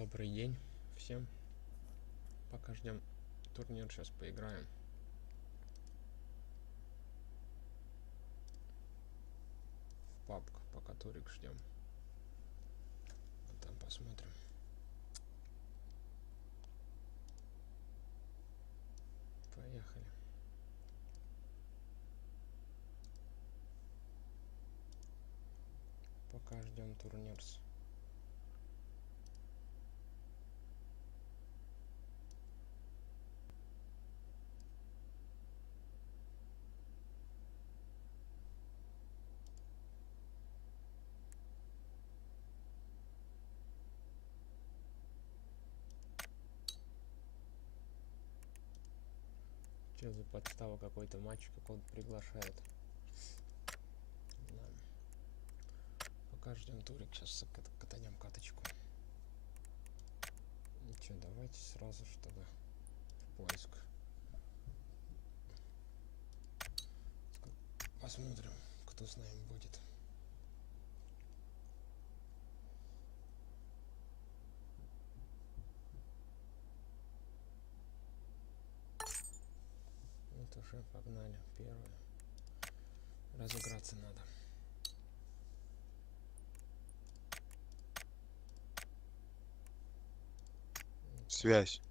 Добрый день всем. Пока ждем турнир, сейчас поиграем. В пабг, пока турик ждем. А там посмотрим. Поехали. Пока ждем турнирс. Что за подстава, какой-то матч какого-то приглашает. Да. Пока ждем турик, сейчас катанем каточку. И что, давайте сразу что-то в поиск. Посмотрим, кто с нами будет. Вот уже погнали. Первое. Разыграться надо. Связь.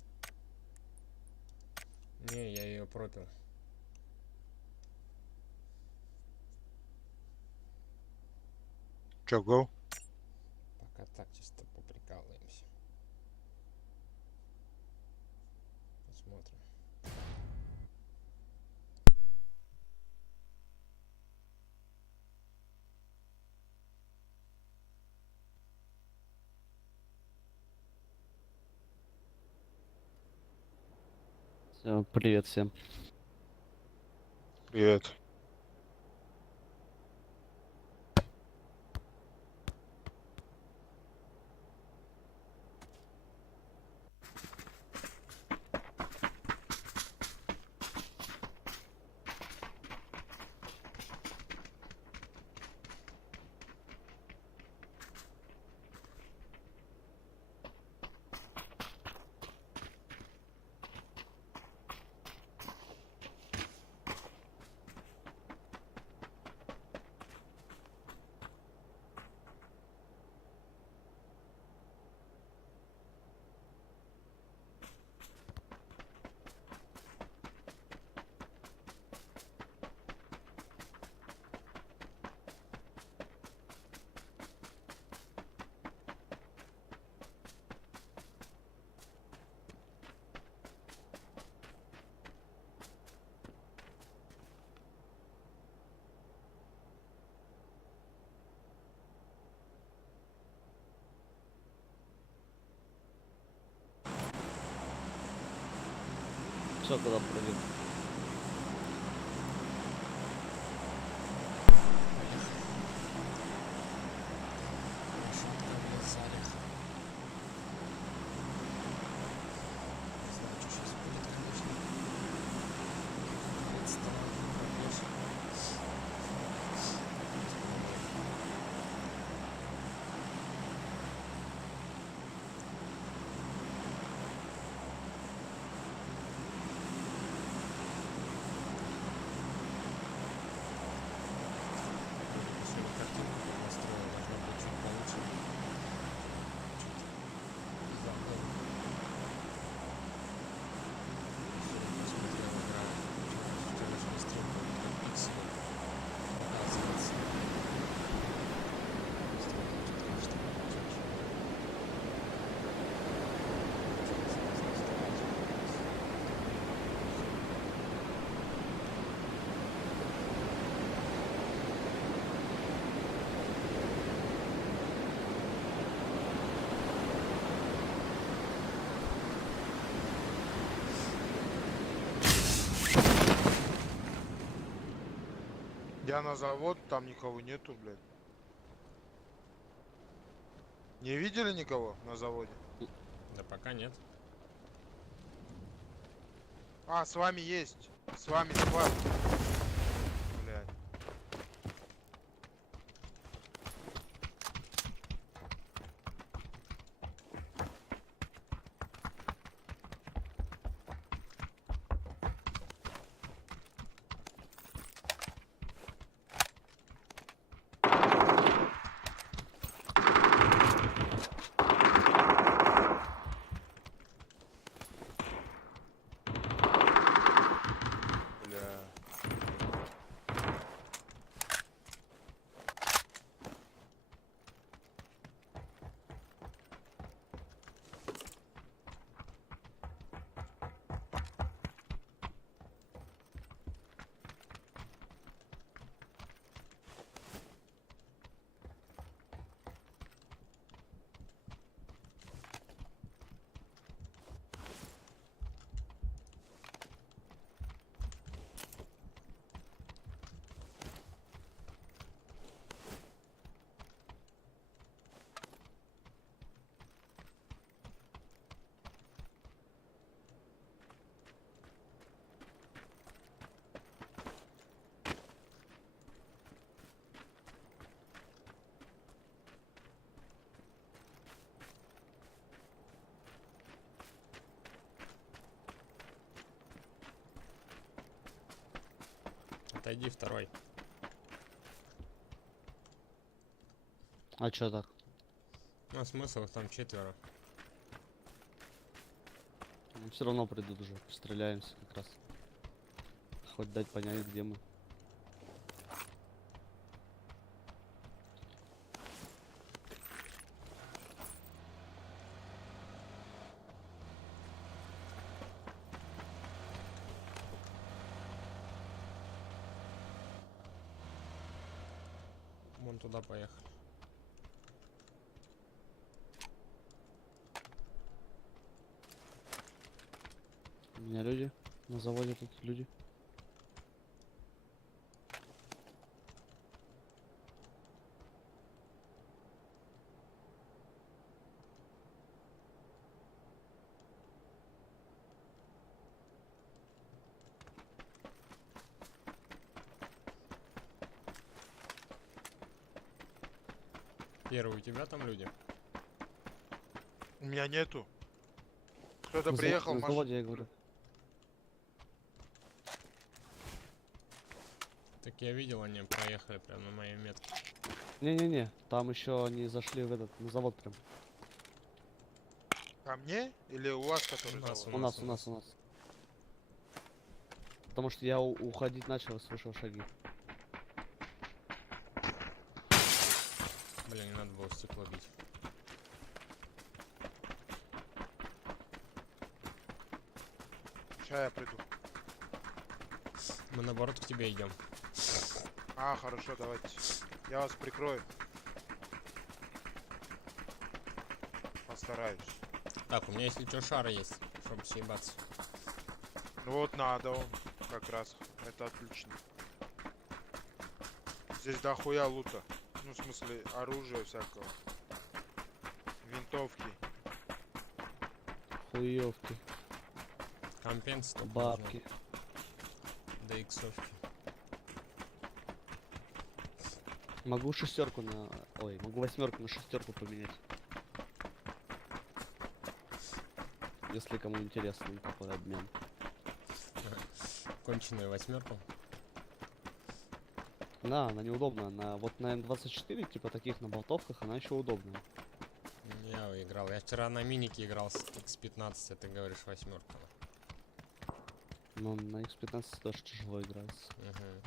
Не, я ее пропил. Чё, го? Пока так чисто поприкалываемся. Посмотрим. Привет всем. Привет. Что куда пройдет? Я на завод, там никого нету, блядь. Не видели никого на заводе? Да пока нет. А, с вами есть. С вами склад. Блядь. Отойди, второй. А чё так? Ну, смысл, их там 4. Все равно придут уже. Стреляемся как раз. Хоть дать понять, где мы. Вон туда поехали. У меня люди. На заводе тут люди. Первый, у тебя там люди? У меня нету. Кто-то На приехал, на машина. заводе, я говорю. Так я видел, они проехали прямо на моей метке. Не-не-не, там еще они зашли в этот, на завод прям. Ко мне? Или у вас, который У нас, завод? У нас. Потому что я уходить начал и слышал шаги. Блин, не надо было в стекло бить. Сейчас я приду. Мы наоборот к тебе идем. А, хорошо, давайте. Я вас прикрою. Постараюсь. Так, у меня если что шар есть, чтобы съебаться. Ну вот надо он, как раз. Это отлично. Здесь дохуя лута. Ну, в смысле, оружия всякого. Винтовки. Хуёвки, Компенс только бабки. нужно. Да иксовки. Могу шестерку на... Ой, могу восьмерку на шестерку поменять. Если кому интересно такой обмен. Конченую 8. Да, она неудобная. Вот на М24, типа таких на болтовках, она еще удобная. Я играл. Я вчера на минике играл с X15, а ты говоришь 8. Но на X15 тоже тяжело играется. Угу.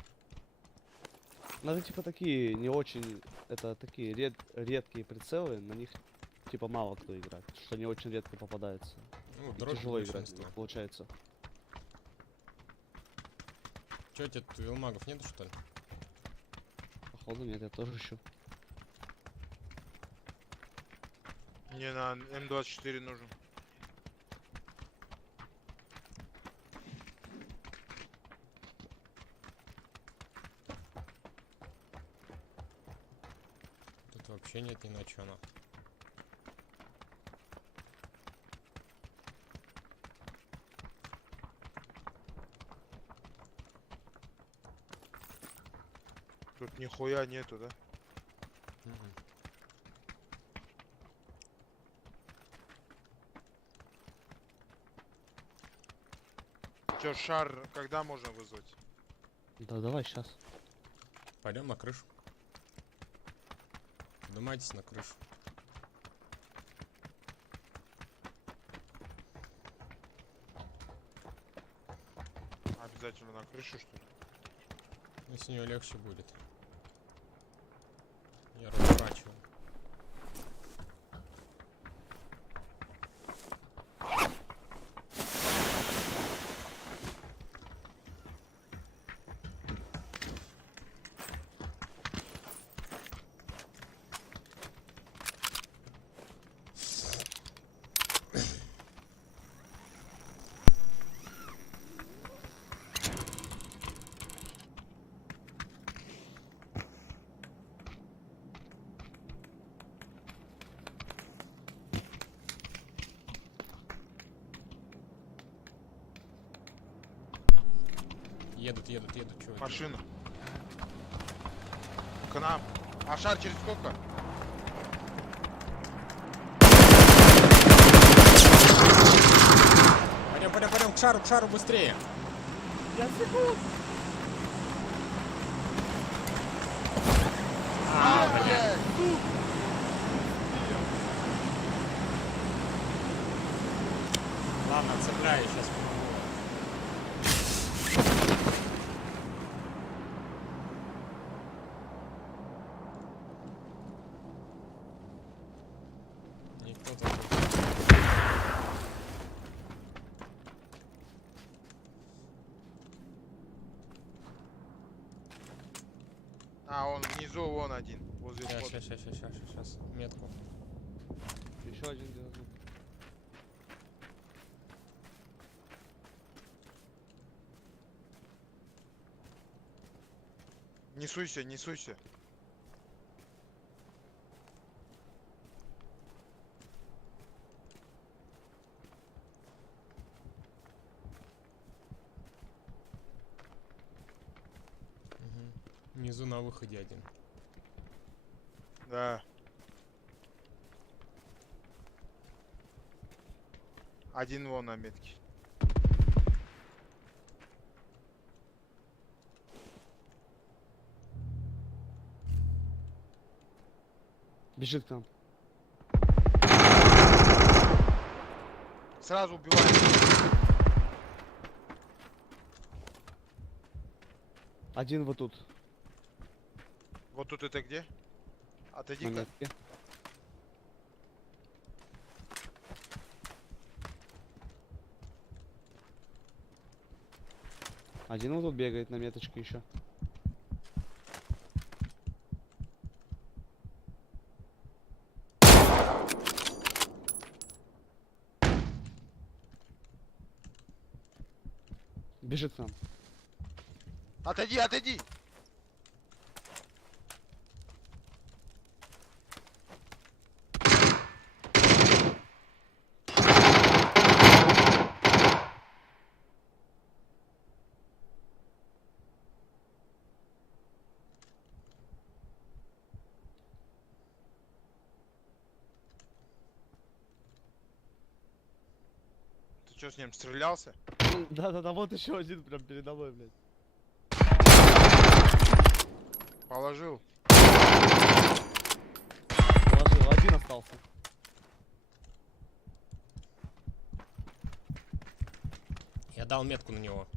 Ну, это типа такие не очень... Это такие редкие прицелы, на них типа мало кто играет. Что они очень редко попадаются. Ну, И дрожь тяжело играть, большинство. получается. Чё, тебе тут вилмагов нету, что ли? Походу нет, я тоже ищу. Мне на М24 нужен. Тут вообще нет ни на чё, на. Тут нихуя нету, да? Мгм. Чё, шар когда можно вызвать? Да давай сейчас. Пойдем на крышу. Поднимайтесь на крышу. Обязательно на крышу, что ли? Ну, с нее легче будет. Я разворачиваю. Едут, чего? Машина. К нам. А шар через сколько? Пойдем к шару быстрее. Я секунд. Ладно, цепляю, сейчас помогу. Никто тут не... А, он внизу, вон один, возле входа. Сейчас, метку. Еще один где-то. Не суйся, не суйся. Внизу на выходе один. Да. Один вон на метке. Бежит к нам. Сразу убиваем. Один вот тут. Вот тут это где? Отойди На к... метке. Один вот тут бегает на меточке еще. Бежит к нам. Отойди, отойди! Ты что, с ним стрелялся? Да-да-да, вот еще один прям передо мной, блядь. Положил. Положил, один остался. Я дал метку на него.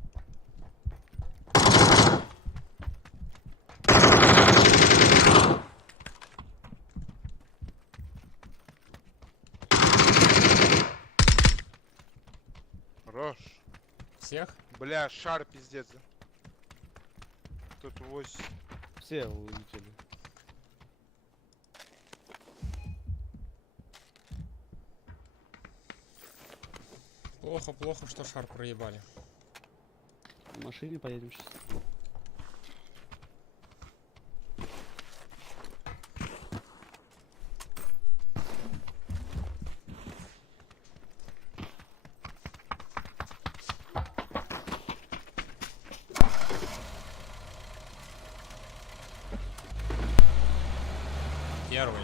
Хорош. Всех? Бля, шар пиздец. Тут 8. Все улетели. Плохо, что шар проебали. В машине поедем сейчас. Первый.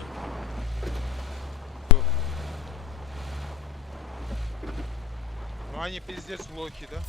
Ну они пиздец лохи, да?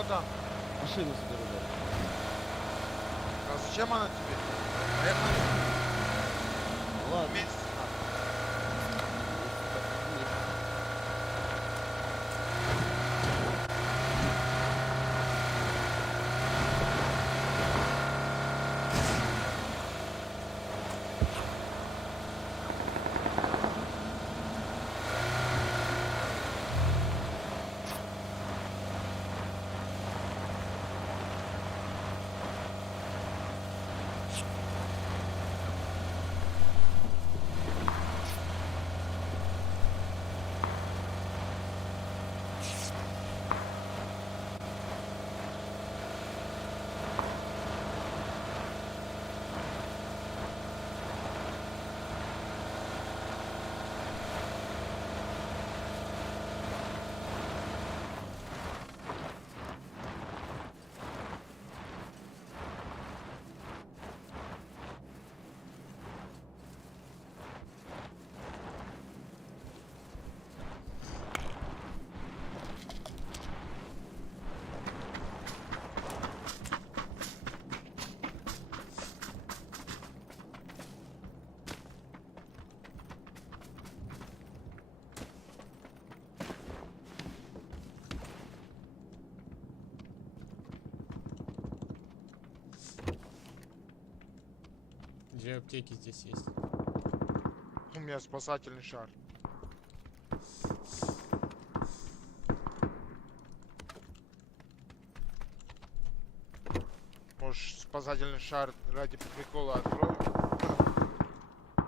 Что там? Машину заберу, да. А зачем она тебе? Поехали. Ладно. Вместе. Две аптеки здесь есть. У меня спасательный шар. Может, спасательный шар ради прикола открою?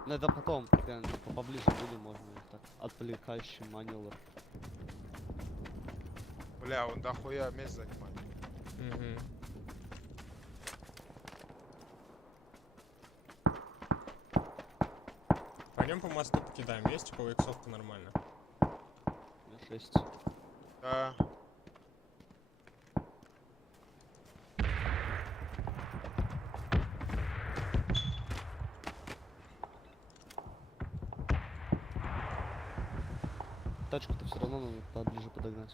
Ну это потом, когда поближе будем, можно их так отвлекающий маневр. Бля, он дохуя мест занимает. Угу. Пойдем по мосту покидаем. Есть у кого иксовка нормально? У меня 6. Да. Тачку-то все равно надо поближе подогнать.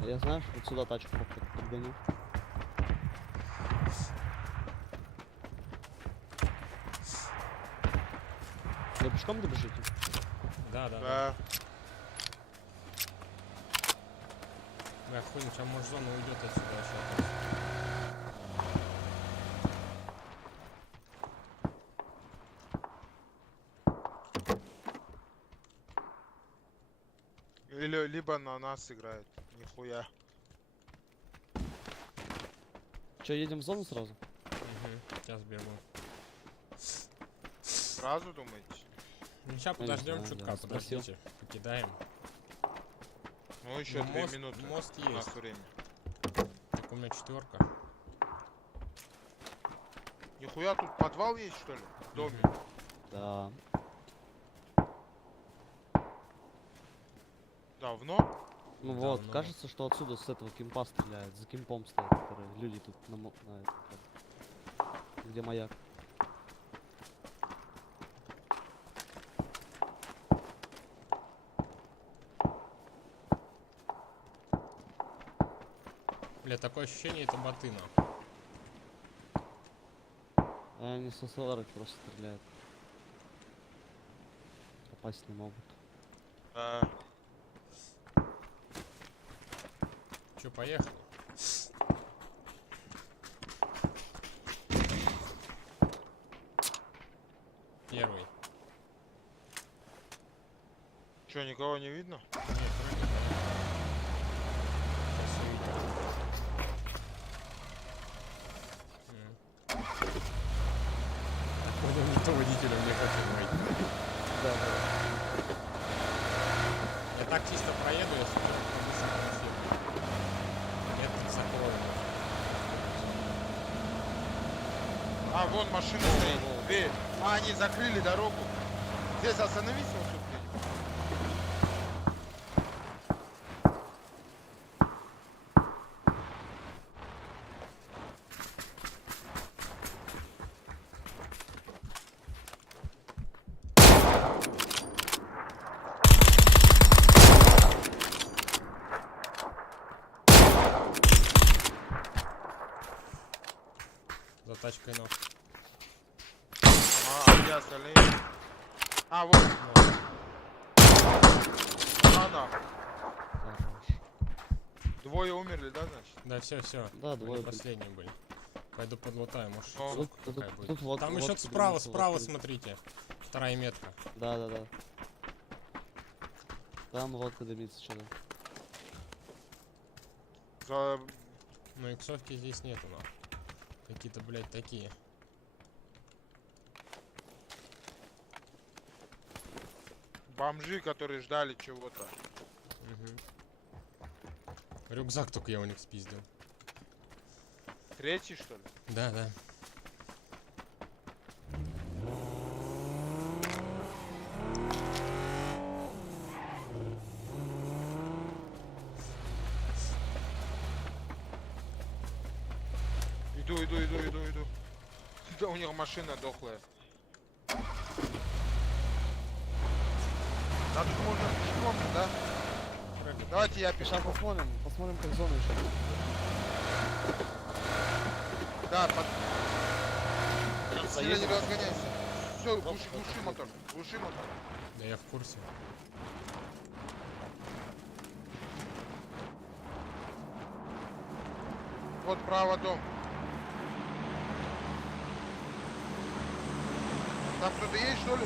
Я знаю, что вот сюда тачку подгоню. Вы пешком добежите? Да. Да. Бля, хуй, сейчас может зона уйдет отсюда вообще. Или либо на нас играет. Нихуя. Че, едем в зону сразу? Угу. Сейчас бегу. Сразу думаете? Ну сейчас Я не подождем знаю, чутка, да, спросил. подождите. Покидаем. Ну еще Ну, 2 минуты. мост У нас есть. время. Так у меня 4. Нихуя тут подвал есть, что ли? В доме. Да. Давно? Ну Да, вот, ну кажется, что отсюда с этого кемпа стреляют. За кемпом стоят, которые люди тут на это, где маяк. Бля, такое ощущение, это боты, нахуй. А они со СЛР просто стреляют. Попасть не могут. Че, поехали? Первый. Че, никого не видно? Нет, вроде бы. Сейчас увидим. Понял, не то водителя, мне как войти. Да. Я так чисто проеду, если вдруг быстро конфликт. Это закроем. А, вон машина стоит. Дверь. А, они закрыли дорогу. Здесь остановись вот тут. остальные? А, вот. А, нахуй. Хорош. Двое умерли, да, значит? Да, все. Да, двое были. Последние были. Пойду подлутаю, может, О, штука тут- какая тут будет. вот- Там вот еще тебе справа, лицо, вот справа, тебе. смотрите. Вторая метка. Да. Там лодка дымится что-то. За... Но иксовки здесь нету, нахуй. Какие-то, блядь, такие. Бомжи, которые ждали чего-то. Угу. Рюкзак только я у них спиздил. Третий, что ли? Да. Иду. Да, у них машина дохлая. Да, тут можно пешком, да? Давайте я Сейчас пешком. посмотрим, как зона еще. Да, сильно не Заедем. разгоняйся. Все, глуши мотор. Да я в курсе. Вот право дом. Там кто-то есть, что ли?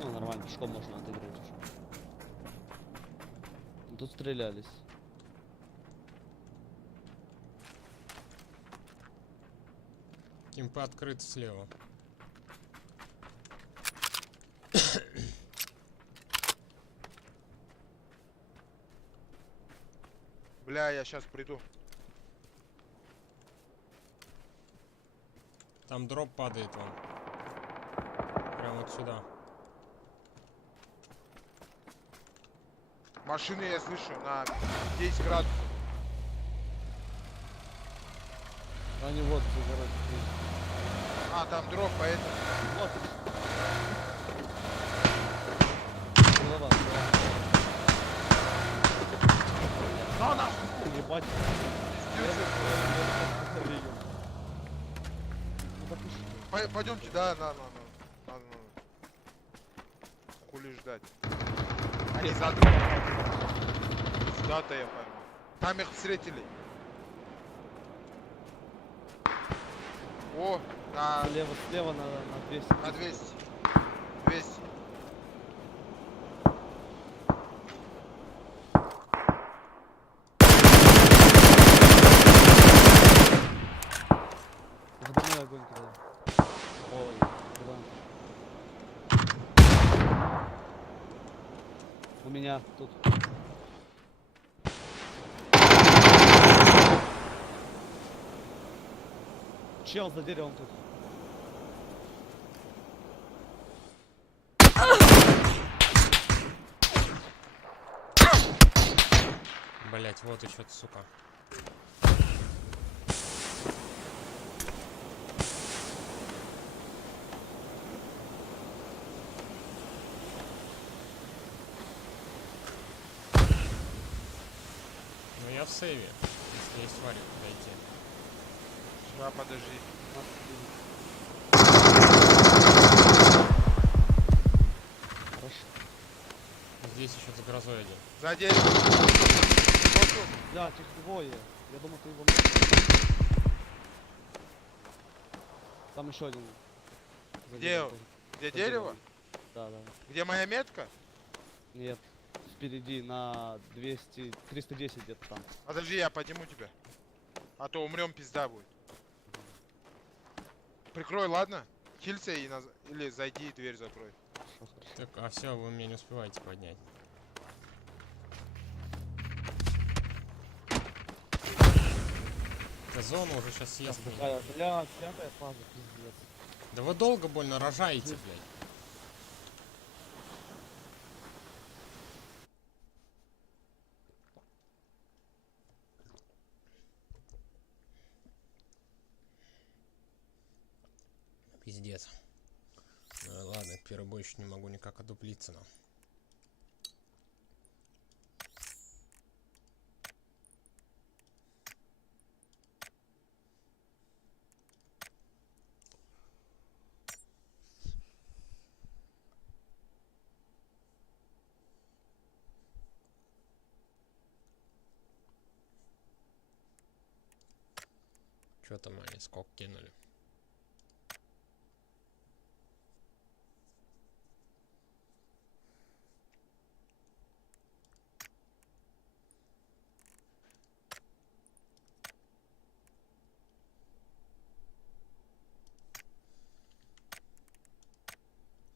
Ну, нормально, пешком можно отыграть уже. Тут стрелялись. Кимпа открыт слева. Бля, я сейчас приду. Там дроп падает вам. Прям вот сюда. Машины я слышу на 10 градусов. Они вот загорают. А, там дроп, поэтому. Вот. Голова. Ну, нахуй! Ебать. Пойдемте, да, на. Хули ждать. Они за дроп. Сюда-то я пойму. Там их встретили. О, Слева на 200. на 200. 200. Водяной огонь кидал. Ой, да. У меня тут. Чел за деревом тут. Блять, вот еще, сука. Ну я в сейве, если есть варик подойти. Сейчас, подожди. Хорошо. Здесь еще за грозой один. За деревом. Вот тут. Блядь, их двое. Я думал, ты его... Там еще один. За Где деревом. он? Где За дерево? деревом. Да. Где моя метка? Нет. Впереди на 200... 310 где-то там. Подожди, я подниму тебя. А то умрем, пизда будет. Прикрой, ладно? Хилься и или зайди и дверь закрой. Хорошо. Так, а все, вы меня не успеваете поднять. Да зона уже сейчас съест. Блядь, пятая фаза, пиздец. Да вы долго больно рожаете, блядь. Пиздец. Ну, ладно, первый бой еще не могу никак одуплиться, но. Что там они скок кинули?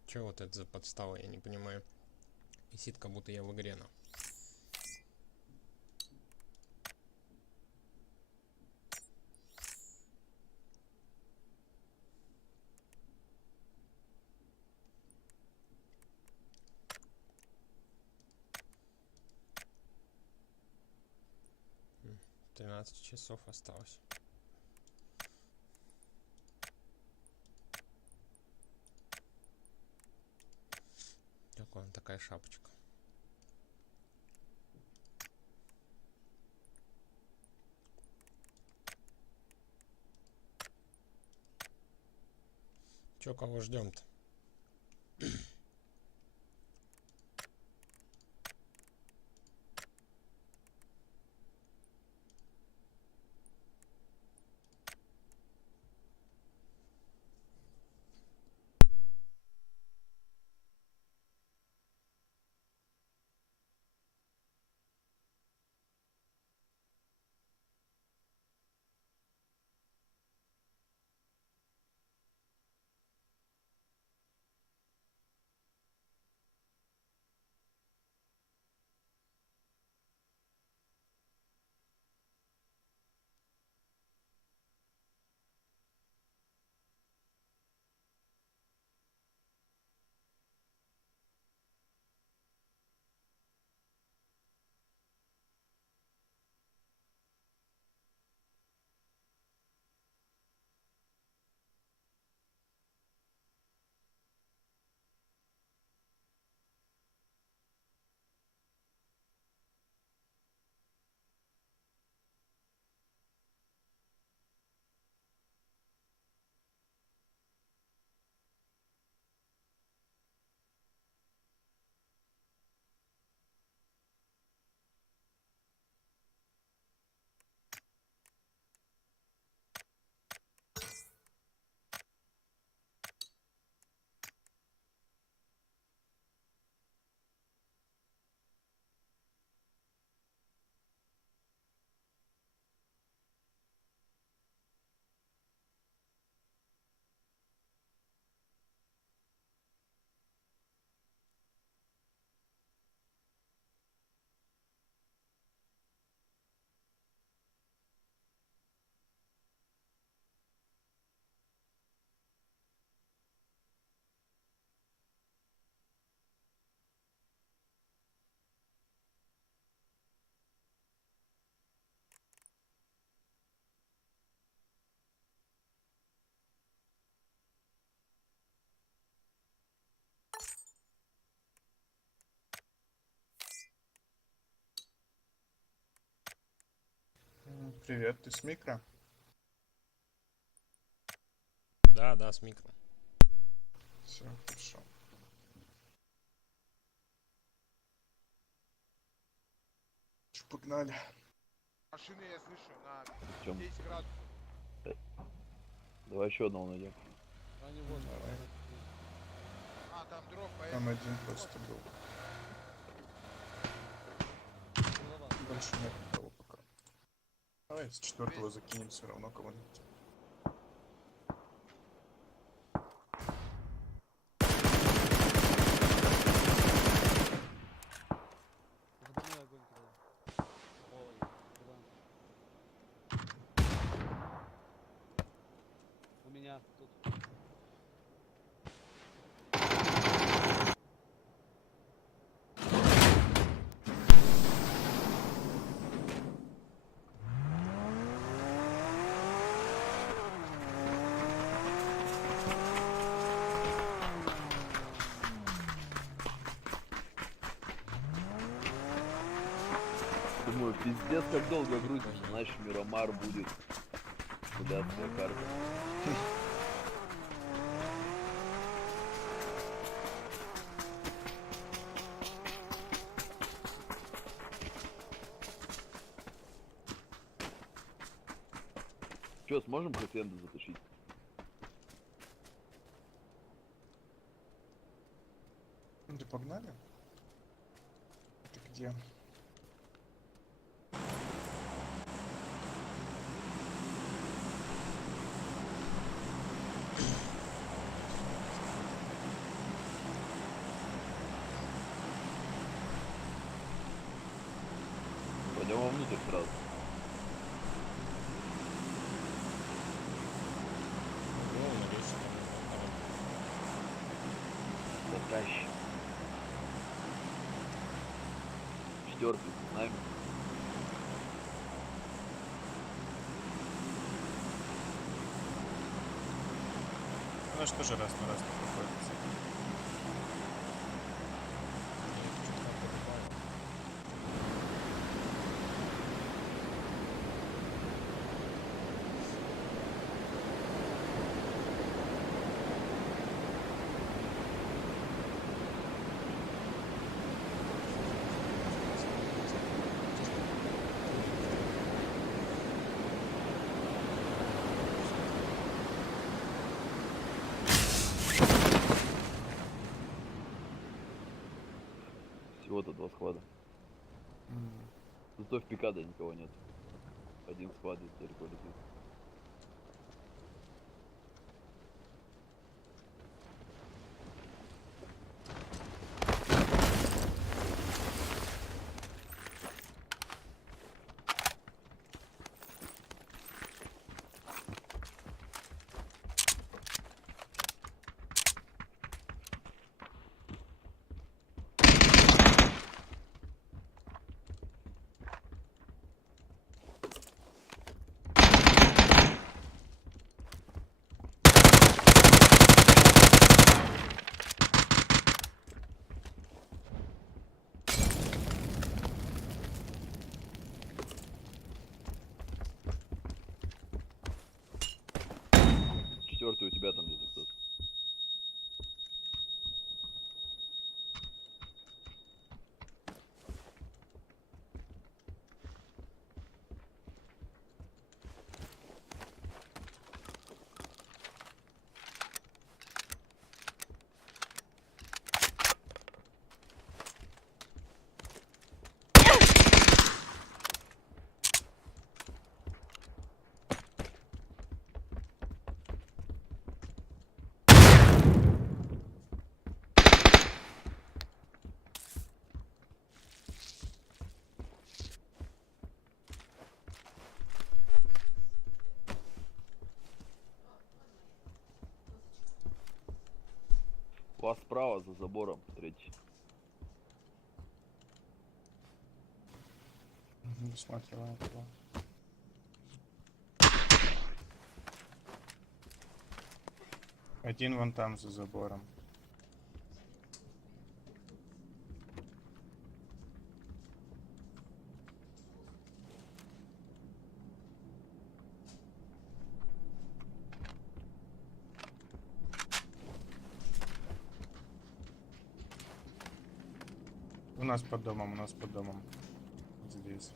Че вот это за подстава, я не понимаю. Висит, как будто я в игре, но. М, 13 часов осталось. Как вам такая шапочка? Че, кого ждем-то? Привет, ты с микро? Да, да, с микро. Все, хорошо. Чё, погнали. Машины я слышу на Чем? 10 градусов. Давай еще одного найдем. Они вот. Давай. А, там дроп, Там поехали. один просто был. Голова. Больше нет никого пока. Давай с четвертого закинем все равно кого-нибудь. Забери огонь кидаю. Ой, куда? У меня тут. Думаю, пиздец, как долго грузишься, значит Мирамар будет. Куда твоя карта? Че, сможем хэппи-энды затащить? Ну ты погнали? Ты где? Пойдем вовнутрь сразу. Ну, надеюсь, Затащим. Четвертый с нами. она же тоже раз на раз не приходится. Я чуть там подобавил. Всего-то 2 склада. Зато в пикада никого нет. Один склад здесь далеко летит. Четвертый у тебя там где-то кто-то. У вас справа за забором, третий. Смотрю, его. Один вон там за забором. У нас под домом, у нас под домом. Здесь.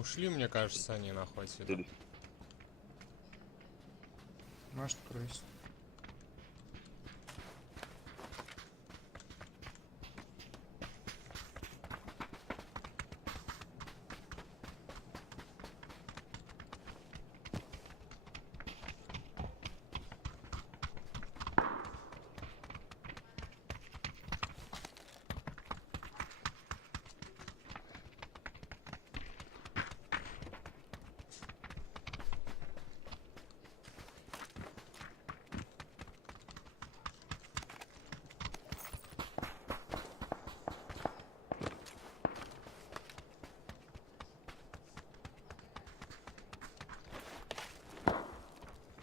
Ушли, мне кажется, они нахуй отсюда. Целись. Может, крысь.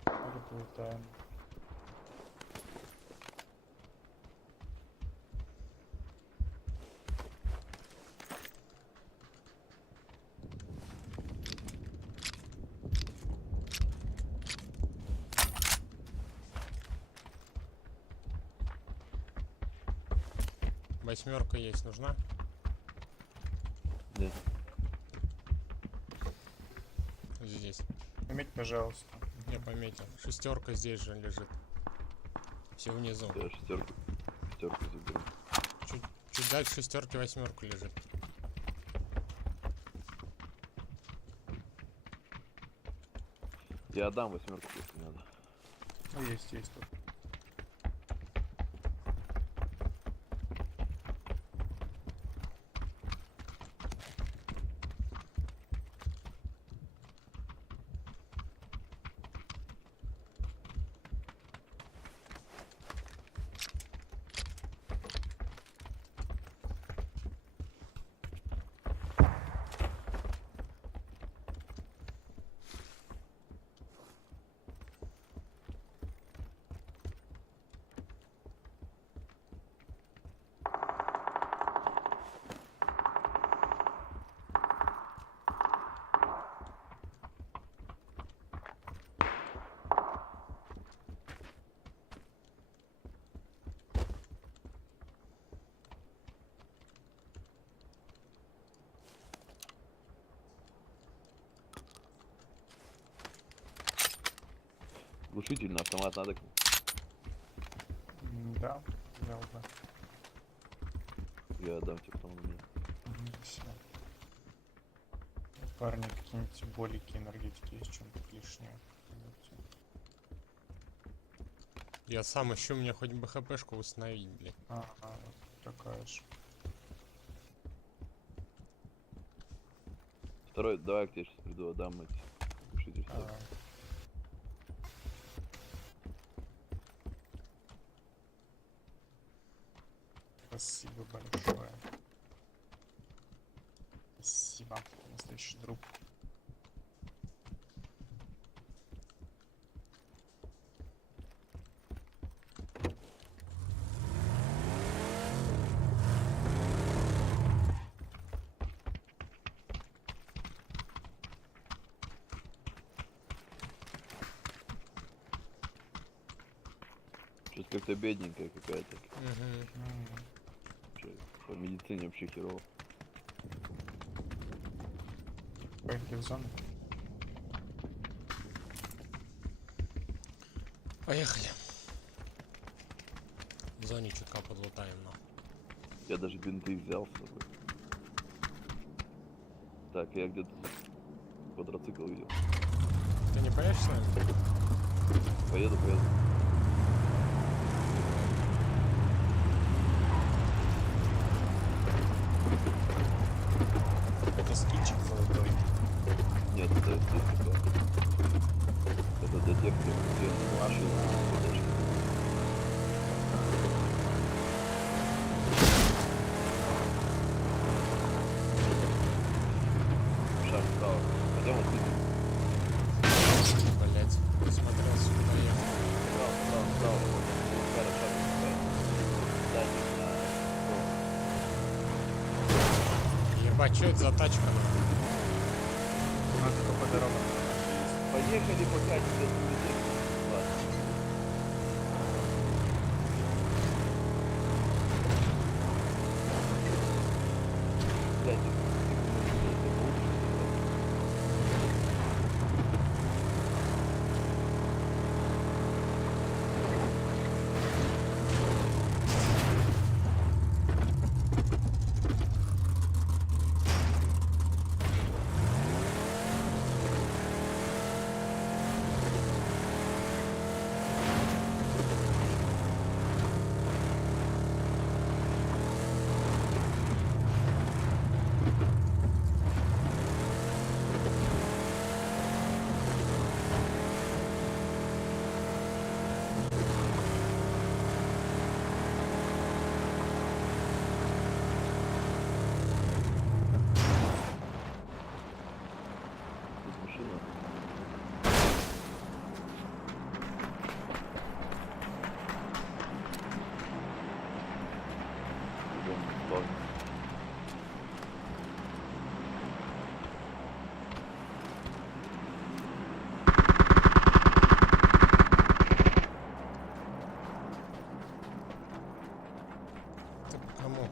Переплутаем. Восьмерка есть, нужна? Нет. Здесь. Заметь, пожалуйста. Я пометил. Шестерка здесь же лежит. Все внизу. Я шестерку заберу. Чуть дальше шестерки восьмерку лежит. Я отдам восьмерку, если надо. Ну, есть тут. Глушитель на автомат надо. Да, взял бы. Я отдам тебе потом мне. Все. Парни, какие-нибудь болики, энергетики есть, что-нибудь лишнее. Я сам ищу, мне хоть бы хпшку установить, блядь. Ага, вот такая же. Второй, давай я к тебе сейчас приду, отдам эти глушитель. Давай. Спасибо большое. Спасибо, настоящий друг. Что-то как-то бедненькая какая-то. Угу. По медицине вообще херово. Поехали в зону. Поехали. В зоне чутка подлутаем, но. Я даже бинты взял с собой. Так, я где-то квадроцикл видел. Ты не поедешь с нами? Поеду. Это скинчик золотой. Нет, это для тех, кто делает машину. Шаг вправо. Пойдем вот тут. Блять, посмотрел сюда я. Вправо. Шаг. Дальше на... Ебать, что это за тачка? У нас только по дорогам. Поехали пока не людей. Ладно. Блядь, Тут машина. Идем, стой. Ты по кому?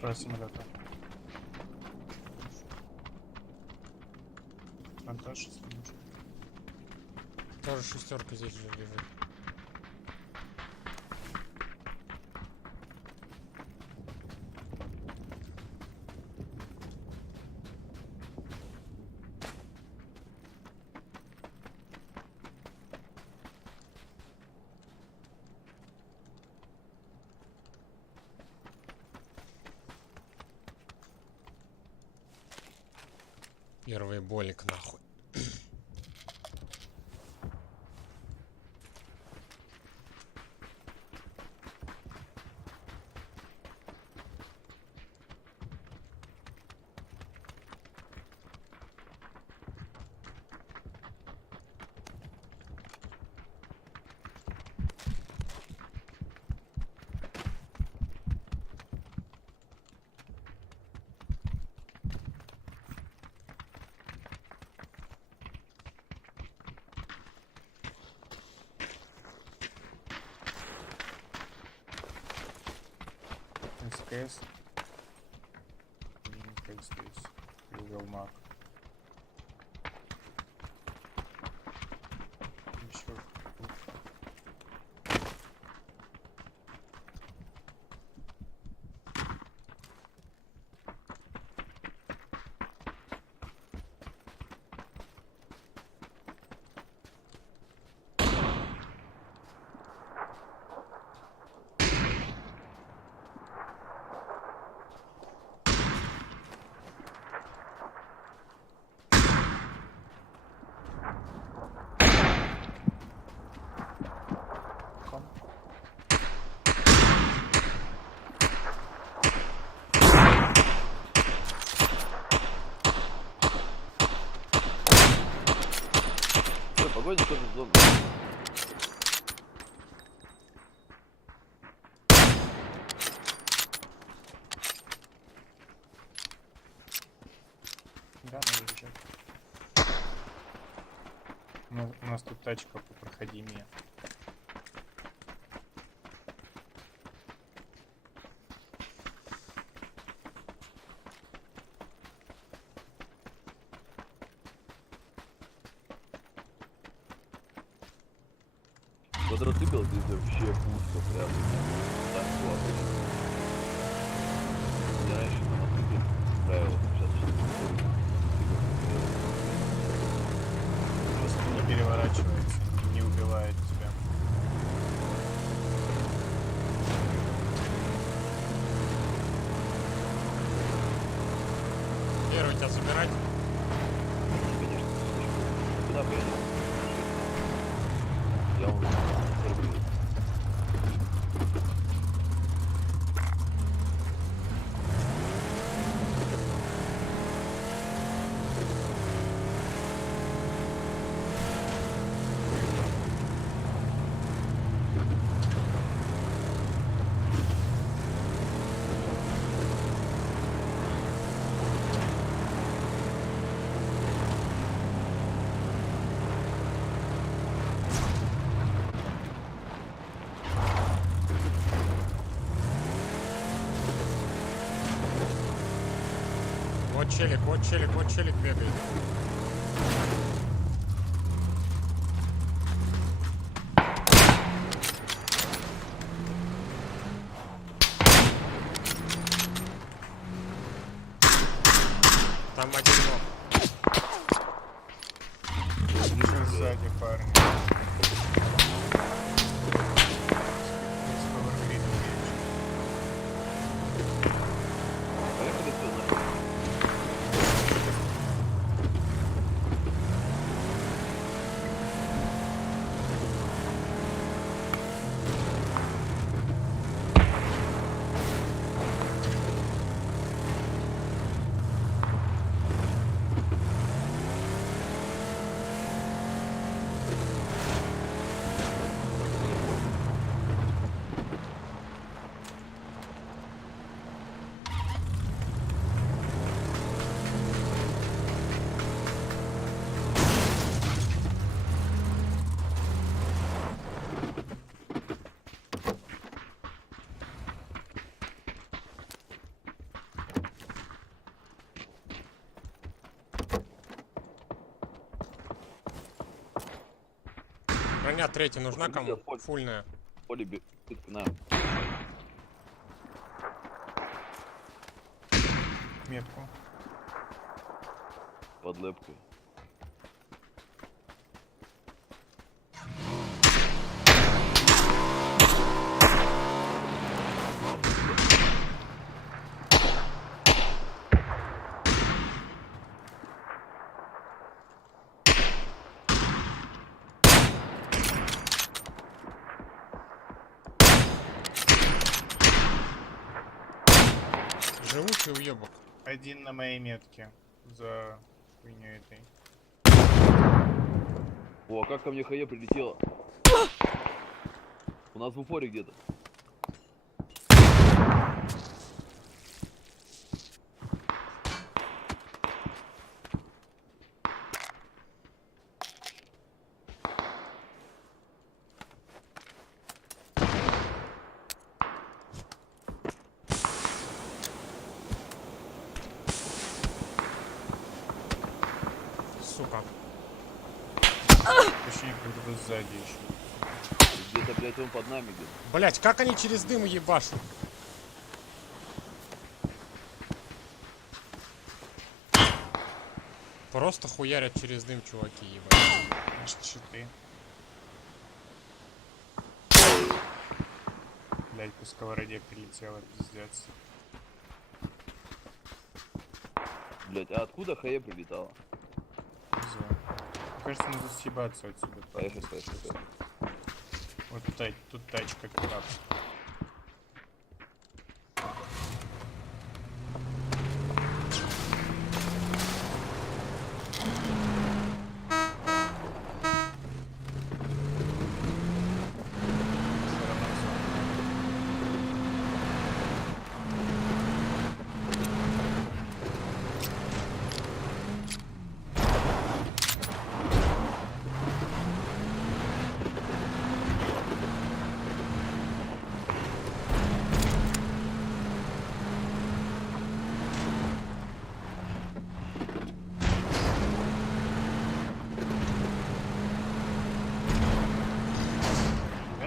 Про самолета. Монтаж, если нужно. Тоже шестерка здесь же лежит. Первый болик нахуй. СКС. СКС. Google Map. Еще. Погоди тоже в зону. Да, надо выезжать. У нас тут тачка по проходимее. Квадроцикл здесь вообще пусто прям. Так классно. Я раньше на мотоцикле ставил, сейчас Просто не переворачивается, не убивает тебя. Первый тебя забирать. конечно, куда поедем? Я вам торгую. Вот челик бегает. Там один ног. Еще сзади парни. Поехали сюда. Броня третья нужна кому? Поле. Фульная. Поле бит на. Метку. Под лепкой. Живучий уебок. Один на моей метке. За хуйней этой. О, а как ко мне хае прилетело? У нас в упоре где-то. Сука. Ощущение, как будто сзади еще. Где-то, блядь, он под нами где-то. Блять, как они через дым ебашут? Просто хуярят через дым, чуваки, ебать. Может, щиты. Блять, по сковороде прилетело, пиздец. Блядь, а откуда хае прилетало? Не знаю. Кажется, надо съебаться отсюда. Поехали, поехали. Вот тут тачка как раз.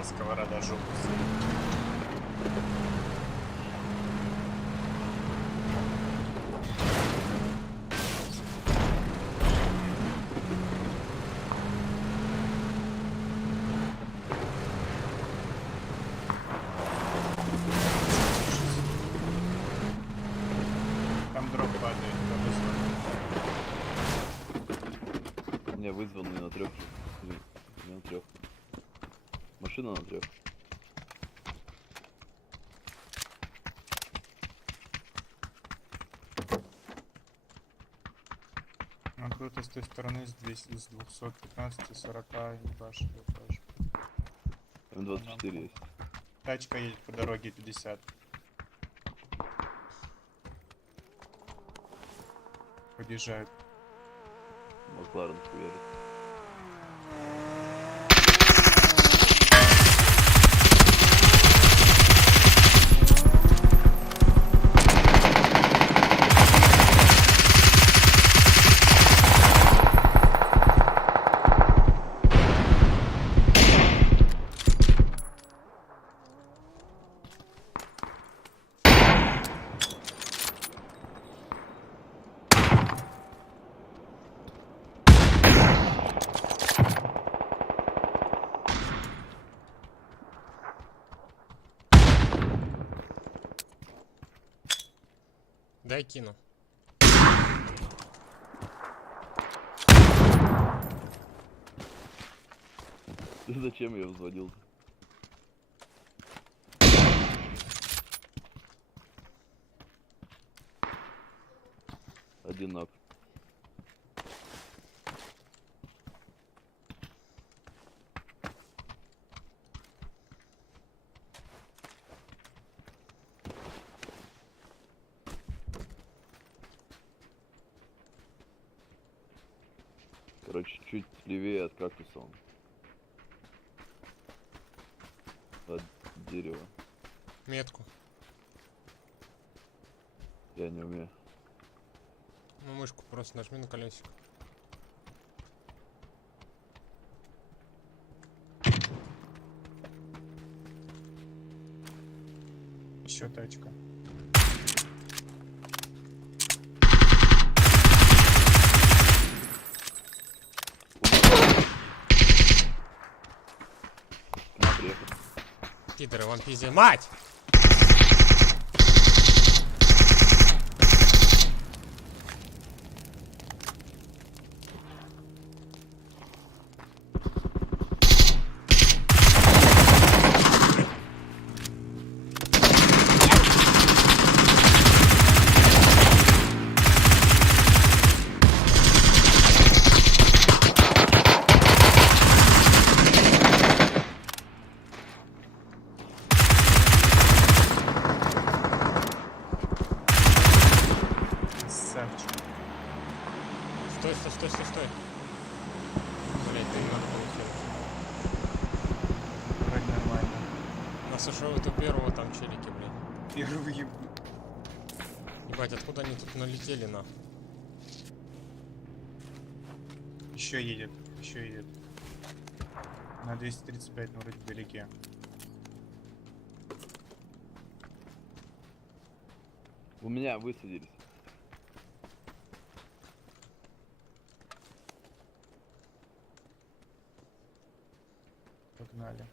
Сковорода жопу. Там дроп падает, повезло. Меня вызваны на 3. На 3. Машина на 3. Ну, кто-то с той стороны с 215 40 ебашит тоже. М24 есть. Тачка едет по дороге 50. Подъезжает. Макларен хуярит. Дай кину. Ты зачем я взводил? Один ног. Короче, чуть левее от кактуса он. От дерева. Метку. Я не умею. Ну, мышку просто нажми на колесико. Еще тачка. Пидоры, вам пизде. Мать! Стой. Блять, ты надо получилось. Вроде нормально. Нас ушел у первого там челики, блин. Первые. Ебать, откуда они тут налетели на? Еще едет. На 235, но вроде вдалеке. У меня высадились. Погнали.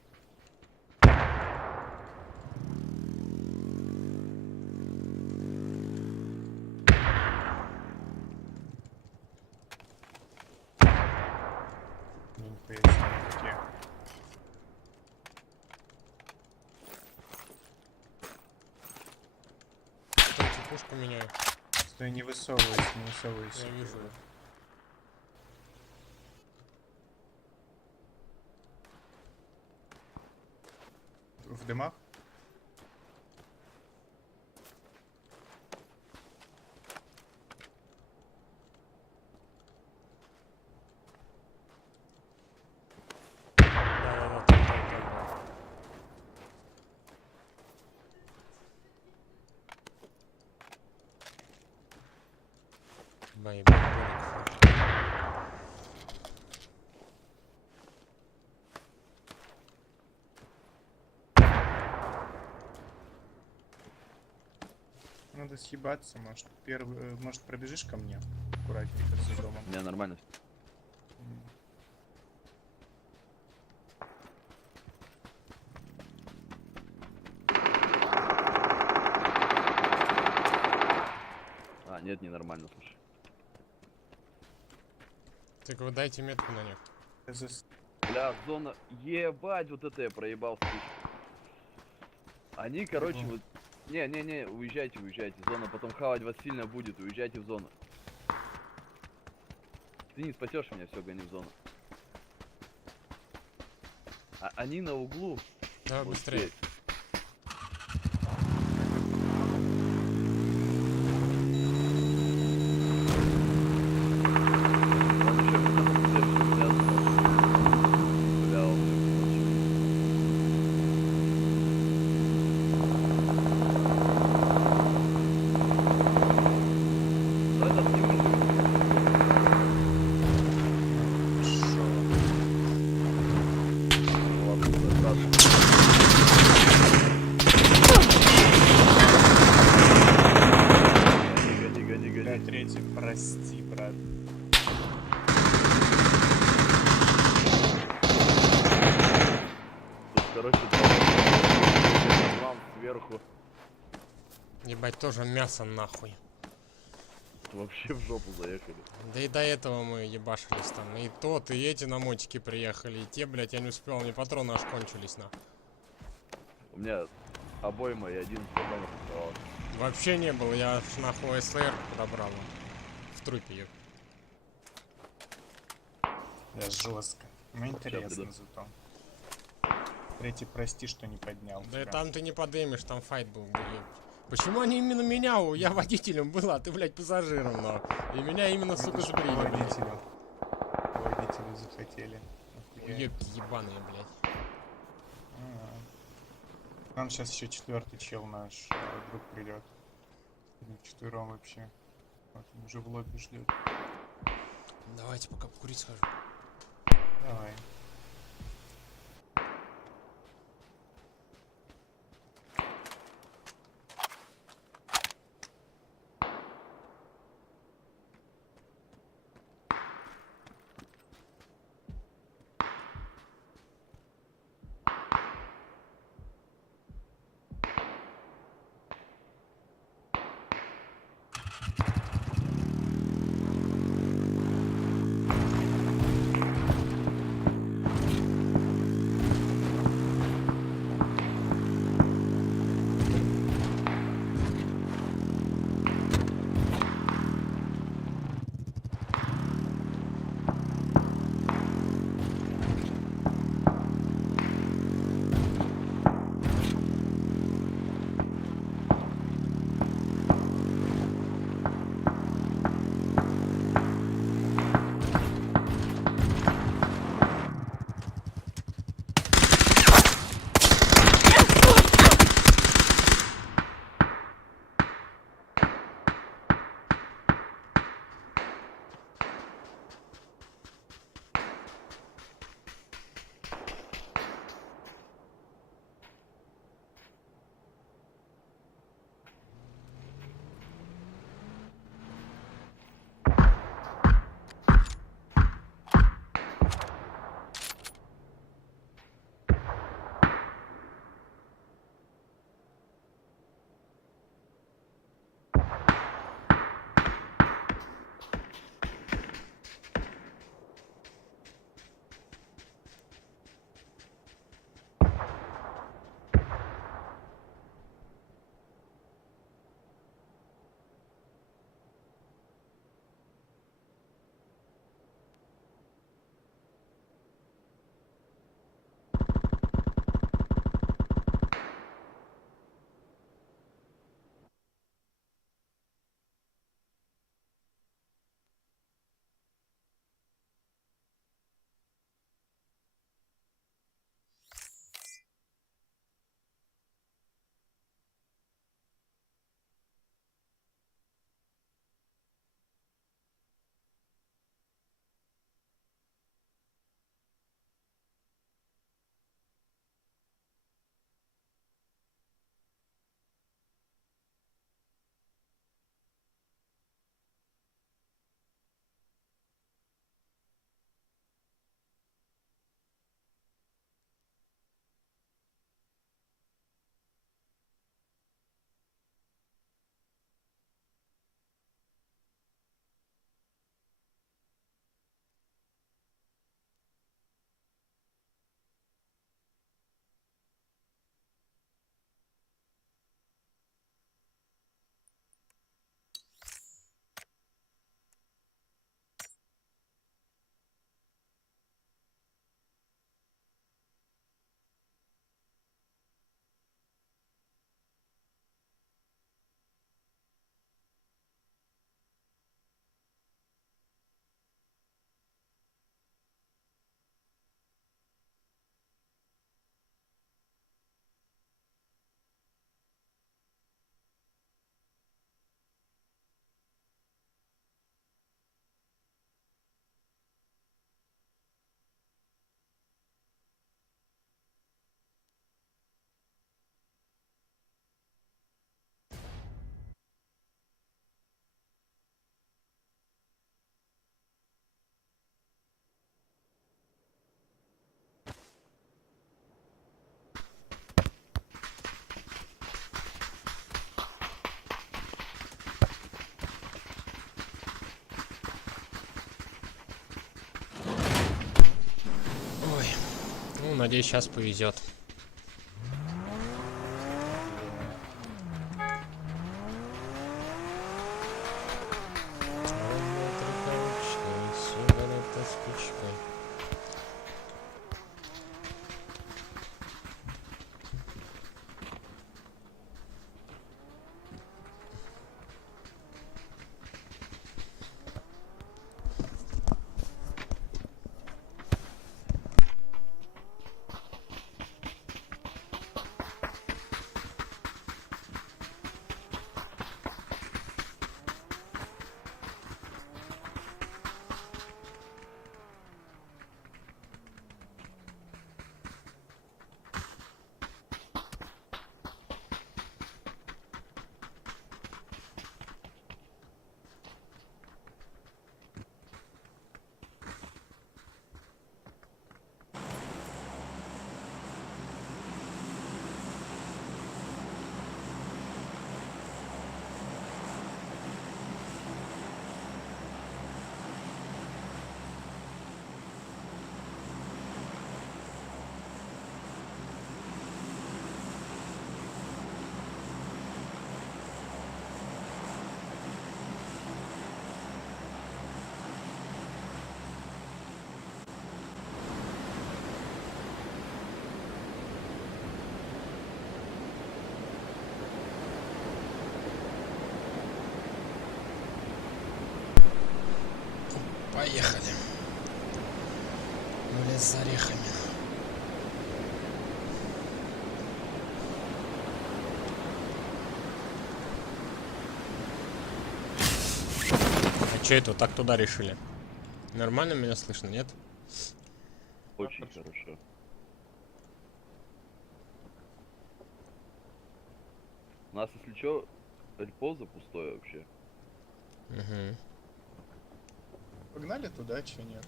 Не поясню, где. Стойте, пушку меняю. Стой, не высовывайся. Я вижу. В дымах? Да. Мои Надо съебаться, может пробежишь ко мне аккуратненько за домом. У меня нормально. А, нет, не нормально, слушай. Так вы дайте метку на них. Бля, зона... Ебать, вот это я проебал, слушай. Они, короче, вот... Не, уезжайте. Зона потом хавать вас сильно будет, уезжайте в зону. Ты не спасешь меня, все, гони в зону. А они на углу. Давай вот быстрее. здесь. Прости, брат. Тут, короче, сверху. Ебать, тоже мясо нахуй. Вообще в жопу заехали. Да и до этого мы ебашились там. И тот, и эти на мотике приехали. И те, блядь, я не успел, мне патроны аж кончились на. У меня обойма и 11 патронов оставалось. Вообще не было, я аж нахуй СР подобрал. В трупе, еб. Да, жестко. Ну интересно да. зато. Третий, прости, что не поднял. Да и тебя. там ты не подымешь, там файт был. Еб. Почему они именно меня? Я водителем был, а ты, блядь, пассажиром, но. И меня именно, сука, сбрили, блядь. Водителю захотели. Уебки ебаные, блядь. Нам сейчас еще четвертый чел наш друг придет. Четвером вообще. Вот он уже в лобби ждет. Давайте пока покурить схожу. Давай. надеюсь, сейчас повезет. Поехали. В лес за орехами. А чё это так туда решили? Нормально меня слышно, нет? Очень хорошо. У нас, если чё, альпоза пустое вообще. Угу. Погнали туда, че нет?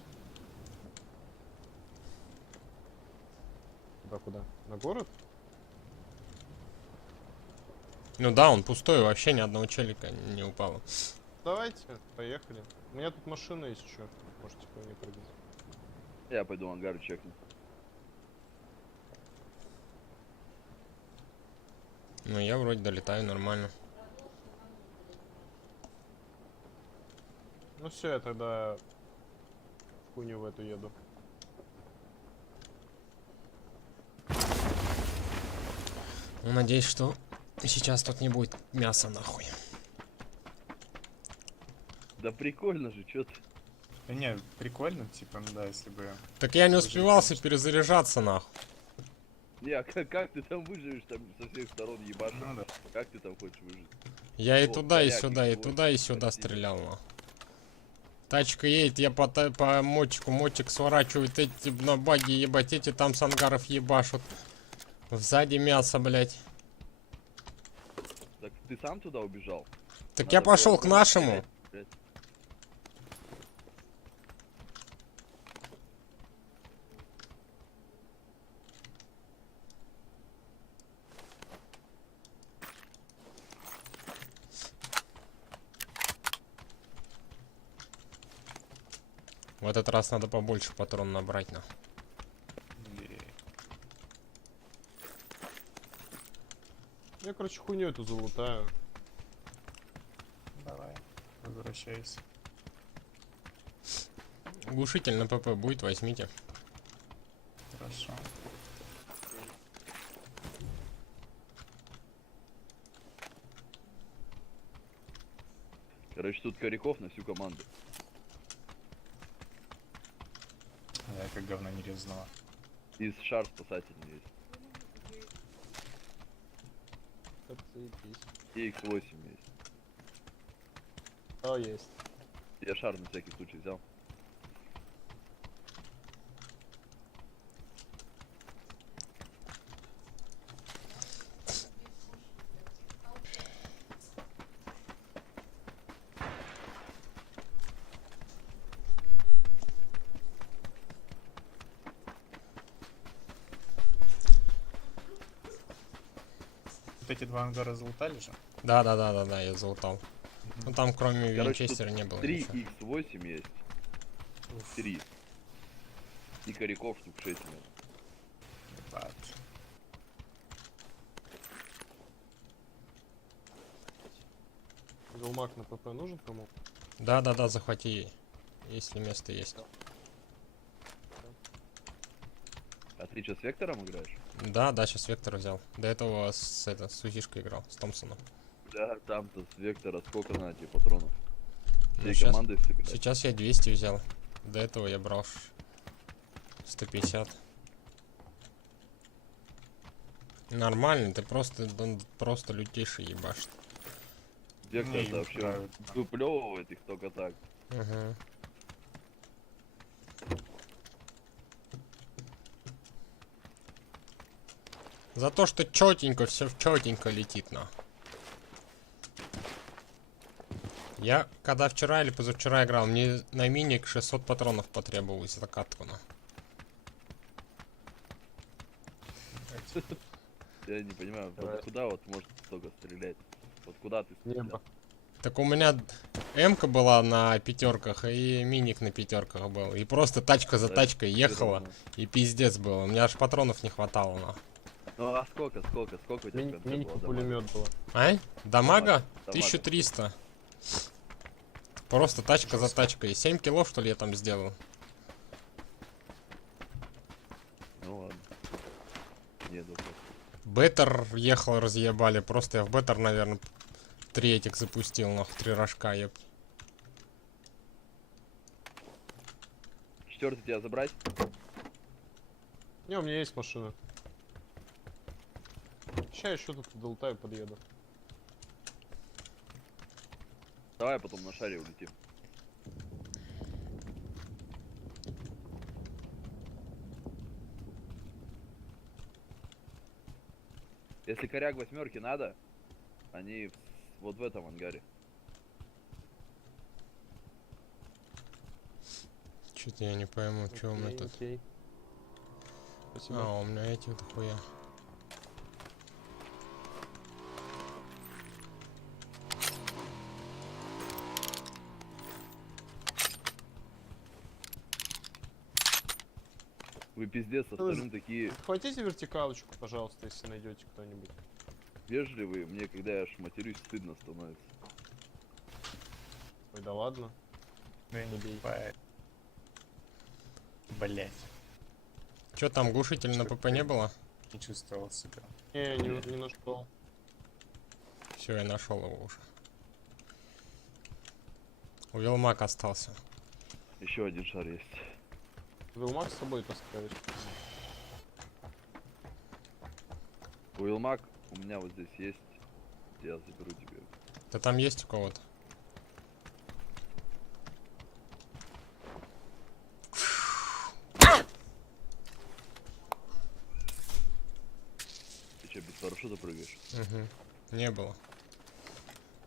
Куда? На город? Ну да, он пустой, вообще ни одного челика не упало. Давайте, поехали. У меня тут машина есть еще. Можете по ней прыгать. Я пойду в ангар чекну. Ну я вроде долетаю нормально. Ну все, я тогда в хуйню в эту еду. Ну надеюсь, что сейчас тут не будет мяса нахуй. Да прикольно же, чё ты. Да не, прикольно, типа, ну да, если бы... Так я не успевался перезаряжаться нахуй. Не, а как ты там выживешь, там со всех сторон ебашь? Ну да. Как ты там хочешь выжить? Я и Вот, туда, и голяк, сюда, и вот, туда, и сюда спасибо. стрелял нахуй. Тачка едет, я по мотику, мотик сворачивает, эти на баги ебать, эти там с ангаров ебашут. Сзади мясо, блять. Так ты сам туда убежал? Так Надо я пошел было к нашему. блядь. В этот раз надо побольше патрон набрать на. Я, короче, хуйню эту залутаю. Давай, возвращайся. Глушитель на ПП будет, возьмите. Хорошо. Короче, тут коряков на всю команду. Я как говно не резнула. Из шар спасательный есть. Это заебись. И X8 есть. О, есть. Я шар на всякий случай взял. Вот эти два ангара залутали же? Да, я залутал. Ну там кроме Короче, винчестера тут не было 3 ничего. X8 есть. 3. И коряков штук 6, наверное. Вилмак на ПП нужен кому? Да, захвати, если место есть. А ты что, с Вектором играешь? Да, сейчас Вектор взял. До этого с Узишкой играл, с Томпсоном. Да, там-то с Вектора сколько на тебе патронов? Ну, Всей щас- командой сыграть? Сейчас я 200 взял. До этого я брал 150. Нормально, ты он просто лютейший ебашит. Вектор Не вообще играют. выплевывает их только так. Угу. За то, что четенько, все четенько летит на. Я когда вчера или позавчера играл, мне на миник 600 патронов потребовалось за катку на. Я не понимаю, Давай. вот куда вот может столько стрелять? Вот куда ты стрелял? Небо. Так у меня М-ка была на пятерках и миник на пятерках был. И просто тачка за Да, тачкой ехала. всё равно. И пиздец было. У меня аж патронов не хватало на. Ну а сколько у тебя в конце Миник было дамага? пулемет было. Ай? Дамага? Дамага. 1300. Просто тачка за тачкой. 7 кило, что ли, я там сделал. Ну ладно. Нет, ну просто. Беттер ехал, разъебали. Просто я в беттер, наверное, 3 этих запустил, нахуй, 3 рожка, еб. Четвертый тебя забрать? Не, у меня есть машина. Сейчас еще тут долутаю, подъеду. Давай потом на шаре улетим. Если коряк восьмерки надо, они вот в этом ангаре. Чё-то я не пойму, что у меня тут. Окей. Спасибо. А, у меня этих дохуя. Вы пиздец со Вы- вторым такие Хватите вертикалочку, пожалуйста, если найдете кто-нибудь. вежливые. Мне, когда я аж матерюсь, стыдно становится. Ой, да ладно. Да не бей. Блять, Чё там, глушитель на ПП не было? не чувствовал себя. Не нашел. Все, я нашел его уже. У Вилмак остался. Еще один шар есть. Вилмак с собой таскаешь. Уилмак у меня вот здесь есть. Я заберу тебе. Да там есть у кого-то. Ты что, без парашюта прыгаешь? Угу. Не было.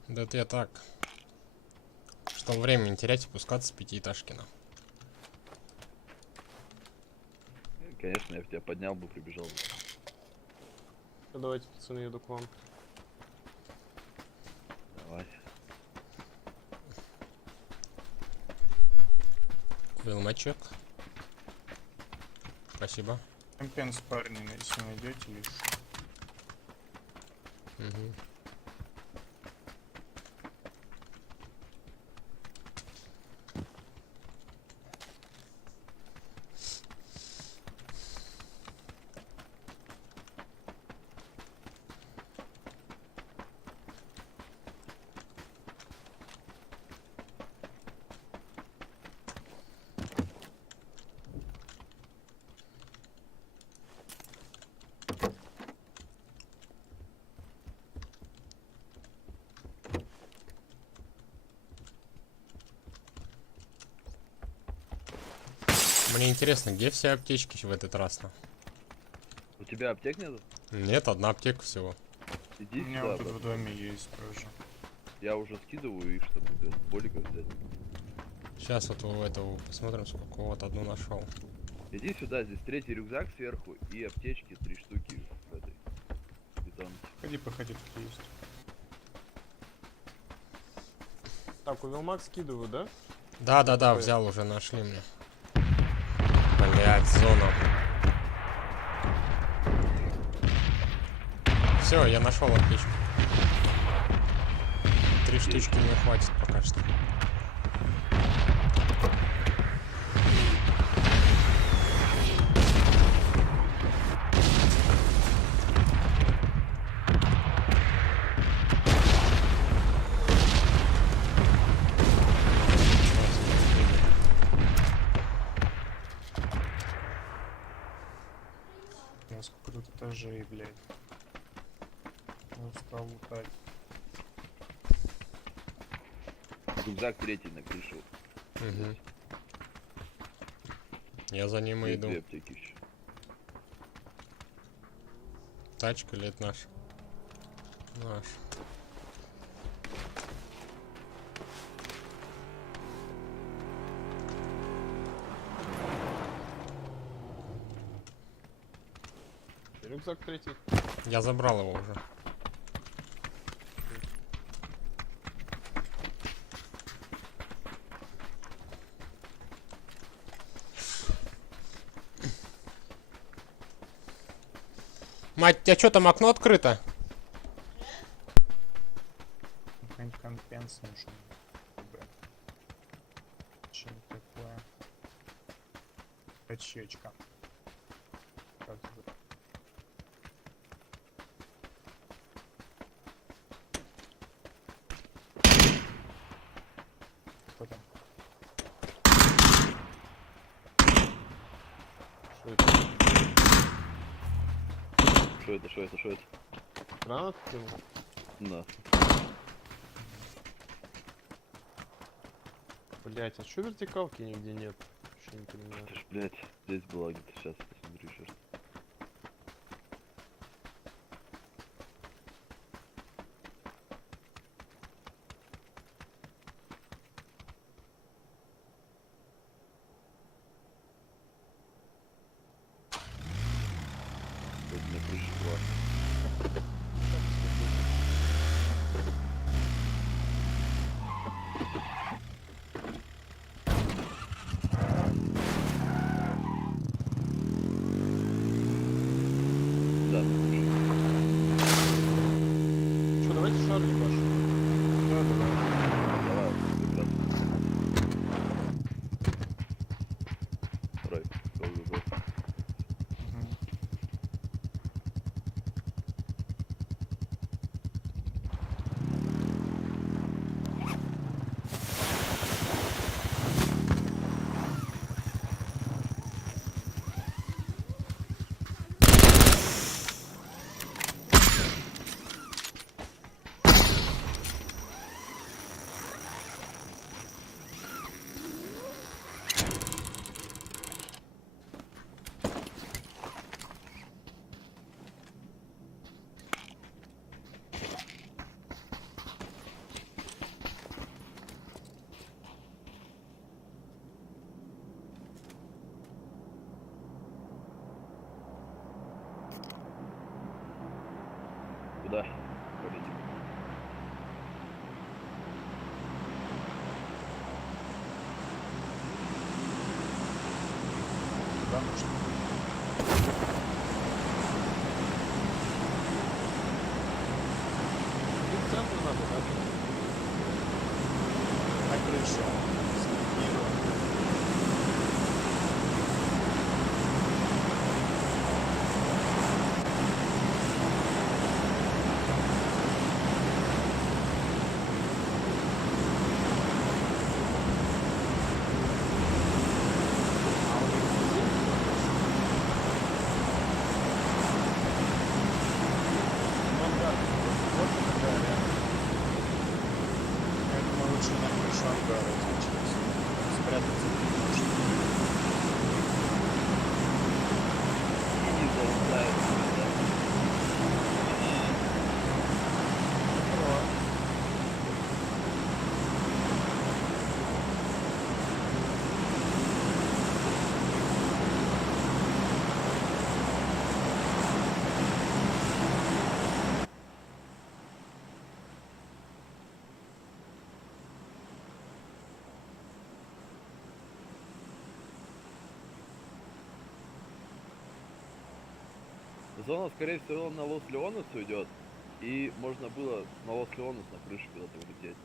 Да это я так. Чтобы время не терять и пускаться с пятиэтажки на. Конечно, я в тебя поднял бы, прибежал бы. Ну, давайте, пацаны, еду к вам. Давай. Вилмачек. Спасибо. Компенс, парни, если найдете, есть. Угу. Мне интересно, где все аптечки в этот раз? На? У тебя аптек нету? Нет, одна аптека всего. Иди У меня сюда, вот тут брат. в доме есть тоже. Я уже скидываю их, чтобы без болика взять. Сейчас вот у этого посмотрим, сколько вот одну нашел. Иди сюда, здесь третий рюкзак сверху и аптечки 3 штуки в этой бетонке. Походи, тут есть. Так, у Вилмак скидываю, да? Да, Такое. взял уже, нашли мне. Блять, зона. Все, я нашел аптечку. 3 штучки мне хватит пока что. Сколько тут этажей, блядь. Я устал лутать. Рюкзак третий на крышу. Угу. Я за ним и Есть иду. 2 аптеки еще. Тачка или это наша? Наш. Рюкзак третий. Я забрал его уже. Мать, у тебя что там окно открыто? Какой-нибудь компенс нужен. Что такое? Точечка. Как это? Кто там? Что это? Что это? Гранат кинул? Да. Блять, а чё вертикалки нигде нет? Вообще не понимаю. Ты ж, блядь, здесь была где-то, сейчас посмотрю еще. Тут на крыше была. Да, на крыше. Чё, давайте шар ебашим. Давай, как раз. Рай, go. Мгм. Куда? Полетим. Куда нужно? И в центр надо, да? На крыше. Скопировано. Я думаю, лучше на крышу ангара, если честно. Спрятаться не может. И не залутают себя. Зона, скорее всего, на Лос-Леонес уйдет. И можно было на Лос-Леонус на крышу куда-то улететь.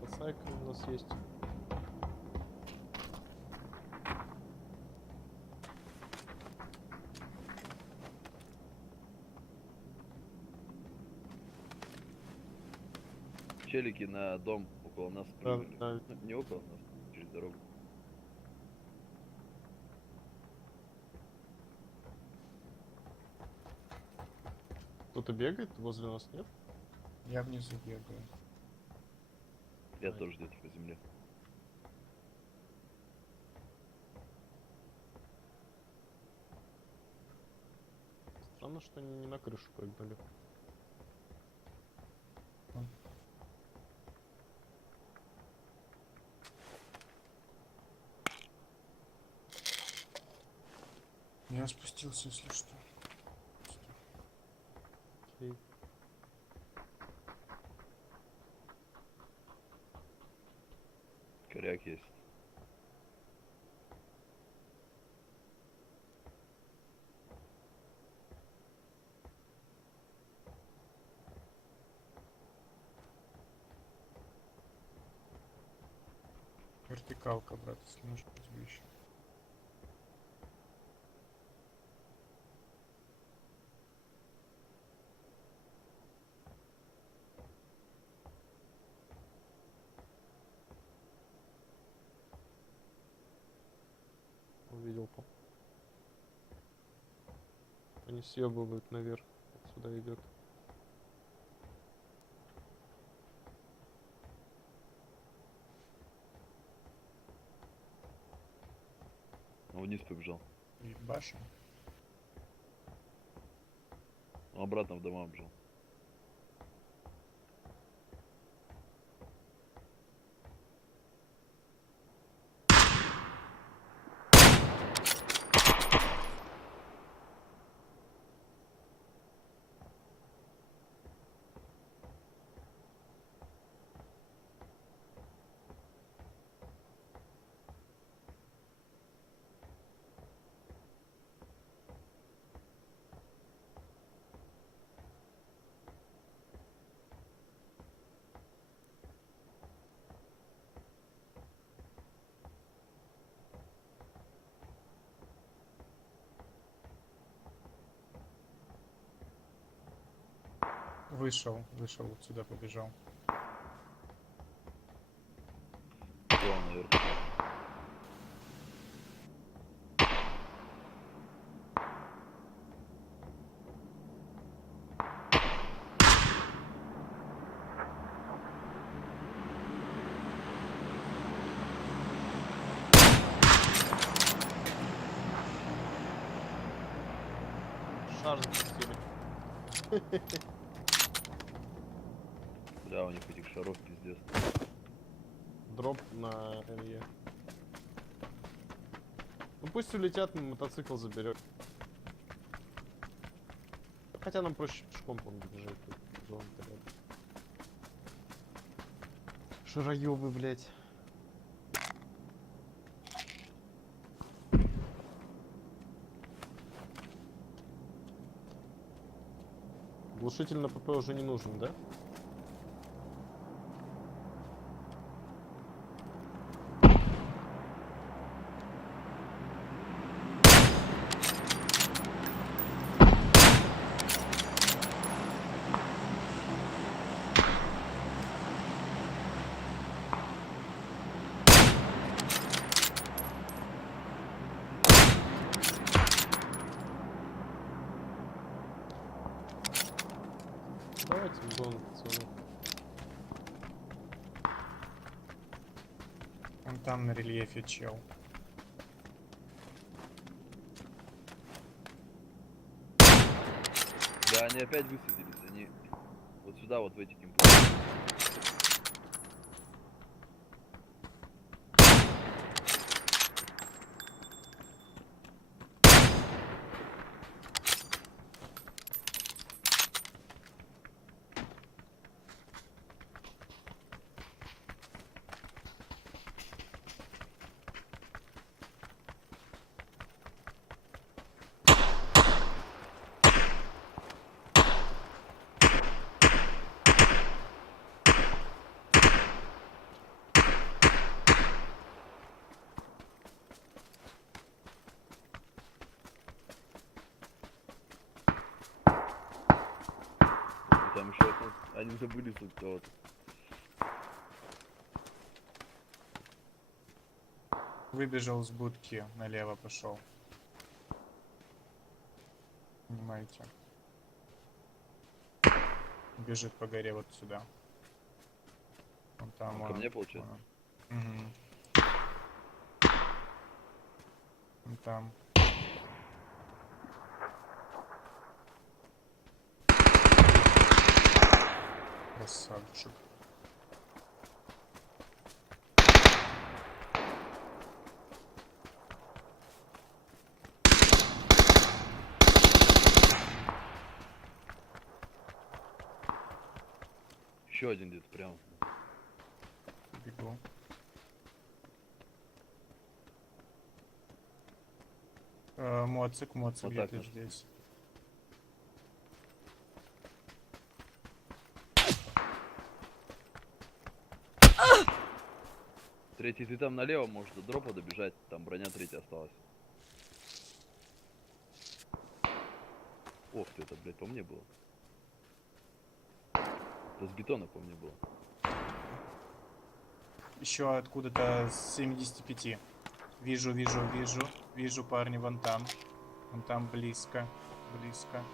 Мотоцикл у нас есть. Челики на дом около нас Да, прыгали. да. Ну, не около нас, через дорогу. Кто-то бегает возле нас, нет? Я внизу бегаю. Я тоже где-то по земле. Странно, что они не на крышу прыгнули. Я спустился, если что. Окей. Коряк есть. Вертикалка, брат, если может быть выше. Увидел, по. Они съебывают наверх. Отсюда идет. Он вниз побежал. И башен. Он обратно в дома побежал. Вышел, вот сюда побежал. Кто он наверху? Шар запустили. Да, у них этих шаров пиздец. Дроп на НЕ. Ну пусть улетят, мотоцикл заберет. Хотя нам проще пешком, по-моему, бежать. Шароёбы, блять. Глушитель на ПП уже не нужен, да? Давайте в зону, пацаны. Он там на рельефе чел. Да, они опять высадились, они вот сюда, вот в эти кемпы. Там еще они забыли тут кого-то. Выбежал с будки, налево пошел. Понимаете? Бежит по горе вот сюда. Вон там. Ко мне, получается? Угу. Вон там. Красавчик. Еще один где-то прям. Бегу. Моцик Вот так где-то вот. здесь. Третий, ты там налево можешь до дропа добежать, там броня третья осталась. Ох ты, это, блядь, по мне было. Это с бетона по мне было. Еще откуда-то с 75. Вижу парня вон там. Вон там близко. Заходит.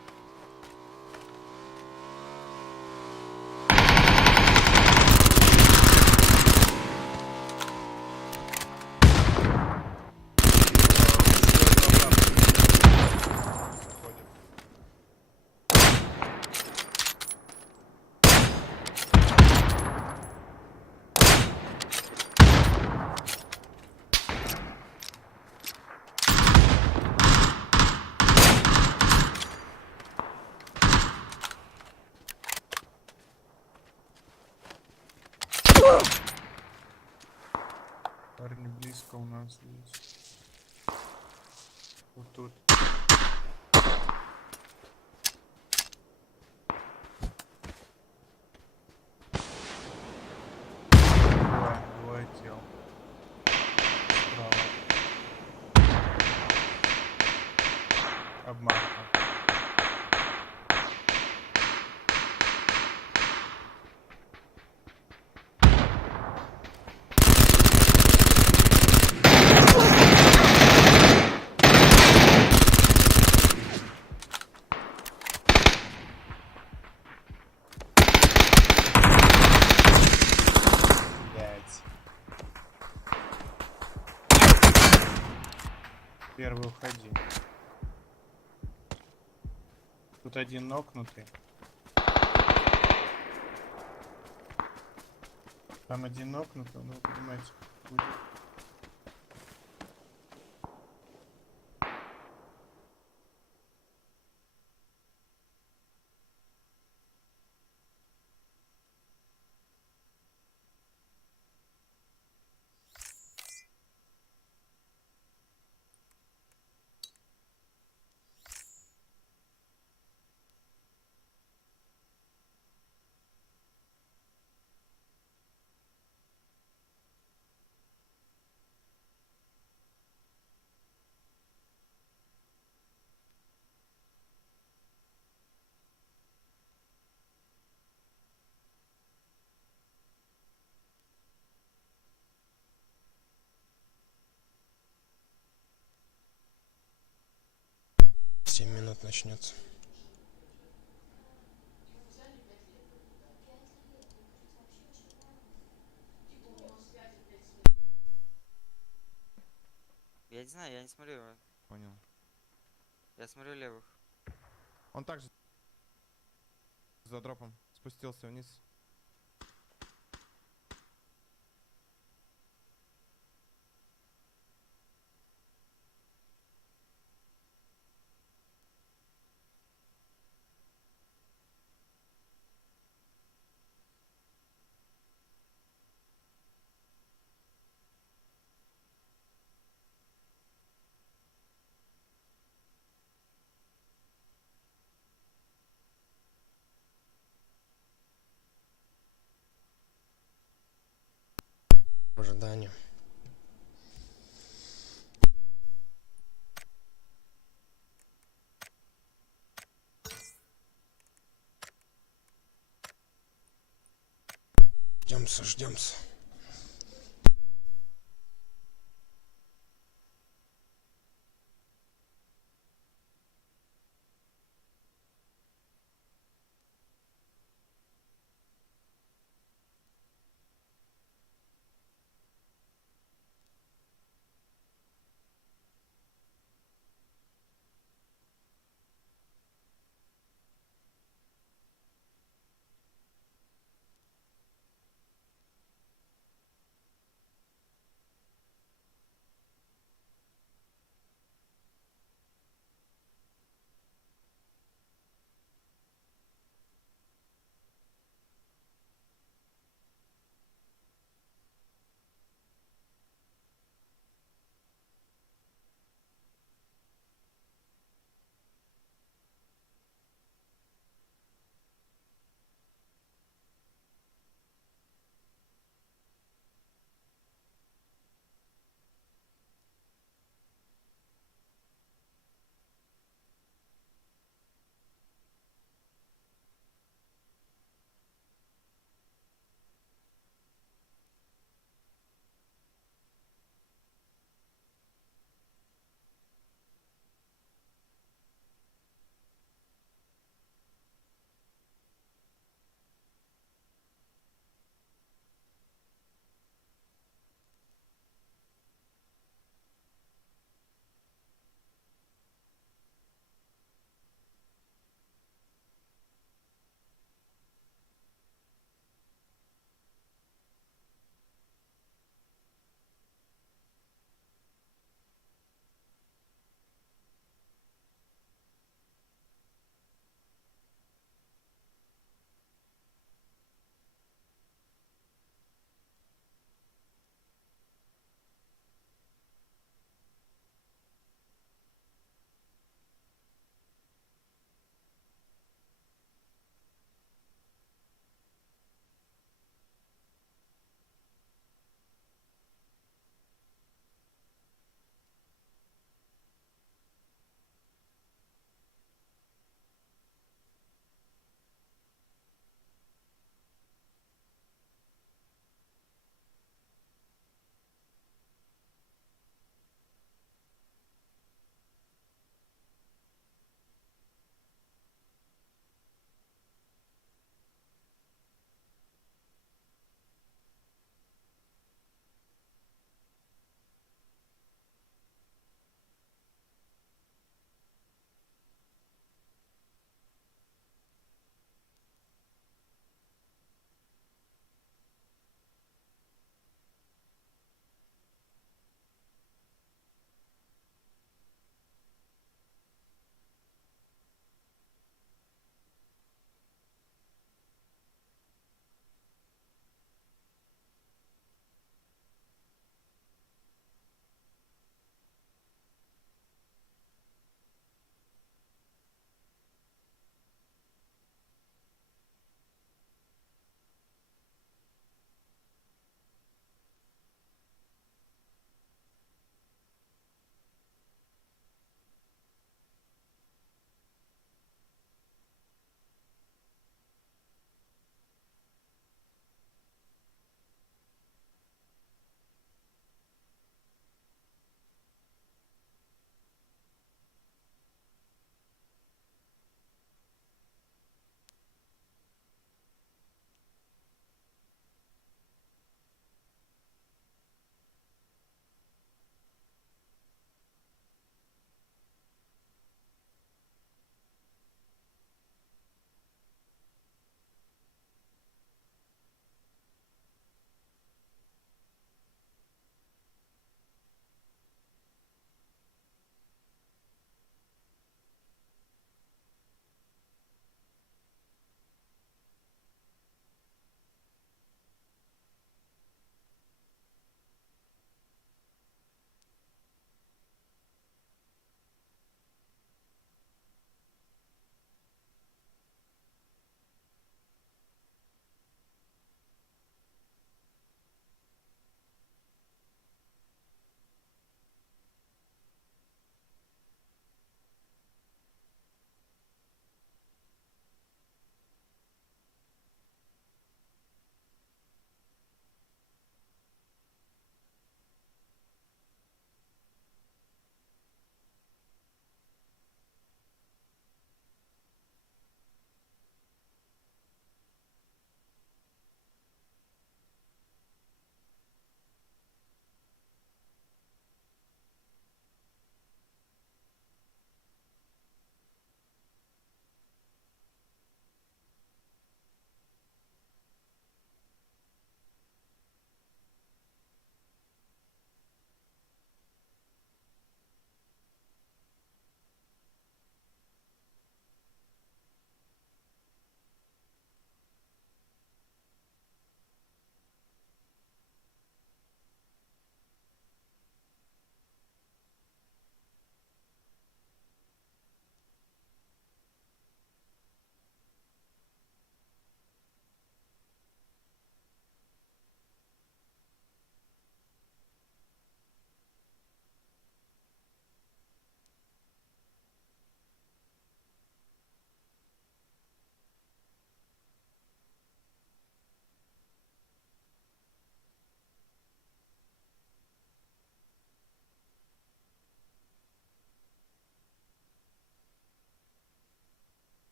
Парни близко у нас здесь. Вот тут. Двое тел. Справа. Обманка. Первый уходи. Тут один нокнутый. Там один нокнутый, ну, понимаете, будет. Семь минут начнется. Я не знаю, я не смотрю его. Понял. Я смотрю левых. Он также за дропом спустился вниз. В ожидании. Ждемся, ждемся.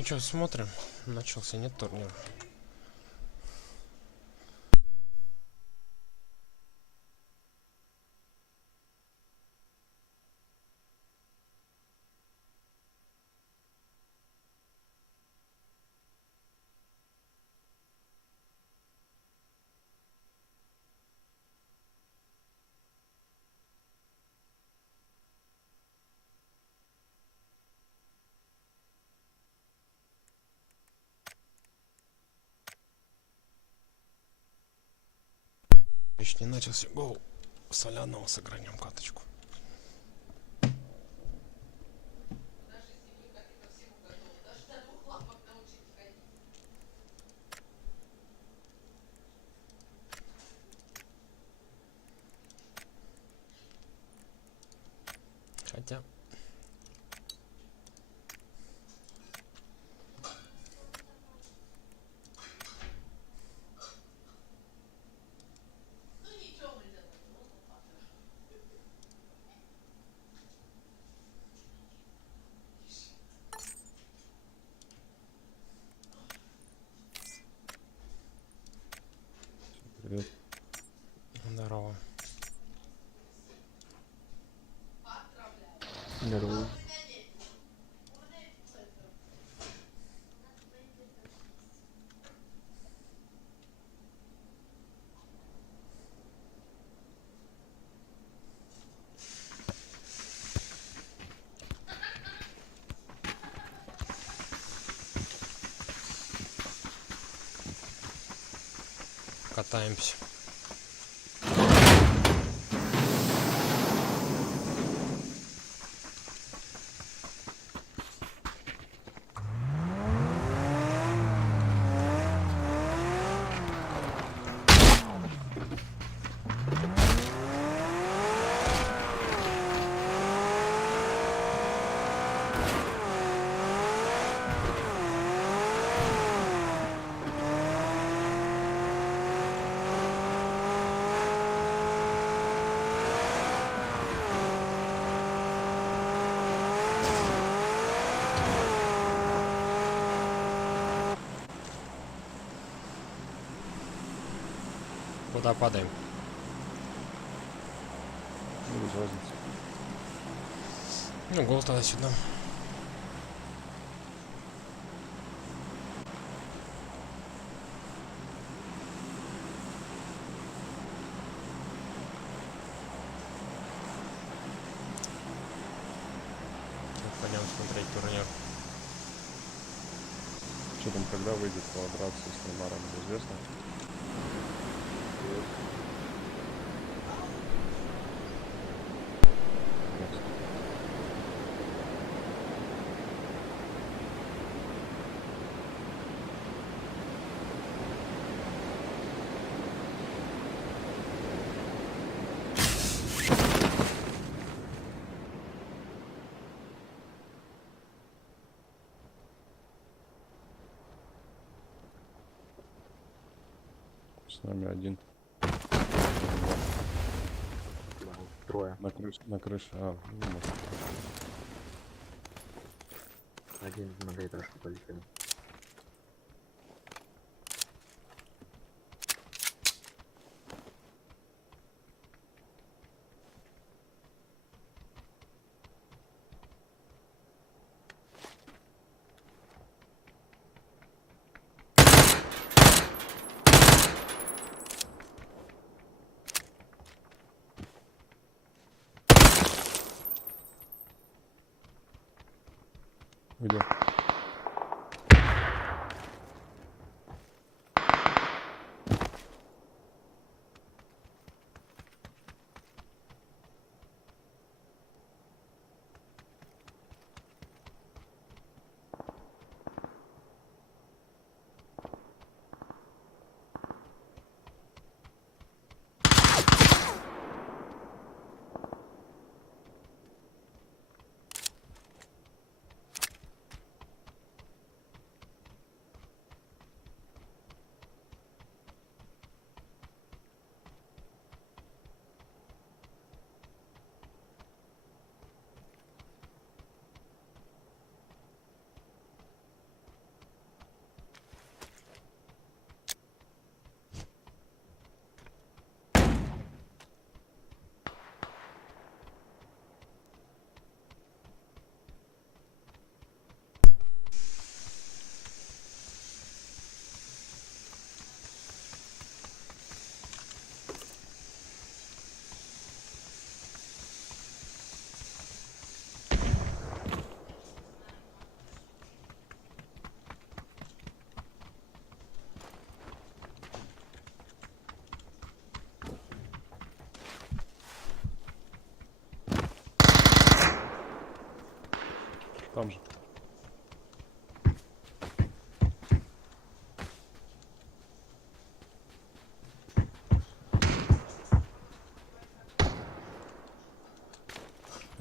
Ну что, смотрим. Начался, нет турнира. Еще не начался гол соляного, сыграем каточку. Хотя... Привет. Здорово. Здорово. Катаемся. Куда падаем? Без разницы. Ну, гол тогда сюда. Пойдем смотреть турнир. Что там, когда выйдет коллаборация с Неймаром, известно? С нами один. Трое. На крыше. А, ну, может. Один в многоэтажку полетел. Где?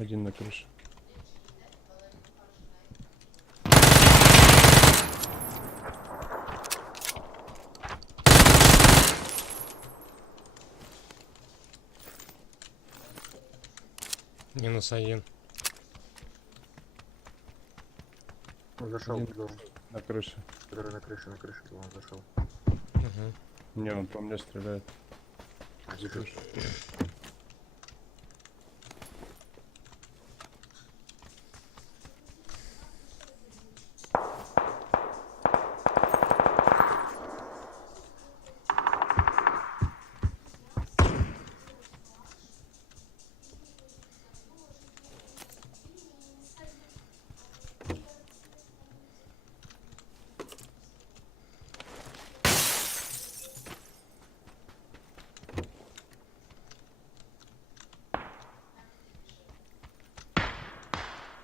Один на крыше. -1. Он зашел Один в дом. на крыше. Который на крыше, он зашел. Угу. Не, он по мне стреляет. А, вижу.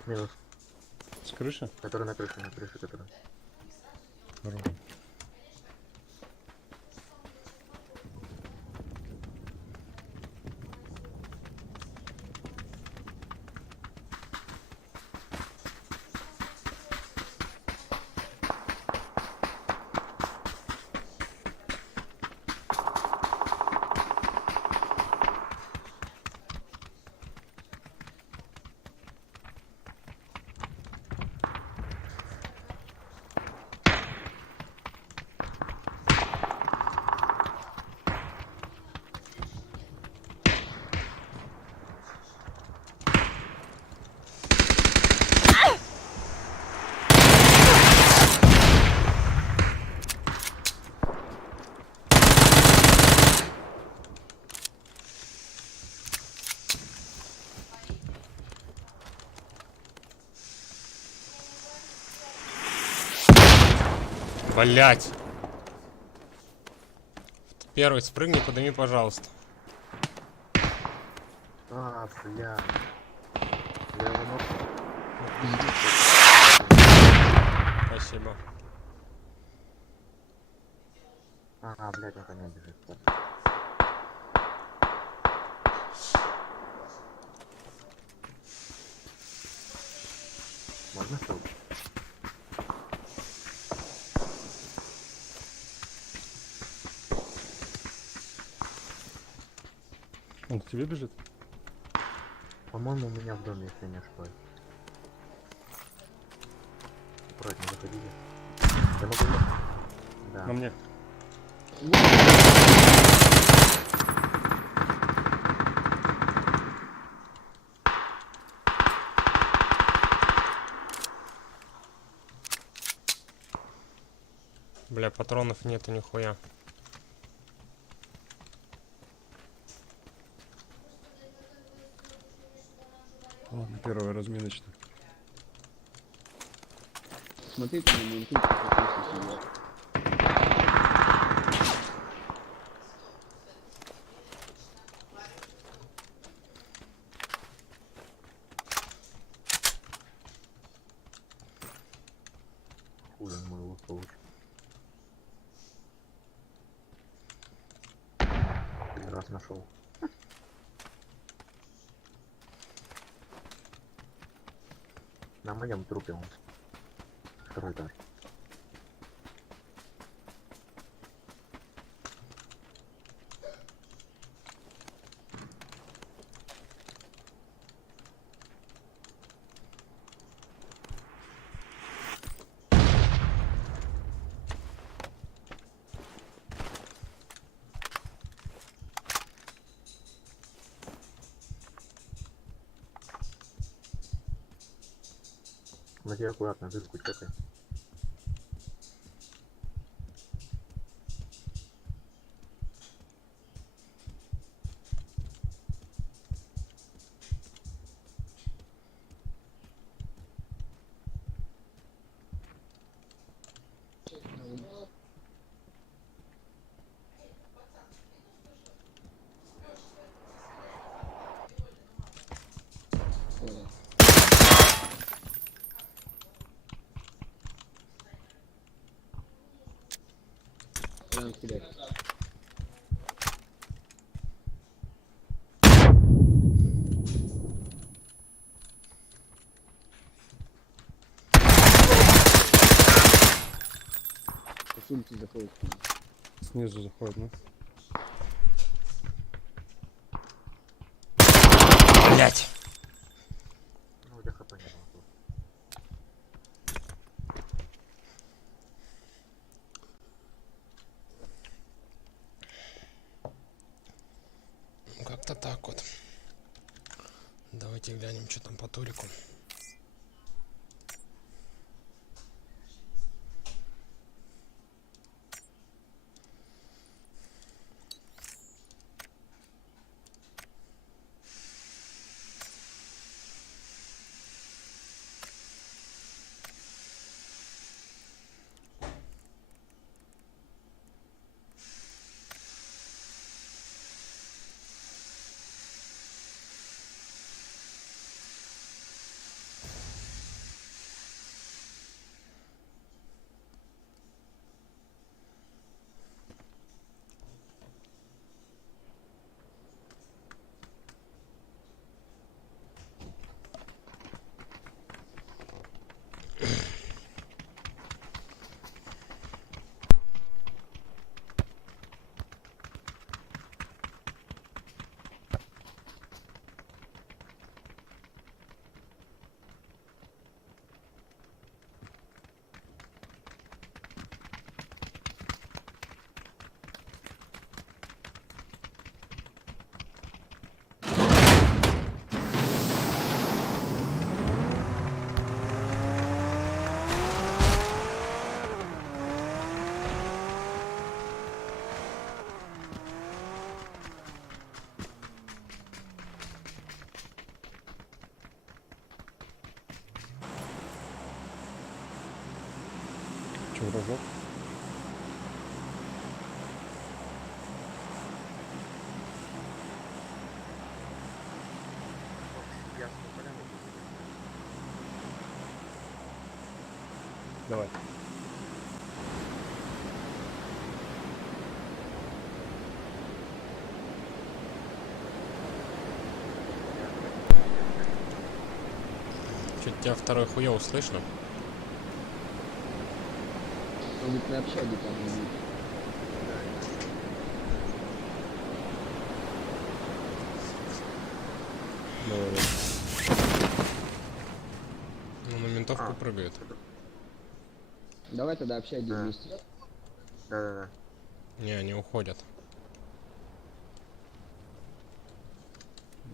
Минус. С крыши? Который на крыше, который. Хорош. Блять. Первый, спрыгни, подними, пожалуйста. А, бля. Я его ног. Спасибо. А, блядь, он ко мне бежит. Можно что? Он к тебе бежит? По-моему, у меня в доме, если я не ошибаюсь. Аккуратнее заходите. Я могу... Да. На мне. Бля, патронов нету нихуя. Ладно, первая разминочная. Смотрите на менту, как сидят. Хуже мой лук получше. Раз нашел. На моем трупе он. Второй этаж. Смотри аккуратно, дырку чекай. с улицы заходит. Снизу заходит, ну. Блять! Ну, я хп не было. Как-то так вот. Давайте глянем, что там по турику. Че, вражок? Я с полями. Давай. Чё-то тебя второй хуёво слышно? Он ведь на общаге там не Давай, давай. Ну, на ментовку прыгает. Давай тогда общаги вместе. Да-да-да. Не, они уходят.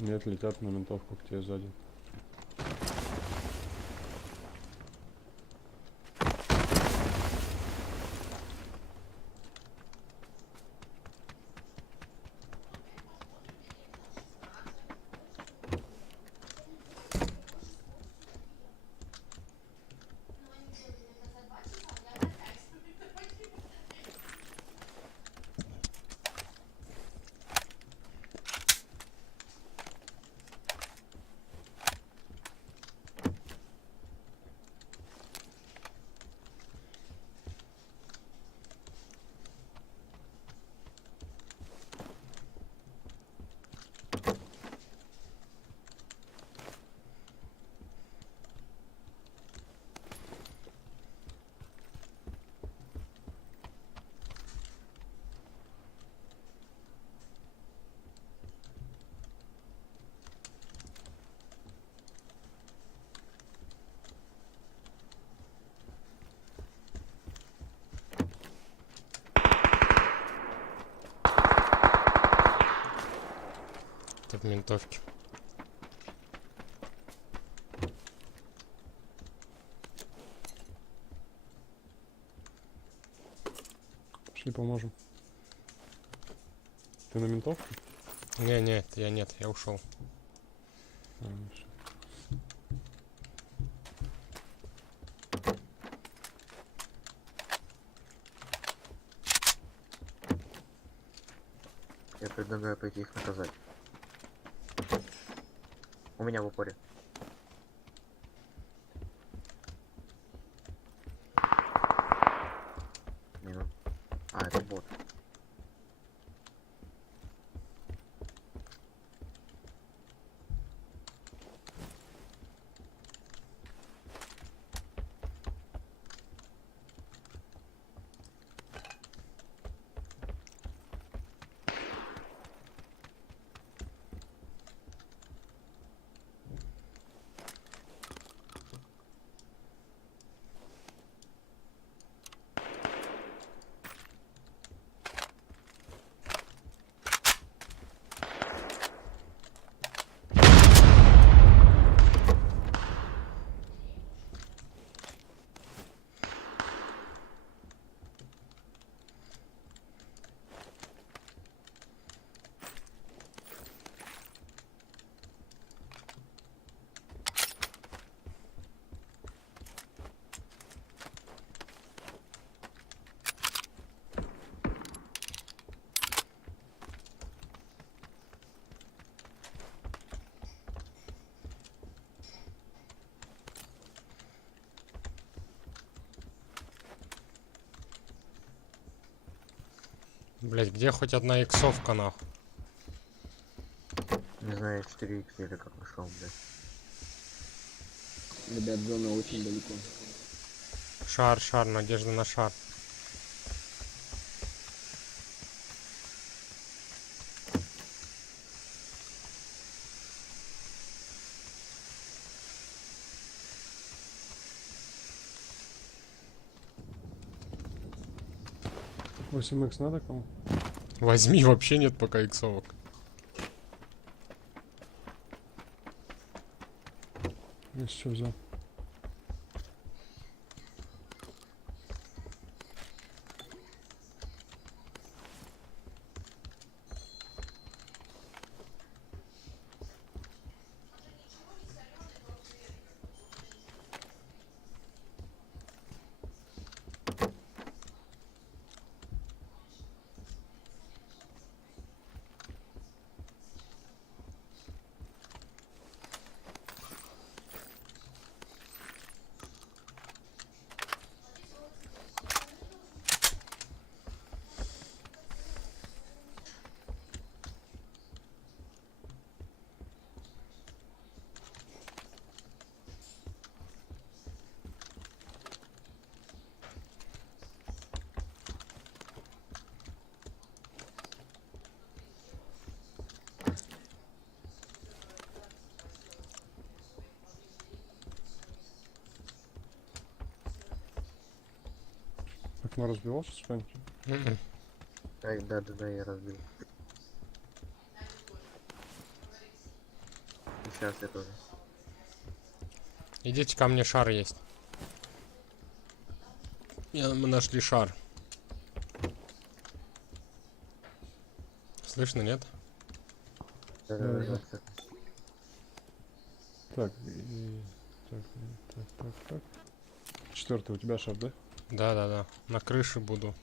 Нет, летят на ментовку к тебе сзади. Ты в ментовке. Пошли поможем. Ты на ментовке? Не, я ушел. А, ну всё. Я предлагаю пойти их наказать. У меня в упоре. Минут. А, это бот. Блять, где хоть одна иксовка, нахуй? Не знаю, 4х или как нашел, блядь. Ребят, зона очень далеко. Шар, шар, надежда на шар. Х надо кому? Возьми, вообще нет пока иксовок. Я что взял? Окно разбивал сейчас что-нибудь? Да, я разбил. И сейчас я тоже. Идите ко мне, шар есть. Мы нашли шар. Слышно, нет? Да. Так, так. Четвертый у тебя шар, да? Да. На крыше буду.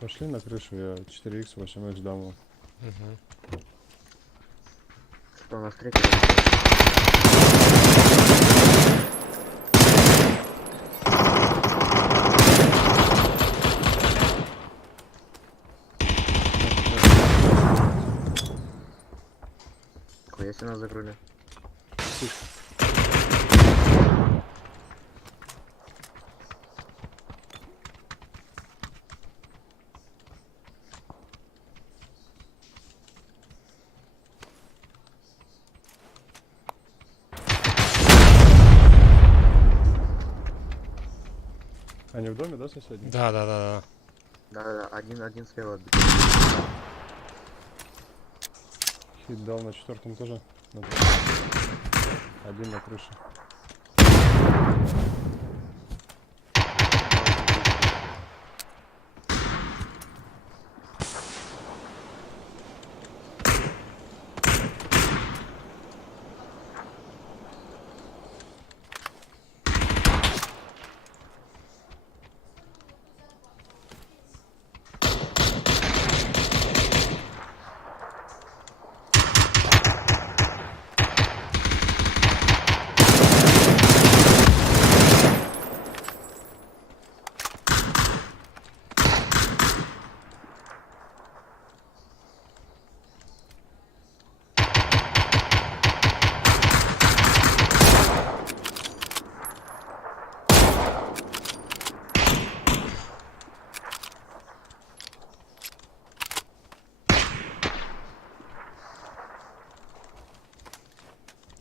Пошли на крышу, я 4х, 8х дам вам. Угу. Что у нас третий? Если нас закрыли. Они в доме, да, соседние? Да. Да, один слева отбит. Хит дал на четвертом этаже. Один на крыше.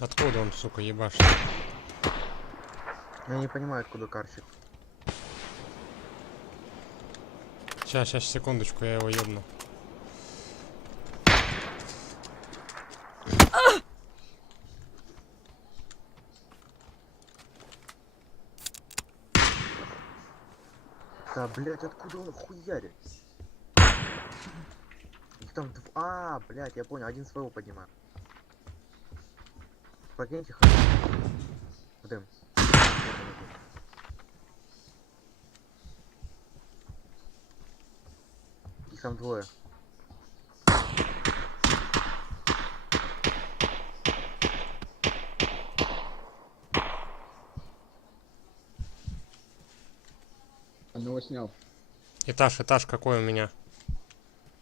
Откуда он, сука, ебашит? Я не понимаю, откуда карщик. Сейчас, секундочку, я его ебну. Да, блять, откуда он хуярит? Их там блять, я понял, один своего поднимаю. Покиньте хат. В дым. Их там двое. Одного снял. Этаж какой у меня?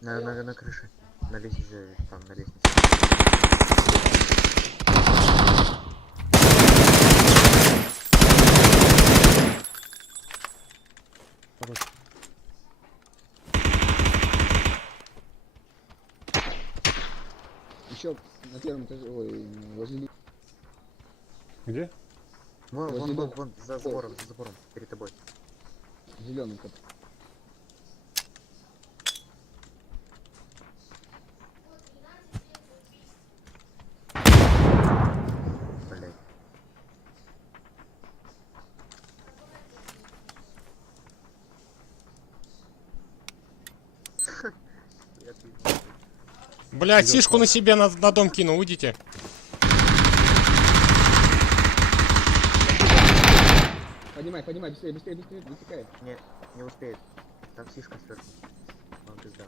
На крыше. На лестнице, там, на лестнице. Еще на первом этаже, ой, возле... Где? Вон, за забором, перед тобой. Зеленый кот. Блять. Блять, сишку на себе на дом кинул, уйдите. Поднимай, быстрее, вытекай. Не успеет. Там сишка сверху. Он пизда.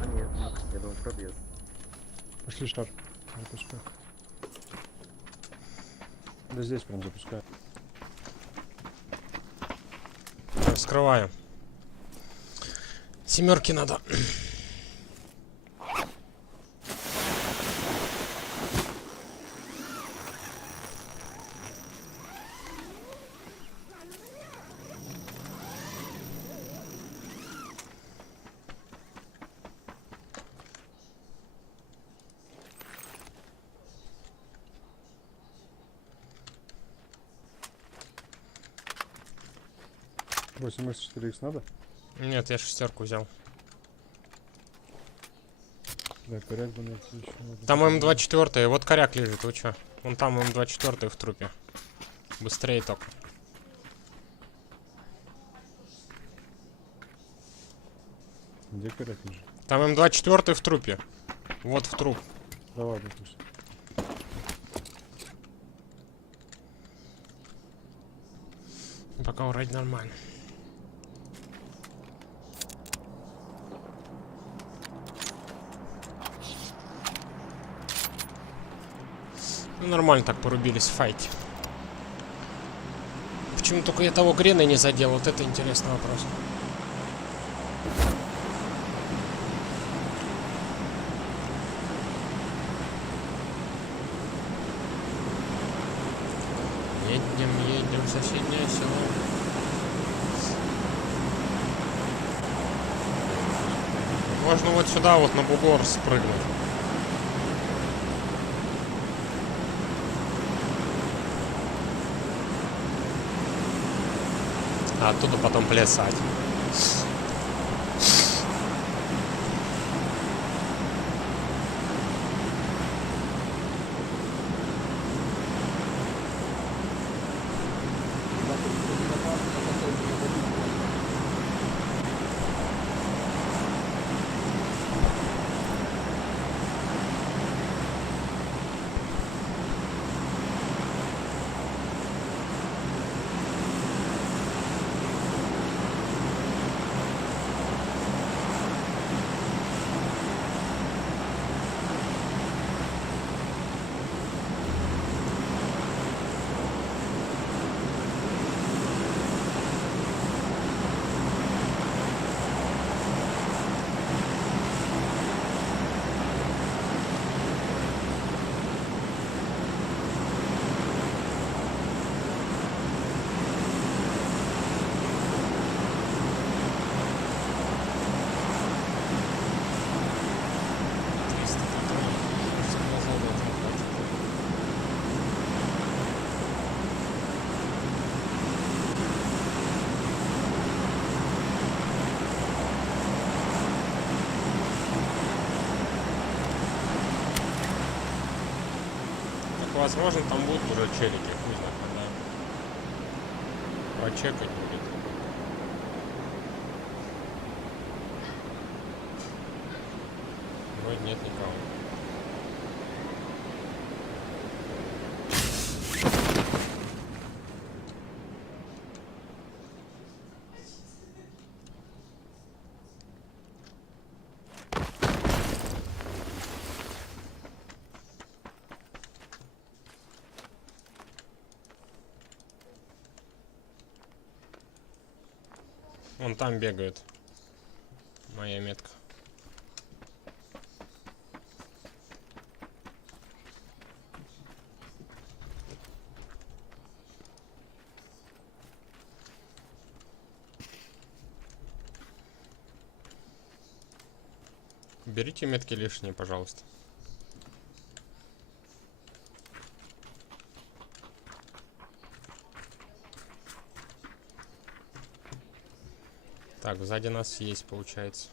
А нет, я думал, пробьет. Пошли штар. Запускай. Да здесь прям запускаю. Вскрываю. Семерки надо. Восемь x 4x надо? Нет, я шестерку взял. Да, коряк бы найти еще надо. Там М24, вот коряк лежит, вы чё? Вон там М24 в трупе. Быстрее только. Где коряк лежит? Там М24 в трупе. Вот в труп. Да ладно, пусть. Пока вроде нормально. Ну, нормально так порубились в файте. Почему только я того грена не задел? Вот это интересный вопрос. Едем в соседнее село. Можно вот сюда вот на бугор спрыгнуть. А оттуда потом плясать. Возможно, там будут уже челики, хуй знает, когда почекать будет. Вроде нет никого. Он там бегает. Моя метка. Берите метки лишние, пожалуйста. Так, сзади нас есть, получается.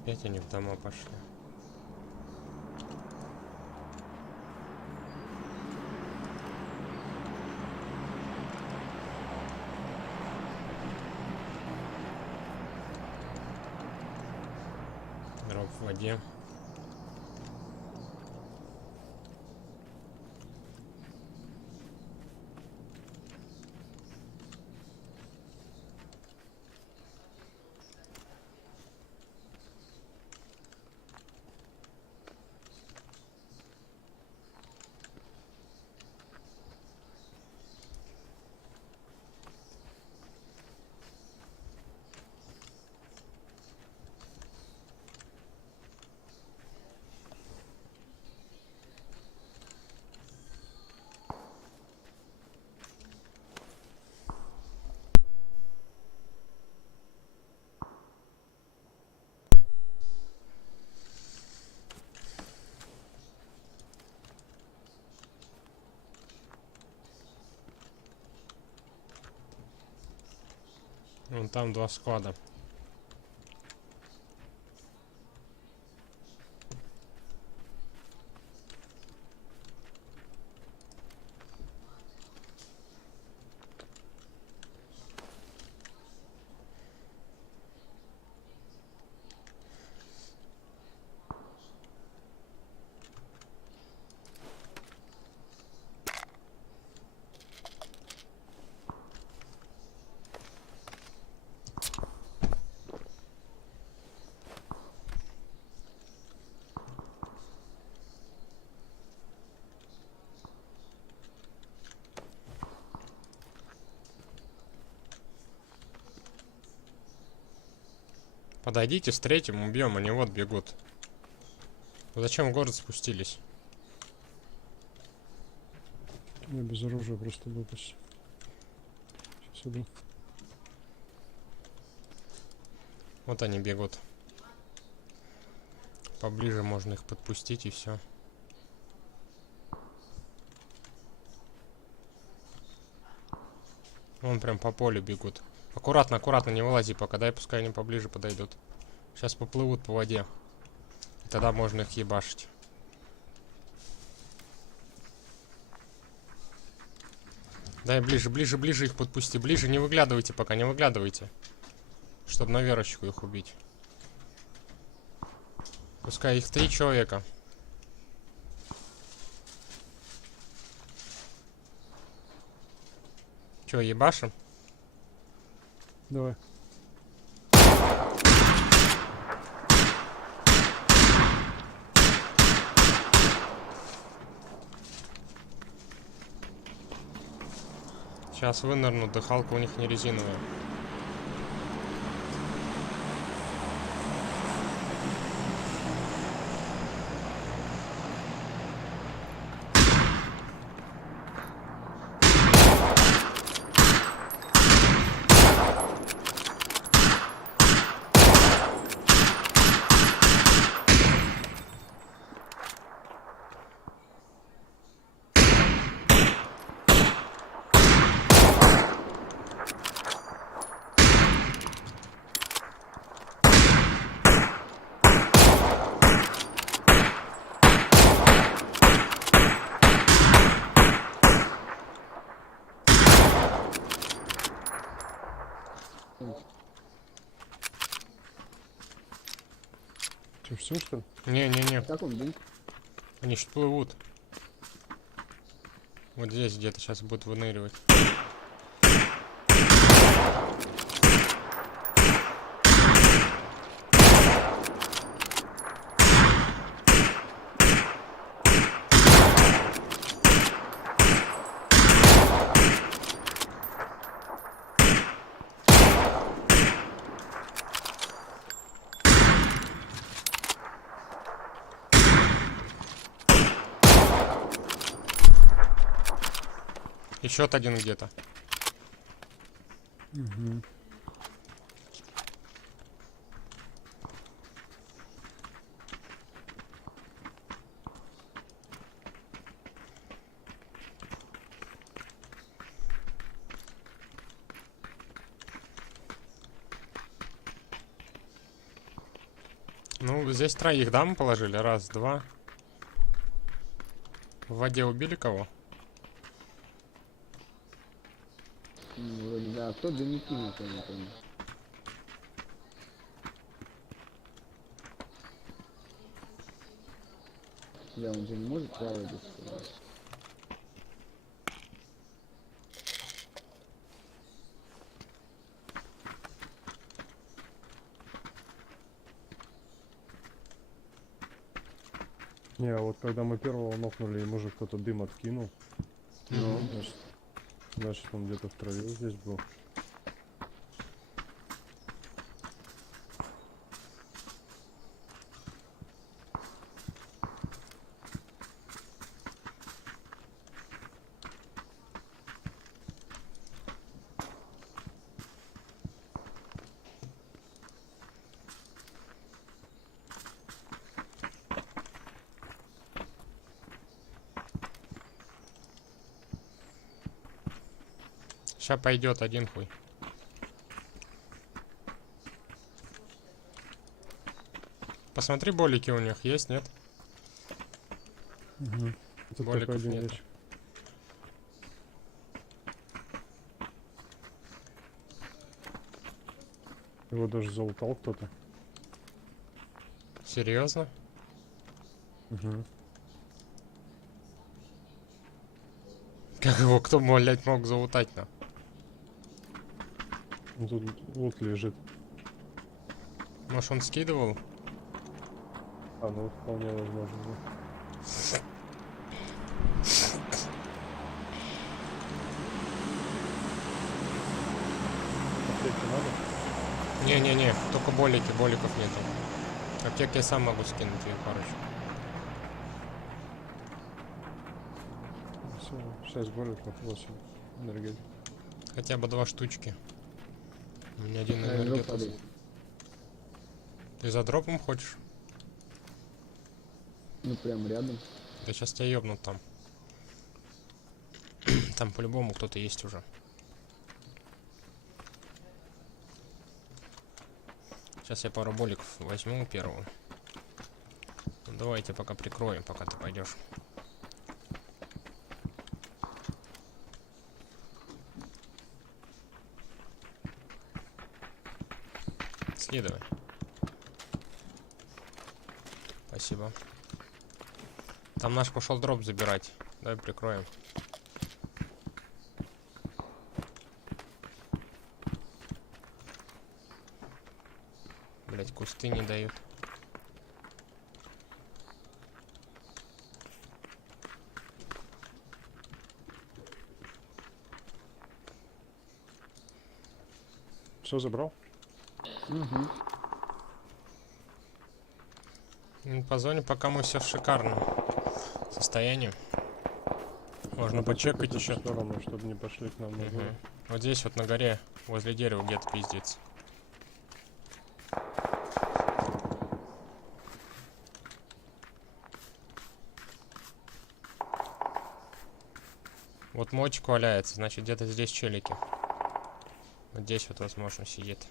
Опять они в дома пошли. Дроп в воде. Вон там 2 склада. Подойдите с третьим, убьем, они вот бегут. Вы зачем в город спустились? Я без оружия просто был почти. Сейчас иду. Вот они бегут. Поближе можно их подпустить и все. Вон прям по полю бегут. Аккуратно, аккуратно, не вылази пока, дай пускай они поближе подойдут. Сейчас поплывут по воде. И тогда можно их ебашить. Дай ближе, ближе, ближе их подпусти. Ближе, не выглядывайте пока, не выглядывайте. Чтобы на верочку их убить. Пускай их 3 человека. Че, ебашим? Давай. Сейчас вынырну, дыхалка у них не резиновая. Че, все что ли? Не-не-не. Как он, блин? Они ж плывут. Вот здесь где-то сейчас будут выныривать. Еще один где-то. Угу. Ну, здесь троих, да, мы положили? Раз, два. В воде убили кого? Ну, вроде да, кто не кинул, я не помню. Да, он же не может плавать без этого. Не, а вот когда мы первого нокнули, ему же кто-то дым откинул. Ну. Значит, он где-то в траве здесь был. Сейчас пойдет один хуй. Посмотри, болики у них есть, нет? Угу. Тут Боликов только один нету. ящик. Его даже залутал кто-то. Серьезно? Угу. Как его кто, блядь, мог залутать-то? Ну, тут лут лежит. Может, он скидывал? А, ну вполне возможно. Да. Аптеки надо? Не-не-не, только болики, боликов нету. Аптеки я сам могу скинуть ее парочку. Все, 6 боликов, 8 энергетик. Хотя бы 2 штучки. У меня один Дроп энергетик. падает. Ты за дропом хочешь? Ну прям рядом. Да сейчас тебя ёбнут там. Там по-любому кто-то есть уже. Сейчас я пару боликов возьму первую. Ну, давайте пока прикроем, пока ты пойдешь. Следуй. Спасибо. Там наш пошел дроп забирать. Давай прикроем. Блять, кусты не дают. Все забрал? Угу. По зоне пока мы все в шикарном состоянии. Можно Надо почекать чекать еще. в сторону, чтобы не пошли к нам на зону. Вот здесь вот на горе, возле дерева где-то пиздец. Вот мочек валяется, значит где-то здесь челики. Вот здесь вот возможно сидит.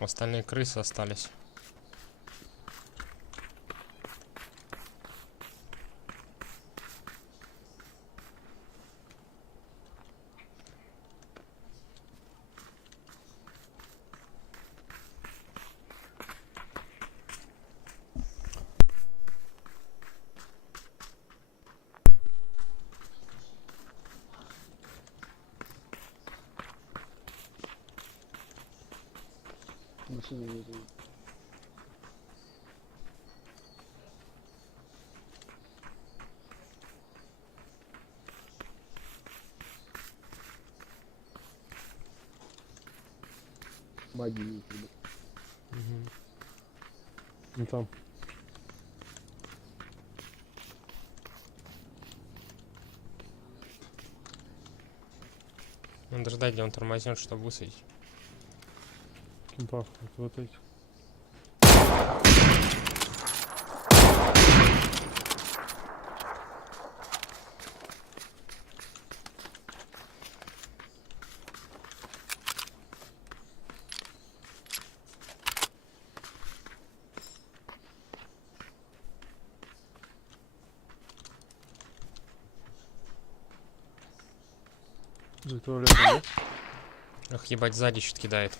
Остальные крысы остались. Машина едет. Баги едет. Ну там. Надо ждать, где он тормознет, чтобы высадить. Кимпах, вот эти. За туалетом, да? Ах, ебать, сзади щит кидает.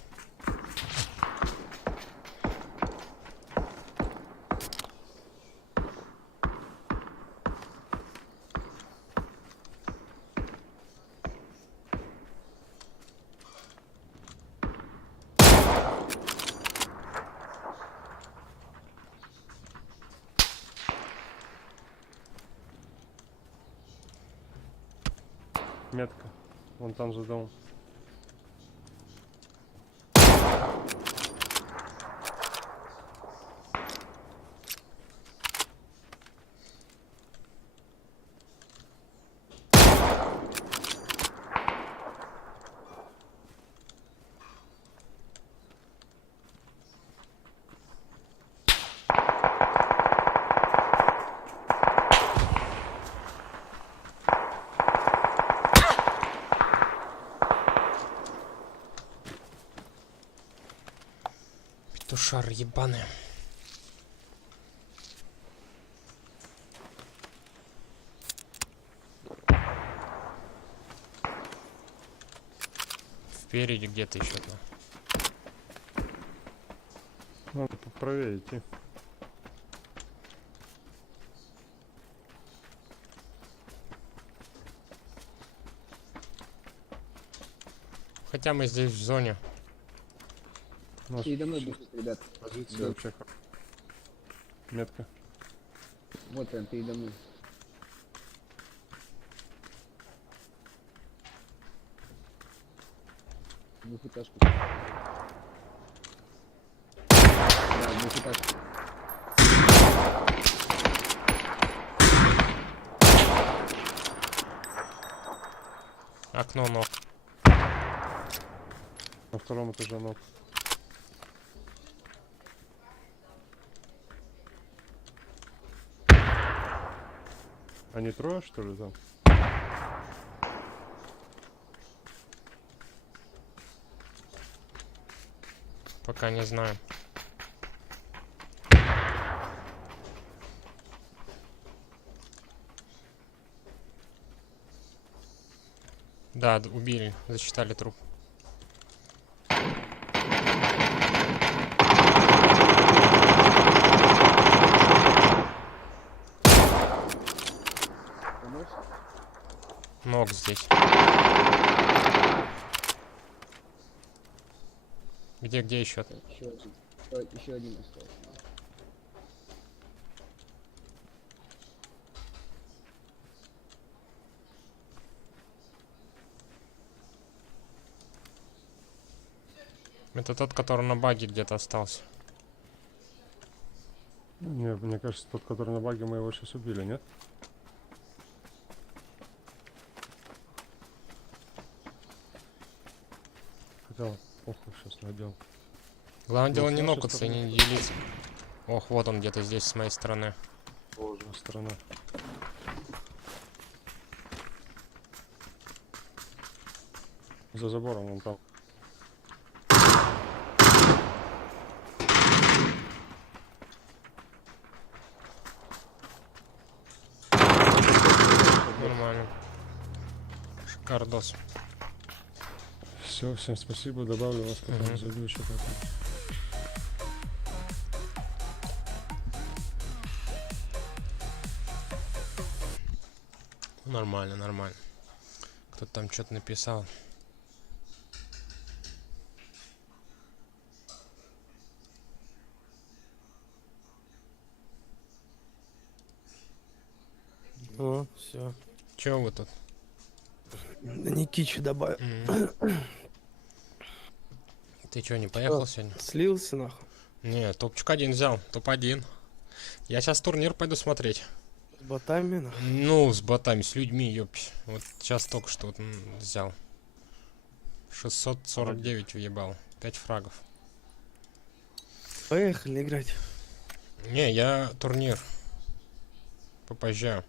Метка. Вон там за домом. Тушар ебаный. Впереди где-то еще там. Надо поправее идти. Хотя мы здесь в зоне. Передо мной бежит, ребят. Позиция Да. вообще. Метка. Вот прям передо мной. Двухэтажка. Да, двухэтажка. Окно ног. На втором этаже ног. Они трое, что ли, там? Пока не знаю. Да, убили, засчитали труп. Ног здесь. Где еще? Еще один остался. Это тот, который на баге где-то остался. Не, мне кажется, тот, который на баге, мы его сейчас убили, нет? Хотя, похуй, сейчас найдем. Главное дело с не нашей нокаться и стороны. не делиться. Ох, вот он где-то здесь с моей стороны. Боже, сторона. За забором вон там. Шардос. Все, всем спасибо, добавлю вас, потом зайду еще как-то. Нормально, нормально. Кто-то там что-то написал. О, все. Чё вы тут? Да Никичу добавил. Ты чё, не поехал сегодня? Слился нахуй. Не, топчик 1 взял, топ-1. Я сейчас турнир пойду смотреть. С ботами нахуй. Ну, с ботами, с людьми, ёпись. Вот сейчас только что вот, взял. 649 въебал. 5 фрагов. Поехали играть. Не, я турнир. Попозже.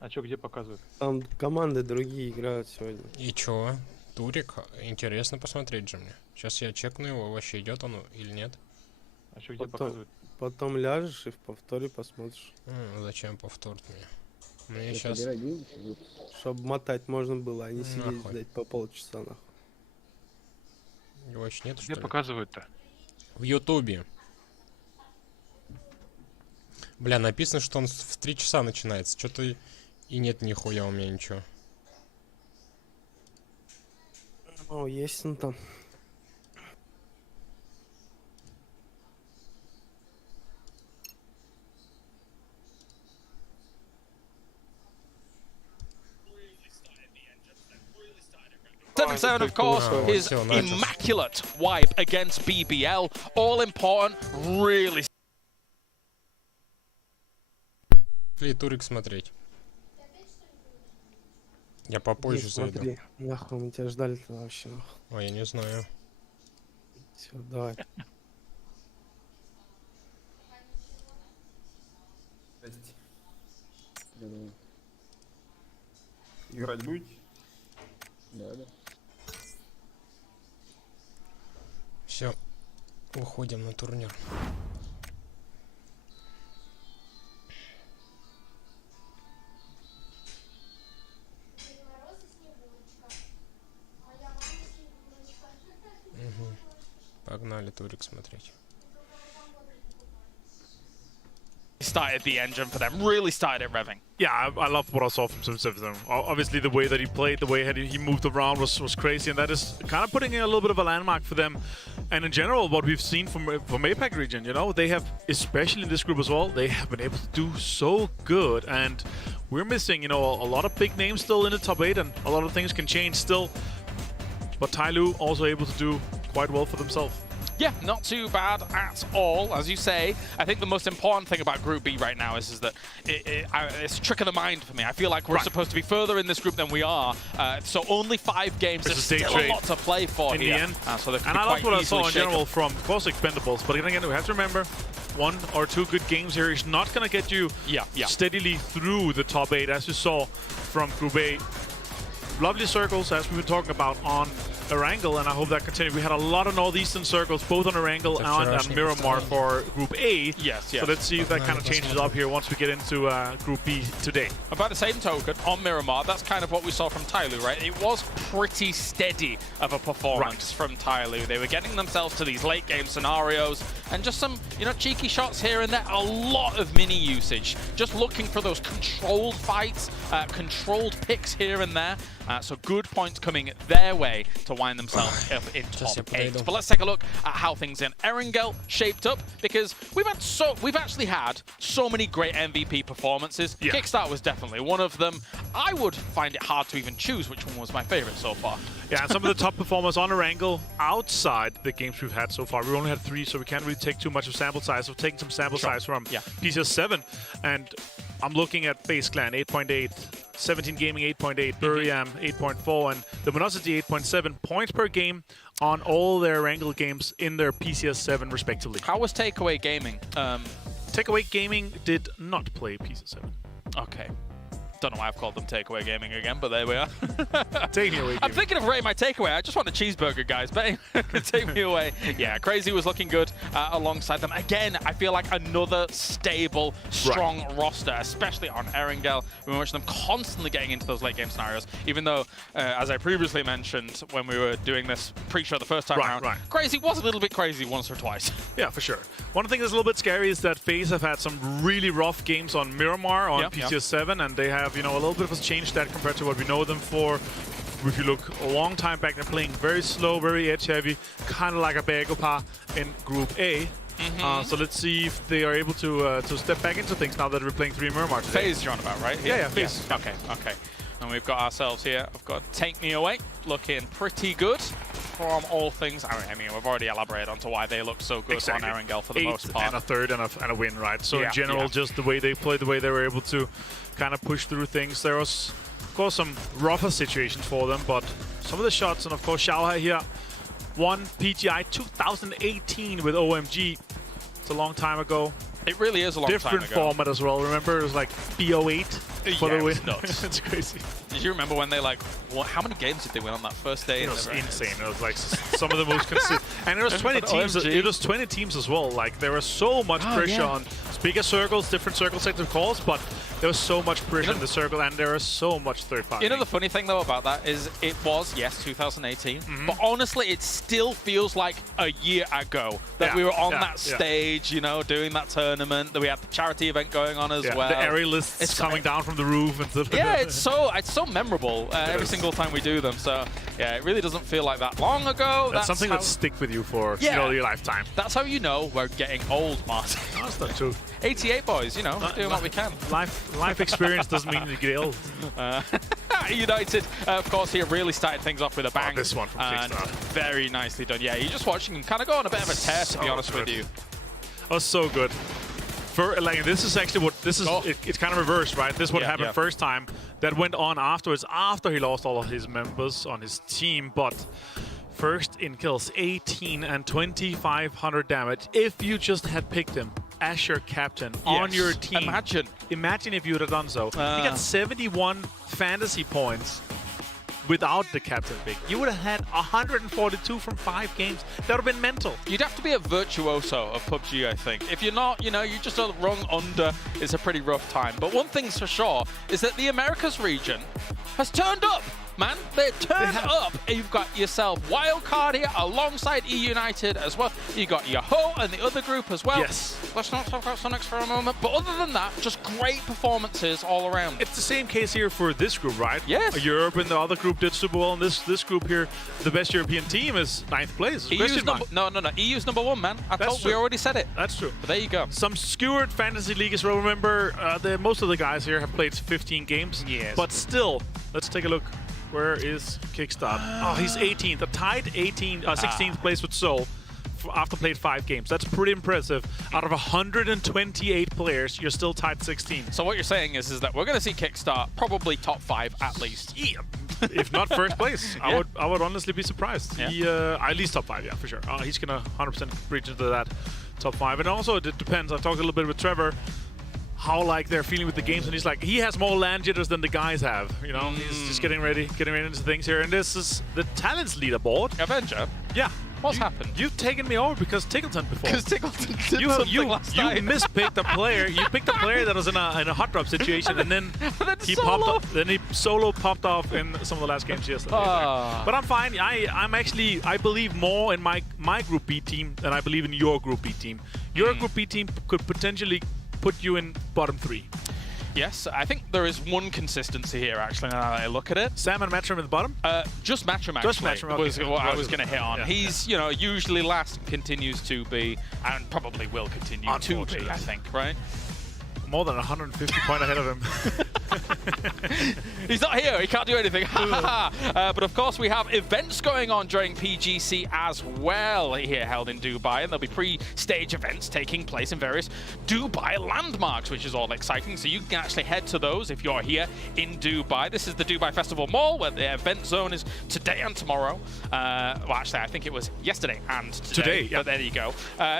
А чё, где показывают? Там команды другие играют сегодня. И чё? Турик? Интересно посмотреть же мне. Сейчас я чекну его, вообще идет он или нет. А чё, где показывают? Потом ляжешь и в повторе посмотришь. Зачем повторить мне? Мне Я сейчас... собираю деньги, вот. Чтоб мотать можно было, а не сидеть Нахуй. ждать по полчаса нахуй. Его вообще нету, что Где ли? показывают-то? В Ютубе. Бля, написано, что он в 3 часа начинается. Что-то и нет нихуя у меня ничего. О, есть он там. Seven, of course, his immaculate wipe against BBL. All important, really. Турик смотреть. Я попозже Не зайду. смотри, нахуй мы тебя ждали-то вообще. Нахуй. Ой, я не знаю. Все, давай. Играть будете? Да. Все, уходим на турнир. Погнали турик смотреть. Started the engine for them, really started it revving. Yeah, I love what I saw from Sim. Obviously, the way that he played, the way he moved around was crazy, and that is kind of putting in a little bit of a landmark for them. And in general, what we've seen from APAC region, you know, they have, especially in this group as well, they have been able to do so good. And we're missing, you know, a lot of big names still in the top 8, and a lot of things can change still. But Tyloo also able to do quite well for themselves. Yeah, not too bad at all, as you say. I think the most important thing about Group B right now is that it's a trick of the mind for me. I feel like we're supposed to be further in this group than we are. So only 5 games. There's still a lot to play for in here. the end. So and I love what I saw in general from course Expendables. But again, we have to remember, 1 or 2 good games here is not going to get you steadily through the top 8, as you saw from Group A. Lovely circles, as we were talking about on Erangel, and I hope that continues. We had a lot of northeastern circles, both on Erangel and Miramar for Group A. Yes. So let's see if that kind of changes up here once we get into Group B today. By the same token, on Miramar, that's kind of what we saw from Tyloo, right? It was pretty steady of a performance from Tyloo. They were getting themselves to these late game scenarios, and just some, you know, cheeky shots here and there. A lot of mini usage, just looking for those controlled fights, controlled picks here and there. So good points coming their way to wind themselves up in top 8. But let's take a look at how things in Erangel shaped up, because we've actually had so many great MVP performances. Kickstart was definitely one of them. I would find it hard to even choose which one was my favorite so far. Yeah, and some of the top performers on Erangel outside the games we've had so far. We only had 3, so we can't really take too much of sample size. So we're taking some sample size from PCS 7, and I'm looking at Base Clan 8.8, 17 Gaming 8.8, Buriam 8.4, and Luminosity 8.7 points per game on all their Erangel games in their PCS 7 respectively. How was Takeaway Gaming? Takeaway Gaming did not play PCS 7. Okay. Don't know why I've called them takeaway gaming again, but there we are. Take me away. I'm thinking of rating my takeaway. I just want a cheeseburger, guys. But take me away. Yeah, Crazy was looking good alongside them. Again, I feel like another stable, strong roster, especially on Erangel. We watch them constantly getting into those late game scenarios, even though, as I previously mentioned when we were doing this pre-show the first time around, Crazy was a little bit crazy once or twice. Yeah, for sure. One thing that's a little bit scary is that FaZe have had some really rough games on Miramar on PCS7, and they have, you know, a little bit of a change that compared to what we know them for. If you look a long time back, they're playing very slow, very edge-heavy, kind of like a Bagopar in Group A. So let's see if they are able to step back into things now that we're playing 3 Miramar today. FaZe you're on about, right? Yeah, FaZe. Yeah. Okay. And we've got ourselves here. I've got Take Me Away, looking pretty good from all things. I mean, we've already elaborated onto why they look so good on Erangel for the most part. And a third and a win, right? So in general, just the way they played, the way they were able to kind of push through things. There was, of course, some rougher situations for them, but some of the shots, and of course, Xiaohai here won PGI 2018 with OMG. It's a long time ago. It really is a long time ago. Different format as well. Remember, it was like BO8 for the win. It's crazy. Did you remember when they how many games did they win on that first day? It was insane. It was like some of the most consistent. And it was 20 teams. It was 20 teams as well. Like there was so much pressure on bigger circles, different circle sets of calls, but there was so much pressure in the circle, and there was so much third party. You know the funny thing though about that is it was 2018, but honestly it still feels like a year ago that we were on that stage, you know, doing that tournament. That we had the charity event going on as well. The aerialists coming down from the roof and stuff. Yeah, it's so memorable every single time we do them. So yeah, it really doesn't feel like that long ago. That's something that sticks with you for your lifetime. That's how you know we're getting old, Martin. No, that's not true. 88 boys, you know, doing what we can. Life experience doesn't mean you get old. United, of course, here really started things off with a bang. This one from Kingston. Very nicely done. Yeah, you're just watching him kind of go on a bit of a tear, to be honest with you. Oh, so good. Like this is actually what this is. It's kind of reversed, right? This is what happened first time. That went on afterwards, after he lost all of his members on his team. But first in kills, 18 and 2,500 damage. If you just had picked him as your captain on your team, imagine if you would have done so. He got 71 fantasy points without the captain pick. You would have had 142 from 5 games. That would have been mental. You'd have to be a virtuoso of PUBG, I think. If you're not, you know, you just are rung under, it's a pretty rough time. But one thing's for sure is that the Americas region has turned up. Man, they turned up. You've got yourself Wildcard here alongside E-United as well. You got Yahoo and the other group as well. Yes. Let's not talk about Sonics for a moment. But other than that, just great performances all around. It's the same case here for this group, right? Yes. Europe and the other group did super well. And this group here, the best European team is 9th place. No. EU's number 1, man. We already said it. That's true. But there you go. Some skewered fantasy league as well. Remember, most of the guys here have played 15 games. Yes. But still, let's take a look. Where is Kingston? Oh, he's 18th. A tied 16th place with Seoul after played 5 games. That's pretty impressive. Out of 128 players, you're still tied 16th. So what you're saying is that we're going to see Kickstart probably top 5 at least. Yeah. If not first place, I would honestly be surprised. Yeah. He, at least top 5, yeah, for sure. He's gonna 100% breach into that top 5. And also, it depends. I talked a little bit with Trevor. How like they're feeling with the games, and he's like, he has more land jitters than the guys have. You know, he's just getting ready into things here. And this is the talents leaderboard. Avenger? Yeah. What's happened? You've taken me over because Tickleton before. Because Tickleton did something last night. You mispicked a player. You picked a player that was in a hot drop situation, and then he popped up. Then he solo popped off in some of the last games yesterday. But I'm fine. I believe more in my Group B team than I believe in your Group B team. Your Group B team could potentially put you in bottom 3. Yes, I think there is one consistency here, actually, now that I look at it. Sam and Matchroom at the bottom? Just Matchroom, actually, was what I was going to hit on. He's, you know, usually last, continues to be, and probably will continue to be, I think, right? More than 150 point ahead of him. He's not here. He can't do anything. But of course, we have events going on during PGC as well here held in Dubai. And there'll be pre-stage events taking place in various Dubai landmarks, which is all exciting. So you can actually head to those if you're here in Dubai. This is the Dubai Festival Mall, where the event zone is today and tomorrow. Well, actually, I think it was yesterday and today. But there you go.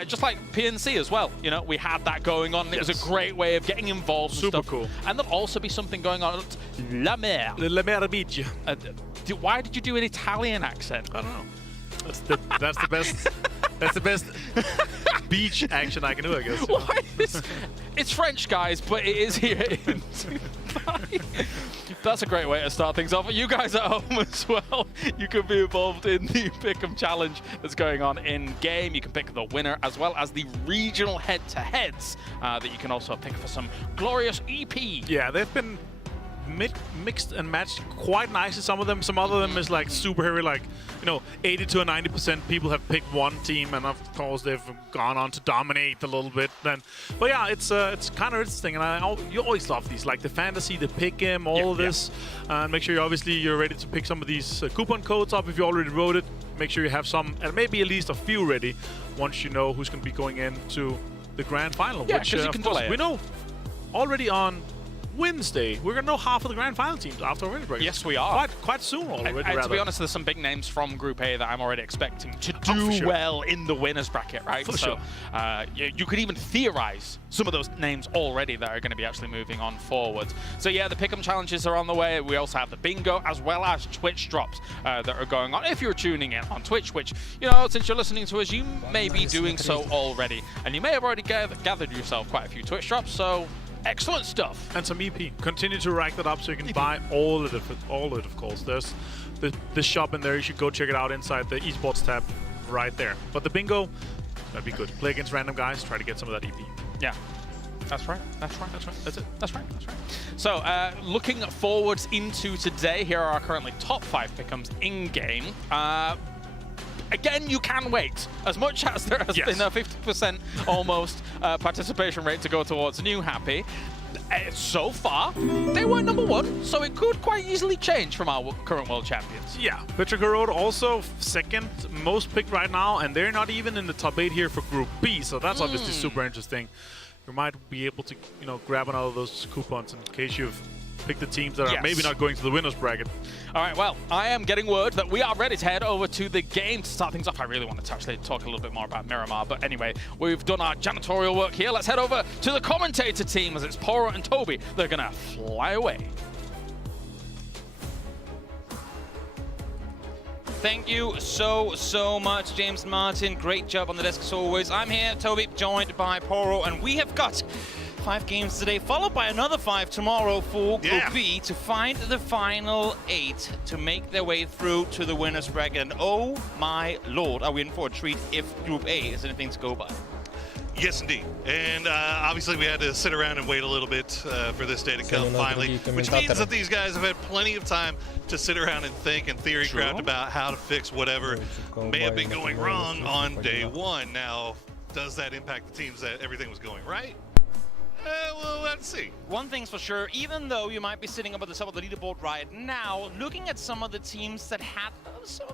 Just like PNC as well. You know, we had that going on. It was a great way of getting involved. Super cool. And there'll also be something going going on at La Mer. La Mer Beach. Why did you do an Italian accent? I don't know. That's the best. That's the best beach action I can do, I guess. Why it's French, guys, but it is here in Dubai. That's a great way to start things off. You guys at home as well, you can be involved in the Pick'em Challenge that's going on in game. You can pick the winner as well as the regional head-to-heads that you can also pick for some glorious EP. Yeah, they've been mixed and matched quite nicely. Some of them, some other of them is like super heavy, like, you know, 80 to 90% people have picked one team, and of course they've gone on to dominate a little bit. Then, but yeah, it's kind of interesting, and you always love these, like the fantasy, the pick 'em, all of this. And make sure you're ready to pick some of these coupon codes up if you already wrote it. Make sure you have some, and maybe at least a few ready once you know who's going to be going into the grand final. Yeah, which you can delay it. we know already on Wednesday. We're gonna know half of the grand final teams after our winter break. Yes, we are. Quite soon already. And to be honest, there's some big names from Group A that I'm already expecting to do well in the winners bracket, right? For sure. You could even theorize some of those names already that are going to be actually moving on forward. So yeah, the Pick'em challenges are on the way. We also have the bingo as well as Twitch drops that are going on. If you're tuning in on Twitch, which, you know, since you're listening to us, you may be doing so already, and you may have already gathered yourself quite a few Twitch drops. So. Excellent stuff. And some EP. Continue to rack that up so you can buy all of it, of course. There's the shop in there. You should go check it out inside the esports tab right there. But the bingo, that'd be good. Play against random guys. Try to get some of that EP. Yeah. That's right. That's right. That's right. That's it. That's right. That's right. So, looking forwards into today, here are our currently top 5 pick'ems in game. Again, you can wait. As much as there has been a 50% almost participation rate to go towards New Happy, so far, they were #1, so it could quite easily change from our current world champions. Yeah, Petrica Road also second most picked right now, and they're not even in the top 8 here for Group B, so that's obviously super interesting. You might be able to, you know, grab another of those coupons in case you've pick the teams that are maybe not going to the winners bracket. All right, well, I am getting word that we are ready to head over to the game to start things off. I really want to actually talk a little bit more about Miramar, but anyway, we've done our janitorial work here. Let's head over to the commentator team as it's Poro and Toby. They're going to fly away. Thank you so much, James Martin. Great job on the desk as always. I'm here, Toby, joined by Poro, and we have got 5 games today, followed by another 5 tomorrow for Group B to find the final 8 to make their way through to the winners bracket. And oh my lord, are we in for a treat if Group A is anything to go by. Yes, indeed. And obviously we had to sit around and wait a little bit for this day to come finally, which means that these guys have had plenty of time to sit around and think and theory craft about how to fix whatever may have been going wrong on day 1. Now, does that impact the teams that everything was going right? Well, let's see. One thing's for sure, even though you might be sitting up at the top of the leaderboard right now, looking at some of the teams that had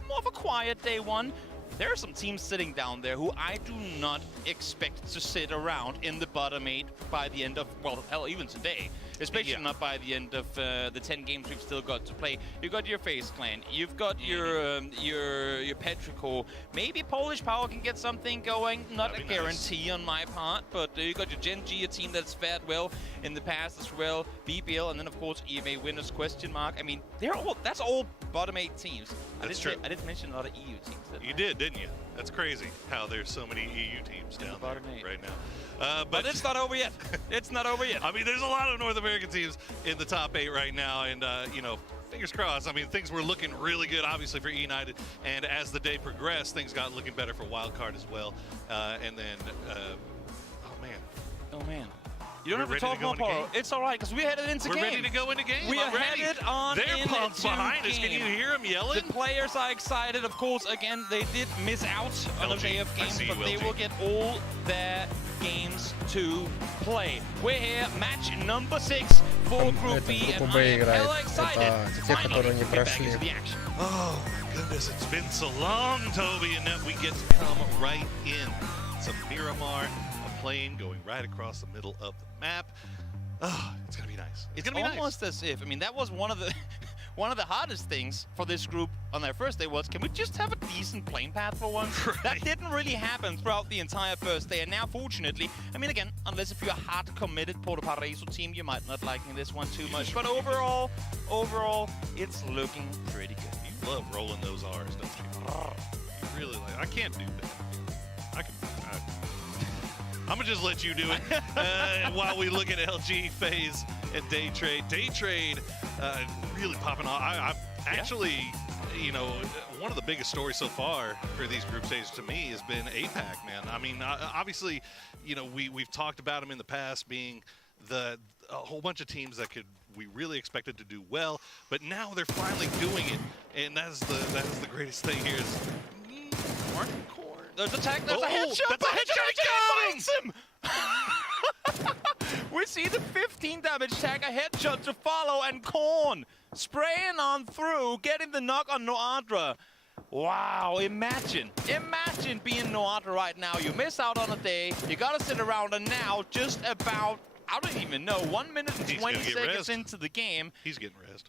more of a quiet day 1, there are some teams sitting down there who I do not expect to sit around in the bottom 8 by the end of, well, hell, even today. Especially not by the end of the 10 games we've still got to play. You've got your FaZe Clan, you've got your Petrico. Maybe Polish Power can get something going. Not a guarantee on my part, but you got your Gen G, a team that's fared well in the past as well. BBL, and then of course EMA winners ? I mean, that's all bottom 8 teams. That's true. I didn't mention a lot of EU teams. You did, didn't you? That's crazy how there's so many EU teams down there right now. But it's not over yet. It's not over yet. I mean, there's a lot of North American teams in the top 8 right now, and you know, fingers crossed. I mean, things were looking really good, obviously, for United, and as the day progressed, things got looking better for Wildcard as well. And then, oh man. You don't have to talk more, Poro. It's all right, because we're headed into game. We're ready to go into game. We are headed on They're into pumped behind us. Can you hear them yelling? The players are excited. Of course, again, they did miss out on a day of games, but they will get all their games to play. We're here, match number 6 for Group B, and I am hella excited to finally get back into the action. Oh my goodness, it's been so long, Toby, and now we get to come right in. Some Miramar, a plane going right across the middle of the map. Oh, it's gonna be nice. It's almost as if, I mean, that was one of the hardest things for this group on their first day was, can we just have a decent playing path for once? Right. That didn't really happen throughout the entire first day, and now fortunately, I mean again, unless if you're a hard committed Porto Paraiso team, you might not liking this one too much, but overall, it's looking pretty good. You love rolling those R's, don't you? You really like. I can't do that. I'm gonna just let you do it while we look at LG, FaZe, and Day Trade. Day Trade really popping off. I've actually, you know, one of the biggest stories so far for these group stages to me has been APAC, man. I mean, obviously, you know, we've talked about them in the past being a whole bunch of teams that we really expected to do well, but now they're finally doing it, and that's the greatest thing here is There's a tag, there's a headshot, that's a headshot, finds him! We see the 15 damage tag, a headshot to follow, and Korn spraying on through, getting the knock on Noadra. Wow, imagine being Noadra right now. You miss out on a day, you gotta sit around, and now just about, I don't even know, 1 minute and 20 seconds into the game. He's getting rezzed.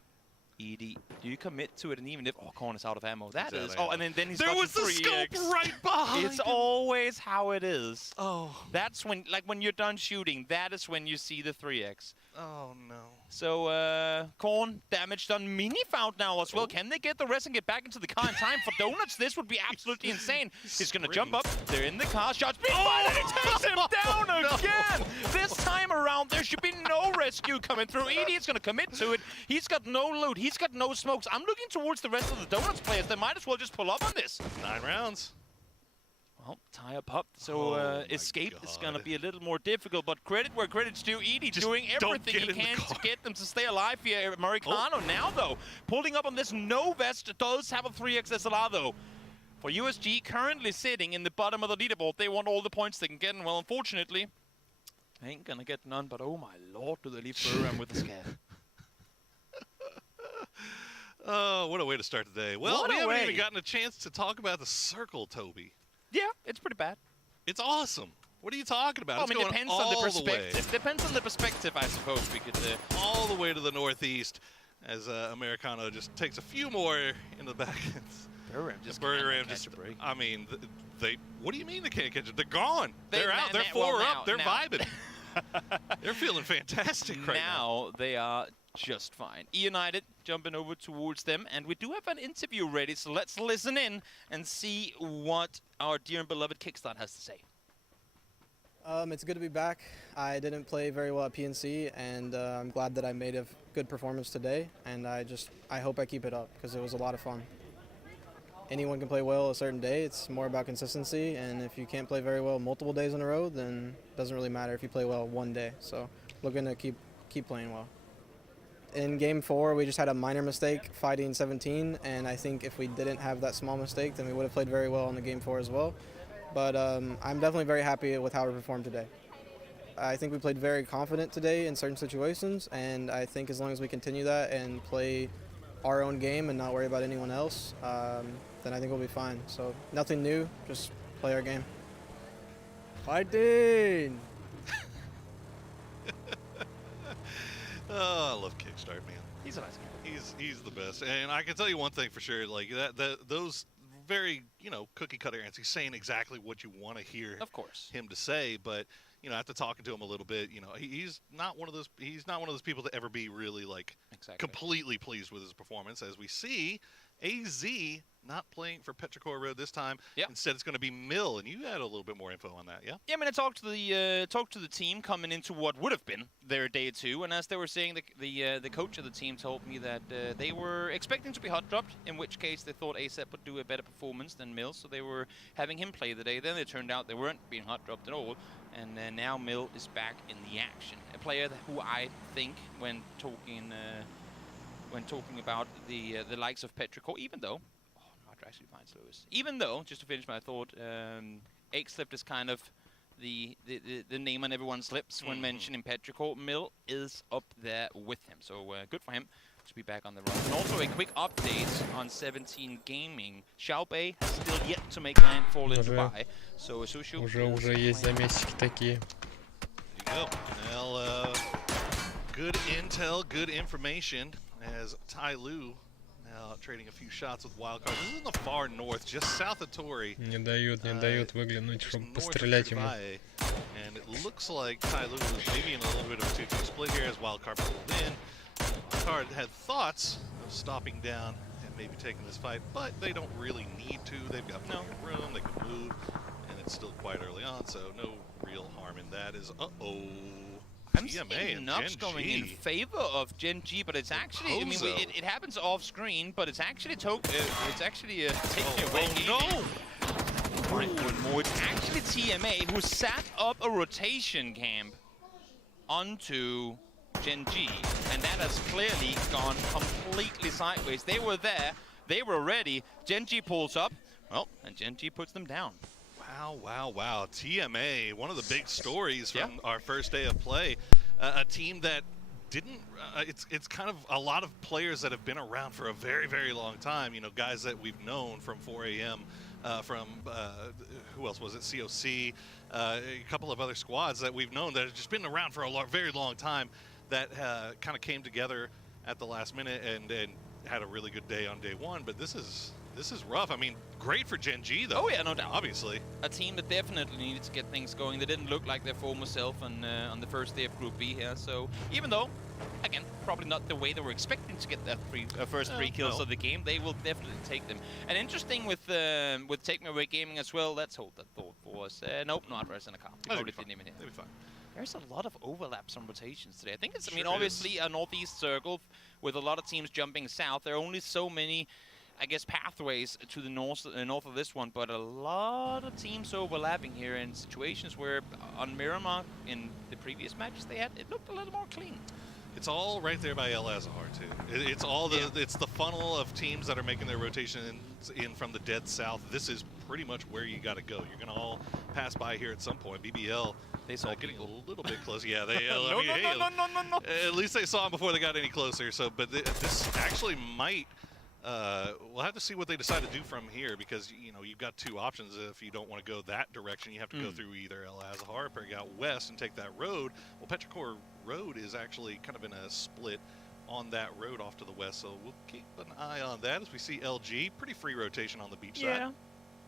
Edie, do you commit to it? And even if Korn is out of ammo, that He's is. out of Oh, and then he's there got was the 3x. scope right behind It's him. always how it is. Oh. That's when, like when you're done shooting, that is when you see the 3x. Oh no. So, Korn, damage done. Mini found now as well. Can they get the rest and get back into the car in time for donuts? This would be absolutely insane. He's gonna jump up. They're in the car. Shots being fired, and he takes him down again. This time around, there should be no rescue coming through. Edie is gonna commit to it. He's got no loot. He's got no smokes. I'm looking towards the rest of the donuts players. They might as well just pull up on this. 9 rounds. Well, tire popped, so escape is going to be a little more difficult, but credit where credit's due. Edie Just doing everything he can to get them to stay alive here. Americano now, though, pulling up on this. No vest does have a 3x SLR, though. For USG, currently sitting in the bottom of the leaderboard, they want all the points they can get, and well, unfortunately, they ain't going to get none, but oh my lord, do they leave Burram with the scare. Oh, what a way to start the day. Well, What we a haven't way. even gotten a chance to talk about the circle, Toby. Yeah, it's pretty bad. It's awesome. What are you talking about? Well, I mean, it's going depends on the all perspective. Depends on the perspective, I suppose we could. All the way to the northeast, as Americano just takes a few more in the back. Burram just Burger cannot Ram catch just. a break. I mean, they. What do you mean they can't catch it? They're gone. They- They're out. na- They're na- well, 4 now- up. They're now. vibing. They're feeling fantastic right now. Now they are just fine. E-United jumping over towards them, and we do have an interview ready, so let's listen in and see what our dear and beloved Kingston has to say. It's good to be back. I didn't play very well at PNC, and I'm glad that I made a good performance today, and I hope I keep it up, because it was a lot of fun. Anyone can play well a certain day. It's more about consistency, and if you can't play very well multiple days in a row, then it doesn't really matter if you play well one day. So looking to keep playing well. In Game 4, we just had a minor mistake fighting 17, and I think if we didn't have that small mistake, then we would have played very well in the Game 4 as well. But I'm definitely very happy with how we performed today. I think we played very confident today in certain situations, and I think as long as we continue that and play our own game and not worry about anyone else, then I think we'll be fine. So nothing new, just play our game. Fighting! Oh, I love Kickstart, man. He's a nice guy. He's the best, and I can tell you one thing for sure. Like those very cookie cutter answers. He's saying exactly what you want to hear. Of course. Him to say, but after talking to him a little bit, he's not one of those. He's not one of those people to ever be really like completely pleased with his performance. As we see, AZ not playing for Petrichor Road this time. Yep. Instead, it's going to be Mill, and you had a little bit more info on that, yeah? Yeah, I mean, I talked to the team coming into what would have been their day 2, and as they were saying, the coach of the team told me that they were expecting to be hot dropped, in which case they thought ASAP would do a better performance than Mill, so they were having him play the day. Then it turned out they weren't being hot dropped at all, and now Mill is back in the action. A player who I think, when talking about the likes of Petrichor, even though. Actually finds Lewis. Even though, just to finish my thought, Egg Slipped is kind of the name on everyone's lips when mentioning Petrichor. Mill is up there with him, so good for him to be back on the run. And also a quick update on 17 Gaming. Xiaobei has still yet to make landfall in Dubai, so Sushu Уже есть заметчики такие. There you go. Well, good intel, good information, as Tai Lu Now trading a few shots with wildcard. This is in the far north, just south of Torrey. Не дают выглянуть, Just чтобы north of пострелять ему. Dubai. And it looks like Ty Lue was maybe in a little bit of a 2-2 split here as wildcard pulled in. Wildcard had thoughts of stopping down and maybe taking this fight, but they don't really need to. They've got plenty of room, they can move, and it's still quite early on, so no real harm in that. Is I'm seeing Nux going in favor of Gen G, but it's actually, I mean, it happens off screen, but it's actually taking away. Oh no! It's actually TMA who set up a rotation camp onto Gen G, and that has clearly gone completely sideways. They were there, they were ready. Gen G pulls up, well, and Gen G puts them down. Wow. TMA, one of the big stories from our first day of play. A team that didn't, it's kind of a lot of players that have been around for a very, very long time. You know, guys that we've known from 4 a.m., from, who else was it, COC, a couple of other squads that we've known that have just been around for a very long time that kind of came together at the last minute and had a really good day on day one. But this is rough. I mean, great for Gen G, though. Oh, yeah, no doubt. Obviously. A team that definitely needed to get things going. They didn't look like their former self on the first day of Group B here. So even though, again, probably not the way they were expecting to get that first three kills of the game, they will definitely take them. And interesting with Take Me Away Gaming as well, let's hold that thought for us. Nope, no adverse in the car. Probably didn't even hit. They'll be fine. There's a lot of overlaps on rotations today. I think it's, I mean, obviously a northeast circle with a lot of teams jumping south. There are only so many, I guess, pathways to the north of this one, but a lot of teams overlapping here in situations where on Miramar in the previous matches they had, it looked a little more clean. It's all right there by El Azhar too. It's all it's the funnel of teams that are making their rotations in from the dead south. This is pretty much where you got to go. You're gonna all pass by here at some point. BBL. They saw getting a little bit closer. Yeah, they. No. At least they saw him before they got any closer. So, but this actually might. We'll have to see what they decide to do from here because, you know, you've got two options. If you don't want to go that direction, you have to go through either El Azhar or go out west and take that road. Well, Petrichor Road is actually kind of in a split on that road off to the west, so we'll keep an eye on that as we see LG. Pretty free rotation on the beach side.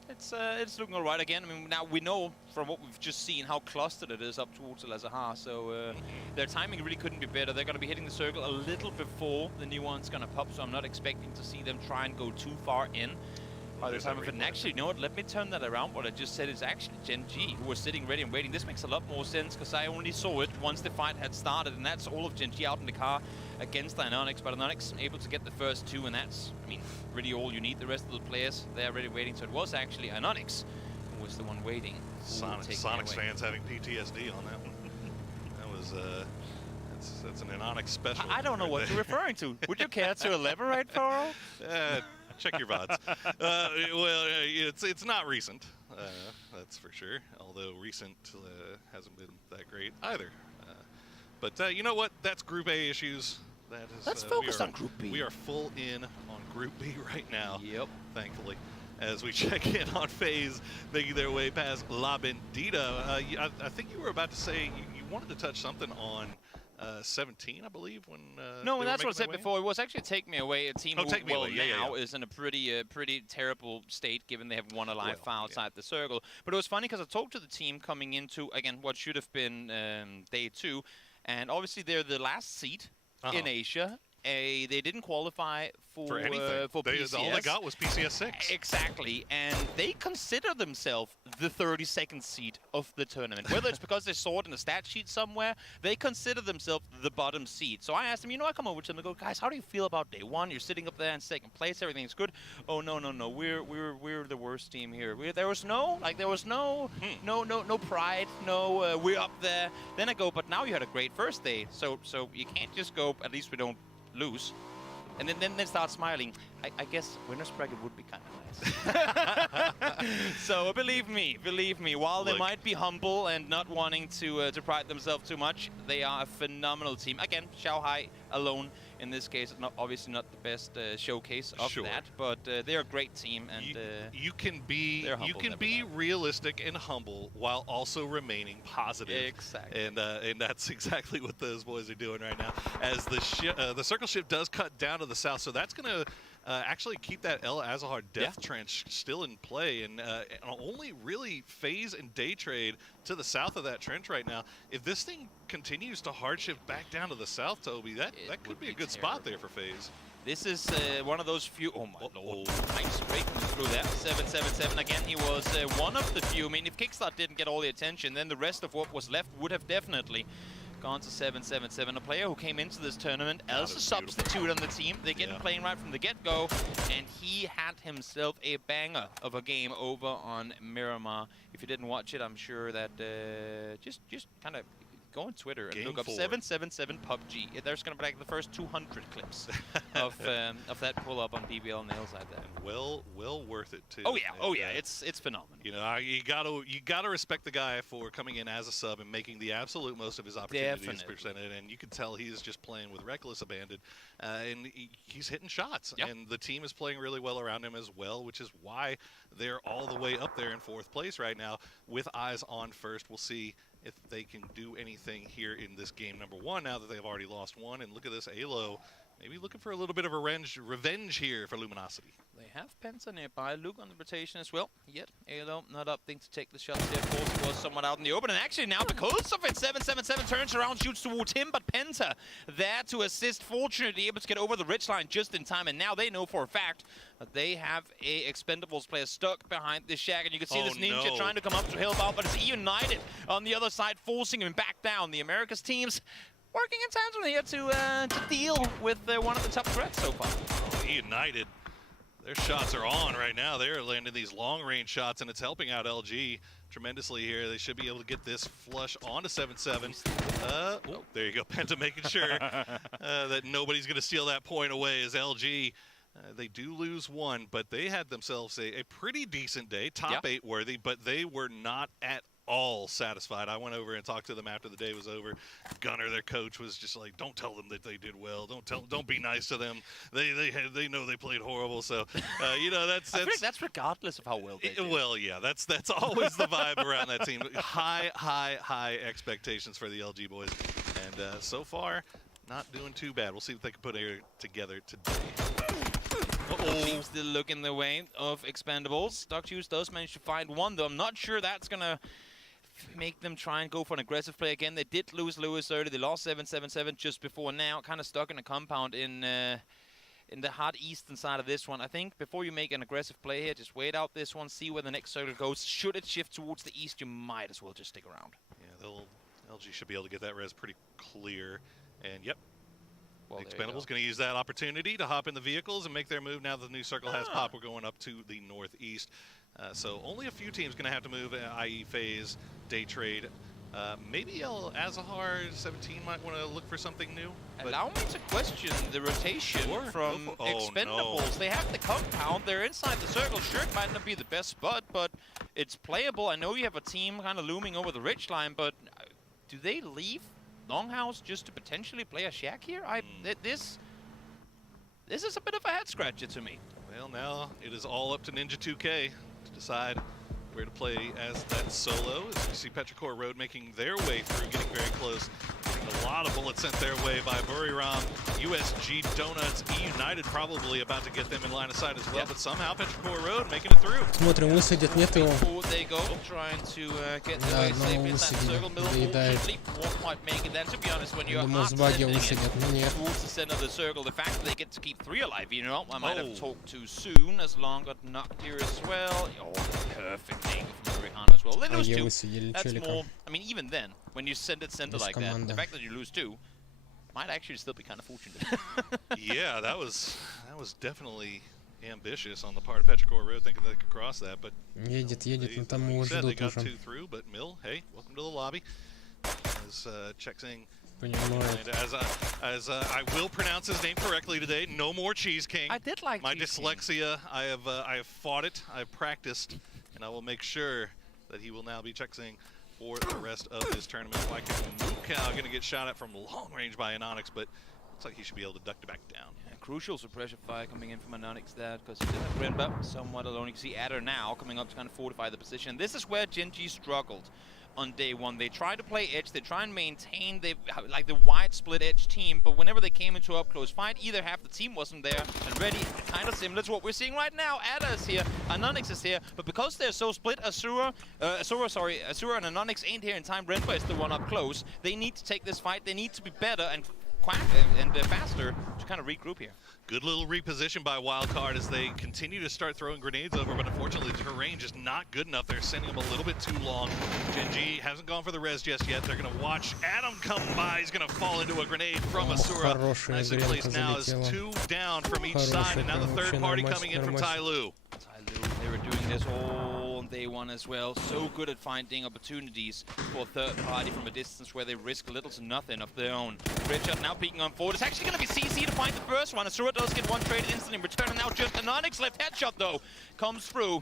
It's looking all right again. I mean, now we know from what we've just seen how clustered it is up towards El Azhar, so their timing really couldn't be better. They're going to be hitting the circle a little before the new one's going to pop, so I'm not expecting to see them try and go too far in by the time of it. And actually, you know what? Let me turn that around. What I just said is actually Gen G who was sitting ready and waiting. This makes a lot more sense because I only saw it once the fight had started, and that's all of Gen G out in the car against Anonix, but Anonix able to get the first two, and that's, I mean, really all you need. The rest of the players, they're already waiting, so it was actually Anonix who was the one waiting. Sonics fans having PTSD on that one. That was, that's an Anonix special. I don't know what you're referring to. Would you care to elaborate, Faro? Check your VODs. Well, it's not recent, that's for sure. Although recent hasn't been that great either. But you know what? That's Group A issues. That is, let's focus on Group B. We are full in on Group B right now. Yep. Thankfully, as we check in on FaZe making their way past La Bandita. I think you were about to say you wanted to touch something on 17, I believe, when no, and that's what I said before. It was actually Take Me Away, a team who now is in a pretty terrible state, given they have one alive file outside the circle. But it was funny because I talked to the team coming into, again, what should have been day 2, and obviously they're the last seed in Asia. They didn't qualify for anything. For PCS. All they got was PCS 6. Exactly, and they consider themselves the 32nd seed of the tournament. Whether it's because they saw it in the stat sheet somewhere, they consider themselves the bottom seed. So I asked them, you know, I come over to them and go, guys, how do you feel about day 1? You're sitting up there in second place, everything's good. Oh no, we're the worst team here. There was no pride, we're up there. Then I go, but now you had a great first day, so you can't just go. At least we don't lose, and then they start smiling. I guess winner's bracket would be kind of nice. So believe me, while they might be humble and not wanting to pride themselves too much, they are a phenomenal team. Again, Shanghai alone in this case, obviously not the best showcase of that, but they're a great team, and you can be realistic and humble while also remaining positive. Exactly. And that's exactly what those boys are doing right now. As the circle shift does cut down to the south, so that's gonna actually keep that El Azahar Death Trench still in play, and only really phase and day trade to the south of that trench right now. If this thing continues to hardship back down to the south, Toby, that could be a good spot there for phase. This is one of those few. Oh my lord! Nice breaking through that. 777 again. He was one of the few. I mean, if Kickstart didn't get all the attention, then the rest of what was left would have definitely gone to 777. A player who came into this tournament as a substitute on the team. They get him playing right from the get-go, and he had himself a banger of a game over on Miramar. If you didn't watch it, I'm sure that just kind of go on Twitter and look up 777 PUBG. There's going to be like the first 200 clips of that pull-up on BBL Nails like that. And well worth it too. Oh yeah, it's phenomenal. You know, you gotta respect the guy for coming in as a sub and making the absolute most of his opportunities presented. And you can tell he is just playing with reckless abandon, and he's hitting shots. And the team is playing really well around him as well, which is why they're all the way up there in 4th place right now with eyes on first. We'll see if they can do anything here in this game number 1 now that they've already lost one. And look at this, Alo maybe looking for a little bit of revenge here for Luminosity. They have Penta nearby. Luke on the rotation as well. Yet Alo not opting to take the shots there. Force was somewhat out in the open. And actually now because of it, 777 turns around, shoots towards him. But Penta there to assist. Fortunately able to get over the ridgeline just in time. And now they know for a fact that they have a Expendables player stuck behind this shack. And you can see this Ninja trying to come up to help out. But it's United on the other side forcing him back down. The Americas teams working in tandem here to deal with one of the top threats so far. Oh, United, their shots are on right now. They're landing these long-range shots, and it's helping out LG tremendously here. They should be able to get this flush onto 7-7. There you go, Penta making sure that nobody's going to steal that point away as LG. They do lose one, but they had themselves a pretty decent day, top 8 worthy, but they were not at all satisfied. I went over and talked to them after the day was over. Gunnar, their coach, was just like, "Don't tell them that they did well. Don't be nice to them. They know they played horrible." So, you know, that's regardless of how well they did. Well, yeah, that's always the vibe around that team. High expectations for the LG boys, and so far, not doing too bad. We'll see if they can put it together today. Teams still looking the way of Expendables. Doc Hughes does manage to find one, though. I'm not sure that's going to make them try and go for an aggressive play again. They did lose Lewis early. They lost 777 just before now. Kind of stuck in a compound in the hard eastern side of this one. I think before you make an aggressive play here, just wait out this one, see where the next circle goes. Should it shift towards the east, you might as well just stick around. Yeah, LG should be able to get that res pretty clear. And yep. Well, Expendables going to use that opportunity to hop in the vehicles and make their move. Now that the new circle has pop, we're going up to the northeast. So only a few teams going to have to move, i.e. phase, day trade. Maybe El Azahar 17 might want to look for something new. Allow me to question the rotation from Expendables. They have the compound. They're inside the circle. Sure, it might not be the best spot, but it's playable. I know you have a team kind of looming over the ridgeline, but do they leave Longhouse just to potentially play a shack here? This is a bit of a head scratcher to me. Well, now it is all up to Ninja 2K to decide where to play as that solo. As you see Petrichor Road making their way through, getting very close. Getting a lot of bullets sent their way by Buriram, USG Donuts, E-United probably about to get them in line of sight as well, but somehow Petrichor Road making it through. Смотрим, высадит, нет его. They go, trying to get their way safe in that circle. Middle, unfortunately, won't quite make it then. To be honest, when you're towards the center of the circle, the fact that they get to keep 3 alive, you know, I might have talked too soon. As long got knocked here as well. Oh, perfect angle from Rihanna as well. They lose 2. That's more. I mean, even then, when you send it center like that, the fact that you lose 2 might actually still be kind of fortunate. Yeah, that was definitely ambitious on the part of Petrichor Road, thinking they could cross that, but едет, но там его ждут they got уже. 2 through, but Mill, hey, welcome to the lobby. As Checksing, as I will pronounce his name correctly today, no more Cheese King. I did like my Cheese dyslexia. I have fought it, I have practiced, and I will make sure that he will now be Checksing for the rest of this tournament. Like Mukau going to get shot at from long range by Anonix, but looks like he should be able to duck back down. Yeah, crucial suppression fire coming in from Anonix there, because he did have Grimba somewhat alone. You can see Adder now coming up to kind of fortify the position. This is where Genji struggled on day one. They try to play edge, they try and maintain like the wide split edge team, but whenever they came into up close fight, either half the team wasn't there and ready, kind of similar to what we're seeing right now. Ada is here, Anonix is here, but because they're so split, Asura and Anonix ain't here in time. Renfa is the one up close. They need to take this fight, they need to be better and faster to kind of regroup here. Good little reposition by Wildcard as they continue to start throwing grenades over, but unfortunately the terrain just not good enough. They're sending them a little bit too long. Gen G hasn't gone for the res just yet. They're going to watch Adam come by. He's going to fall into a grenade from Asura. Nicely placed now is 2 down from each side, and now the third party coming in from Tyloo. They were doing this all on day one as well. So good at finding opportunities for third party from a distance where they risk little to nothing of their own. Richard now peeking on forward. It's actually going to be CC to find the first one. Asura does get one traded instantly in return, and now just Anonix left headshot though comes through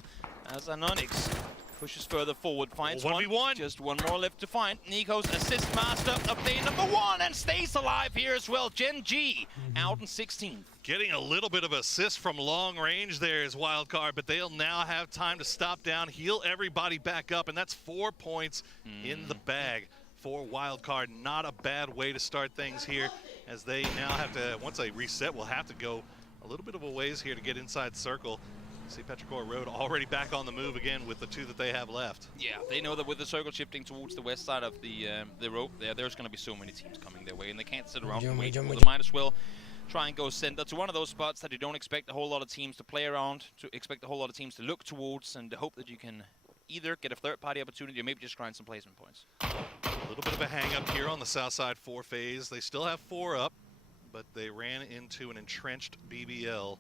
as Anonix pushes further forward, finds 1v1. Just one more left to find. Nico's assist master of day number 1 and stays alive here as well. Gen G out in 16th. Getting a little bit of assist from long range there is Wildcard, but they'll now have time to stop down, heal everybody back up, and that's 4 points in the bag for Wildcard. Not a bad way to start things here, as they now have to, once they reset, will have to go a little bit of a ways here to get inside circle. See Petrichor Road already back on the move again with the 2 that they have left. Yeah, they know that with the circle shifting towards the west side of the rope there's going to be so many teams coming their way, and they can't sit around and wait. They might as well try and go center to one of those spots that you don't expect a whole lot of teams to play around, to expect a whole lot of teams to look towards, and hope that you can either get a third-party opportunity or maybe just grind some placement points. A little bit of a hang-up here on the south side for FaZe. They still have 4 up, but they ran into an entrenched BBL.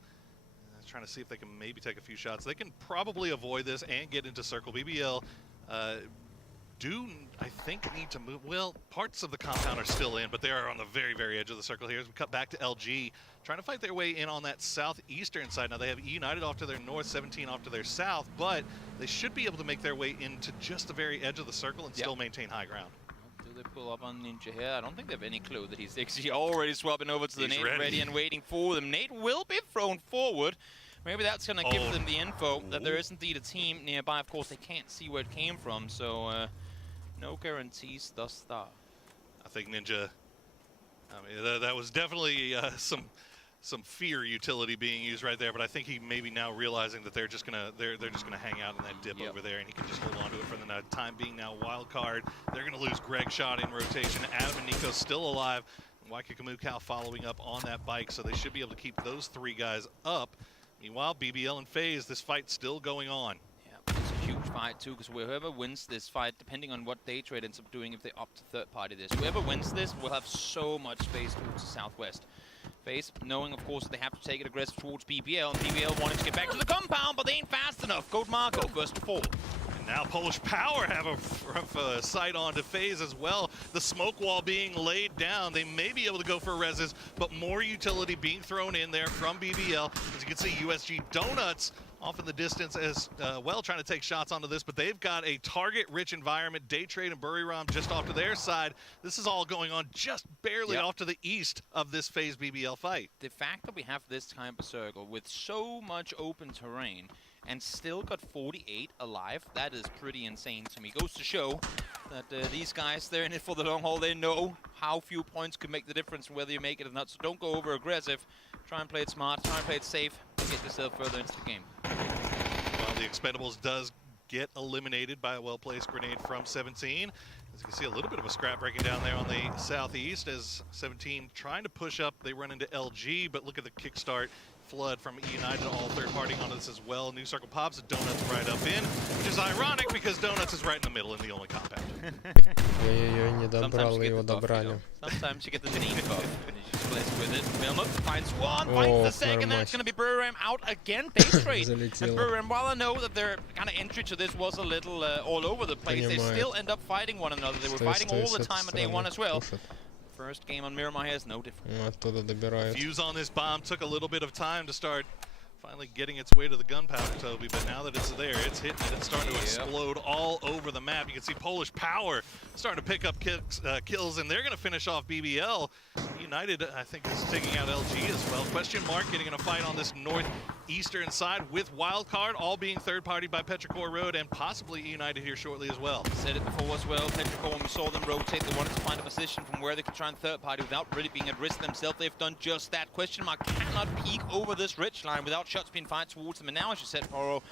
Trying to see if they can maybe take a few shots. They can probably avoid this and get into circle. BBL do, I think, need to move. Well, parts of the compound are still in, but they are on the very, very edge of the circle here. As we cut back to LG, trying to fight their way in on that southeastern side. Now they have E United off to their north, 17 off to their south, but they should be able to make their way into just the very edge of the circle and still maintain high ground. Do they pull up on Ninja here? I don't think they have any clue that he's actually already swapping over to the Nate ready and waiting for them. Nate will be thrown forward. Maybe that's going to give them the info that there is indeed a team nearby. Of course, they can't see where it came from, so no guarantees thus far. I think Ninja, I mean, that was definitely some fear utility being used right there, but I think he maybe now realizing that they're just gonna hang out in that dip over there, and he can just hold on to it for the time being. Now Wildcard, they're gonna lose Greg Shot in rotation. Adam and Nico still alive. Waikikamu Cal following up on that bike, so they should be able to keep those 3 guys up. Meanwhile, BBL and FaZe, this fight's still going on. Yeah, it's a huge fight too, because whoever wins this fight, depending on what day trade ends up doing, if they opt to third party this, whoever wins this will have so much space towards the southwest. FaZe, knowing of course that they have to take it aggressive towards BBL, and BBL wanting to get back to the compound, but they ain't fast enough. Gold Marco first to fall. And now Polish Power have a sight on to FaZe as well. The smoke wall being laid down. They may be able to go for reses, but more utility being thrown in there from BBL. As you can see, USG Donuts off in the distance as well, trying to take shots onto this, but they've got a target-rich environment. Daytrade and Buriram just off to their side. This is all going on just barely off to the east of this FaZe BBL fight. The fact that we have this type of circle with so much open terrain and still got 48 alive, that is pretty insane to me. Goes to show that these guys, they're in it for the long haul. They know how few points could make the difference whether you make it or not, so don't go over aggressive. Try and play it smart, try and play it safe, and get yourself further into the game. Well, the Expendables does get eliminated by a well-placed grenade from 17. As you can see, a little bit of a scrap breaking down there on the southeast as 17 trying to push up. They run into LG, but look at the kickstart. Flood from E United, all third party onto this as well. New circle pops, Donuts right up in, which is ironic because Donuts is right in the middle in the only compound. Ой-ой-ой, не добрал, его добрали. Sometimes you get the name buff and you just bless with it. Wilmot finds one, finds the second, that's going to be Buriram out again. They trade. And Buriram, while I know that their kind of entry to this was a little all over the place, they still end up fighting one another. They were fighting all the time on day one as well. First game on Miramar here is no different. Fuse on this bomb took a little bit of time to start finally getting its way to the gunpowder, Toby, but now that it's there, it's hitting and it's starting to explode all over the map. You can see Polish Power starting to pick up kills, and they're going to finish off BBL. United, I think, is taking out LG as well. Question mark getting in a fight on this northeastern side with Wildcard, all being third-partied by Petrichor Road and possibly United here shortly as well. Said it before as well, Petrichor, when we saw them rotate, they wanted to find a position from where they could try and third-party without really being at risk themselves. They've done just that. Question mark cannot peek over this ridge line without shots being fired towards them. And now, as you said, Poro,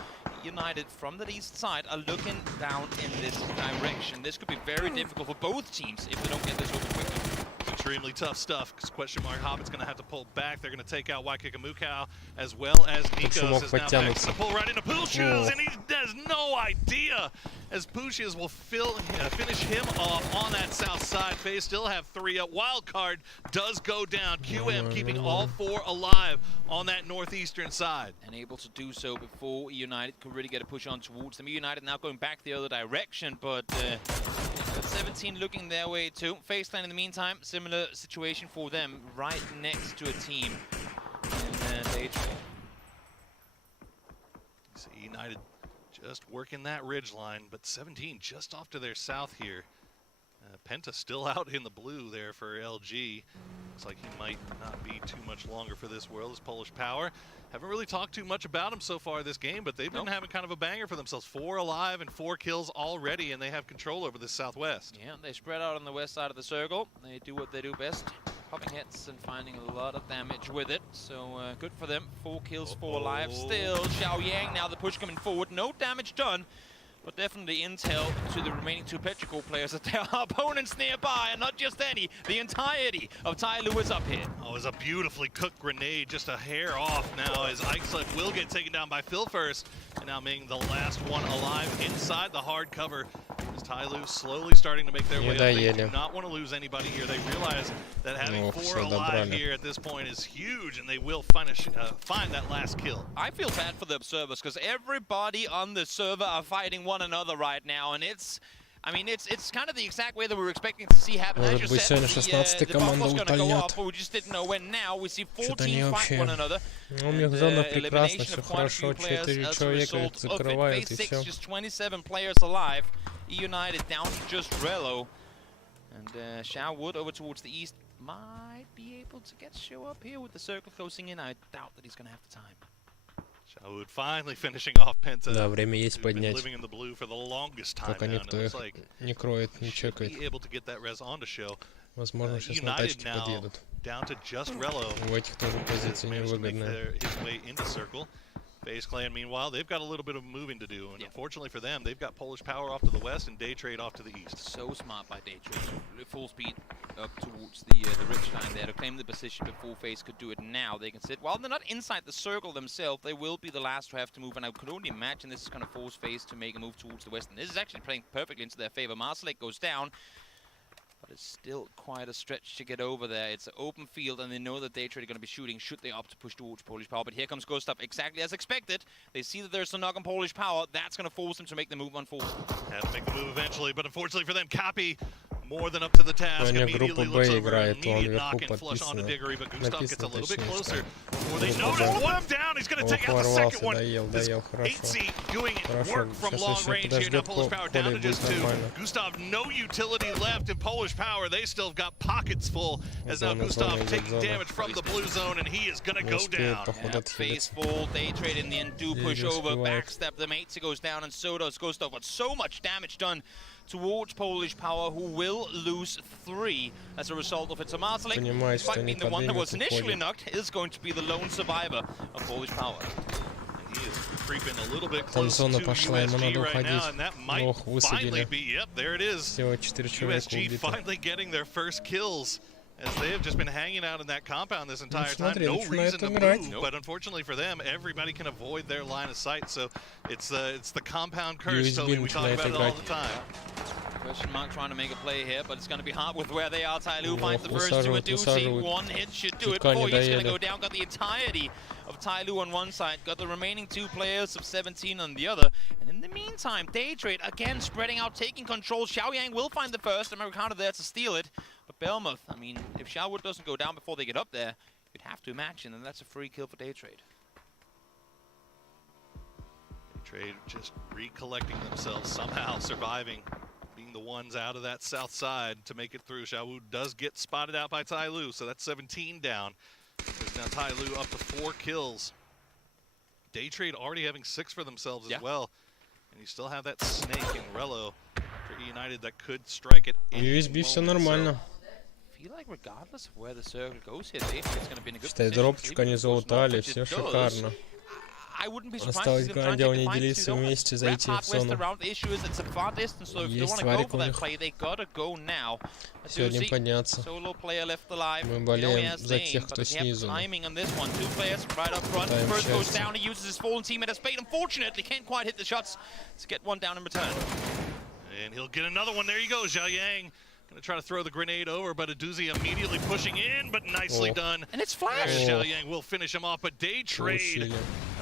United from the east side are looking down in this direction. This could be very difficult for both teams if they don't get this over quickly. Extremely tough stuff, because question mark Hobbit's going to have to pull back. They're going to take out Waikakamukau as well as Nikos is now going to pull right into Pushes, and he has no idea as Pushes will finish him off on that south side. They still have 3 up. Wildcard does go down. QM keeping all 4 alive on that northeastern side. And able to do so before United could really get a push on towards them. United now going back the other direction, but 17 looking their way too. Faceline in the meantime, similar situation for them, right next to a team in Daydream. See United just working that ridge line, but 17 just off to their south here. Penta still out in the blue there for LG. Looks like he might not be too much longer for this world as Polish Power. Haven't really talked too much about him so far this game, but they've been having kind of a banger for themselves. 4 alive and 4 kills already, and they have control over the southwest. Yeah, they spread out on the west side of the circle. They do what they do best, popping hits and finding a lot of damage with it. So good for them. 4 kills, 4 alive still. Xiaoyang now the push coming forward. No damage done. But definitely intel to the remaining 2 Petrichor players that there are opponents nearby, and not just any. The entirety of Tyloo is up here. Oh, it's a beautifully cooked grenade, just a hair off now as Ixlef will get taken down by Phil first. And now being the last one alive inside the hard cover. As Tyloo slowly starting to make their way up. They do not want to lose anybody here. They realize that having 4 alive here at this point is huge, and they will find that last kill. I feel bad for the observers, because everybody on the server are fighting one another right now, and it's kind of the exact way that we were expecting to see happen. As you said, the buff was going to go up, but we just didn't know when. Now we see 4 teams fight one another. У них зона прекрасна, все хорошо, 4 человека их закрывают и все. Just 27 players alive. United down to just Rello. And Wood over towards the east might be able to show up here with the circle closing in. I doubt that he's going to have the time. Wood finally finishing off Penta. Да, время есть поднять. Living in the blue for the longest time Только никто их не кроет, не чекает. Возможно, сейчас на тачке подъедут. У этих тоже позиции невыгодные. FaZe Clan, meanwhile, they've got a little bit of moving to do, and unfortunately for them, they've got Polish Power off to the west and Daytrade off to the east. So smart by Daytrade. Full speed up towards the rich line there to claim the position before FaZe could do it now. They can sit. While they're not inside the circle themselves, they will be the last to have to move, and I could only imagine this is going to force FaZe to make a move towards the west, and this is actually playing perfectly into their favor. Marsalek goes down. But it's still quite a stretch to get over there. It's an open field, and they know that Daytrade are going to be shooting should they opt to push towards Polish Power. But here comes Gustav, exactly as expected. They see that there's a knock on Polish Power. That's going to force them to make the move on forward. Have to make the move eventually, but unfortunately for them, Cappy more than up to the task. Immediately looks over an immediate knock and flush onto Diggory, but Gustav gets a little bit closer before they notice one down. He's going to take out the second one. This 8C doing work from long range here. Now Polish Power down to just 2. Gustav, no utility left in Polish Power. They still have got pockets full as now Gustav taking damage from the blue zone, and he is going to go down. Face full, Daytrade in the end do push over, backstep them. 8C goes down, and so does Gustav. But so much damage done towards Polish Power, who will lose 3 as a result of it. So Marsalek, despite being the one that was initially knocked, is going to be the lone survivor of Polish Power. And he is creeping a little bit close to USG right now, and that might finally be, yep, there it is. USG finally getting their first kills, as they have just been hanging out in that compound this entire time. No reason to move, but unfortunately for them, everybody can avoid their line of sight. So it's the compound curse, Toby. We talk about it all the time. Question mark trying to make a play here, but it's going to be hard with where they are. Tyloo finds the first 2 and Doozy. 1 hit should do it before he's going to go down. Got the entirety of Tyloo on one side, got the remaining 2 players of 17 on the other. And in the meantime, Daytrade again spreading out, taking control. Xiaoyang will find the first. Americano there to steal it. But Belmoth, I mean, if Xiaowood doesn't go down before they get up there, you'd have to imagine, and that's a free kill for Daytrade. Daytrade just recollecting themselves, somehow surviving, being the ones out of that south side to make it through. Xiaowu does get spotted out by Tai Lu, so that's 17 down. There's now Tai Lu up to 4 kills. Day Trade already having 6 for themselves as well. And you still have that snake in Rello for E United that could strike it. USB все нормально. Считай, дропчик они залутали, все шикарно. Осталось главное делиться вместе, зайти в зону. Есть варик у них. Сегодня подняться. Мы болеем за тех, кто снизу. And he'll get another one. There you go, Zhao Yang. Gonna try to throw the grenade over, but Aduzi immediately pushing in, but nicely done. And it's flash. Zhao Yang will finish him off, but Day Trade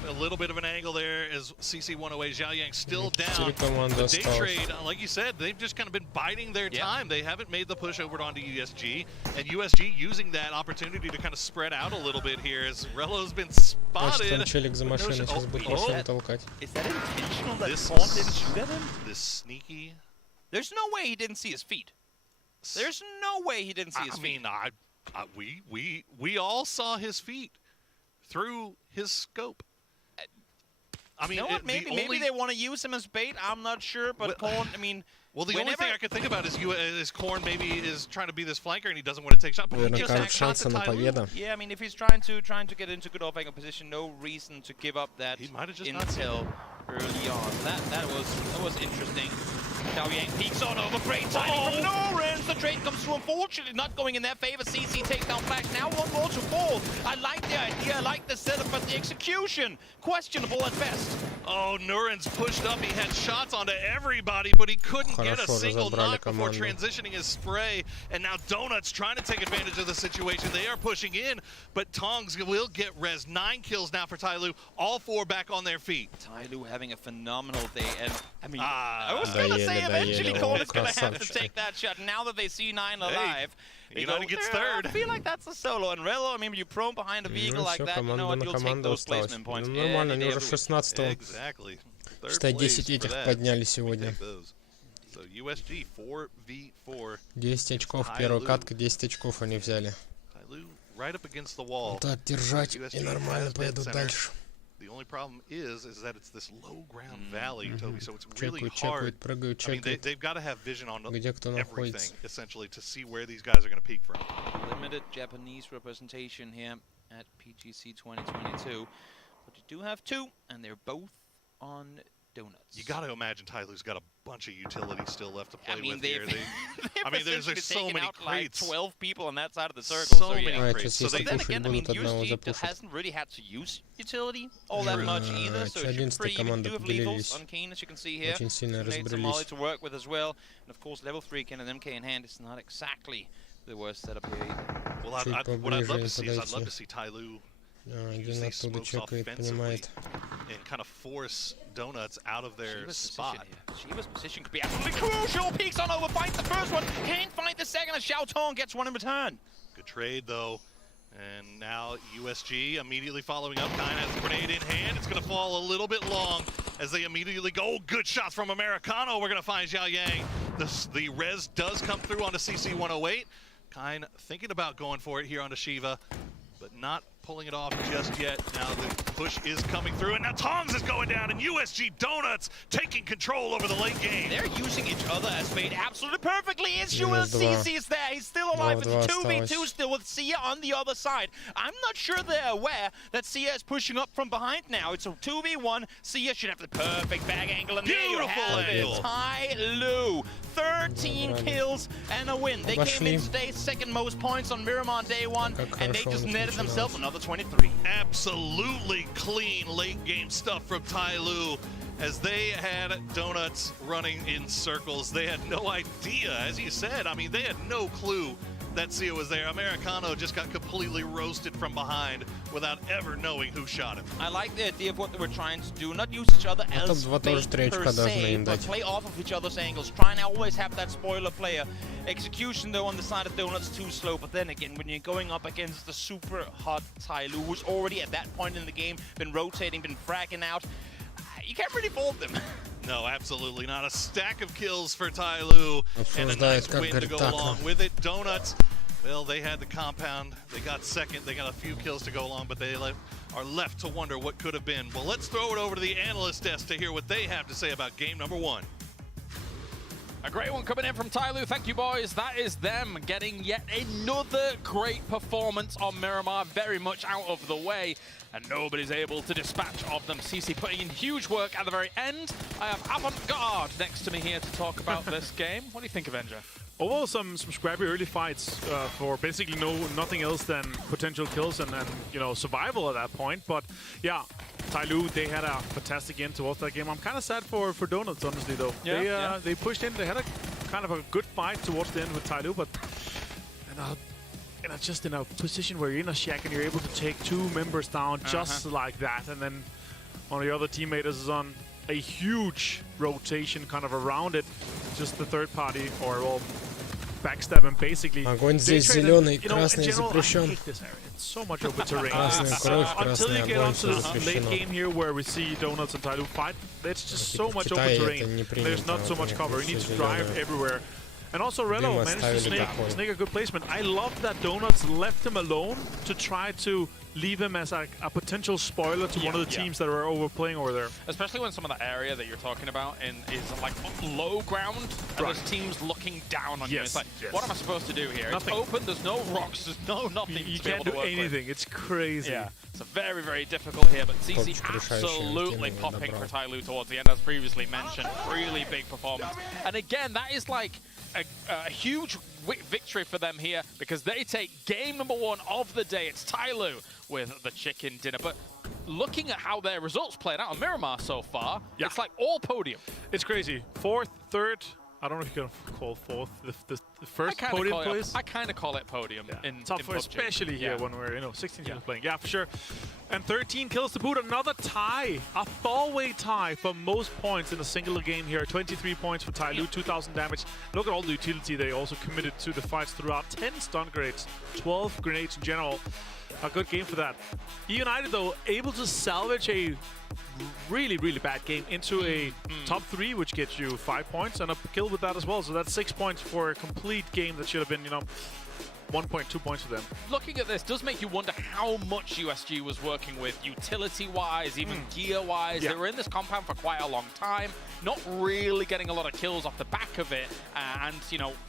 a little bit of an angle there as CC108. Zhao Yang still down. But Day Trade, like you said, they've just kind of been biding their time. They haven't made the push over onto USG, and USG using that opportunity to kind of spread out a little bit here as Rello's been spotted. Там челик за машиной, сейчас будет машину толкать. Is that intentional that Corn didn't shoot at him? This sneaky. There's no way he didn't see his feet. There's no way he didn't see his feet. I mean, we all saw his feet through his scope. I mean, you know what? Maybe they want to use him as bait. I'm not sure, but Corn, I mean, well, the only thing I could think about is Corn maybe is trying to be this flanker and he doesn't want to take shots. But yeah, I mean, if he's trying to get into good off-angle position, no reason to give up that intel early on. That was interesting. Xiao Yang peeks on over, great timing from Norens. The trade comes through, unfortunately not going in their favor. CC takes down Flash, now one more to fall. I like the idea, I like the setup, but the execution, questionable at best. Oh, Norens pushed up, he had shots onto everybody, but he couldn't get a single knock before transitioning his spray. And now Donuts trying to take advantage of the situation. They are pushing in, but Tongs will get res. 9 kills now for Tai Lu, all 4 back on their feet. Tai Lu having a phenomenal day, and I mean, I was gonna say eventually Corn is gonna have to take that shot. Now that they see 9 alive, United gets third. I feel like that's a solo. And Rello, I mean, you prone behind a vehicle like that, you know what, you'll take those placement points. Нормально, они уже 16-го. Считай, 10 этих подняли сегодня. 10 очков, первая катка, 10 очков они взяли. Вот так держать, и нормально пойдут дальше. The only problem is that it's this low ground valley, Toby, so it's really hard. I mean, they've got to have vision on everything, essentially, to see where these guys are going to peek from. Limited Japanese representation here at PGC 2022, but you do have 2, and they're both on Donuts. You got to imagine Tai Lu's got a bunch of utility still left to play with here. I mean, there's so many crates. Like 12 people on that side of the circle. So many crates. So then again, I mean, USG hasn't really had to use utility all that much either. So it's pretty even do have levels on Kane, as you can see here. So made some Molly to work with as well. And of course, level 3 can an MK in hand is not exactly the worst setup here either. Well, what I'd love to see is I'd love to see Tai Lu use these smokes offensively and kind of force Donuts out of their spot. Shiva's position could be absolutely crucial. Peeks on over, finds the first one, can't find the second, and Xiao Tong gets one in return. Good trade though. And now USG immediately following up. Kind has a grenade in hand. It's going to fall a little bit long as they immediately go. Oh, good shots from Americano. We're going to find Zhao Yang. The res does come through onto CC108. Kind thinking about going for it here onto Shiva, but not pulling it off just yet. Now the push is coming through, and now Tongs is going down, and USG Donuts taking control over the late game. They're using each other as bait absolutely perfectly. It's CC is there. He's still alive. It's a 2v2 still with Sia on the other side. I'm not sure they're aware that Sia is pushing up from behind now. It's a 2v1. Sia should have the perfect bag angle, and there you have it. Tai Lu, 13 kills and a win. They came in today's second most points on Miramar day 1, and they just netted themselves another 23. Absolutely clean late game stuff from Tai Lu as they had Donuts running in circles. They had no idea, as you said. I mean, they had no clue that Sia was there. Americano just got completely roasted from behind without ever knowing who shot him. I like the idea of what they were trying to do. Not use each other as bait per se, but play off of each other's angles. Try and always have that spoiler player. Execution, though, on the side of Donuts too slow. But then again, when you're going up against the super hot Tai Lu, who's already at that point in the game been rotating, been fragging out, you can't really fault them. No, absolutely not. A stack of kills for Tyloo, and a nice win to go along with it. Donuts, well, they had the compound. They got second. They got a few kills to go along, but they are left to wonder what could have been. Well, let's throw it over to the analyst desk to hear what they have to say about game number one. A great one coming in from Tyloo. Thank you, boys. That is them getting yet another great performance on Miramar, very much out of the way, and nobody's able to dispatch of them. CC putting in huge work at the very end. I have Avant-Garde next to me here to talk about this game. What do you think, Avenger? Overall, some scrappy early fights for basically nothing else than potential kills and you know, survival at that point. But yeah, Tyloo, they had a fantastic end towards that game. I'm kind of sad for Donuts, honestly, though. Yeah, they pushed in. They had a kind of a good fight towards the end with Tyloo, but just in a position where you're in a shack and you're able to take 2 members down just like that, and then one of the other teammates is on a huge rotation kind of around it, just the third party, or well, backstabbing basically. Огонь здесь зеленый, красный запрещен. So much open terrain. Until you get onto the late game here where we see Donuts and Tyloo fight, it's just so much open terrain. There's not so much cover. You need to drive everywhere. And also Rello managed to snake a good placement. I love that Donuts left him alone to try to leave him as a potential spoiler to one of the teams that are overplaying over there. Especially when some of the area that you're talking about is like low ground, and there's teams looking down on you. It's like, what am I supposed to do here? Nothing. It's open, there's no rocks, there's nothing. You can't do anything. It's crazy. Yeah, it's very, very difficult here, but CC absolutely popping for Tyloo towards the end, as previously mentioned. Really big performance. And again, that is like a huge victory for them here, because they take game number 1 of the day. It's Tyloo with the chicken dinner. But looking at how their results played out on Miramar so far, it's like all podium. It's crazy. 4th, 3rd. I don't know if you can call 4th the first podium place. I kind of call it podium in top 4, especially here when we're 16 teams playing. Yeah, for sure. And 13 kills to boot. Another tie, a 4-way tie for most points in a single game here. 23 points for Tyloo, 2,000 damage. Look at all the utility they also committed to the fights throughout. 10 stun grenades, 12 grenades in general. A good game for that. United, though, able to salvage a really, really bad game into a top 3, which gets you 5 points, and a kill with that as well. So that's 6 points for a complete game that should have been, 1.2 points for them. Looking at this does make you wonder how much USG was working with utility-wise, even gear-wise. They were in this compound for quite a long time, not really getting a lot of kills off the back of it. And,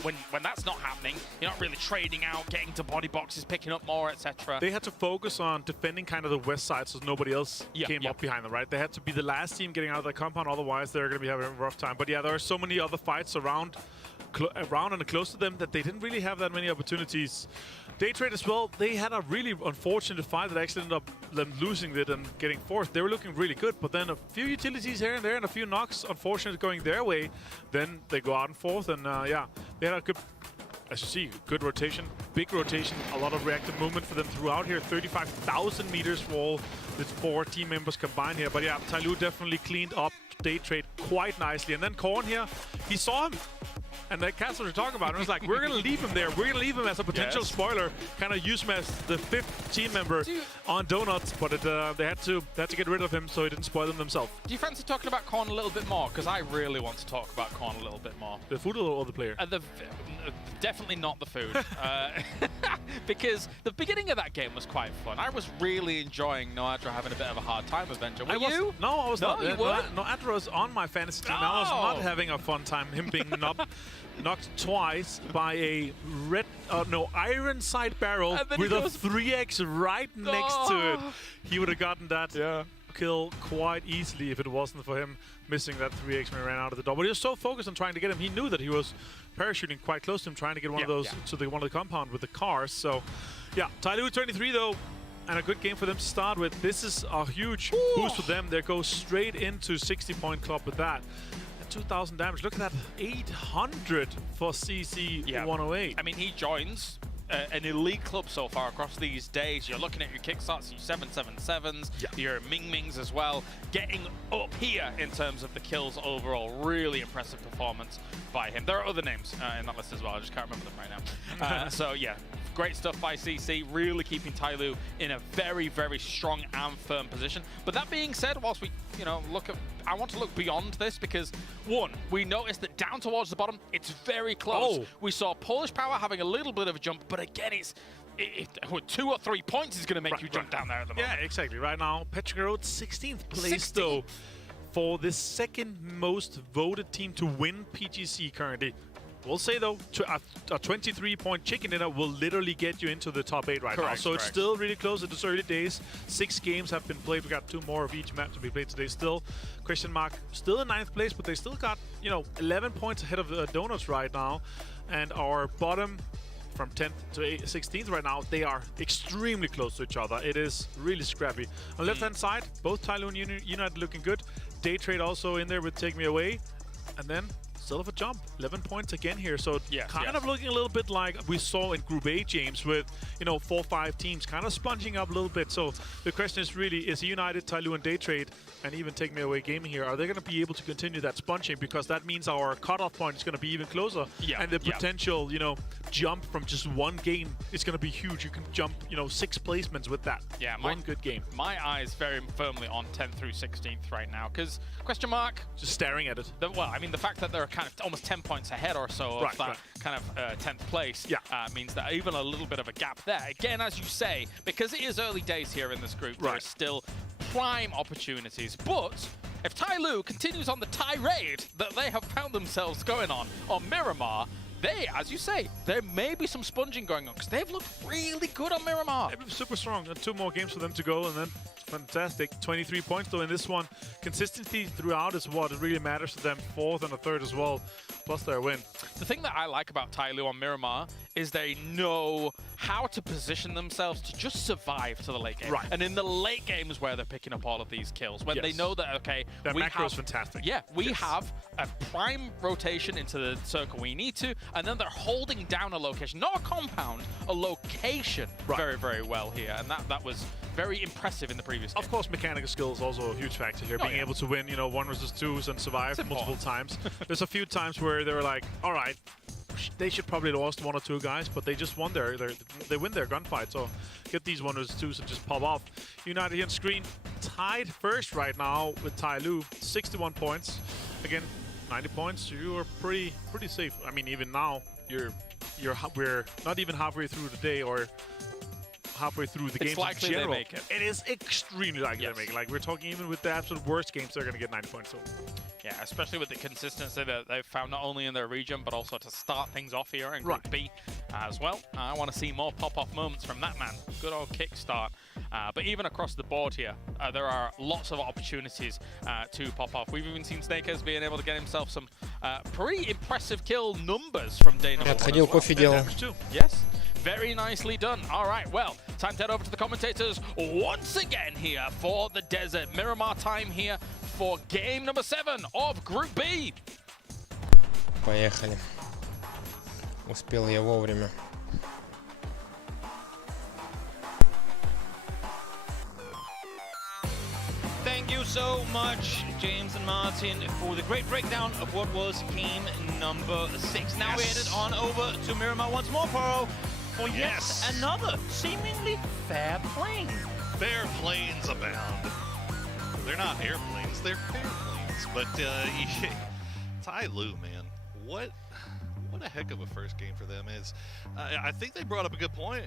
when that's not happening, you're not really trading out, getting to body boxes, picking up more, etc. They had to focus on defending kind of the west side so nobody else came up behind them, right? They had to be the last team getting out of the compound, otherwise they're going to be having a rough time. But yeah, there are so many other fights around and close to them that they didn't really have that many opportunities. Day Trade as well, they had a really unfortunate fight that actually ended up them losing it and getting 4th. They were looking really good, but then a few utilities here and there and a few knocks, unfortunately, going their way. Then they go out in 4th, and they had a good, as you see, good rotation, big rotation, a lot of reactive movement for them throughout here. 35,000 meters for all the 4 team members combined here. But yeah, Tyloo definitely cleaned up Day Trade quite nicely. And then Korn here, he saw him. And the castles are talking about it. It was like, we're going to leave him there. We're going to leave him as a potential spoiler. Kind of use him as the 5th team member on Donuts. But they had to get rid of him so he didn't spoil them themselves. Do you fancy talking about Korn a little bit more? Because I really want to talk about Korn a little bit more. The food or the player? Definitely not the food. Because the beginning of that game was quite fun. I was really enjoying Noadra having a bit of a hard time, Avenger. Were you? No, I was not. You weren't? Noadra was on my fantasy team. I was not having a fun time, him being knocked twice by a iron side barrel with a 3x right next to it. He would have gotten that kill quite easily if it wasn't for him missing that 3x when he ran out of the door. But he was so focused on trying to get him. He knew that he was parachuting quite close to him, trying to get one of those to one of the compound with the cars. So yeah, Tyloo 23 though, and a good game for them to start with. This is a huge boost for them. They go straight into 60-point club with that. 2,000 damage. Look at that, 800 for CC 108. I mean, he joins an elite club so far across these days. You're looking at your kickstarts, your 777s, your Ming Mings as well, getting up here in terms of the kills overall. Really impressive performance by him. There are other names in that list as well. I just can't remember them right now. So yeah, Great stuff by CC, really keeping Tyloo in a very, very strong and firm position. But that being said, whilst we, look at, I want to look beyond this because, one, we noticed that down towards the bottom, it's very close. Oh. We saw Polish Power having a little bit of a jump, but again, it's 2 or 3 points is going to make you jump down there at the moment. Yeah, exactly. Right now, Petrica Road 16th place, though, for the second most voted team to win PGC currently. We'll say, though, a 23-point chicken dinner will literally get you into the top 8 right now. So it's still really close. It's early days. 6 games have been played. We got 2 more of each map to be played today still. Question mark still in 9th place, but they still got, 11 points ahead of the Donuts right now. And our bottom from 10th to 16th right now, they are extremely close to each other. It is really scrappy. On the left-hand side, both Tyloo and United looking good. Day Trade also in there with Take Me Away. And then still have a jump, 11 points again here. So kind of looking a little bit like we saw in Group A, James, with 4-5 teams kind of sponging up a little bit. So the question is really, is United, Tyloo, and Day Trade, and even Take Me Away Gaming here, are they going to be able to continue that sponging? Because that means our cutoff point is going to be even closer. And the potential, jump from just one game is going to be huge. You can jump, 6 placements with that. Yeah, one good game. My eyes very firmly on 10th through 16th right now, because question mark. Just staring at it. The fact that they're kind of almost 10 points ahead or so of that kind of 10th place means that even a little bit of a gap there. Again, as you say, because it is early days here in this group, there are still prime opportunities. But if Tyloo continues on the tirade that they have found themselves going on Miramar, they, as you say, there may be some sponging going on because they've looked really good on Miramar. They've been super strong. And 2 more games for them to go, and then fantastic. 23 points though in this one. Consistency throughout is what really matters to them. 4th and a 3rd as well, plus their win. The thing that I like about Tyloo on Miramar is they know how to position themselves to just survive to the late game. And in the late game is where they're picking up all of these kills. When they know that, okay, that macro is fantastic. Yeah, we have a prime rotation into the circle we need to, and then they're holding down a location, not a compound, a location very, very well here. And that was very impressive in the previous game. Of course, mechanical skill is also a huge factor here. Being able to win, 1 versus 2s and survive multiple times. There's a few times where they were like, all right, they should probably lost 1 or 2 guys, but they just won they win their gunfight. So get these 1 versus 2s and just pop off. United here on screen, tied first right now with Tyloo, 61 points. Again, 90 points. You are pretty safe. I mean, even now, we're not even halfway through the day or halfway through the games in general. They make it. It is extremely likely they make it. Like, we're talking even with the absolute worst games, they're going to get 90 points. So. Yeah, especially with the consistency that they've found not only in their region, but also to start things off here in Group B as well. I want to see more pop-off moments from that man. Good old kickstart. But even across the board here, there are lots of opportunities to pop off. We've even seen Snakers being able to get himself some pretty impressive kill numbers from day number 1 as well. Yes. Very nicely done. All right, well, time to head over to the commentators once again here for the desert. Miramar time here for game number 7 of Group B. Поехали. Успел я вовремя. Thank you so much, James and Martin, for the great breakdown of what was game number 6. Now we're headed on over to Miramar once more, Poro, for yet another seemingly fair plane. Fair planes abound. They're not airplanes, they're fair planes. But Tyloo, man, what a heck of a first game for them is. I think they brought up a good point.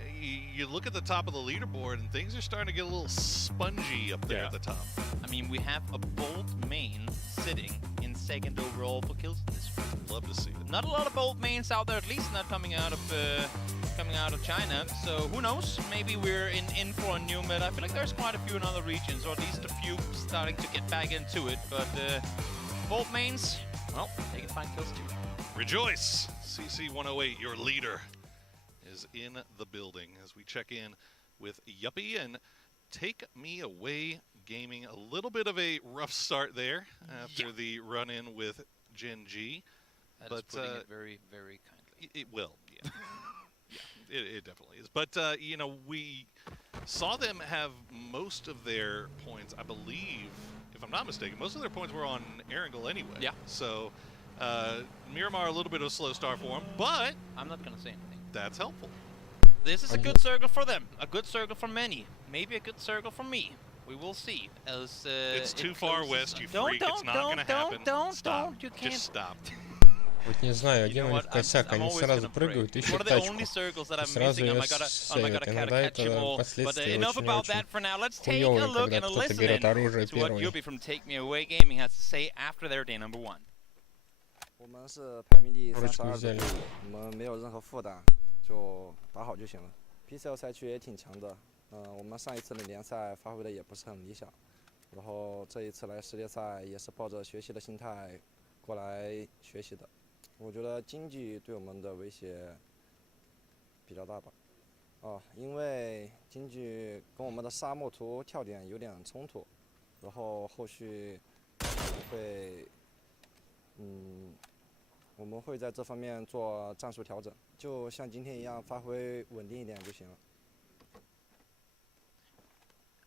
You look at the top of the leaderboard and things are starting to get a little spongy up there at the top. I mean, we have a bold main sitting in 2nd overall for kills in this round. Love to see it. Not a lot of bold mains out there, at least not coming out of China. So who knows? Maybe we're in for a new meta. I feel like there's quite a few in other regions, or at least a few starting to get back into it. But bold mains, well, they can find kills too. Rejoice! CC108, your leader, is in the building as we check in with Yuppie and Take Me Away Gaming. A little bit of a rough start there after the run-in with Gen G. That is putting it very, very kindly. It will, yeah. It definitely is. But, we saw them have most of their points, I believe, if I'm not mistaken, most of their points were on Erangel anyway. Yeah. So, Miramar, a little bit of a slow start for him, but I'm not going to say anything. That's helpful. This is a good circle for them. A good circle for many. Maybe a good circle for me. We will see. As it's too far west, you freak. It's not gonna happen. Stop. You can't. Just stop. Вот не знаю, один у них косяк, они сразу прыгают, ищут тачку. И сразу ее сейвят. Иногда это последствия очень хуёвые, когда кто-то берет оружие первый. 我们是排名第32队，我们没有任何负担，就打好就行了。PCL 赛区也挺强的，我们上一次的联赛发挥的也不是很理想，然后这一次来世界赛也是抱着学习的心态过来学习的。我觉得经济对我们的威胁比较大吧，因为经济跟我们的沙漠图跳点有点冲突，然后后续我们会在这方面做战术调整，就像今天一样，发挥稳定一点就行了。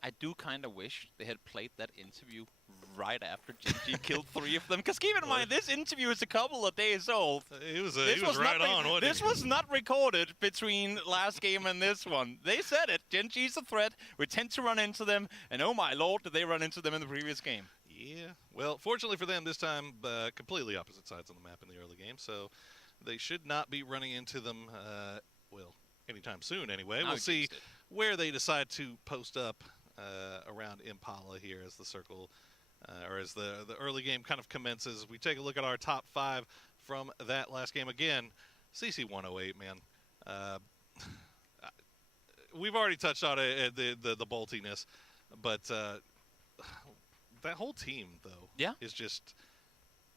I do kind of wish they had played that interview right after Genji killed 3 of them. Because keep in mind, this interview is a couple of days old. He was right on, wasn't he? This was not recorded between last game and this one. They said it. Genji's a threat. We tend to run into them. And oh my lord, did they run into them in the previous game. Yeah. Well, fortunately for them, this time, completely opposite sides on the map in the early game. So they should not be running into them, well, anytime soon anyway. We'll see where they decide to post up. Around Impala here as the circle, or as the early game kind of commences. We take a look at our top 5 from that last game. Again, CC 108, man. We've already touched on it, the boltiness, but that whole team, though, is just...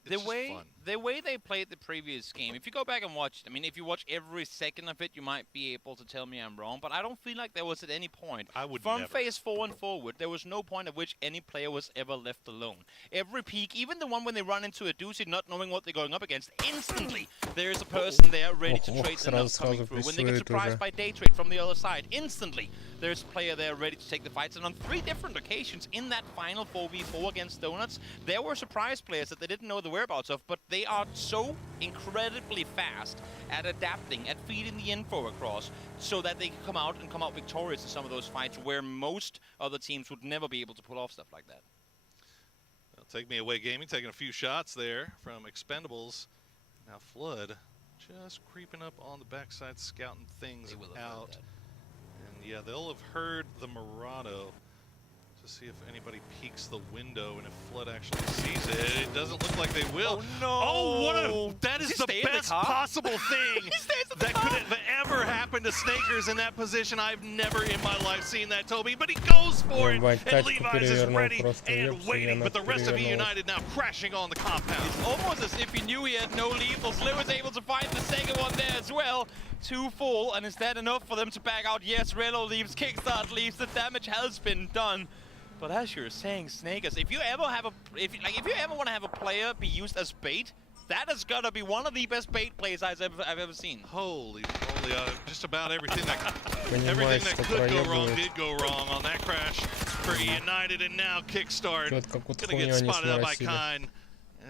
The way they played the previous game, if you go back and watch it, I mean, if you watch every second of it, you might be able to tell me I'm wrong, but I don't feel like there was at any point. From phase 4 and forward, there was no point at which any player was ever left alone. Every peak, even the one when they run into a doozy, not knowing what they're going up against, instantly there's a person there ready to trade them not coming through. When they get surprised by day trade from the other side, instantly there's a player there ready to take the fights. And on 3 different occasions in that final 4v4 against Donuts, there were surprise players that they didn't know the whereabouts of, but they are so incredibly fast at adapting, at feeding the info across, so that they can come out victorious in some of those fights where most other teams would never be able to pull off stuff like that. Well, Take Me Away Gaming taking a few shots there from Expendables. Now Flood just creeping up on the backside, scouting things out. And yeah, they'll have heard the Murado to see if anybody peeks the window, and if Flood actually sees it. It doesn't look like they will. Oh, no! Oh, that is the best possible thing that could have ever happened to Snakers in that position. I've never in my life seen that, Toby, but he goes for it, and Levi's is ready and waiting, but the rest of E United now crashing on the compound. It's almost as if he knew he had no lethals. Lou was able to find the second one there as well. 2 full, and is that enough for them to back out? Yes, Relo leaves, Kickstart leaves, the damage has been done. But as you're saying, Snakers, if you ever have if you ever want to have a player be used as bait, that is gonna be one of the best bait plays I've ever seen. Holy moly! Just about everything that could go wrong did go wrong on that crash for United, and now Kickstart gonna get spotted up by Kine.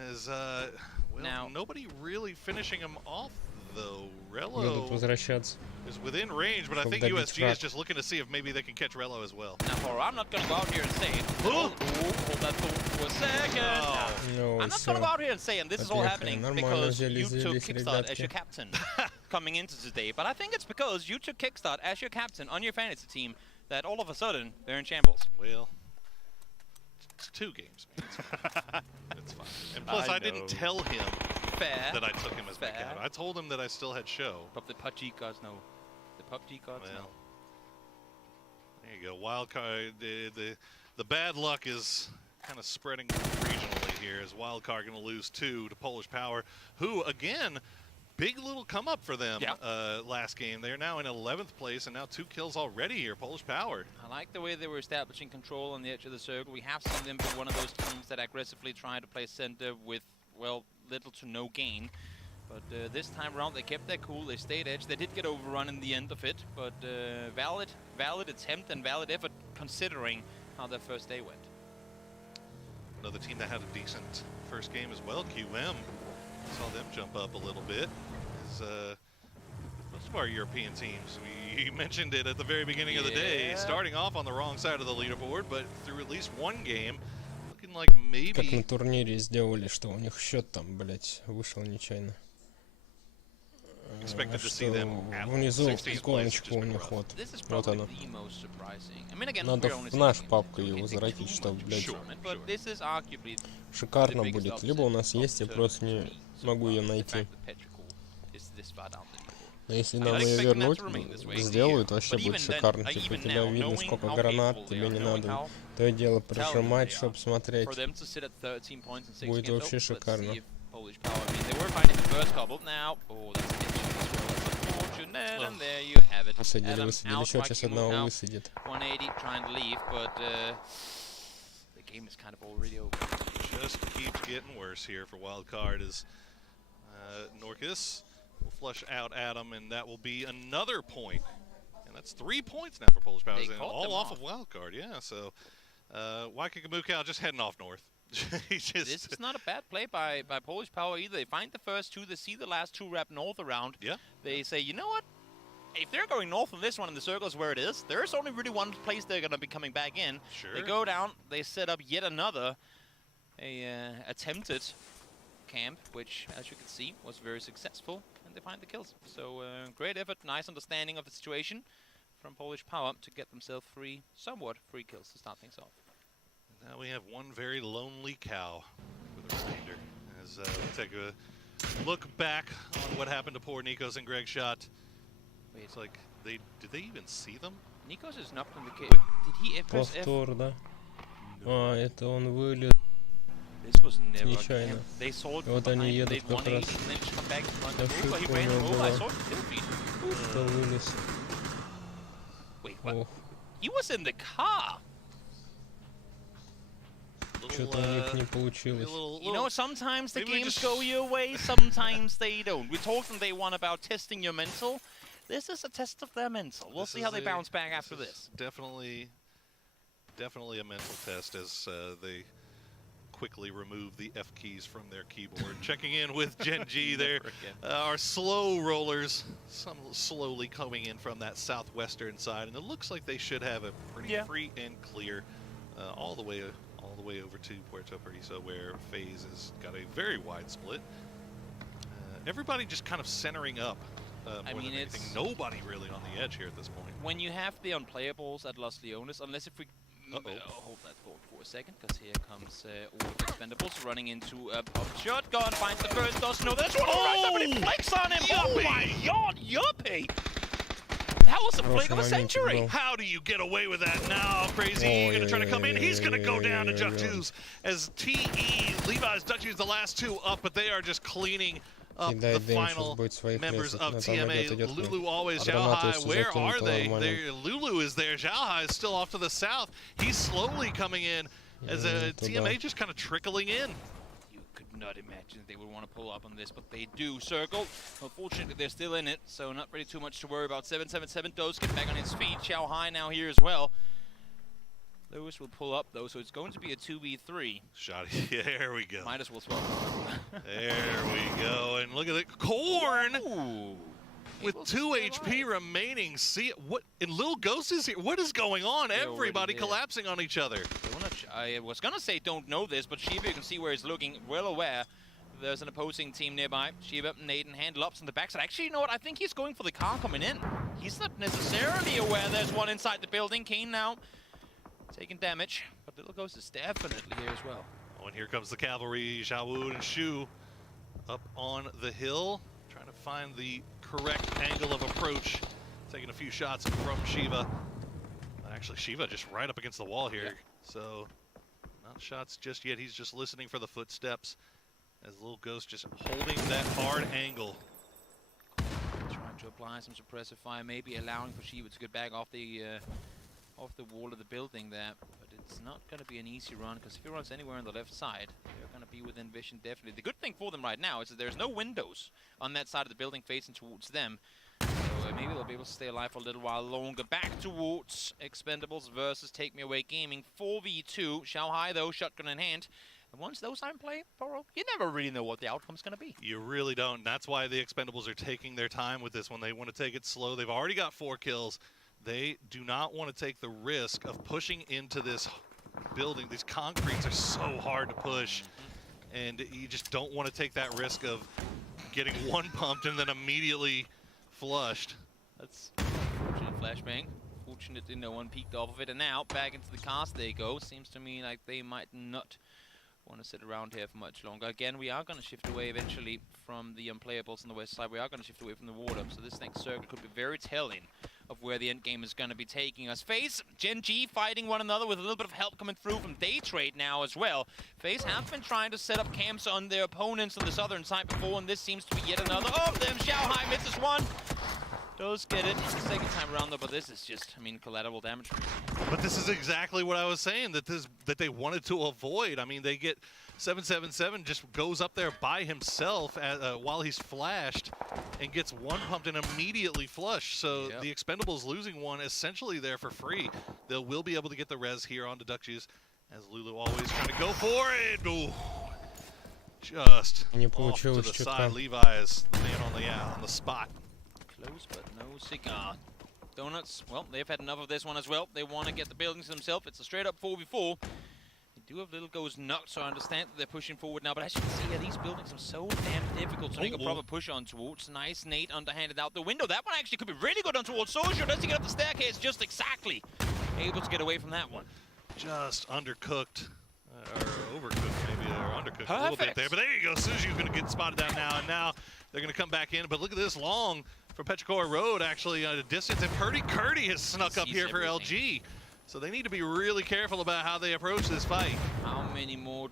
As well, nobody really finishing him off though. Relo is within range, but I think USG is just looking to see if maybe they can catch Relo as well. Now, I'm not going to go out here and say it. Hold that thought for a second. No, I'm not going to go out here and say, and this is all happening because you took Kickstart as your captain coming into today. But I think it's because you took Kickstart as your captain on your fantasy team that all of a sudden they're in shambles. Well, it's 2 games. It's fine. And plus, I didn't tell him that I took him as my captain. I told him that I still had show. But the PUBG gods know. The PUBG gods know. There you go. Wildcard. The bad luck is kind of spreading regionally here as Wildcard going to lose 2 to Polish Power, who again, big little come up for them last game. They're now in 11th place and now 2 kills already here. Polish Power. I like the way they were establishing control on the edge of the circle. We have seen them be one of those teams that aggressively try to play center with, well, little to no gain. But this time around they kept their cool, they stayed edge. They did get overrun in the end of it, but valid attempt and valid effort considering how their first day went. Another team that had a decent first game as well, QM. Saw them jump up a little bit. As, of our European teams. We mentioned it at the very beginning of the day, starting off on the wrong side of the leaderboard, but through at least one game, looking like maybe... Как на турнире сделали, что у них счет там, блять, вышел нечаянно. Что внизу иконочку у них вот. Вот она. Надо в наш папку ее возвратить, чтобы, блять, шикарно будет. Либо у нас есть, я просто не могу ее найти. Но если нам ее вернуть, сделают, вообще будет шикарно. Типа у тебя видно, сколько гранат, тебе не надо то и дело прижимать, чтобы смотреть. Будет вообще шикарно. Высадили, еще сейчас одного высадит. Just keeps getting worse here for wild card as Norcus will flush out Adam, and that will be another point. And that's 3 points now for Polish Powers, and all off of wild card. Yeah, so Waikakamukau just heading off north. This is not a bad play by Polish Power either. They find the first two, they see the last two wrap north around. Yeah. They say, you know what? If they're going north on this one and the circle is where it is, there's only really one place they're going to be coming back in. Sure. They go down, they set up yet another attempted camp, which, as you can see, was very successful, and they find the kills. So great effort, nice understanding of the situation from Polish Power to get themselves somewhat free kills to start things off. Now we have one very lonely cow for the remainder. As we take a look back on what happened to poor Nikos and Greg shot. It's like did they even see them? Nikos is knocked in the cave. Did he press F? Повтор, да? А, это он вылез. This was never Нечаянно. They saw it Вот они едут как раз. Ошибка у него была. Что вылез. Wait, what? He was in the car. Что-то у них не получилось. You know, sometimes the games go your way, sometimes they don't. We talked on day one about testing your mental. This is a test of their mental. We'll see how they bounce back after this. Definitely a mental test as they quickly remove the F keys from their keyboard. Checking in with Gen G there. Our slow rollers, some slowly coming in from that southwestern side, and it looks like they should have a pretty free and clear all the way over to Puerto Paraiso, where FaZe has got a very wide split. Everybody just kind of centering up. I mean, it's nobody really on the edge here at this point. When you have the unplayables at Los Leones, unless if we hold that thought for a second, because here comes all the expendables running into a pop shotgun, finds the first, doesn't know this one. Oh, somebody flicks on him. Oh my god, Yuppie! That was a flick of a century. How do you get away with that now? Crazy, gonna try to come in. He's gonna go down to Duck 2s as TE, Levi's, Duck 2's the last two up, but they are just cleaning up the final members of TMA. Lulu always, Zhao Hai, where are they? Lulu is there. Zhao Hai is still off to the south. He's slowly coming in as TMA just kind of trickling in. Not imagine they would want to pull up on this, but they do. Circle, unfortunately they're still in it, so not really too much to worry about. 777 does get back on his feet. Xiao Hai now here as well. Lewis will pull up though, so it's going to be a 2v3. Shot. Yeah, there we go. Might as well swap. There we go, and look at it. Corn! Ooh. With 2 HP remaining. See what? And Lil Ghost is here. What is going on? Everybody collapsing on each other. I was gonna say don't know this, but Shiva, you can see where he's looking. Well aware. There's an opposing team nearby. Shiva, Naden, handle ups on the backside. Actually, you know what? I think he's going for the car coming in. He's not necessarily aware there's one inside the building. Keen now taking damage, but Little Ghost is definitely here as well. Oh, and here comes the cavalry. Xiaowu and Shu up on the hill, trying to find the correct angle of approach. Taking a few shots from Shiva. Actually, Shiva just right up against the wall here. So, not shots just yet. He's just listening for the footsteps as Little Ghost just holding that hard angle. Trying to apply some suppressive fire, maybe allowing for Shiva to get back off the wall of the building there. But it's not going to be an easy run, because if he runs anywhere on the left side, they're going to be within vision, definitely. The good thing for them right now is that there's no windows on that side of the building facing towards them. So maybe they'll be able to stay alive for a little while longer. Back towards Expendables versus Take Me Away Gaming. 4v2. Xiao Hai, though, shotgun in hand. And once those are in play, Poro, you never really know what the outcome's going to be. You really don't. That's why the Expendables are taking their time with this one. They want to take it slow. They've already got 4 kills. They do not want to take the risk of pushing into this building. These concretes are so hard to push, and you just don't want to take that risk of getting one pumped and then immediately flushed. That's fortunate flashbang. Fortunately, no one peeked off of it, and now back into the cast they go. Seems to me like they might not want to sit around here for much longer. Again, we are going to shift away eventually from the unplayables on the west side. We are going to shift away from the water, so this next circle could be very telling of where the end game is going to be taking us. FaZe, Gen G fighting one another with a little bit of help coming through from Day Trade now as well. FaZe have been trying to set up camps on their opponents on the southern side before, and this seems to be yet another of them. Xiaohai misses one. Does get it the second time around though, but this is just, I mean, collateral damage. But this is exactly what I was saying, that they wanted to avoid. I mean, they get 777 just goes up there by himself while he's flashed and gets one pumped and immediately flushed. So the Expendables losing one essentially there for free. They will be able to get the res here onto Duckjuice, as Lulu always trying to go for it. Ooh. Just off to the side. Levi is the man on the spot. Close, but no cigar. Donuts, well, they've had enough of this one as well. They want to get the buildings themselves. It's a straight up 4v4. They do have little goes nuts, so I understand that they're pushing forward now. But as you can see here, these buildings are so damn difficult to make a proper push on towards. Nice Nate underhanded out the window. That one actually could be really good on towards Sojo. Does he get up the staircase just exactly? Able to get away from that one. Just undercooked. Or overcooked maybe, or undercooked a little bit there. But there you go, Suzu's going to get spotted out now, and now they're going to come back in. But look at this long for Petrichor Road, actually at a distance. And Curdy has snuck up here for LG. So they need to be really careful about how they approach this fight. How many more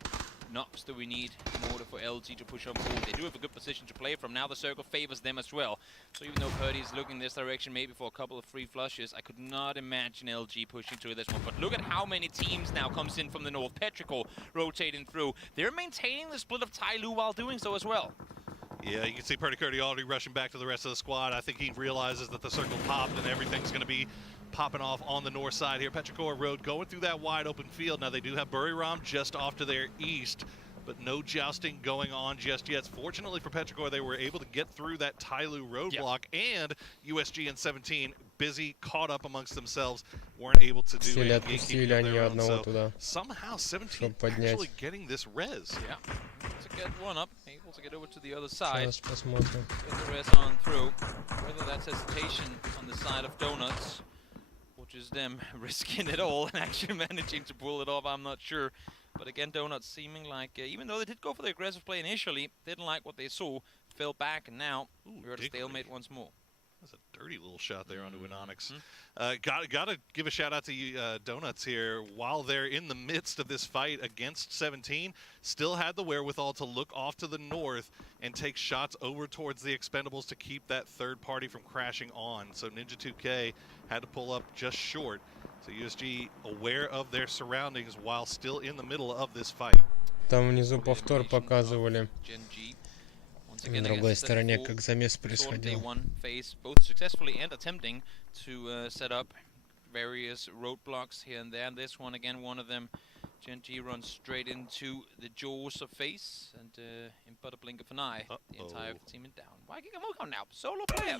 knocks do we need in order for LG to push on forward? They do have a good position to play from. Now the circle favors them as well. So even though Purdy is looking this direction maybe for a couple of free flushes, I could not imagine LG pushing through this one. But look at how many teams now comes in from the north. Petrichor rotating through. They're maintaining the split of Tyloo while doing so as well. Yeah, you can see Purdy Curdy already rushing back to the rest of the squad. I think he realizes that the circle popped and everything's going to be popping off on the north side here. Petrichor Road going through that wide open field. Now they do have Buriram just off to their east, but no jousting going on just yet. Fortunately for Petrichor, they were able to get through that Tyloo roadblock, and USG and 17 busy, caught up amongst themselves, weren't able to do anything of their own. So somehow 17 actually getting this res. Yeah, to get one up, able to get over to the other side. Сейчас посмотрим. Get the res on through. Whether that's hesitation on the side of Donuts, or just them risking it all and actually managing to pull it off, I'm not sure. But again, Donuts seeming like, even though they did go for the aggressive play initially, didn't like what they saw, fell back, and now we're at a stalemate once more. That's a dirty little shot there onto Inonix. Gotta give a shout out to Donuts here. While they're in the midst of this fight against 17, still had the wherewithal to look off to the north and take shots over towards the Expendables to keep that third party from crashing on. So Ninja 2K had to pull up just short. So USG aware of their surroundings while still in the middle of this fight. Там внизу повтор показывали. На другой стороне, как замес происходил. Both successfully and attempting to set up various roadblocks here and there. And this one again, one of them, Gen G runs straight into the jaws of FaZe, and in but a blink of an eye, the entire team is down. Why kick a move on now? Solo player.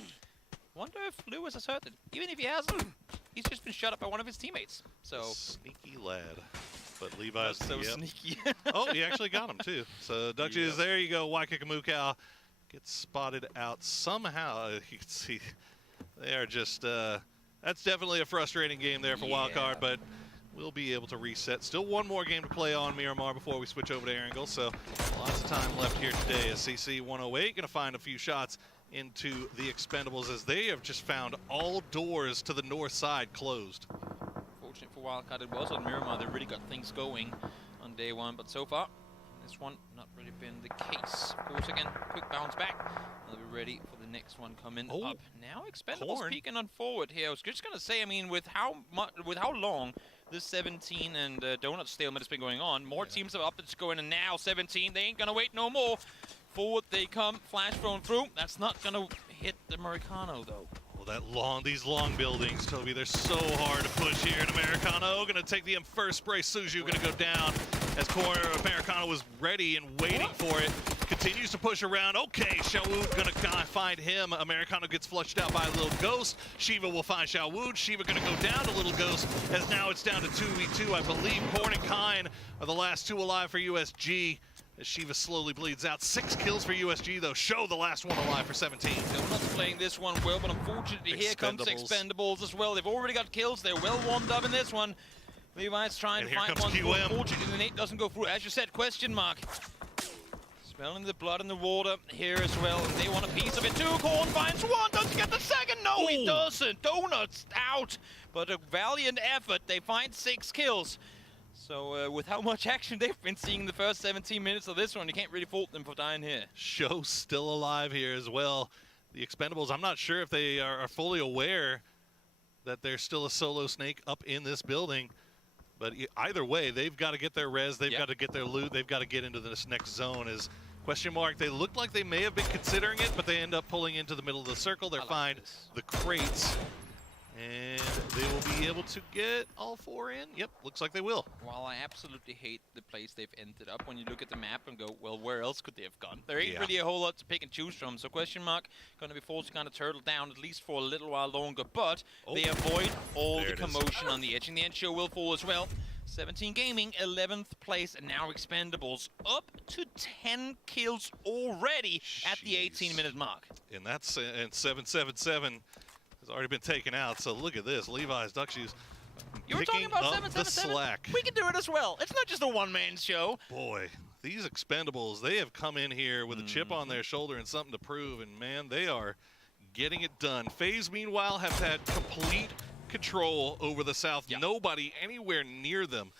Wonder if Lewis has hurt it. Even if he hasn't, he's just been shot up by one of his teammates. So sneaky lad. But Levi's so sneaky. Oh, he actually got him too. So Duckjuice, there you go. Waikikamukow gets spotted out somehow. You can see they are just. That's definitely a frustrating game there for Wildcard, but we'll be able to reset. Still one more game to play on Miramar before we switch over to Erangel. So lots of time left here today. As CC 108 going to find a few shots into the Expendables as they have just found all doors to the north side closed. Fortunate for Wildcard, it was on Miramar. They really got things going on day one, but so far, this one not really been the case. Of course, again, quick bounce back. They'll be ready for the next one coming up. Now Expendables peeking on forward here. I was just gonna say, I mean, with how long this 17 and Donut stalemate has been going on, more teams have upped it's going, and now 17, they ain't gonna wait no more. Forward they come, flash thrown through. That's not gonna hit the Americano though. Well, these long buildings, Toby, they're so hard to push here in Americano. Gonna take the first spray. Suzu gonna go down as Americano was ready and waiting for it. Continues to push around. Okay, Xiaowu gonna find him. Americano gets flushed out by a little ghost. Shiva will find Xiaowu. Shiva gonna go down to little ghost, as now it's down to 2v2. I believe Korn and Kine are the last two alive for USG, as Shiva slowly bleeds out. 6 kills for USG though. Show the last one alive for 17. Donuts playing this one well, but unfortunately here comes Expendables as well. They've already got kills. They're well warmed up in this one. Levi's trying to find one. Unfortunately, the nade doesn't go through. As you said, question mark. Smelling the blood in the water here as well, and they want a piece of it too. Korn finds one, does he get the second? No, he doesn't. Donuts out, but a valiant effort. They find 6 kills. So with how much action they've been seeing in the first 17 minutes of this one, you can't really fault them for dying here. Show still alive here as well. The Expendables, I'm not sure if they are fully aware that there's still a solo snake up in this building. But either way, they've got to get their res, they've got to get their loot, they've got to get into this next zone. As question mark, they looked like they may have been considering it, but they end up pulling into the middle of the circle. They find the crates, and they will be able to get all 4 in. Yep, looks like they will. While I absolutely hate the place they've ended up, when you look at the map and go, well, where else could they have gone? There ain't really a whole lot to pick and choose from. So question mark, going to be forced to kind of turtle down at least for a little while longer, but they avoid all the commotion on the edge. And the end show will fall as well. 17 Gaming, 11th place, and now Expendables up to 10 kills already at the 18-minute mark. And that's and 777 has already been taken out. So look at this, Levi's Duck Shoes. You were talking about 777? We can do it as well. It's not just a one-man show. Boy, these Expendables, they have come in here with a chip on their shoulder and something to prove, and man, they are getting it done. FaZe, meanwhile, have had complete control over the South. Nobody anywhere near them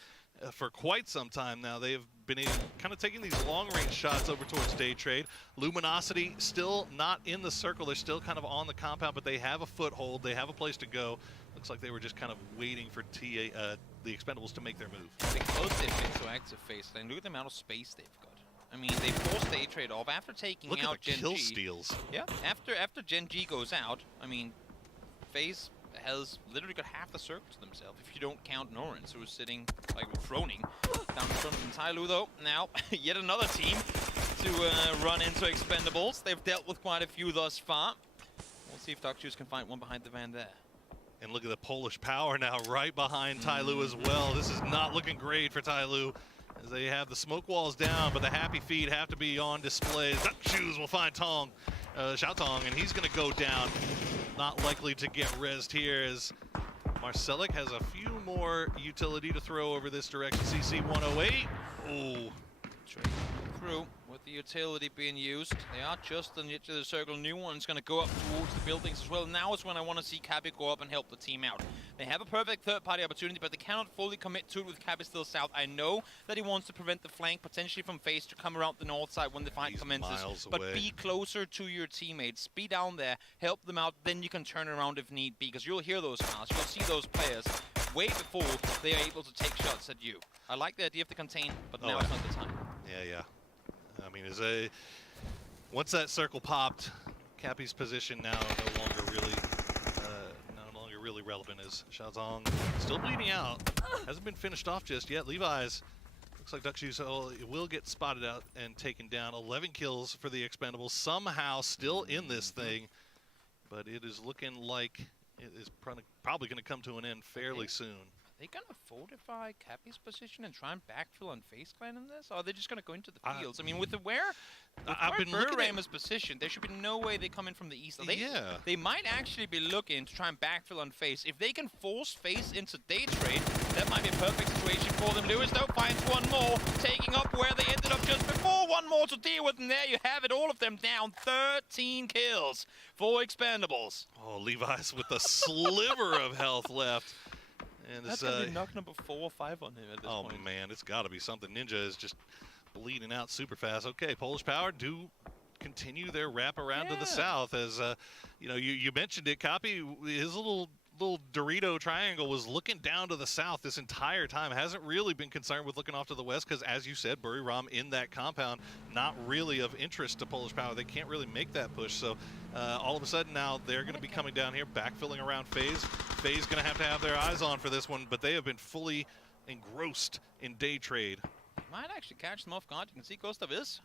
for quite some time now. They have been kind of taking these long-range shots over towards day trade. Luminosity still not in the circle. They're still kind of on the compound, but they have a foothold. They have a place to go. Looks like they were just kind of waiting for the Expendables to make their move. Because they've been so active, FaZe, and look at the amount of space they've got. I mean, they forced day trade off after taking out Gen G. Look at the kill steals. Yeah, after Gen G goes out, I mean, FaZe has literally got half the circle to themselves, if you don't count Norrens, who is sitting, like, throning down in front of them. Tyloo, though, now, yet another team to run into Expendables. They've dealt with quite a few thus far. We'll see if Duck Shoes can find one behind the van there. And look at the Polish power now right behind Tyloo as well. This is not looking great for Tyloo, as they have the smoke walls down, but the happy feet have to be on display. Duck Shoes will find Xiaotong, and he's going to go down. Not likely to get rezzed here, as Marcelic has a few more utility to throw over this direction. CC 108. Ooh. Through with the utility being used. They are just on the edge of the circle. New one's going to go up towards the buildings as well. Now is when I want to see Cappy go up and help the team out. They have a perfect third-party opportunity, but they cannot fully commit to it with Cappy still south. I know that he wants to prevent the flank, potentially from FaZe, to come around the north side when the fight commences. But be closer to your teammates. Be down there, help them out, then you can turn around if need be, because you'll hear those calls. You'll see those players way before they are able to take shots at you. I like the idea of the contain, but now it's not the time. Yeah. I mean, once that circle popped, Cappy's position now no longer really relevant, as Xiaotong still bleeding out. Hasn't been finished off just yet. Levi's looks like Duck Shoes will get spotted out and taken down. 11 kills for the Expendables, somehow still in this thing, but it is looking like it is probably going to come to an end fairly soon. Are they going to fortify Cappy's position and try and backfill on FaZe Clan in this? Or are they just going to go into the fields? I mean, with where Burram's position, there should be no way they come in from the east. They might actually be looking to try and backfill on FaZe. If they can force FaZe into day trade, that might be a perfect situation for them. Lewis, though, finds one more, taking up where they ended up just before. One more to deal with, and there you have it. All of them down. 13 kills for Expendables. Oh, Levi's with a sliver of health left. And that's going to be knock number 4 or 5 on him at this point. Oh, man, it's got to be something. Ninja is just bleeding out super fast. Okay, Polish Power do continue their wrap around to the south. As, you mentioned it, Copy, his little Dorito triangle was looking down to the south this entire time. Hasn't really been concerned with looking off to the west because, as you said, Buriram in that compound, not really of interest to Polish Power. They can't really make that push. So all of a sudden now they're going to be coming down here, backfilling around FaZe. FaZe going to have their eyes on for this one, but they have been fully engrossed in day trade. might actually catch them off guard. You can see Gustav is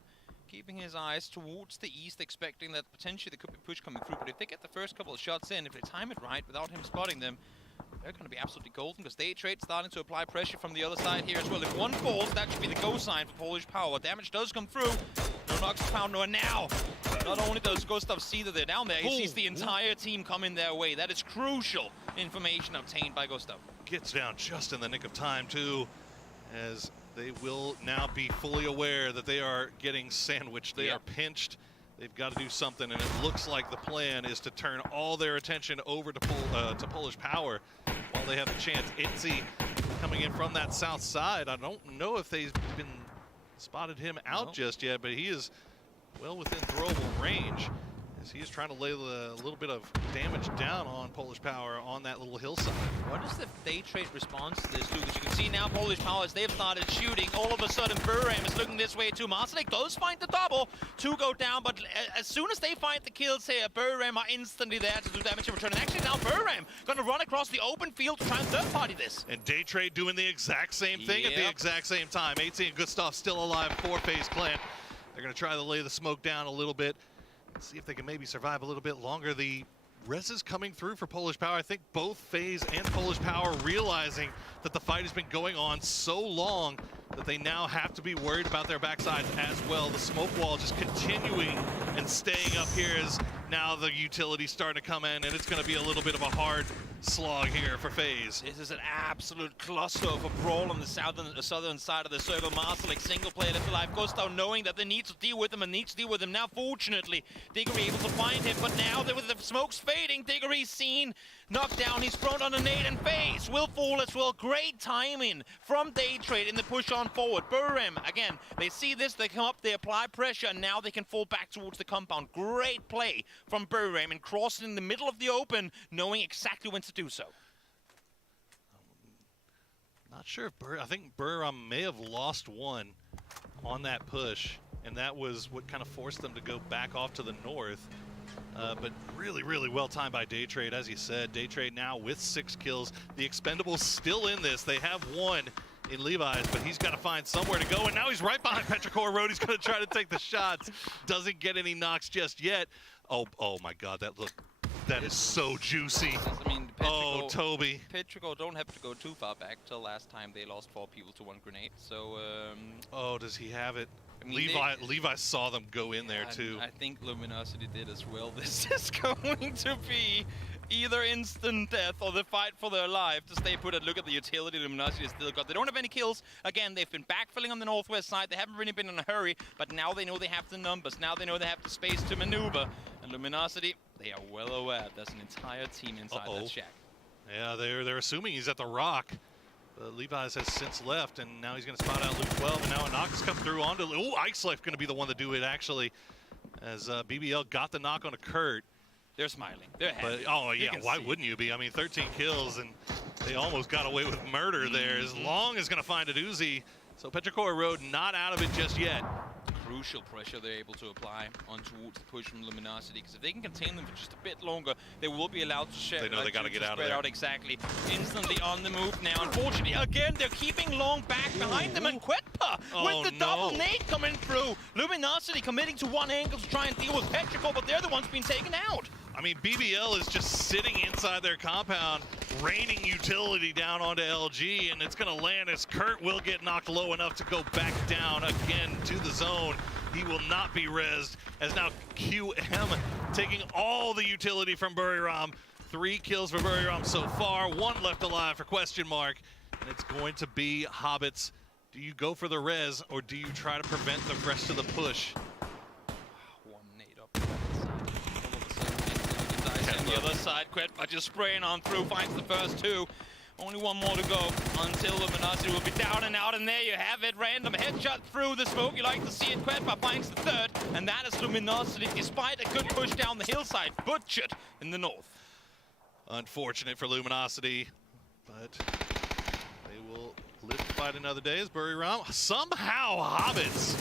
keeping his eyes towards the east, expecting that potentially there could be push coming through. But if they get the first couple of shots in, if they time it right without him spotting them, they're going to be absolutely golden, because Day Trade starting to apply pressure from the other side here as well. If one falls, that should be the go sign for Polish Power. Damage does come through. No knocks found, no, and now, not only does Gustav see that they're down there, he sees the entire team coming their way. That is crucial information obtained by Gustav. Gets down just in the nick of time, too, as they will now be fully aware that they are getting sandwiched. They are pinched. They've got to do something, and it looks like the plan is to turn all their attention over to Polish Power while they have the chance. Itzy coming in from that south side. I don't know if they've been spotted him out just yet, but he is well within throwable range, as he is trying to lay a little bit of damage down on Polish Power on that little hillside. What is the Day Trade response to this, Luke? As you can see now, Polish Power, as they've started shooting, all of a sudden Burram is looking this way too. Marcelik does find the double to go down, but as soon as they find the kills here, Burram are instantly there to do damage in return. And actually now Burram going to run across the open field to try and third party this. And Day Trade doing the exact same thing at the exact same time. 18 and Gustav still alive for FaZe Clan. They're going to try to lay the smoke down a little bit. See if they can maybe survive a little bit longer. The res is coming through for Polish Power. I think both FaZe and Polish Power realizing that the fight has been going on so long that they now have to be worried about their backsides as well. The smoke wall just continuing and staying up here as now the utility's starting to come in, and it's going to be a little bit of a hard slog here for FaZe. This is an absolute cluster of a brawl on the southern side of the circle. Marcelik, single player left alive. Gustav knowing that they need to deal with him and needs to deal with him. Now, fortunately, Diggory able to find him, but now with the smoke's fading, Diggory's seen, knocked down. He's thrown on a nade, and FaZe will fall as well. Great timing from Day Trade in the push on forward. Burram, again, they see this, they come up, they apply pressure, and now they can fall back towards the compound. Great play from Burram and crossing in the middle of the open, knowing exactly when to do so. Not sure if I think Burram may have lost one on that push, and that was what kind of forced them to go back off to the north. But really, really well timed by Day Trade, as you said. Day Trade now with 6 kills. The Expendables still in this. They have one in Levi's, but he's got to find somewhere to go, and now he's right behind Petrichor Road. He's going to try to take the shots. Doesn't get any knocks just yet. Oh my God, that is so juicy. I mean, oh, Toby. Petrichor don't have to go too far back till last time they lost 4 people to 1 grenade. So, oh, does he have it? I mean, Levi saw them go in there too. I think Luminosity did as well. This is going to be either instant death or the fight for their life to stay put. And look at the utility Luminosity has still got. They don't have any kills. Again, they've been backfilling on the northwest side. They haven't really been in a hurry, but now they know they have the numbers. Now they know they have the space to maneuver. And Luminosity, they are well aware there's an entire team inside that shack. Yeah, they're assuming he's at the rock. Levi's has since left, and now he's going to spot out Luke 12, and now a knock has come through onto... Oh, Ike's Life going to be the one to do it, actually, as BBL got the knock on a Kurt. They're smiling. They're happy. But, oh, yeah, why wouldn't you be? I mean, 13 kills, and they almost got away with murder there. As long as going to find a Uzi. So Petrichor Road not out of it just yet. Crucial pressure they're able to apply on towards the push from Luminosity, because if they can contain them for just a bit longer, they will be allowed to share. They know they got to get out of there. Exactly. Instantly on the move now. Unfortunately, again, they're keeping long back behind them, and Quetpa with the double nade coming through. Luminosity committing to one angle to try and deal with Petrichor, but they're the ones being taken out. I mean, BBL is just sitting inside their compound, raining utility down onto LG, and it's going to land as Kurt will get knocked low enough to go back down again to the zone. He will not be rezzed, as now QM taking all the utility from Buriram. 3 kills for Buriram so far, 1 left alive for question mark, and it's going to be Hobbits. Do you go for the res, or do you try to prevent the rest of the push? On the other side, Quetpa just spraying on through, finds the first 2. Only 1 more to go until Luminosity will be down and out, and there you have it. Random headshot through the smoke. You like to see it. Quetpa finds the 3rd, and that is Luminosity, despite a good push down the hillside. Butchered in the north. Unfortunate for Luminosity, but they will live to fight another day as Buriram. Somehow Hobbits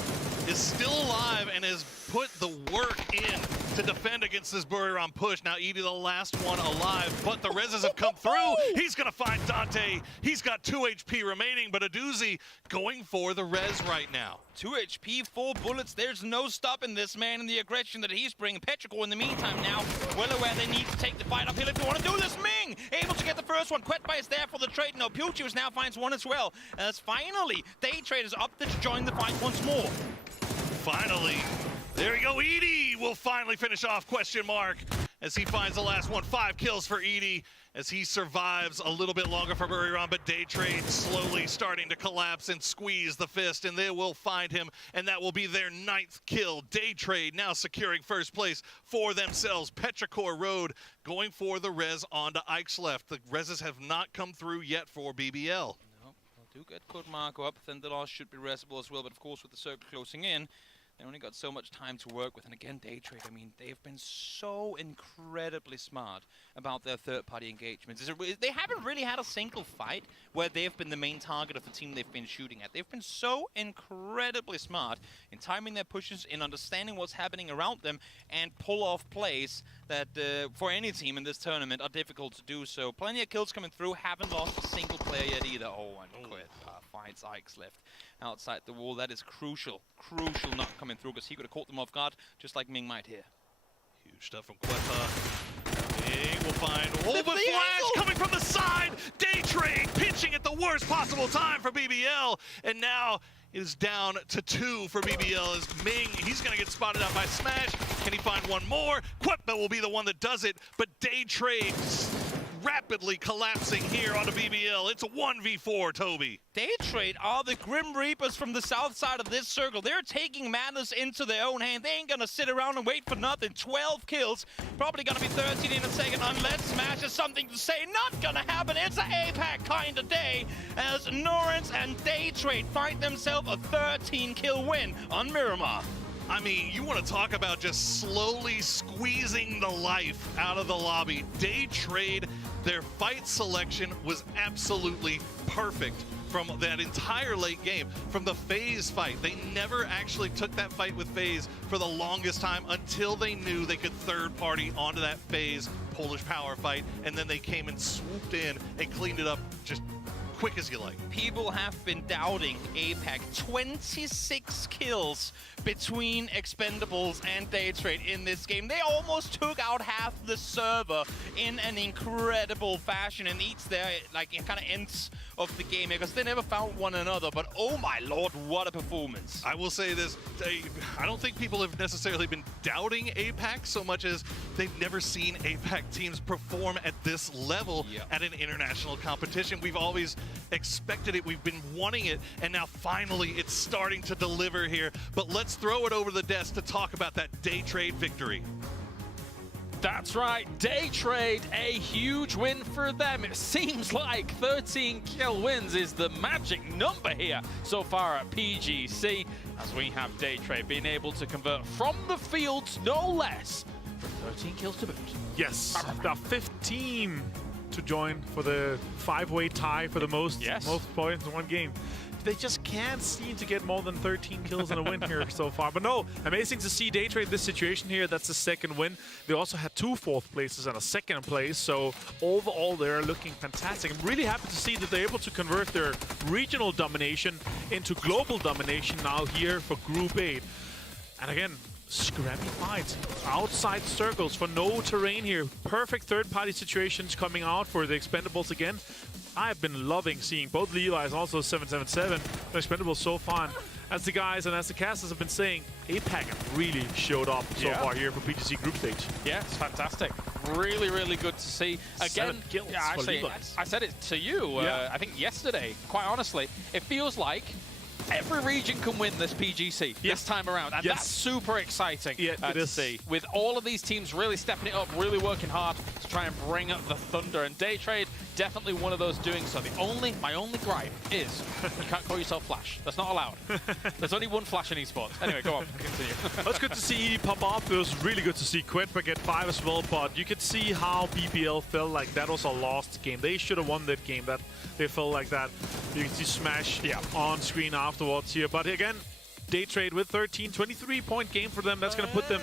is still alive and has put the work in to defend against this Buriram push. Now Edie, the last one alive, but the reses have come through. He's gonna find Dante. He's got 2 HP remaining, but Aduzi going for the res right now. 2 HP, 4 bullets. There's no stopping this man in the aggression that he's bringing. Petrichor in the meantime now, well aware they need to take the fight uphill if they want to do this. Ming able to get the first one. Quetby is there for the trade. No, Puchius now finds one as well. As finally, Day Trade is up there to join the fight once more. Finally, there we go. Edie will finally finish off question mark as he finds the last one. 5 kills for Edie as he survives a little bit longer for Buriram, but Day Trade slowly starting to collapse and squeeze the fist, and they will find him, and that will be their 9th kill. Day Trade now securing first place for themselves. Petrichor Road going for the res onto Ike's left. The reses have not come through yet for BBL. Do get Code Marco up, then the loss should be resable as well, but of course with the circle closing in, they only got so much time to work with. And again, Day Trade, I mean, they've been so incredibly smart about their third-party engagements. They haven't really had a single fight where they've been the main target of the team they've been shooting at. They've been so incredibly smart in timing their pushes, in understanding what's happening around them, and pull off plays that for any team in this tournament are difficult to do. So plenty of kills coming through, haven't lost a single player yet either. Oh, and quit. Finds Ike's left outside the wall. That is crucial not coming through, because he could have caught them off guard, just like Ming might here. Huge stuff from Quetta. Ming will find the flash coming from the side. Day Trade pitching at the worst possible time for BBL, and now is down to 2 for BBL as Ming, he's gonna get spotted out by Smash. Can he find one more? Quetta will be the one that does it, but Day Trade rapidly collapsing here onto BBL. It's a 1v4, Toby. Day Trade are the Grim Reapers from the south side of this circle. They're taking matters into their own hand. They ain't gonna sit around and wait for nothing. 12 kills, probably gonna be 13 in a second unless Smash has something to say. Not gonna happen. It's an APAC kind of day as Norrens and Day Trade find themselves a 13-kill win on Miramar. I mean, you want to talk about just slowly squeezing the life out of the lobby. Day Trade, their fight selection was absolutely perfect from that entire late game. From the FaZe fight, they never actually took that fight with FaZe for the longest time until they knew they could third party onto that FaZe Polish power fight, and then they came and swooped in and cleaned it up just quick as you like. People have been doubting APAC. 26 kills between Expendables and Day Trade in this game. They almost took out half the server in an incredible fashion, and eats their kind of ends of the game here because they never found one another. But oh my lord, what a performance. I will say this, I don't think people have necessarily been doubting APAC so much as they've never seen APAC teams perform at this level at an international competition. We've always expected it, we've been wanting it, and now finally it's starting to deliver here. But let's throw it over the desk to talk about that Day Trade victory. That's right, Day Trade, a huge win for them. It seems like 13 kill wins is the magic number here so far at PGC, as we have Day Trade being able to convert from the fields no less for 13 kills to boot. Yes, the 15 to join for the 5-way tie for the most points in one game. They just can't seem to get more than 13 kills in a win here so far. But no, amazing to see Day Trade this situation here. That's the second win. They also had 2 4th places and a 2nd place. So overall, they're looking fantastic. I'm really happy to see that they're able to convert their regional domination into global domination now here for Group 8. And again, scrappy fights outside circles for no terrain here. Perfect third-party situations coming out for the Expendables again. I've been loving seeing both Levi's and also 777 Expendables so far. As the guys and as the casters have been saying, APAC have really showed up so far here for PGC group stage. Yeah, it's fantastic. Really, really good to see. Again, actually, I said it to you, I think yesterday, quite honestly. It feels like every region can win this PGC this time around, and that's super exciting to see. With all of these teams really stepping it up, really working hard to try and bring up the thunder, and Day Trade definitely one of those doing so. My only gripe is you can't call yourself Flash. That's not allowed. There's only one Flash in esports. Anyway, go on, continue. It's good to see Edie pop up. It was really good to see Quetpa get 5 as well, but you could see how BBL felt like that was a lost game. They should have won that game. That they felt like that. You can see Smash on screen afterwards here. But again, Day Trade with 13, 23-point game for them. That's going to put them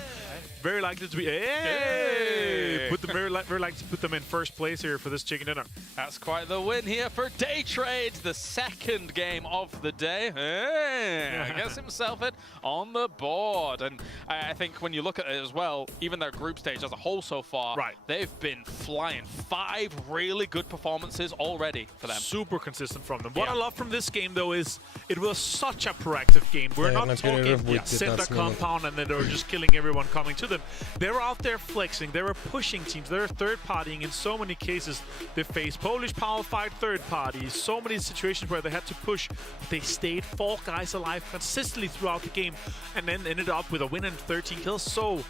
very likely to be. Hey! Put them very likely to put them in first place here for this chicken dinner. That's quite the win here for Day Trade, the second game of the day. Hey, gets himself it on the board. And I think when you look at it as well, even their group stage as a whole so far, they've been flying. 5 really good performances already for them. Super consistent from them. What I love from this game, though, is it was such a proactive game. We're not talking center compound and then they're just killing everyone coming to them. They were out there flexing. They were pushing teams. They were third-partying in so many cases. They faced Polish power fight third parties. So many situations where they had to push. They stayed 4 guys alive consistently throughout the game and then ended up with a win and 13 kills. So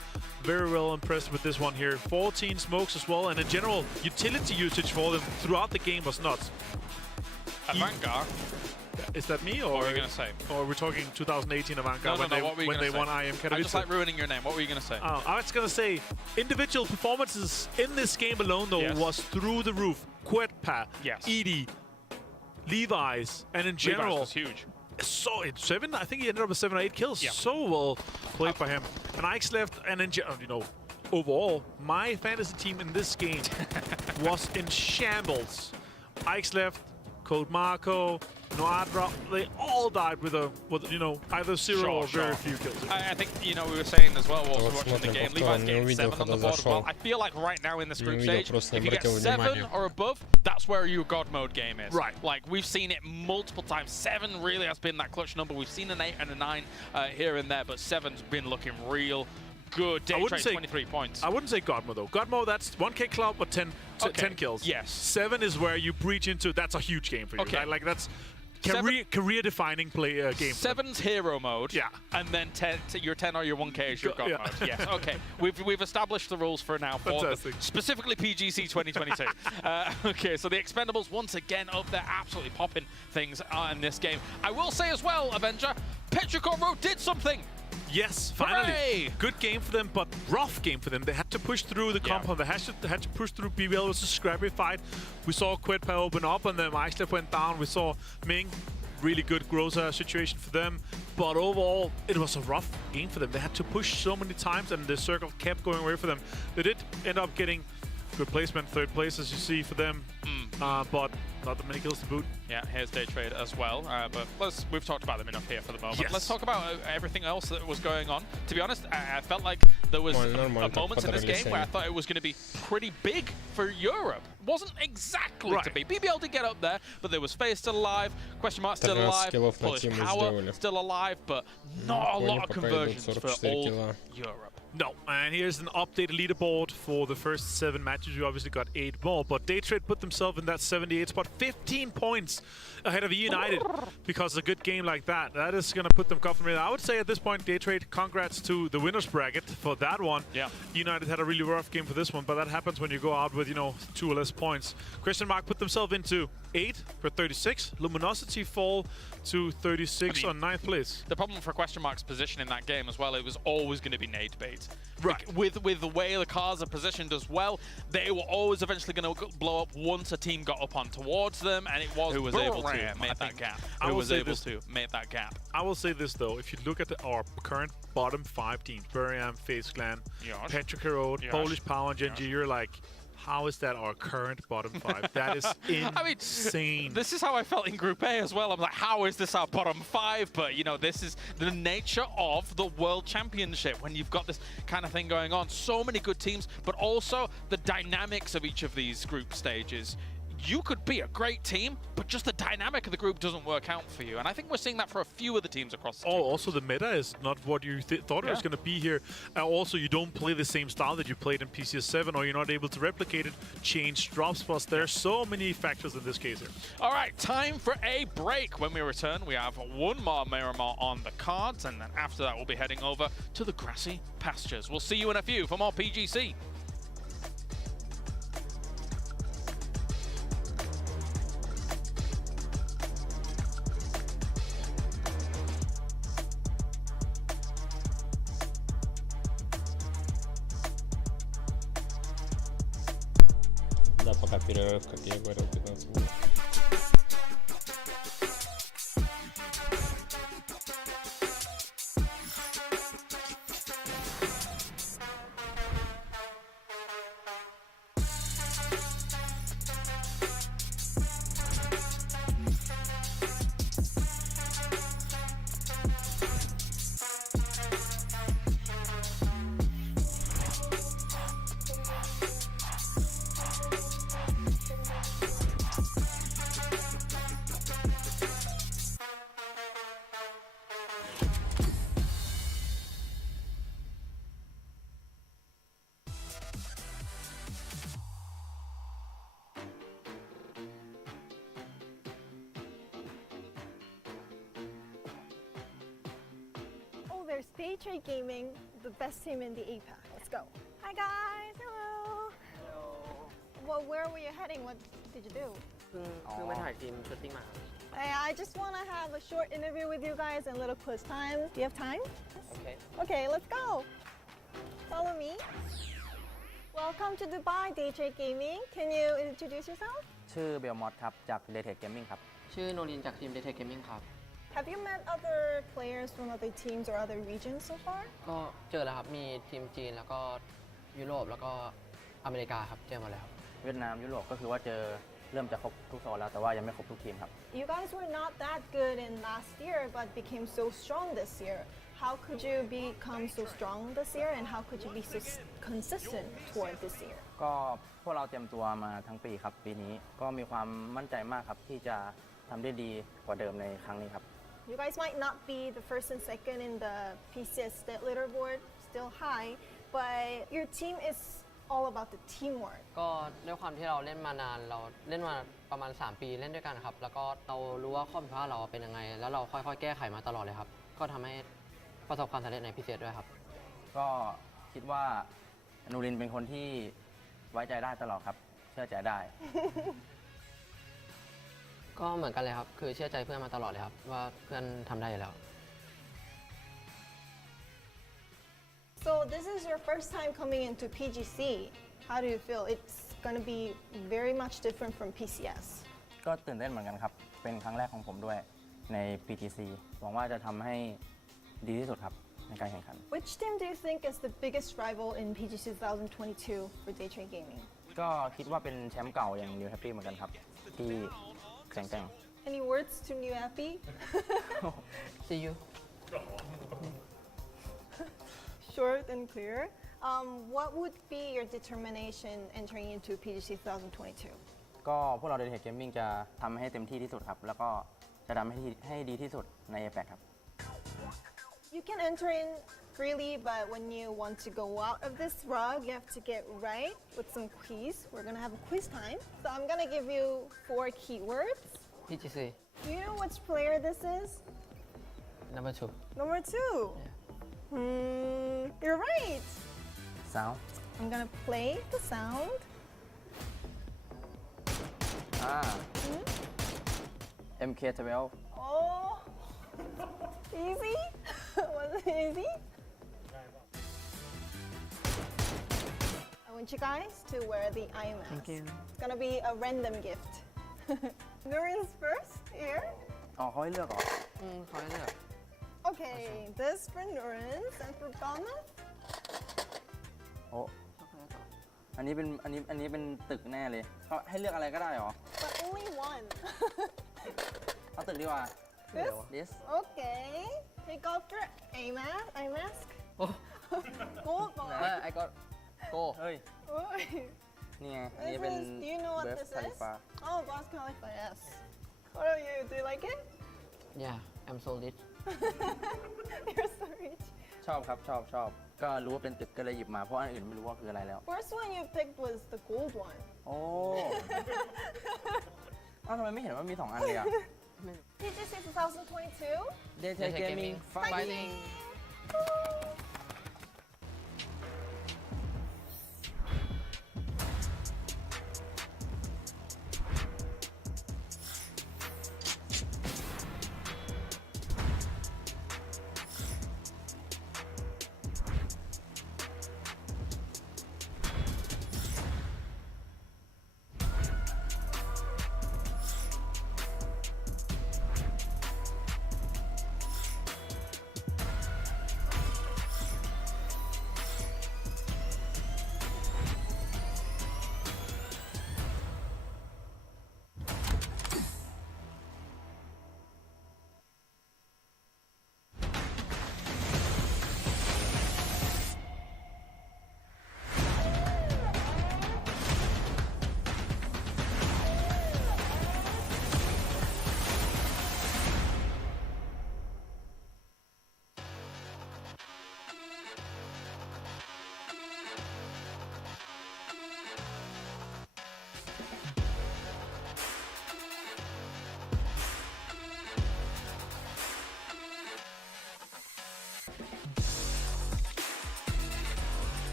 very well impressed with this one here. 14 smokes as well, and in general, utility usage for them throughout the game was nuts. Vanguard. Is that me, or what were you going to say? Or we're talking 2018 Vanguard when they won IM Katowice? I just like ruining your name. What were you going to say? I was going to say individual performances in this game alone, though, was through the roof. Quetpa, Edie, Levi's, and in general, Levi's was huge. So it's 7. I think he ended up with 7 or 8 kills. So well played by him. And Ike's left, and in general, you know, overall, my fantasy team in this game was in shambles. Ike's left, Code Marco, Noadra, they all died with you know, either 0 or very few kills. I think, you know, we were saying as well whilst watching the game, Levi's getting 7 on the board as well. I feel like right now in this group stage, if you get 7 or above, that's where your God mode game is. Like, we've seen it multiple times. 7 really has been that clutch number. We've seen an 8 and a 9 here and there, but 7's been looking real good. Day Trade 23 points. I wouldn't say God mode, though. God mode, that's 1K club with 10 kills. Yes. 7 is where you breach into, that's a huge game for you. Right? Like, that's career-defining game. 7's hero mode. Yeah. And then 10, your 10 or your 1K is your God mode. Yes. Okay. We've established the rules for now for specifically PGC 2022. Okay. So the Expendables once again up there, absolutely popping things in this game. I will say as well, Avenger, Petrichor did something. Yes, finally. Hooray! Good game for them, but rough game for them. They had to push through the compound. They had to push through BBL. It was a scrappy fight. We saw Quetpa open up on them. Iceclef went down. We saw Ming. Really good Groza situation for them. But overall, it was a rough game for them. They had to push so many times, and the circle kept going away for them. They did end up getting good placement, 3rd place, as you see, for them. But not that many kills to boot. Yeah, here's Day Trade as well. But we've talked about them enough here for the moment. Let's talk about everything else that was going on. To be honest, I felt like there was moments in this game where I thought it was going to be pretty big for Europe. It wasn't exactly to be. BBL did get up there, but there was Faye still alive, Question Mark still alive, Polish Power still alive, but not a lot of conversions for all Europe. No, and here's an updated leaderboard for the first 7 matches. We obviously got 8 more, but Day Trade put themselves in that 78 spot, 15 points ahead of United because a good game like that is going to put them comfortably. I would say at this point, Day Trade, congrats to the winners bracket for that one. Yeah. United had a really rough game for this one, but that happens when you go out with, you know, 2 or less points. Question Mark put themselves into 8 for 36. Luminosity fall to 36 on 9th place. The problem for Question Mark's position in that game as well, it was always going to be nade bait. Right. With the way the cars are positioned as well, they were always eventually going to blow up once a team got up on towards them, and it was who was able to make that gap. Who was able to make that gap. I will say this though, if you look at our current bottom 5 teams, Buriam, FaZe Clan, Petrichor, Polish Power, and Genji, you're like, how is that our current bottom 5? That is insane. This is how I felt in Group A as well. I'm like, how is this our bottom 5? But, you know, this is the nature of the World Championship when you've got this kind of thing going on. So many good teams, but also the dynamics of each of these group stages. You could be a great team, but just the dynamic of the group doesn't work out for you. And I think we're seeing that for a few of the teams across the team. Also the meta is not what you thought it was going to be here. Also, you don't play the same style that you played in PCS7, or you're not able to replicate it, change drop spots. There are so many factors in this case here. All right, time for a break. When we return, we have one more Miramar on the cards, and then after that, we'll be heading over to the grassy pastures. We'll see you in a few for more PGC. Да, пока перерыв, как я говорил, 15 минут. Here's Day Trade Gaming, the best team in the APAC. Let's go. Hi guys, hello. Hello. Well, where were you heading? What did you do? เพิ่งมาถ่ายทีมชูตติ้งมา Hey, I just want to have a short interview with you guys and a little quiz time. Do you have time? Okay. Okay, let's go. Follow me. Welcome to Dubai Day Trade Gaming. Can you introduce yourself? ชื่อเบลมอสครับจาก Day Trade Gaming ครับชื่อโนรินจากทีม Day Trade Gaming ครับ Have you met other players from other teams or other regions so far? ก็เจอแล้วครับมีทีมจีนแล้วก็ยุโรปแล้วก็อเมริกาครับเจอมาแล้วเวียดนามยุโรปก็คือว่าเจอเริ่มจะครบทุกโซนแล้วแต่ว่ายังไม่ครบทุกทีมครับ You guys were not that good in last year but became so strong this year. How could you become so strong this year and how could you be so consistent toward this year? ก็พวกเราเตรียมตัวมาทั้งปีครับปีนี้ก็มีความมั่นใจมากครับที่จะทำได้ดีกว่าเดิมในครั้งนี้ครับ You guys might not be the first and second in the PCS stat leaderboard, still high, but your team is all about the teamwork. ก็ด้วยความที่เราเล่นมานานเราเล่นมาประมาณ3 ปีเล่นด้วยกันครับแล้วก็เรารู้ว่าข้อผิดพลาดเราเป็นยังไงแล้วเราค่อยๆแก้ไขมาตลอดเลยครับก็ทำให้ประสบความสำเร็จใน PCS ด้วยครับก็คิดว่านูรินเป็นคนที่ไว้ใจได้ตลอดครับเชื่อใจได้ ก็เหมือนกันเลยครับคือเชื่อใจเพื่อนมาตลอดเลยครับว่าเพื่อนทำได้อยู่แล้ว So this is your first time coming into PGC. How do you feel? It's going to be very much different from PCS. ก็ตื่นเต้นเหมือนกันครับเป็นครั้งแรกของผมด้วยใน PGC หวังว่าจะทำให้ดีที่สุดครับในการแข่งขัน Which team do you think is the biggest rival in PGC 2022 for Day Trade Gaming? ก็คิดว่าเป็นแชมป์เก่าอย่าง New Happy เหมือนกันครับที่แข่งขัน Any words to New Happy? See you. Short and clear. What would be your determination entering into PGC 2022? ก็พวกเรา Day Trade Gaming จะทำให้เต็มที่ที่สุดครับแล้วก็จะทำให้ดีที่สุดใน APAC ครับ You can enter in freely, but when you want to go out of this rug, you have to get right with some quiz. We're gonna have a quiz time. So I'm gonna give you 4 keywords. PGC. Do you know which player this is? Number 2. Number 2. Yeah. You're right. Sound. I'm gonna play the sound. MK12. Oh, easy? Was it easy? I want you guys to wear the eye mask. Thank you. It's gonna be a random gift. Nurin's first here. อ๋อเขาให้เลือกเหรอเขาให้เลือก Okay, this for Nurin's and for Bama. โอ้อันนี้เป็นตึกแน่เลยเขาให้เลือกอะไรก็ได้เหรอ But only one. เอาตึกดีกว่า This? Okay. Take off your eye mask. Gold one. I got go เฮ้ย นี่ไงอันนี้เป็น Do you know what Burj this is? Khalifa. Oh, Burj Khalifa, yes. What are you? Do you like it? Yeah I'm so rich You're so rich. ชอบครับชอบก็รู้ว่าเป็นตึกก็เลยหยิบมาเพราะอันอื่นไม่รู้ว่าคืออะไรแล้ว First one you picked was the gold one. โอ้เอ้าทำไมไม่เห็นว่ามี2 อันเลยอ่ะ PGC 2022. Day Trade Gaming Fighting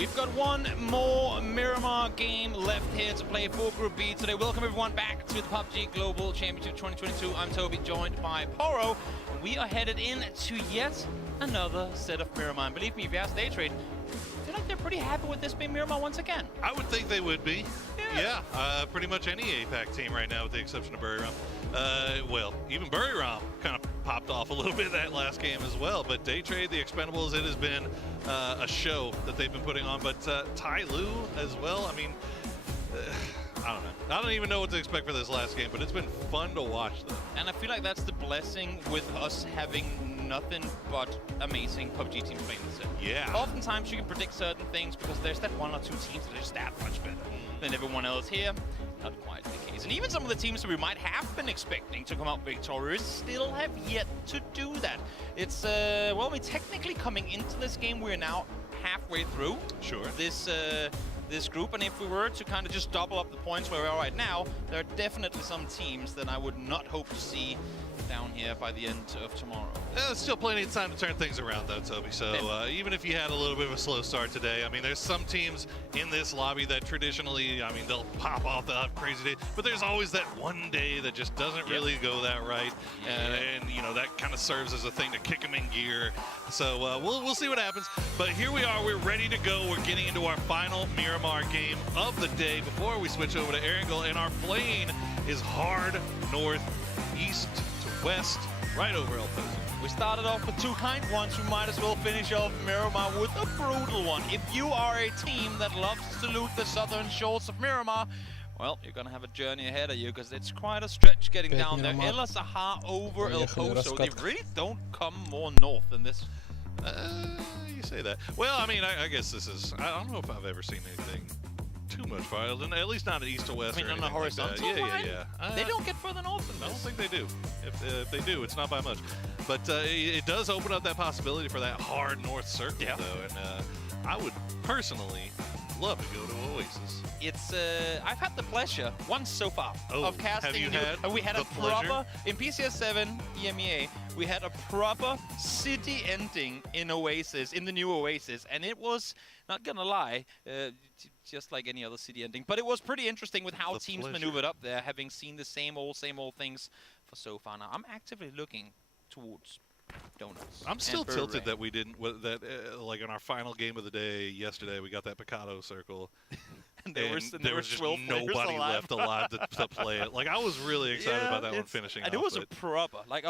We've got one more Miramar game left here to play for Group B today. Welcome everyone back to the PUBG Global Championship 2022. I'm Toby, joined by Poro. We are headed in to yet another set of Miramar. And believe me, if you ask Daytrade, I feel like they're pretty happy with this being Miramar once again. I would think they would be. Yeah, pretty much any APAC team right now with the exception of Buriram. Well, even Buriram kind of popped off a little bit that last game as well. But Daytrade, the Expendables, it has been a show that they've been putting on. But Tai Lu as well, I mean, I don't know. I don't even know what to expect for this last game, but it's been fun to watch them. And I feel like that's the blessing with us having nothing but amazing PUBG teams playing this set. Yeah. Oftentimes you can predict certain things because there's that one or two teams that are just that much better than everyone else here. Not quite the case. And even some of the teams that we might have been expecting to come out victorious still have yet to do that. It's, well, we're technically coming into this game, we're now halfway through. Sure. This group, and if we were to kind of just double up the points where we are right now, there are definitely some teams that I would not hope to see down here by the end of tomorrow. Still plenty of time to turn things around though, Toby, so even if you had a little bit of a slow start today, I mean, there's some teams in this lobby that traditionally, I mean, they'll pop off, they'll have crazy day, but there's always that one day that just doesn't really go that right, and you know, that kind of serves as a thing to kick them in gear, so we'll see what happens, but here we are, we're ready to go, we're getting into our final Miramar game of the day before we switch over to Erangel, and our plane is hard northeast to west, right over El Pozo. We started off with two kind ones. We might as well finish off Miramar with a brutal one. If you are a team that loves to loot the southern shores of Miramar, well, you're gonna have a journey ahead of you because it's quite a stretch getting down there. El Sahar over El Pozo. They really don't come more north than this. You say that. Well, I mean, I guess this is, I don't know if I've ever seen anything too much violent, at least not east to west. I mean, or on the horizontal line? Yeah. They don't get further north than this. I don't think they do. If they do, it's not by much. But it does open up that possibility for that hard north circle, though. And I would personally love to go to Oasis. It's I've had the pleasure once so far of casting. Have you had we had a proper in PCS 7 EMEA. We had a proper city ending in Oasis, in the new Oasis, and it was, not gonna lie, just like any other city ending, but it was pretty interesting with how teams maneuvered up there, having seen the same old things for so far. Now I'm actively looking towards donuts. I'm still tilted that we didn't, like in our final game of the day yesterday, we got that Picado circle. And there was just nobody left alive to play it. Like, I was really excited about that one finishing and off, it was a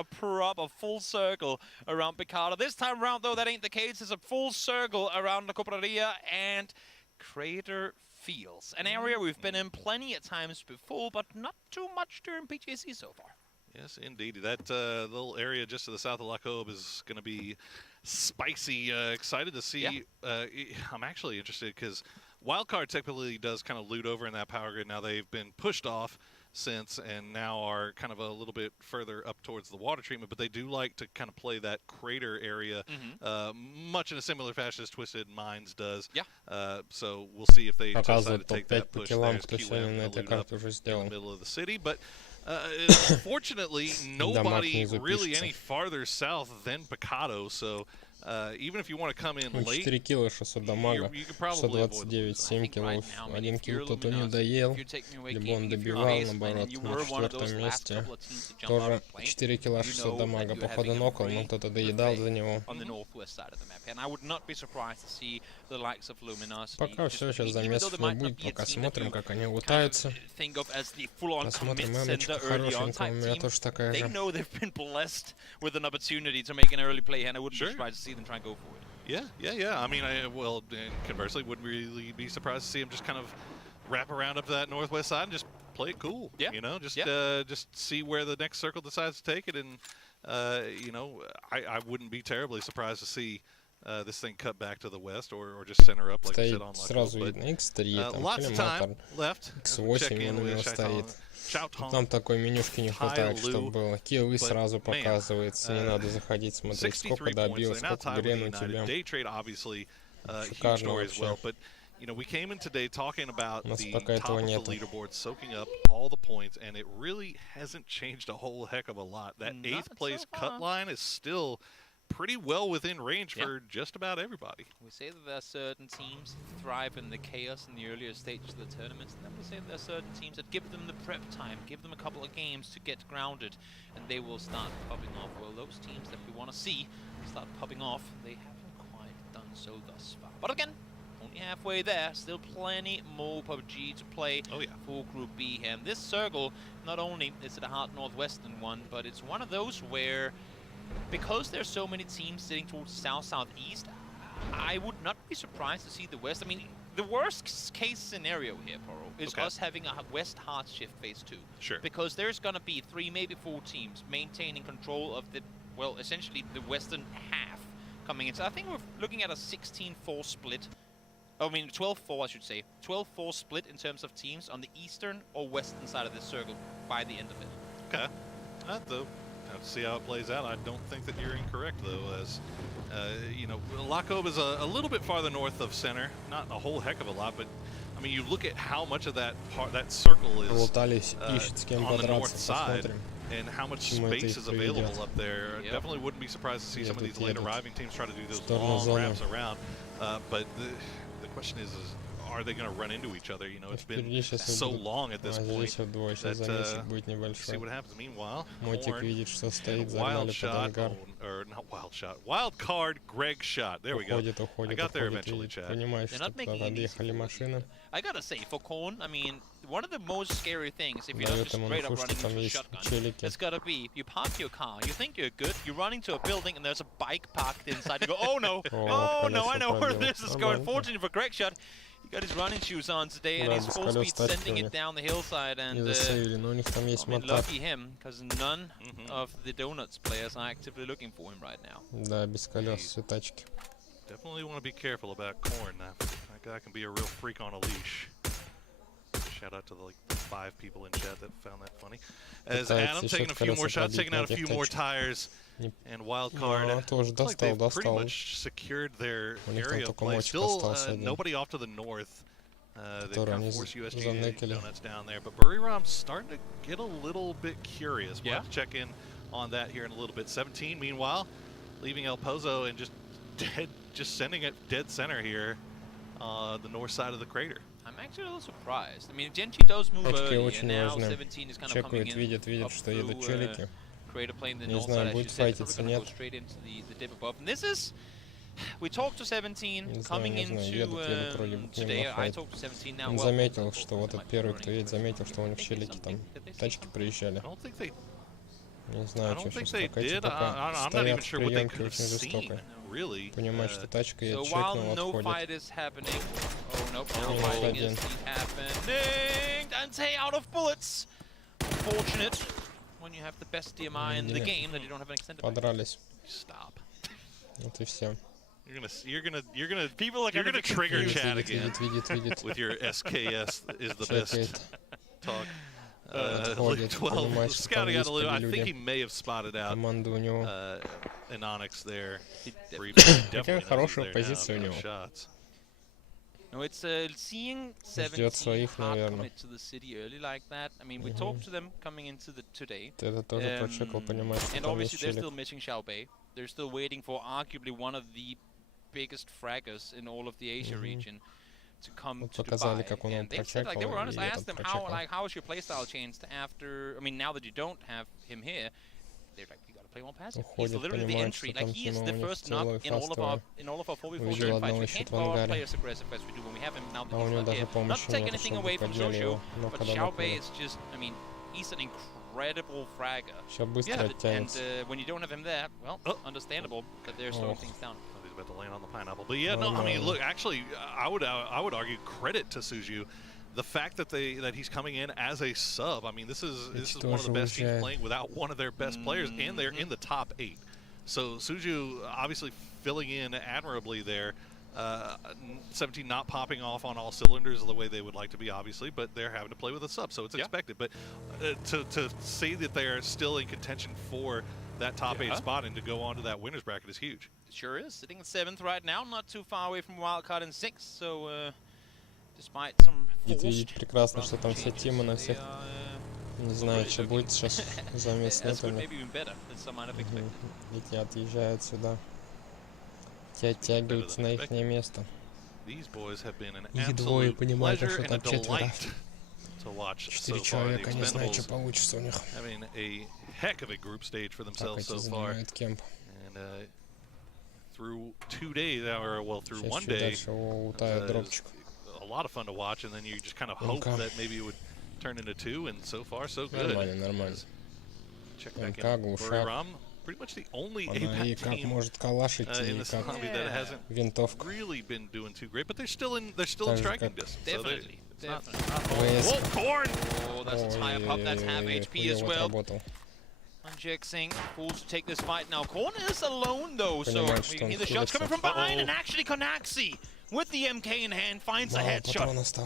proper full circle around Picado. This time around, though, that ain't the case. It's a full circle around La Copraria and Crater Fields. An area we've been in plenty of times before, but not too much during PGC so far. Yes, indeed. That little area just to the south of La Cobe is going to be spicy. Excited to see. I'm actually interested because Wildcard typically does kind of loot over in that power grid. Now they've been pushed off since and now are kind of a little bit further up towards the water treatment, but they do like to kind of play that crater area much in a similar fashion as Twisted Minds does. So we'll see if they decide to take that push. There's QM to loot up in the middle of the city, but unfortunately nobody really any farther south than Picado, so even if you want to come in late, 4 килла, 600 дамага, 629, 7 киллов, 1 килл кто-то не доел, либо он добивал, наоборот, на 4-м месте. Тоже 4 килла, 600 дамага, походу нокал, но кто-то доедал за него. Пока все сейчас замес не будет, пока смотрим, как они лутаются. Посмотрим мемочку хорошенькую, у меня тоже такая же. Them try and go for it. Yeah. I mean, well, conversely, wouldn't really be surprised to see him just kind of wrap around up to that northwest side and just play it cool. You know, just see where the next circle decides to take it, and you know, I wouldn't be terribly surprised to see this thing cut back to the west or just center up like I said on сразу видно X3, там коллиматор, X8 у него стоит. Там такой менюшки не хватает, чтобы было. Киллы сразу показывается, не надо заходить, смотреть, сколько добил, сколько грен у тебя. Шикарно вообще. You know, we came in today talking about the top of the leaderboard, soaking up all the points, and it really hasn't changed a whole heck of a lot. That 8th place cut line is still pretty well within range for just about everybody. We say that there are certain teams that thrive in the chaos in the earlier stages of the tournaments, and then we say that there are certain teams that give them the prep time, give them a couple of games to get grounded, and they will start popping off. Well, those teams that we want to see start popping off, they haven't quite done so thus far. But again, only halfway there, still plenty more PUBG to play for Group B. And this circle, not only is it a hard northwestern one, but it's one of those where, because there's so many teams sitting towards south-southeast, I would not be surprised to see the west. I mean, the worst case scenario here, Poro, is us having a west hard shift phase 2. Sure. Because there's going to be 3, maybe 4 teams maintaining control of the, well, essentially the western half coming in. So I think we're looking at a 16-4 split. I mean, 12-4, I should say. 12-4 split in terms of teams on the eastern or western side of this circle by the end of it. Okay. Though, have to see how it plays out. I don't think that you're incorrect, though, as, you know, Lakob is a little bit farther north of center. Not a whole heck of a lot, but, I mean, you look at how much of that circle is on the north side, and how much space is available up there. Definitely wouldn't be surprised to see some of these late arriving teams try to do those long wraps around. But the question is are they going to run into each other? You know, it's been so long at this point that see what happens. Meanwhile, wild card, Greg shot. There we go. I got there eventually, Chad. I gotta say, for Korn, I mean, one of the most scary things, if you're not just straight up running into a shotgun, it's gotta be, you park your car, you think you're good, you run into a building and there's a bike parked inside, you go, oh no, oh no, I know where this is going. Fortunately for Greg shot, he got his running shoes on today and he's full speed sending it down the hillside, and I mean, lucky him, because none of the Donuts players are actively looking for him right now. Definitely want to be careful about Korn. That guy can be a real freak on a leash. Shout out to the, like, 5 people in chat that found that funny. As Adam taking a few more shots, taking out a few more tires, and Wildcard looks like they've pretty much secured their area of play. Still nobody off to the north. They've kind of forced USG Donuts down there, but Buriram's starting to get a little bit curious. We'll have to check in on that here in a little bit. 17, meanwhile, leaving El Pozo and just sending it dead center here on the north side of the crater. I'm actually a little surprised. I mean, Genji does move early, and now 17 is kind of coming in up through crater plane, the north side, I should say. They're probably going to go straight into the dip above. And this is, we talked to 17 coming into today. I talked to 17 now. Он заметил, что вот этот первый, кто едет, заметил, что у них челики там тачки проезжали. Не знаю, что сейчас пока эти пока стоят в приемке очень жестоко. Понимать, что тачка едет, чекнул, отходит. Happening. Dante out of bullets. Unfortunate when you have the best DMI in the game that you don't have an extended. Подрались. Stop. Вот и все. You're gonna trigger chat again with your SKS is the best talk. 12 scouting out a little. I think he may have spotted out Anonix there. Какая хорошая позиция у него. No, it's seeing 17 hard commit to the city early like that. I mean, we talked to them coming into today. And obviously they're still missing Xiaobei. They're still waiting for arguably one of the biggest fraggers in all of the Asia region to come to Dubai. And they said, like, they were honest. I asked them how is your playstyle changed after, I mean, now that you don't have him here. They're like, we gotta play more passive. He's literally the entry. Like, he is the first knock in all of our 4v4 stream fights. We can't go out play as aggressive as we do when we have him now that he's not here. Not to take anything away from Jojo, but Xiaobei is just, I mean, he's an incredible fragger. And when you don't have him there, well, understandable that they're slowing things down. He's about to land on the pineapple. But yeah, no, I mean, look, actually, I would argue credit to Suju. The fact that he's coming in as a sub, I mean, this is one of the best teams playing without one of their best players, and they're in the top 8. So Suju obviously filling in admirably there. 17 not popping off on all cylinders the way they would like to be, obviously, but they're having to play with a sub, so it's expected. But to say that they are still in contention for that top 8 spot and to go on to that winner's bracket is huge. It sure is. Sitting in 7th right now, not too far away from wildcard in 6th, so despite some видеть прекрасно, что там все тимы на всех Не знаю, что будет сейчас за местными. Эти отъезжают сюда. Те оттягиваются на их место. Их двое, понимаете, что там четверо. 4 человека, не знаю, что получится у них. Так эти занимают кемп. Through 2 days, well, through 1 day, a lot of fun to watch, and then you just kind of hope that maybe it would turn into 2, and so far, so good. Нормально. Check back in. Pretty much the only APAC team in this hobby that hasn't really been doing too great, but they're still in striking distance. Definitely. Whoa, Corn! Oh, that's a tie-up up. That's half HP as well. Unjexing, forced to take this fight now. Corn is alone though, so we can hear the shots coming from behind, and actually Konaxi, with the MK in hand, finds a headshot.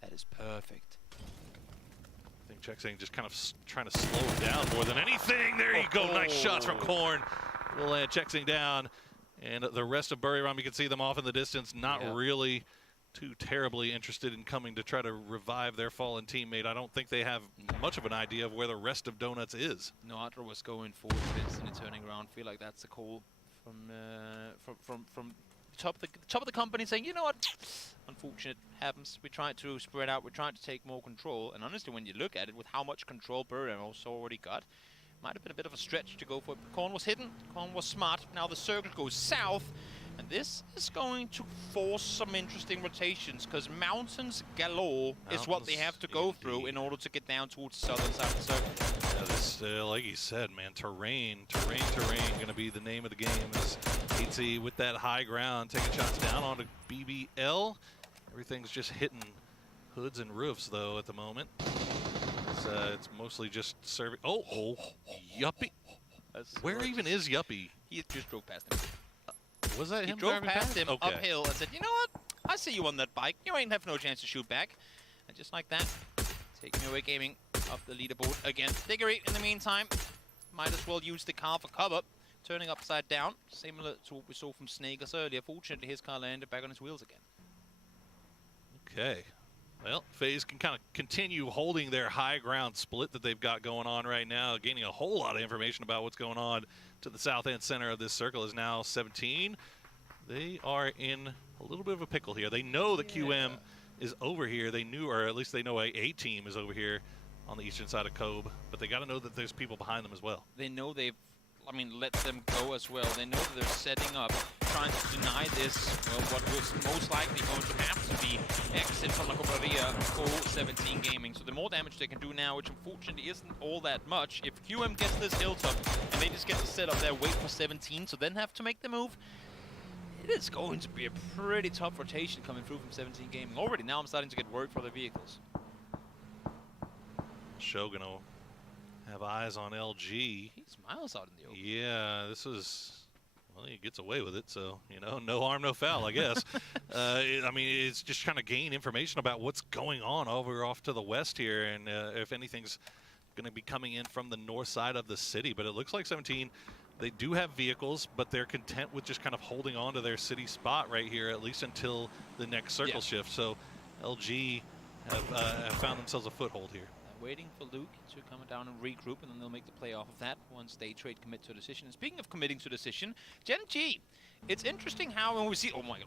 That is perfect. I think Chexing just kind of trying to slow it down more than anything. There you go, nice shots from Corn. We'll land Chexing down, and the rest of Buriram, you can see them off in the distance, not really too terribly interested in coming to try to revive their fallen teammate. I don't think they have much of an idea of where the rest of Donuts is. No, Adra was going forward, instantly turning around. Feel like that's a call from top of the company saying, you know what, unfortunate happens. We tried to spread out, we tried to take more control, and honestly, when you look at it, with how much control Buriram also already got, might have been a bit of a stretch to go for it. But Corn was hidden, Corn was smart. Now the circle goes south. And this is going to force some interesting rotations, because mountains galore is what they have to go through in order to get down towards the southern side of the circle. Yeah, this, like you said, man, terrain, going to be the name of the game. As ET with that high ground, taking shots down onto BBL. Everything's just hitting hoods and roofs, though, at the moment. It's mostly just serving. Oh, Yuppie. Where even is Yuppie? He just drove past him. Was that him? He drove past him uphill and said, you know what? I see you on that bike. You ain't have no chance to shoot back. And just like that, taking away gaming up the leaderboard again. Diggory, in the meantime, might as well use the car for cover. Turning upside down, similar to what we saw from Snagers earlier. Fortunately, his car landed back on his wheels again. Okay. Well, FaZe can kind of continue holding their high ground split that they've got going on right now, gaining a whole lot of information about what's going on to the south end center of this circle is now 17. They are in a little bit of a pickle here. They know that QM is over here. They knew, or at least they know a team is over here on the eastern side of Kobe, but they got to know that there's people behind them as well. They know they've, let them go as well. They know that they're setting up, trying to deny this, well, what was most likely going to have to be exit from La Cobraria for 17 Gaming. So the more damage they can do now, which unfortunately isn't all that much, if QM gets this hilltop and they just get to set up there, wait for 17, so then have to make the move, it is going to be a pretty tough rotation coming through from 17 Gaming. Already now I'm starting to get worried for the vehicles. Shogun have eyes on LG. He's miles out in the open. Yeah, this is, well, he gets away with it, so, you know, no harm, no foul, I guess. It's just trying to gain information about what's going on over off to the west here, and if anything's going to be coming in from the north side of the city. But it looks like 17, they do have vehicles, but they're content with just kind of holding on to their city spot right here, at least until the next circle shift. So LG have found themselves a foothold here. Waiting for Luke to come down and regroup, and then they'll make the play off of that once they trade commit to a decision. And speaking of committing to a decision, Gen G, it's interesting how when we see, oh my god,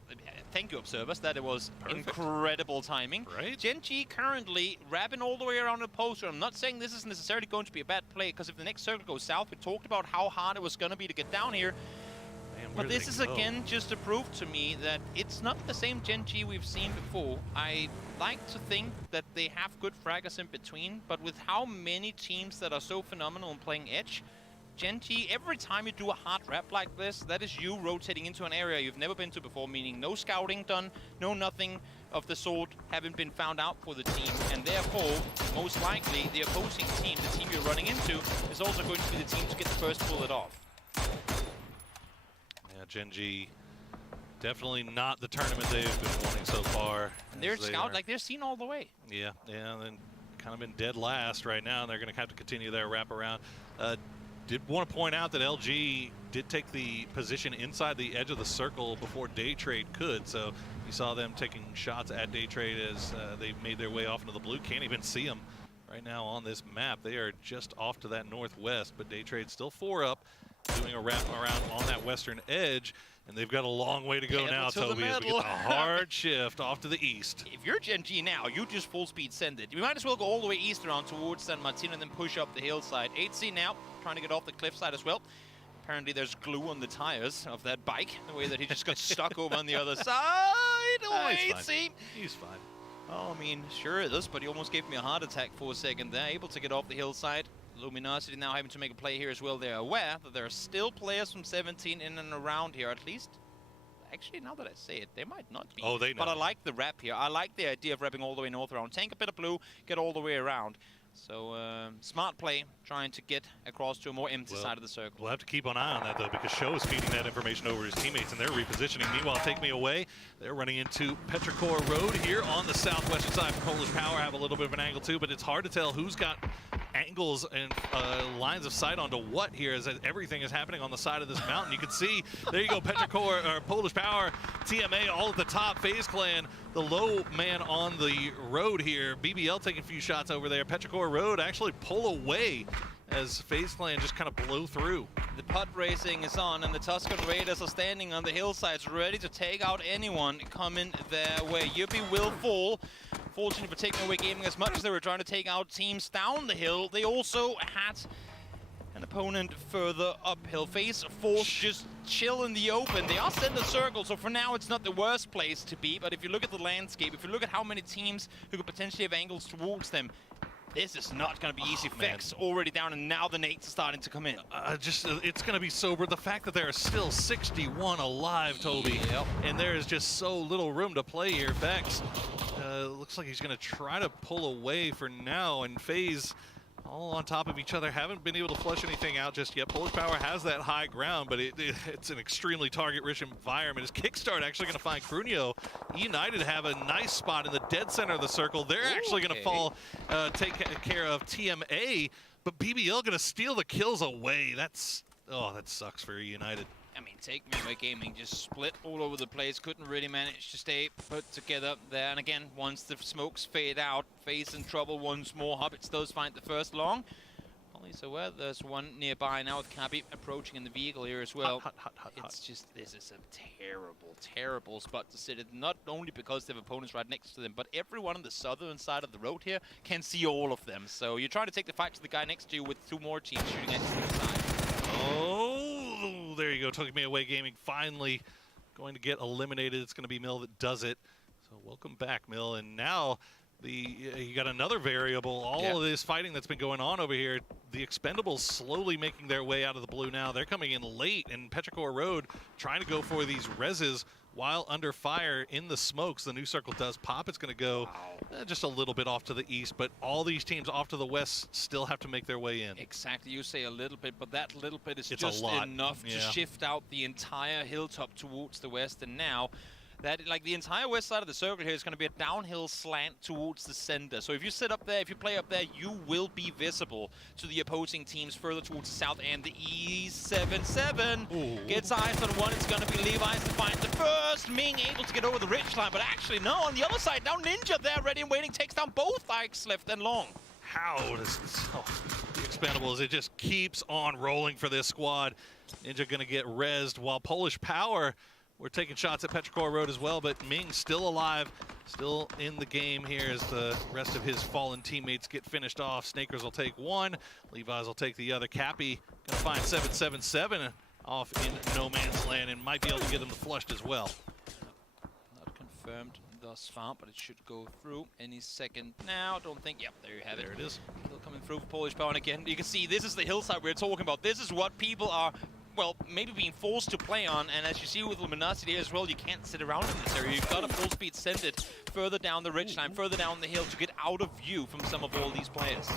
thank you observers, that it was incredible timing. Right? Gen G currently wrapping all the way around the poster. I'm not saying this is necessarily going to be a bad play, because if the next circle goes south, we talked about how hard it was going to be to get down here. But this is again just a proof to me that it's not the same Gen G we've seen before. I like to think that they have good fraggers in between, but with how many teams that are so phenomenal in playing Edge, Gen G, every time you do a hard wrap like this, that is you rotating into an area you've never been to before, meaning no scouting done, no nothing of the sort having been found out for the team, and therefore, most likely, the opposing team, the team you're running into, is also going to be the team to get the first bullet off. Gen G, definitely not the tournament they've been wanting so far. And they're scout, like they're seen all the way. Yeah, and then kind of been dead last right now, and they're going to have to continue their wraparound. Did want to point out that LG did take the position inside the edge of the circle before Day Trade could, so you saw them taking shots at Day Trade as they made their way off into the blue. Can't even see them right now on this map. They are just off to that northwest, but Day Trade still 4 up, doing a wrap around on that western edge, and they've got a long way to go now, Toby, as we get the hard shift off to the east. If you're Gen G now, you just full speed send it. You might as well go all the way east around towards San Martin and then push up the hillside. 8C now, trying to get off the cliffside as well. Apparently there's glue on the tires of that bike, the way that he just got stuck over on the other side. Oh, 8C. He's fine. Oh, I mean, sure it is, but he almost gave me a heart attack for a second there. Able to get off the hillside. Luminosity now having to make a play here as well. They're aware that there are still players from 17 in and around here, at least. Actually, now that I say it, they might not be. Oh, they know. But I like the wrap here. I like the idea of wrapping all the way north around. Tank a bit of blue, get all the way around. So, smart play, trying to get across to a more empty side of the circle. We'll have to keep an eye on that, though, because Show is feeding that information over his teammates, and they're repositioning. Meanwhile, Take Me Away, they're running into Petrichor Road here on the southwestern side. Polish Power have a little bit of an angle, too, but it's hard to tell who's got angles and lines of sight onto what here, as everything is happening on the side of this mountain. You can see, there you go, Petrichor, or Polish Power, TMA all at the top, FaZe Clan, the low man on the road here. BBL taking a few shots over there. Petrichor Road actually pull away as FaZe Clan just kind of blow through. The putt racing is on, and the Tuscan Raiders are standing on the hillsides, ready to take out anyone coming their way. Yuppie will fall. Fortunately for Taking Away Gaming, as much as they were trying to take out teams down the hill, they also had an opponent further uphill. FaZe force just chill in the open. They are center circle, so for now it's not the worst place to be, but if you look at the landscape, if you look at how many teams who could potentially have angles towards them, this is not going to be easy. Fex already down, and now the nades are starting to come in. It's going to be sober. The fact that there are still 61 alive, Toby, and there is just so little room to play here. Fex looks like he's going to try to pull away for now, and FaZe all on top of each other. Haven't been able to flush anything out just yet. Polish Power has that high ground, but it's an extremely target-rich environment. Is Kickstart actually going to find Crunio? United have a nice spot in the dead center of the circle. They're actually going to fall, take care of TMA, but BBL going to steal the kills away. That sucks for United. I mean, Take Me Away Gaming just split all over the place, couldn't really manage to stay put together there. And again, once the smokes fade out, FaZe in trouble once more. Hobbits does find the first long. Police aware there's one nearby now with Cabby approaching in the vehicle here as well. It's just, this is a terrible, terrible spot to sit in. Not only because they have opponents right next to them, but everyone on the southern side of the road here can see all of them. So you're trying to take the fight to the guy next to you with 2 more teams shooting at you from the side. Oh, there you go. Took Me Away Gaming finally going to get eliminated. It's going to be Mill that does it. So welcome back, Mill. And now you got another variable. All of this fighting that's been going on over here. The Expendables slowly making their way out of the blue now. They're coming in late, and Petrichor Road trying to go for these reses while under fire in the smokes. The new circle does pop. It's going to go just a little bit off to the east, but all these teams off to the west still have to make their way in. Exactly, you say a little bit, but that little bit is just enough to shift out the entire hilltop towards the west. And now that, like, the entire west side of the circle here is going to be a downhill slant towards the center. So if you sit up there, if you play up there, you will be visible to the opposing teams further towards the south. And the E77 gets eyes on one. It's going to be Levi's to find the first. Ming able to get over the ridge line, but actually no, on the other side, now Ninja there, ready and waiting, takes down both Ikes left and long. How does the Expendables, it just keeps on rolling for this squad. Ninja going to get rezzed while Polish Power, we're taking shots at Petrichor Road as well, but Ming still alive, still in the game here as the rest of his fallen teammates get finished off. Snakers will take one, Levi's will take the other. Cappy gonna find 777 off in no man's land and might be able to get them flushed as well. Not confirmed thus far, but it should go through any second now. Don't think, yep, there you have it. There it is. Still coming through for Polish Power, and again, you can see this is the hillside we're talking about. This is what people are, well, maybe being forced to play on, and as you see with Luminosity as well, you can't sit around in this area. You've got to full speed send it further down the ridgeline, further down the hill to get out of view from some of all these players.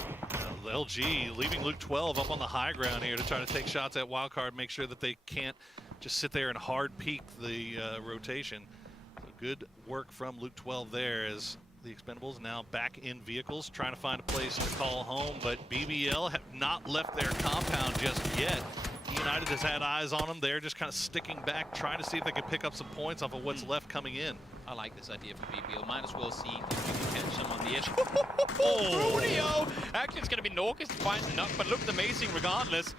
LG leaving Luke 12 up on the high ground here to try to take shots at Wildcard, make sure that they can't just sit there and hard peek the rotation. So good work from Luke 12 there as the Expendables now back in vehicles, trying to find a place to call home, but BBL have not left their compound just yet. United has had eyes on them. They're just kind of sticking back, trying to see if they can pick up some points off of what's left coming in. I I like this idea for BBL. Might as well see if you can catch them on the edge. Rodeo! Actually, it's going to be Norcus to find enough, but looked amazing regardless.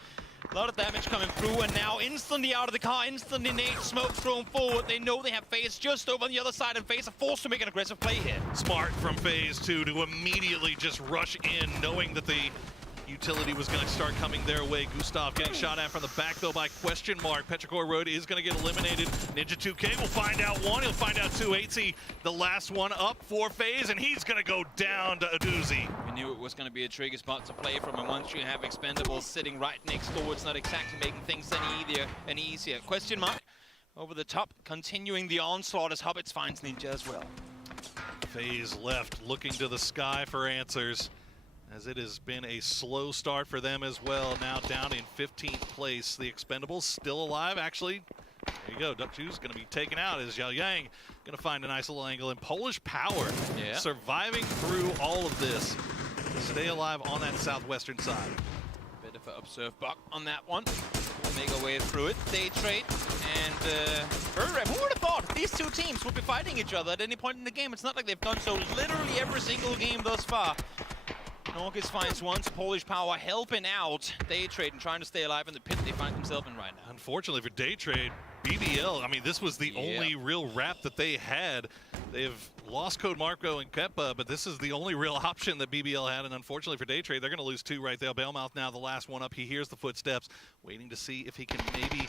A lot of damage coming through, and now instantly out of the car, instantly nade smoke thrown forward. They know they have FaZe just over on the other side, and FaZe are forced to make an aggressive play here. Smart from FaZe 2 to immediately just rush in, knowing that the utility was going to start coming their way. Gustav getting shot at from the back, though, by Question Mark. Petrichor Road is going to get eliminated. Ninja 2K will find out one. He'll find out two. 8C, the last one up for FaZe, and he's going to go down to a doozy. We knew it was going to be a tricky spot to play from, and once you have Expendables sitting right next door, it's not exactly making things any easier. Question Mark over the top, continuing the onslaught as Hobbits finds Ninja as well. FaZe left, looking to the sky for answers, as it has been a slow start for them as well. Now down in 15th place. The Expendables still alive, actually. There you go, Duck 2's going to be taken out as Yao Yang going to find a nice little angle. And Polish Power surviving through all of this to stay alive on that southwestern side. Bit of an observe buck on that one. We'll make our way through it. Day trade and Ram. Who would have thought these two teams would be fighting each other at any point in the game? It's not like they've done so literally every single game thus far. Norcus finds once, Polish Power helping out Day Trade and trying to stay alive in the pit they find themselves in right now. Unfortunately for Day Trade, BBL, I mean, this was the only real rap that they had. They've lost Code Marco and Keppa, but this is the only real option that BBL had, and unfortunately for Day Trade, they're going to lose two right there. Bailmouth now the last one up. He hears the footsteps, waiting to see if he can maybe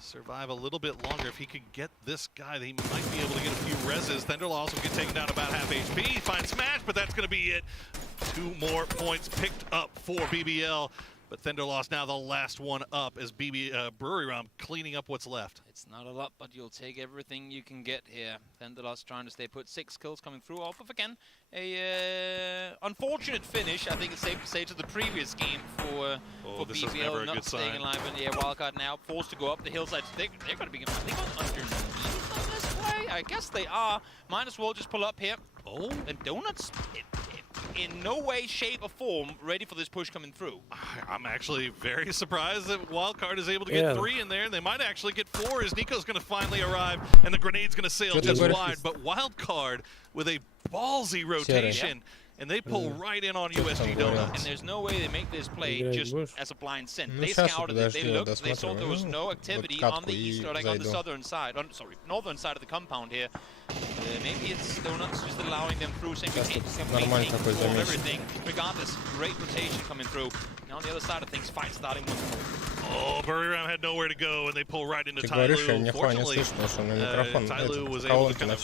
survive a little bit longer. If he could get this guy, he might be able to get a few reses. Thunderlaw also get taken down about half HP. He finds Smash, but that's going to be it. 2 more points picked up for BBL, but Thunderlaw's now the last one up as Brewery Rum cleaning up what's left. It's not a lot, but you'll take everything you can get here. Thunderlaw's trying to stay put. 6 kills coming through off of, again, a unfortunate finish, I think it's safe to say, to the previous game for BBL. Not staying alive in the wildcard now, forced to go up the hillside. They're going to be underneath on this play. I guess they are. Might as well just pull up here. Oh, and Donuts in no way, shape, or form ready for this push coming through. I'm actually very surprised that Wildcard is able to get 3 in there, and they might actually get 4 as Nico's going to finally arrive, and the grenade's going to sail just wide. But Wildcard with a ballsy rotation, and they pull right in on USG Donuts. And there's no way they make this play just as a blind scent. They scouted it, they looked, they saw there was no activity on the east, or like on the southern side, northern side of the compound here. Maybe it's Donuts just allowing them through, saying we can't control everything. Regardless, great rotation coming through. Now on the other side of things, fight starting once more. Oh, Burry Ram had nowhere to go, and they pull right into Tyloo. Fortunately, Tyloo was able to kind of,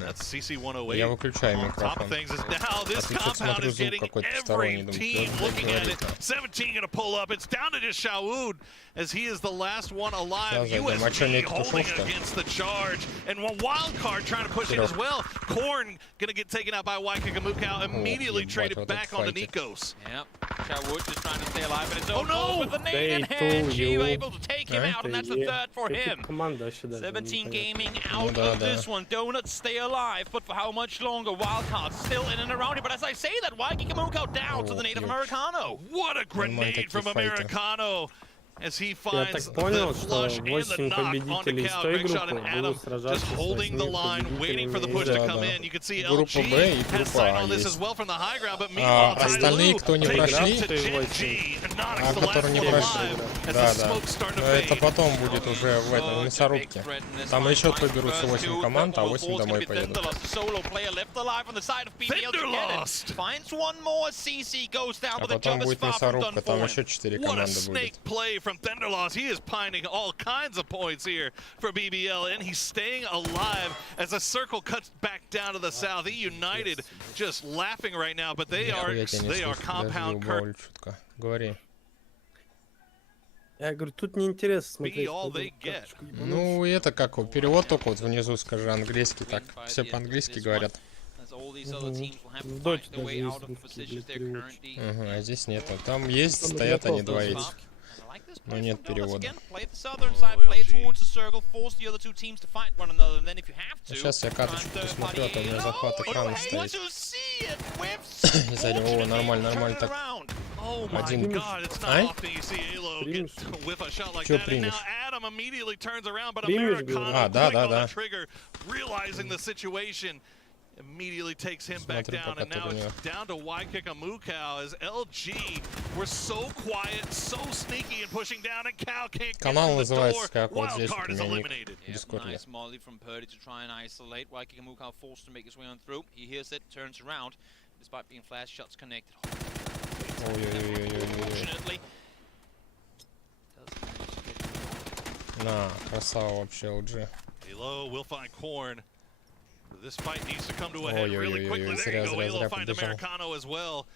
that's CC108. On top of things is now this compound is getting every team looking at it. 17 gonna pull up. It's down to just Shawood as he is the last one alive. USG holding against the charge, and Wildcard trying to push in as well. Korn gonna get taken out by Waikakamukau, immediately traded back onto Nikos. Yep, Shawood just trying to stay alive, and it's over with the nade in hand. G able to take him out, and that's the 3rd for him. 17 Gaming out of this one. Donuts stay alive, but for how much longer? Wildcard still in and around here, but as I say that, Waikakamukau down to the native Americano. What a grenade from Americano! As he finds the flush and the knock onto Cal. Great shot, and Adam just holding the line, waiting for the push to come in. You can see LG has sight on this as well from the high ground, but meanwhile, остальные, кто не прошли, которые не прошли, да, но это потом будет уже в этой мясорубке. Там еще поберутся 8 команд, а 8 домой поедут. А потом будет мясорубка, там еще 4 команды будет. From Thunderloss, he is pining all kinds of points here for BBL, and he's staying alive as a circle cuts back down to the south. E United just laughing right now, but they are compound current. Я говорю, тут неинтересно смотреть. Ну, это как, перевод только вот внизу, скажи, английский, так, все по-английски говорят. В доте даже есть русский перевод. А здесь нету. Там есть, стоят они 2 эти. Но нет перевода. Сейчас я карточку посмотрю, а то у меня захват экрана стоит. Из-за него нормально так. Oh my God, it's not often you see Alo get whiff a shot like that. And now Adam immediately turns around, but Americano quick on the trigger, realizing the situation, immediately takes him back down, and now it's down to Waikika Mukau as LG were so quiet, so sneaky and pushing down, and Cal can't get through the door. Wildcard is eliminated. Nice molly from Purdy to try and isolate. Waikika Mukau forced to make his way on through. He hears it, turns around, despite being flash shots connected. Unfortunately. На, красава вообще, LG. Elo will find Corn. This fight needs to come to a head really quickly. There you go. Elo finds Americano as well.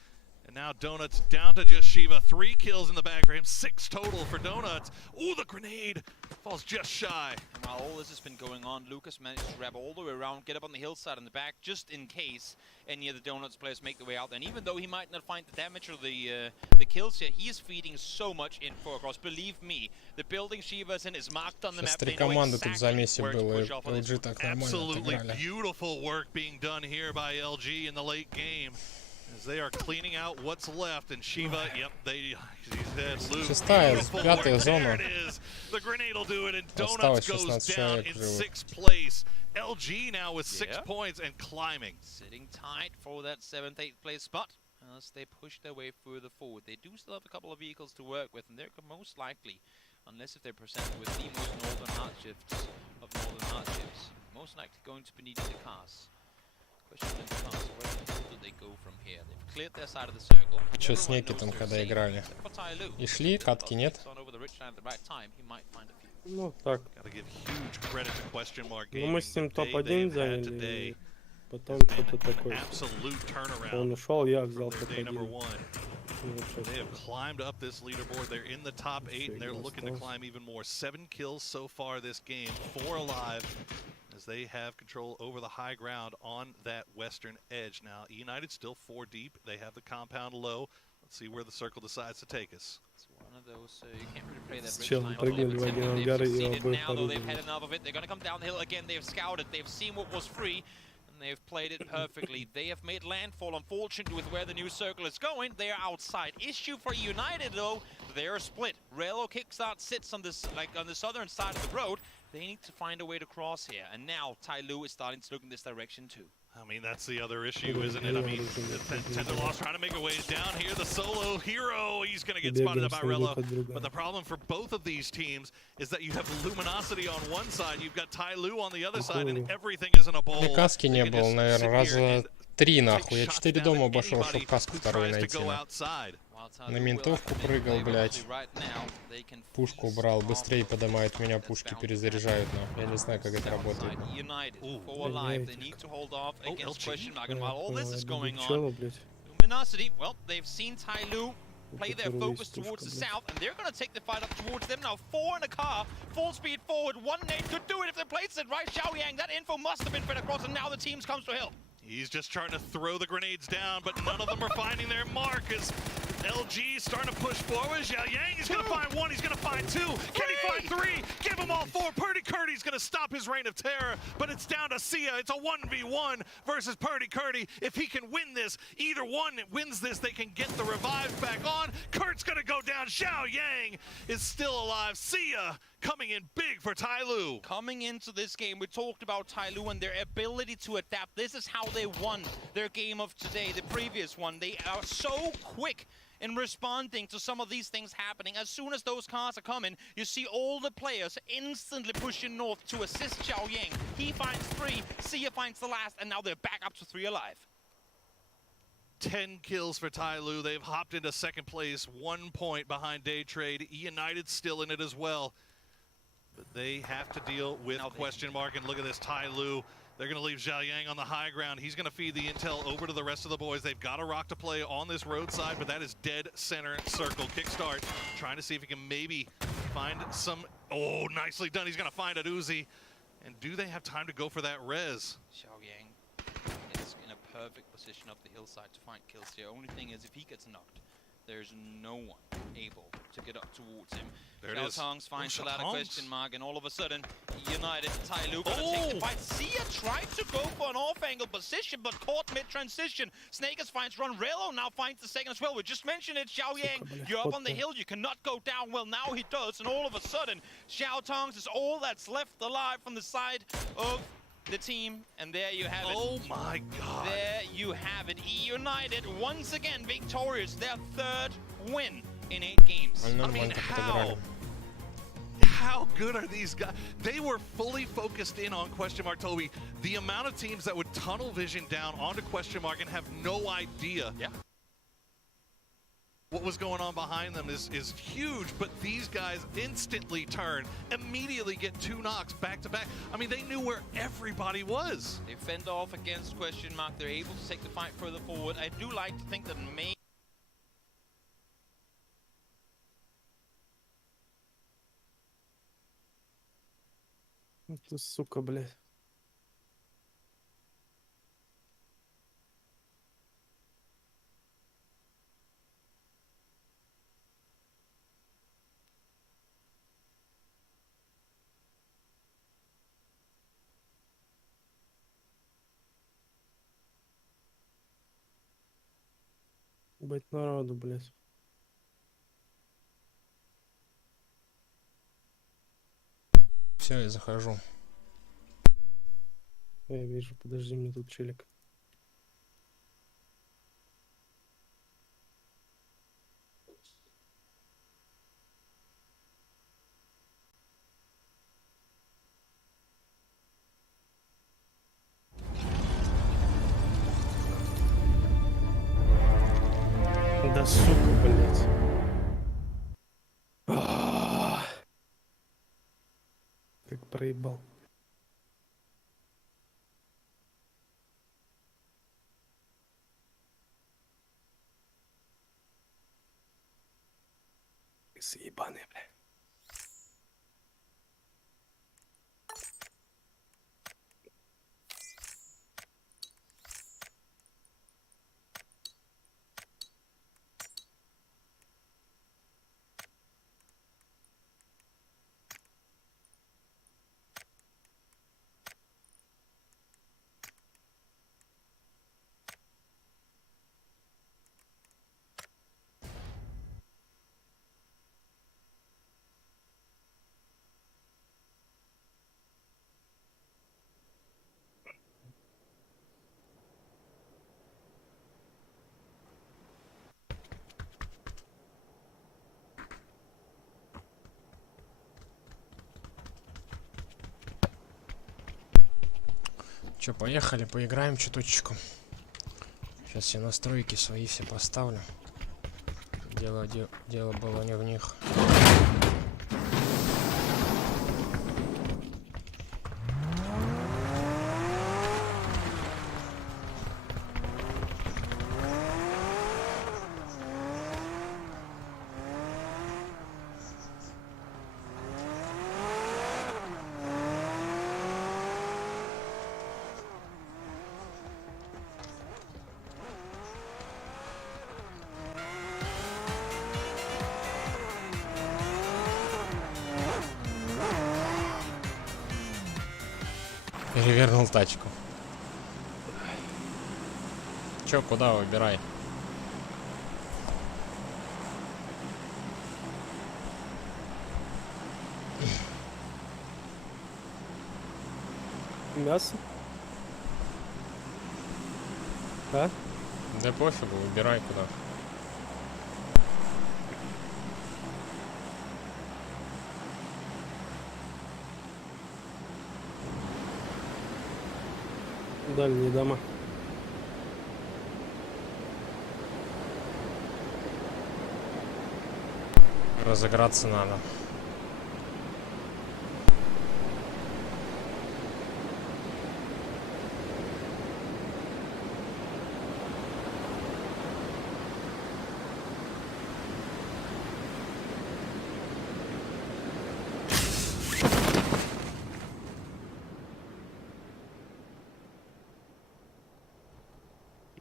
And now Donuts down to just Shiva. 3 kills in the bag for him. 6 total for Donuts. Ooh, the grenade falls just shy. And while all this has been going on, Lucas managed to wrap all the way around, get up on the hillside in the back, just in case any of the Donuts players make their way out. And even though he might not find the damage or the kills here, he is feeding so much info across. Believe me, the building Shiva's in is marked on the map. They know exactly where to push off on this. Absolutely beautiful work being done here by LG in the late game. As they are cleaning out what's left, and Shiva, yep, he said, beautiful work. There it is. The grenade will do it, and Donuts goes down in 6th place. LG now with 6 points and climbing. Sitting tight for that 7th, 8th place spot as they push their way further forward. They do still have a couple of vehicles to work with, and they're most likely, unless if they're presented with the most northern hardships of northern hardships, most likely going to be needing the cars. Что с Некитом, когда играли? И шли, катки нет? Ну так. Ну мы с ним топ-1 заняли, потом что-то такое. Он ушел, я взял топ-1. They have climbed up this leaderboard. They're in the top 8, and they're looking to climb even more. 7 kills so far this game, 4 alive, as they have control over the high ground on that western edge. Now, United still 4 deep. They have the compound low. Let's see where the circle decides to take us. It's one of those, you can't really play that ridge line. They've now, though, they've had enough of it. They're going to come down the hill again. They've scouted. They've seen what was free. They've played it perfectly. They have made landfall. Unfortunately, with where the new circle is going, they are outside. Issue for United, though, they are split. Relo Kickstart sits on this, on the southern side of the road. They need to find a way to cross here. And now Ty Lu is starting to look in this direction too. I mean, that's the other issue, isn't it? I mean, Tenderloss trying to make a way down here. The solo hero, he's going to get spotted by Relo. But the problem for both of these teams is that you have Luminosity on one side, you've got Ty Lu on the other side, and everything is in a bowl. Каски не было, наверное, раза 3 нахуй. Я 4 дома обошел, чтобы каску вторую найти. На ментовку прыгал, блядь. Пушку убрал, быстрее поднимает меня, пушки перезаряжают. Но я не знаю, как это работает. Luminosity, well, they've seen Ty Lu play their focus towards the south, and they're going to take the fight up towards them now. 4 in a car, full speed forward. 1 nade could do it if they place it right. Xiao Yang, that info must have been fed across, and now the teams comes to a hill. He's just trying to throw the grenades down, but none of them are finding their mark as LG starting to push forward. Xiao Yang is going to find 1, he's going to find 2. Can he find 3? Give him all 4. Purdy Curdy's going to stop his reign of terror, but it's down to Sia. It's a 1v1 versus Purdy Curdy. If he can win this, either one wins this, they can get the revive back on. Kurt's going to go down. Xiao Yang is still alive. Sia coming in big for Ty Lu. Coming into this game, we talked about Ty Lu and their ability to adapt. This is how they won their game of today, the previous one. They are so quick in responding to some of these things happening. As soon as those cars are coming, you see all the players instantly pushing north to assist Xiao Yang. He finds 3, Sia finds the last, and now they're back up to 3 alive. 10 kills for Ty Lu. They've hopped into 2nd place, 1 point behind Day Trade. United still in it as well. But they have to deal with question mark, and look at this, Ty Lu. They're going to leave Xiao Yang on the high ground. He's going to feed the intel over to the rest of the boys. They've got a rock to play on this roadside, but that is dead center circle. Kickstart, trying to see if he can maybe find some... Oh, nicely done. He's going to find an Uzi. And do they have time to go for that res? Xiao Yang is in a perfect position up the hillside to find kills here. Only thing is, if he gets knocked, There's no one able to get up towards him. There it is. Tongs finds Oh, it out a Tongs. question mark, and all of a sudden, United, Tyloo gonna take the fight. Sia tried to go for an off-angle position, but caught mid-transition. Snakers finds Run Relo, now finds the second as well. We just mentioned it, Xiao Yang, you're up on the hill, you cannot go down. Well, now he does, and all of a sudden, Xiao Tongs is all that's left alive from the side of the team, and there you have it. Oh my god. There you have it. United once again victorious, their third win in 8 games. I mean, how good are these guys? They were fully focused in on question mark Toby. The amount of teams that would tunnel vision down onto question mark and have no idea what was going on behind them is huge, but these guys instantly turn, immediately get 2 knocks back to back. I mean, they knew where everybody was. They fend off against question mark. They're able to take the fight further forward. I do like to think that maybe Это сука, блядь. Быть народу, блядь. Все, я захожу. Я вижу, подожди, мне тут челик. Да сука, блядь. Как проебал. Ебаные, бля. Че, поехали, поиграем чуточку. Сейчас все настройки свои все поставлю. Дело было не в них. Перевернул тачку. Чё, куда выбирай? Мясо? А? Да пофигу, выбирай куда. Дальние дома. Разыграться надо.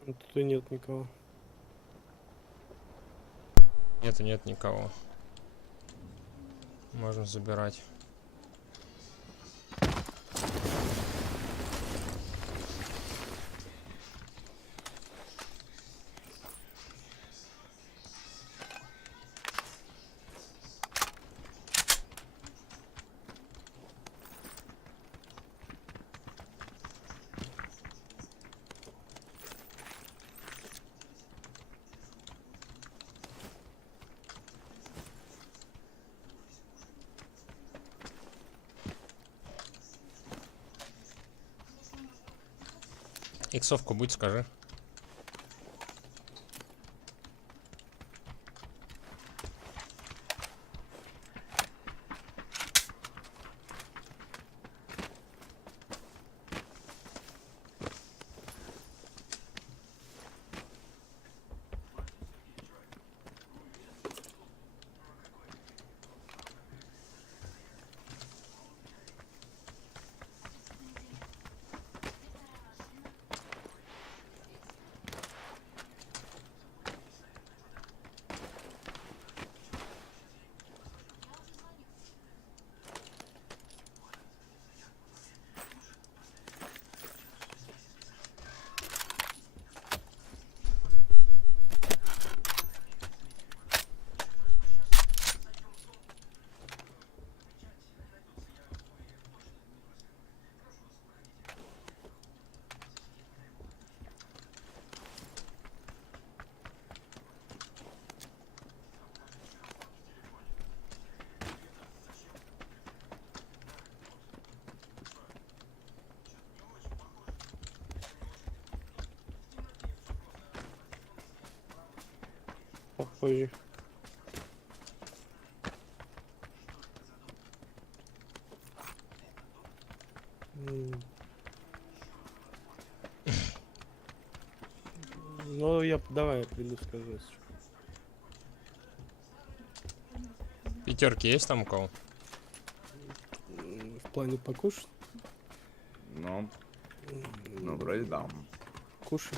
Тут и нет никого. Нет никого. Можно забирать. Иксовку будь, скажи. Попозже. Ну, давай я приду, скажу. Пятерки есть там у кого? В плане покушать? Ну, вроде да. Кушай.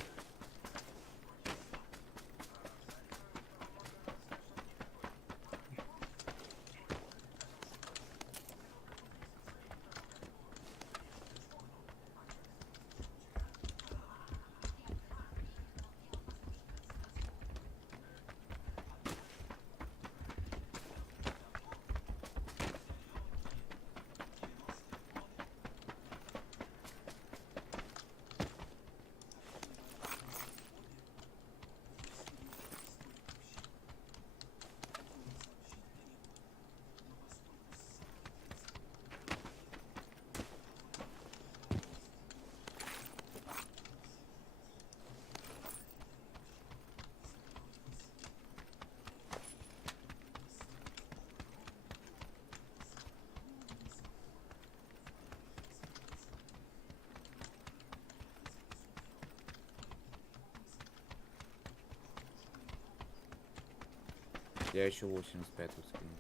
Я еще 85 тут скину.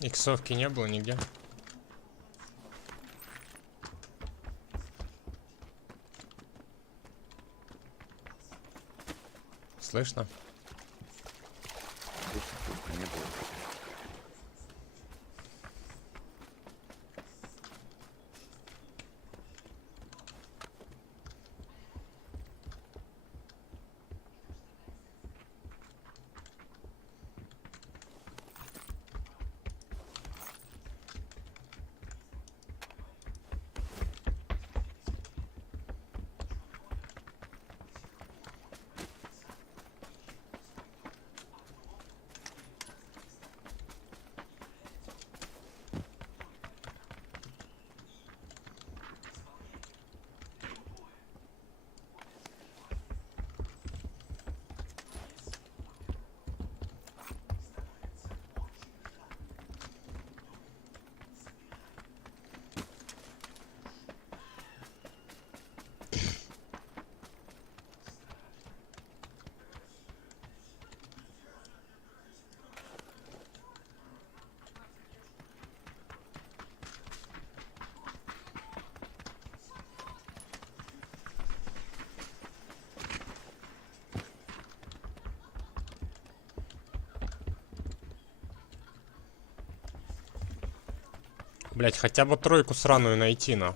Иксовки не было нигде. Слышно? Не было. Блять, хотя бы тройку сраную найти, на.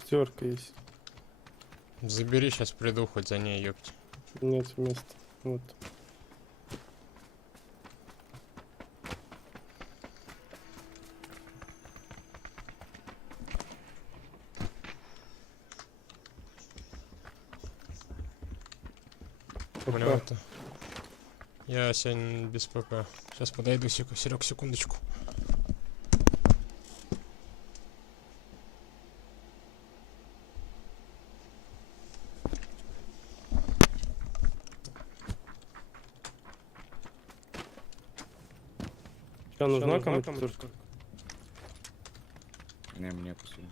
Пятерка есть. Забери, сейчас приду, хоть за ней, ёпти. Нет места. Вот. Это. Я сегодня без ПК. Сейчас подойду, Серег, секундочку. Что, нужна кому-то? Не, мне спасибо.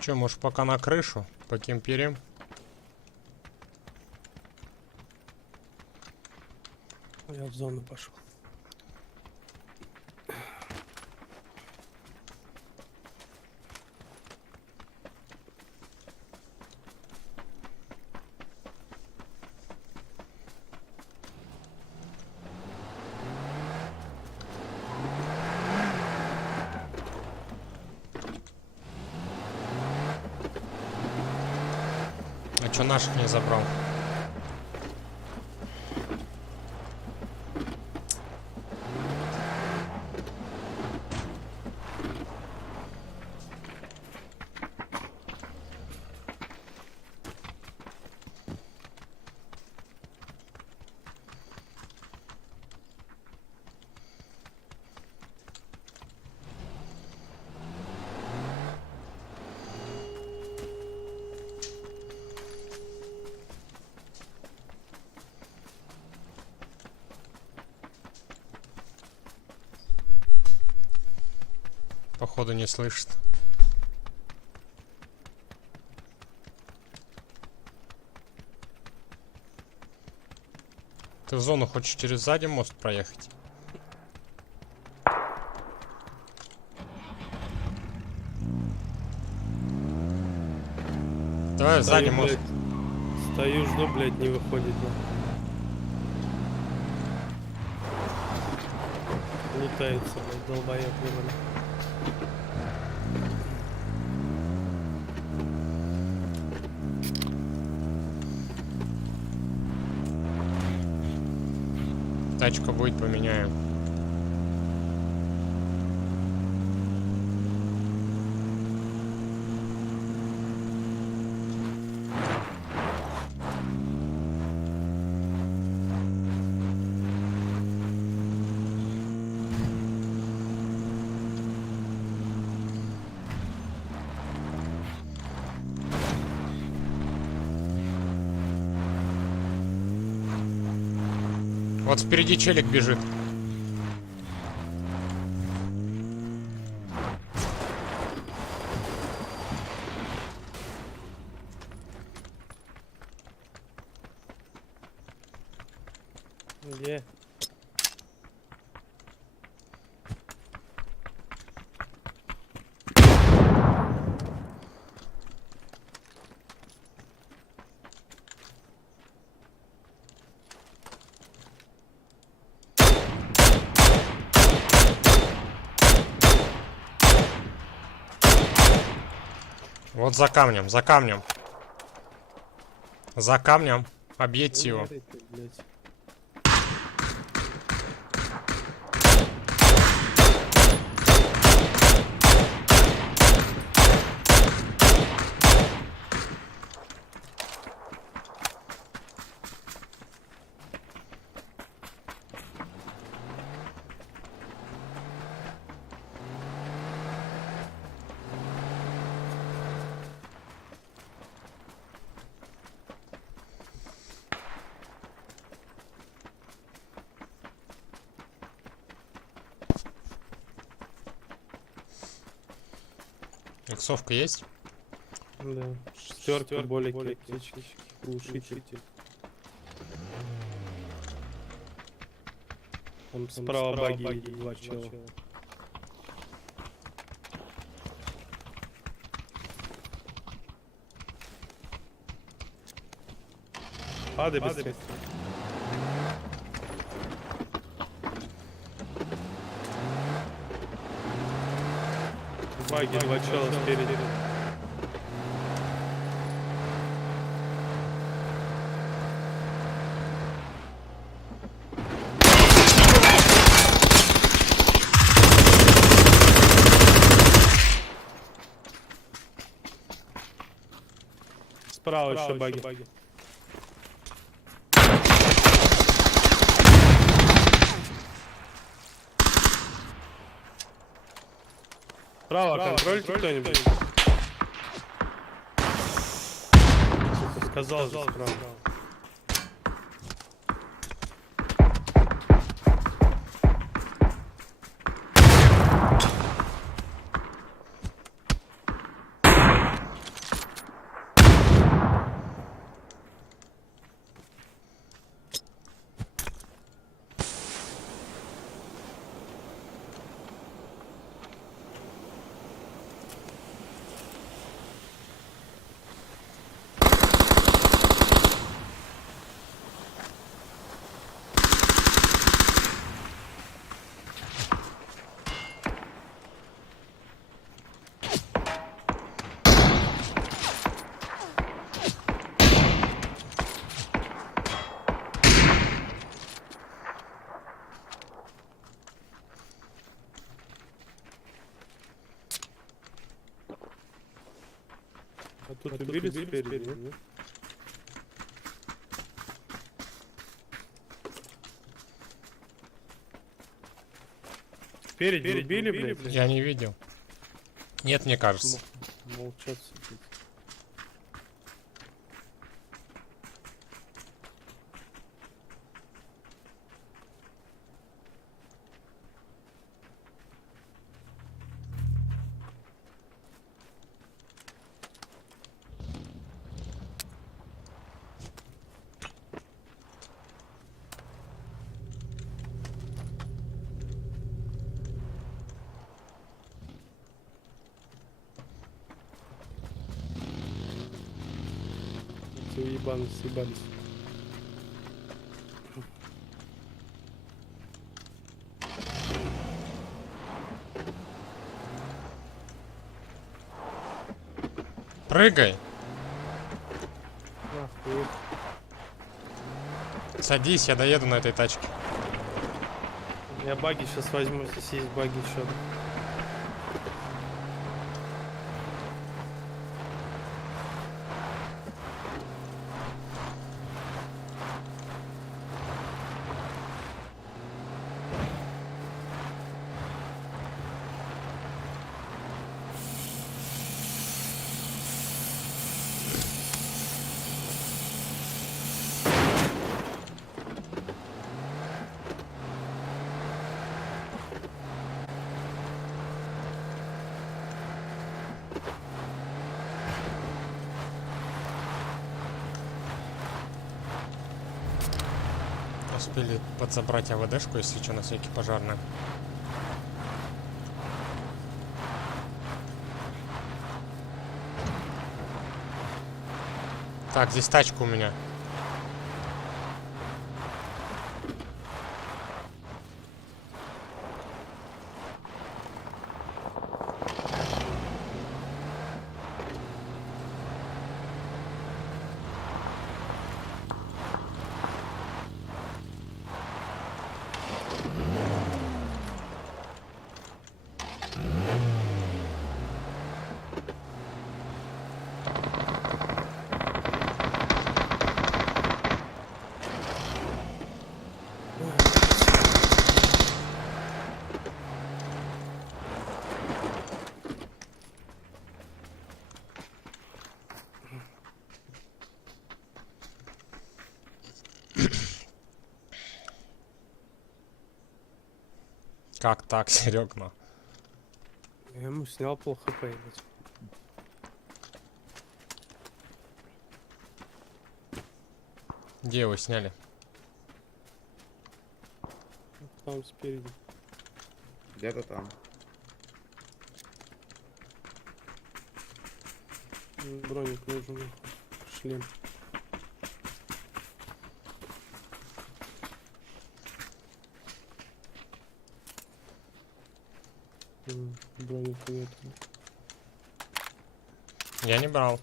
Че, может, пока на крышу покемперим? Я в зону пошел. А чё наших не забрал? Походу не слышит. Ты в зону хочешь через сзади мост проехать? Давай сзади мост. Стою, жду, блядь, не выходит. Лутается, блядь, долбоёб, ебаный. Тачка будет, поменяем. Вот впереди челик бежит. Где? Вот за камнем, за камнем. За камнем. Объедьте его. Иксовка есть? Да. Шестерка, более птички, глушитель. Там справа баги, два чела. Падай быстрее. Баги, два чела спереди. Справа еще баги. Справа, контрольте кто-нибудь. Сказал же справа. А тут убили спереди, нет? Спереди убили, блядь? Я не видел. Нет, мне кажется. Молчат. Съебались. Прыгай. Садись, я доеду на этой тачке. Я баги сейчас возьму, если есть баги еще. Успели подзабрать АВДшку, если что, на всякий пожарный. Так, здесь тачка у меня. Как так, Серег, ну? Я ему снял пол хп, Где его сняли? Там спереди. Где-то там. Броник нужен. Шлем. Броника нет. Я не брал.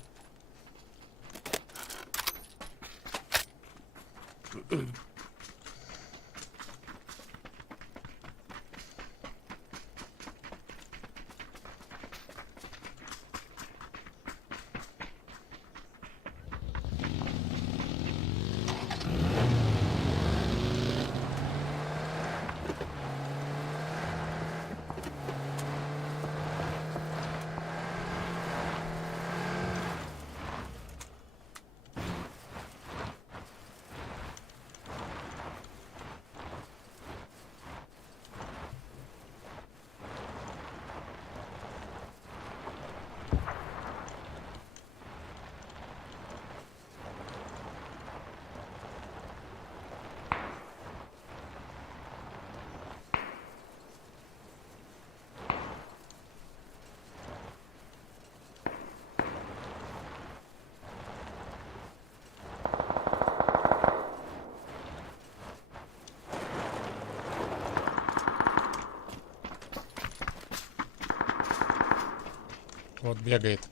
Вот бегает.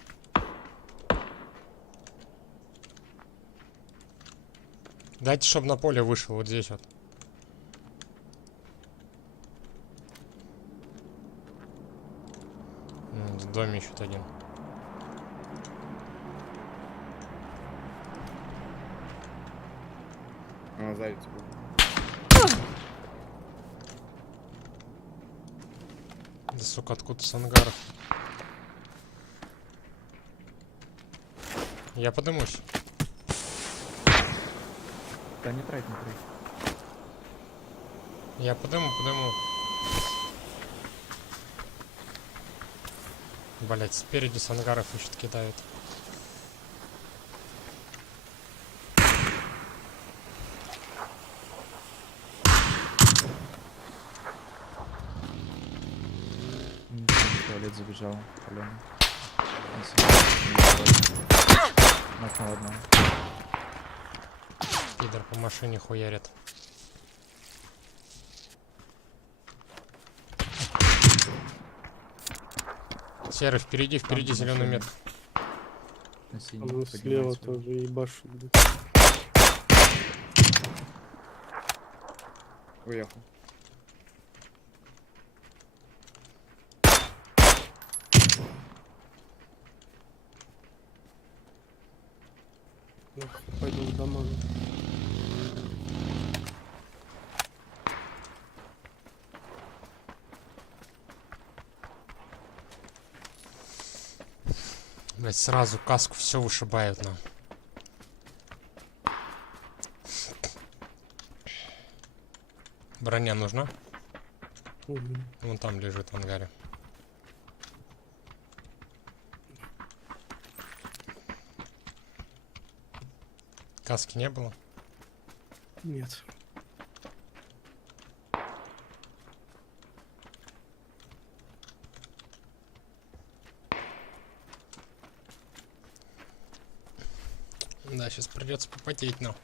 Дайте, чтобы на поле вышел, вот здесь вот. В доме еще один. А, зайдет. Да, сука, откуда с ангаров? Я подымусь. Да не трать, не трать. Я подыму. Блять, спереди с ангаров ищет, кидают. В туалет забежал, Алена. Нокнул одного. Пидор по машине хуярит. Серый, впереди зеленый метр. Слева тоже ебашит. Уехал. Пойдем в дома. Блять, сразу каску все вышибают нам. Броня нужна? Вон там лежит в ангаре. Каски не было? Нет. Да, сейчас придется попотеть, но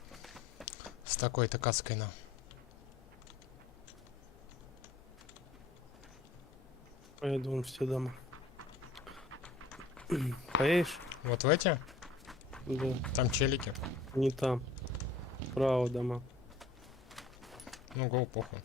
с такой-то каской, но. Поеду вон в те дома. Поедешь? Вот в эти? Да. Там челики. Не там. Справа дома. Ну, го, похуй.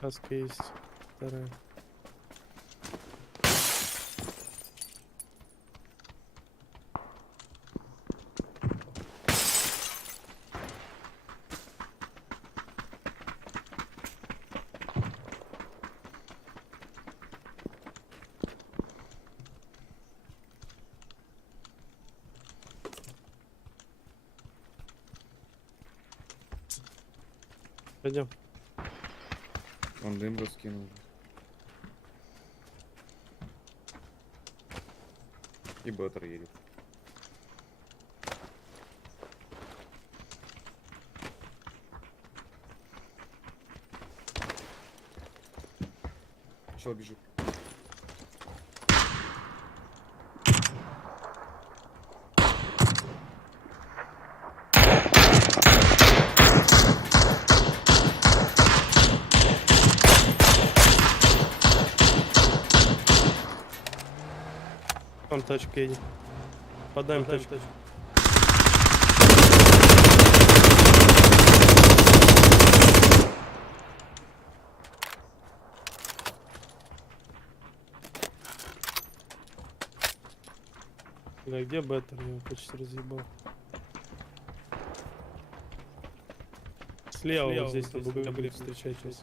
Каска есть. Вторая. Пойдем. Он дым раскинул. И беттер едет. Чел бежит. Там тачка едет. Подаем тачку. Бля, где беттер? Я его почти разъебал. Слева вот здесь на бугре будет встречать сейчас.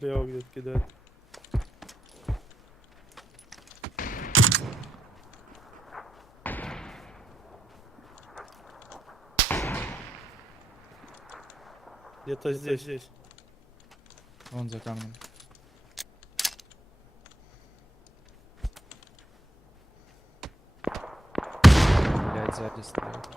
Слева где-то кидает. Где-то здесь. Вон за камнем. Блять, сзади стоит.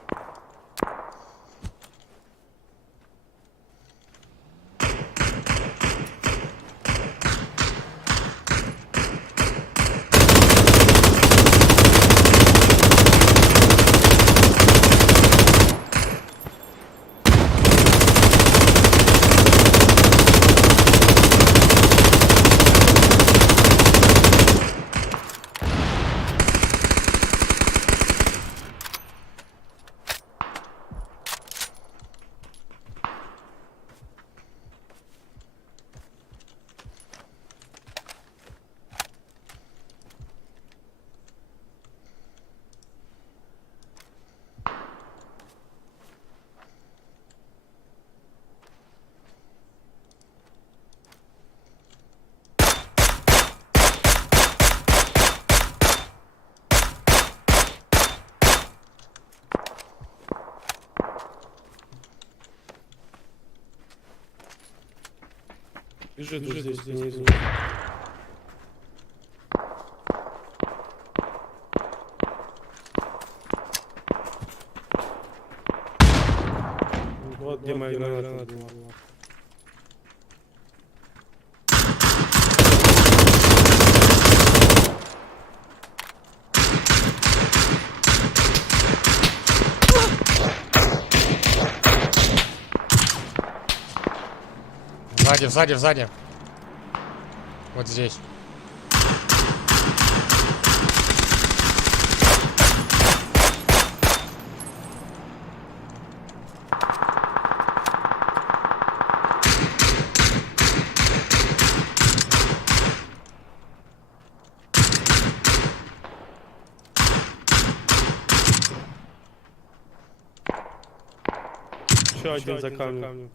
Бежит здесь внизу. Вот где моя граната. Сзади. Вот здесь. Еще один за камнем.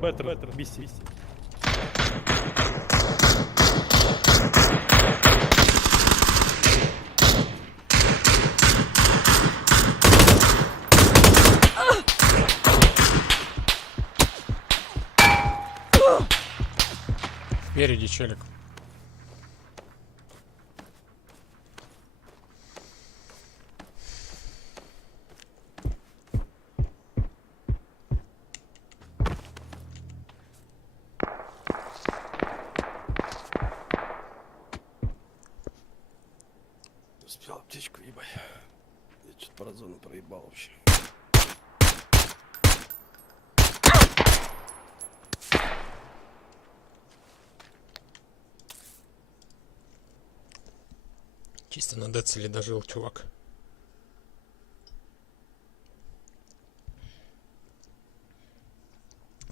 Беттер, биси. Спереди челик. зону проебал вообще. Чисто на децеле дожил, чувак.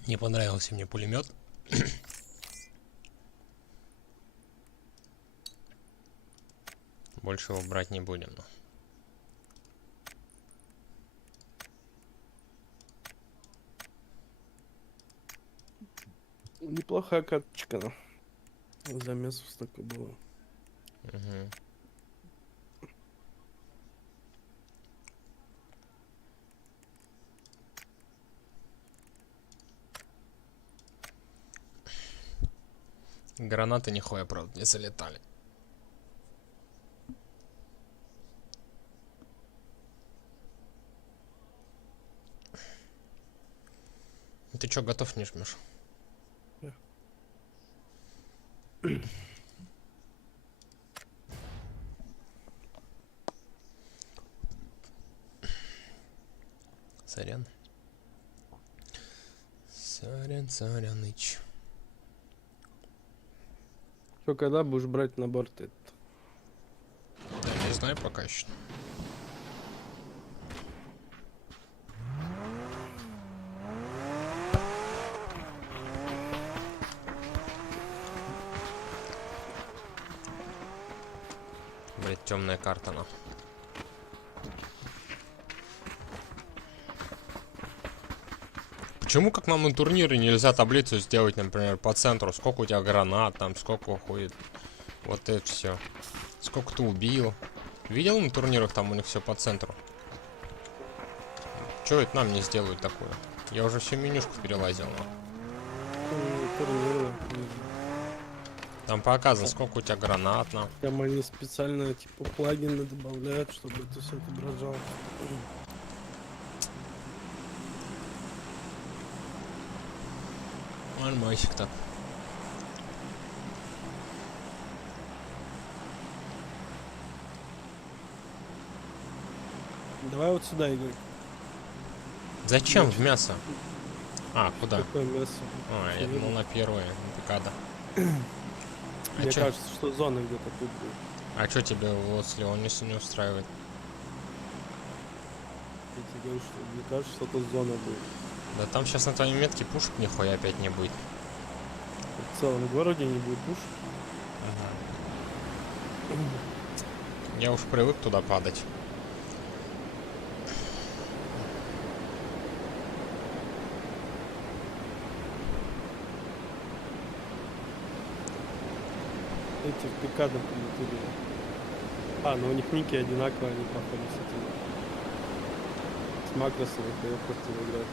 Не понравился мне пулемет. Больше его брать не будем. Неплохая карточка, но замесов столько было. Угу. Гранаты нихуя, правда, не залетали. Ты чё, готов не жмешь? Сорян. Соряныч. Что, когда будешь брать набор ты? Я не знаю пока еще. Блять, темная карта, на. Почему, как нам на турнире, нельзя таблицу сделать, например, по центру? Сколько у тебя гранат, там, сколько уходит. Вот это все. Сколько ты убил. Видел на турнирах, там у них все по центру. Чего это нам не сделают такое? Я уже всю менюшку перелазил. Там показано, сколько у тебя гранат, на. Там они специально, типа, плагины добавляют, чтобы это все отображало. Нормальщик так. Давай вот сюда, Игорь. Зачем в мясо? А, куда? Какое мясо? А, я думал на первое, на пикада. Мне кажется, что зона где-то тут будет. А что тебе если он не устраивает? Я тебе говорю, что мне кажется, что тут зона будет. Да там сейчас на твоей метке пушек нихуя опять не будет. В целом городе не будет пушек. Ага. Я уж привык туда падать. Эти в пикадом прилетели. А, но у них ники одинаковые, они походу с этим. С макросом я хотел играть.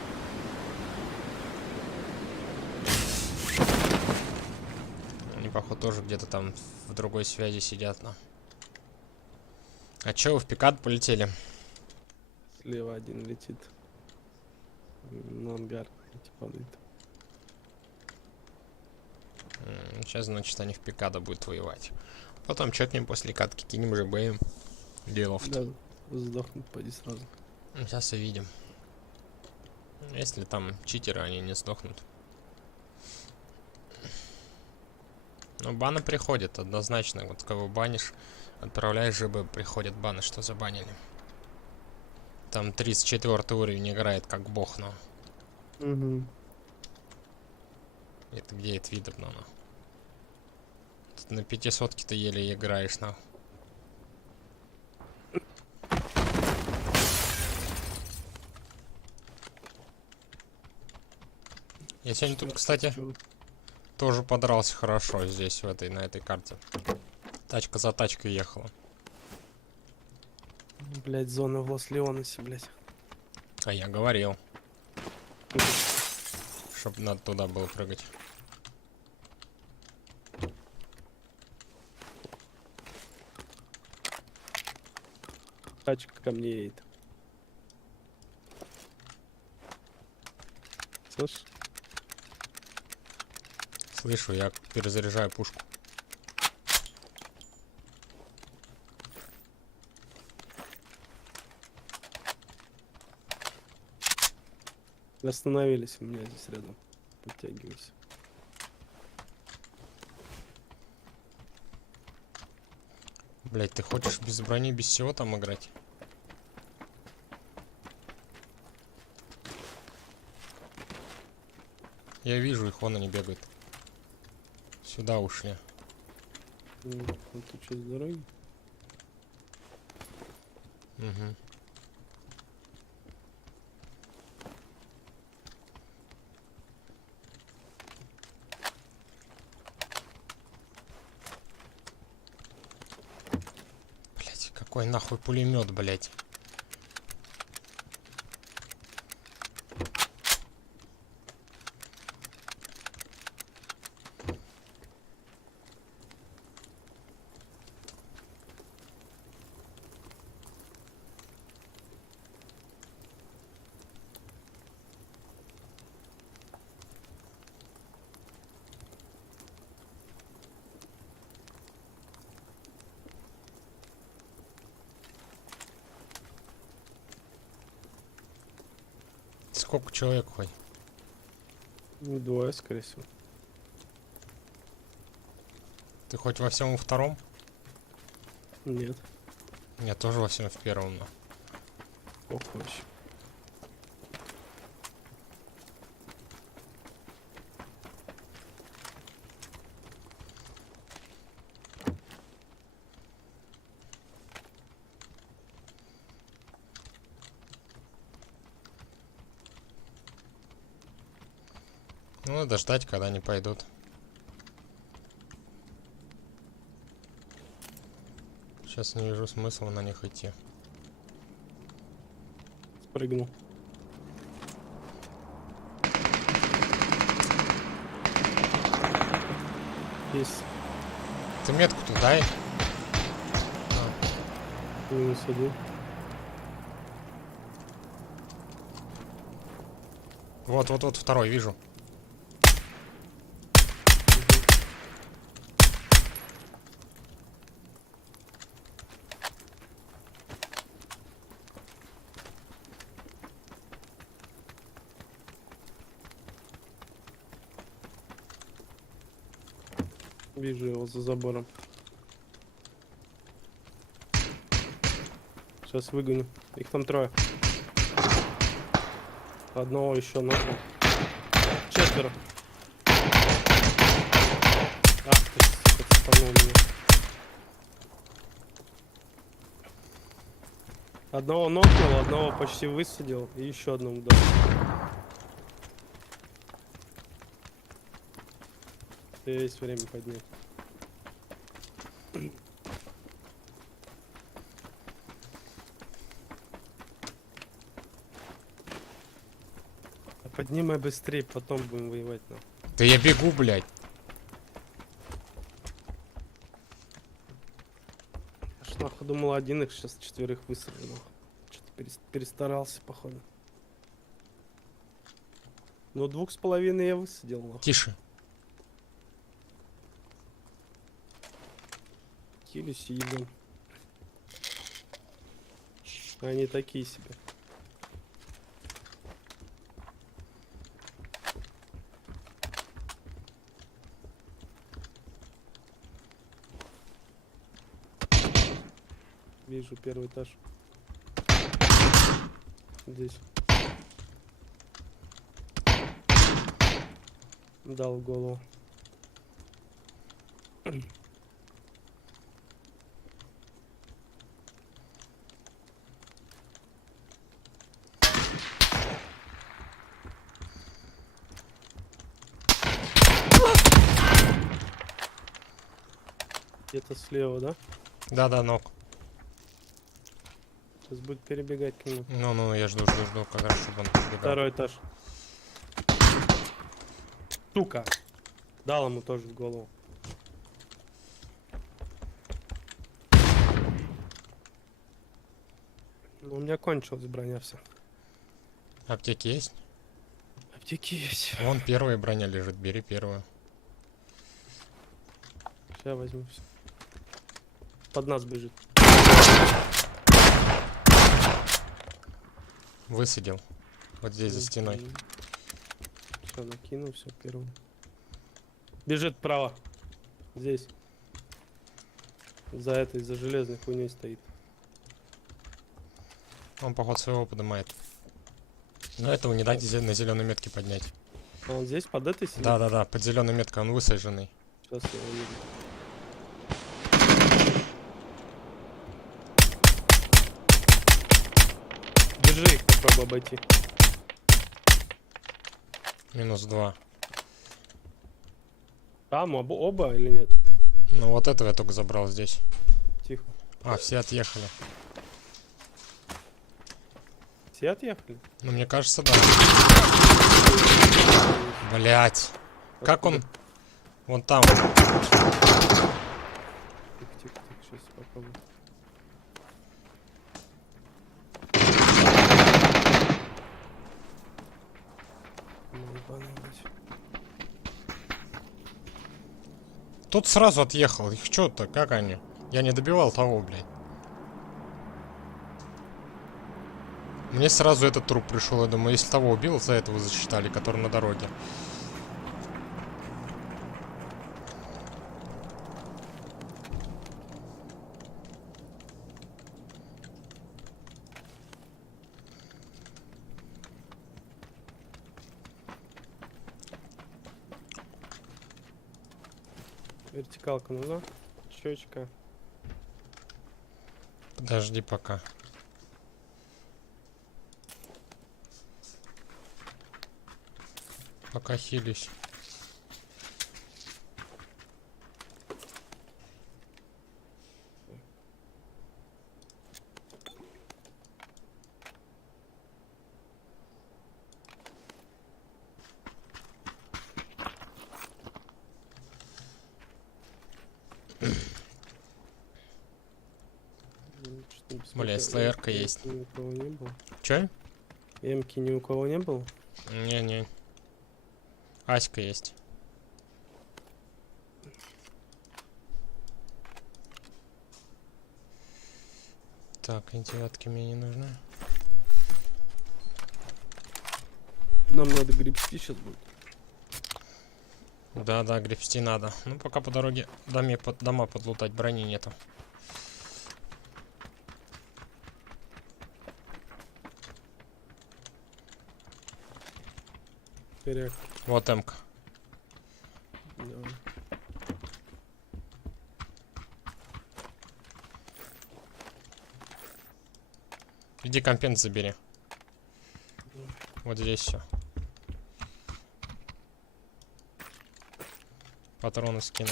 Они, походу, тоже где-то там в другой связи сидят, но. А чё вы в пикад полетели? Слева один летит. На ангар эти падает. Сейчас, значит, они в пикада будут воевать. Потом чекнем после катки, кинем ЖБ. Делов. Да, сдохнут, пойди сразу. Сейчас увидим. Если там читеры, они не сдохнут. Но баны приходят однозначно. Вот кого банишь, отправляешь ЖБ, приходят баны, что забанили. Там 34 уровень играет как бог, но. Угу. Это где это видно, но. Тут на 500-ке ты еле играешь, на. Я сегодня тут, кстати, тоже подрался хорошо здесь, на этой карте. Тачка за тачкой ехала. Блять, зона в Лос-Леоносе, блять. А я говорил. Чтоб надо туда было прыгать. Тачка ко мне едет. Слышь? Слышу, я перезаряжаю пушку. Остановились у меня здесь рядом. Подтягивайся. Блять, ты хочешь без брони, без всего там играть? Я вижу их, вон они бегают. Сюда ушли. Ну, тут что, с дороги? Угу. Блять, какой нахуй пулемет, блять. Сколько человек хоть? Ну, 2, скорее всего. Ты хоть во всем во втором? Нет. Я тоже во всем в первом, но. Ох, вообще. Ну, надо ждать, когда они пойдут. Сейчас не вижу смысла на них идти. Спрыгнул. Есть. Ты метку-то дай. Минус 1. Вот, второй, вижу. Вижу его за забором. Сейчас выгоню. Их там 3. Одного еще нокнул. 4. Ах ты, отстанул меня. Одного нокнул, одного почти высадил и еще одному дал. Есть время поднять. Поднимай быстрее, потом будем воевать. Да я бегу, блядь. Аж нахуй думал, один их сейчас 4 высадил. Что-то перестарался, походу. Ну, 2,5 я высадил. Нахуй. Тише. Кились и едем. Они такие себе. Вижу первый этаж. Здесь. Дал в голову. Где-то слева, да? Да, ног. Сейчас будет перебегать к нему. Ну, я жду, когда чтобы он перебегал. 2 этаж. Сука! Дал ему тоже в голову. Ну, у меня кончилась броня вся. Аптеки есть? Аптеки есть. Вон первая броня лежит, бери первую. Сейчас возьму все. Под нас бежит. Высадил. Вот здесь за стеной. Все, накинул, все первым. Бежит вправо. Здесь. За этой, за железной хуйней стоит. Он, походу, своего поднимает. Но этого не дайте на зеленой метке поднять. А он здесь под этой сидит? Да, под зеленой меткой, он высаженный. Сейчас я увижу. Держи их, попробуй обойти. -2. Там оба или нет? Ну вот этого я только забрал здесь. Тихо. А, все отъехали. Все отъехали? Ну, мне кажется, да. Блять. Как он? Вон там. Тихо, сейчас попробую. Тут сразу отъехал. Их что-то, как они? Я не добивал того, блядь. Мне сразу этот труп пришел. Я думаю, если того убил, за этого засчитали, который на дороге. Вертикалка нужна? Щечка. Подожди пока. Пока хилюсь. Бля, слоерка есть. Ни у кого не было. Чё? Эмки ни у кого не было? Не. Аська есть. Так, девятки мне не нужны. Нам надо гребсти сейчас будет. Да, гребсти надо. Ну, пока по дороге дома подлутать, брони нету. Перек. Вот эмка. Давай. Иди компенс забери. Вот здесь все. Патроны скину.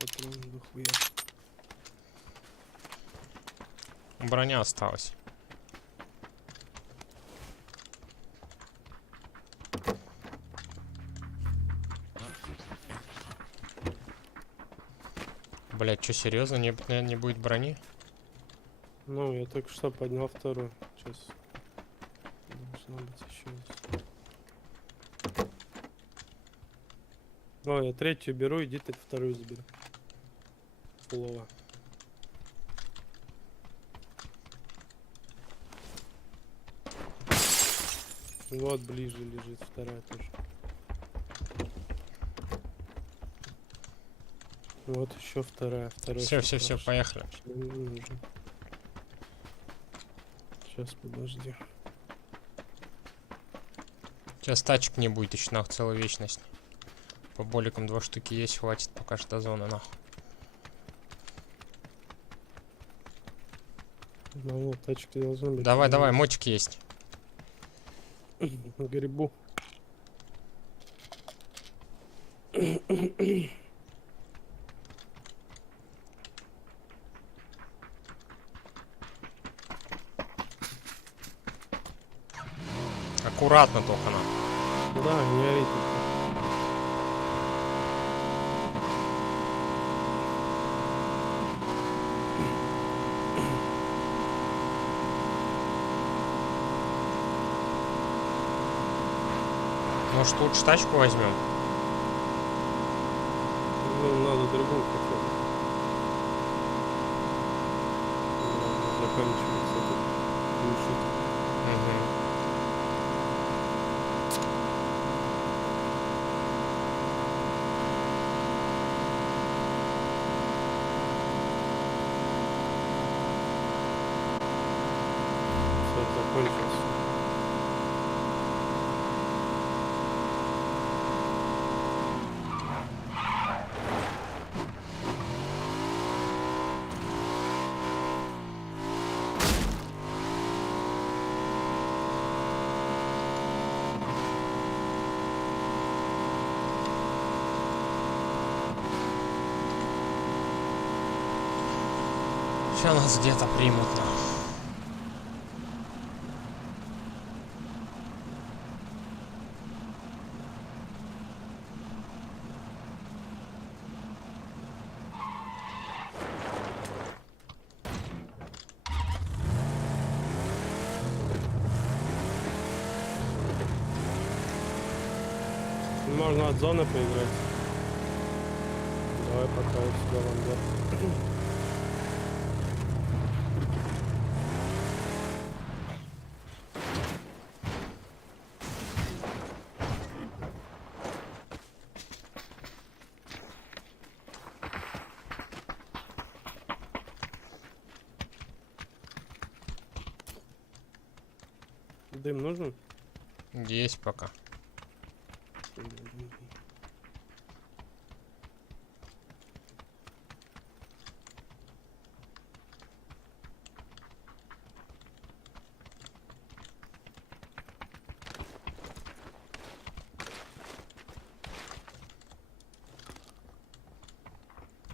Патроны дохуя. Броня осталась. Блять, что, серьезно? Не будет брони? Ну, я только что поднял вторую. Сейчас. Должна быть еще. Ну, я третью беру, иди ты вторую забери. Фулова. Вот ближе лежит вторая тоже. Вот еще вторая. Все, поехали. Сейчас, подожди. Сейчас тачек не будет еще нахуй целую вечность. По боликам 2 штуки есть, хватит пока что зоны нахуй. Ну, тачки должны быть. Давай, мотик есть. На грибу. Аккуратно только на. Да, не орите. Может, лучше тачку возьмем? Ну, надо другую хотя бы. Заканчивается. 2 Сейчас нас где-то примут. Можно от зоны поиграть. Давай пока вот сюда в ангар. Дым нужен? Есть пока.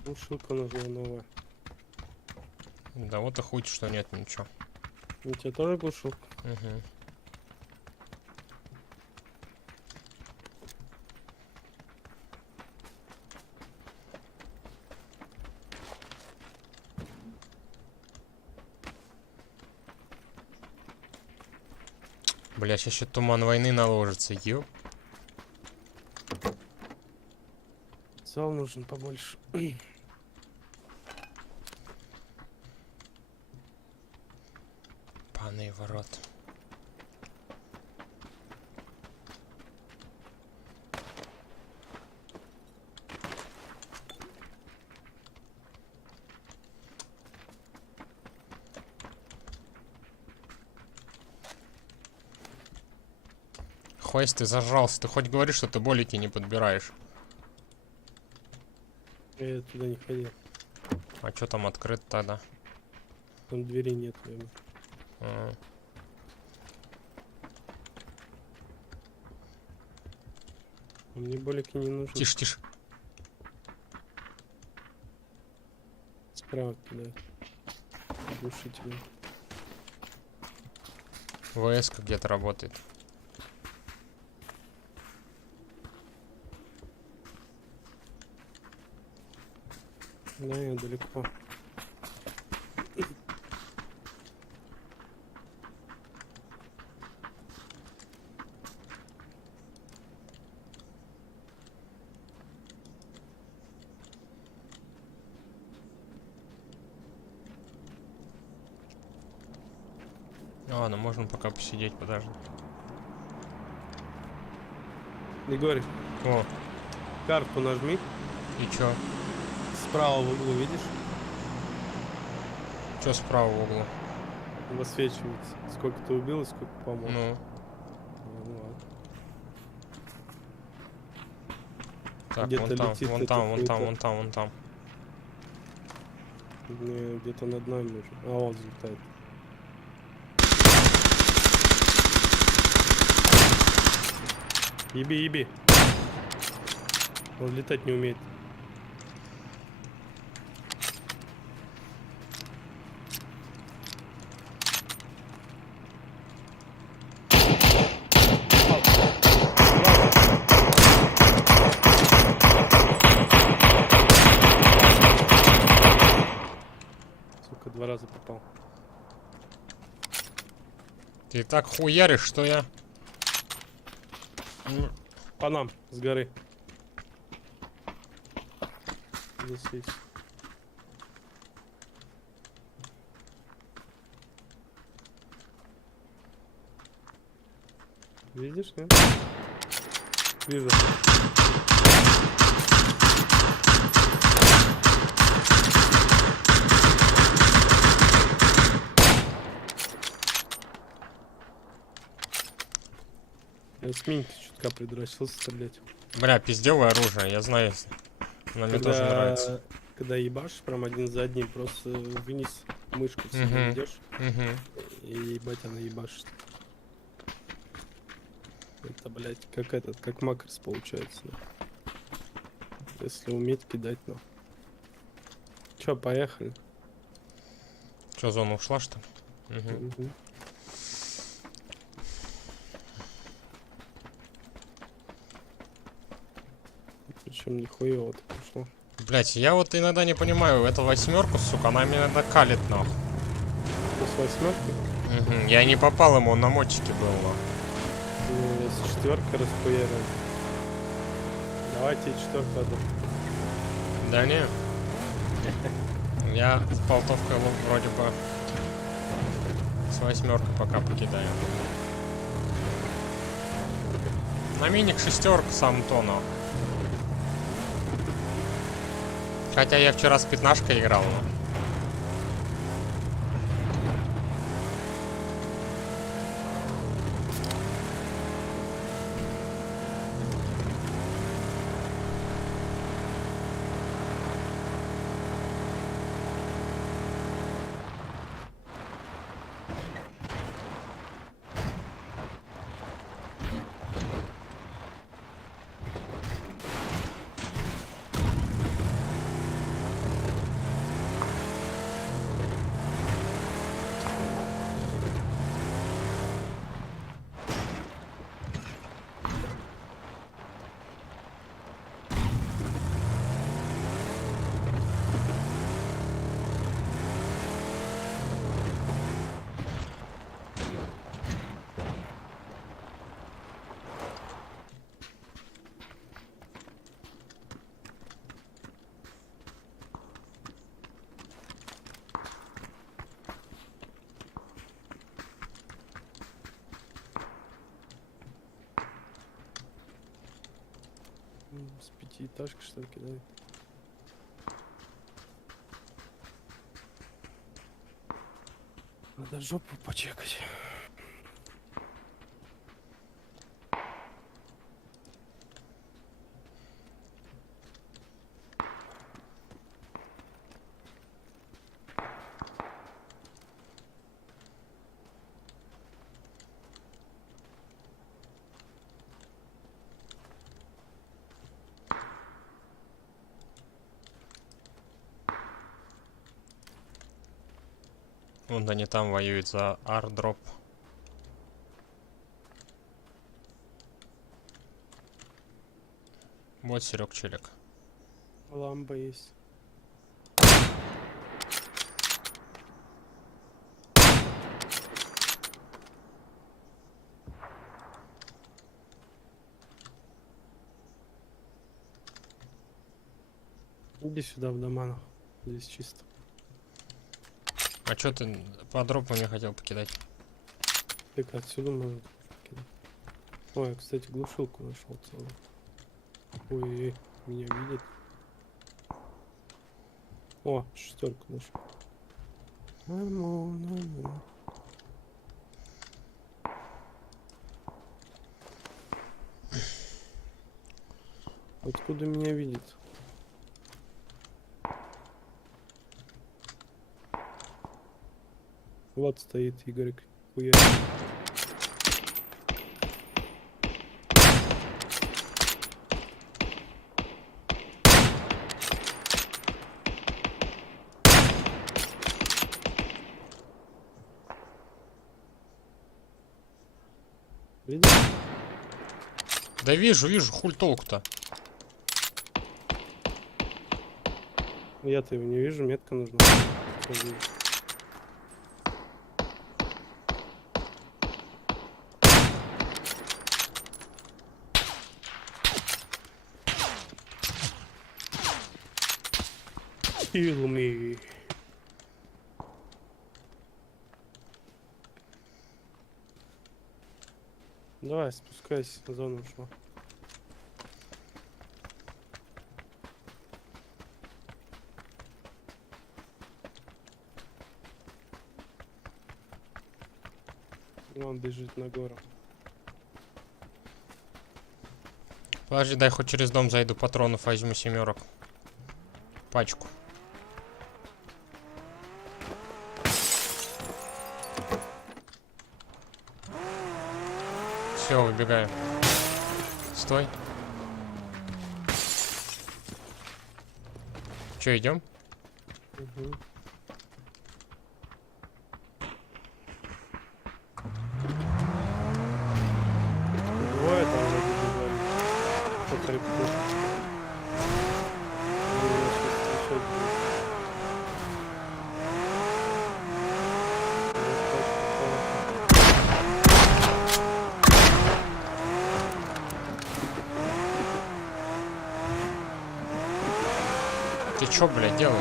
Глушилка нужна новая. Да вот и хуй, что нет ничего. У тебя тоже глушилка? Угу. Бля, сейчас еще туман войны наложится, ёп. Зал нужен побольше. Паны ворот. Хвост, ты зажрался. Ты хоть говоришь, что ты болики не подбираешь. Я туда не ходил. А что там открыто тогда? Там двери нет, наверное. Мне болики не нужны. Тише, тише. Справа кидают. Глушитель. ВС где-то работает. Да, я далеко. Ладно, можно пока посидеть, подожди. Егор. О. Карту нажми. И чё? Справа в углу, видишь? Чё справа в углу? Высвечивается. Сколько ты убил и сколько помог. Ну. Ну ладно. Так, вон там, вон там, вон там, вон там, вон там. Мне где-то над нами нужен. А он взлетает. Еби, еби. Он летать не умеет. Сука, 2 раза попал. Ты так хуяришь, что я... По нам, с горы. Здесь есть. Видишь, нет? Вижу. Я с миньки чутка придрачился стрелять. Бля, пиздевое оружие, я знаю. Но мне тоже нравится. Когда ебашь, прям один за одним, просто вниз мышку в себя ведешь. И ебать она ебашит. Это, блядь, как этот, как макрос получается. Да. Если уметь кидать, ну. Чё, поехали? Что, зона ушла, что ли? Угу. Причем нихуево так пошло. Блять, я вот иногда не понимаю, эту восьмерку, сука, она меня иногда калит, нахуй. С восьмеркой? Угу. Я не попал ему, он на мотчике был, но. Ну, если четверка распуярил. Давайте четверку отдам. Да не. Я с болтовкой вроде бы с восьмеркой пока покидаю. На миник шестерка сам то, но. Хотя я вчера с пятнашкой играл, но. С пятиэтажки что ли кидает? Надо жопу почекать. Вон они там воюют за ардроп. Вот Серег челик. Ламба есть. Иди сюда в дома, здесь чисто. А чё ты по дропу не хотел покидать? Так отсюда можно покидать. Ой, я, кстати, глушилку нашел целую. Ой, меня видит. О, шестерку нашел. Нормально. Откуда меня видит? Вот стоит Игорек. Хуя. Видишь? Да вижу, хуль толку-то. Я-то его не вижу, метка нужна. Kill me. Давай, спускайся, зона ушла. Он бежит на гору. Подожди, дай хоть через дом зайду, патронов возьму семерок. Пачку. Все, выбегаю. Стой. Че, идем? Угу. хребту. Ты чё, блядь, делаешь?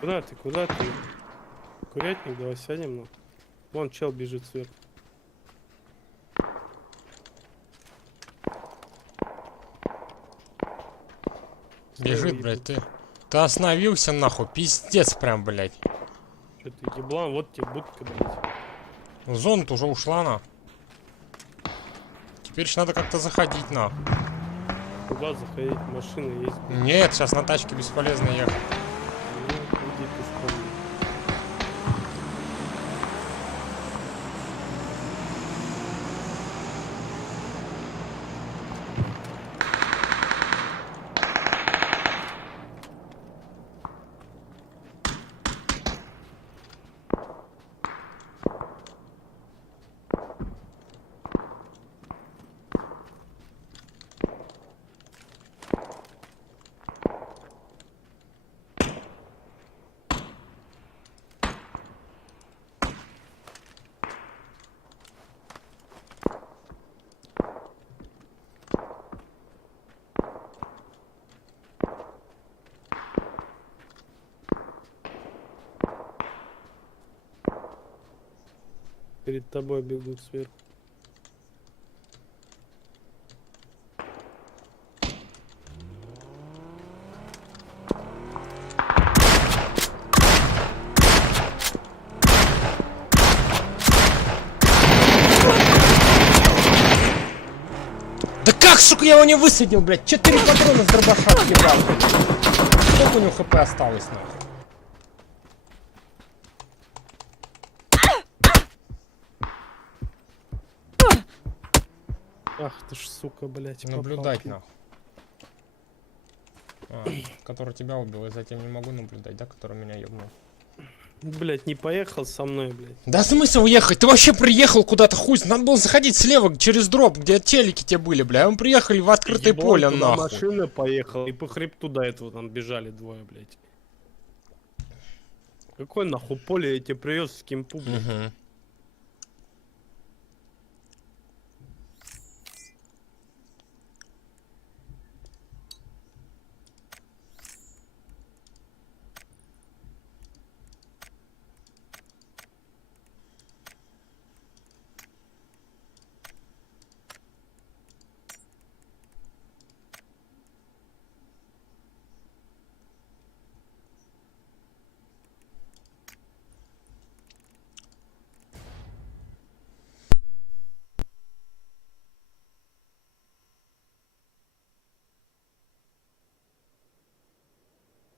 Куда ты? Куда ты? Курятник, давай сядем, ну. Вон чел бежит сверху. Бежит, блядь, ты. Ты остановился, нахуй, пиздец прям, блядь. Че ты, еблан, вот тебе будка, блядь. Ну, зона-то уже ушла, на. Теперь ж надо как-то заходить, на. Куда заходить? Машина есть. Блядь. Нет, сейчас на тачке бесполезно ехать. Иди пешком. Перед тобой бегут сверху. Да как, сука, я его не высадил, блядь? 4 патрона с дробаша отъебал. Сколько у него хп осталось, нахуй? Ах ты ж, сука, блядь. Наблюдать, нахуй. Который тебя убил, я затем не могу наблюдать, да, который меня ебнул. Блядь, не поехал со мной, блядь. Да смысл уехать? Ты вообще приехал куда-то, хуй. Надо было заходить слева через дроп, где телеки те были, бля. Мы приехали в открытое поле, нахуй. Машина поехала, и по хребту до этого там бежали двое, блядь. Какой нахуй поле я тебе привез с кемпу, блядь.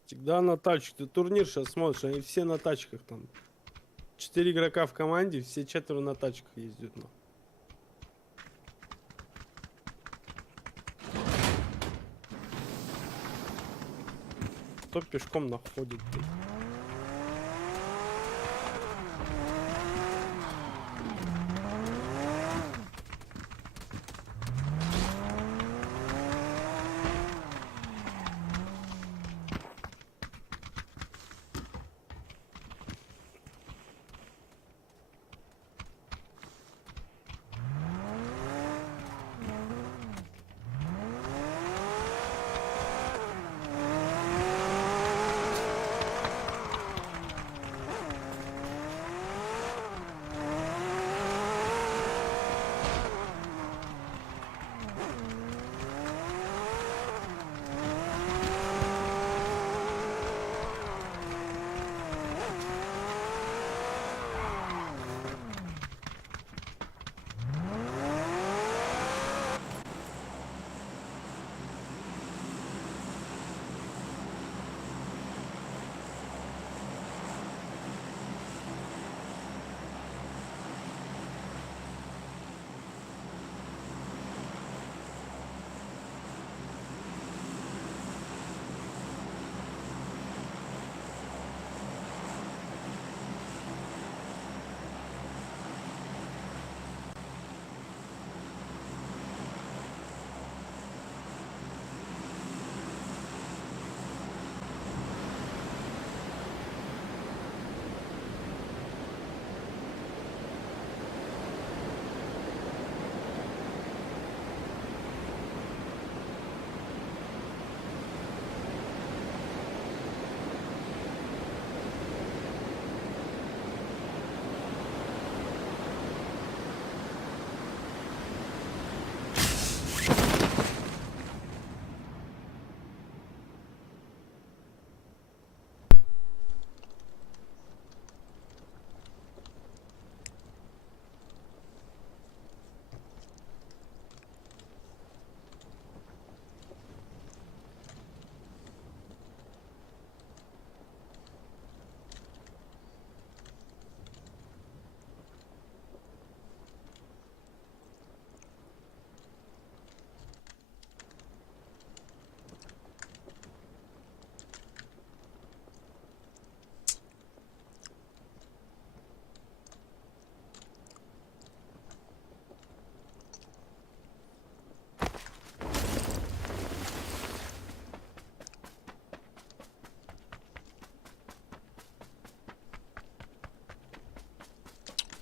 Всегда на тачке. Ты турнир сейчас смотришь, они все на тачках там. 4 игрока в команде, все 4 на тачках ездят. Ну. Кто пешком находит? Блядь?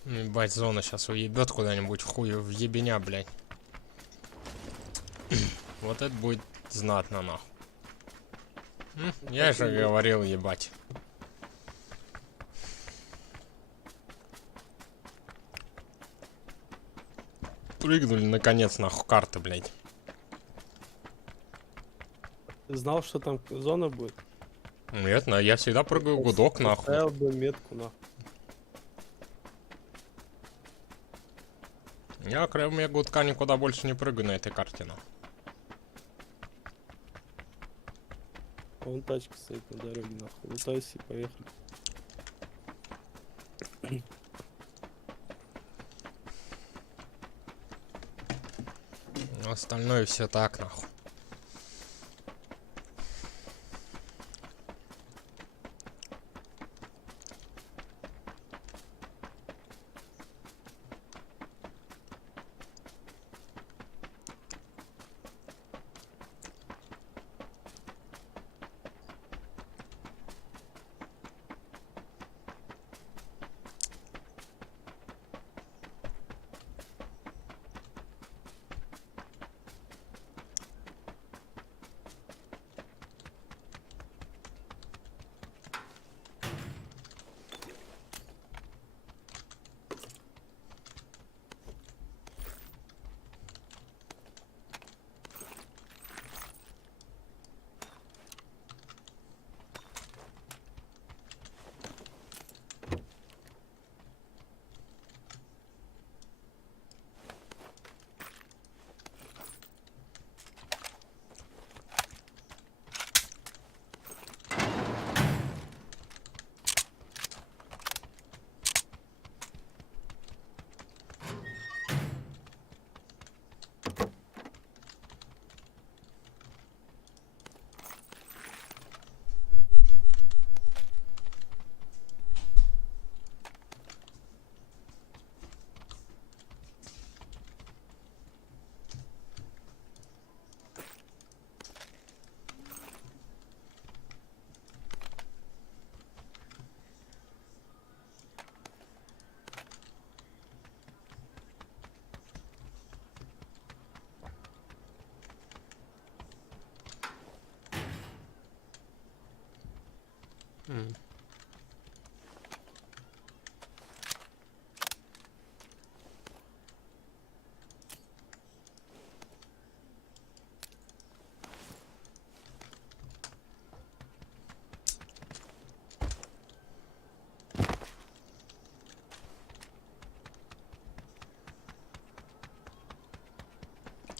Ебать, зона сейчас уебет куда-нибудь в хую, в ебеня, блядь. Вот это будет знатно, нахуй. Я же говорил, ебать. Прыгнули наконец, нахуй, карты, блядь. Ты знал, что там зона будет? Нет, я всегда прыгаю гудок, нахуй. Поставил бы метку, нахуй. Я, кроме гудка, никуда больше не прыгаю на этой карте, нахуй. Вон тачка стоит на дороге, нахуй. Лутайся и поехали. Остальное все так, нахуй.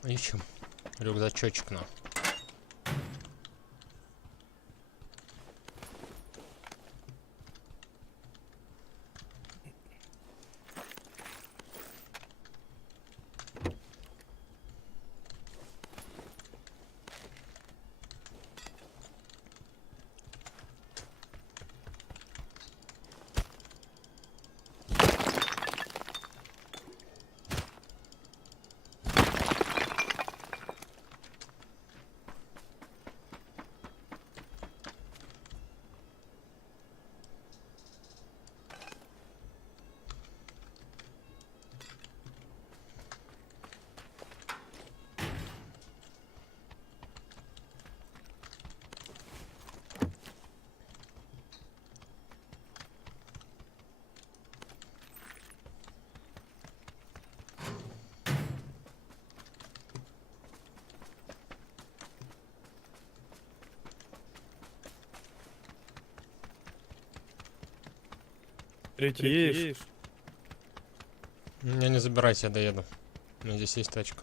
Ищем рюкзачочек на. Третий едешь? Меня не забирайся, я доеду. У меня здесь есть тачка.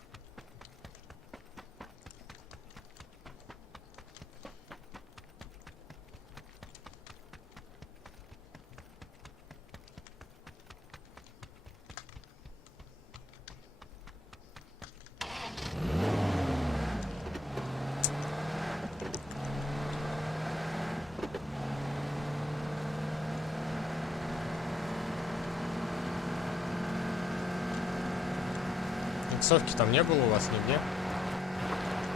Иксовки там не было у вас нигде?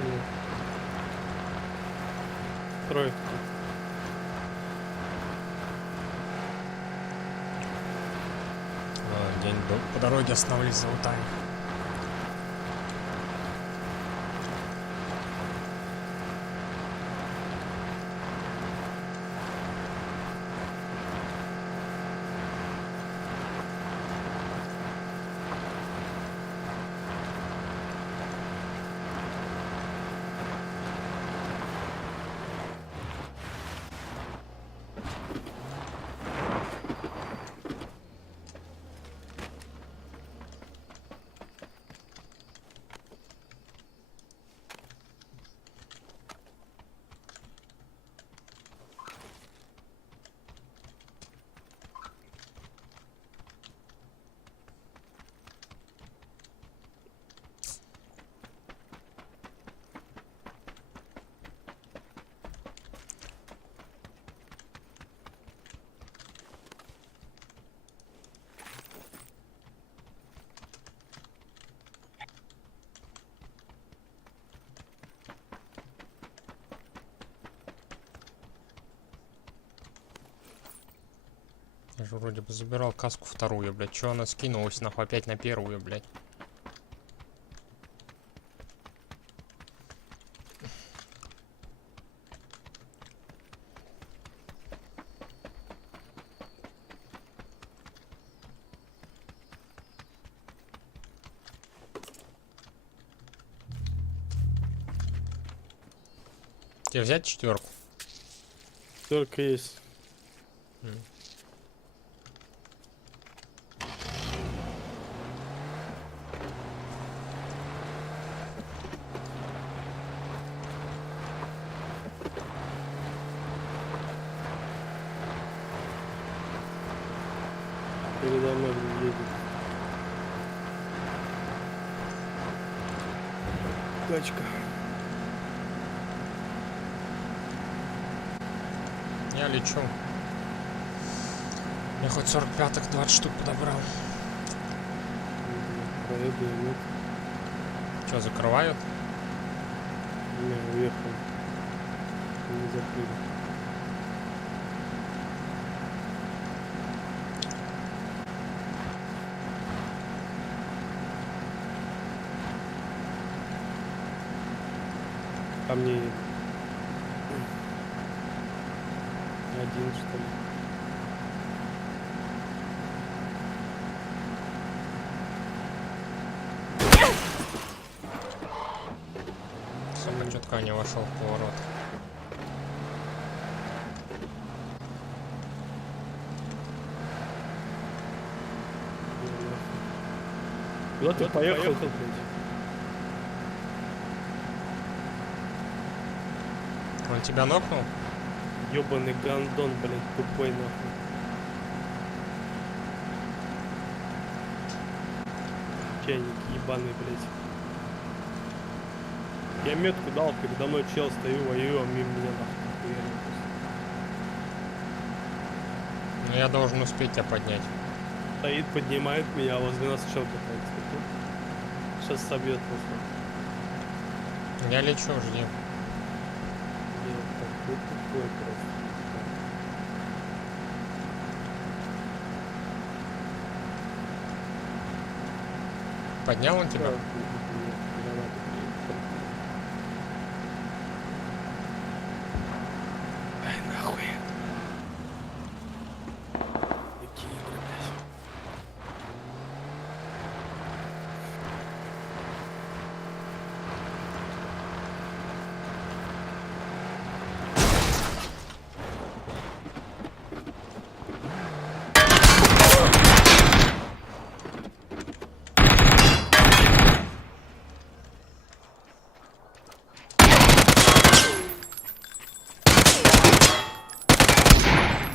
Нет. Трое. где-нибудь по дороге остановились за утами. Я же вроде бы забирал каску вторую, блядь. Чё она скинулась, нахуй, опять на первую, блядь? Тебе взять четверку? Четверка есть. Передо мной едет тачка. Я лечу. Я хоть 45-х 20 штук подобрал. Проеду и нет. Что, закрывают? Не, уехал. Не закрыли. Ко мне едет. Один, что ли? Сука, чутка не вошел в поворот. Куда ты поехал? Он тебя нокнул? Ёбаный гандон, блядь, тупой нахуй. Чайник ебаный, блядь. Я метку дал, передо мной чел стою, воюю, а мимо меня нахуй. Ну я должен успеть тебя поднять. Стоит, поднимает меня, а возле нас чел катается. Сейчас собьет просто. Я лечу, жди. Тупой просто. Поднял он тебя? Ай, нахуй.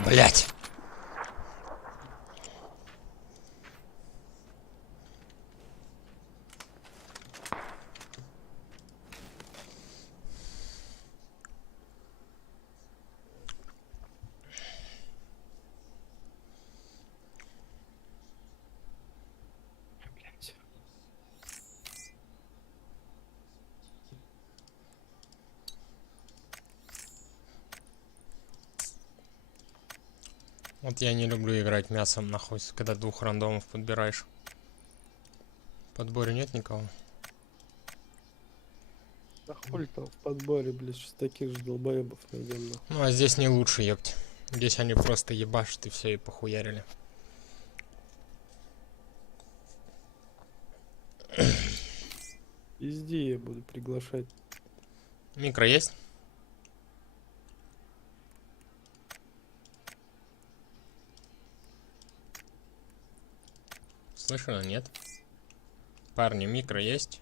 Блять. Вот я не люблю играть мясом, нахуй, когда двух рандомов подбираешь. В подборе нет никого? Да хуй там в подборе, блядь, что таких же долбоебов найдем, нахуй. Ну а здесь не лучше, ёпть. Здесь они просто ебашат и все, и похуярили. Пизди, я буду приглашать. Микро есть? Слышно, нет? Парни, микро есть?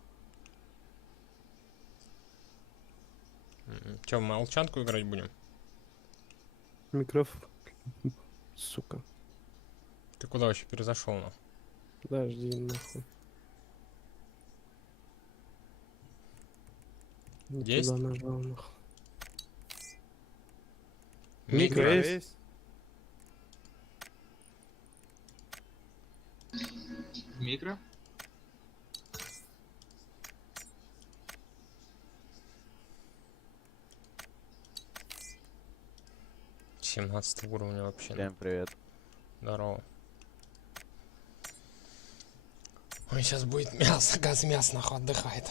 Че, молчанку играть будем? Микрофон. Сука. Ты куда вообще перезашел, на? Подожди, нахуй. Есть? Туда нажал, нахуй. Микро есть? Микро? Семнадцатый уровня вообще. Всем привет. Здорово. Ой, сейчас будет мясо, газ мясо нахуй отдыхает.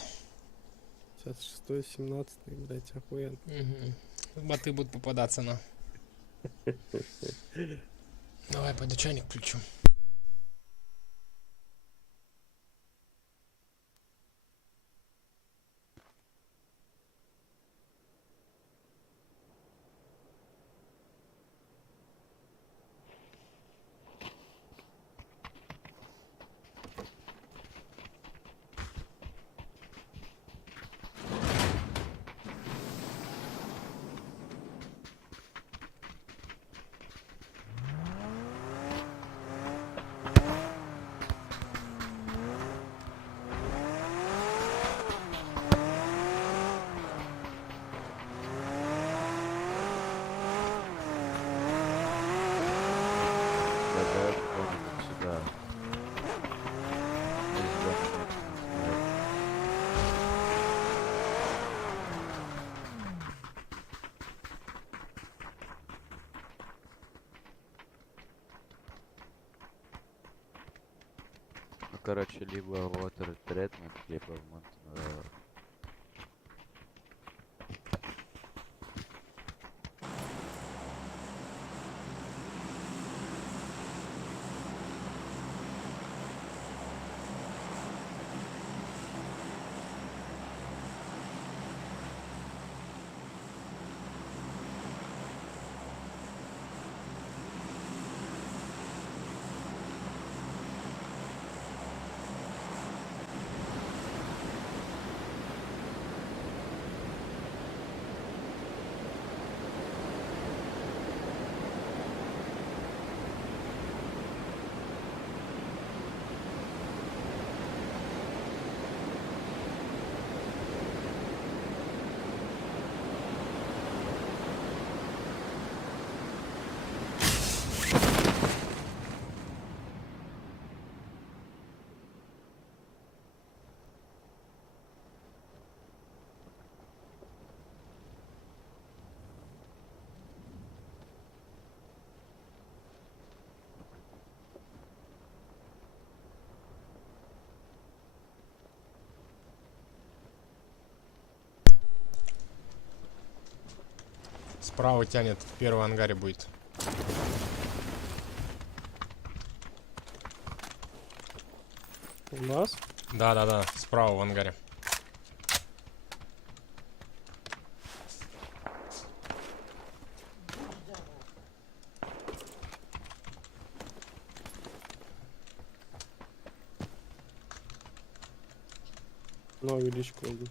Сейчас 6-й, 17-й, блять, охуенно. Угу. Боты будут попадаться на. Давай, пойду чайник включу. Короче, либо water treatment, либо Справа тянет, в первом ангаре будет. У нас? Да, справа в ангаре. Ну, увеличку иду.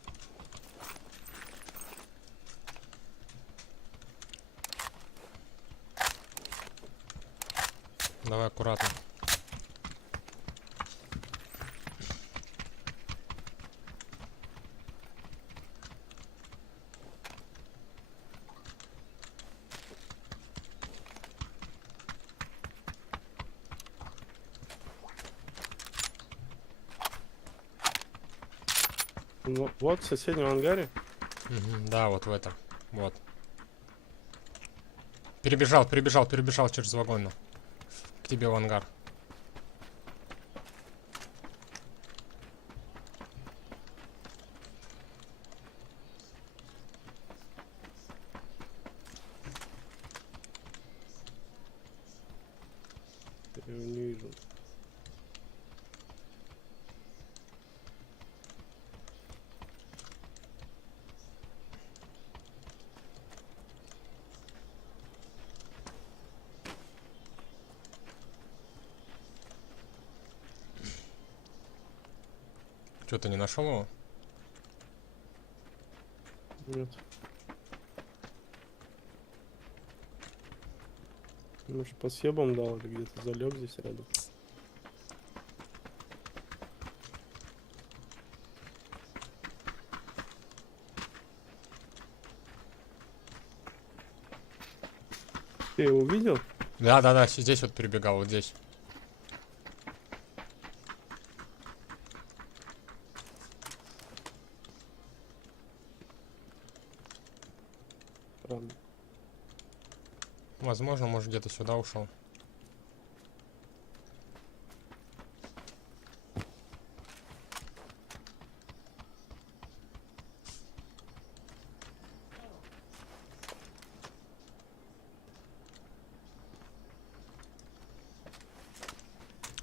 Давай аккуратно. Ну, вот в соседнем ангаре. Да, вот в этом. Вот. Перебежал через вагон. тебе в ангар. Я его не вижу. Что, ты не нашел его? Нет. Может, по съебам дал или где-то залег здесь рядом. Ты его увидел? Да, здесь вот перебегал, вот здесь. Правда. Возможно, может где-то сюда ушел.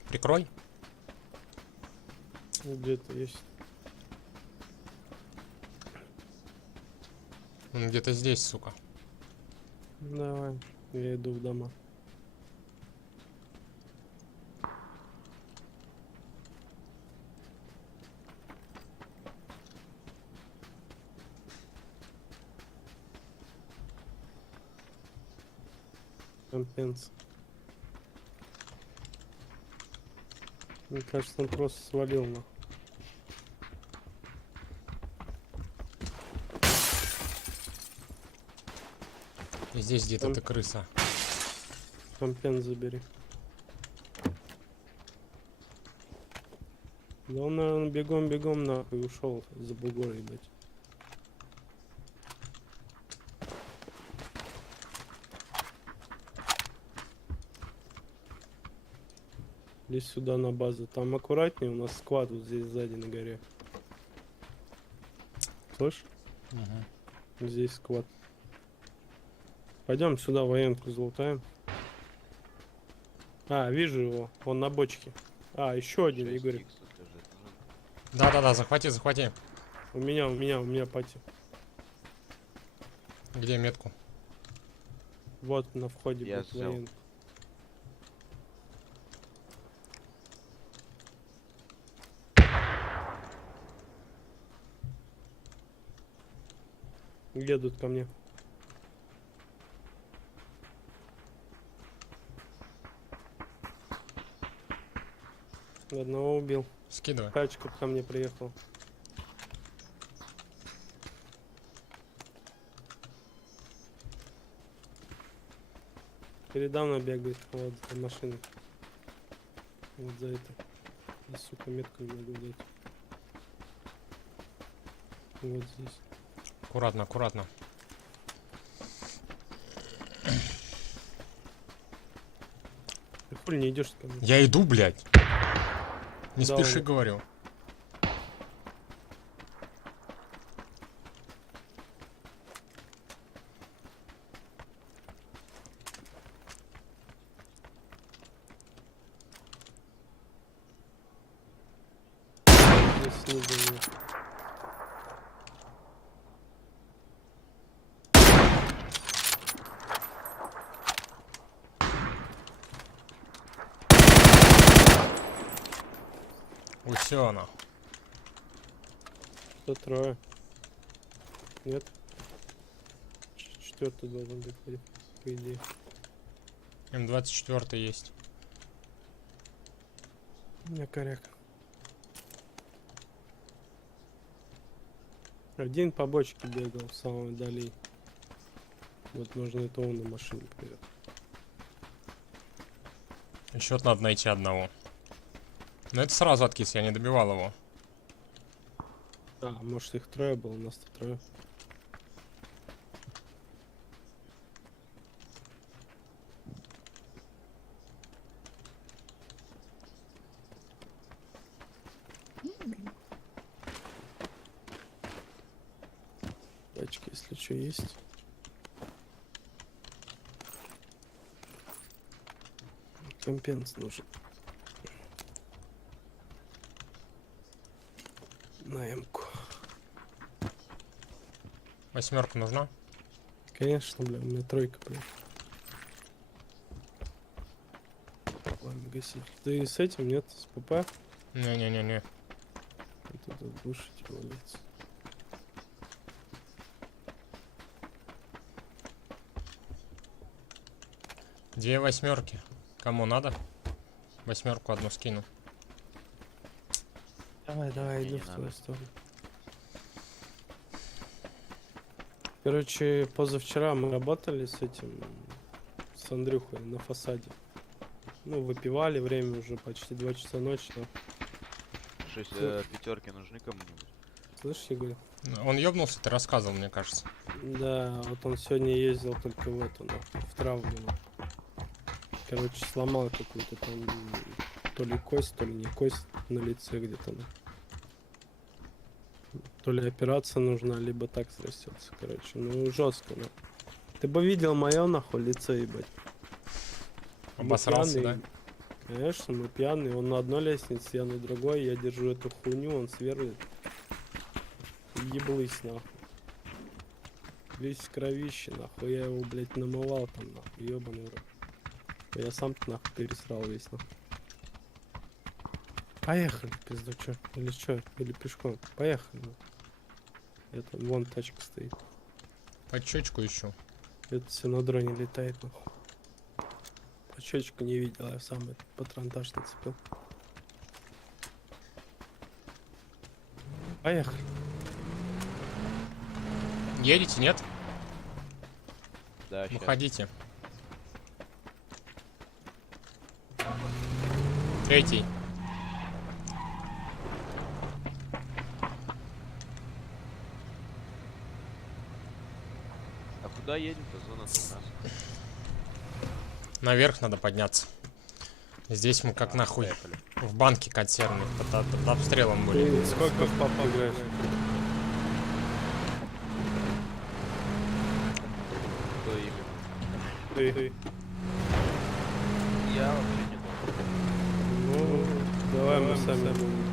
Прикрой. Где-то есть. Он где-то здесь, сука. Давай, я иду в дома. Компенс. Мне кажется, он просто свалил на. И здесь где-то ты крыса. Компенс забери. Да он, наверное, бегом нахуй ушел за бугор, ебать. Здесь сюда на базу. Там аккуратнее, у нас сквад вот здесь сзади на горе. Слышь? Угу. Здесь сквад. Пойдем сюда военку залутаем. А, вижу его. Он на бочке. А, еще один, Егор. Да, захвати. У меня пати. Где метку? Вот на входе Я будет военка. Едут ко мне. Одного убил. Скидывай. Тачка ко мне приехал. Передавно бегает вот за машиной. Вот за это. Я, сука, метку не могу дать. Вот здесь. Аккуратно. Ты хули не идешь ко мне? Я иду, блядь. Не Да, спеши, ладно. говорю. Здесь снизу нет. Все она. Что трое? Нет? Четвертый должен быть, по идее. М24 есть. У меня коряк. Один по бочке бегал в самой дали. Вот нужно это он на машине вперед. Еще надо найти одного. Но это сразу откис, я не добивал его. А, может их трое было, у нас-то трое. что есть? Компенс нужен. На М-ку. 8 нужна? Конечно, бля, у меня 3, бля. Ладно, гасить. Ты с этим, нет? С ПП? Не-не-не-не. Вот это душить валится. Две 8. Кому надо? 8 одну скину. Давай, иду в твою сторону. Короче, позавчера мы работали с этим, с Андрюхой на фасаде. Ну, выпивали, время уже почти 2 часа ночи. 6 пятерки нужны кому-нибудь? Слышишь, Егор? Он ёбнулся, ты рассказывал, мне кажется. Да, вот он сегодня ездил только в эту, в травму. Короче, сломал какую-то там, то ли кость, то ли не кость на лице где-то. То ли операция нужна, либо так срастется, короче. Ну, жестко, ну. Ты бы видел мое, нахуй, лицо, ебать. Обосрался, да? Конечно, мы пьяные. Он на одной лестнице, я на другой. Я держу эту хуйню, он сверлит. Еблысь, нахуй. Весь в кровище, нахуй. Я его, блядь, намывал там, нахуй. Ёбаный рот. Я сам-то, нахуй, пересрал весь, нахуй. Поехали, пизду, чё? Или чё? Или пешком? Поехали, нахуй. Это, вон тачка стоит. Подчёчку ищу. Это все на дроне летает, нахуй. Подчёчку не видел, я сам этот патронтаж нацепил. Поехали. Едете, нет? Да, выходите. 3. А куда едем-то? Зона-то у нас. Наверх надо подняться. Здесь мы как нахуй в банке консервной под обстрелом были. Ты сколько в папу играешь? Кто именно? Ты. Я вообще не думаю. Ну, давай мы сами будем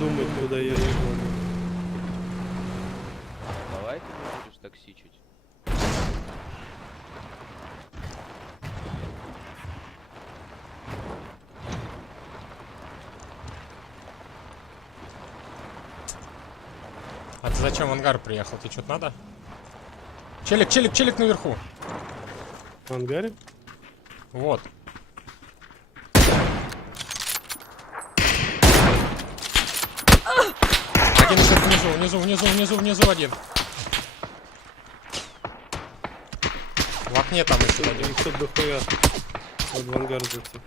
думать, куда ехать. Давай ты будешь токсичить. А ты зачем в ангар приехал? Тебе что-то надо? Челик наверху. В ангаре? Вот. Один внизу один. В окне там еще один. Еще дохуя. Вот в ангар зайти.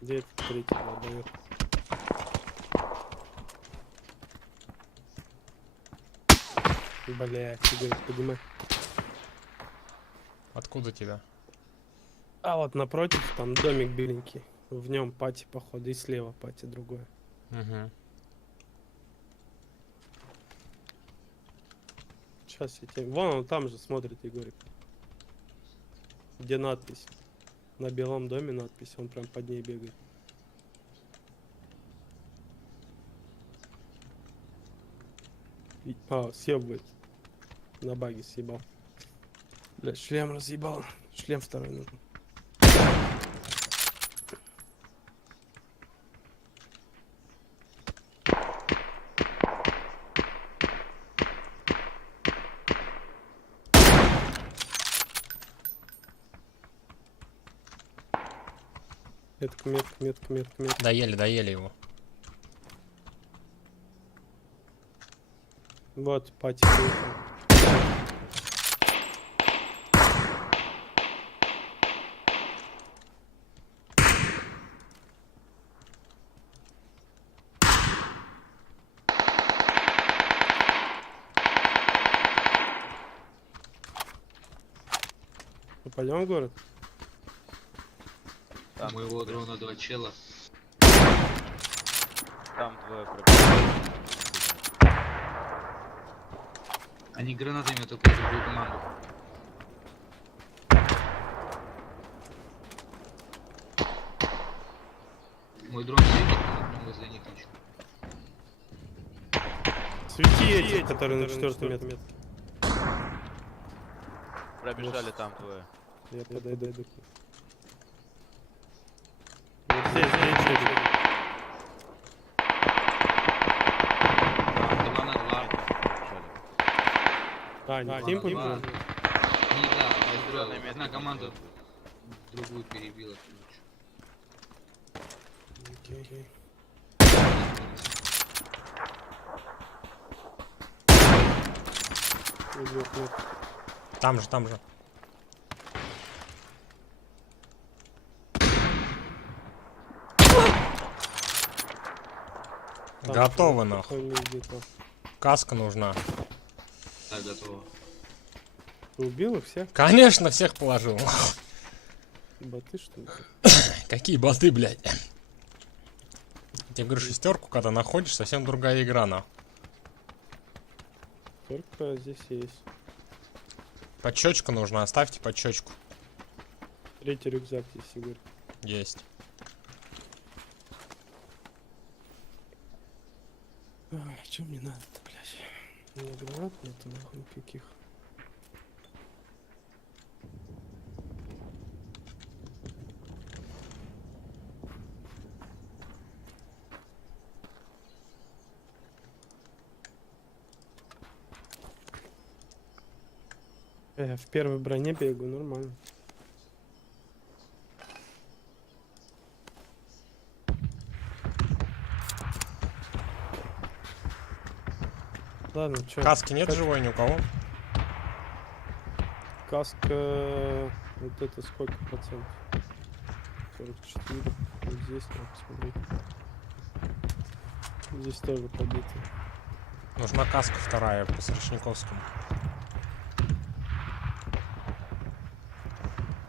Где этот третий долбоёб? Блять, Игорь, поднимай. Откуда тебя? А вот напротив, там домик беленький. В нем пати, походу, и слева пати другое. Угу. Сейчас я тебе... Вон он там же смотрит, Егорик. Где надпись? На белом доме надпись, он прям под ней бегает. Съебывает. На баге съебал. Бля, шлем разъебал. Шлем второй нужен. Метка. Доели его. Вот, пати. Пойдем в город? Там у моего дрона 2 чела. Там двое пробежали. Они гранатами атакуют другую команду. Мой дрон светит, возле них еще. Свети эти, которые на 4-м метре. Пробежали там твое. Я подойду. Вот здесь, здесь. Два на два. Не тим побежал? Не, да, одна команда другую перебила. Окей. Там же. Готово, нахуй. Каска нужна. Да, готово. Ты убил их всех? Конечно, всех положил. Боты, что ли? Какие боты, блядь? Я тебе говорю, шестерку, когда находишь, совсем другая игра, нахуй. Только здесь есть. Подчечка нужна, оставьте подчечку. Третий рюкзак здесь, Егор. Есть. Что мне надо-то, блядь? У меня гранат нету, нахуй, никаких. В первой броне бегаю, нормально. Ладно, чё? Каски нет живой ни у кого? Каска... Вот это сколько процентов? 44. Вот здесь, надо посмотреть. Здесь тоже побито. Нужна каска вторая по Срочниковскому.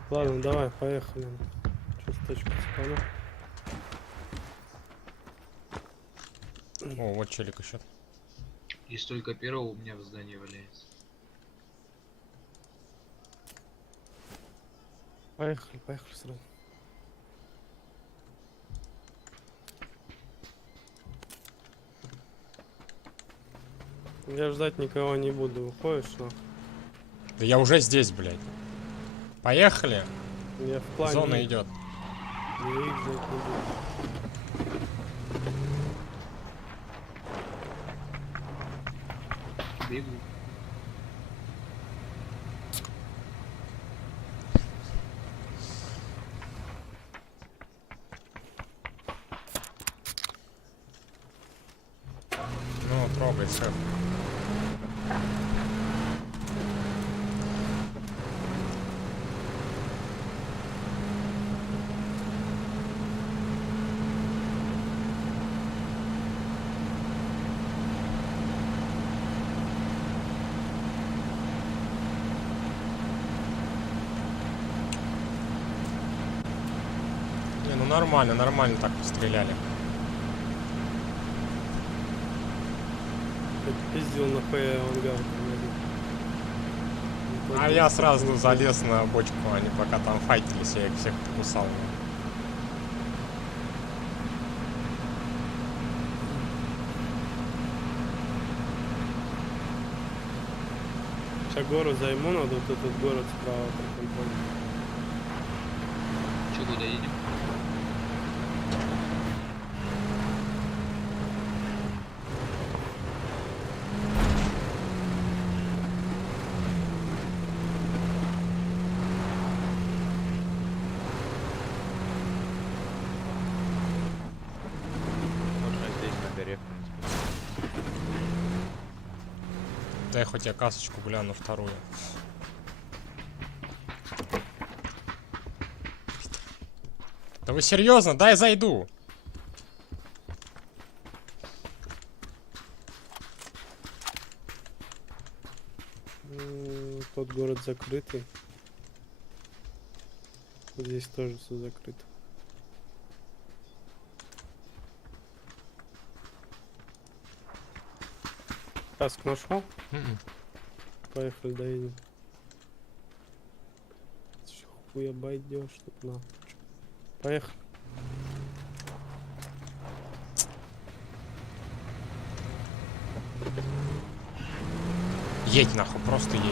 Ладно, давай, поехали. Сейчас точку цепану. О, вот челик еще. И столько первого у меня в здании валяется. Поехали сразу. Я ждать никого не буду. Уходишь, нахуй? Да я уже здесь, блядь. Поехали. Я в плане. Зона идет. Я их ждать не буду. Бегу. Ну, трогай, шеф. Не, ну нормально так постреляли. Пиздил на П ангар. А я сразу залез на бочку, они пока там файтились, я их всех покусал. Сейчас город займу, надо вот этот город справа проконтролировать. Че, куда едем? Дай хоть я касочку гляну вторую. Да вы серьезно? Дай зайду. Тот город закрытый. Здесь тоже все закрыто. Каск нашел? Поехали, доедем. Хуй обойдешь тут на. Поехали. Едь нахуй, просто едь.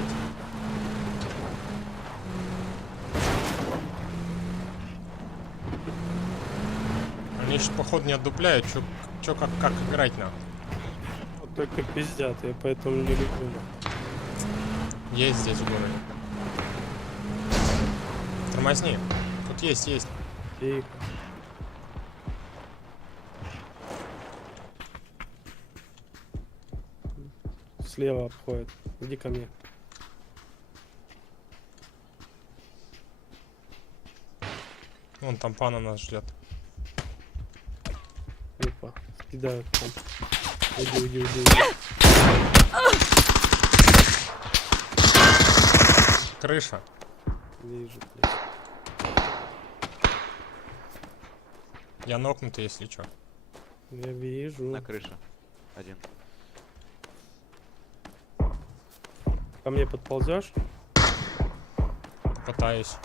Они же походу не отдупляют, чё как играть нахуй. Вот только пиздят, я поэтому не люблю. Есть здесь в городе. Тормозни. Тут есть. Тихо. Слева обходит. Иди ко мне. Вон там пана нас ждет. Опа. Кидают там. Уйди. Крыша. Вижу, блядь. Я нокнутый, если чё. Я вижу. На крыше. Один. Ко мне подползешь? Пытаюсь.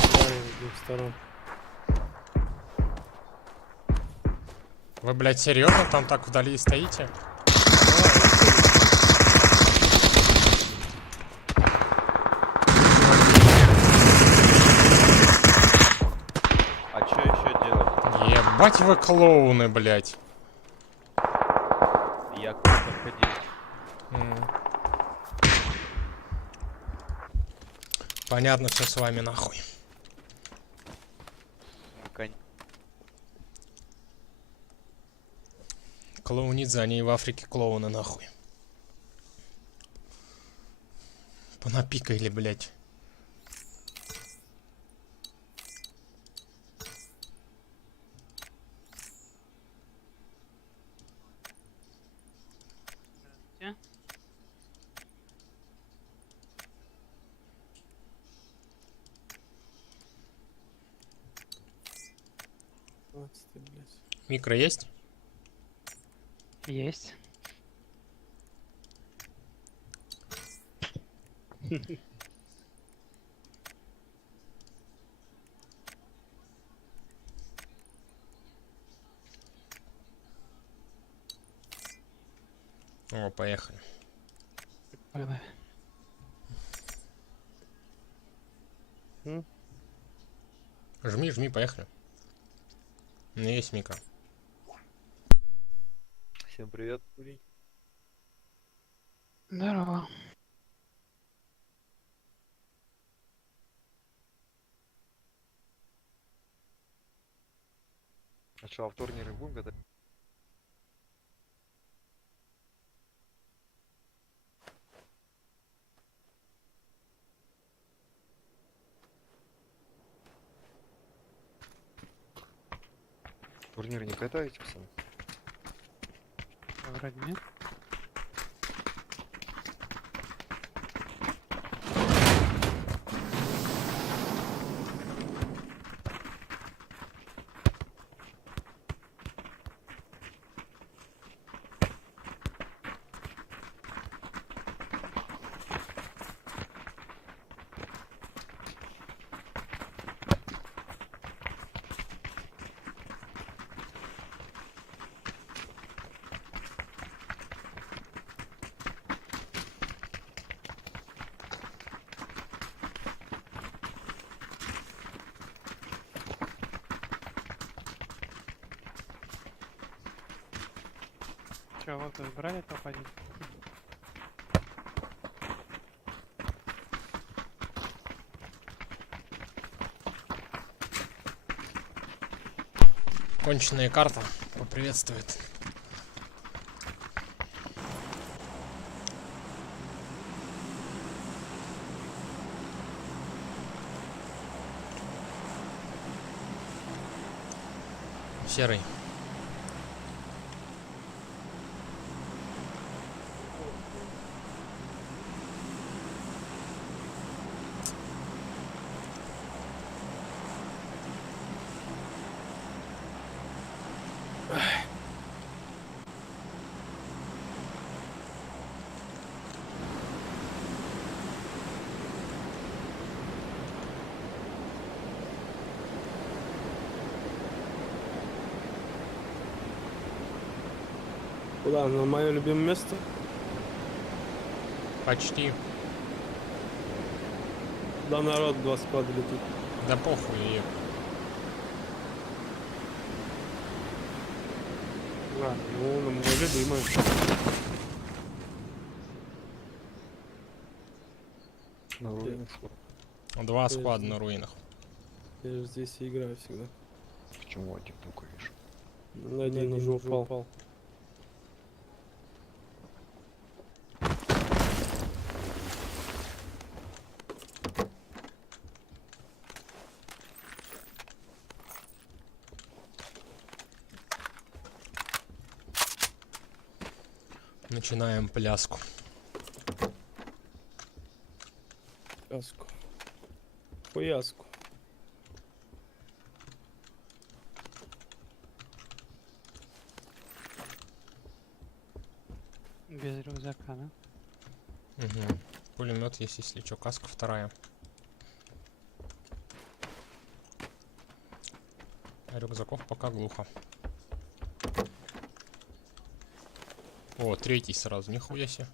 С двух сторон. Вы, блядь, серьезно там так вдали стоите? А что еще делать? Ебать вы клоуны, блядь. Я к вам подходил. Понятно все с вами, нахуй. Клоунидзе, они и в Африке клоуны, нахуй. Понапикали, блядь. Микро есть? Есть. О, поехали. Давай. Жми, поехали. У меня есть микро. Всем привет. Здорово. А что, в турниры будем готовить? Турниры не катаете, пацаны? Вроде нет. Че, вот вы брали топ-1? Конченая карта поприветствует. Серый. Куда? На мое любимое место? Почти. Да, народ 2 склада летит. Да похуй ей. Ладно, ну, на мое любимое. 2 склада на руинах. Я же здесь и играю всегда. Почему один только вижу? Один уже упал. Начинаем пляску. Пляску. Хуяску. Без рюкзака, да? Угу. Пулемет есть, если что, каска 2. А рюкзаков пока глухо. О, 3 сразу, нихуя себе.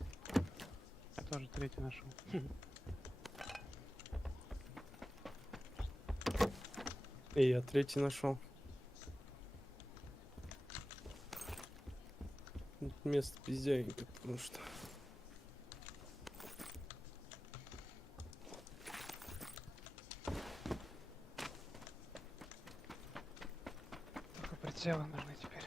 Я тоже 3 нашел. И я 3 нашел. Место пиздяйненько, потому что... Только прицелы нужны теперь.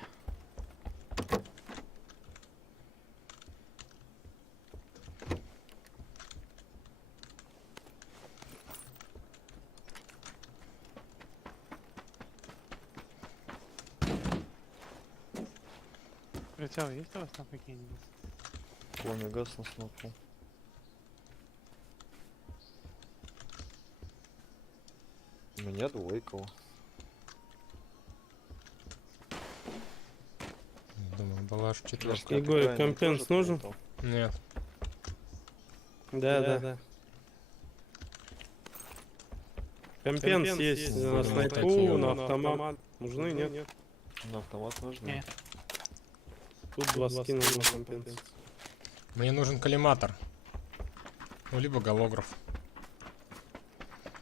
Прицелы есть у вас там какие-нибудь? Пламя газ на смоку. У меня двойково. Думаю, была же 4. Егор, компенс нужен? Нет. Да. Компенс есть на снайпу, на автомат. Нужны? Нет. На автомат нужно? Нет. Тут 2 скина на компенс. Мне нужен коллиматор. Ну, либо голограф.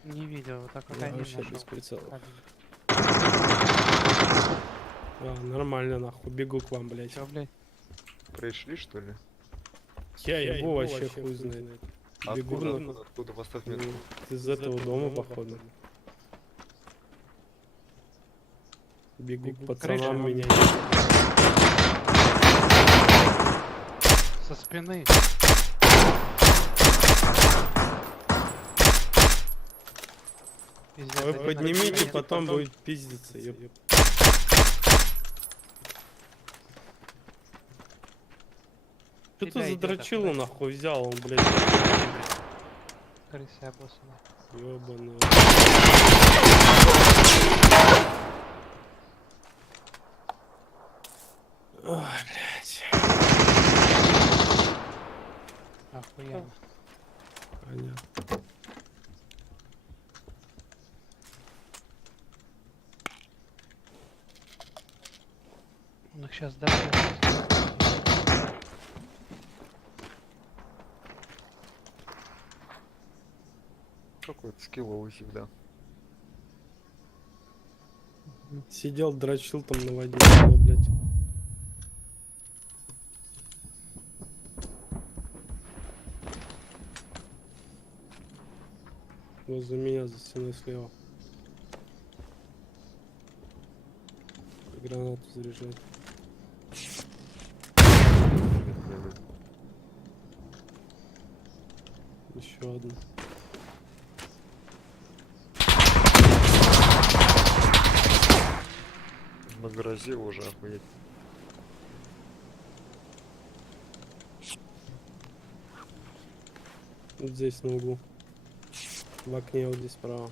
Не видел, вот так вот Я один вообще нашел. без прицела. Нормально, нахуй, бегу к вам, блядь. Всё, блядь. Пришли, что ли? Я ебу вообще хуй знает. Бегу Откуда? Поставь мне. из этого дома, походу. Бегу к пацанам меня. Со спины. Вы поднимите, потом будет пиздиться, ёп. Что ты задрочилу нахуй взял, он, блядь? Крыса обоссана. Ёбаный. Ой, блядь. Охуенно. Понятно. Он их сейчас дальше. Какой-то скилловый всегда. Сидел, дрочил там на воде, блядь. Возле меня за стеной слева. Гранату заряжать. Еще одну. Нагрозил уже, охуеть. Вот здесь на углу. В окне вот здесь справа.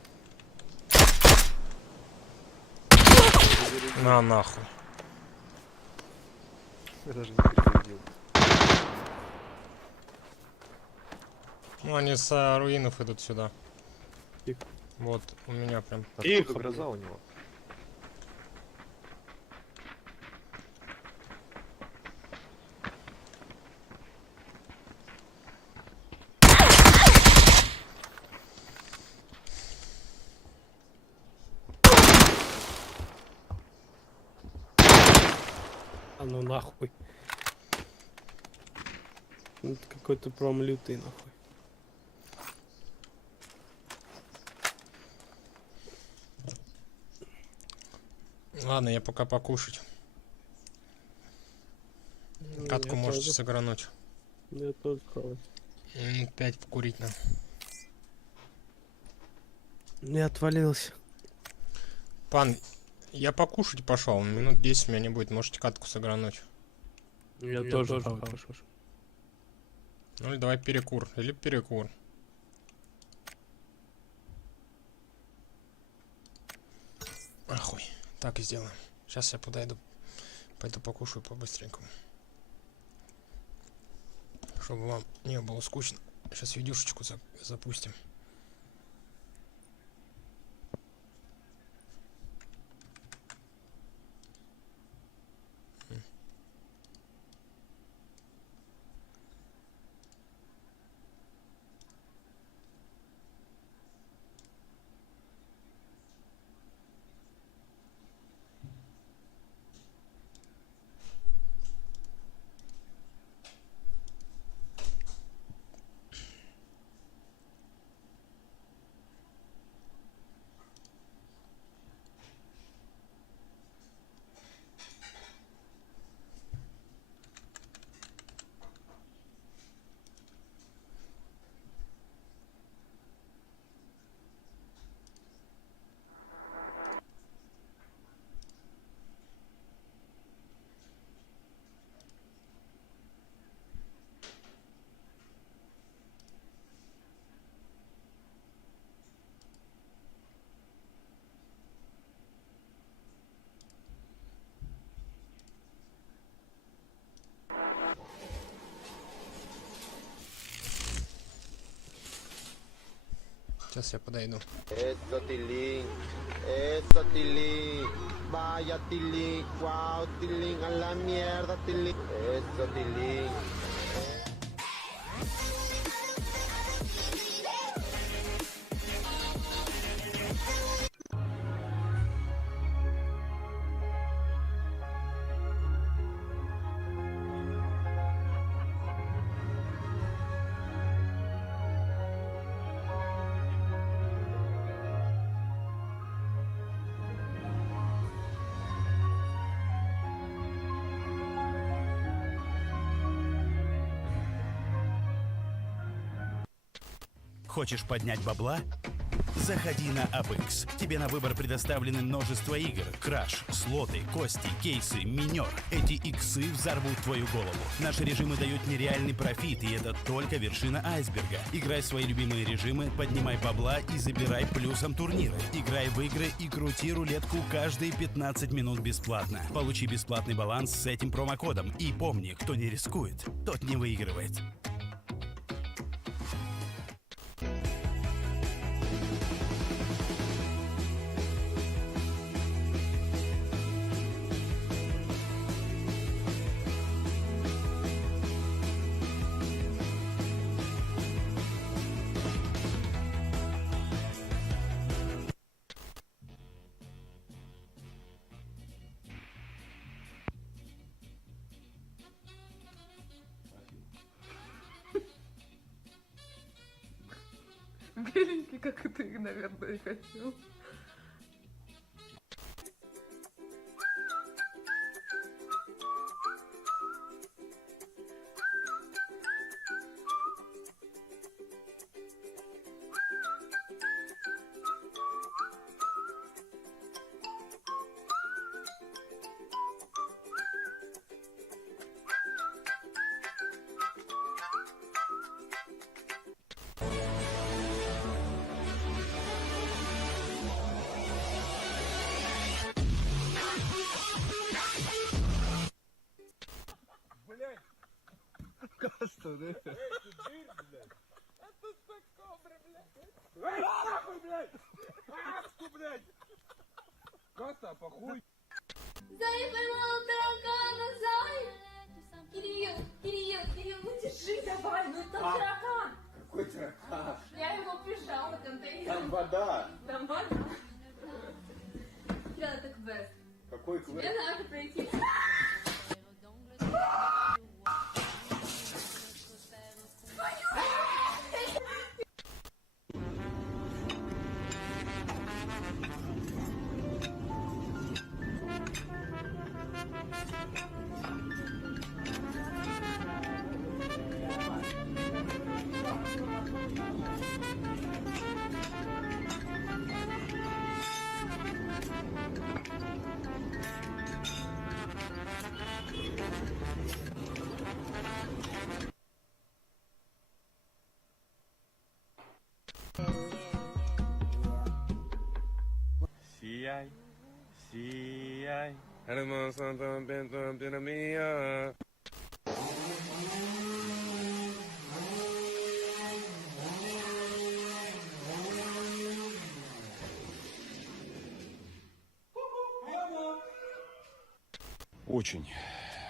На нахуй. Я даже не переходил. Ну они с руинов идут сюда. Тихо. Вот, у меня прям. Тихо, гроза у него. ну нахуй. Это какой-то прям лютый нахуй. Ладно, я пока покушать. Катку можете тоже. сыгрануть. Я тоже хавать. 5 покурить надо. Не отвалился. Пан, я покушать пошел. Минут 10 у меня не будет. Можете катку сыгрануть. Я тоже хавать. Ну или давай перекур. Или перекур. Ахуй. Так и сделаем. Сейчас я подойду. Пойду покушаю по-быстренькому. Чтобы вам не было скучно. Сейчас видюшечку запустим. Сейчас я подойду. Это тилинг, vaya тилинг, вау тилинг, а ла мерда тилинг, это тилинг. Хочешь поднять бабла? Заходи на AppX. Тебе на выбор предоставлены множество игр. Краш, слоты, кости, кейсы, минер. Эти иксы взорвут твою голову. Наши режимы дают нереальный профит, и это только вершина айсберга. Играй в свои любимые режимы, поднимай бабла и забирай плюсом турниры. Играй в игры и крути рулетку каждые 15 минут бесплатно. Получи бесплатный баланс с этим промокодом. И помни, кто не рискует, тот не выигрывает. Беленький, как и ты, наверное, и хотел. Кастер, это. Это кобра, блядь. Ай, нахуй, блядь. Ахту, блядь. Каста, похуй. Зай поймал таракана, Зай. Кирилл, ну держи давай, ну там таракан. Какой таракан? Я его прижала в контейнер. Там вода. Там вода. Кирилл, это квест. Какой квест? Тебе надо пройти. Сияй, сияй. Очень,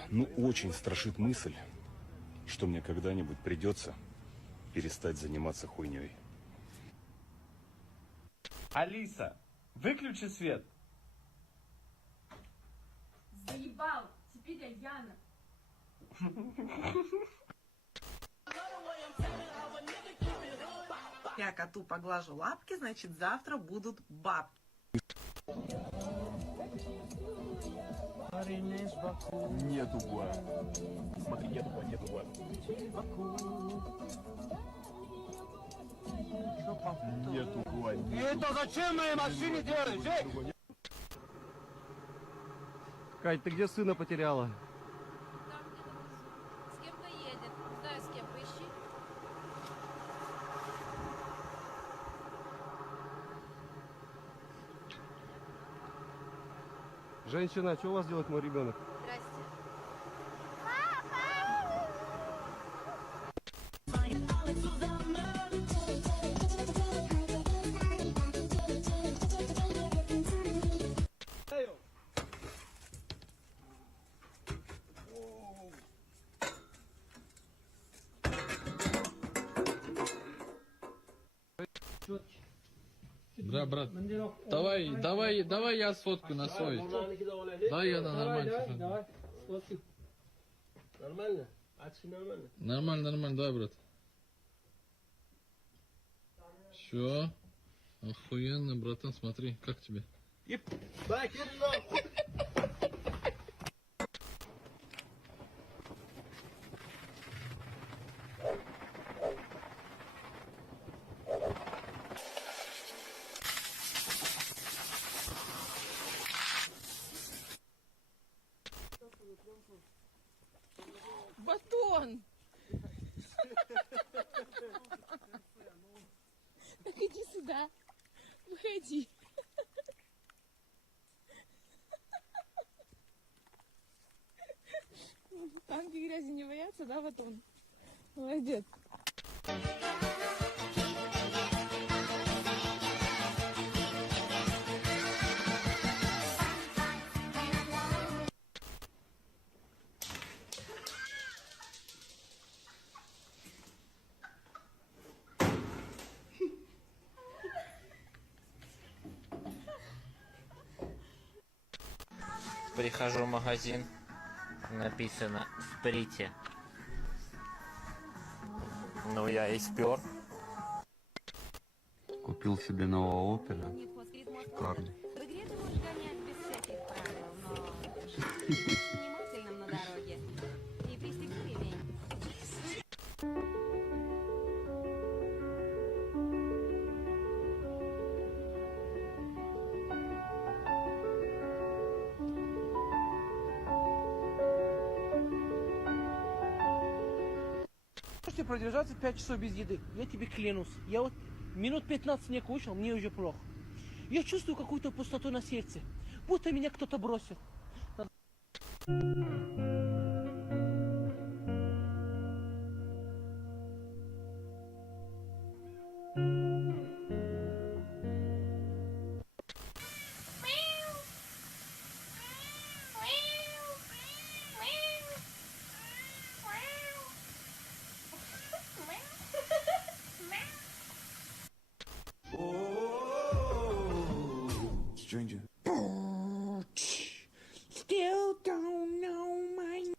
ну очень страшит мысль, что мне когда-нибудь придется перестать заниматься хуйней. Алиса, выключи свет. Заебал! Теперь я Яна. Я коту поглажу лапки, значит завтра будут бабки. Нету гуа. Смотри, нету гуа, нету гуа. Нету гуа. Это зачем моей машине делаешь, Жень? Кать, ты где сына потеряла? С кем-то едет. Не знаю, с кем. Поищи. Женщина, что у вас делает мой ребенок? Здрасте. Брат, давай я сфоткаю на совесть. Давай я нормально. Давай, сфоткай. Нормально? Нормально? Нормально, давай, брат. Все. Охуенно, братан, смотри, как тебе? Батон! Так иди сюда. Выходи. Танки грязи не боятся, да, Батон? Молодец. Прихожу в магазин, написано в прите. Ну я и спер. Купил себе нового опера. Шикарный. В игре ты можешь гонять без всяких правил, но внимательным на дороге. И пристегни ремень. Можете продержаться 5 часов без еды, я тебе клянусь. Я вот минут 15 не кушал, мне уже плохо. Я чувствую какую-то пустоту на сердце, будто меня кто-то бросил. Stranger. Still don't know my...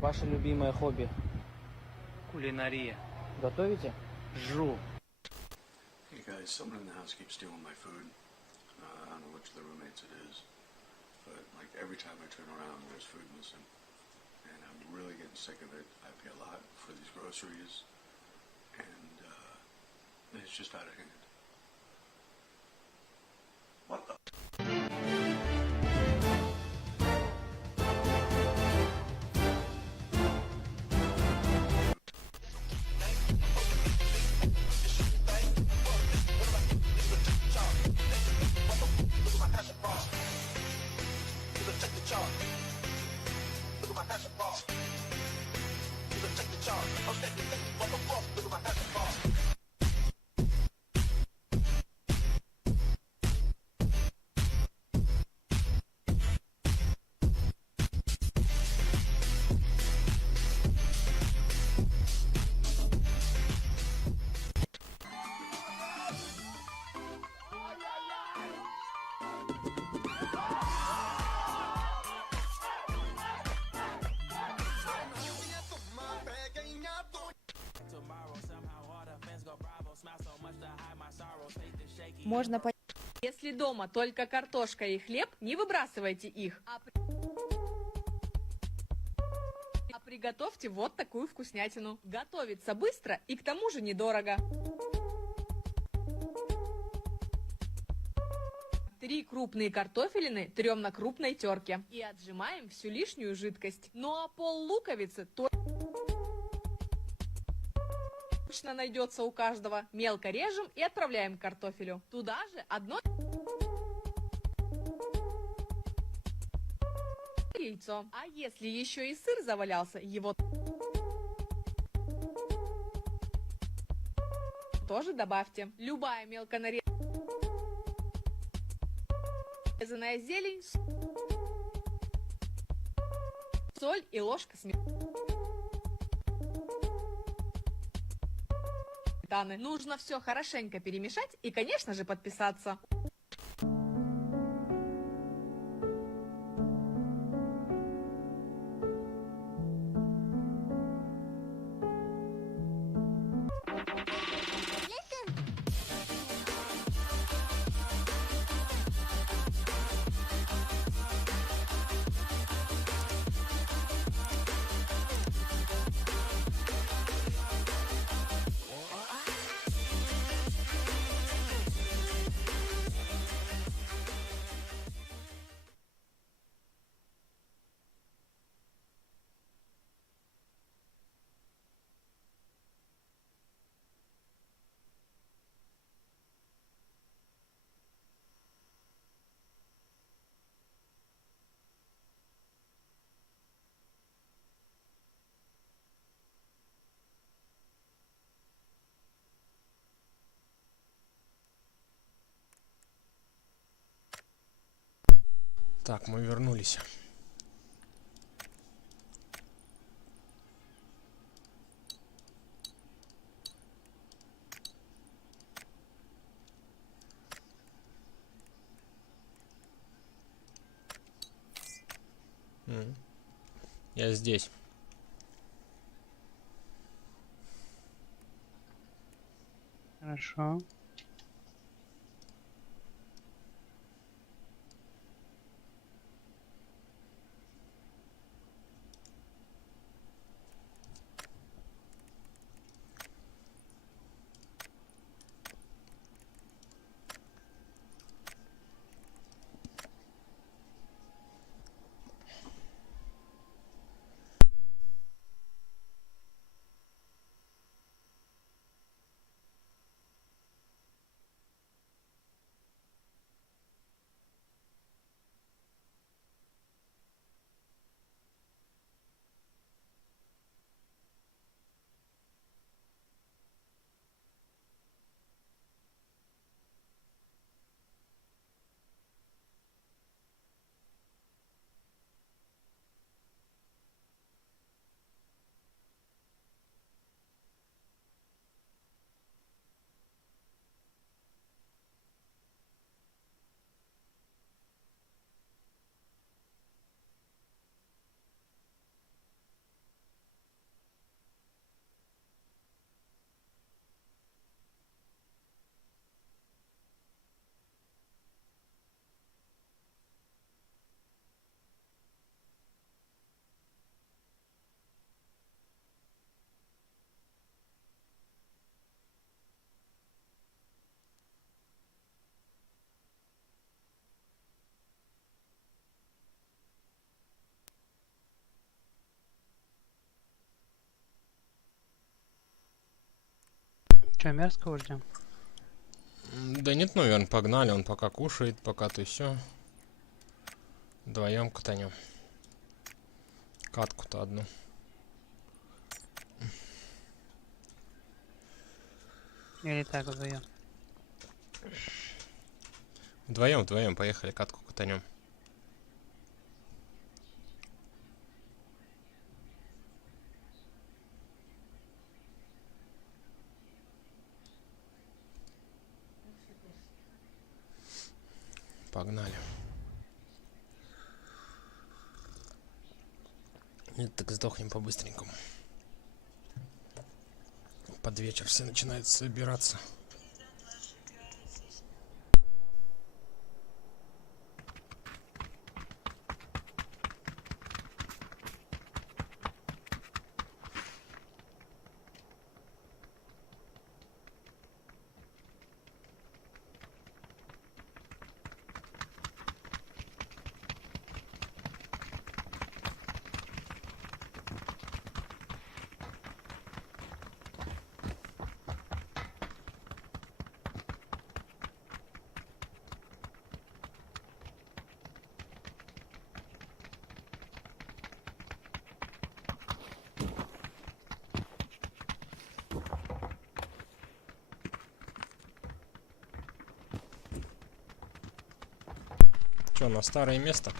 Ваше любимое хобби? Кулинария. Готовите? Жру. Hey guys, someone in the house keeps stealing my food. I don't know which of the roommates it is, but like every time I turn around, there's food missing, and I'm really getting sick of it. I pay a lot for these groceries, and It's just out of hand. What the? Можно понять. Если дома только картошка и хлеб, не выбрасывайте их. А приготовьте вот такую вкуснятину. Готовится быстро и к тому же недорого. 3 крупные картофелины трем на крупной терке. И отжимаем всю лишнюю жидкость. Ну а пол луковицы точно найдется у каждого. Мелко режем и отправляем к картофелю. Туда же одно яйцо. А если еще и сыр завалялся, его тоже добавьте. Любая мелко нарезанная зелень, соль и ложка сметаны. Нужно все хорошенько перемешать и, конечно же, подписаться. Так, мы вернулись. Я здесь. Хорошо. Че, мерзкого ждем? Да нет, наверное, погнали. Он пока кушает, пока ты все. Вдвоем катанем. Катку-то одну. Или так вдвоем? Вдвоем, поехали, катку катанем. Погнали. Нет, так сдохнем по-быстренькому. Под вечер все начинают собираться. Что, на старое место?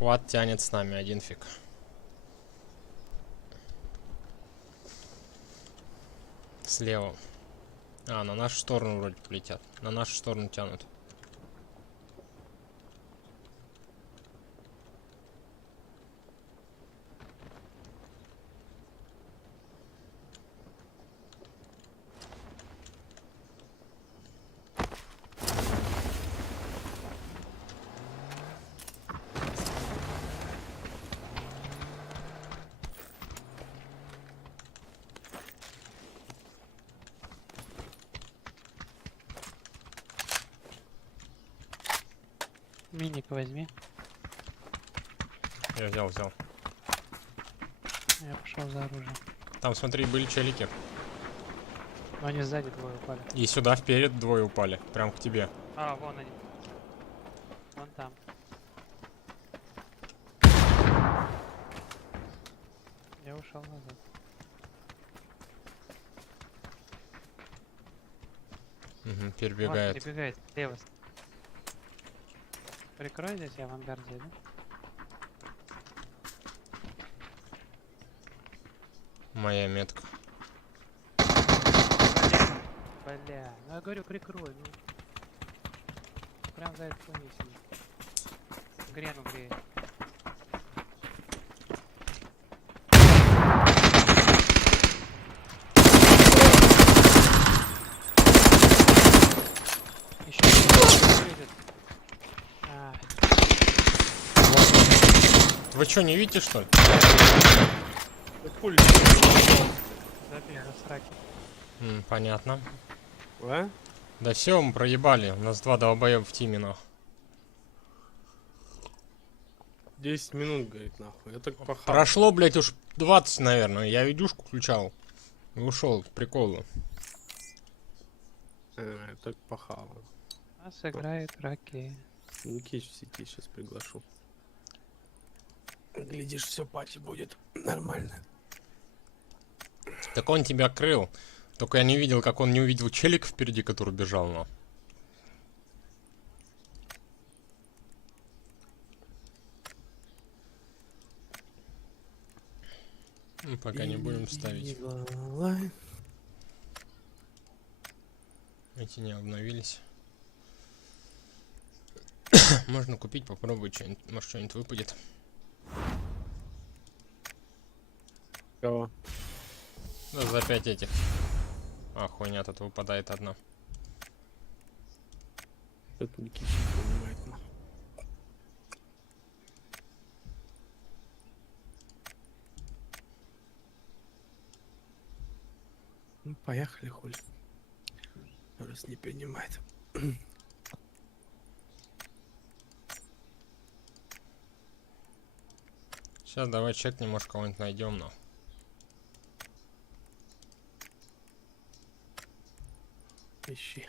Квад тянет с нами, один фиг. Слева. А, на нашу сторону вроде полетят. На нашу сторону тянут. Миник возьми. Я взял. Я пошел за оружием. Там, смотри, были челики. Но они сзади двое упали. И сюда вперед двое упали. Прям к тебе. А, вон они. Вон там. Я ушел назад. Угу, перебегает. Вот, перебегает. Лево. Прикрой здесь, я в ангар зайду. Моя метка. Бля, ну я говорю, прикрой. Ну. Прям за это не сидит. Грену греет. Еще выйдет. Вы что, не видите, что ли? Забей, на сраке. Понятно. А? Да все, мы проебали. У нас 2 долбоеба в тиме, нахуй. 10 минут, говорит, нахуй. Я так пахал. Прошло, блять, уж 20, наверное. Я видюшку включал. И ушел, приколу. Я так пахал. А сыграет раки. Никич в сети сейчас приглашу. Глядишь, все пати будет нормально. Так он тебя крыл. Только я не видел, как он не увидел челик впереди, который бежал, но. Ну, пока не будем ставить. Эти не обновились. Можно купить, попробовать что-нибудь. Может, что-нибудь выпадет. Кого? Да за 5 этих. А, хуйня, тут выпадает одна. Это Никич не понимает, нахуй. Ну, поехали, хуй. Раз не принимает. Сейчас давай чекнем, может кого-нибудь найдем, но. Ищи.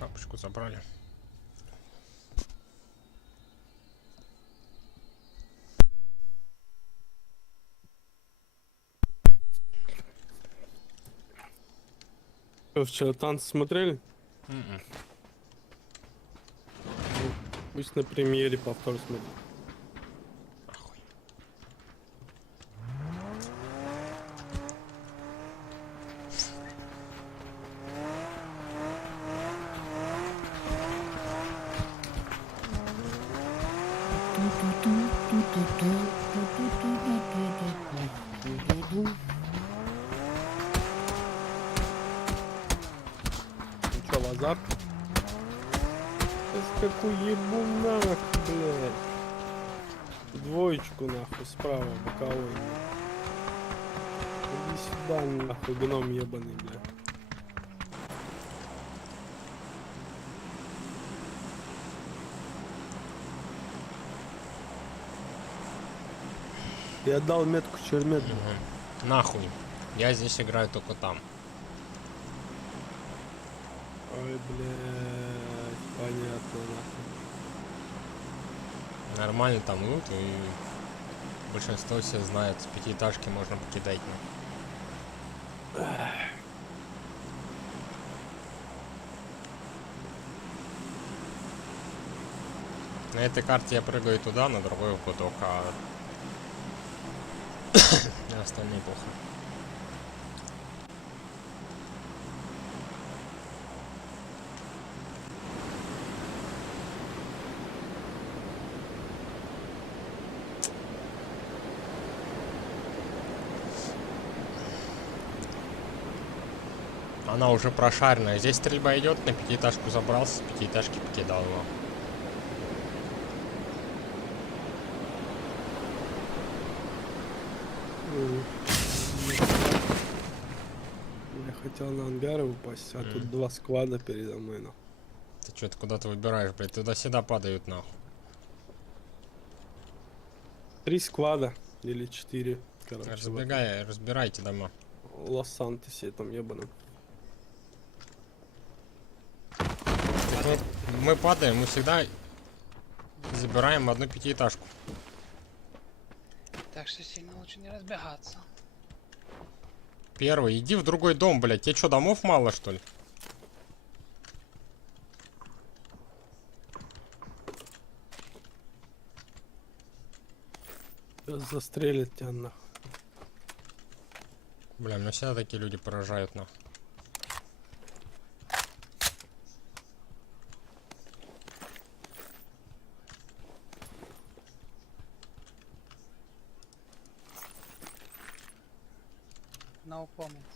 Папочку забрали. Что, вчера танцы смотрели? Пусть на премьере повтор смотрит. Ну чё, лазар? Какой ебунак, блядь. Двоечку нахуй справа, боковой. Иди сюда, нахуй, гном ебаный, блядь. Я отдал метку чермет. Нахуй. Я здесь играю только там. Ой, блядь, понятно, нахуй. Нормально там лут, и большинство все знает, с пятиэтажки можно покидать. На этой карте я прыгаю туда, на другой в гудок, а на остальные плохо. Она уже прошаренная. Здесь стрельба идет, на пятиэтажку забрался, с пятиэтажки покидал его. Я хотел на ангары упасть, а тут 2 склада передо мной, нахуй. Ты что-то куда-то выбираешь, блядь, туда-сюда падают, нахуй. 3 склада или 4, короче. Разбирайте дома. Лос-Сантосе там ебаном. Мы падаем, мы всегда забираем одну пятиэтажку. Так что сильно лучше не разбегаться. Первый, иди в другой дом, блядь. Тебе что, домов мало, что ли? Застрелят тебя нахуй. Бля, меня всегда такие люди поражают, нахуй. No comment.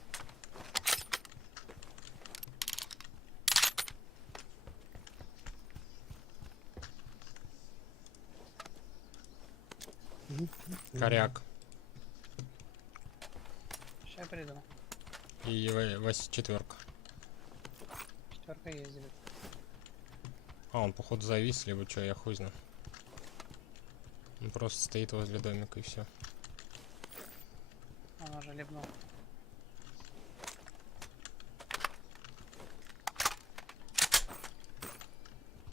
Коряк. Сейчас приду. И четверка. Четверка ездит. А, он походу завис, либо что, я хуй знаю. Он просто стоит возле домика и все. Он уже лепнул.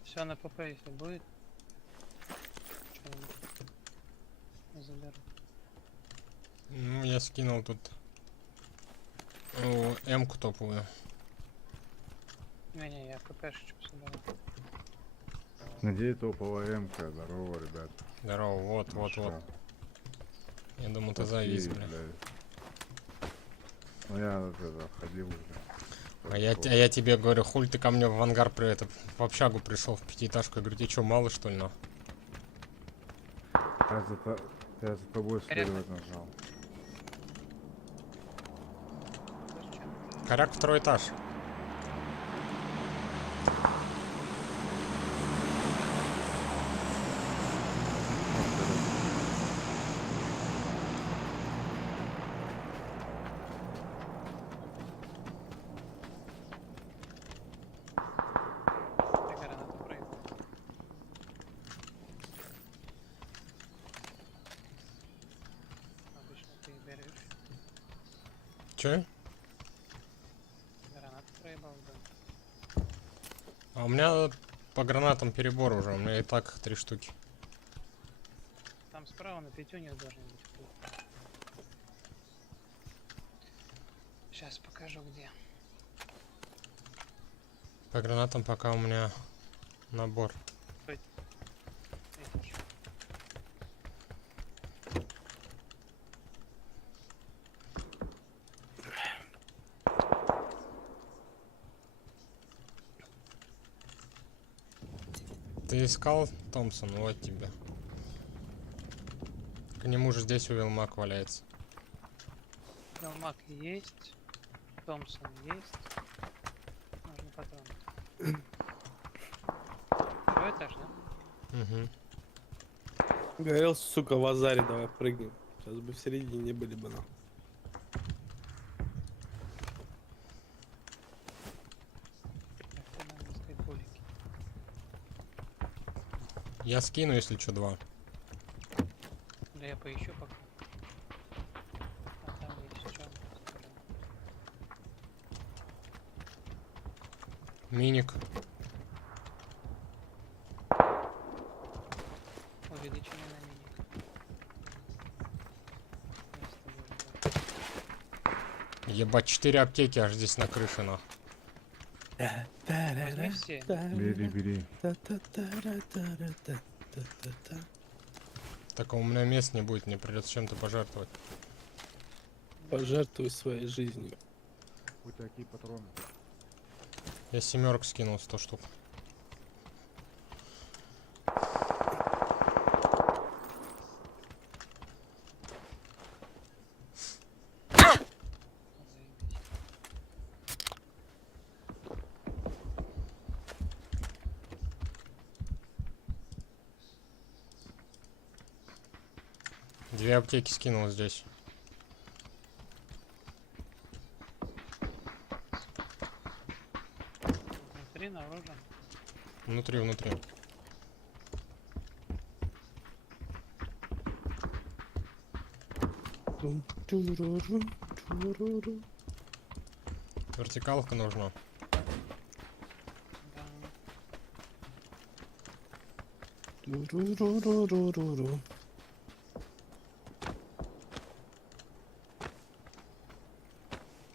Все на ПП, если будет. Заберу. Ну, я скинул тут М-ку топовую. Не, я ППшечку собираю. Надеюсь, топовая М-ка. Здорово, ребят. Здорово, вот, Ну вот, что? вот. Я думал, ты завис, бля. Ну я это, ходил уже. А я тебе говорю, хуль ты ко мне в ангар в общагу пришел, в пятиэтажку. Я говорю, тебе что, мало что ли, на? Я за тобой следовать нажал. Коряк, второй этаж. Че? Гранату проебал, да. А у меня по гранатам перебор уже, у меня и так 3 штуки. Там справа на пятюне должен быть. Сейчас покажу где. По гранатам пока у меня набор. Ты искал Томпсон? Вот тебе. К нему же здесь у Вилмак валяется. Вилмак есть. Томпсон есть. Нужно патроны. Второй этаж, да? Угу. Говорил, сука, в азаре, давай прыгнем. Сейчас бы в середине не были бы нам. Я скину, если что, 2. Да я поищу пока. А там есть что. Миник. Увеличение на миник. Ебать, 4 аптеки аж здесь на крыше, нахуй. Возьми все. Бери, бери. Так, а у меня мест не будет, мне придется чем-то пожертвовать. Пожертвуй своей жизнью. Вот такие патроны. Я 7 скинул 100 штук. Две аптеки скинул здесь. Внутри, наружу. Внутри. Вертикалка нужна.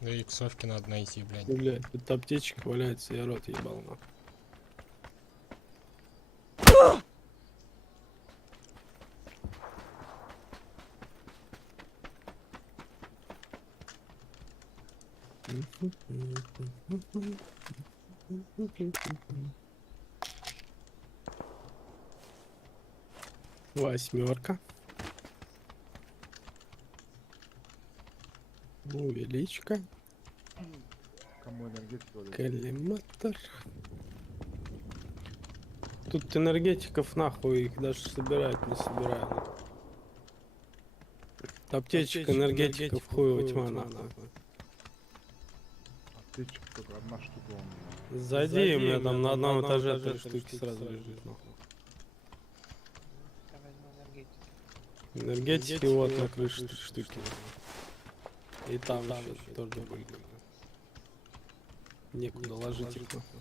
Да и иксовки надо найти, блядь. Блядь, тут аптечка валяется, я рот ебал, нахуй. Восьмерка. Увеличка. Кому энергетику? Коллиматор. Тут энергетиков нахуй, их даже собирать не собирают. Аптечек, энергетиков, хуево тьма, нахуй. Аптечек только одна штука у меня. Зайди, у меня там на одном этаже 3 штуки сразу лежит, нахуй. Энергетики вот на крыше 3 штуки. И там еще тоже были. Некуда ложить их, нахуй.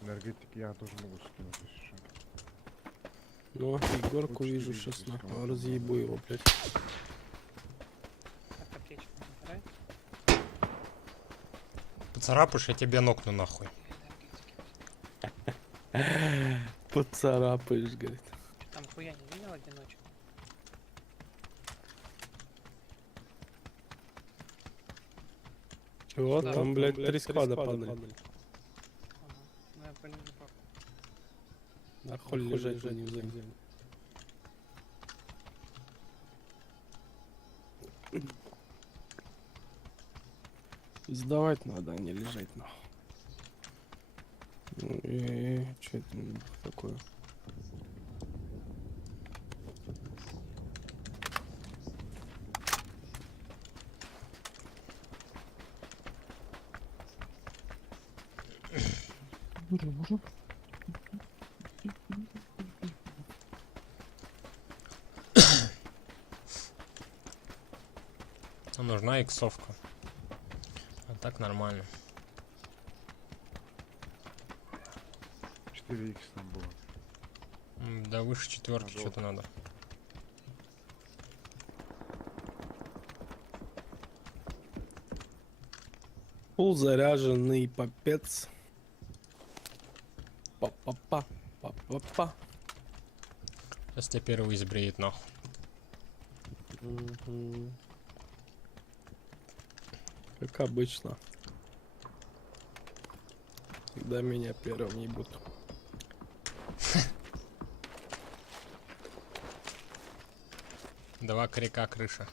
Энергетики я тоже могу скинуть, если что. Ну, Егорку вижу сейчас, нахуй, разъебу его, блядь. Поцарапаешь, я тебе нокну нахуй. Поцарапаешь, говорит. Там хуя не видел одиночек? Чего? Там, блядь, 3 склада падали. Ну я понял, не папа. Да хуй лежать не взяли. Сдавать надо, а не лежать, нахуй. Ну и что это такое? Нужна иксовка. А так нормально. 4х там было. Да выше 4 что-то надо. Пул заряженный попец. Па-па-па. Па-па-па. Сейчас тебя первый избреет нахуй. Как обычно. Всегда меня первым ебут. Два крика крыша.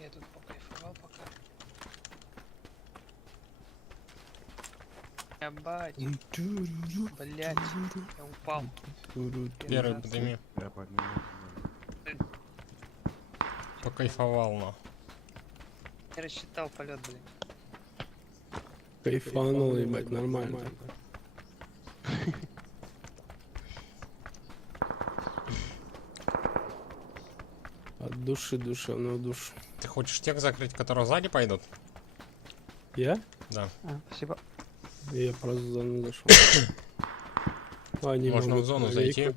Я тут покайфовал пока. Ебать. Блять, я упал. Первый подними. Я подниму. Покайфовал, но. Я рассчитал полет, блин. Кайфанул, ебать, нормально. От души душевную душу. Ты хочешь тех закрыть, которые сзади пойдут? Я? Да. Спасибо. Я просто в зону зашел. Можно в зону зайти.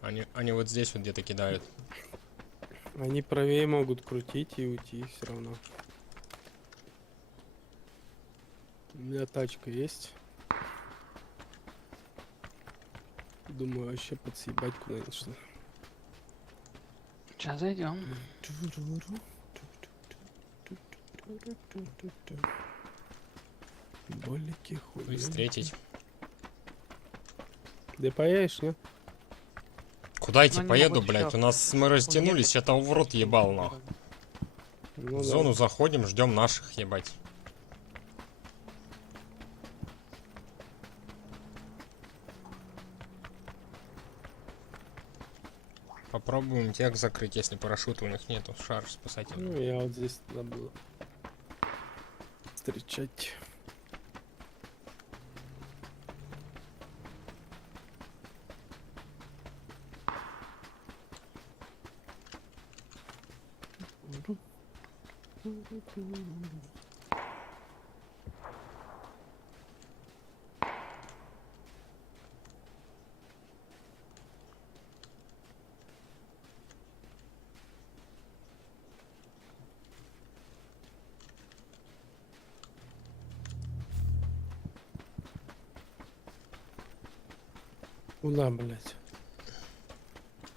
Они вот здесь вот где-то кидают. Они правее могут крутить и уйти все равно. У меня тачка есть. Думаю, вообще подсъебать куда-нибудь что. Сейчас зайдем. Болики хуй. Встретить. Да поедешь, не? Куда идти поеду, блядь? У нас мы растянулись, это в рот ебал, нахуй. Ну, в зону заходим, ждем наших, ебать. Попробуем тех закрыть, если парашюта у них нету. Шар спасательный. Ну, я вот здесь забыл встречать. Куда, блядь?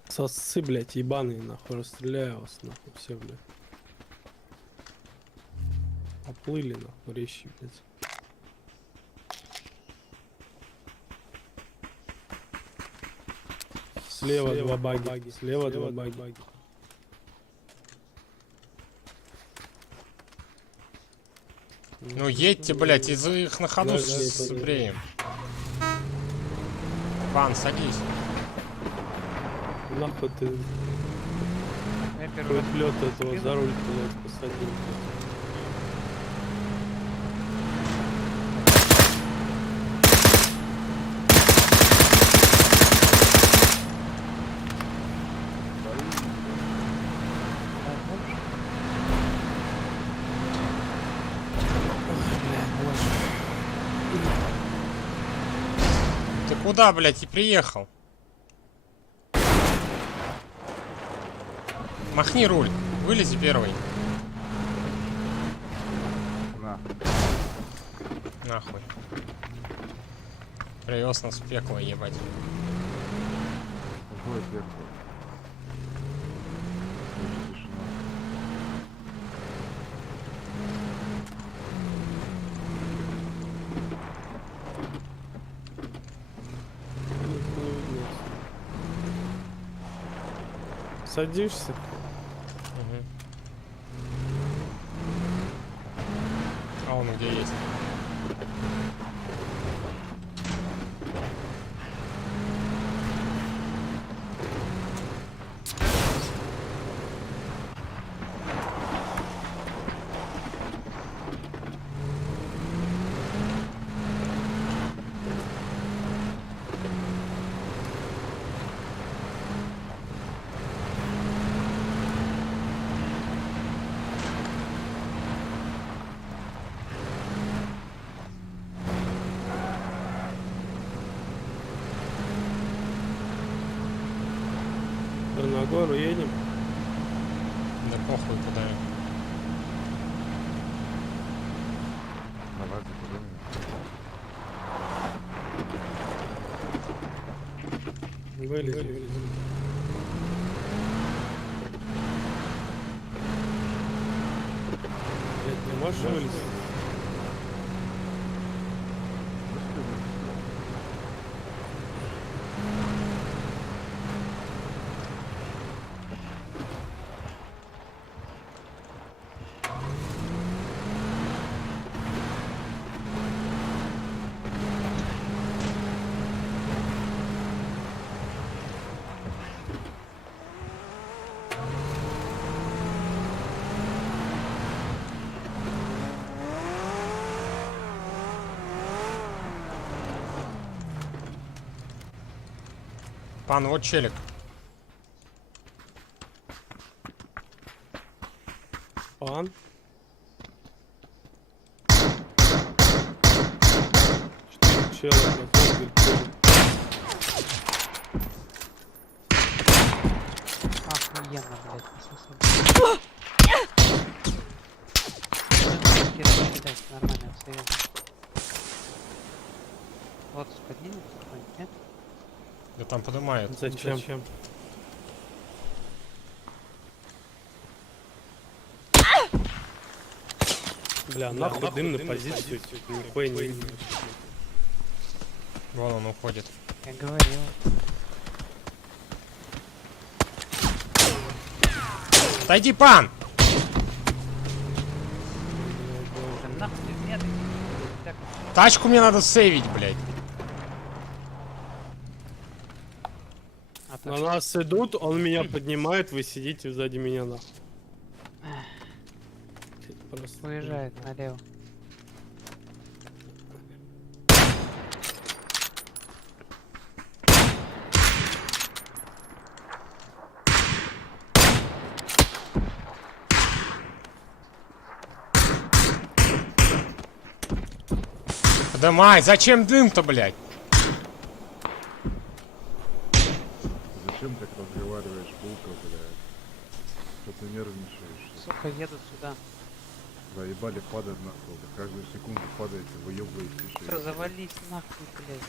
Сосцы, блядь, ебаные, нахуй, расстреляю вас, нахуй, все, блядь. Оплыли, нахуй, речи, блядь. Слева два баги, слева два баги. Ну едьте, блядь, из их на ходу с бреем. Пан, садись. Нахуй ты лед этого за руль, блядь, посадил. Ты куда, блядь, и приехал? Махни руль, вылези первый. На. Нахуй. Привез нас в пекло, ебать. Какое пекло? Тишина. Садишься? Угу. А он где есть? На гору едем. Да похуй куда. Давай закурим. Вылезем. Блядь, не можешь вылезть? Пан, вот челик. Пан? Что челик? Охуенно, блядь, нормально, все. Вот поднимется кто-нибудь, нет? Да там поднимают. Зачем? Бля, нахуй дым на позицию, нихуя не видно. Вон он уходит. Я говорил. Отойди, пан! Тачку мне надо сейвить, блядь. На нас идут, он меня поднимает, вы сидите сзади меня нахуй. Просто уезжает налево. Подымай, зачем дым-то, блядь? Зачем так разговариваешь, булка, блядь? Что ты нервничаешь? Сука, едут сюда. Заебали падать нахуй. Каждую секунду падаете, выебываете еще. Все, завались нахуй, блядь.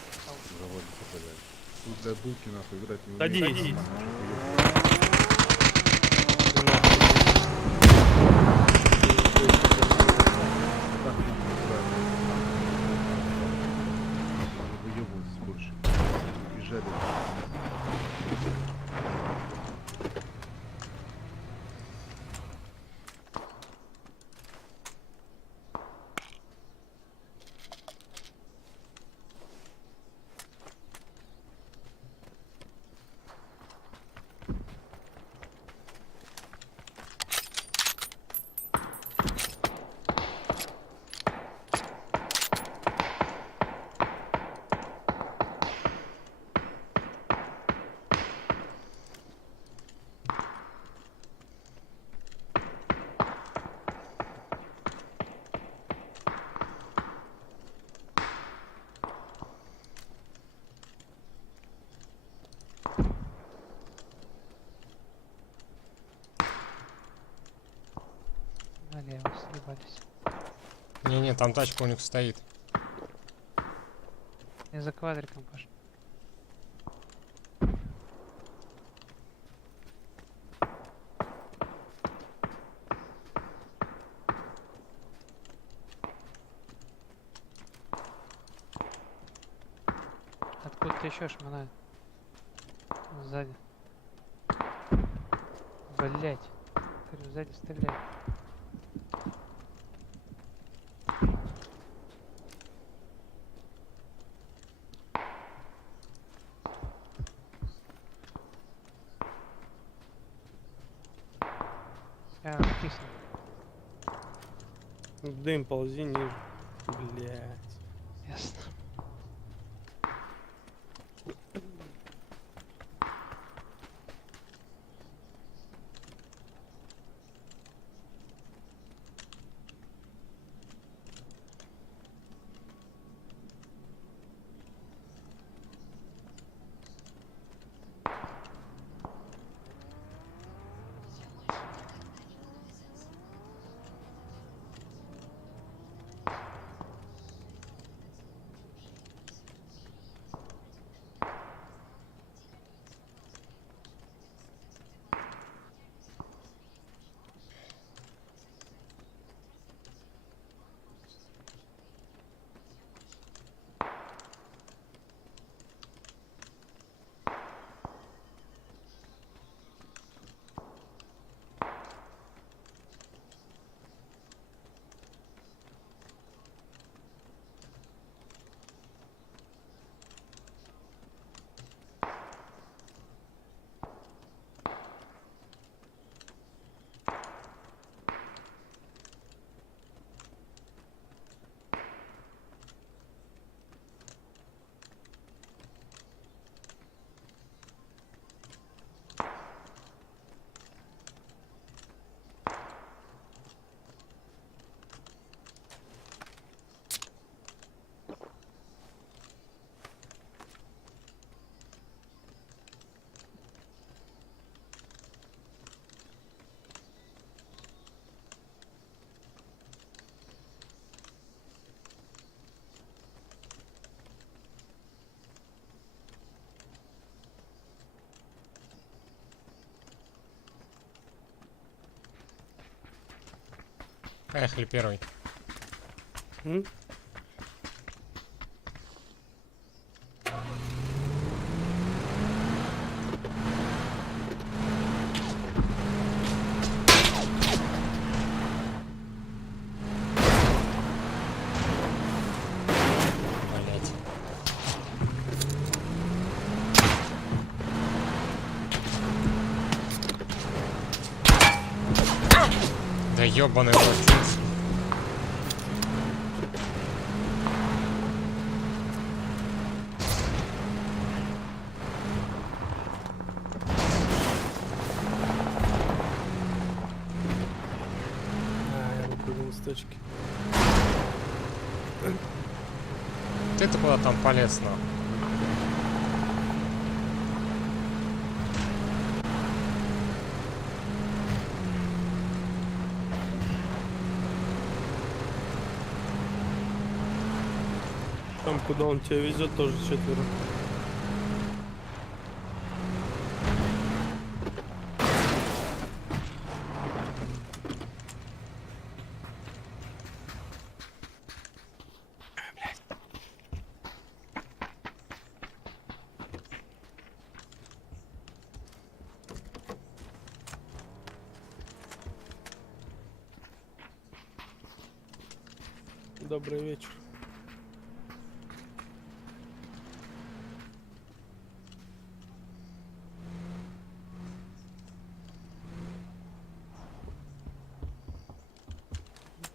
Завалите, блядь. Тут для булки нахуй играть не умеете. Выебывайтесь больше. Бежали. Не-не, там тачка у них стоит. Я за квадриком пошел. Откуда-то еще шмонает. Сзади. Блять. Сзади стреляет. Kingston. Дым, ползи ниже. Блять. Ясно. Поехали первый. Да ёбаный рот. Ты-то куда там полез, нахуй? Там, куда он тебя везет, тоже четверо. Добрый вечер.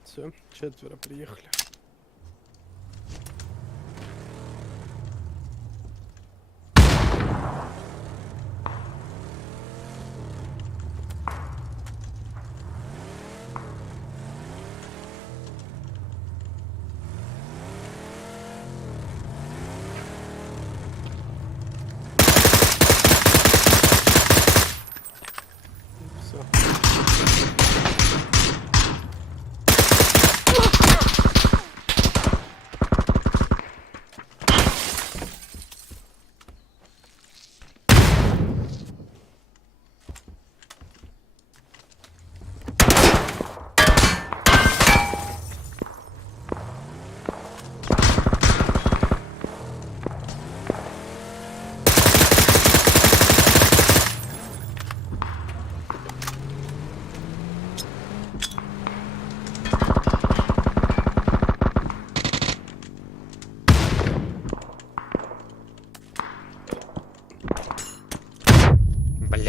Все, четверо приехали.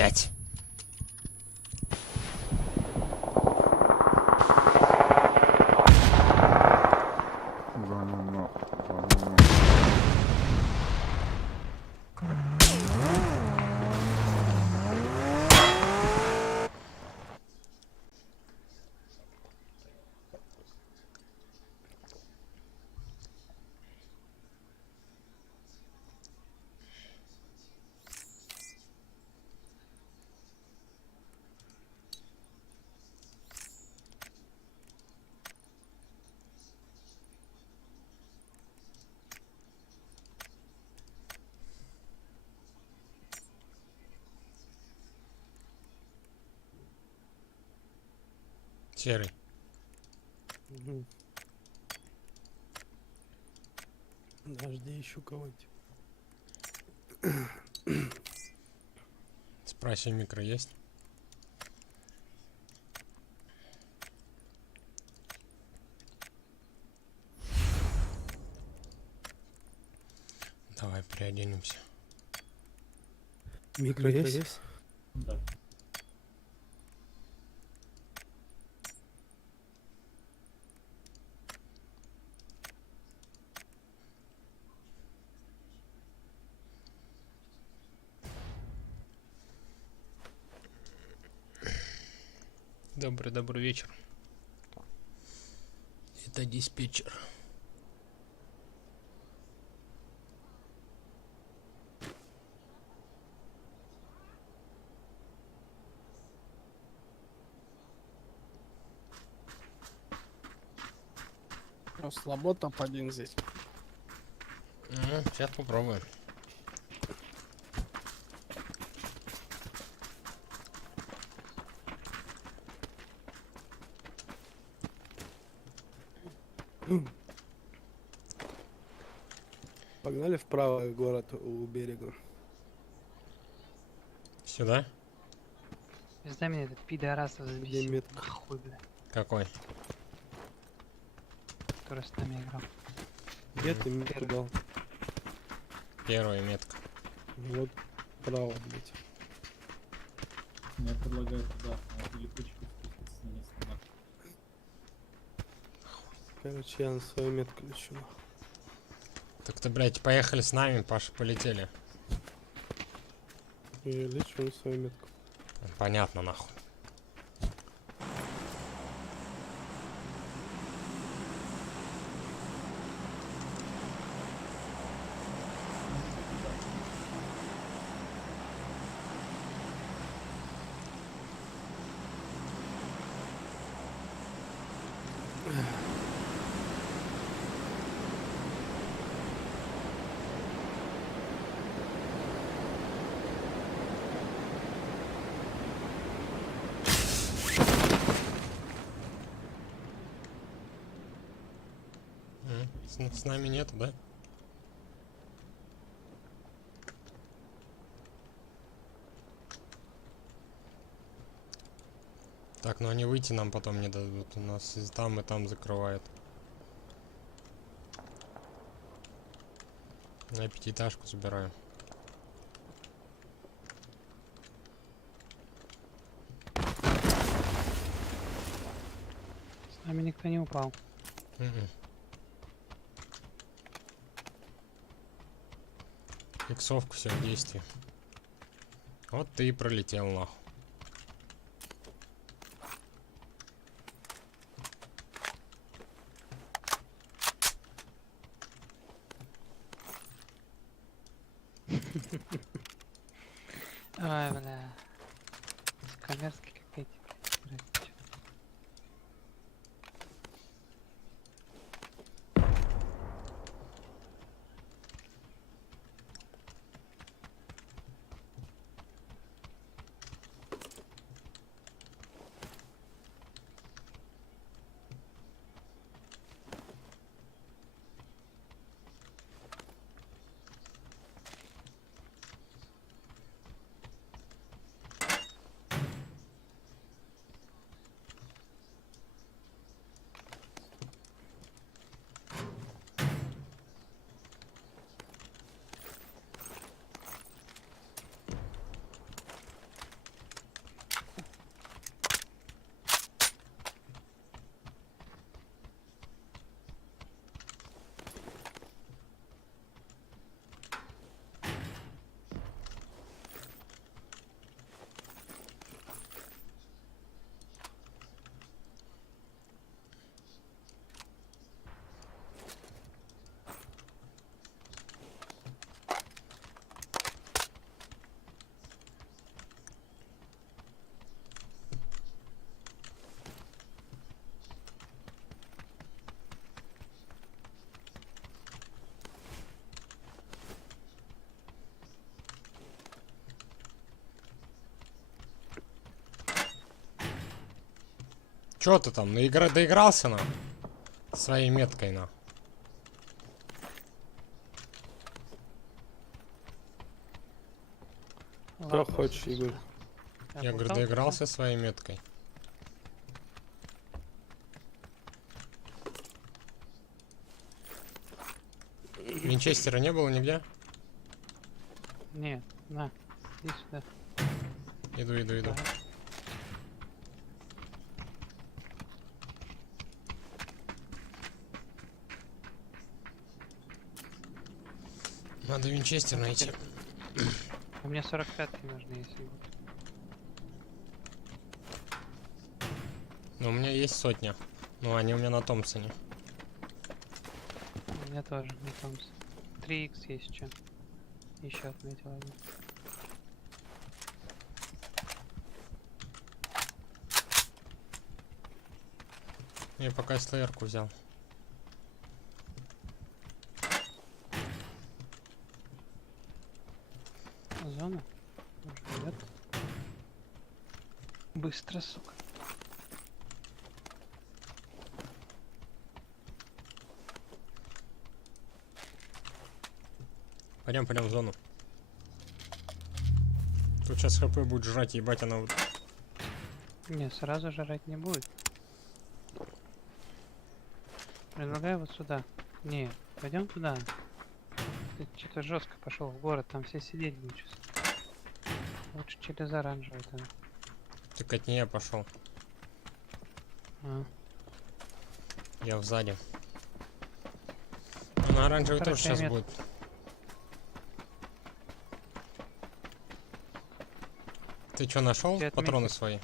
Опять. Серый. Угу. Подожди, ищу кого-нибудь. Спроси, микро есть? Давай переоденемся. Микро есть? Да. Добрый вечер. Это диспетчер. Слабо топ-1 здесь. Сейчас попробуем. Погнали вправо, город у берега. Сюда? Пизда меня этот пидорасов забесил. Нахуй, бля. Какой? Который с нами играл. Где ты метку дал? Первая метка. Вот право, блять. Я предлагаю туда, на липучку спуститься на место. Короче, я на свою метку лечу. Так ты, блядь, поехали с нами, Паша, полетели. Я лечу на свою метку. Понятно, нахуй. С нами нету, да? Так, но они выйти нам потом не дадут. У нас и там закрывают. Я пятиэтажку забираю. С нами никто не упал. Иксовку все в действии. Вот ты и пролетел, нахуй. Ой, бля. Коммерский как эти. Чё ты там, доигрался на? Своей меткой на. Что хочешь, Игорь? Я говорю, доигрался своей меткой. Винчестера не было нигде? Нет, на, иди сюда. Иду. Надо винчестер найти. У меня 45-ки нужны, если будут. Но у меня есть сотня. Ну, они у меня на Томпсоне. У меня тоже на Томпсон. 3х есть что. Еще отметил один. Я пока СТР-ку взял. Зона? Может, нет? Быстро, сука. Пойдем в зону. Тут сейчас ХП будет жрать, ебать она вот. Не, сразу жрать не будет. Предлагаю вот сюда. Не, пойдем туда. Ты что-то жестко пошел в город, там все сидеть будут сейчас. Лучше через оранжевый тогда. Так от нее пошел. А. Я сзади. А на оранжевый тоже сейчас будет. Ты что, нашел патроны свои?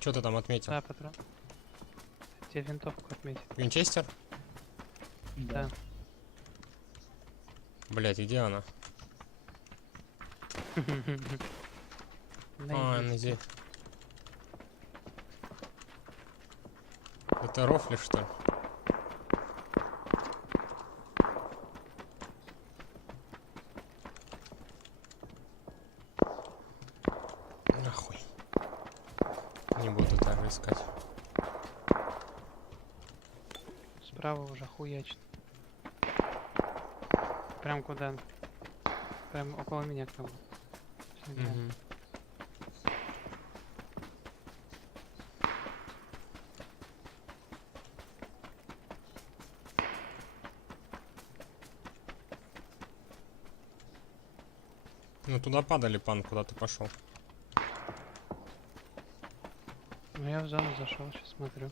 Что ты там отметил? Да, патрон. Тебе винтовку отметил. Винчестер? Да. Блять, где она? А, она здесь. Это рофли, что ли? Нахуй. Не буду даже искать. Справа уже хуячит. Прям куда? Прям около меня к тому. Ну туда падали, пан, куда ты пошел? Ну я в зону зашел, сейчас смотрю.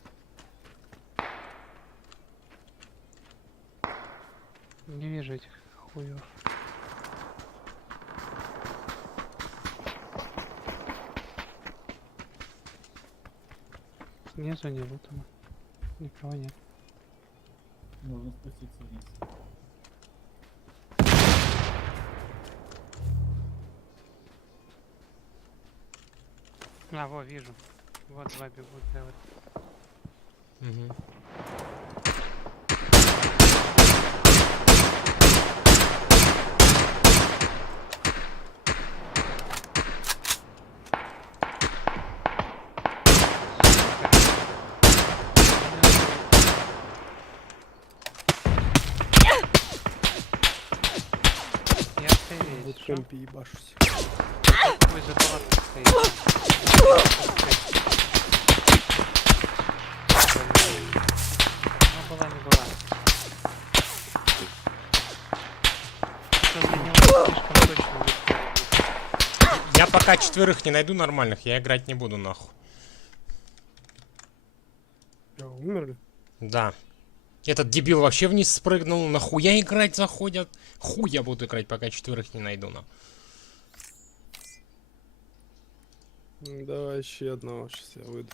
Не вижу этих хуев. Снизу не вот он. Никого нет. Можно спуститься вниз. А, во, вижу. Вот два бегут, да, вот. Угу. Я стоит. Вот компи ебашусь. Вы за палаткой стоите. Ну, была не была. Что для него слишком точно будет. Я пока четверых не найду нормальных, я играть не буду, нахуй. Умерли? Да. Этот дебил вообще вниз спрыгнул, нахуя играть заходят? Хуй я буду играть, пока четверых не найду, нахуй. Давай еще одного, сейчас я выйду.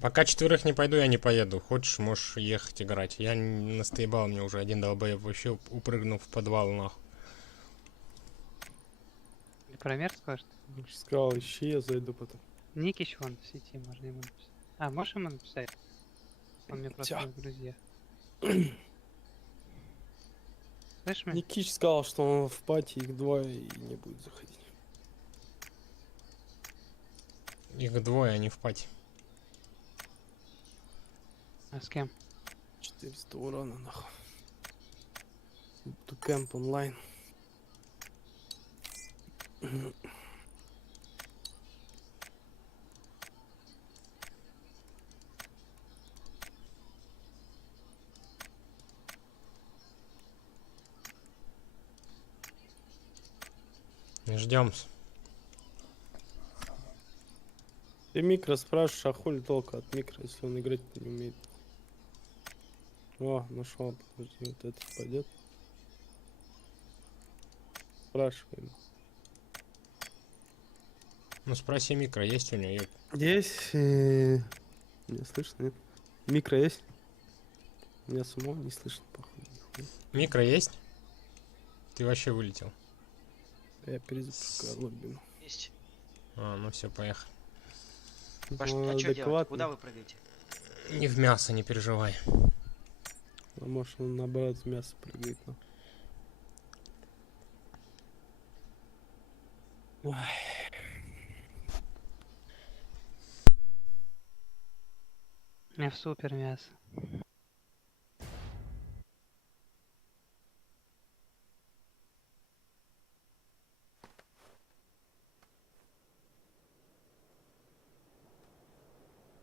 Пока четверых не пойду, я не поеду. Хочешь, можешь ехать играть. Я настоебал, мне уже один долбоеб вообще упрыгнул в подвал, нахуй. Ты про мер скажешь? Сказал, ищи, я зайду потом. Ник еще вон в сети, можно ему написать. А, можешь ему написать? Он мне просто в друзья. Слышь меня? Никич сказал, что он в пати, их двое и не будет заходить. Их двое, они в пати. А с кем? 400 урона, нахуй. Кэмп онлайн. Ждем. Ты микро спрашиваешь, а хули толка от микро, если он играть не умеет? О, нашел, подожди, вот этот пойдет. Спрашиваем. Ну спроси микро, есть у него? Есть. Не слышно, нет? Микро есть? Меня самого не слышно, походу. Микро есть? Ты вообще вылетел. Я перезапускаю лоббину. Есть. А, ну все, поехали. А что делать? Куда вы прыгаете? Не в мясо, не переживай. А может он наоборот в мясо прыгает, но... У меня в супер мясо.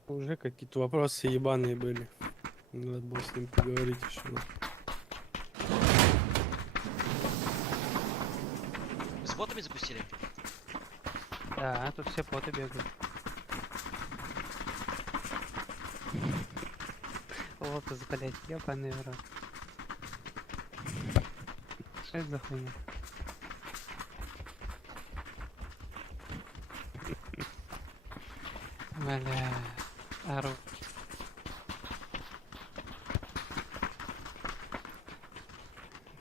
Уже какие-то вопросы ебаные были. Надо было с ним поговорить еще. С ботами запустили? Да, тут все боты бегают. Лотос, блять, ебаный в рот. Что это за хуйня? Бля, ору.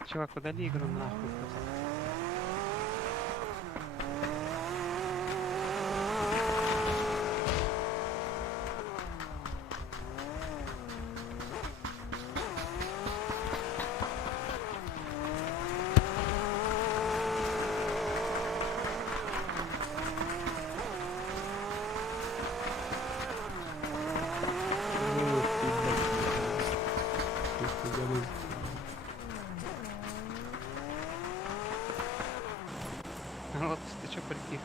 Чувак, удали игру нахуй. Вот, ты чё прикинь?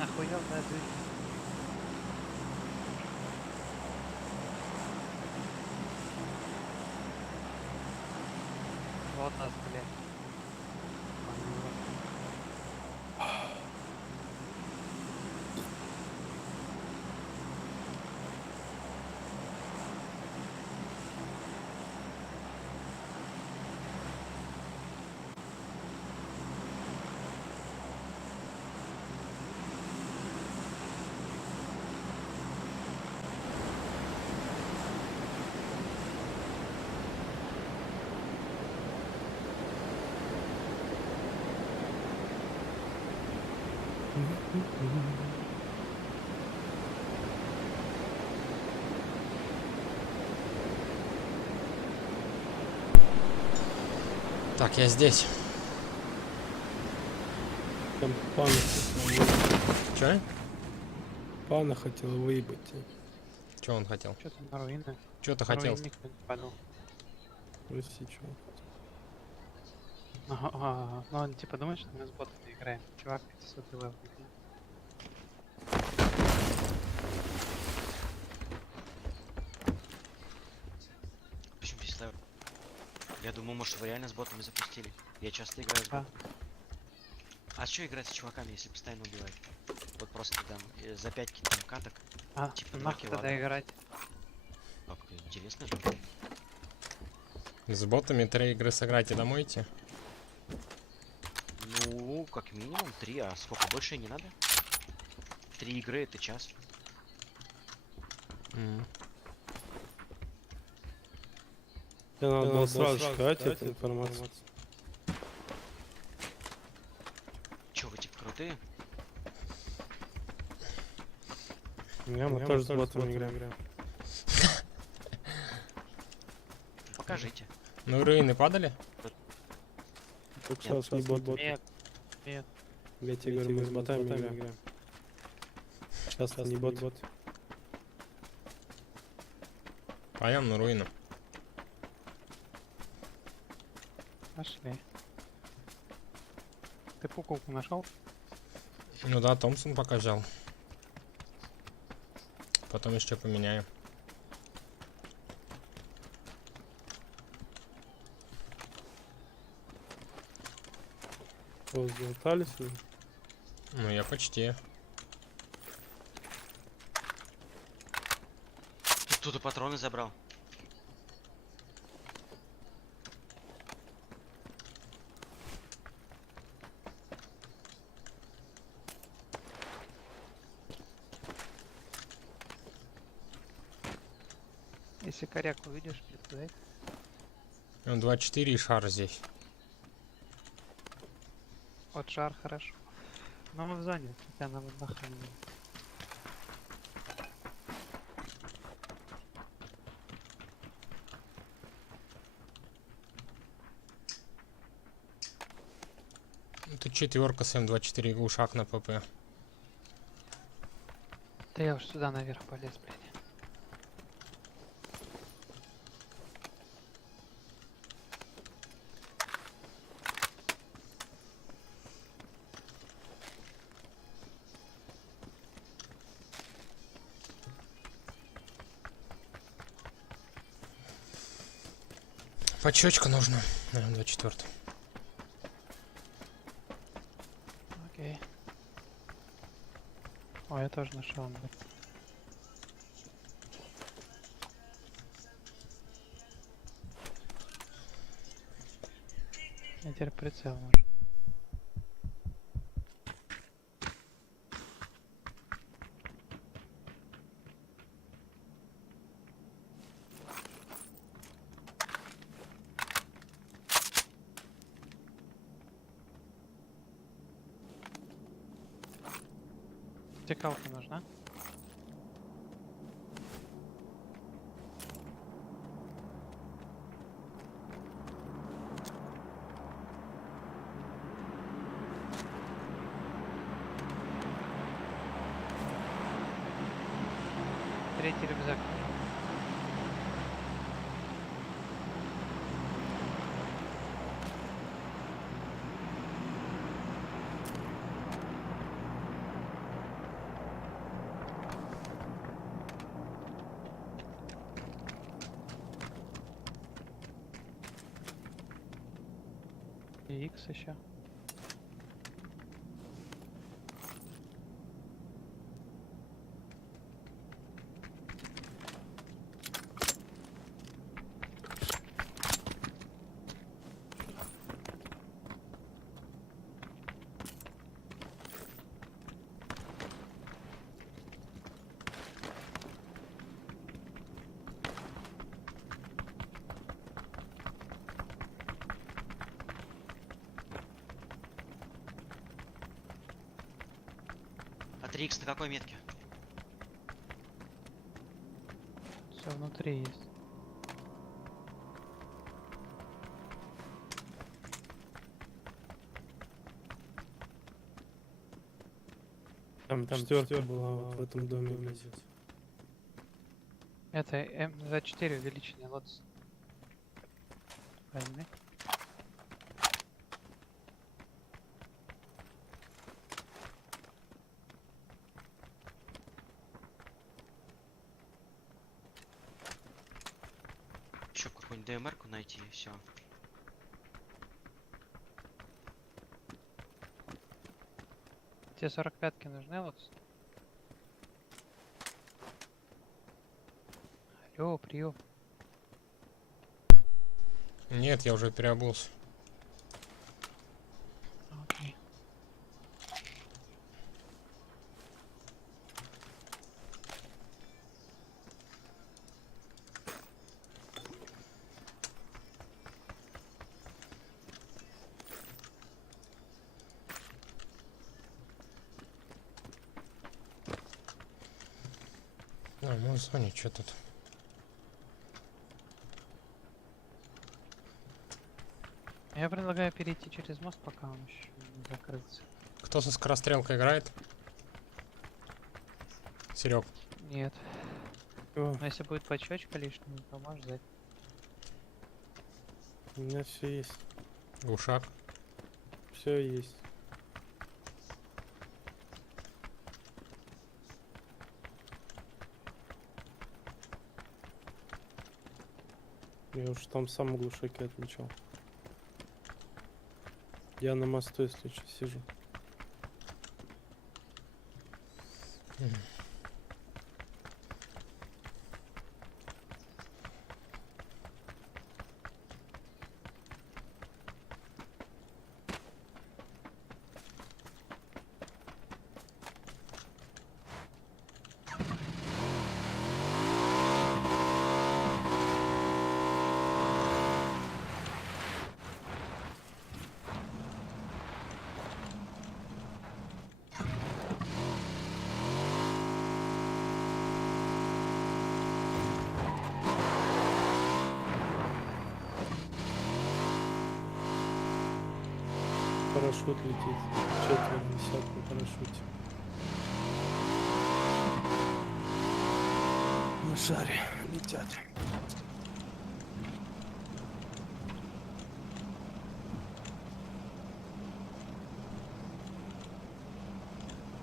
Охуел, да, ты? Вот нас, блядь. Так, я здесь. Там пана хотел. Че? Пана хотел выебать. Че он хотел? Что там на руины? Че ты хотел? Никто не падал. Прости, чё. Ага, ну он типа думает, что мы с ботами играем. Чувак, 500 левел. Почему 10 левел? Я думаю, может вы реально с ботами запустили. Я часто играю с ботами. А что играть с чуваками, если постоянно убивают? Вот просто там за 5 там каток. Типа нахуй тогда играть. Как интересно же. С ботами 3 игры сыграть и домой идти? Ну, как минимум 3, а сколько больше не надо? 3 игры это час. Тебе надо было сразу сказать эту информацию. Чё, вы типа крутые? Мы тоже с ботом играем. Покажите. Ну, руины падали? Тут сейчас не бот. Нет. Я тебе говорю, мы с ботами играем. Сейчас не бот. Пойдем на руину. Пошли. Ты пуколку нашел? Ну да, Томпсон пока взял. Потом еще поменяю. Что, залутались уже? Ну я почти. Кто-то патроны забрал. Если коряк увидишь, дай. 24 и шар здесь. Вот шар хорошо. Но мы в зоне, хотя нам нахрен. Тут четверка с М24 глушак на ПП. Да я уж сюда наверх полез, блядь. Пачечка нужна, наверное, 24. Окей. О, я тоже нашел. Блядь. Я теперь прицел может. Стекалка нужна? Третий рюкзак. И X еще. А 3х на какой метке? Все внутри есть. Там четвертая была вот в этом доме, блядь. Это М24 увеличение лотос. Правильно? Еще какую-нибудь ДМР-ку найти и все. Тебе 45-ки нужны, лотос? Алло, прием. Нет, я уже переобулся. Окей. А, ну звони, что тут? Я предлагаю перейти через мост, пока он еще не закрылся. Кто со скорострелкой играет? Серег. Нет. Но если будет пачочка лишняя, то можешь взять. У меня все есть. Глушак. Все есть. Я уж там сам глушаки отмечал. Я на мосту, если что, сижу. Парашют летит. Четверо висят на парашюте. На шаре летят.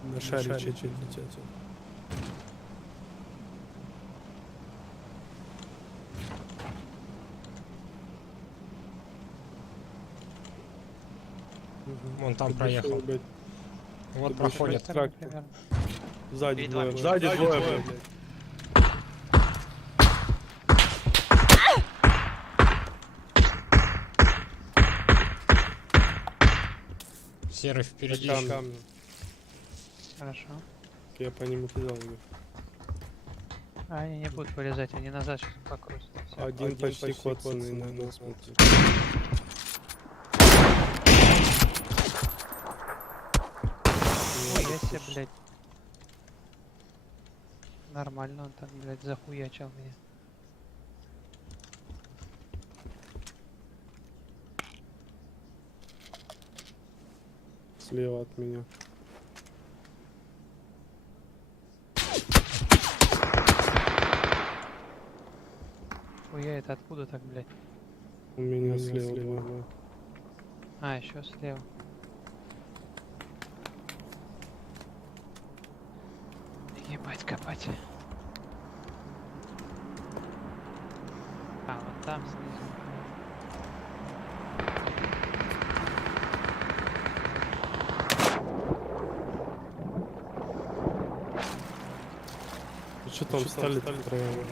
На шаре чуть-чуть летят. Вон там проехал. Вот проходит. Сзади двое. Сзади двое, блядь. Серый впереди. Хорошо. Я по нему кидал его. А они не будут вылезать, они назад сейчас покрутят. Один почти коцанный на нас смотрит. Ой, я себе, блядь. Нормально он там, блядь, захуячил меня. Слева от меня. Хуя, это откуда так, блядь? У меня слева. А, еще слева. Ебать, копать. А, вот там снизу. И что там стали втроем?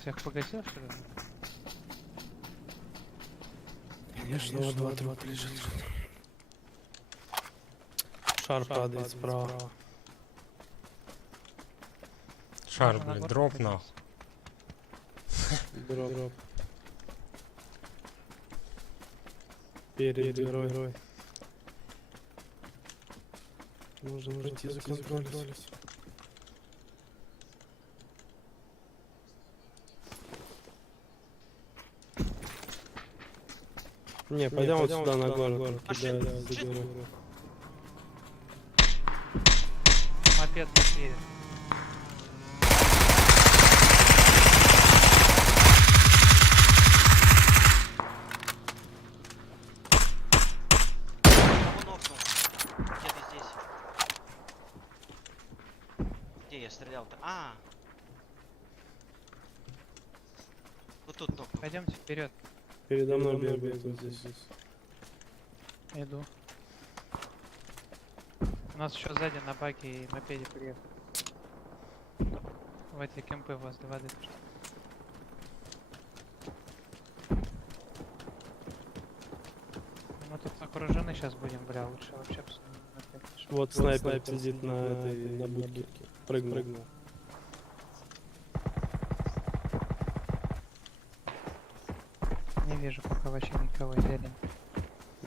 Всех погасил, что ли? Конечно, вот два трупа лежит. Шар падает справа. Шар, блядь, дроп нахуй. Дроп. Перед герой. Можно пройти за контроль. Не, пойдем вот сюда на гору. Кидаю, за гору. Мопед едет. Где-то здесь. Где я стрелял-то? А! Вот тут ног. Пойдемте вперед. Передо мной бегает вот здесь. Иду. У нас еще сзади на баке и мопеде приехал. В эти кемпы возле воды. Мы тут окружены сейчас будем, бля, лучше вообще посмотрим. Вот снайпер сидит на этой, на будке. Прыгнул. вижу пока вообще никого, зелень.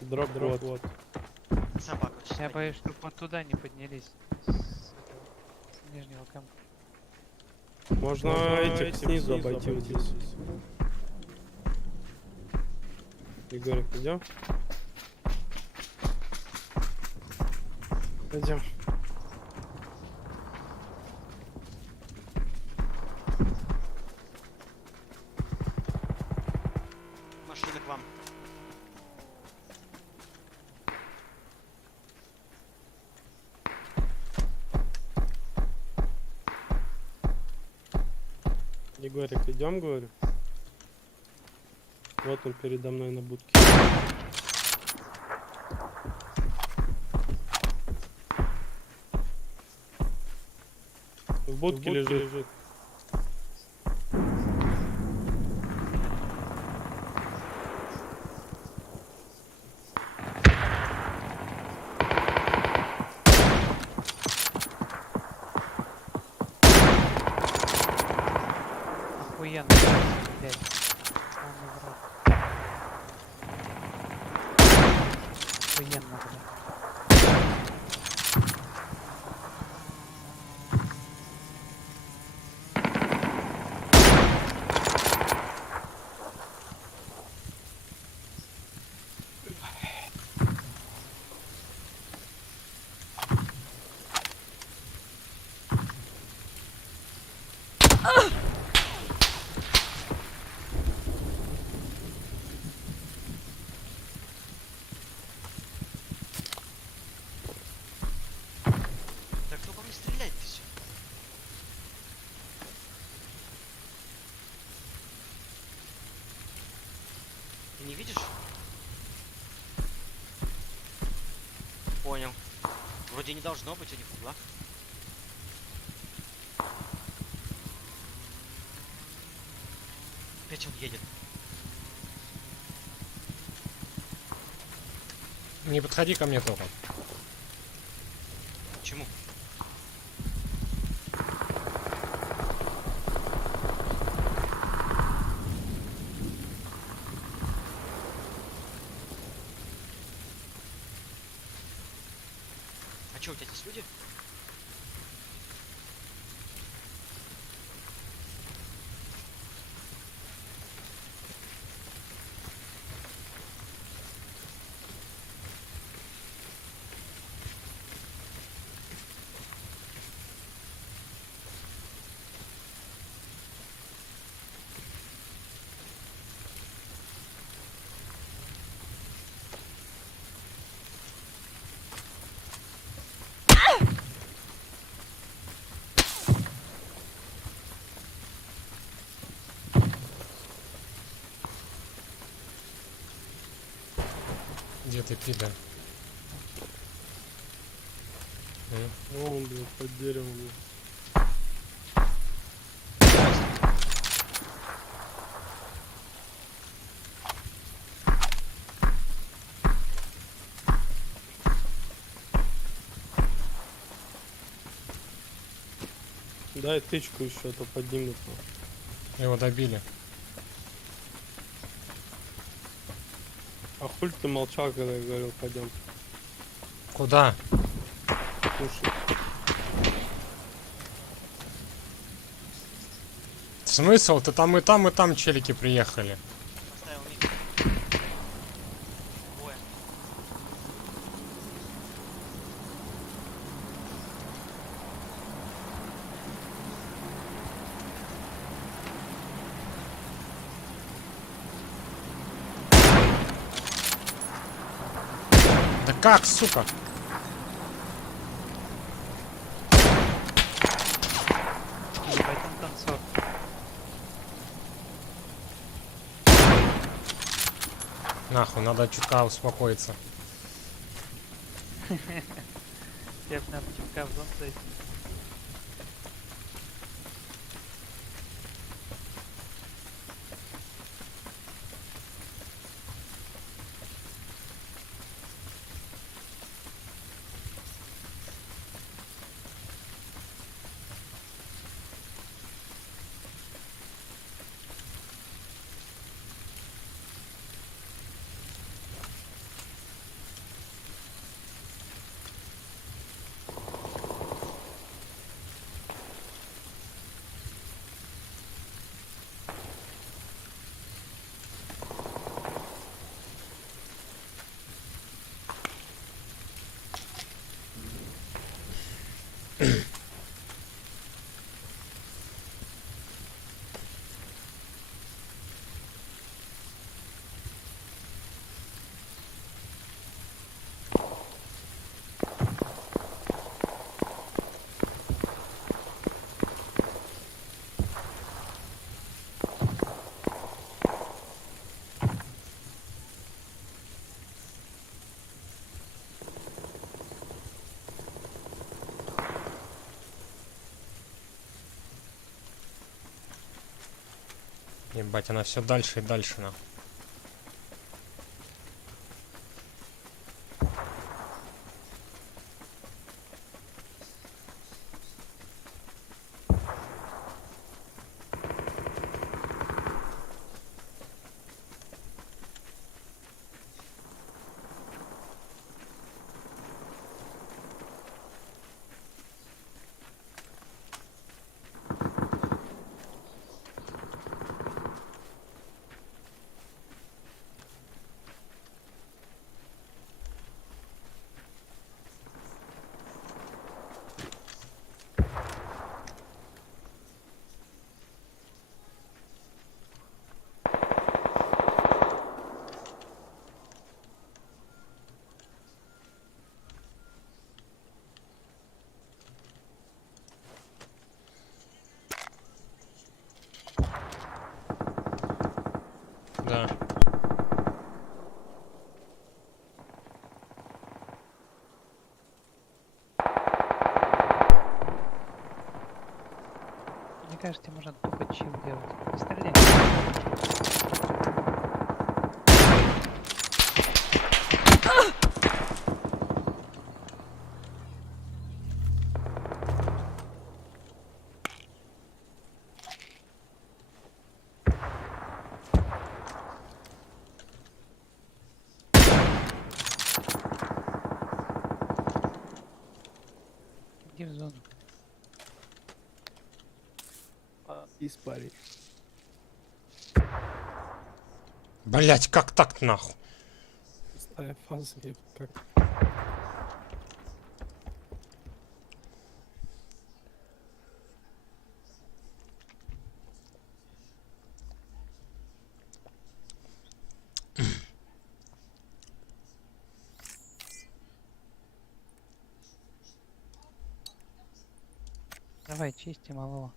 Дроп, вот. Собака. Я боюсь, чтобы вот туда не поднялись. С нижнего камня. Можно этих снизу обойти вот здесь. Егор, идем? Пойдем. Машина к вам. Егорик, идем, говорю? Вот он передо мной на будке. В будке лежит. Охуенно, блядь. Полный в рот. Охуенно, блядь. Так кто по мне стреляет-то все? Ты не видишь? Понял. Вроде не должно быть у них в углах. Опять он едет. Не подходи ко мне только. Почему? А что, у тебя здесь люди? Где ты, пидор? О, он, блядь, под деревом. Блядь. Дай тычку еще, а то поднимут. Его добили. А хуль ты молчал, когда я говорил, пойдем. Куда? Слушай. Смысл? Ты там и там челики приехали. Поставил миг. Двое. Да как, сука? Ебать, там танцор. Нахуй, надо чутка успокоиться. Тебе надо чутка в зон зайти. Ебать, она все дальше и дальше, нахуй. Да. Мне кажется, можно тупо чил делать. Не стреляй. Иди в зону. Испарить. Блять, как так нахуй? Пустая фаза, как. Давай, чисти малого.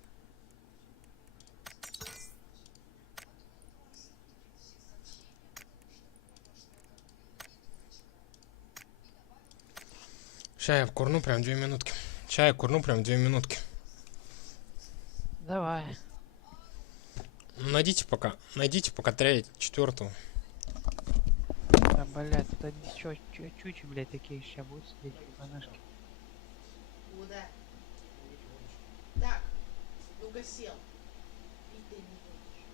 Ща я курну прям 2 минутки. Ща я курну прям 2 минутки. Давай. Найдите пока четвертую. Да, блядь, тут одни чучи, блядь, такие сейчас будут сидеть в банашке. Куда? Так, ну-ка сел. И ты не будешь.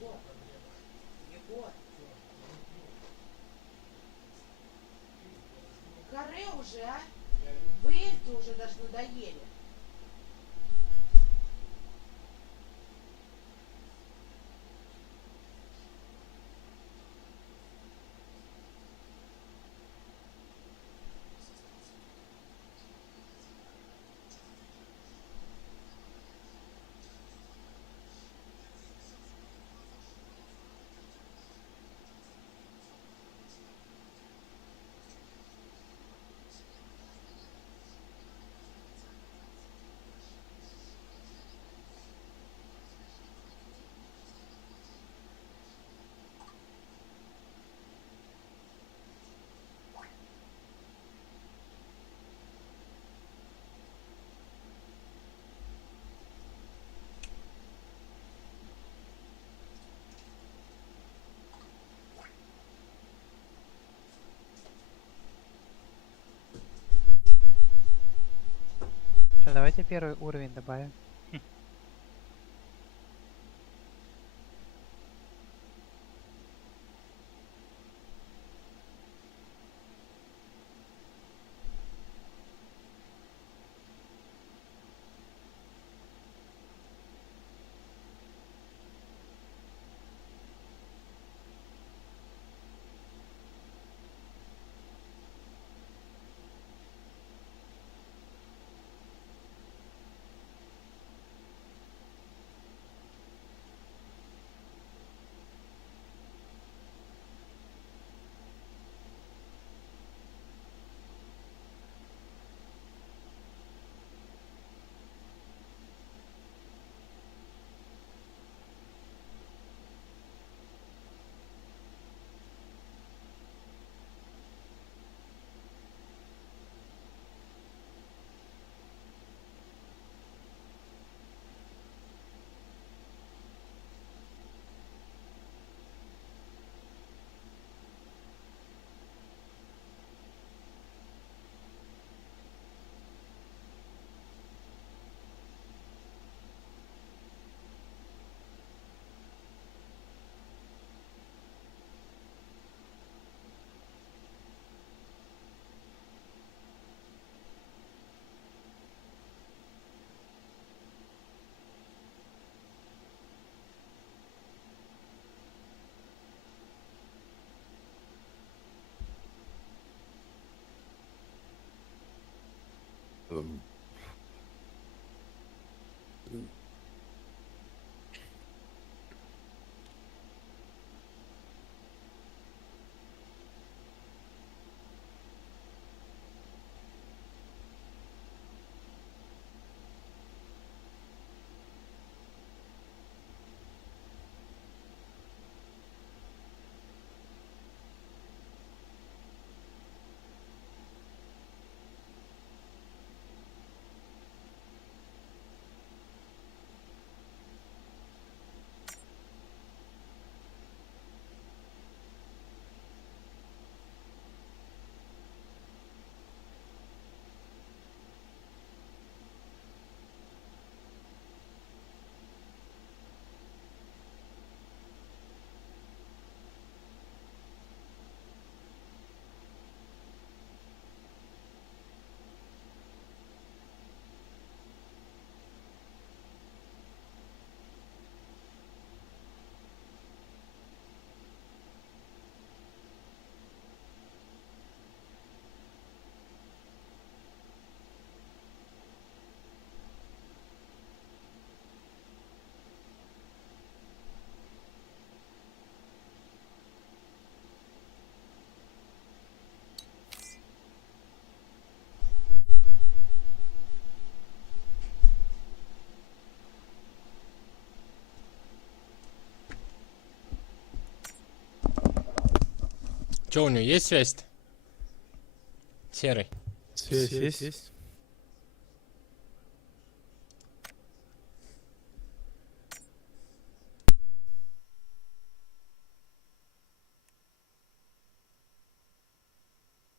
Егор. Егор. Горы уже, а? Вы эти уже даже надоели. Что, давайте первый уровень добавим. Че, у него есть связь-то? Серый. Связь есть?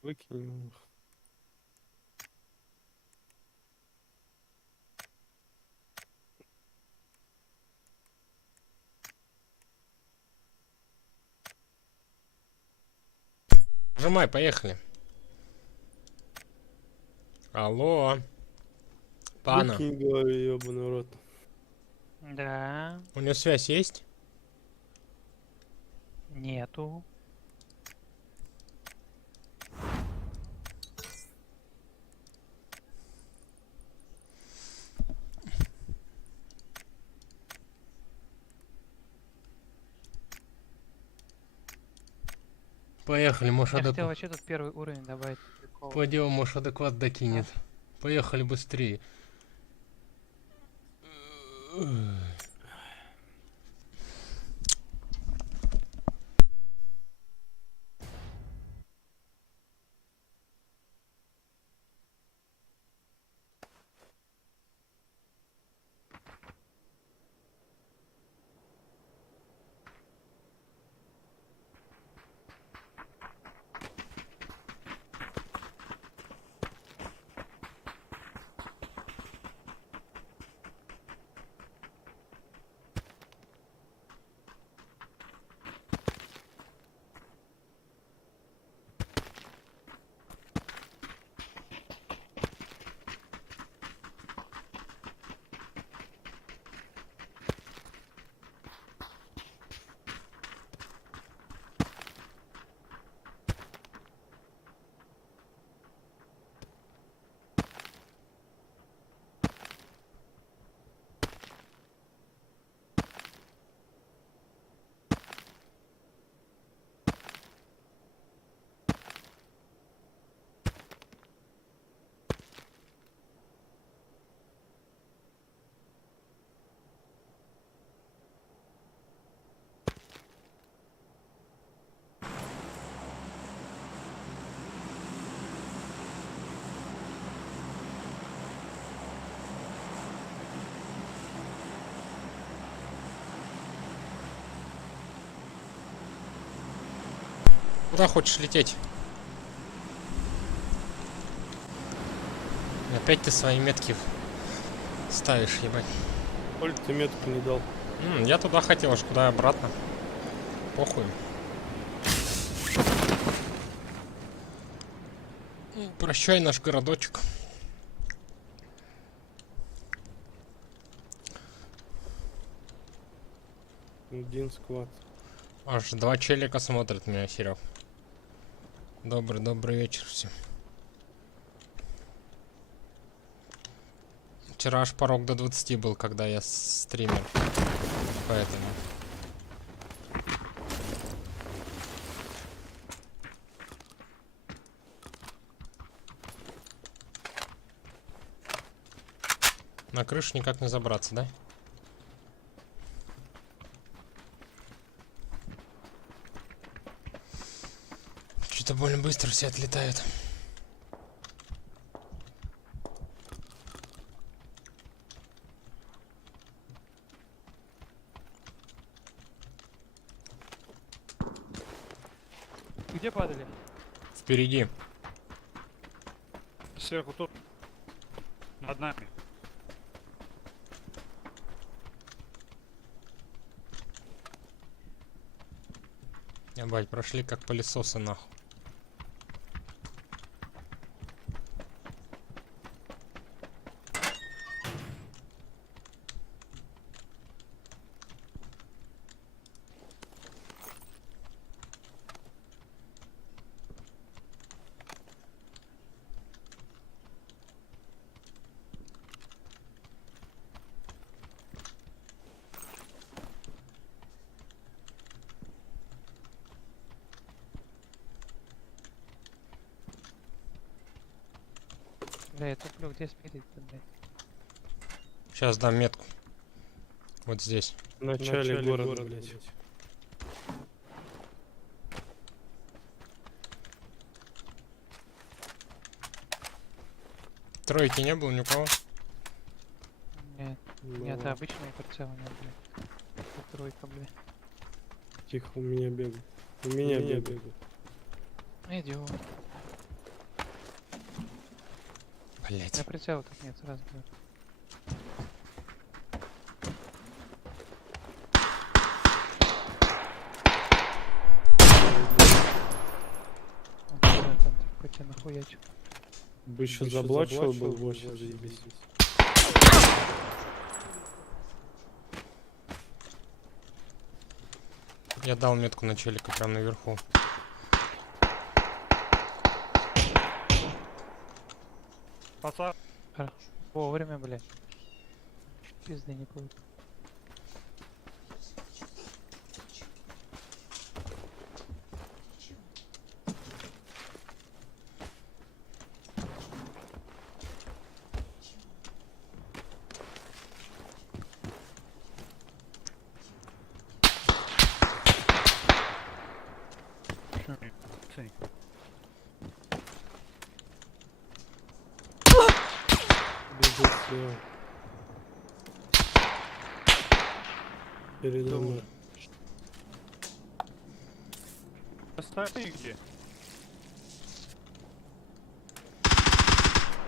Выкинем их. Нажимай, поехали. Алло. Пана. Выкинь голове, ёбаный рот. Да. У него связь есть? Нету. Поехали, может Я хотел адекват. вообще тут первый уровень добавить. По делу, может адекват докинет. Поехали быстрее. Куда хочешь лететь? Опять ты свои метки ставишь, ебать. Коль ты метку не дал. Я туда хотел, аж куда обратно. Похуй. Прощай, наш городочек. Один сквад. Аж 2 челика смотрят меня, Серег. Добрый вечер всем. Вчера аж порог до 20 был, когда я стример. Поэтому. На крышу никак не забраться, да? Что-то больно быстро все отлетают. Где падали? Впереди. Сверху тут. Над нами. Ебать, прошли как пылесосы нахуй. Бля, я туплю, где спереди-то, блядь? Сейчас дам метку. Вот здесь. В начале города, блядь. Тройки не было ни у кого? Нет, нет, обычные прицелы нет, блядь. Это тройка, блядь. Тихо, у меня бегает. У меня бегает. Идиот. Блять. На прицела тут нет, сразу говорю. Там по тебе нахуячу. Бы еще заблочил, был вообще заебись. Я дал метку на челика прям наверху. Пацан. Вовремя, блядь. Пизды не будет. Передо мной. Остальные где?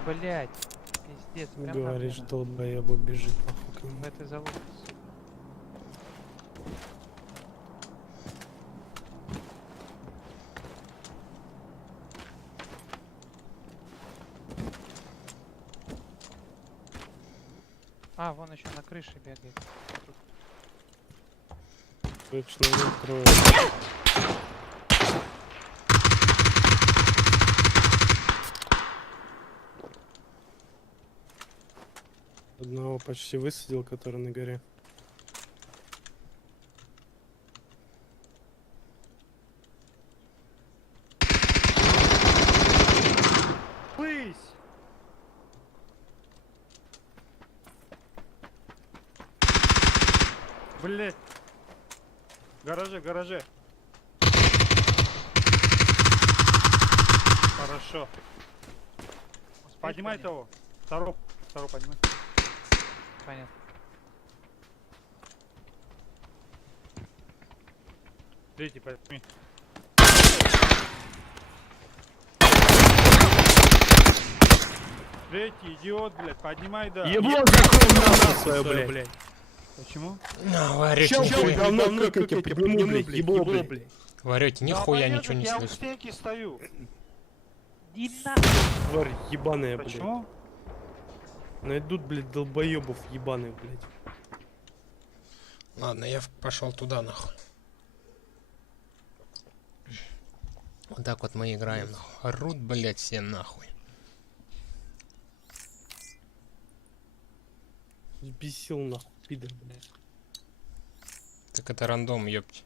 Блять, пиздец, прям Говоришь, долбоеба бежит нахуй к нему. в этой залупе. А, вон еще на крыше бегает. Точно не открою. Одного почти высадил, который на горе. Плысь! Блять! Гараже, гараже! Хорошо. Поднимай того. Второго поднимай. Понятно. Третий подними. Третий, идиот, блядь, поднимай, да. Ебло закрой нахуй свое, блядь. Почему? Варёте, давно как я подниму, блядь, ебло, блядь. Варёте, нихуя ничего не Я у слышу. стенки стою. Тварь ебаная, блядь. Почему? Найдут, блядь, долбоебов ебаных, блядь. Ладно, я пошел туда нахуй. Вот так вот мы играем нахуй. Орут, блядь, все нахуй. Взбесил нахуй, пидор, блядь. Так это рандом, ёпть.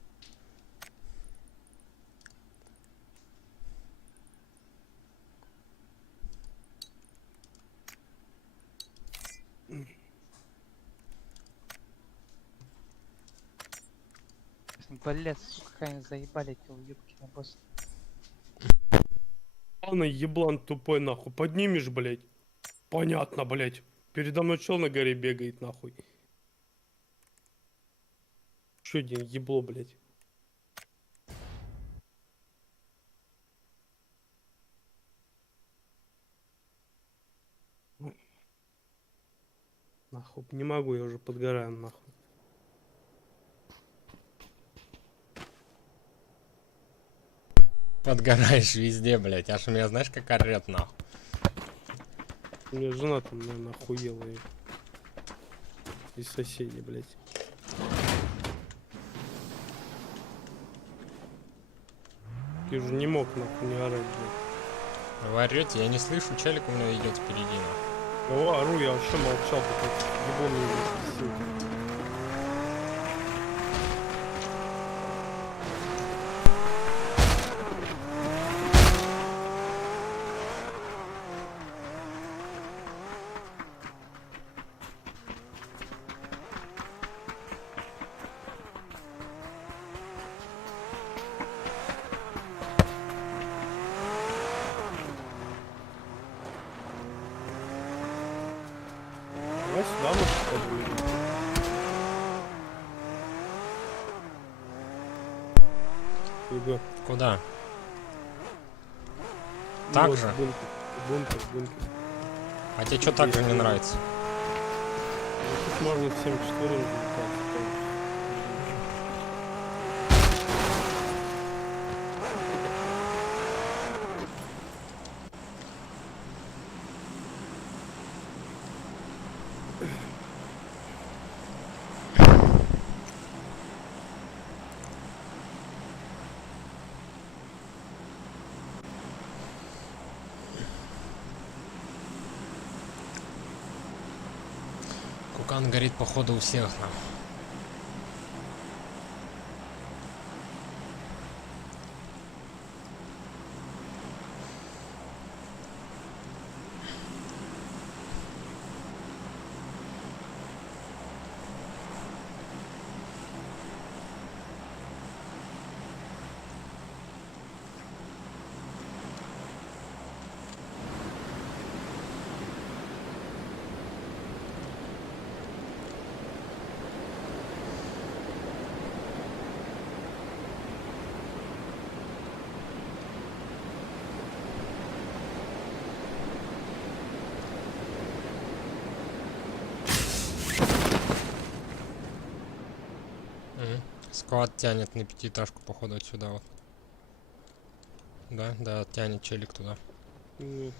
Блядь, сука, какая заебали эти уебки на босс. Ладно, еблан тупой, нахуй. Поднимешь, блядь. Понятно, блядь. Передо мной чел на горе бегает, нахуй. Еще один ебло, блядь. Нахуй, не могу, я уже подгораю, нахуй. Подгораешь везде, блядь. Аж меня знаешь, как орёт, нахуй. У меня жена там, наверное, охуела. И соседи, блядь. Ты уже не мог, нахуй, не орать, блядь. Вы орёте, я не слышу, челик у меня идет впереди, нахуй. О, ору, я вообще молчал, потому что ебаный. Давай сюда, может, подвинем. Егор. Куда? Так Вот, же? Бункер. А тебе что так же не нравится? Тут можно всем четверым залетать. Кукан горит, походу, у всех, нахуй. Сквад тянет на пятиэтажку, походу, отсюда вот. Да, тянет челик туда. Нет.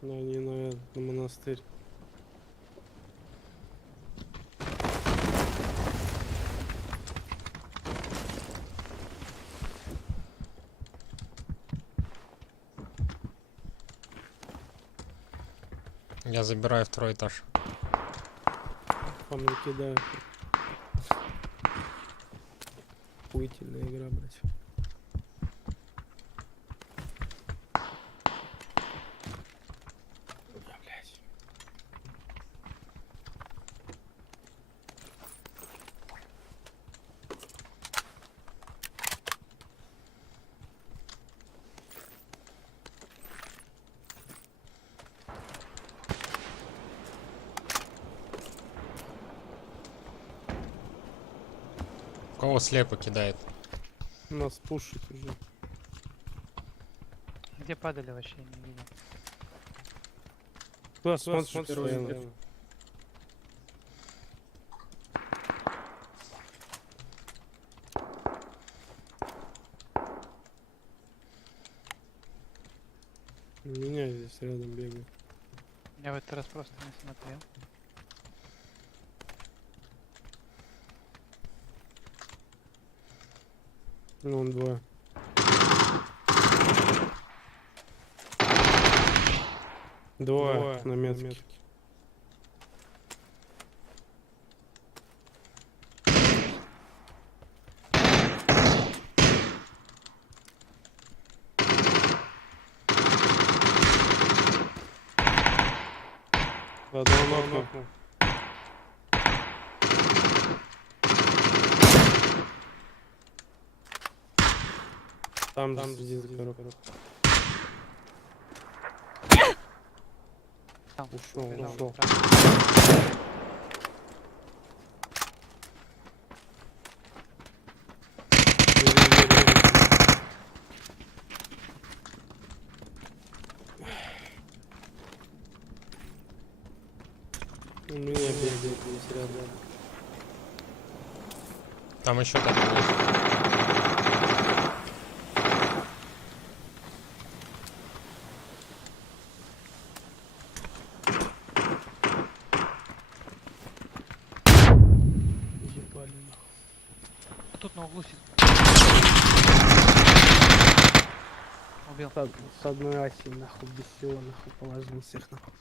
Но не на монастырь. Я забираю второй этаж. Память кидаю. Охуительная игра, блядь. Блядь. Кого слепо кидает? Нас пушит уже. Где падали вообще, не видел. Да, смотри, Меня здесь рядом бегает. Я в этот раз просто не смотрел. Ну, он два. Двое на метке. Одного нокнул. Там сидит коробка. Ушел. У меня бегает здесь рядом. Там еще так есть. Тут на углу сидит. Убил. С одной оси нахуй, без всего нахуй, положил всех нахуй.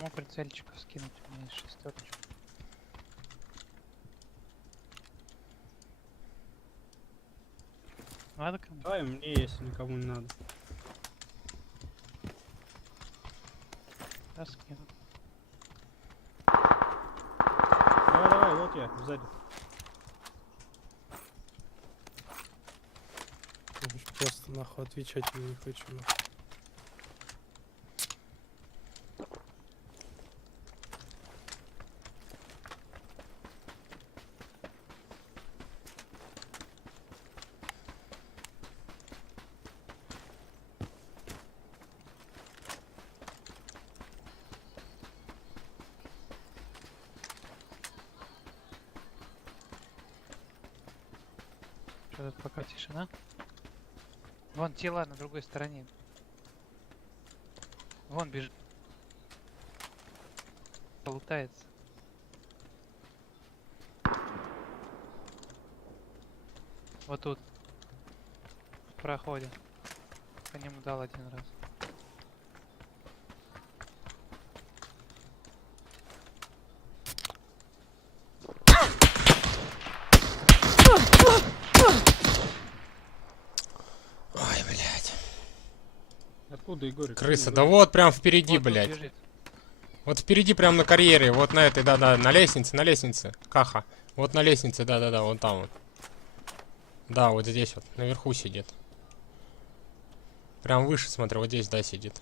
Мог прицельчиков скинуть, у меня есть шестерочка. Надо кому? Давай мне, если никому не надо. Да, скину. Давай, вот я, сзади. Просто нахуй отвечать мне не хочу нахуй. Что тут пока тишина? Вон тела на другой стороне. Вон бежит. Лутается. Вот тут. В проходе. По нему дал один раз. Ой, блядь. Откуда, Егор? Крыса, да вот прям впереди, вот блядь. Вот впереди прям на карьере, вот на этой, да-да, на лестнице, Каха. Вот на лестнице, да-да-да, вон там вот. Да, вот здесь вот, наверху сидит. Прям выше, смотри, вот здесь, да, сидит.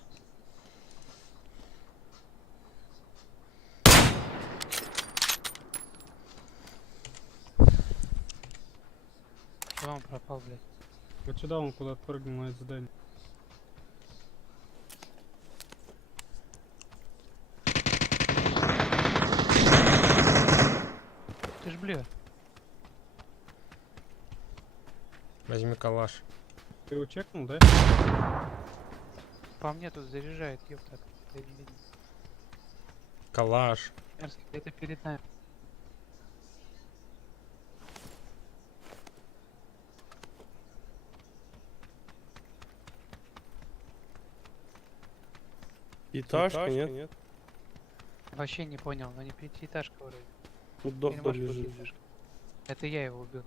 Куда он пропал, блядь? Вот сюда он куда-то прыгнул на это здание. Ты ж, бля. Возьми калаш. Ты его чекнул, да? По мне тут заряжает, ёпта. Калаш. Мерзкий, это перед нами. Этажка, нет? Вообще не понял, но не пятиэтажка вроде. Тут доктор лежит. Это я его убил.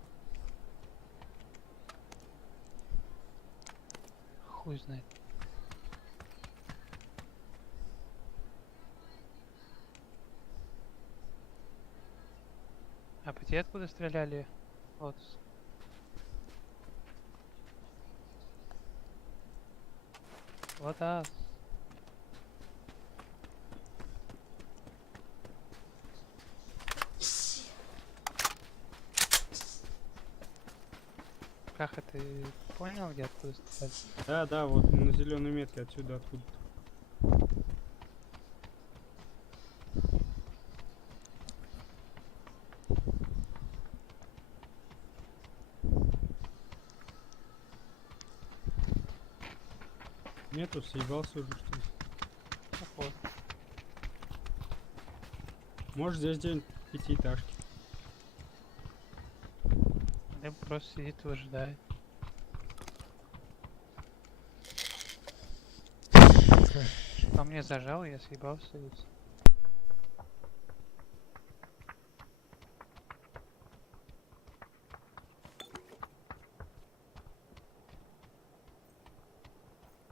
Хуй знает. А по тебе откуда стреляли? Вот. Вот ас. Каха, ты понял, где откуда стрелять? Да, да, вот на зеленой метке отсюда, откуда-то. Нету, съебался уже что ли? Походу. Может здесь где-нибудь пятиэтажки. Либо просто сидит и выжидает. По мне зажал, я съебал садиться.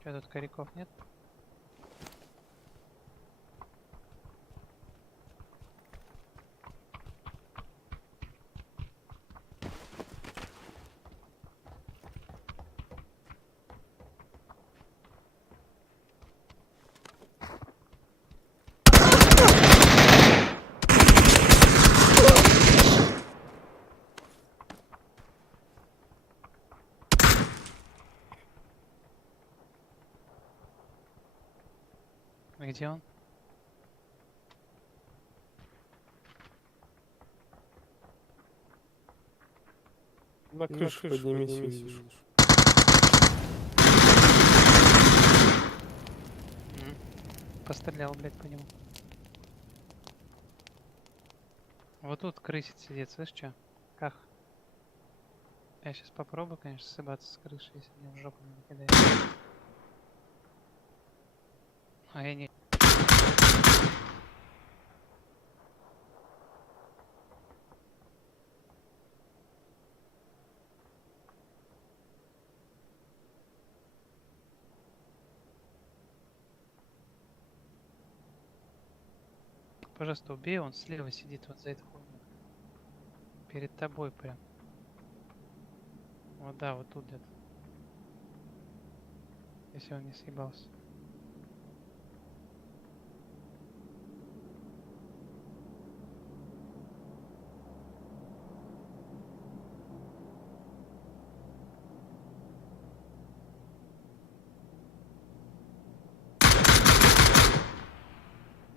Че, тут коряков нет? Где он? На крышу поднимись, видишь. Пострелял, блядь, по нему. Вот тут крысит сидит, слышь, чё? Как? Я сейчас попробую, конечно, сыбаться с крыши, если мне в жопу не накидает. А я не... Пожалуйста, убей, он слева сидит вот за этой хуйней. Перед тобой прям. Вот да, вот тут где-то. Если он не съебался.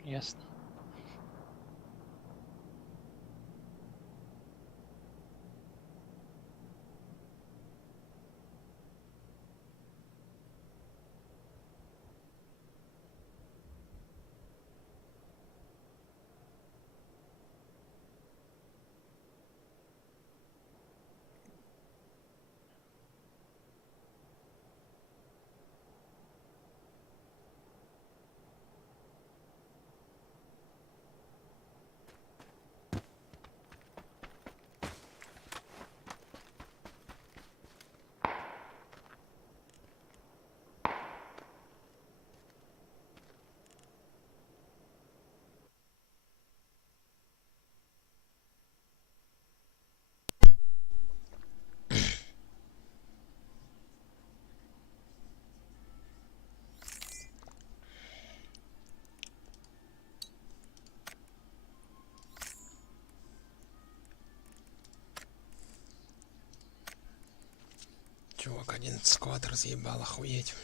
Ясно. Чувак, 11 квад разъебал, охуеть.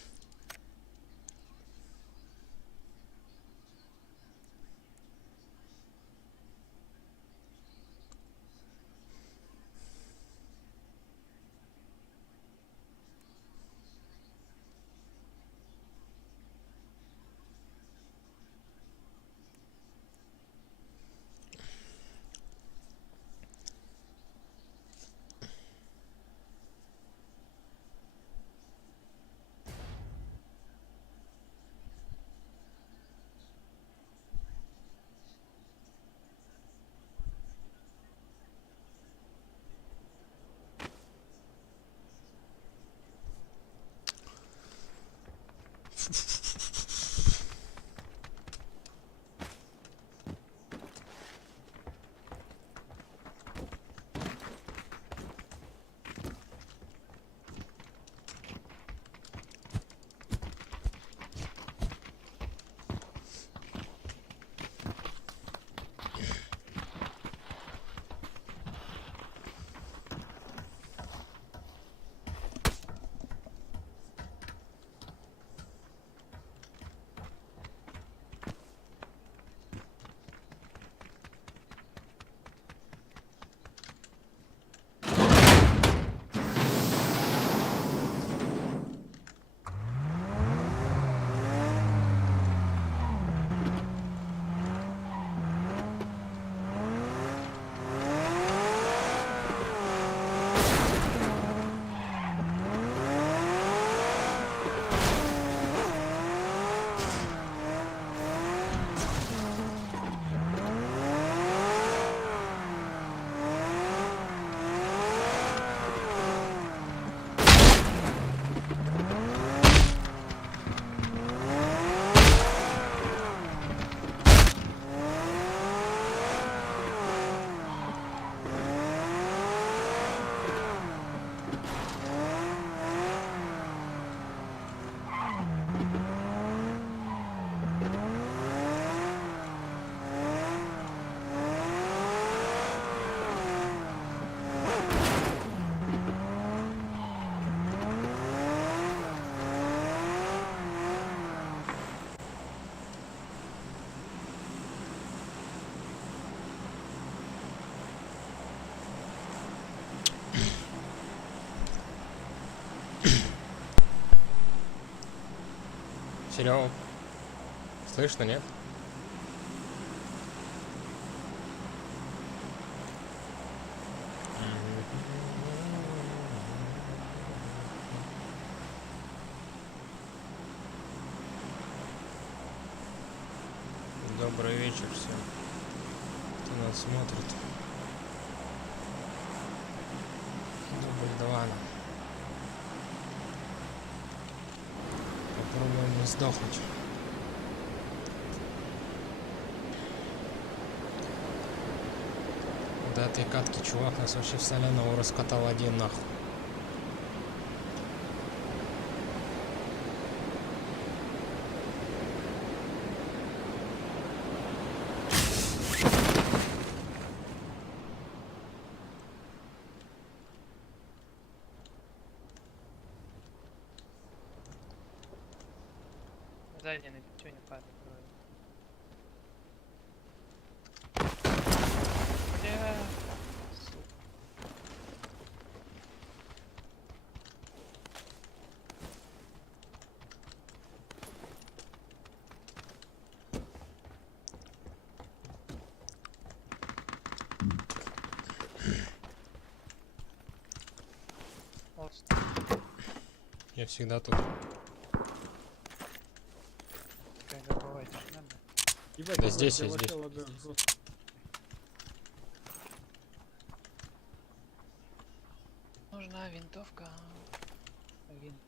Серега. Слышно, нет? Добрый вечер всем, кто нас смотрит. Дубль 2. Попробуем не сдохнуть. До этой катки чувак нас вообще в соляного раскатал один нахуй. Сзади на питюне падает. Бля, сука. Я всегда тут. Да здесь я здесь. Нужна винтовка. Вин.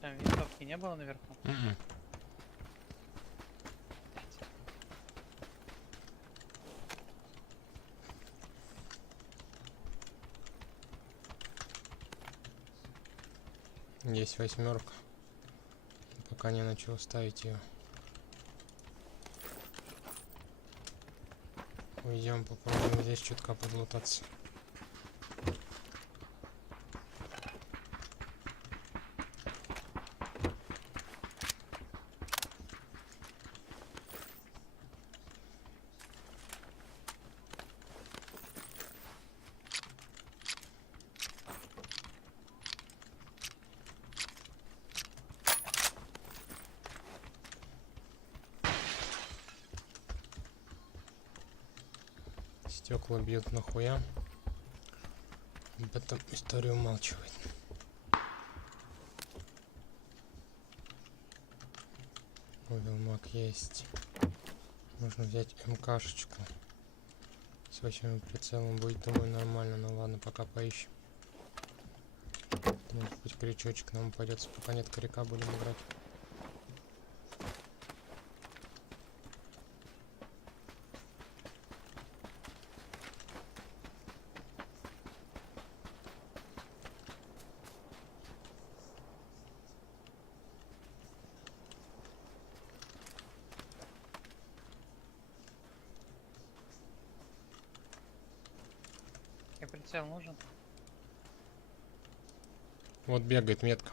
Там винтовки не было наверху? Есть 8, пока не начал ставить ее. Уйдем, попробуем здесь чутка подлутаться. Стекла бьют нахуя. Об этом история умалчивает. Велмак есть. Можно взять МКшечку. С 8 прицелом будет, думаю, нормально. Ну ладно, пока поищем. Может быть, крючочек нам упадется. Пока нет коряка, будем играть. Прицел нужен? Вот бегает метка.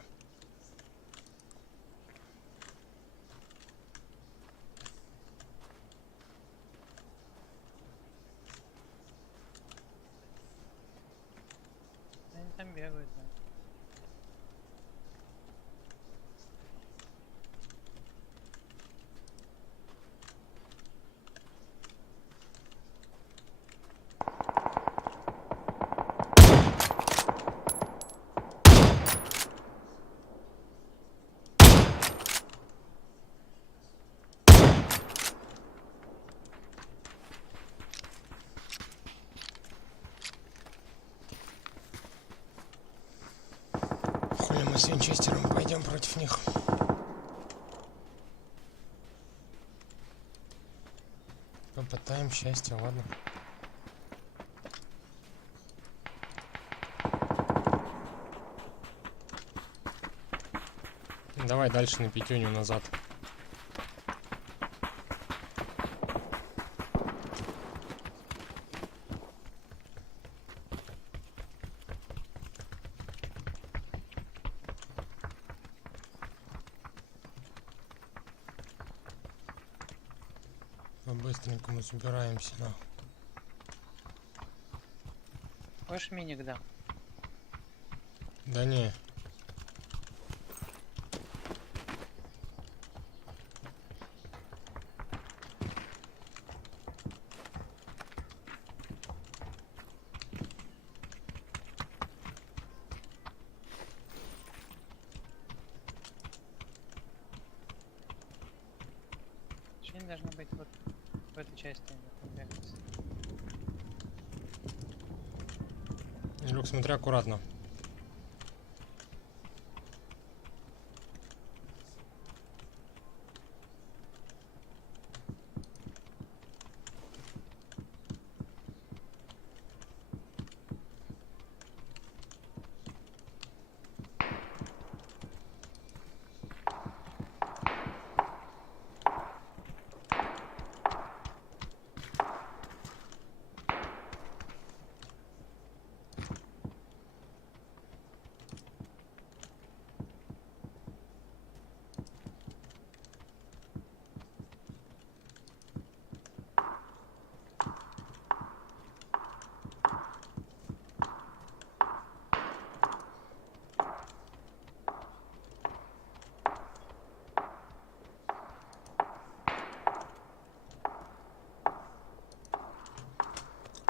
Они там бегают, да. С винчестером пойдем против них. Попытаем счастье, ладно. Давай дальше на пятюню назад. Быстренько мы собираемся, нахуй. Хочешь миник дам? Да не. Они должны быть вот в этой части. Люк, смотри аккуратно.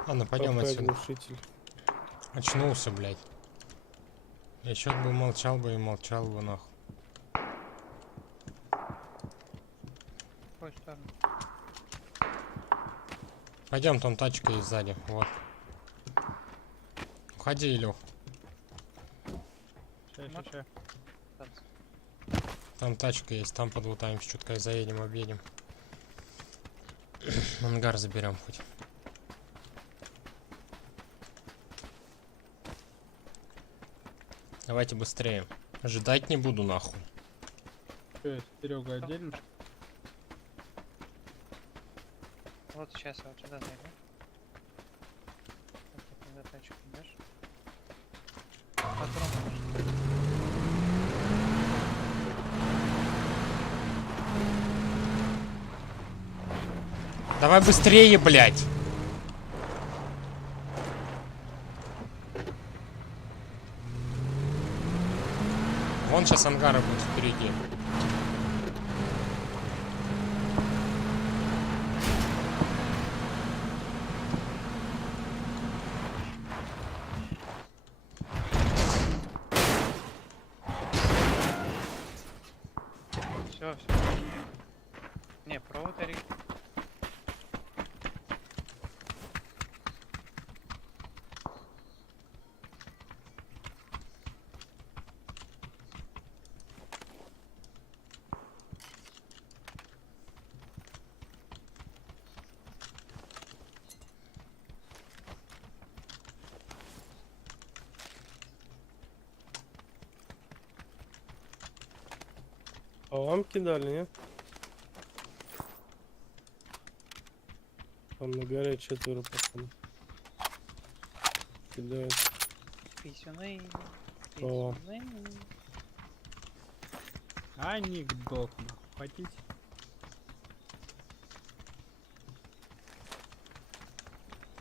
Ладно, пойдем отсюда. Очнулся, блядь. Я чё бы молчал бы и молчал бы, нахуй. Какой сторону? Пойдем, там тачка есть сзади, вот. Уходи, Илюх. Ща. Там тачка есть, там подлутаемся, чутка и заедем, объедем. Ангар заберем хоть. Давайте быстрее. Ожидать не буду, нахуй. Что, Серега отдельно? Вот сейчас я вот сюда зайду. Вот ты туда тачку идешь. Патрон может. Давай быстрее, блядь! Вон сейчас ангары будут впереди. Все. Не, провод Эрик. А вам кидали, не? Там на горе 4 пацаны. Кидают. Писюны. О. Анекдот, нахуй. Хотите?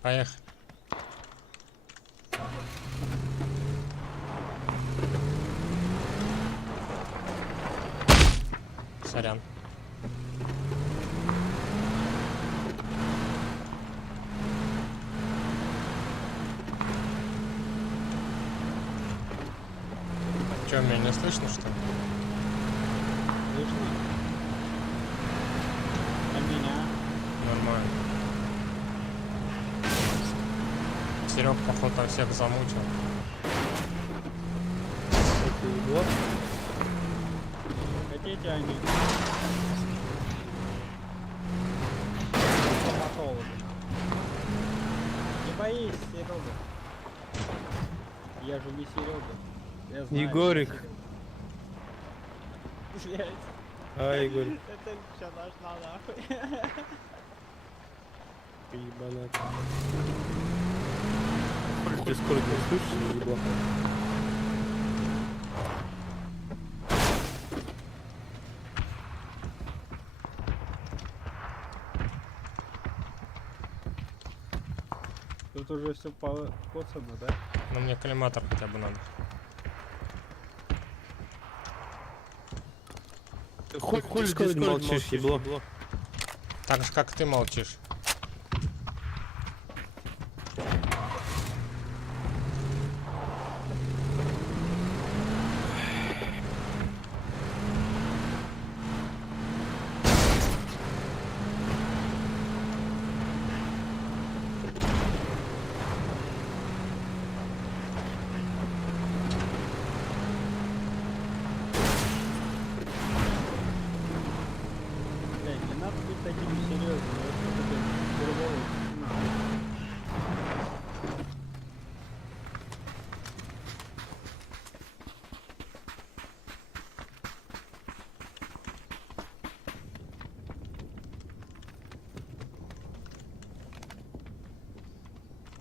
Поехали. Сорян. Чё, меня не слышно, что ли? Слышно? А меня? Нормально. Серег, походу, там всех замучил. Это Егор? Хотите они? Стоматологи. Не боись, Серега. Я же не Серега. Я знаю, Егорик. Блять. А, Егор. Это все нужно нахуй. Ебанат. Ты сколько не слышишь, ебло? Тут уже все поцано, да? Но мне коллиматор хотя бы надо. Хуй ты молчишь, ебло. Так же, как ты молчишь. Блядь, не надо быть таким серьезным. Вот что ты переводишь.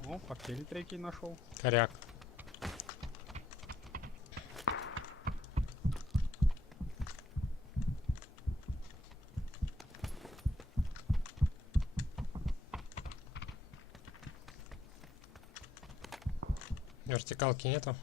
О, портфель третий нашел. Коряк. Вертикалки нету.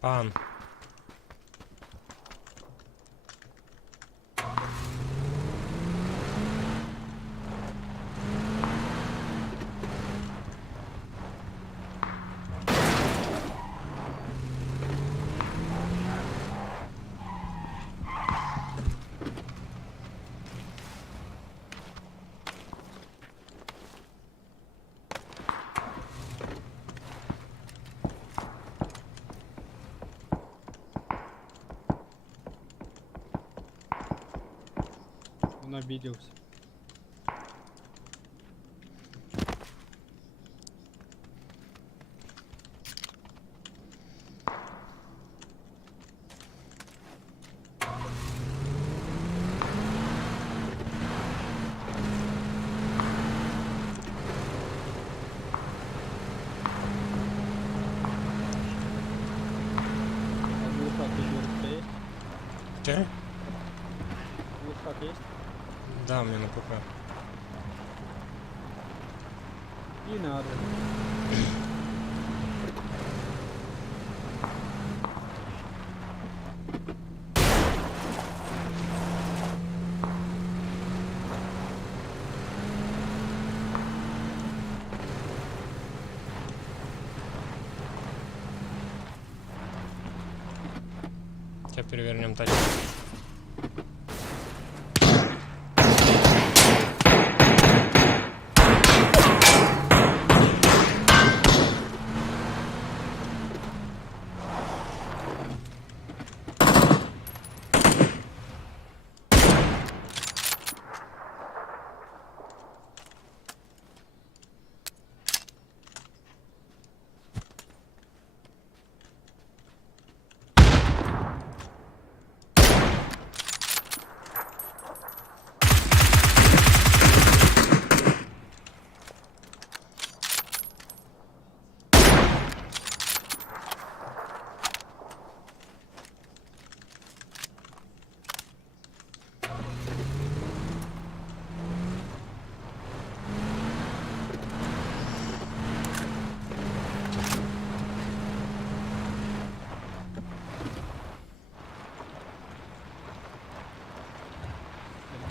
Пан. Он обиделся. Че? Глушак есть? Да, мне на ПК. И надо. Сейчас перевернем тачку.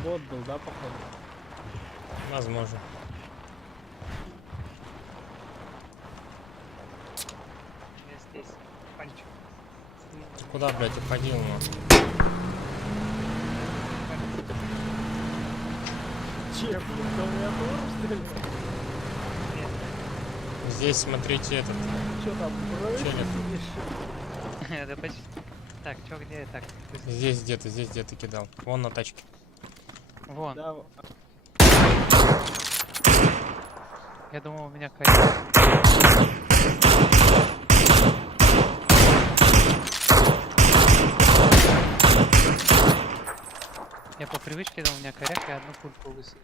Бот был, да, походу? Возможно. Я здесь. Панчик. Ты куда, блядь, уходил, ну? Че, блин, клавиатура, что ли? Здесь, смотрите, этот. Че там, челик. Да почти. Так, чё, где? Так. Здесь где-то кидал. Вон на тачке. Вон. Да. Я думал, у меня какая-то... Я по привычке думал, у меня коряк и одну пульку высадил.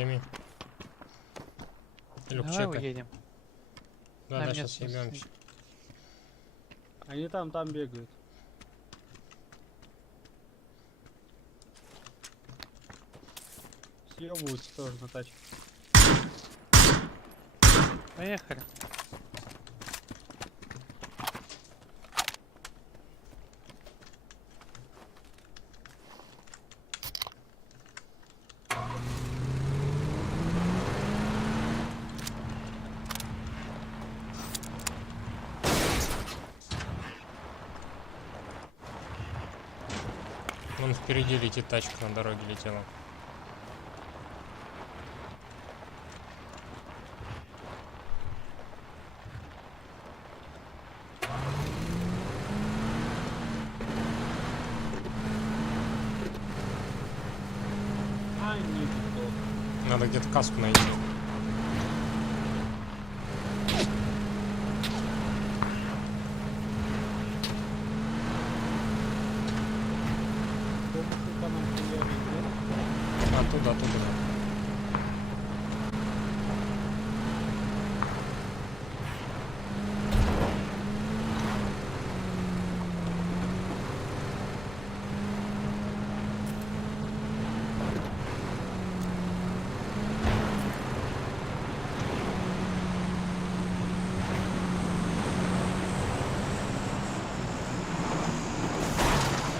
Дыми. Илюх, Давай чекай. уедем. Да, да, сейчас ебемся. Они там бегают. Съебываются тоже на тачке. Поехали. Вон впереди летит тачка, на дороге летела. Надо где-то каску найти. Оттуда.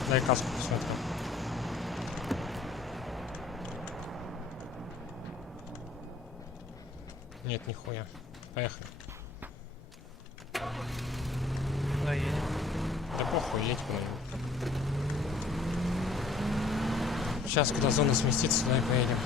Дай каску посмотрю. Нет, нихуя. Поехали. Куда едем? Да похуй, едь куда-нибудь. Сейчас, когда зона сместится, туда и поедем.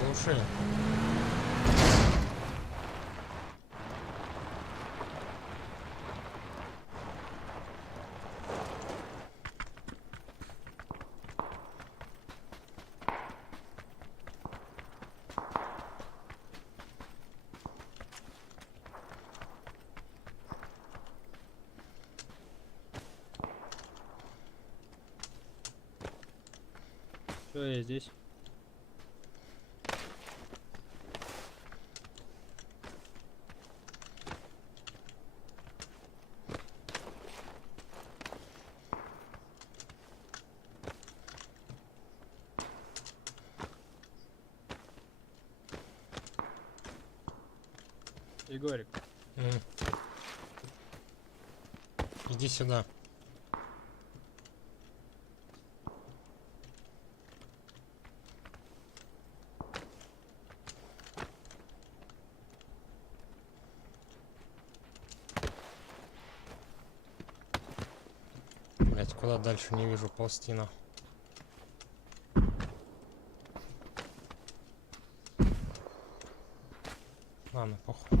Глуши. Все, я здесь. Егорик. Иди сюда. Блять, куда дальше не вижу полстина. Ладно, похуй.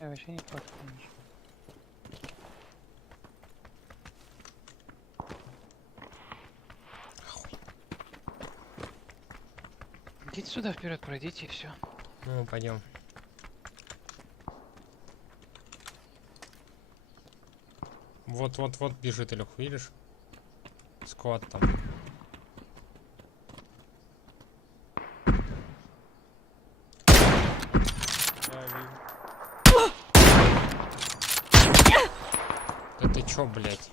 Я вообще не плохо, конечно. Идите сюда вперед, пройдите и все. Ну, пойдем. Вот бежит Илюх, видишь? Сквад там. Да ты чё, блядь?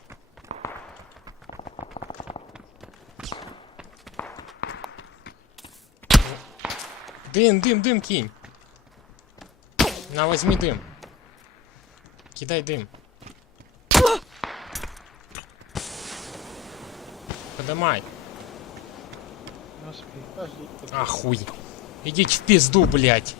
Дым кинь. На, возьми дым. Кидай дым. Подымай. Не успею. Ахуй. Идите в пизду, блядь.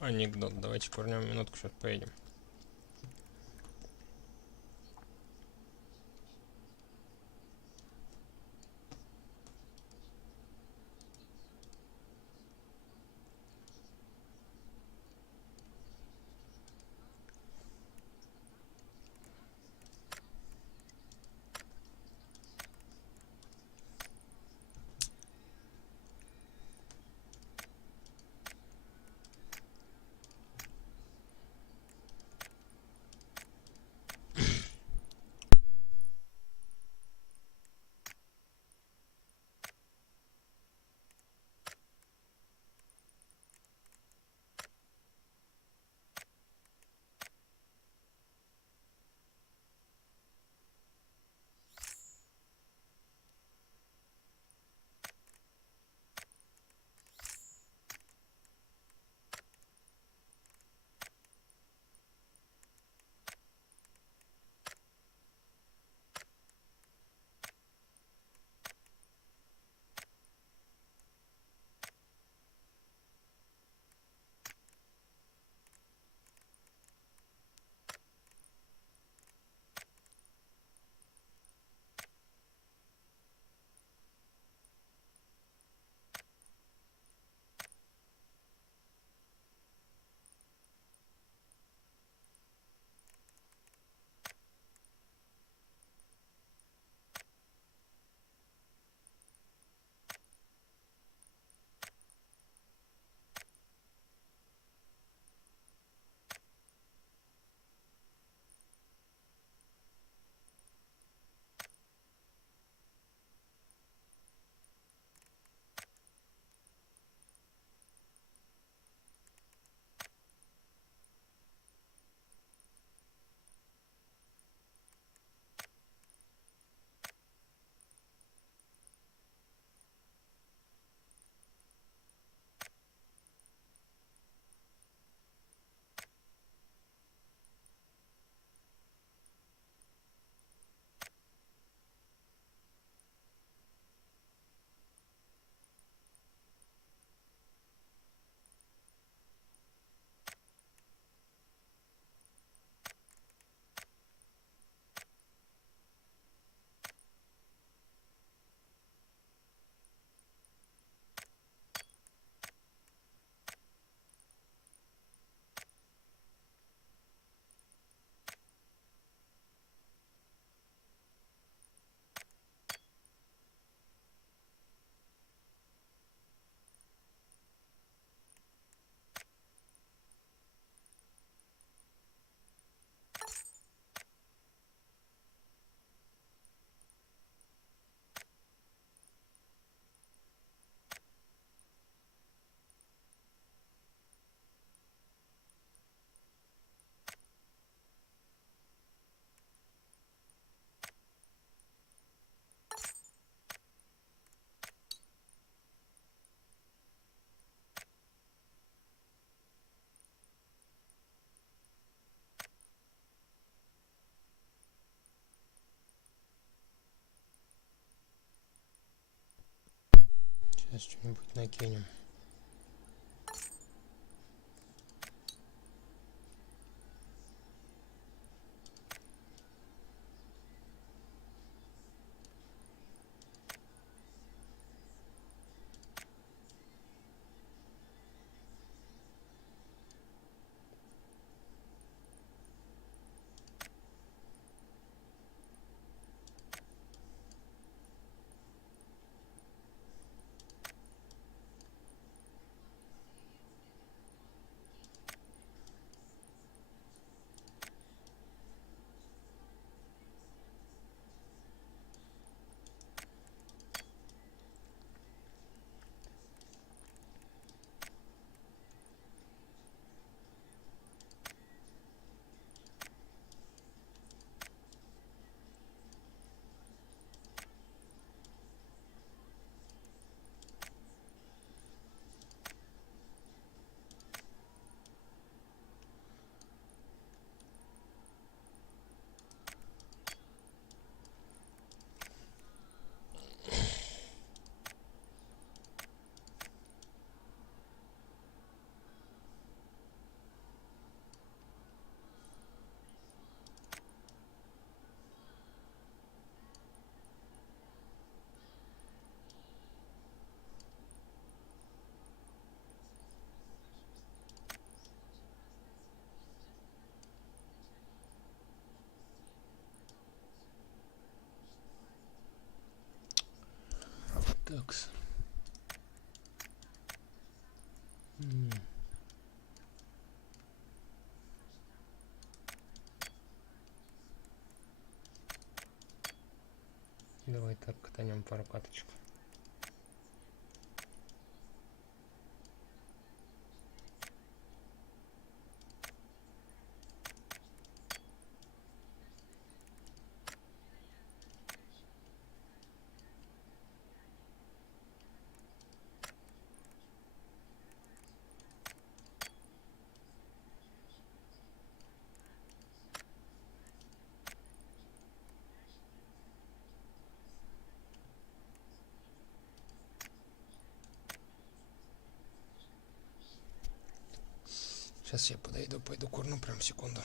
Анекдот. Давайте курнем минутку, сейчас поедем. Сейчас что-нибудь накинем. Такс. Давай так катанем пару каточек. Сейчас я подойду, пойду курну прям секунду.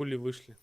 Хули вышли.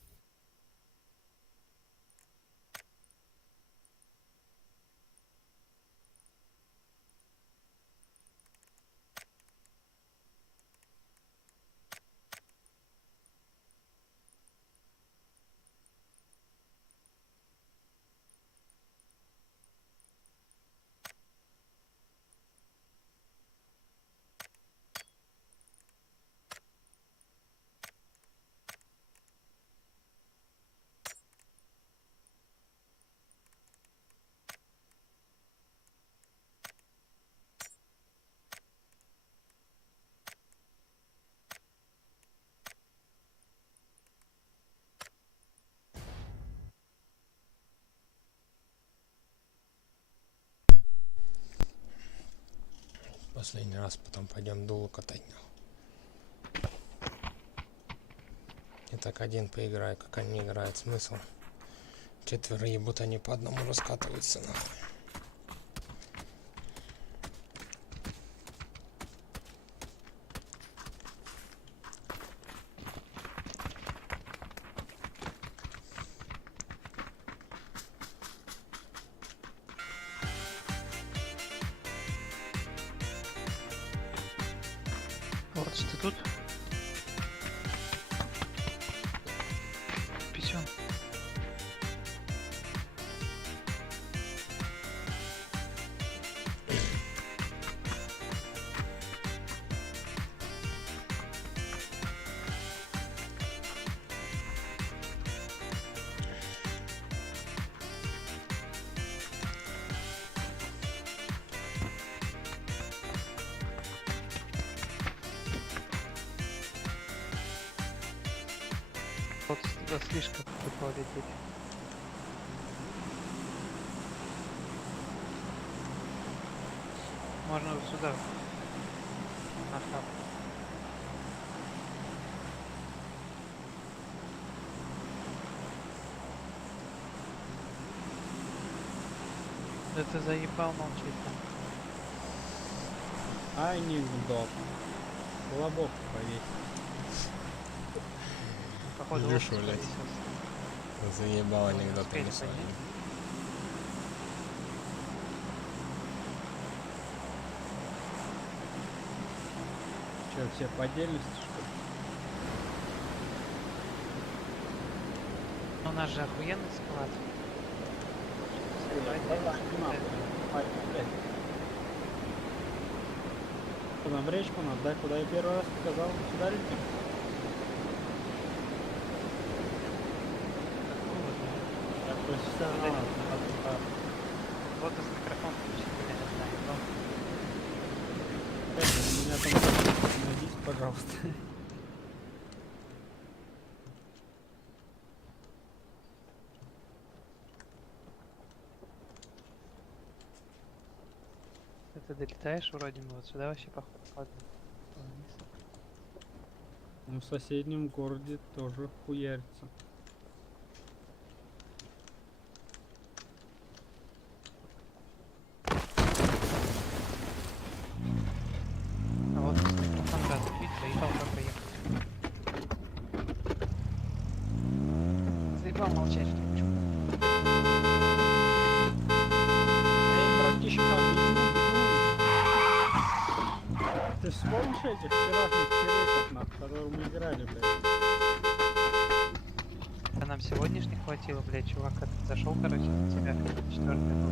Последний раз, потом пойдем дулу катать. И так один поиграю, как они играют, смысл. Четверо ебут, они по одному раскатываются нахуй. Вот ты тут. Писюн. Вот туда слишком выпал лететь. Можно вот сюда. На хаб. Да ты заебал молчить там. Анекдот. Лобок повесить. Походу, Илюша, блядь. Заебал анекдотами с вами. Че, все поделись, что ли? У нас же охуенный склад. Что нам речку надо, да? Куда я первый раз показал? Сюда летим? Я профессионал. Вот из микрофона включи, Меня там найдите, пожалуйста. Ты долетаешь вроде бы вот сюда вообще походу. Ну, в соседнем городе тоже хуярится. А вот микрофон сразу чуть заебал, как проехать. Заебал молчать, что ли? Ты вспомнишь этих вчерашних черепов, на которых мы играли, блядь? Да нам сегодняшних хватило, блядь, чувак этот зашел, короче, на тебя, четвертый был.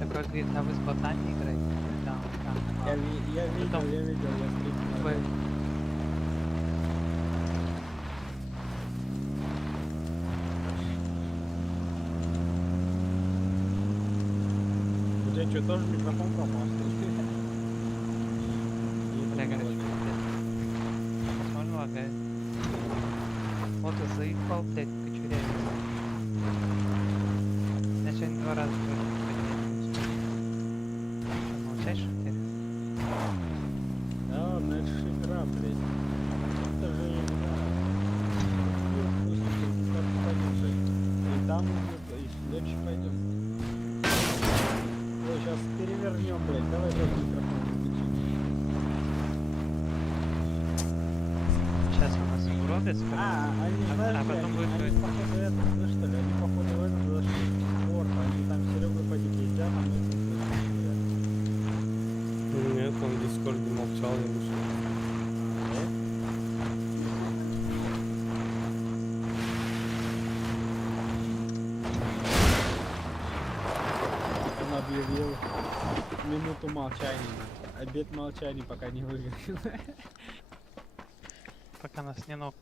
Такой говорит, а вы с ботами играете? Да, да. Я видел, я стрим. У тебя что, тоже микрофон пропал? Бля, короче, возможно, лагает. Вот и заебал, блядь, кочуряется. Я сегодня 2 раза тоже молчать, что ли? Да ладно, это же игра, блядь. Это же игра. И там, и следующий пойдем. Ой, сейчас перевернем, блядь. Давай тоже микрофон выключим. Сейчас у нас уробец, они, знаешь, а потом будет... Они походу это, слышь, что ли? Они походу в этот зашли в город. Они там Серегой поди едят, а мы тут слышим. Нет, он в дискорде молчал, я вышел. Он объявил минуту молчания. Обед молчания, пока не выиграл. Пока нас не ног.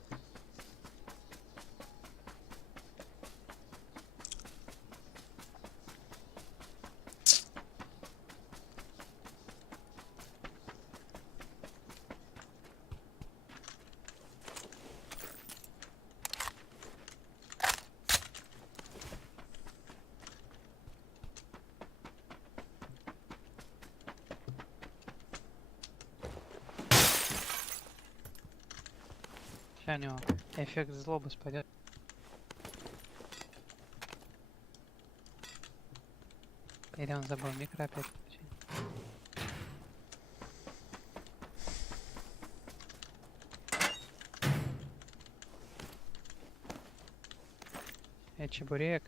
Сейчас у него эффект злобы спадет. Или он забыл микро опять включить? Чебурек.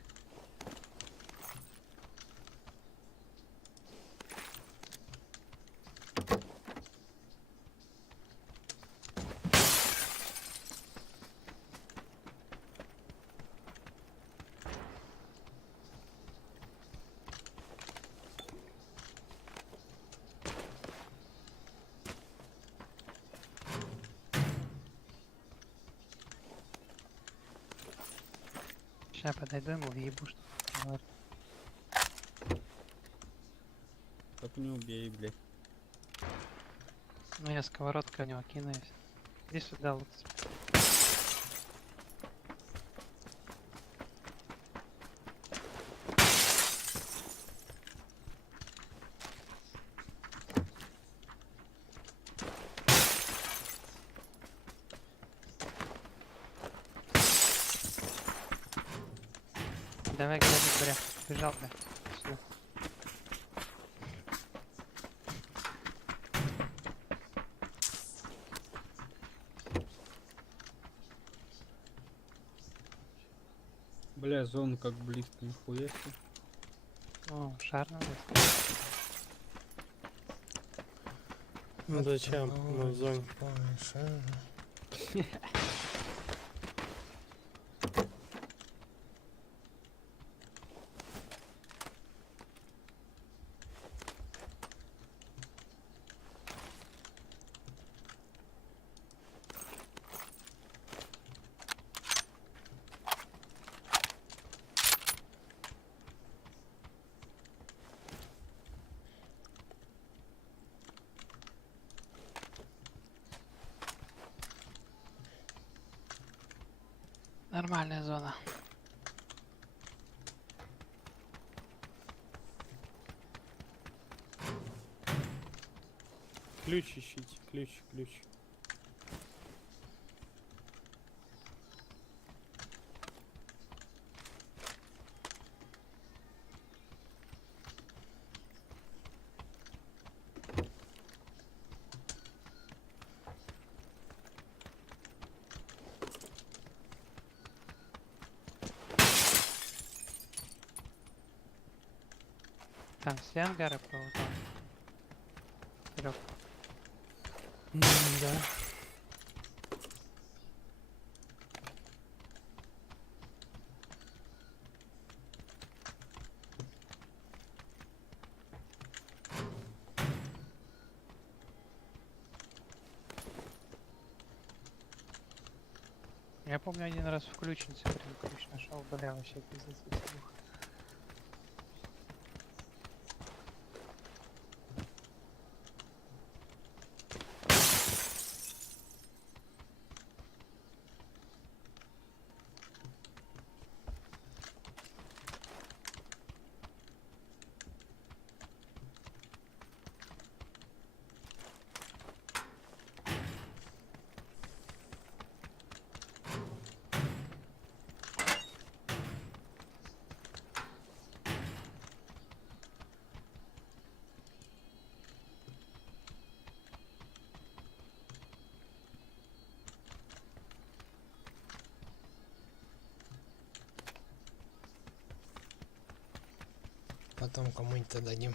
Сейчас подойду ему въебу, что говорит. Только не убей, блядь. Ну я сковородкой у него кину и всё. Иди сюда, лучше. Давай, бля, бежал, бля. Сюда. Бля, зона как близко, нихуя себе. О, шар надо. Ну зачем? Мы в зоне. Нормальная зона. Ключ ищите, ключ. Там все ангары полутал. Вперед. Да. Я помню, один раз в ключнице прям ключ нашел, бля, вообще пиздец веселуха. Потом кому-нибудь дадим.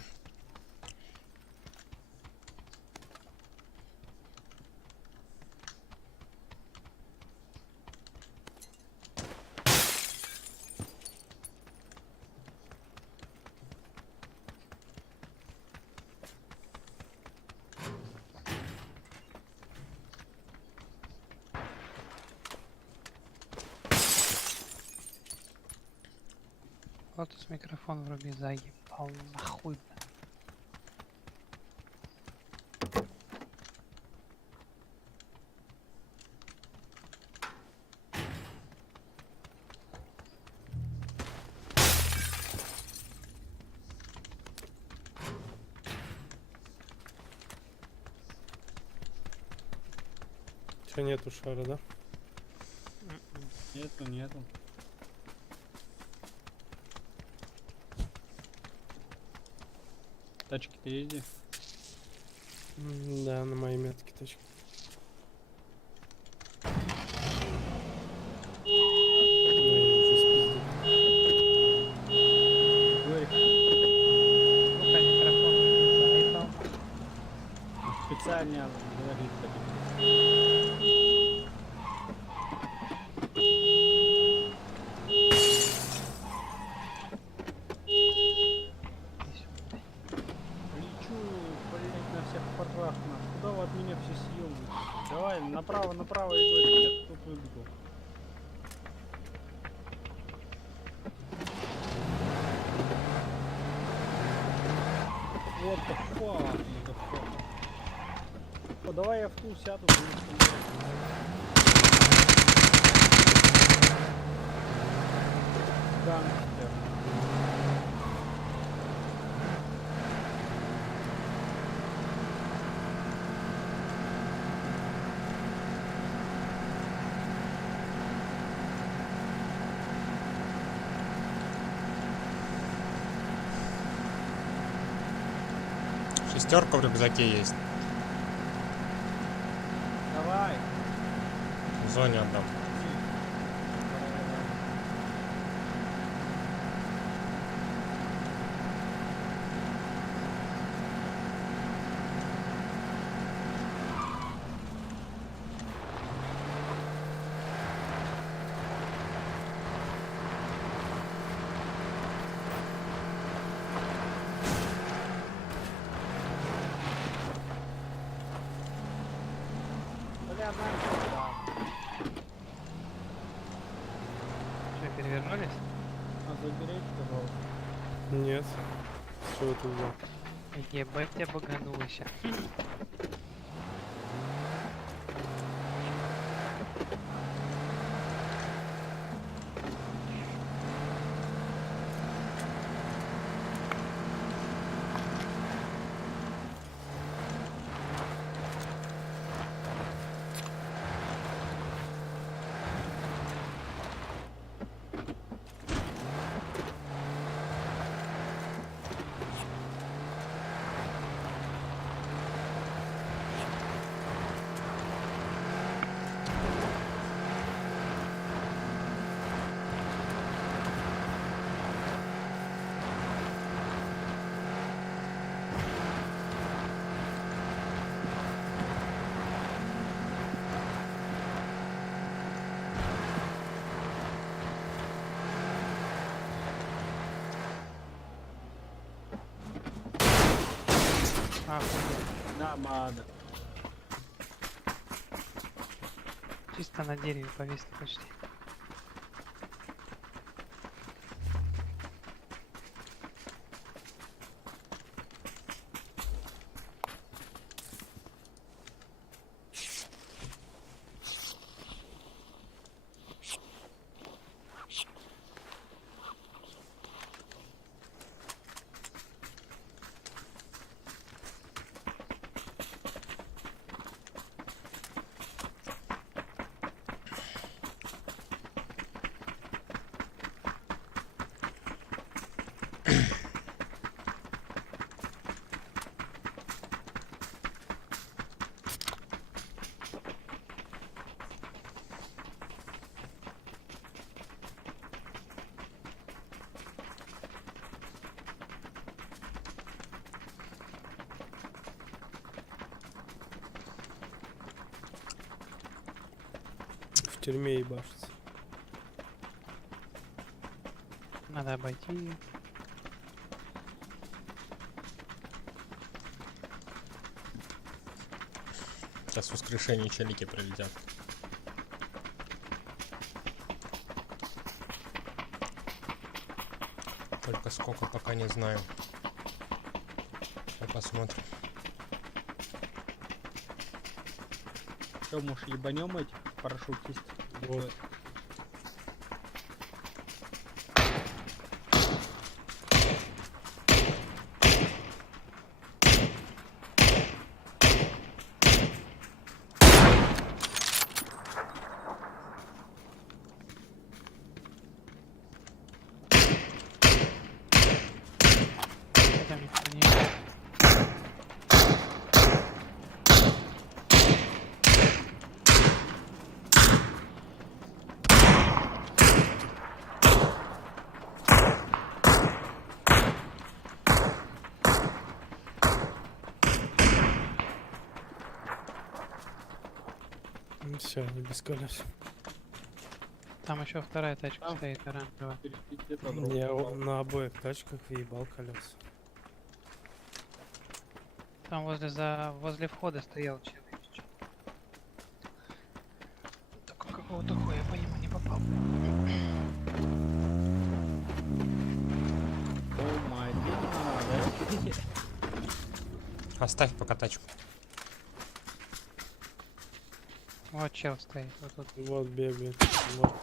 Вот с микрофон вруби, заебал нахуй. Че, нету шара, да? Нету. Тачки-то езди. Да, на моей метке тачки. Специально говорит такие. Куда вы от меня все съемы? Давай, направо, Егор, я тут выбегу. What the fuck, motherfucker. О, давай я в ту сяду, буду стрелять. Гангстер. Шестерка в рюкзаке есть. Давай. В зоне отдам. Что, перевернулись? А заберите, пожалуйста. Нет. Что это за? Ебать тебя багануло ща. Нормально. Чисто на дереве повисли почти. В тюрьме ебашится. Надо обойти ее. Сейчас воскрешение челики прилетят. Только сколько, пока не знаю. Сейчас посмотрим. Что, может, ебанем этих парашютистов? Вот. Все, не без колес. Там еще вторая тачка стоит оранжевая. Я на обоих тачках въебал колеса. Там возле входа стоял человек. Только какого-то хуя по нему не попал. О май, Оставь пока тачку. Вот чел стоит. Вот тут. Вот бегает. Вот.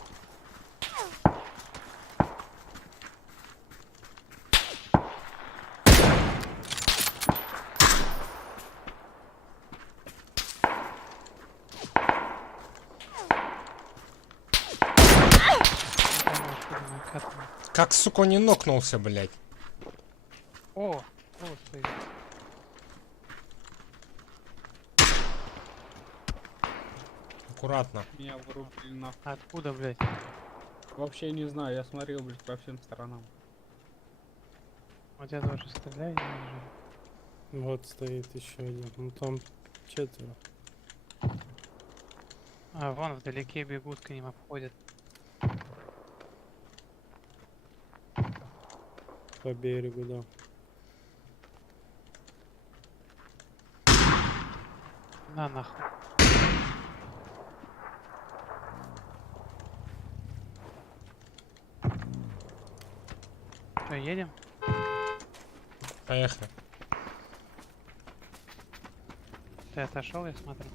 Как, сука, не нокнулся, блядь. О, стоит. Аккуратно. Меня вырубили нахуй. Откуда, блядь? Вообще не знаю, я смотрел, блядь, по всем сторонам. Вот я тоже стреляю, не вижу. Вот стоит еще один. Ну там 4. А, вон вдалеке бегут, к ним обходят. По берегу, да. На нахуй. Что, едем? Поехали. Ты отошел, я смотрю.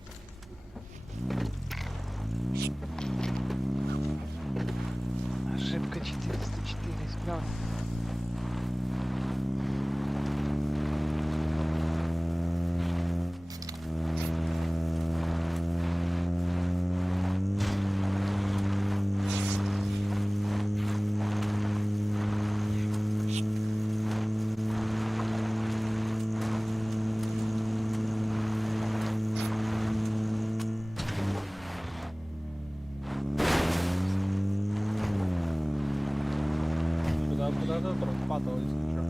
Ошибка 404 исправлена. Куда-то просто падал, если что.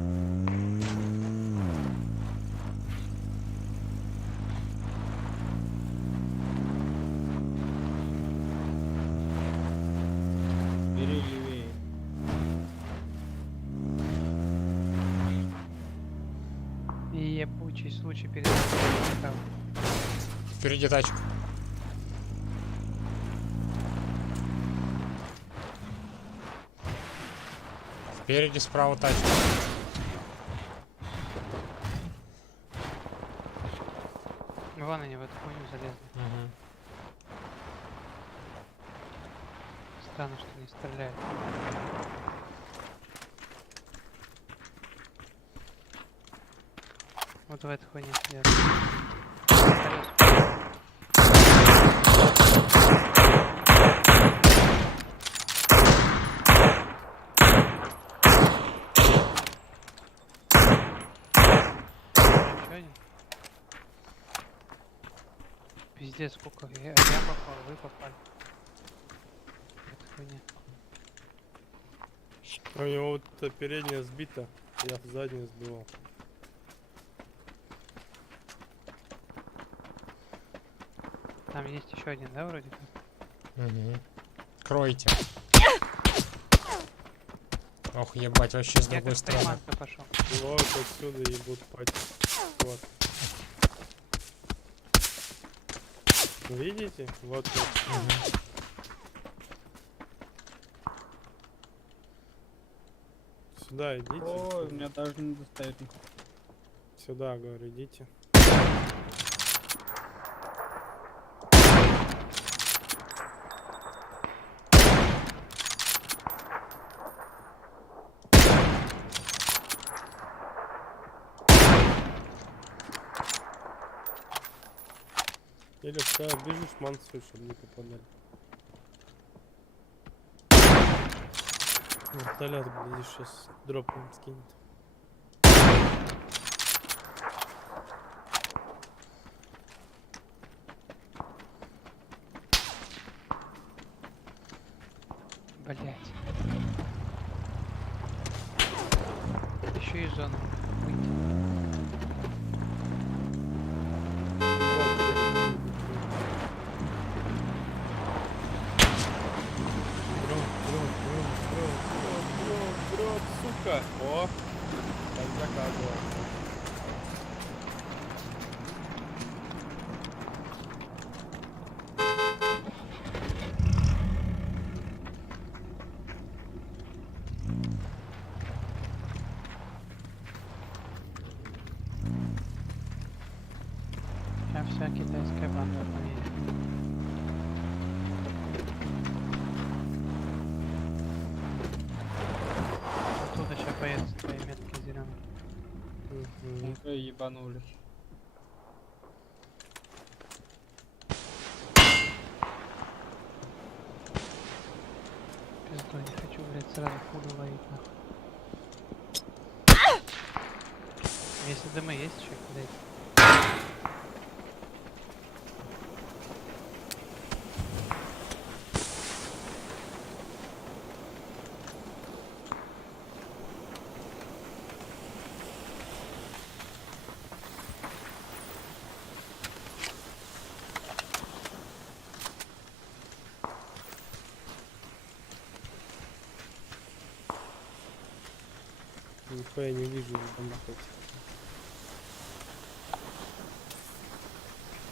Бери левее. И ебучий случай перед... Впереди тачка. Спереди, справа тачка. Вон они в эту хуйню залезли. Угу. Странно, что не стреляют. Вот в этой хуйне сидят. Пиздец, сколько я попал, вы попали. Это хуйня. У него вот передняя сбита, я в заднюю сбивал. Там есть еще один, да, вроде как? Угу. Кройте. Ох, ебать, вообще с другой стороны. Пошел. Вот отсюда ебут пати. Вот. Видите? Вот. Угу. Сюда идите. Ой, меня даже не достает. Сюда, говорю, идите. Или когда бежишь, мансуй, чтобы не попадали. Вертолет, глядишь, сейчас дроп нам скинет. Блять. Еще и зону выйти. Сука! О! Так заказывал. Это китайская банда, Память. Оттуда сейчас поедут твои метки зеленые. Уже ебанули. Пизду, не хочу, блядь, сразу пулю ловить, нахуй. Если дымы есть еще, блядь. Нихуя не вижу, там находится.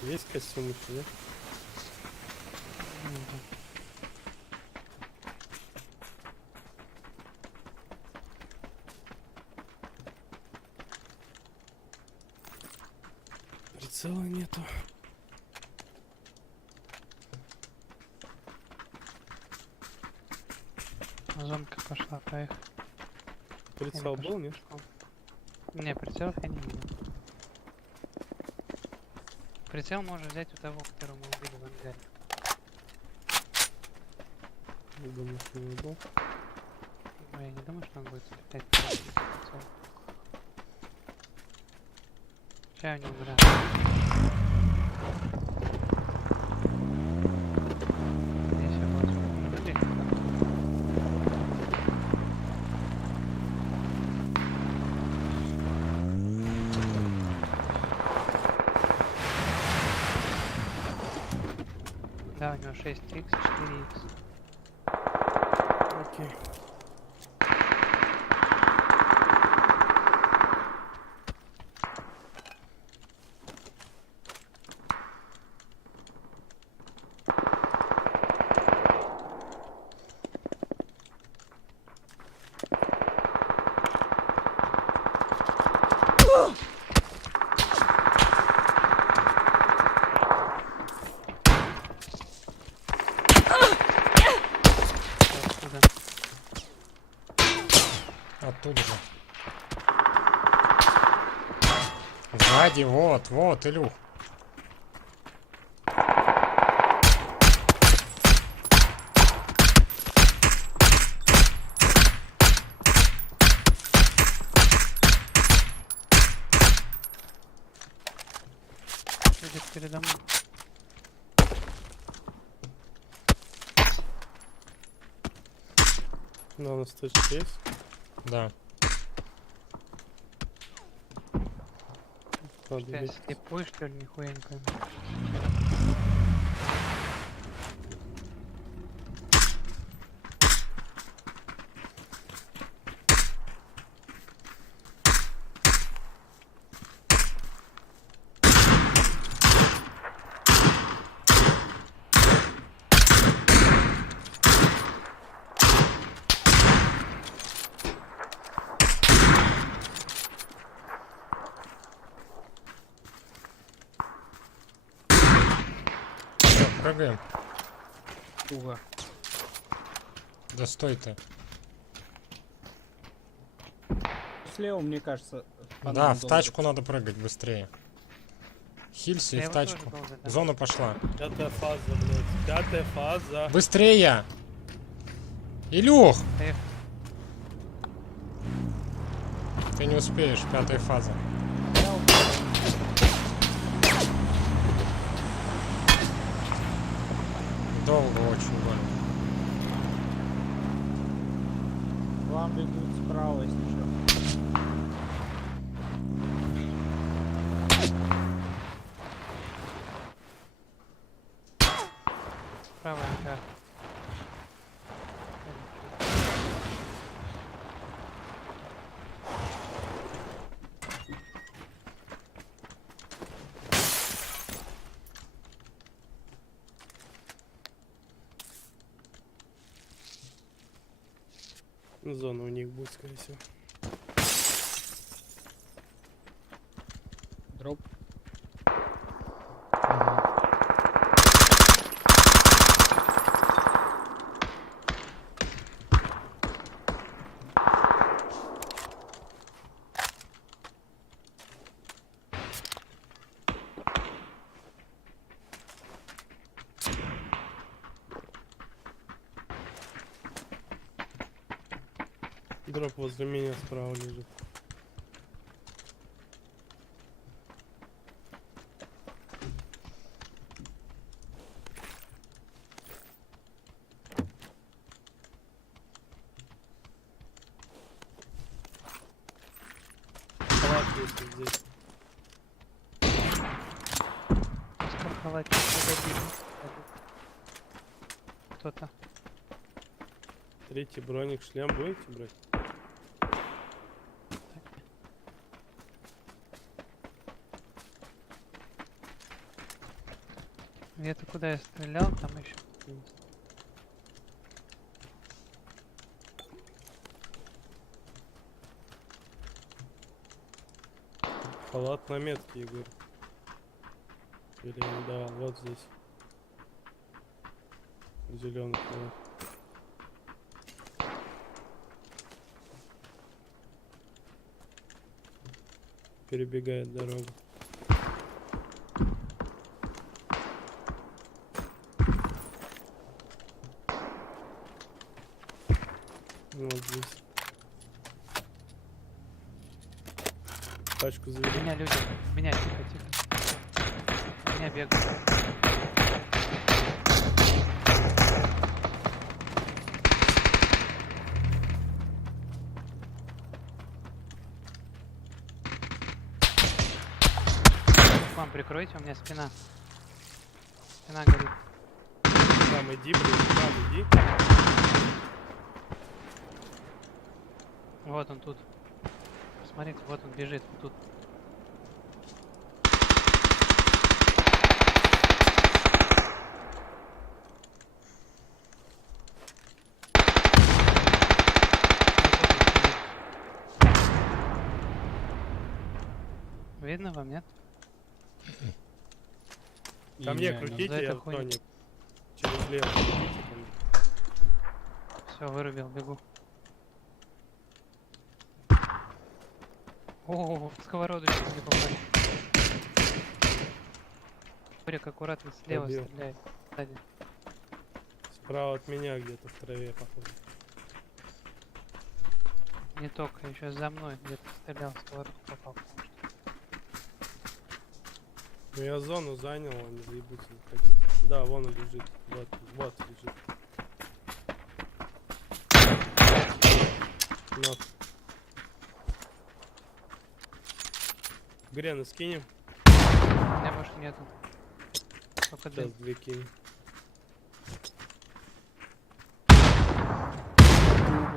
Есть костюм еще, нет? Прицела нету. Зонка пошла, поехали. Прицел был, нет? Не, прицелов я не видел. Прицел можно взять у того, которого мы убили в ангаре. Не думаю, что не был. Но я не думаю, что он будет летать по прицелу. Сейчас у него умрет. Здесь я был смотрю. Да, у него 6х, 4х. Окей. Оттуда же. Сзади, вот, вот, Илюх. Идет передо мной. Ну, у нас точно есть? Да. Ты слепой, что ли? Нихуя не пойму. Прыгаем. Туго. Да стой ты. Слева, мне кажется. Да, в тачку надо прыгать быстрее. Хилься и в тачку. Зона пошла. 5-я фаза, блядь. 5-я фаза. Быстрее! Илюх! Ты не успеешь, 5-я фаза. Долго очень больно. Вам бегут справа, если что. Правая ангар. Зона у них будет, скорее всего. Дроп. Дроп возле меня справа лежит. Халат есть здесь. Халат, кто-то. Третий броник, шлем будете брать? Где-то куда я стрелял, там еще есть. Халат на метке, Егор. Или не давал, вот здесь. Зеленый халат. Перебегает дорогу. Вот здесь. Тачку завели. Меня люди. Меня, тихо. Меня бегают. Вам прикройте, у меня спина. Спина горит. Там иди, блин, там иди. Вот он тут. Посмотрите, вот он бежит, вот тут. Видно вам, нет? Ко мне крутите, я в тоне. Через лево крутите ко мне. Все, вырубил, бегу. О, в сковородочку не попали. Борик аккуратно слева Побил. стреляет. Сзади. Справа от меня где-то в траве, походу. Не только, еще за мной где-то стрелял, в сковородку попал. Ну я зону занял, они заебутся заходить. Да, вон он лежит. Вот лежит. Но. Грены скинем? У меня больше нету. Только сейчас 2 кинем.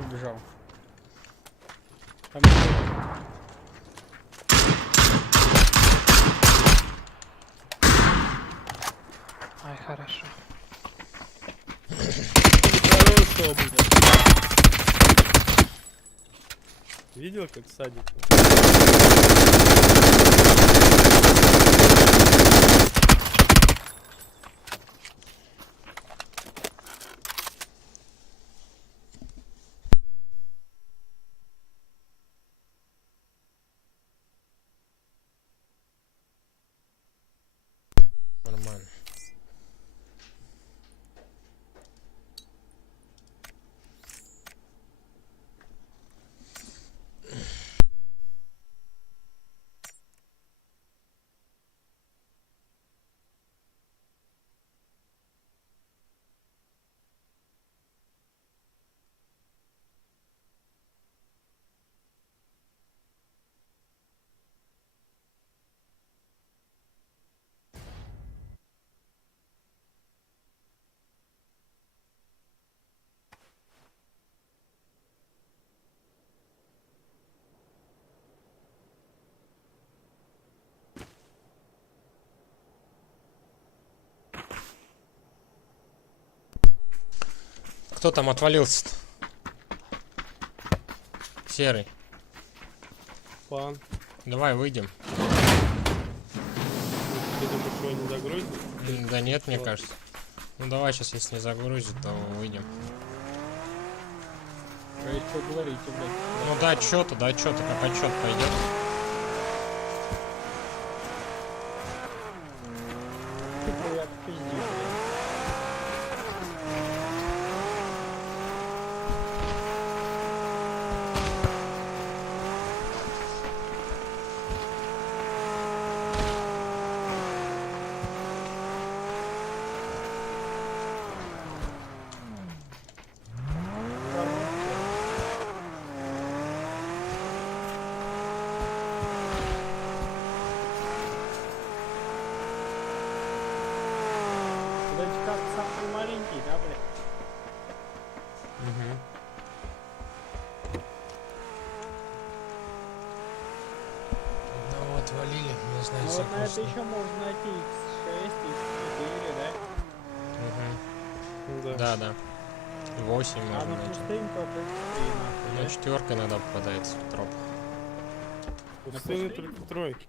Убежал. Там... Ай, хорошо. Хорошо, блядь. Видел, как садит? Нормально. Кто там отвалился-то? Серый. Пан. Давай выйдем. Ты думаешь, его не загрузит? Да нет, мне кажется. Ну давай сейчас, если не загрузит, то выйдем. Вы что говорите, блядь? Ну да, что-то, как отчет пойдет. Я пиздец, блядь. Вот эти карты самые маленькие, да, блядь? Угу. Ну вот, валили, не знаю, Ну вот на это еще можно найти X6, X4, да? Угу. Да. 8 А можно на найти. пустынь только X3 нахуй, Ну, четверка иногда попадается в дроп. Пустыни только тройки.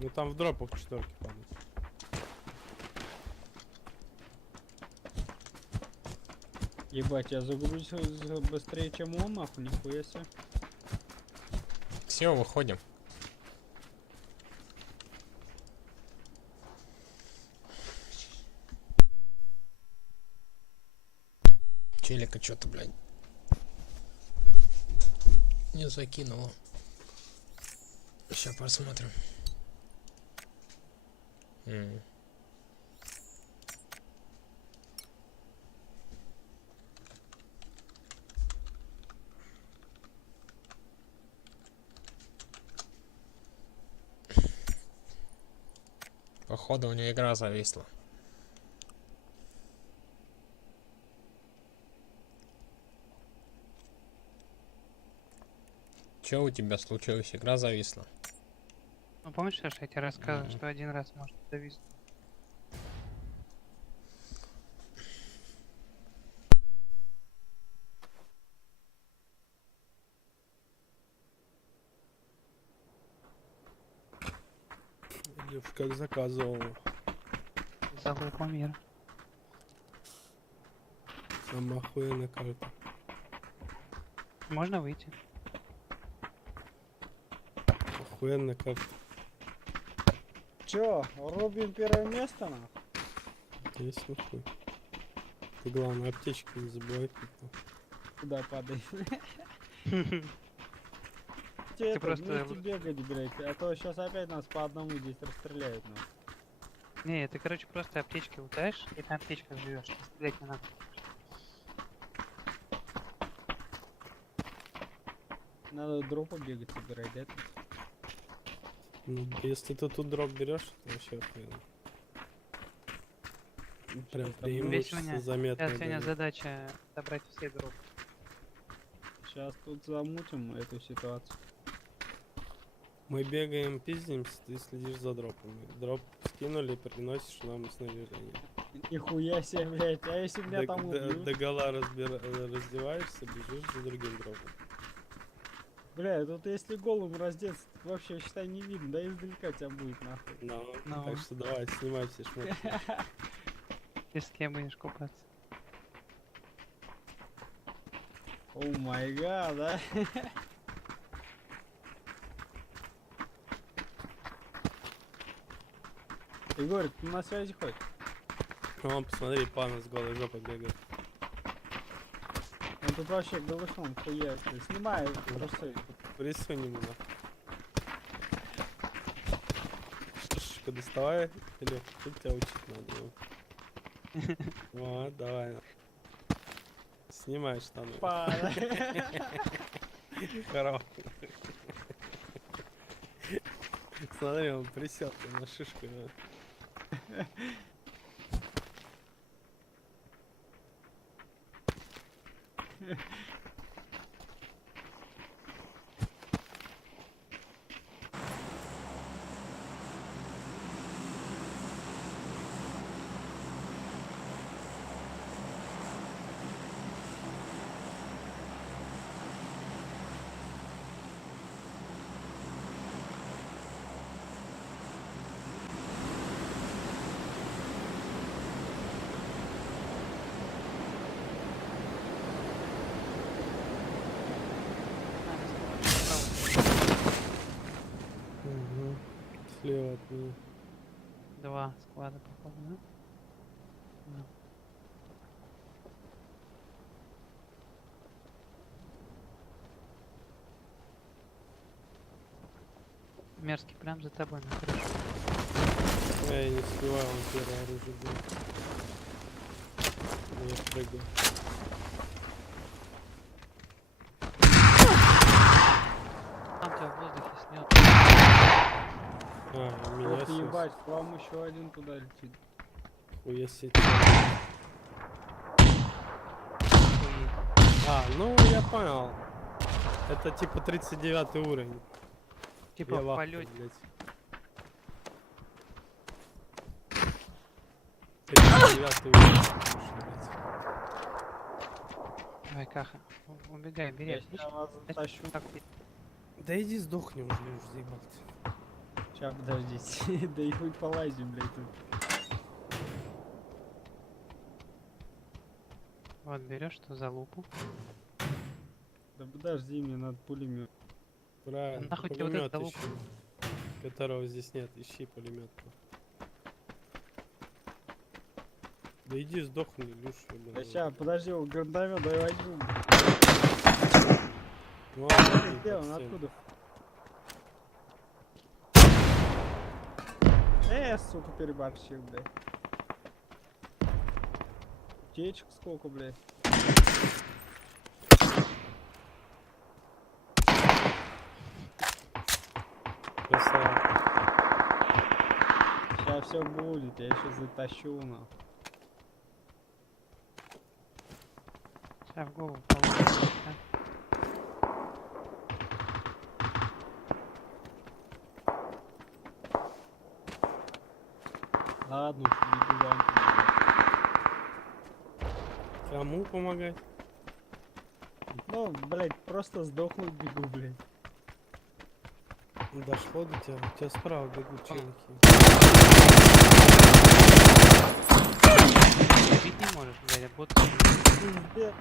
Ну там в дропах четверки падают. Ебать, я загрузился быстрее, чем он, нахуй, нихуя себе. Все, выходим. Челика что-то, блядь, не закинуло. Сейчас посмотрим. Походу у нее игра зависла. Че у тебя случилось? Игра зависла. Ну помнишь, что я тебе рассказывал, что один раз может зависнуть? Идешь как заказывал. Забыл помер. Самая охуенная карта. Можно выйти. Охуенная карта. Чё, рубим первое место, нахуй? Есть нахуй. Ты главное аптечки не забывай. Куда падай? Ты просто вместе бегать, блядь, а то сейчас опять нас по одному здесь расстреляют, нахуй. Не, ты, короче, просто аптечки лутаешь и на аптечках живешь. Стрелять не надо. Надо дропа бегать, собирать, да? Ну, если ты тут дроп берешь, то вообще охуенно. Прям преимущество заметно. Сегодня задача собрать все дропы. Сейчас тут замутим эту ситуацию. Мы бегаем, пиздимся, ты следишь за дропами. Дроп скинули, приносишь нам снаряжение. Нихуя себе, блядь, а если меня там убьют? Догола раздеваешься, бежишь за другим дропом. Бля, тут если голым раздеться, вообще, считай, не видно, да издалека тебя будет, нахуй. No. Так что давай, снимай все шмотки. Ты с кем будешь купаться? О май гад, да? Егор, ты на связи хоть? Вон, посмотри, пана с голой жопой бегает. Он тут вообще голышом хуя. Снимай трусы. Присунь ему на. Шишечку доставай, или тут тебя учить надо. Вот, давай. Снимай штаны. Хорош. Смотри, он присел на шишку. Слева от меня. 2 склада, походу, да? Да. Мерзкий прям за тобой на крышу. Я не успеваю, он первое оружие был. Я прыгаю. Там тебя в воздухе снес. Меня ебать, к вам еще один туда летит. Нихуя себе. А, ну я понял. Это типа 39 уровень. Типа в полете. 39 уровень. Давай, Каха. Убегай, бери. Я сейчас вас затащу. Да иди сдохни уже, я уже заебал. Сейчас, подождите. Да и хоть полазим, блядь, тут. Вот, берешь что за лупу. Да подожди, мне надо пулемет. Правильно, нахуй тебе вот пулемет это лук? ищи. Которого здесь нет, ищи пулемет. Да иди сдохни, Илюша. Да сейчас, подожди, его гранатомет, дай возьму. Ну, где он, откуда? Сука, переборщил, блядь. Птичек сколько, блядь. Красава. Сейчас все будет, я еще затащу, на. Сейчас в голову получится. Ладно, бегу вам. Кому помогать? Ну, блядь, просто сдохнуть бегу, блядь. Дошло до тебя, у тебя справа бегут челики. Бить не можешь, блядь, а бот. Пиздец.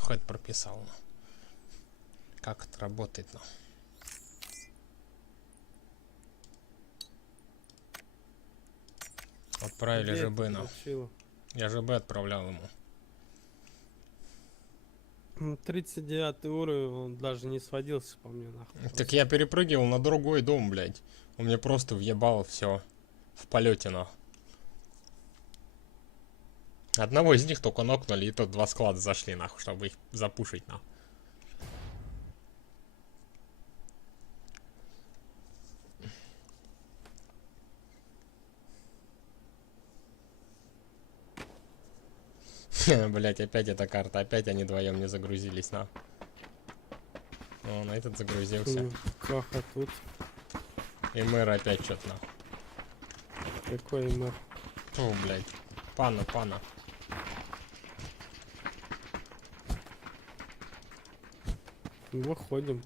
Хоть прописал. Как это работает, ну? Отправили ЖБ, ну. Я ЖБ отправлял ему. 39 уровень, он даже не сводился по мне, нахуй. Так я перепрыгивал на другой дом, блядь. Он мне просто въебал все в полете, нахуй. Одного из них только нокнули, и тут 2 склада зашли, нахуй, чтобы их запушить, нахуй. Блять, опять эта карта, опять они вдвоем не загрузились, на. О, на этот загрузился. Каха тут. И мэр опять что-то, на. Какой мэр? О, блять. Пана. Выходим.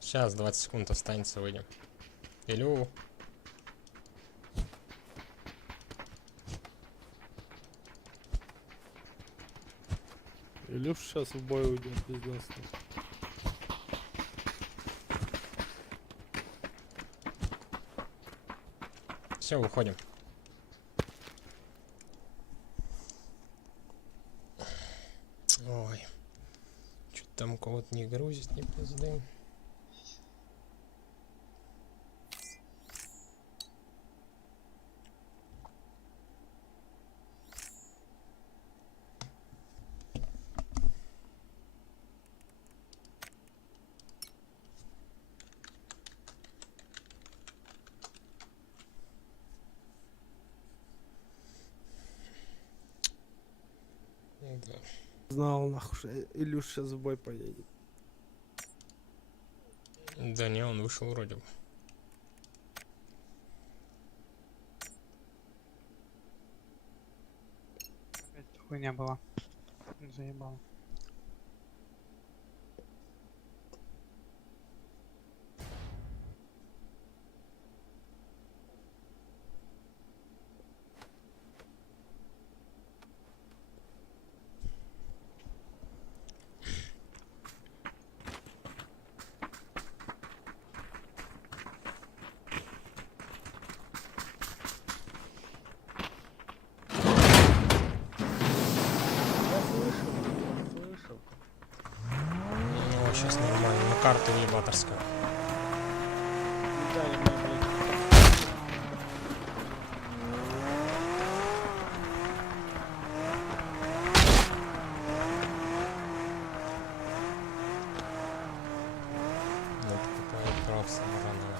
Сейчас 20 секунд останется, выйдем. Илю. Илюш сейчас в бой уйдет без нас. Все, выходим. Ой. Что-то там кого-то не грузит, не пизды. Да. Знал, нахуй, что Илюш сейчас в бой поедет. Да не, он вышел вроде бы. Опять хуйня была. Заебал. сейчас нормально. На карту ебаторская. Дали мне, блядь. Ну, покупаю прав саморанного.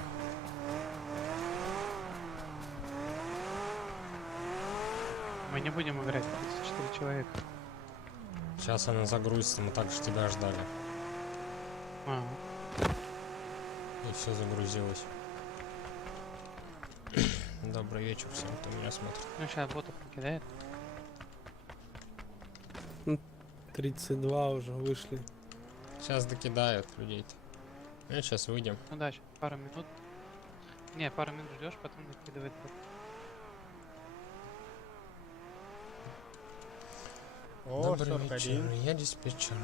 Мы не будем играть 34 человека. Сейчас она загрузится, мы также тебя ждали. И все загрузилось. Добрый вечер всем, кто меня смотрит. Ну сейчас ботов покидает. 32 уже вышли. Сейчас докидают людей-то. Ну, сейчас выйдем. Ну да, сейчас пару минут. Не, пару минут ждешь, потом накидывает бот. О, Добрый 41. вечер, я диспетчер.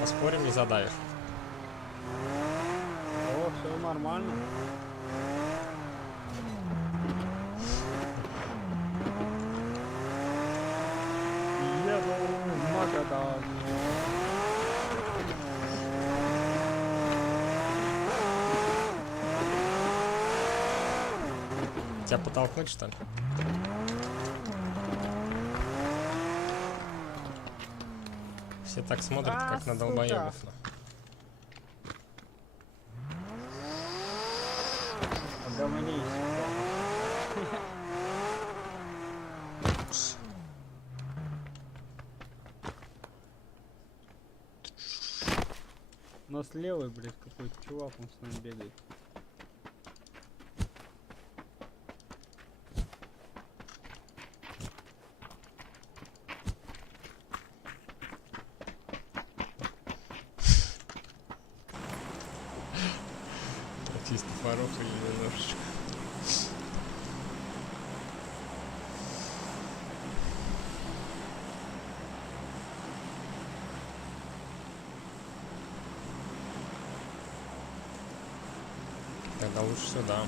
Поспорим, не задавишь. О, все нормально. Еду в Магадан. Тебя потолкнуть, что ли? Все так смотрят, как на долбоебов. У нас левый, блядь, какой-то чувак, он с нами бегает. Чисто порухали немножечко. Тогда лучше сюда.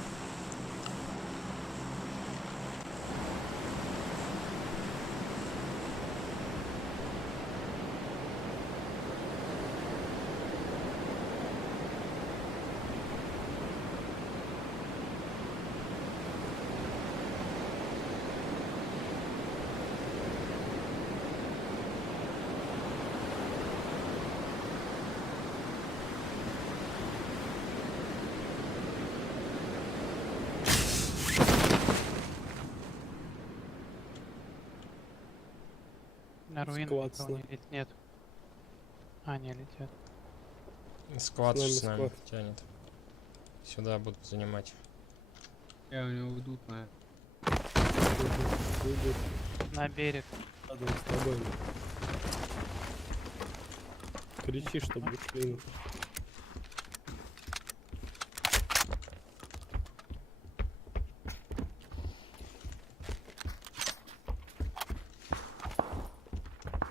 На руинах никого нет. А, не летят. Сквад с нами тянет. Сюда будут занимать. Я у него уйдут на... На берег. Рядом с тобой. Кричи, чтобы ушли.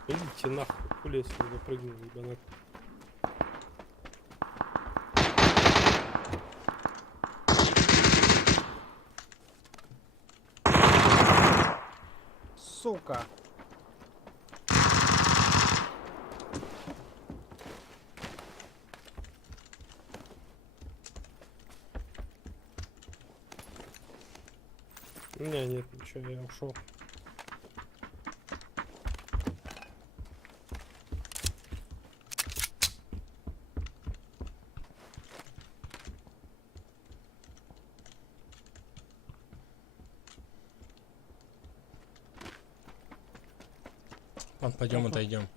Идите нахуй, в лес запрыгнул, ебанат. Сука! У меня нет ничего, я ушел. Ладно, пойдем отойдем.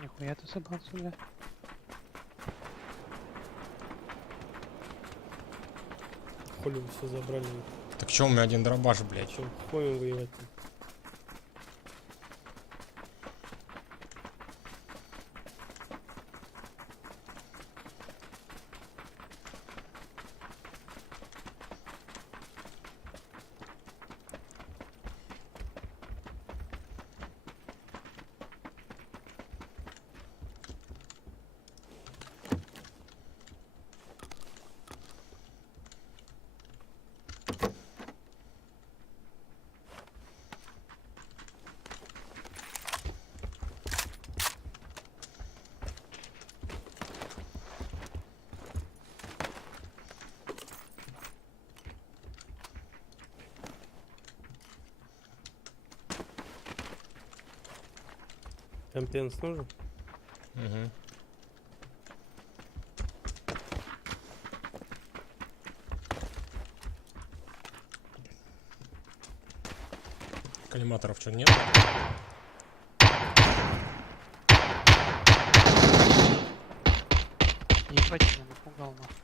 Нихуя ты собрался, бля. Хули вы все забрали. Так чё, у меня один дробаш, блядь. Чем хуем воевать? Компенс нужен? Угу. Коллиматоров что, нет? Ебать, меня напугал, нахуй.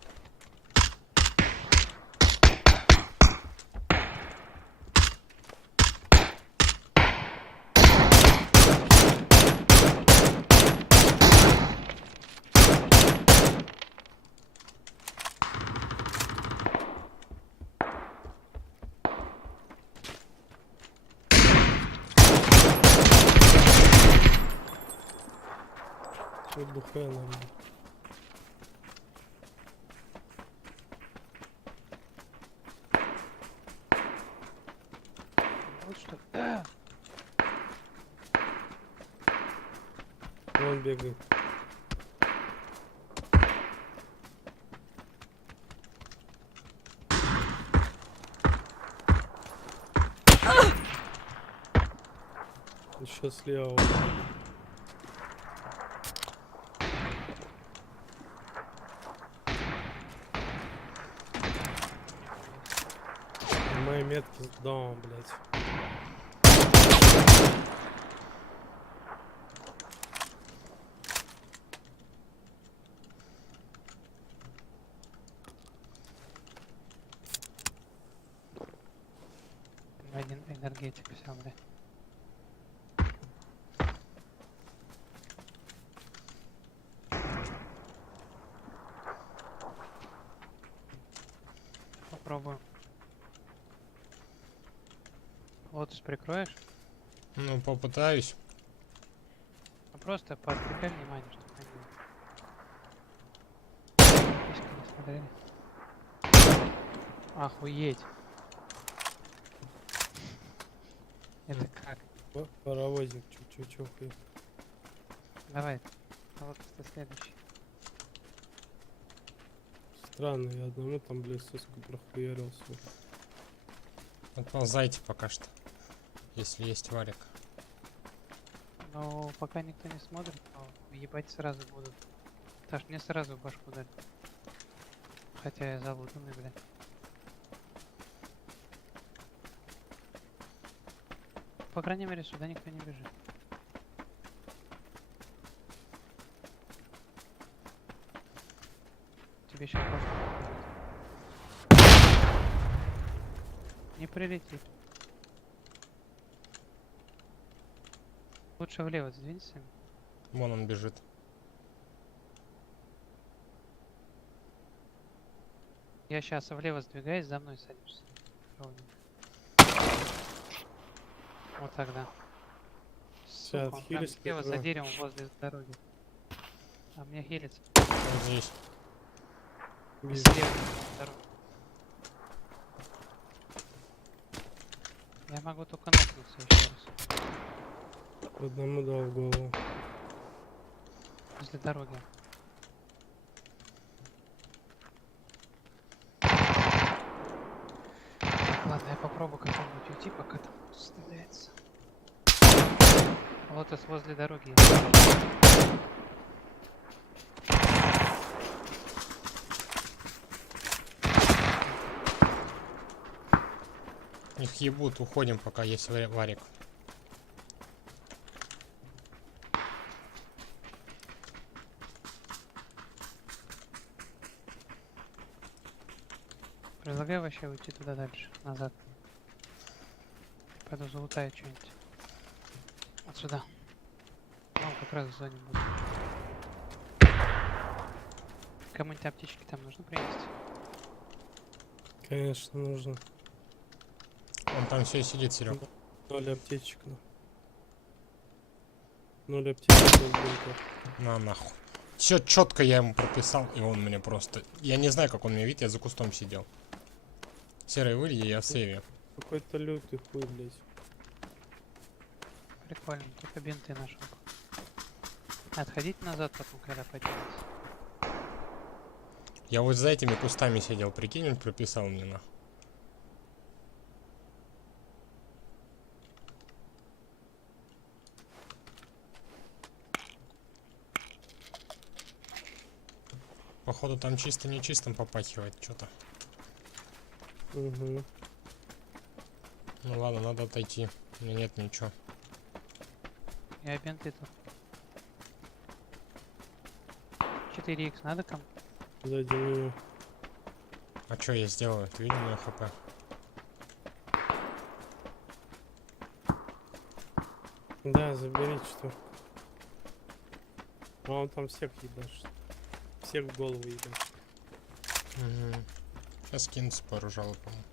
Что бухая, наверное. Вот что. Вон бегает. Еще слева. Мои метки с дома, блядь. Один энергетик взял, блядь. Попробуем. Лотос прикроешь? Ну, попытаюсь. Ну, просто поотвлекай внимание, чтобы они письки не смотрели. Охуеть. Это как? Паровозик, чуть-чуть. Давай. Лотос-то следующий. Странно, я одному там, блядь, соску прохуярился. Отползайте пока что. Если есть варик. Но пока никто не смотрит, то ебать сразу будут. Потому что мне сразу в башку дали. Хотя я залутанный, блядь. По крайней мере, сюда никто не бежит. Тебе сейчас не прилетит. Лучше влево сдвинься. Вон он бежит. Я сейчас влево сдвигаюсь, за мной садишься. Ровненько. Вот тогда. Сука, он прям слева за деревом возле дороги. А мне хилится. Он здесь. Слева дорога. Я могу только нокнуться еще раз. Одному дал в голову. Возле дороги. Ладно, я попробую как-нибудь уйти, пока там составляется. Лотос возле дороги. Их ебут, уходим, пока есть варик. Предлагаю вообще уйти туда дальше, назад. Пойду залутаю что-нибудь. Вот сюда. Ну, как раз в зоне буду. Кому-нибудь аптечки там нужно принести? Конечно, нужно. Он там все сидит, Серег. 0 аптечек. 0 аптечек. На нахуй. Все четко я ему прописал, и он мне просто... Я не знаю, как он меня видит, я за кустом сидел. Серый, выйди, я в сейве. Какой-то лютый хуй, блядь. Прикольно, только бинты нашел. Отходить назад потом, когда поднимется. Я вот за этими кустами сидел, прикинь, он прописал мне на. Походу там чисто нечистым попахивает что-то. Угу. Ну ладно, надо отойти. У меня нет ничего. Я бинты тут. 4х надо кому? Сзади меня. А что я сделаю? Ты видел мое хп? Да, забери что. А он там всех ебашит. Всех в голову ебашит. Угу. Сейчас кинется пару жалоб, по-моему.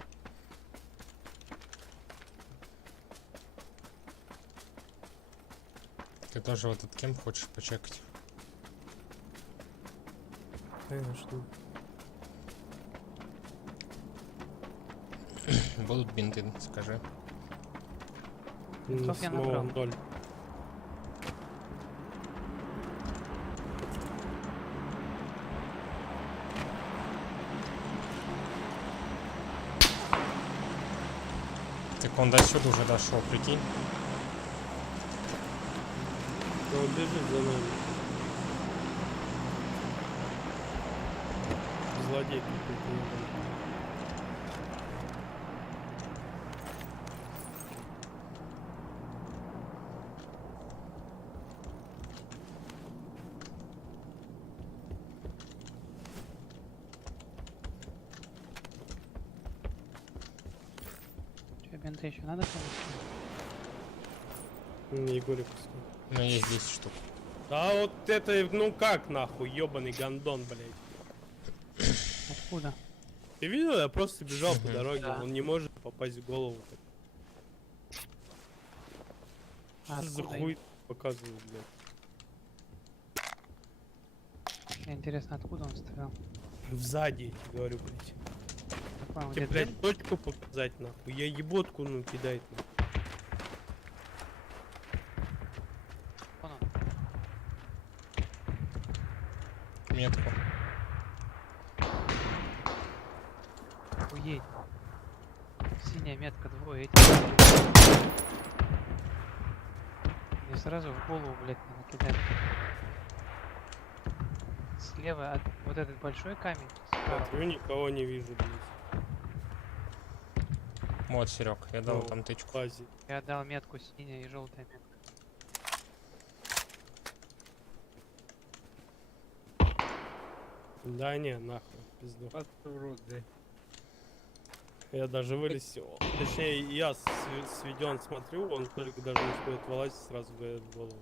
Ты тоже в этот кемп хочешь почекать? Конечно. Будут бинты, скажи. Бинтов я набрал. 0. Так он до сюда уже дошел, прикинь. Он бежит за нами. Злодей какой-то. Че, бинты еще надо кому-то? Не Егорик. У меня есть 10 штук. Да вот это, ну как нахуй, ебаный гандон, блядь. Откуда? Ты видел, я просто бежал по дороге, Да. он не может попасть в голову. А Что за откуда хуй показывает, блядь? Мне интересно, откуда он стрелял? Сзади, я тебе говорю, блядь. Я понял, Тебе, где блядь, дверь? точку показать, нахуй. Я еботку, ну, кидает, нахуй. Вон он. Метку. Охуеть. Синяя метка, двое этих. Мне сразу в голову, блядь, надо кидать. Слева от вот этот большой камень. Справа. Смотрю, никого не вижу, блядь. Вот, Серег, я дал Ну, там тычку. Базе. Я дал метку синяя и желтая метка. Да не, нахуй, пизду. Подсурут, да. Я даже вылез, точнее, я сведен смотрю, он только даже не успеет вылазить, сразу говорит в голову.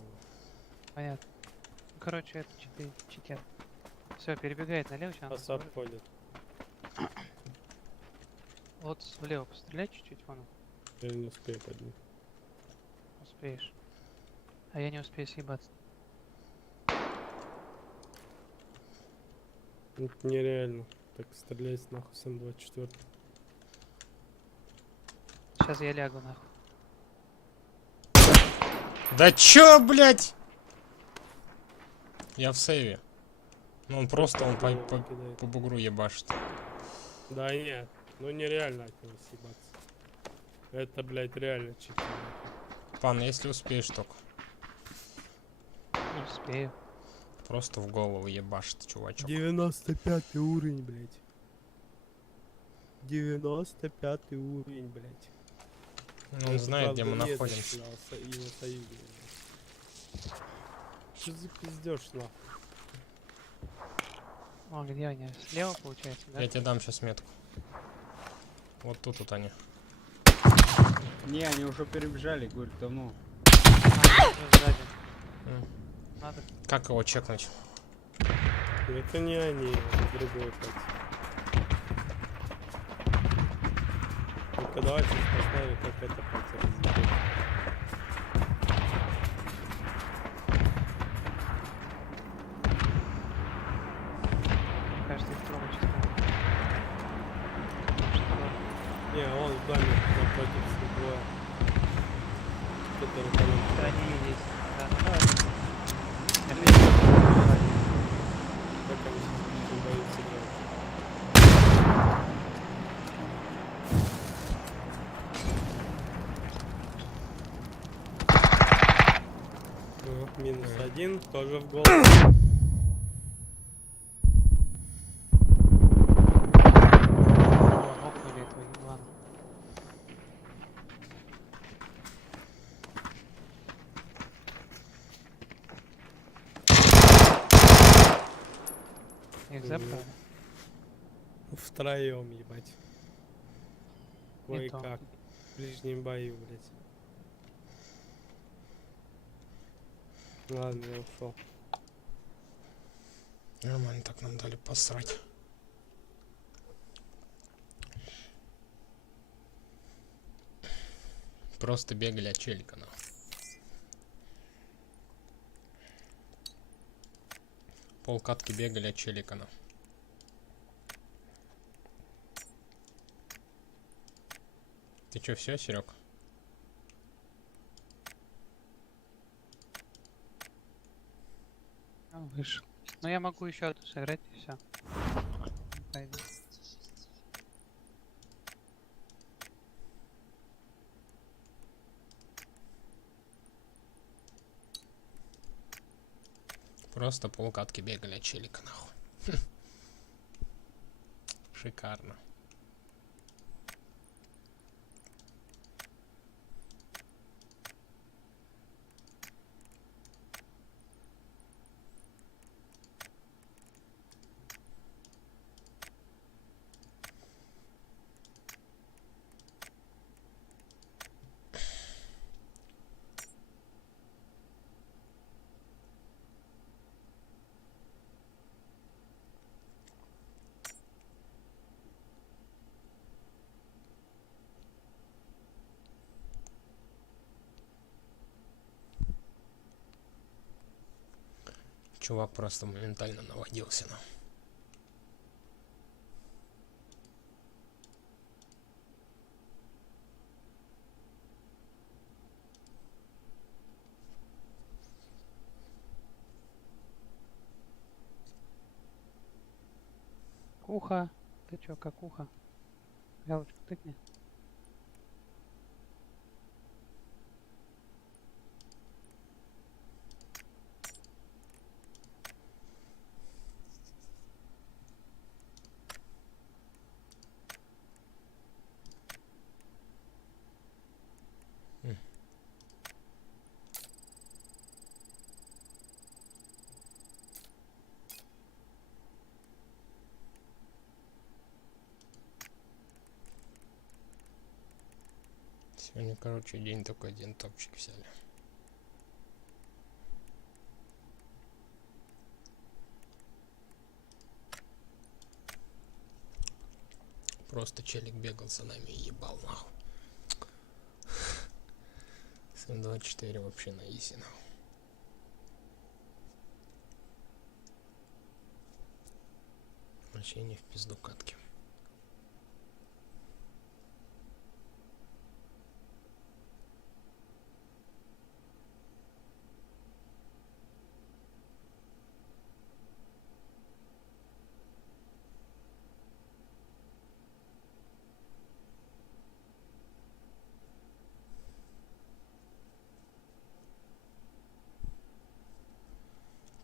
Понятно. Ну, короче, это читер. Все, перебегает налево, сейчас. Нас обходит. Вот влево пострелять чуть-чуть, вон. Я не успею поднять. Успеешь. А я не успею съебаться. Это нереально. Так стрелять нахуй с М24. Сейчас я лягу нахуй. Да чё, блять? Я в сейве. Ну он просто, он по бугру ебашит. Да нет, ну нереально от него съебаться. Это, блядь, реально чики. Пан, если успеешь только. Не успею. Просто в голову ебашит, чувачок. 95 уровень, блядь. 95 уровень, блядь. Ну, он знает, где мы находимся. Что за пиздёж, нахуй? О, где они? Слева получается, да? Я тебе дам сейчас метку. Вот тут вот они. Не, они уже перебежали, говорю, давно. Сзади. Надо. Как его чекнуть? Это не они, это другой пать. Только давайте посмотрим, как это пать разъебет. Кажется, их трогать чисто. Не, он в доме напротив двое. Который там. Да, они есть. Да, ну давай. Как они не боятся играть. Ну, минус один, тоже в голову. Их забрали. Втроем, ебать. И то. Кое-как. В ближнем бою, блядь. Ладно, я ушел. Нормально так нам дали посрать. Просто бегали от челика, нахуй. Полкатки бегали от челика, нахуй. Ты чё, все, Серег? Вышел. Но я могу еще одну сыграть и все. Пойду. Просто полкатки бегали от челика, нахуй. Шикарно. Чувак просто моментально наводился на. Куха. Ты чё, как уха? Галочку тыкни. Сегодня, короче, день только один топчик взяли. Просто челик бегал за нами и ебал, нахуй. 724 вообще на изи, нахуй. Вообще не в пизду катки.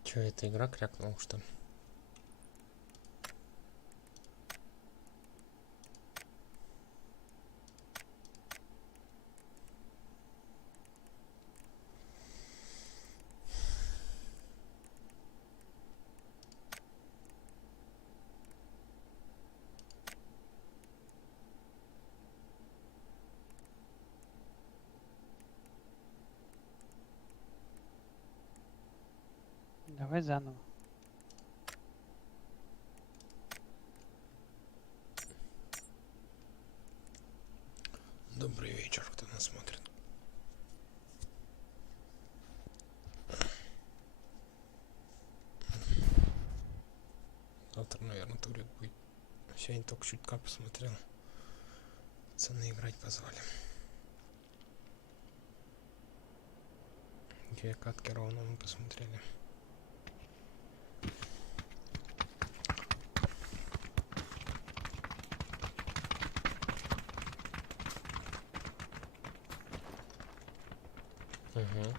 Чё, эта игра крякнула, что ли? Давай заново. Добрый вечер, кто нас смотрит. Завтра, наверное, турик будет. Сегодня только чутка посмотрел. Пацаны играть позвали. Две катки ровно мы посмотрели. Угу.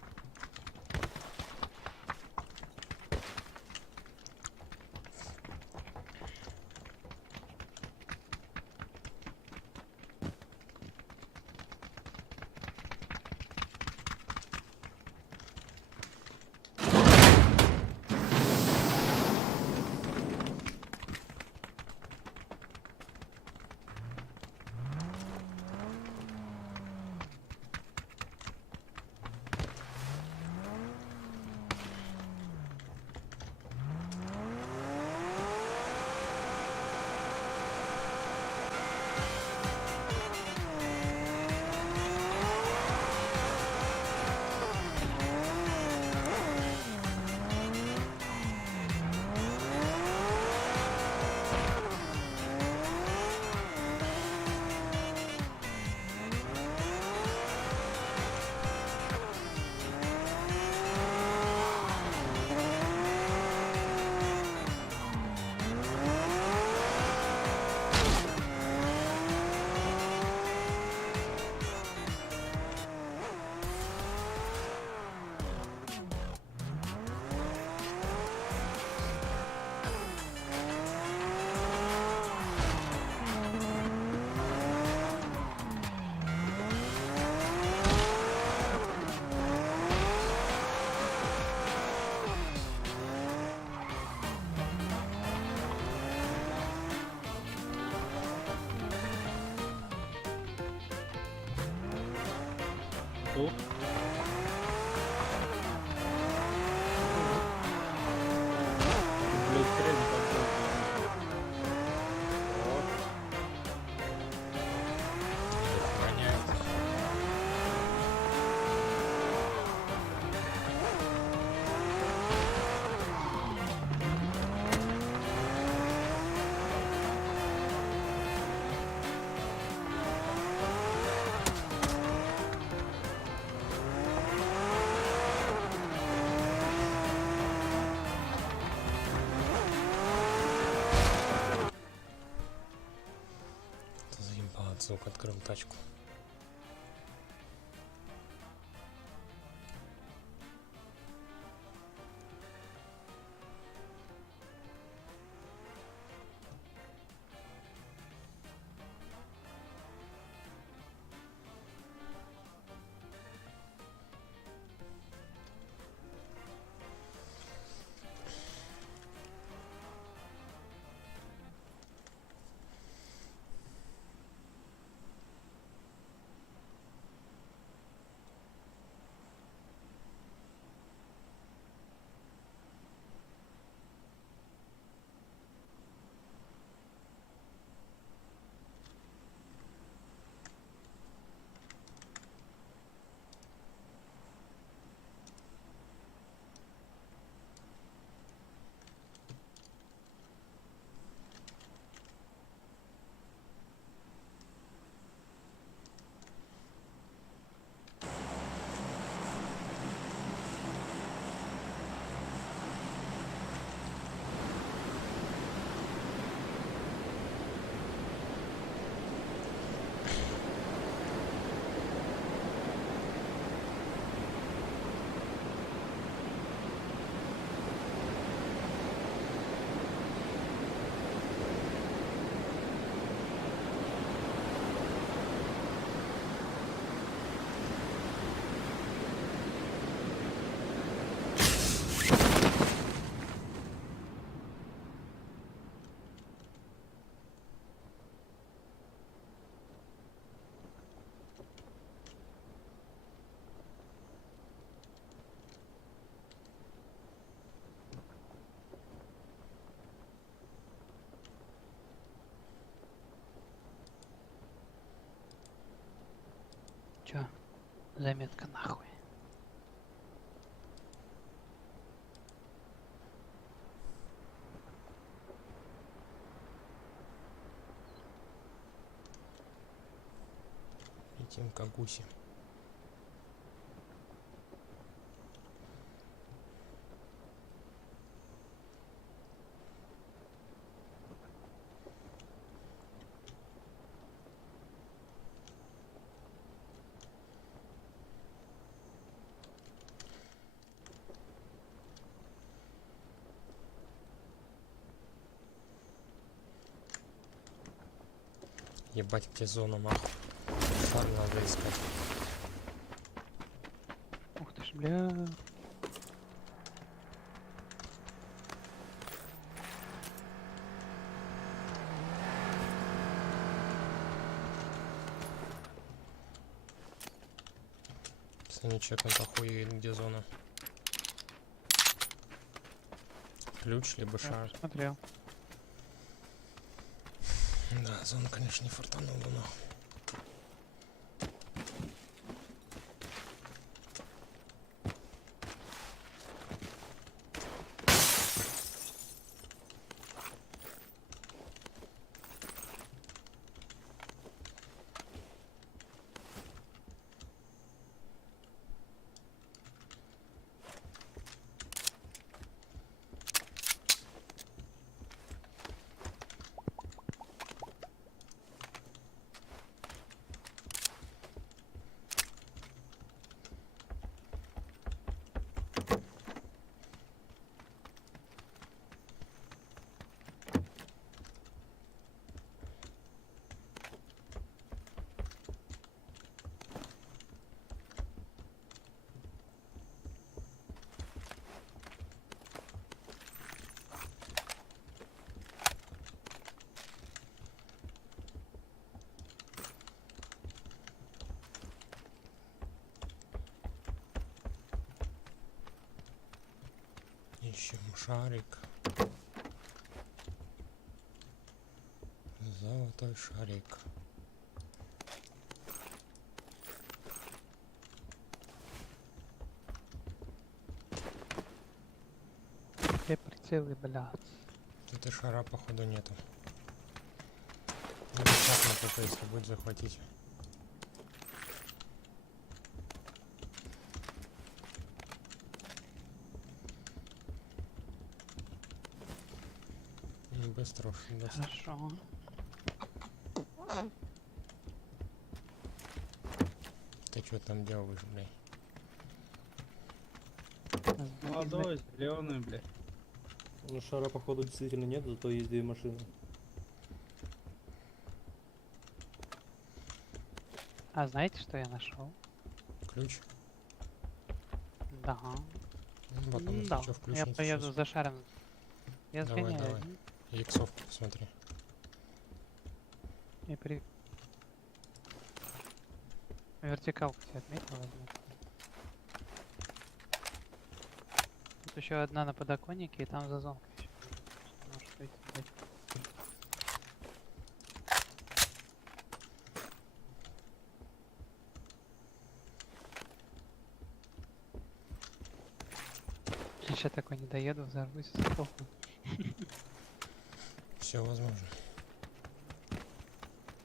Что? Блядь, хрен какой. Звук, открыл тачку. Чё? Заметка нахуй. Летим как гуси. Ебать, где зона, нахуй. Шар надо искать. Ух ты ж, бля. Пацаны, чекнут охуеет, где зона. Ключ, либо шар. Смотрел. Да, зона, конечно, не фартанула, но... Ищем шарик. Золотой шарик. Где прицелы, блядь? Тут и шара походу нету. Бесплатно только если будет захватить. Быстро ушли. Хорошо. Ты что там делаешь, блядь? Молодой, зеленый, блядь. Ну шара походу действительно нет, зато есть две машины. А знаете, что я нашел? Ключ? Да. Ну, потом, да. что, Я поеду сейчас. за шаром. Я Давай, сгоняю. давай. Иксовку посмотри. И при... Вертикалку тебе отметил, возьму. Тут еще одна на подоконнике, и там зазонка еще. Может быть, блядь. Сейчас такой не доеду, взорвусь и сдохну. Все возможно.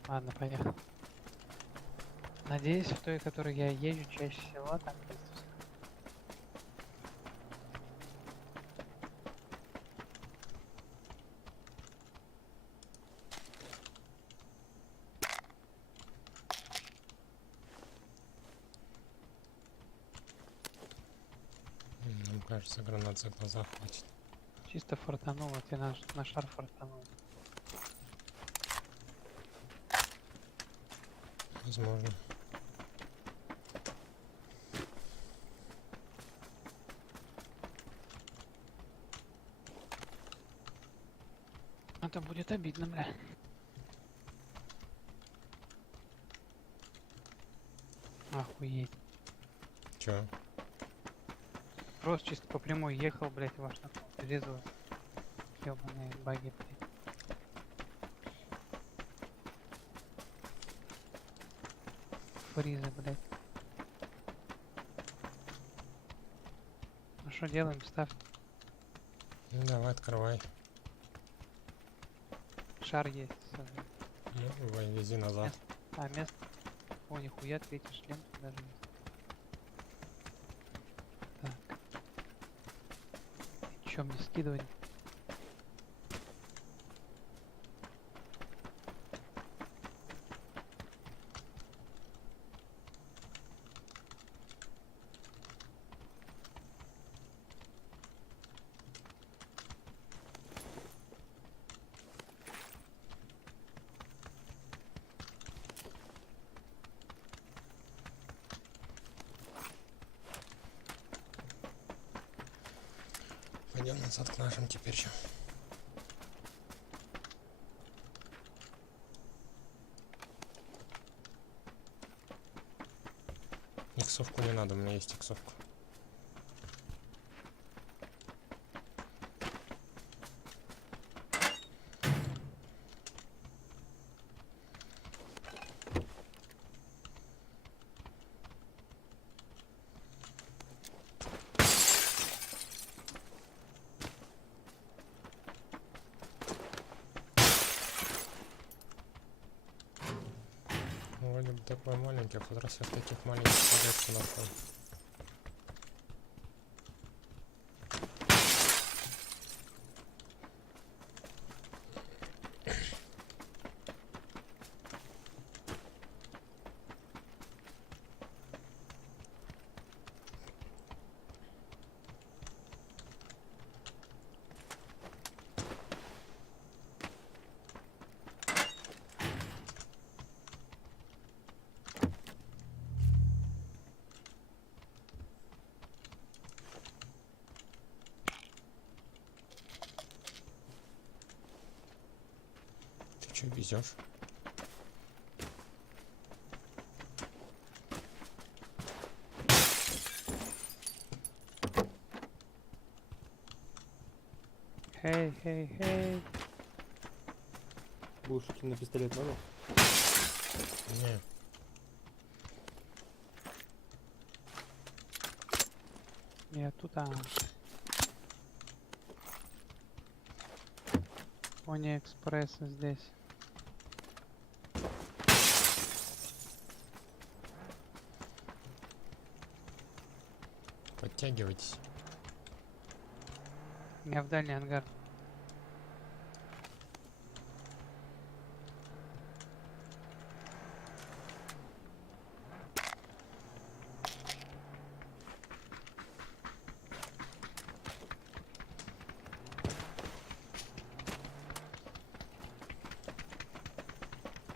Ладно, поехал. Надеюсь, в той, которой я езжу чаще всего, там есть всё. Нам кажется, гранат за глаза хватит. Чисто фортануло, ты на шар фортанул. Возможно. Это будет обидно, бля. Охуеть. Чё? Просто чисто по прямой ехал, блять, и ваш такой резал. Ёбаные баги, блядь. Фризы, блядь. Ну что делаем? Ставь. Ну, давай, открывай. Шар есть. Ну, давай, вези назад. А, место. О, нихуя, третий шлем тут даже есть. Так. Чё мне скидывать? Пойдем назад к нашим теперь еще. Иксовку не надо, у меня есть иксовка. Вроде бы такой маленький, а в тот раз я в таких маленьких подачку нашел. Че везешь? Хей. Будешь идти на пистолет, надо? Не. Я туда. Пони экспресса здесь. Подтягивайтесь. Я в дальний ангар.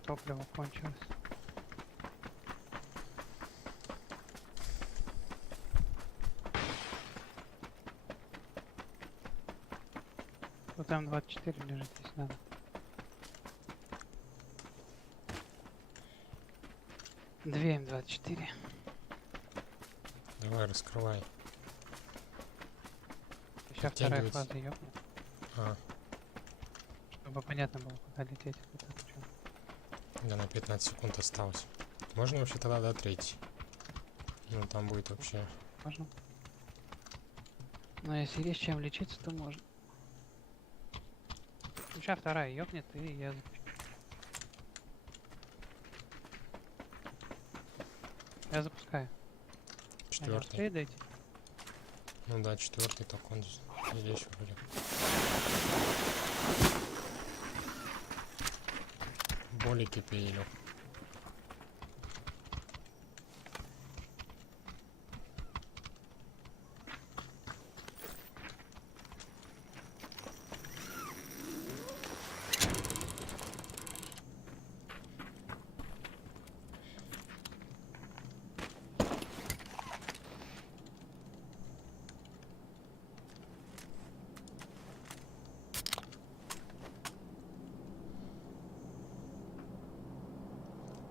Топливо кончилось. Вот там 24 лежит, здесь надо. Две М24. Давай, раскрывай. Сейчас вторая фаза ёбнет. А. Чтобы понятно было, куда лететь. Да, на 15 секунд осталось. Можно вообще тогда до третьей? Ну, там будет вообще... Можно. Но если есть чем лечиться, то можно. Сейчас вторая ёбнет, и я запущу. Я запускаю. Четвертый. Дайте. Ну да, четвертый, так он или еще вроде. Болики пилю.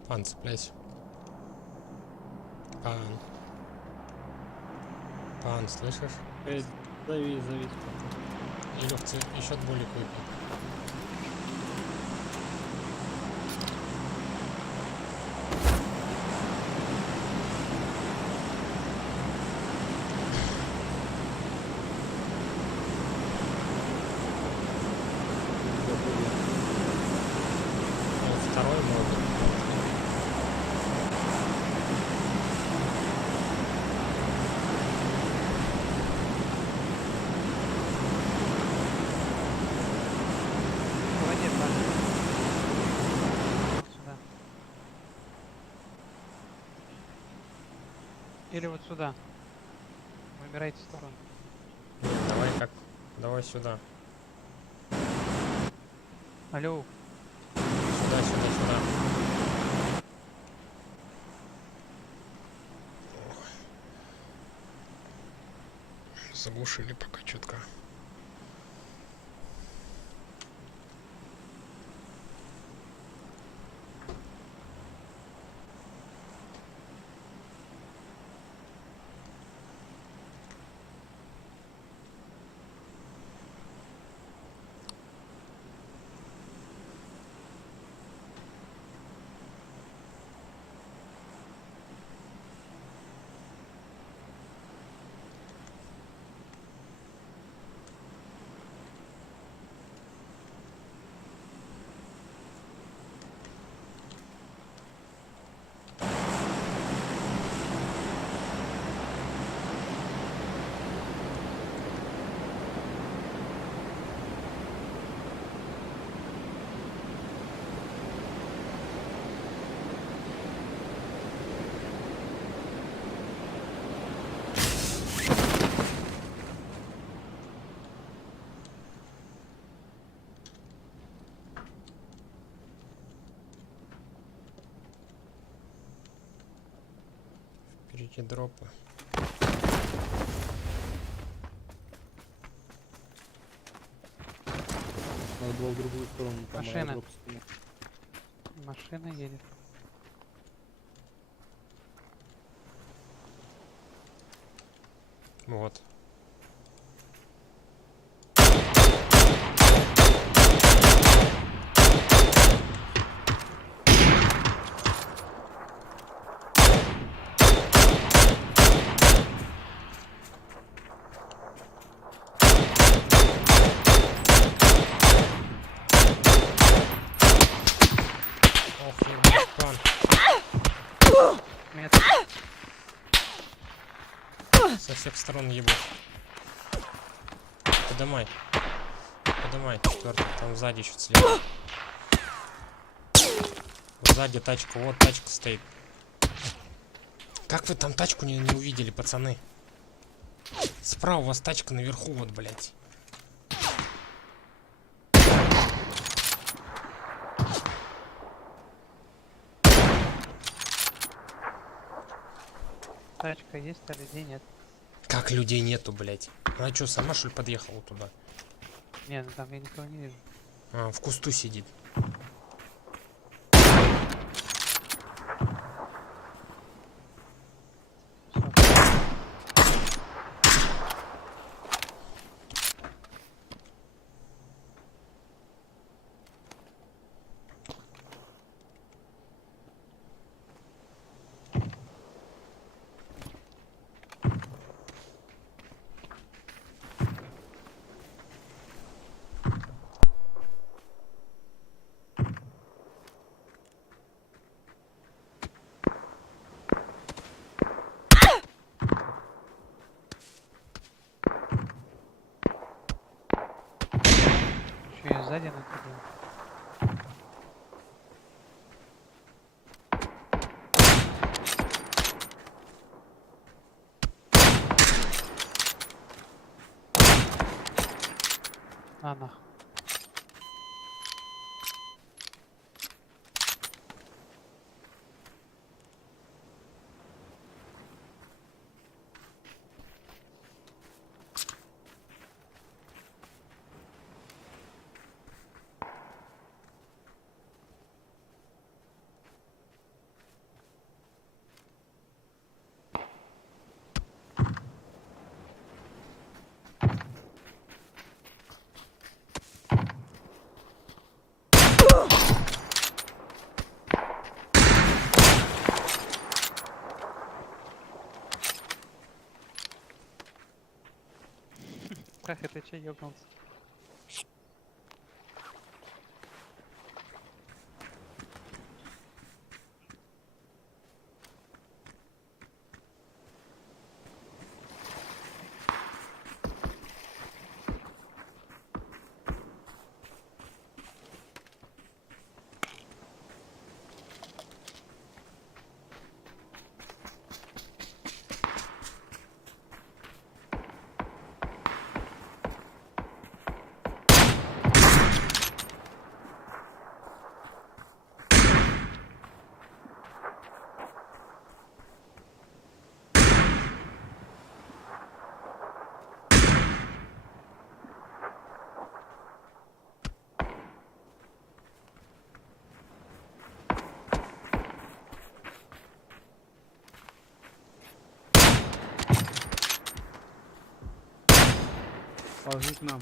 Пан, цепляйся. Пан, слышишь? Завис. Илюх, еще болик выпей. Второй мод. Или вот сюда. Выбирайте сторону. Давай как? Давай сюда. Алло. Сюда. Заглушили пока чутка. Впереди дропы. Надо было в другую сторону. Там Машина. дроп стоит. Машина едет. Вот. всех сторон ебут. Подымай. Подымай, четвертый. Там сзади еще слева. Сзади тачка. Вот тачка стоит. Как вы там тачку не увидели, пацаны? Справа у вас тачка наверху, вот, блядь. Тачка есть, а людей нет. Как людей нету, блядь? Она что, сама что ли подъехала туда? Не, ну там я никого не вижу. А, в кусту сидит. Еще и сзади накидал. А, нахуй. Как это че ёбнулся? Ползи к нам.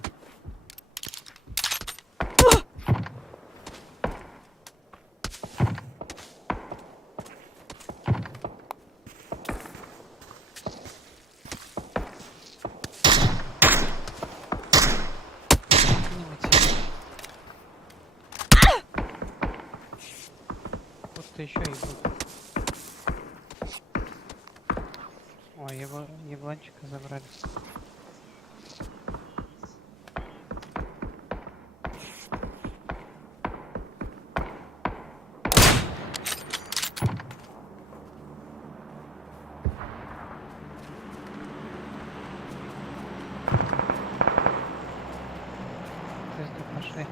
Просто еще и ой, его ебланчика забрали. Пошли.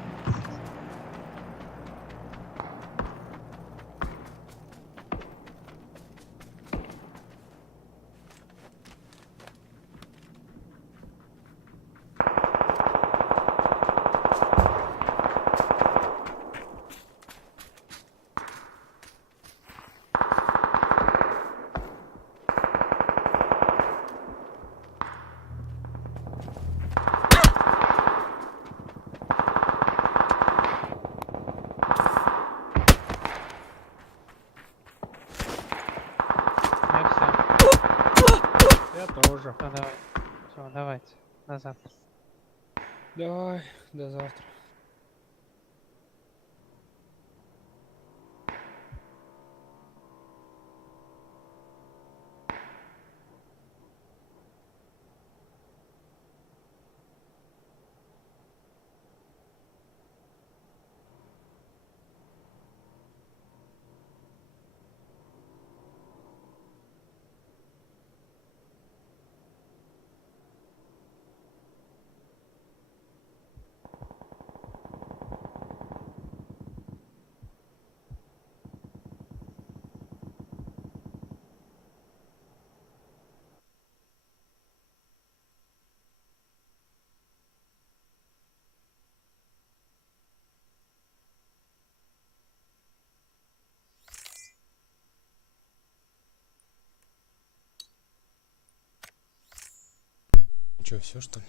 Тоже. Все, давай. Все, давайте. До завтра. Давай, до завтра. Че, все что ли?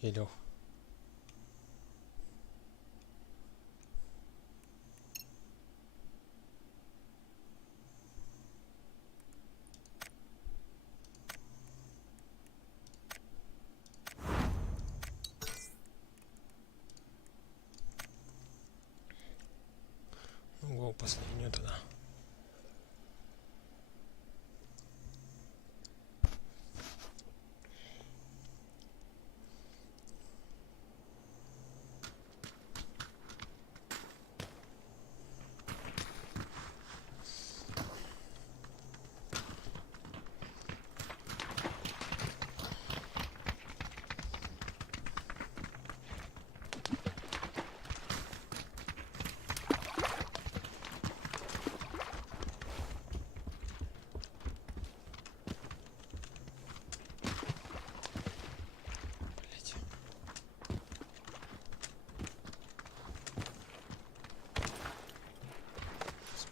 Или... Ну, последнюю тогда.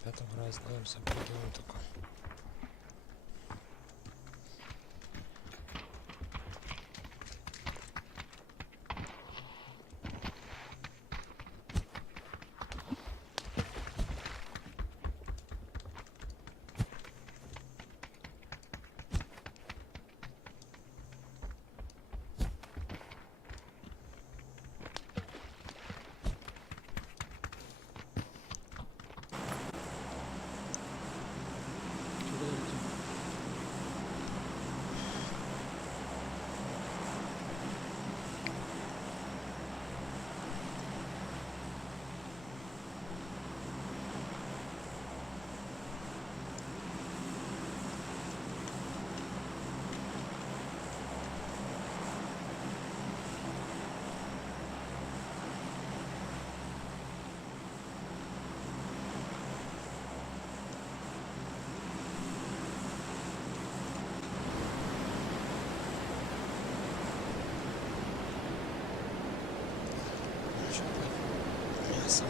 Пятого раза, наверное, запрыгиваем только. Мясо.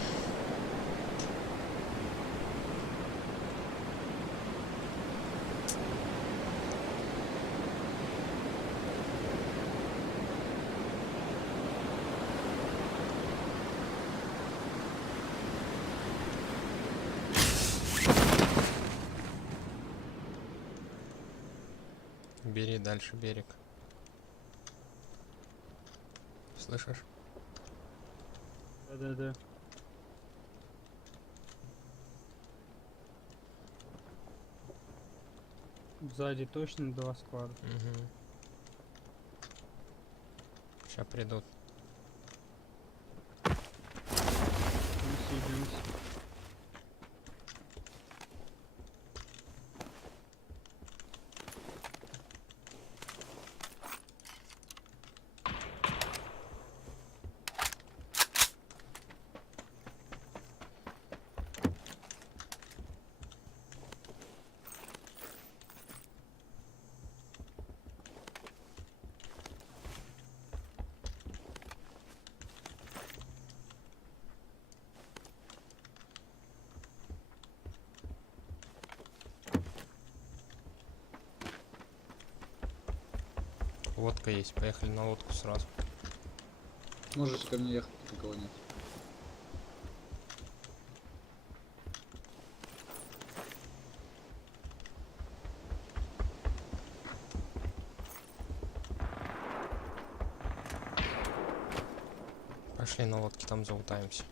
Бери дальше берег. Слышишь? Да-да-да. Сзади точно 2 склада. Угу. Сейчас придут. Идемся. Лодка есть, поехали на лодку сразу. Можете ко мне ехать, никого нет. Пошли на лодке, там залутаемся.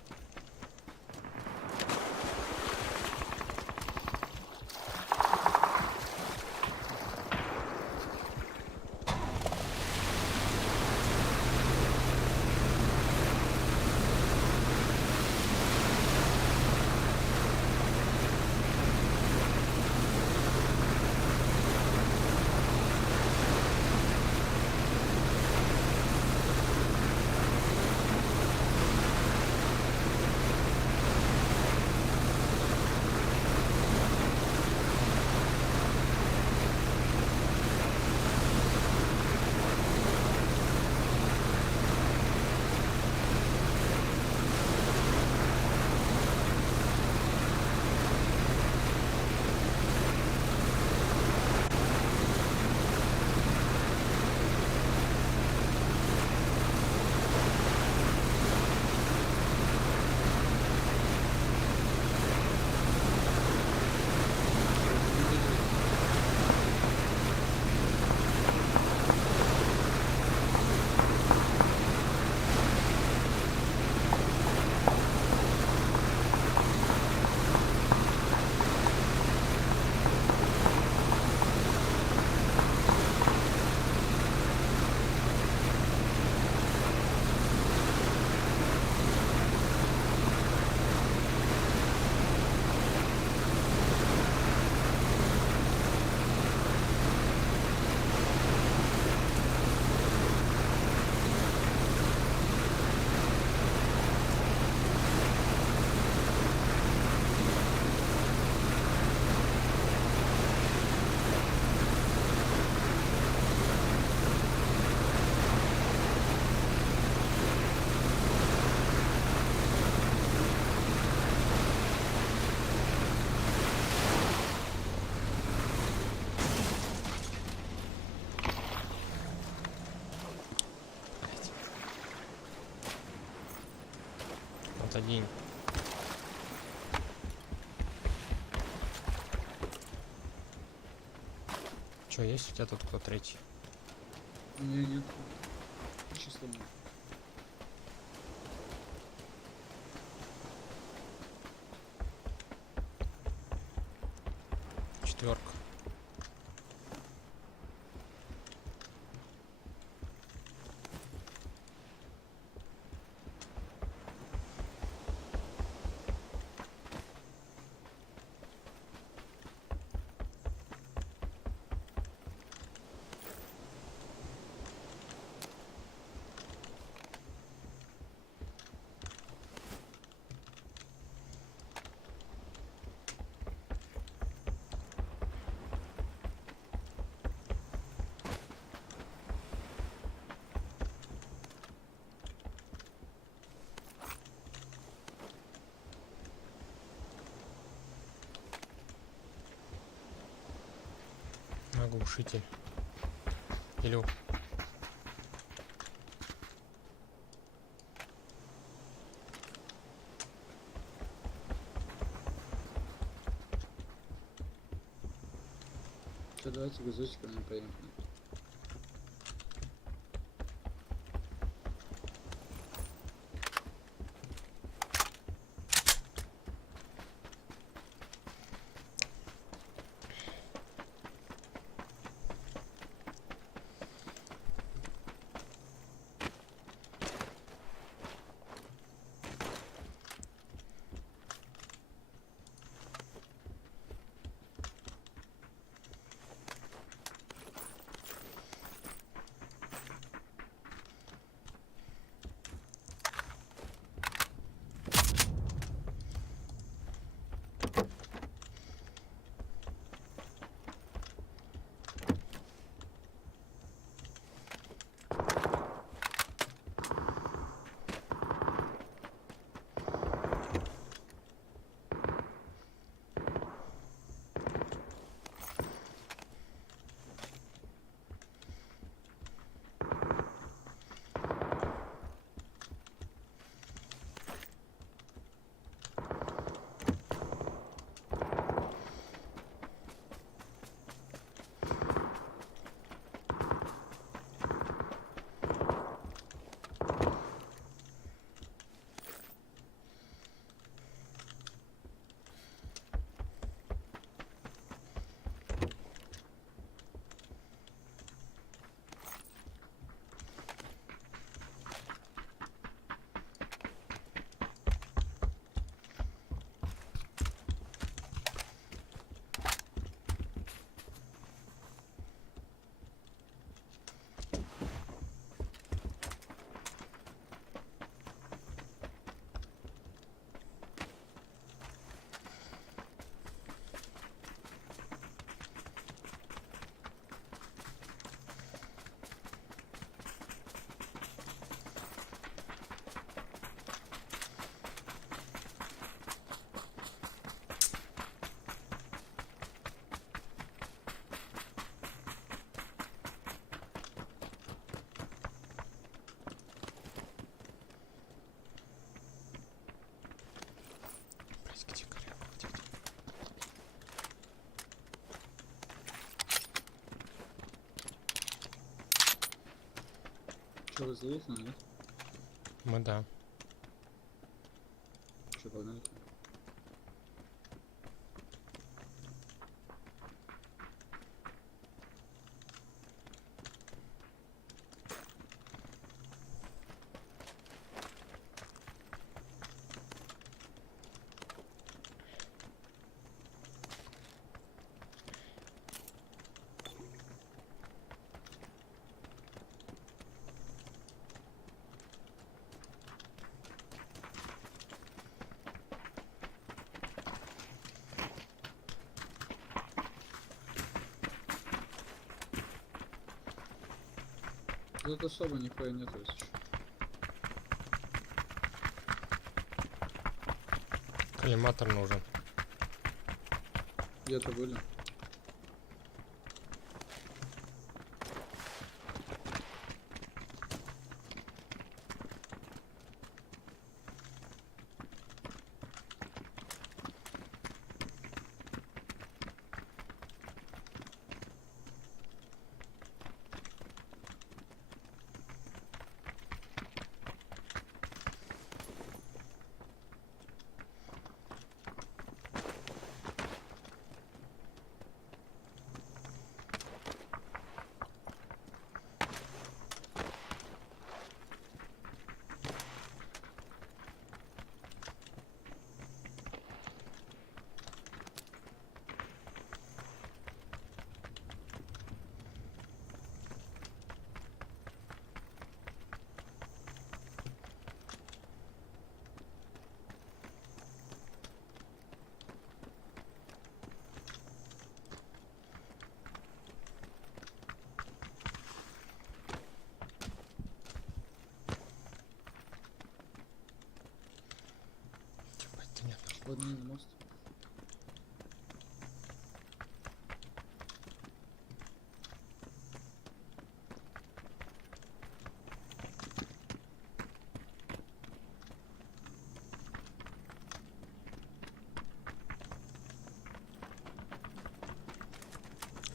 один. Чё, есть у тебя тут кто третий? Нет. Чисто нет. Четверка. Оглушитель. Илю. Что, давайте газочком не поехали. Что, вы сдаете, нет? Мы да. Что, погнали? Тут особо нихуя нету, если что. Коллиматор нужен. Где-то были. Вот на мост.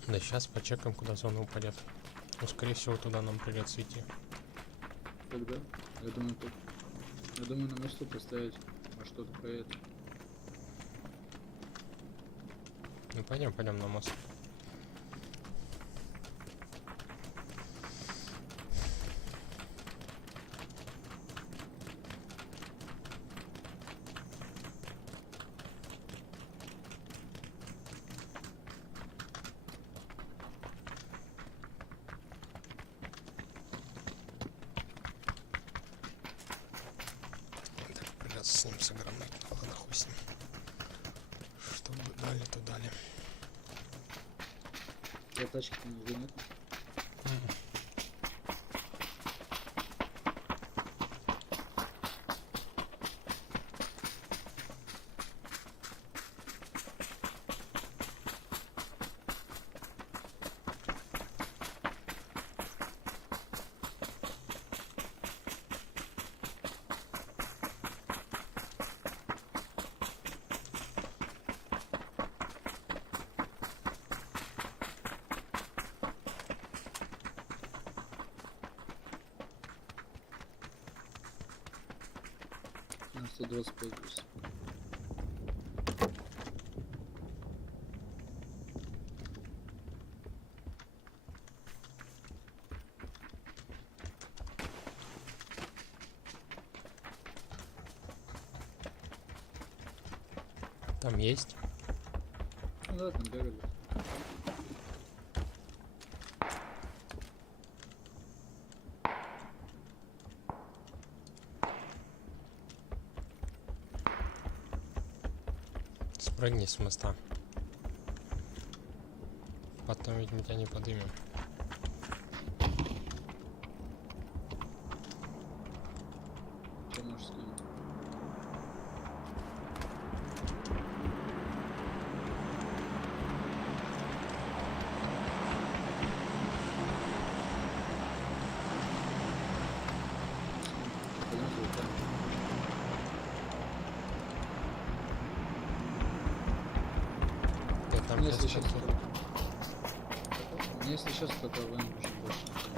Да сейчас почекаем, куда зона упадет. Ну, скорее всего, туда нам придется идти. Когда? Я думаю, тут. Я думаю, на мосту поставить, а что-то поедет. Ну, пойдем на мост. С ним сыграем, ладно, хуй с ним. Что бы дали, то дали. Я тачки-то нигде нет. На 125 плюс. Там есть. Ну да, там бегали. Спрыгни с моста. Потом ведь мы тебя не подымем. Что можешь скинуть? Там если сейчас сейчас если сейчас кто-то вы уже больше ничего.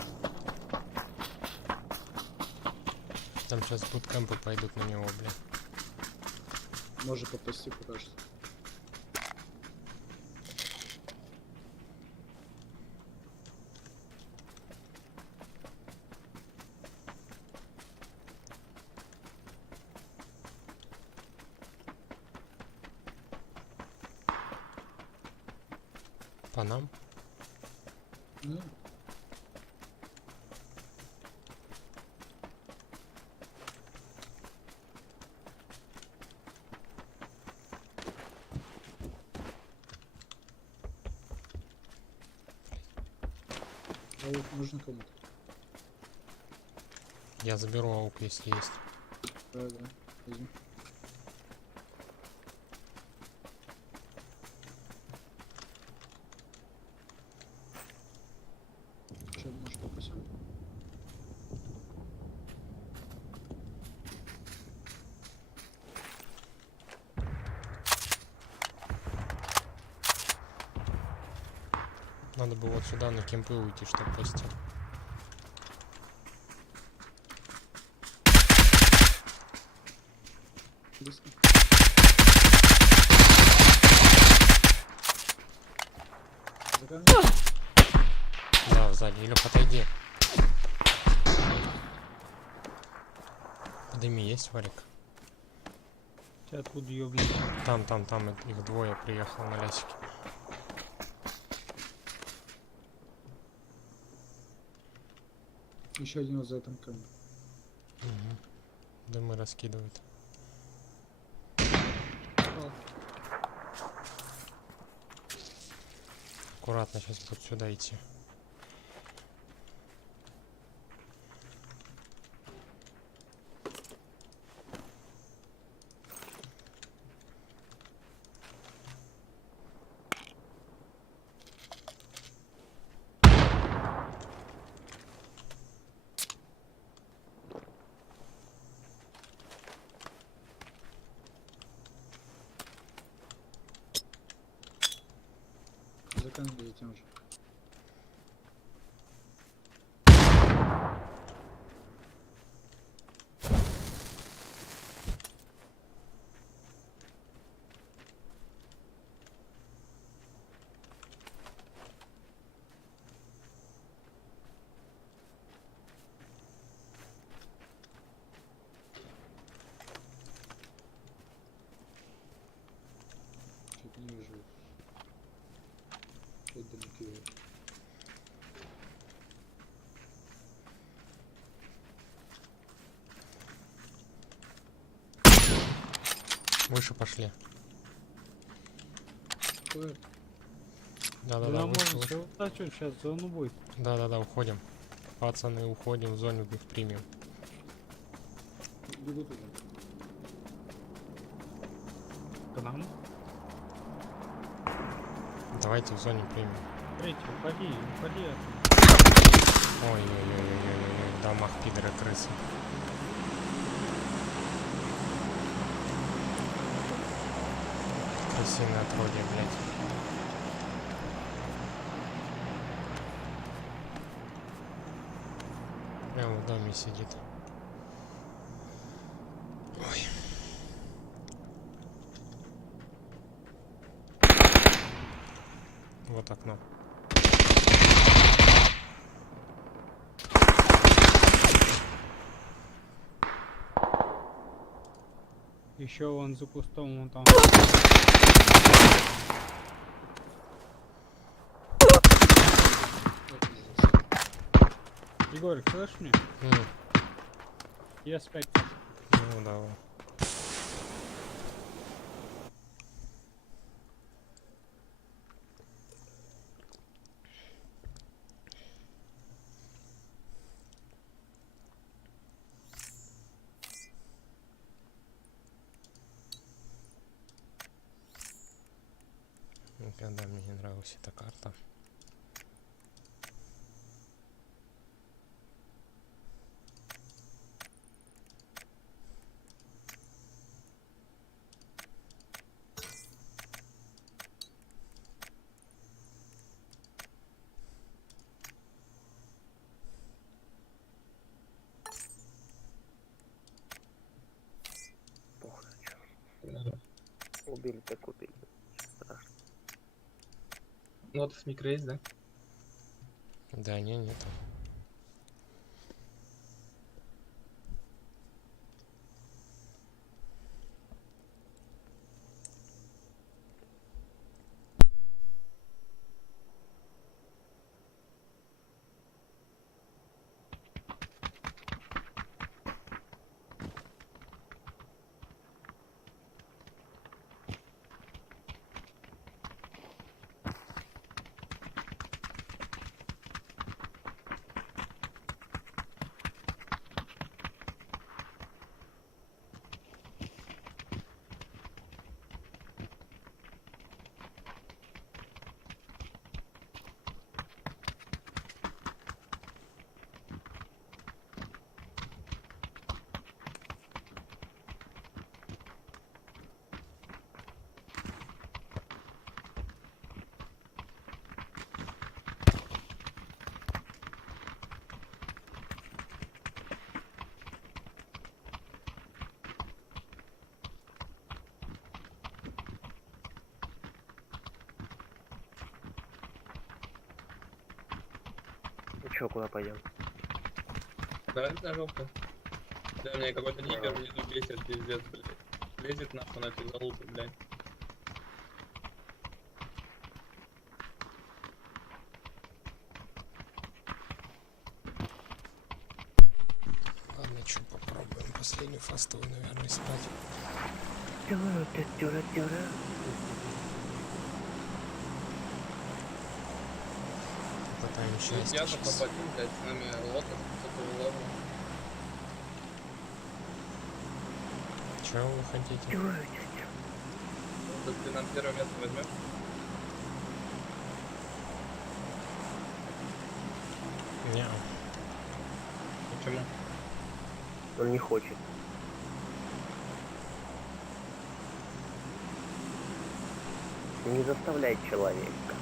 Там сейчас буткэмпы пойдут на него, бля. Может попасти куда что. По нам? Ну. А вот нужно кому-то. Я заберу аук, если есть. Да, возьми. Что, может, попасем? Надо было вот сюда на кемпы уйти, чтобы пасти. Близко. За камнем? Да, сзади. Или подойди. Подыми, есть варик? Ты откуда ёбнул? Там, их двое приехало на лясике. Еще один вот за этим камнем. Угу. Дымы раскидывают. Аккуратно, сейчас будут сюда идти. Заканчивайте тем же. Чуть не вижу. Тут далеко. Выше пошли. Да, можно выше. сейчас зону будет. Да, уходим. Пацаны, уходим в зону в премиум. Бегу туда. К нам? Давайте в зоне премиум. Третий, уходи. Ой-ой-ой-ой-ой-ой, в домах пидоры крысы. Крысиное отродье, блядь. Прямо в доме сидит. Ой. Вот окно. Еще вон за кустом, вон там. Егор, слышишь меня? Я спать. Ну давай. Никогда мне не нравилась эта карта. Убили так убили. Страшно. Ну вот с микро есть, да? Да, нету. Чё, куда пойдем? Давай на жопу. Да, мне какой-то нигер внизу бесит, пиздец, блядь. Лезет нахуй на эту залупу, блядь. Ладно, что попробуем последнюю фастовую, наверное, спать. Попытаем счастье. Я попадем, блядь, с нами лотос, кто-то лову. Чего вы хотите? Ты нам первое место возьмешь? Не. Почему? Он не хочет. Не заставляй человека.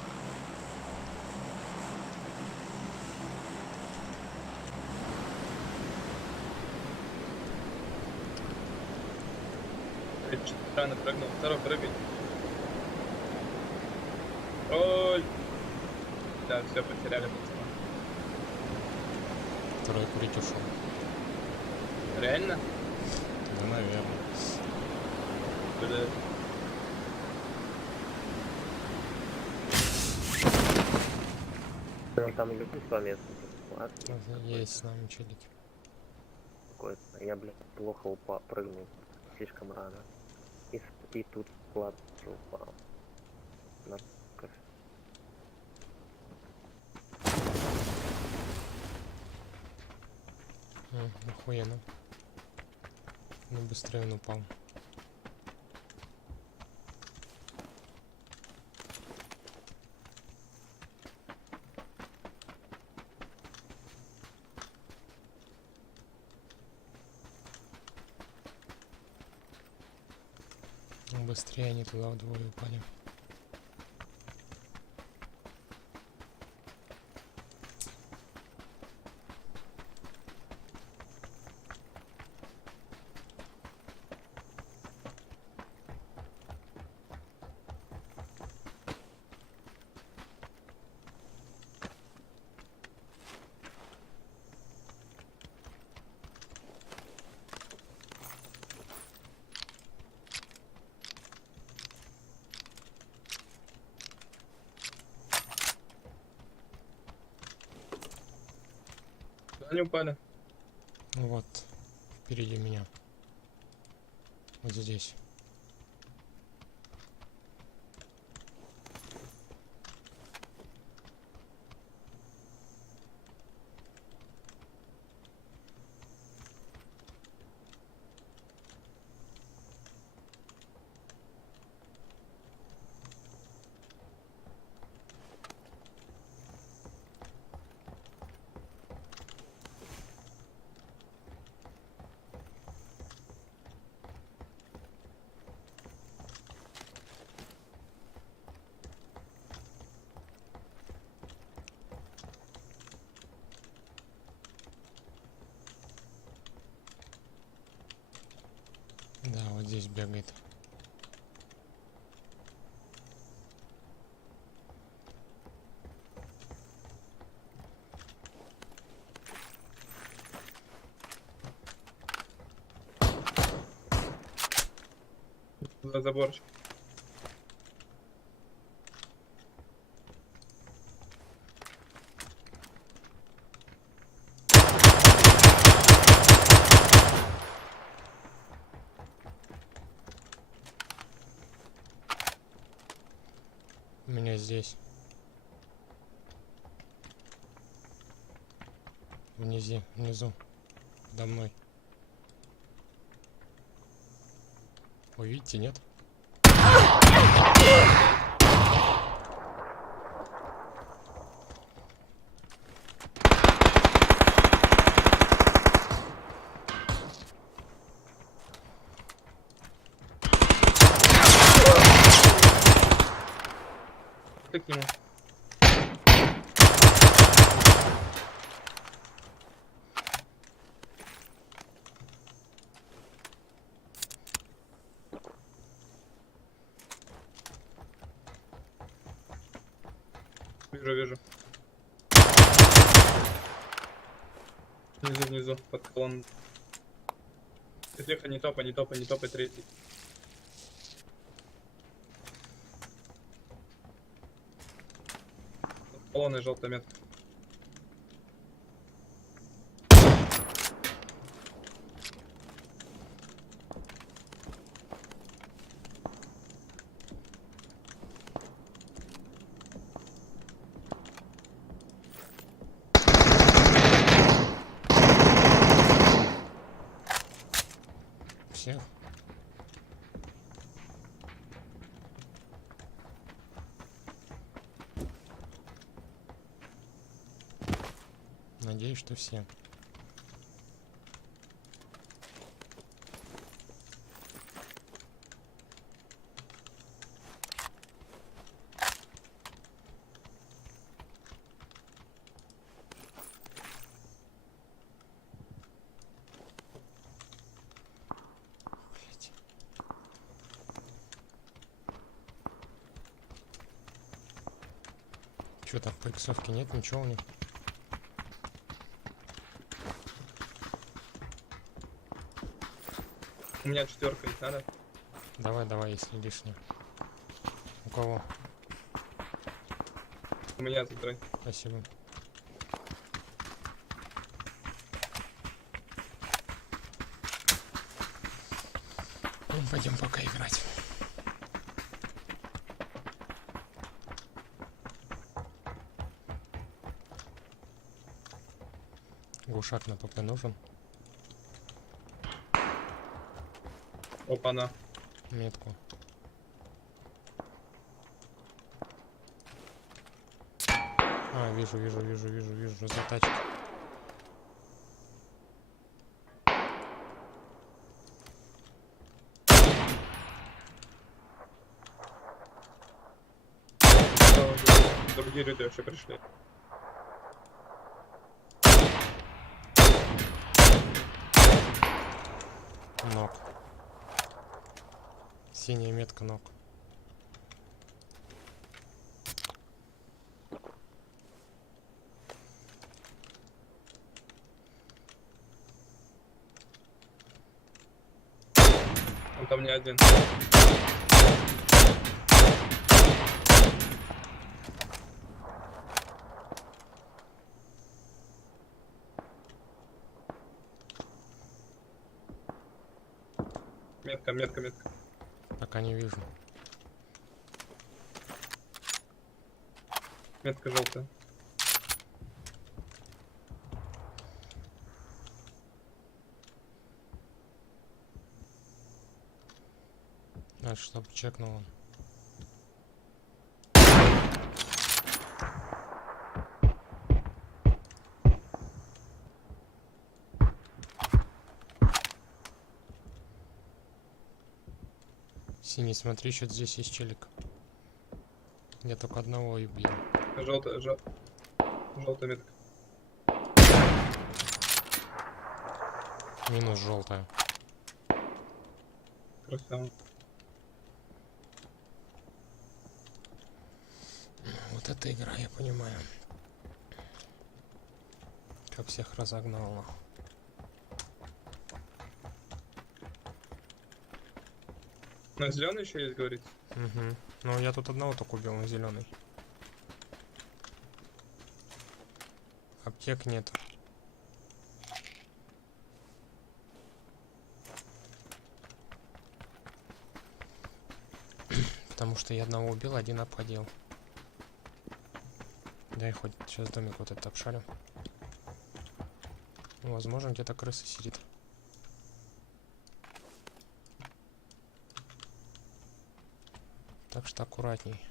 Рано прыгнул. Второй прыгай. Ой. Да, все, потеряли пацана. Второй курить ушел. Реально? Да, наверное. Бля. Там любит по месту. Есть с нами челики. Какой-то. Я, блядь, плохо прыгнул. Слишком рано. И тут плата упал. На кофе. Охуенно. Ну быстрее он упал. Быстрее они туда вдвое упали. Они упали. Вот. Впереди меня. Вот здесь. Да, вот здесь бегает. За заборчик. У меня здесь. Внизу. Подо мной. Вы видите, нет? Ты к нему. Вижу. Внизу, под колонн. Тихо, не топай, третий. Под колонной желтая метка. Всех. Надеюсь, что все. Что там, по иксовке нет, ничего у них? У меня 4 есть, надо? Давай, если лишнее. У кого? У меня забирай. Спасибо. Ну, пойдем пока играть. Глушак на ПП нужен? Опа-на. Метку. А, вижу, за тачки. Другие люди вообще пришли. Ног. Синяя метка ног. Он там не один. Метка. Пока не вижу. Метка желтая. Надо, чтобы чекнул он. Синий, смотри, что здесь есть челик. Я только одного и бью. Желтая метка. Минус желтая. Красава. Вот эта игра, я понимаю. Как всех разогнал, нахуй. На зеленый еще есть, говорить? Угу. Ну, я тут одного только убил, на зеленый. Аптек нет. Потому что я одного убил, один обходил. Дай хоть сейчас домик вот этот обшарю. Ну, возможно, где-то крыса сидит. Так что аккуратней.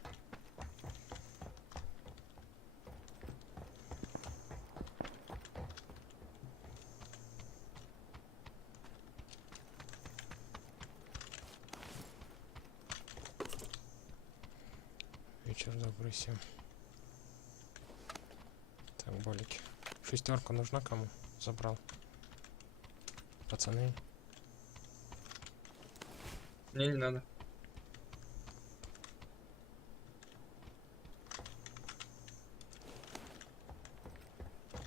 Вечер добрый всем. Так, болики. Шестерка нужна кому? Забрал. Пацаны. Мне не надо.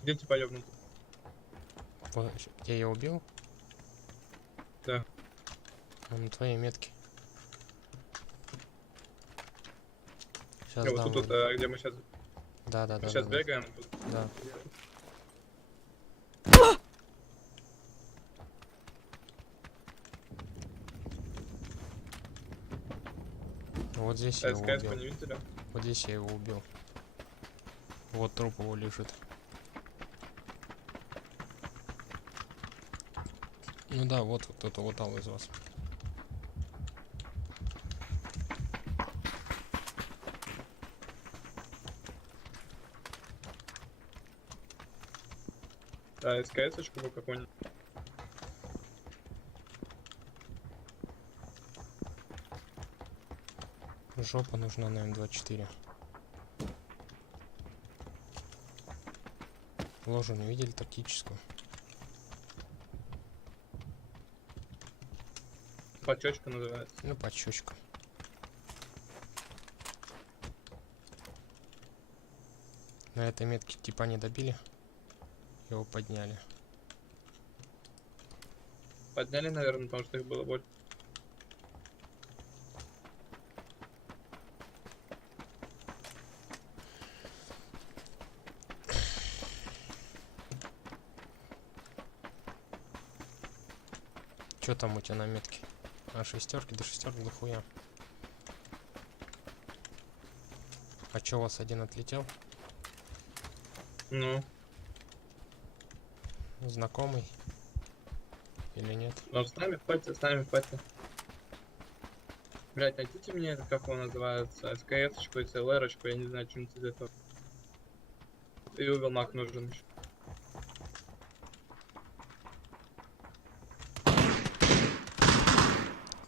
Где типа ёбнут? Я ее убил? Да. На твоей метке. Сейчас вот тут, где мы сейчас... Да. Сейчас бегаем. Тут. Да. Вот здесь я его убил. Вот здесь я его убил. Вот труп его лежит. Ну да, вот кто-то вот дал из вас. Да, СКС-очку был какой-нибудь. Жопа нужна на М24. Ложу не видели тактическую? Почечка называется. Ну, почечка. На этой метке типа не добили. Его подняли. Подняли, наверное, потому что их было больше. Чё там у тебя на метке? А, шестерки, до шестерки дохуя. А чё, у вас один отлетел? Ну. Знакомый? Или нет? Ну, с нами в пати, с нами в пати. Блять, найдите мне это, как он называется, СКС-очку и СЛР-очку, я не знаю, чем из этого. И уголмак нужен еще.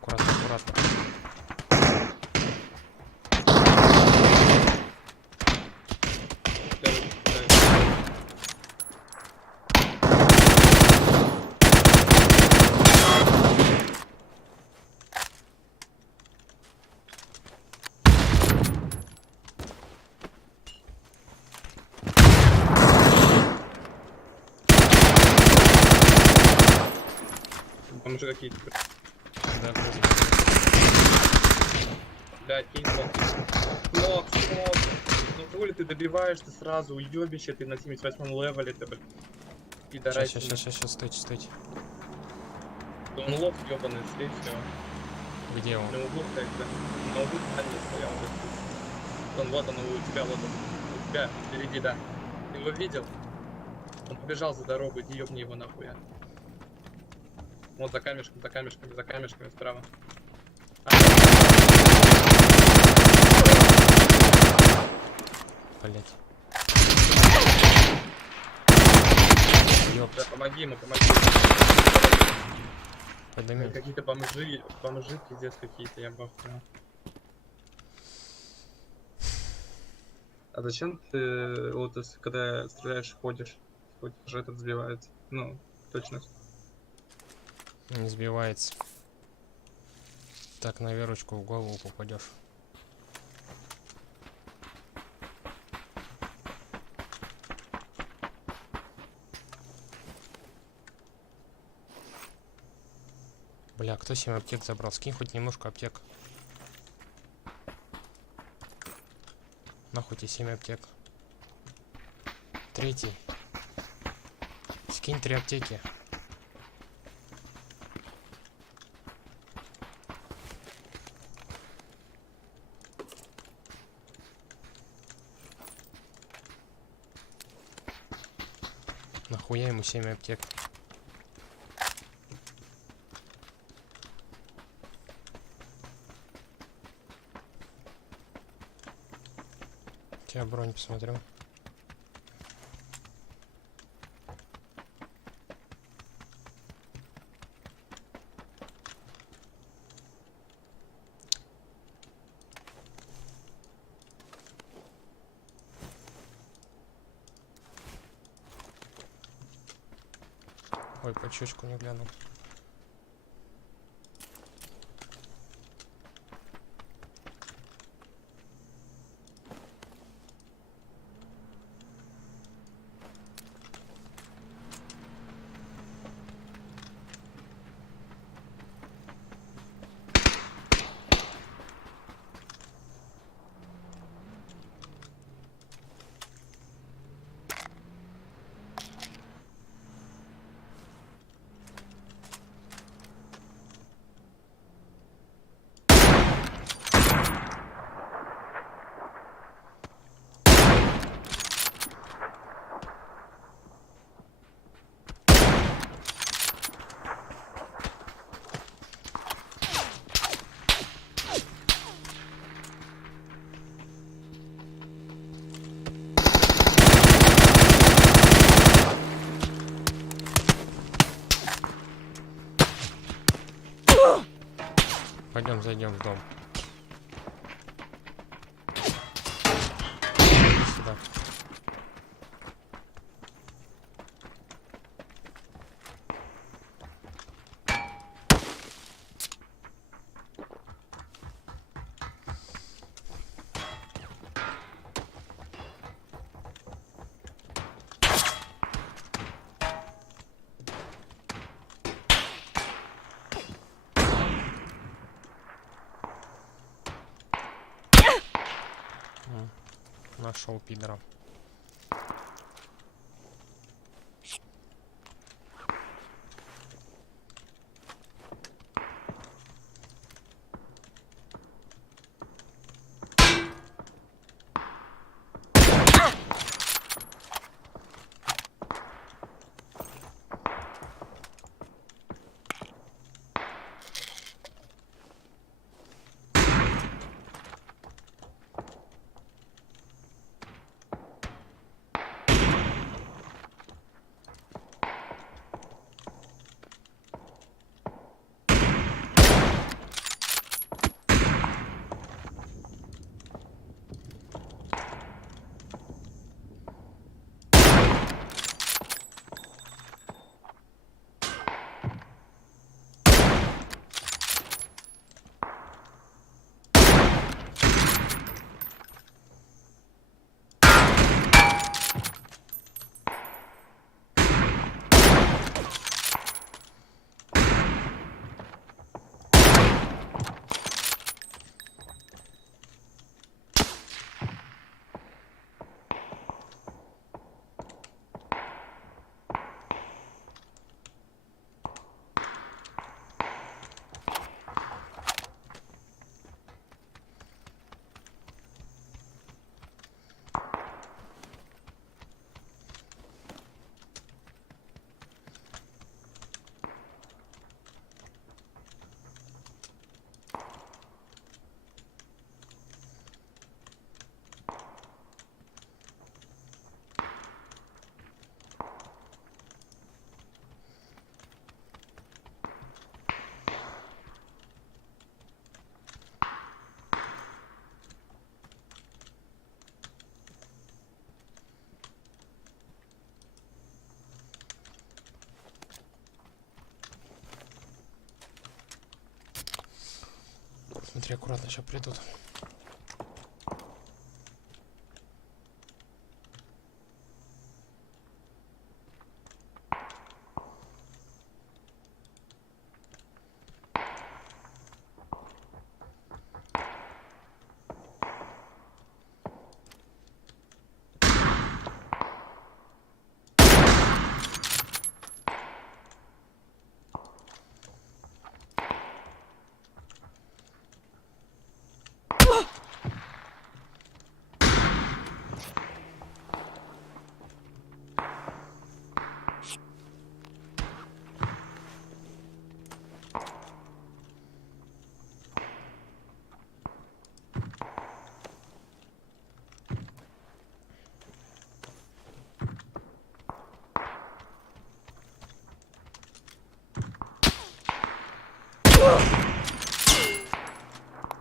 Аккуратно, аккуратно. Там уже какие-то. Да, просто. Блять, Kingston. Блок, блок. Ну хули ты добиваешься сразу, уебище, ты на 78-м левеле, ты, блядь. И Сейчас, стойте, стойте. Он лох ебаный, здесь все. Где он? На углу стоит, да. На углу стоял. Он вот он у тебя, вот он. У тебя, впереди, да. Ты его видел? Он побежал за дорогу, иди ебни его нахуя. Вот за камешками справа. Блять. Да, помоги ему. Подними. Какие-то бомжи, пиздец какие-то, я бахну. А зачем ты, вот, когда стреляешь, ходишь? Хоть уже этот сбивается. Ну, точность. Не сбивается. Так на верочку в голову попадешь. Бля, кто 7 аптек забрал? Скинь хоть немножко аптек. Нахуй тебе 7 аптек. Третий. Скинь 3 аптеки. Нахуя ему 7 аптек? Я бронь посмотрю. Ой, по чучку не глянул. Пойдем зайдем в дом. Сюда. Нашел пидора. Смотри, аккуратно, сейчас придут.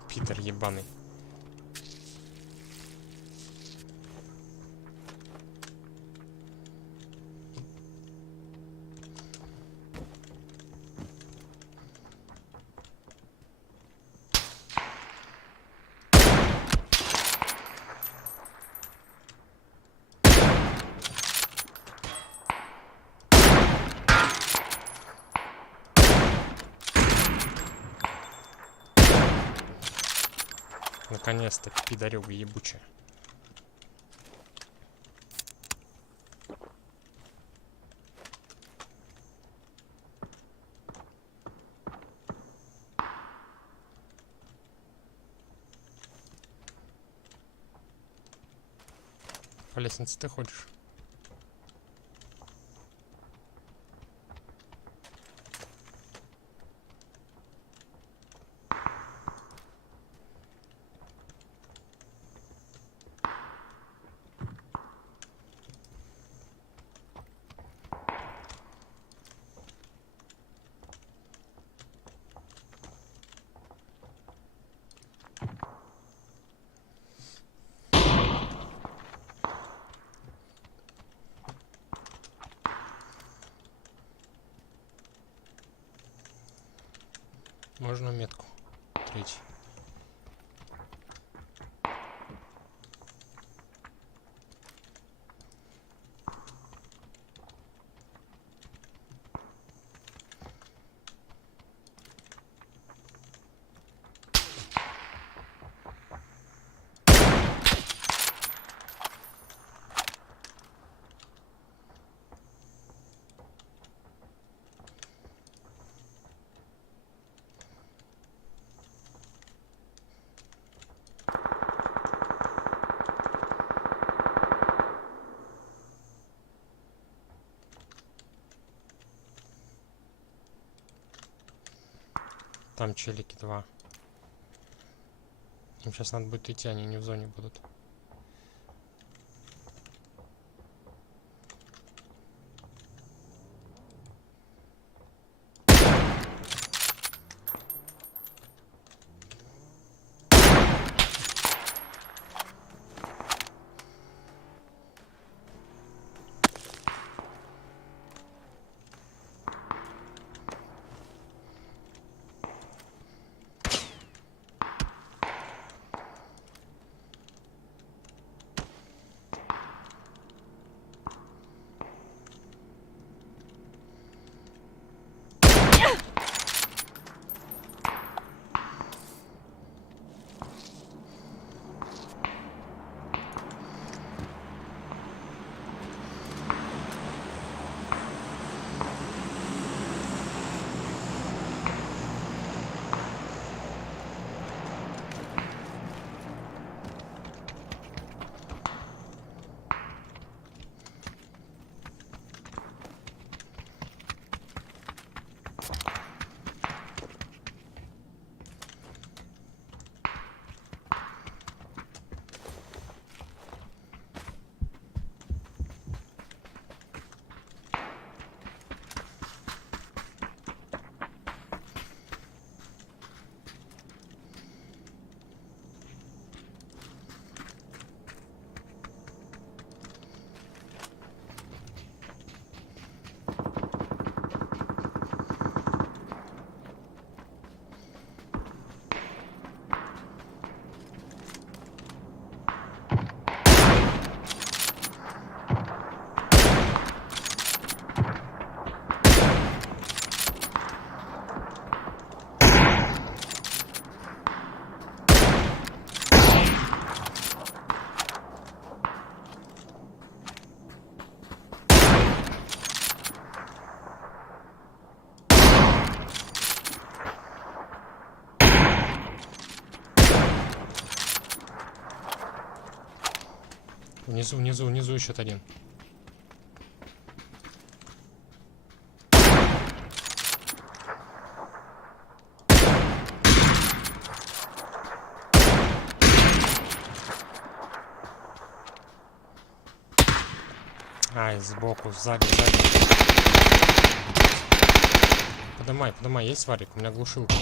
Питер ебаный. Наконец-то, пидорёга ебучая. По лестнице ты ходишь? Можно метку. Третий. Там челики 2. Им сейчас надо будет идти, они не в зоне будут. Внизу еще один. Ай, сбоку, сзади. Подымай, есть варик? У меня глушилка.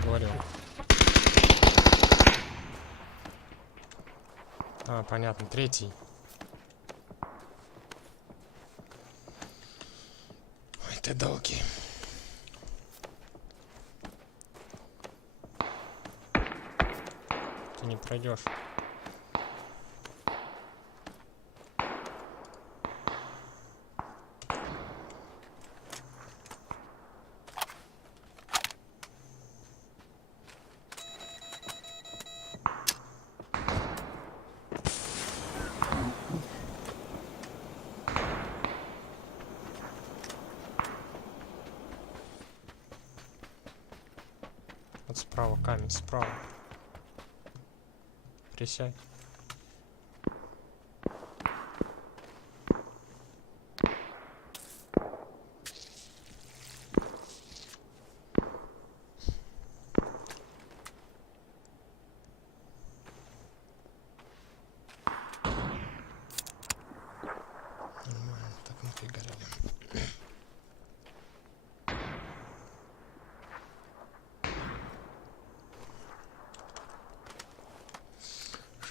Говорю. А, понятно, третий. Ой, ты долгий. Ты не пройдешь. Справа камень, справа. Присядь. Нормально, так нафигарили.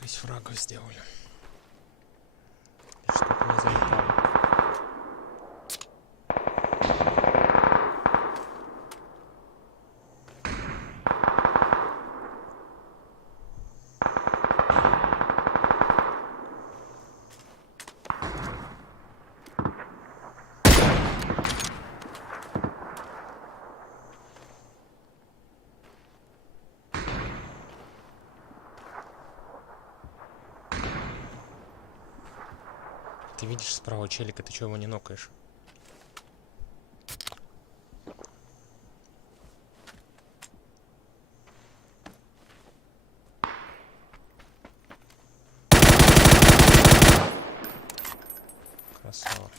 Фрагов сделали. Чтобы не залетало. Ты видишь справа челика, ты чего его не нокаешь? Красава.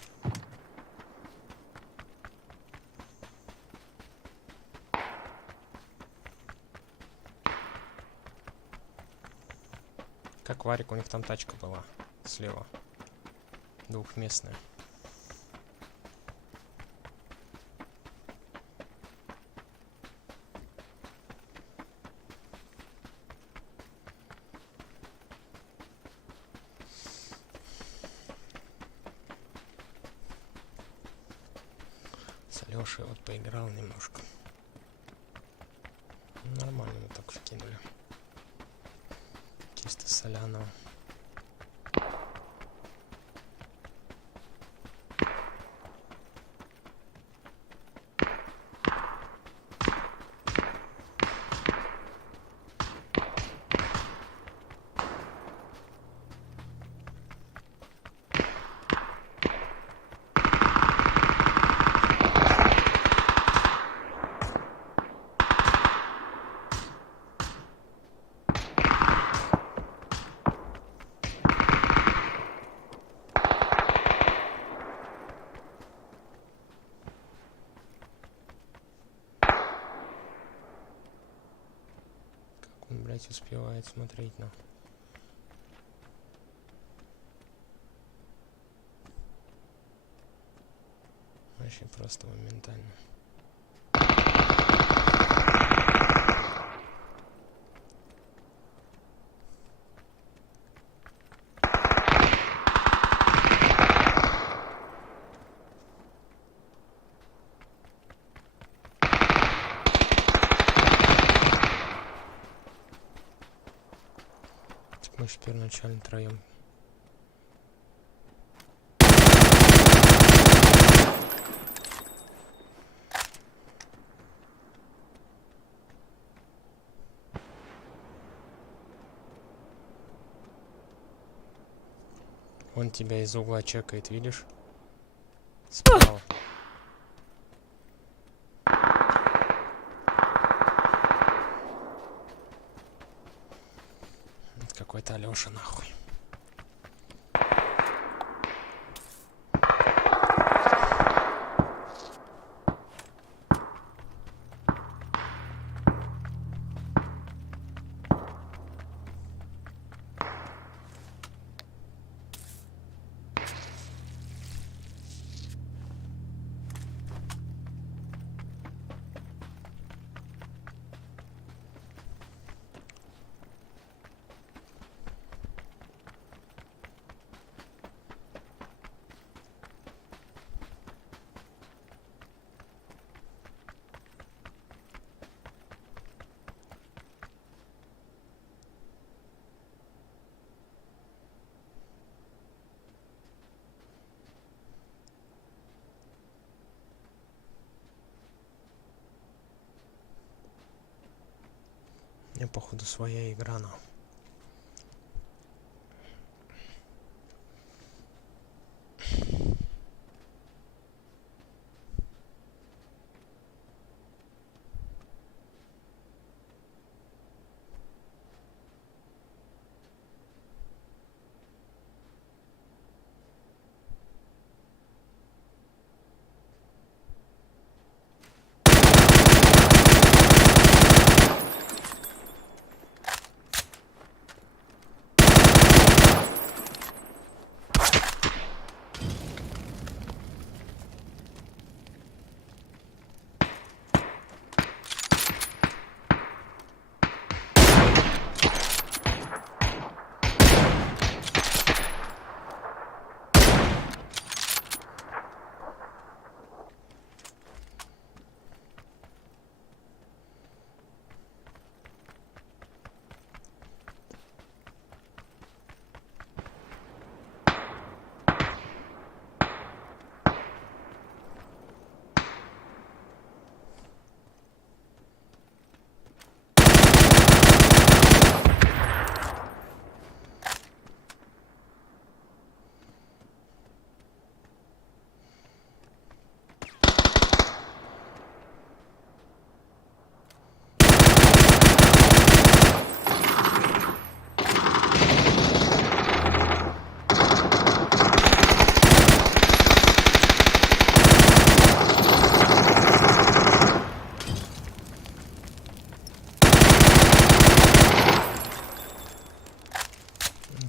Как Варик, у них там тачка была слева. Двухместная. С Алёшей вот поиграл немножко. Нормально мы так вкинули. Чисто соляного. Он, блядь, успевает смотреть на. Вообще просто моментально. Мы же первоначально троем. Он тебя из угла чекает, видишь? Справа. Какой-то Алёша нахуй. Мне походу своя игра, но.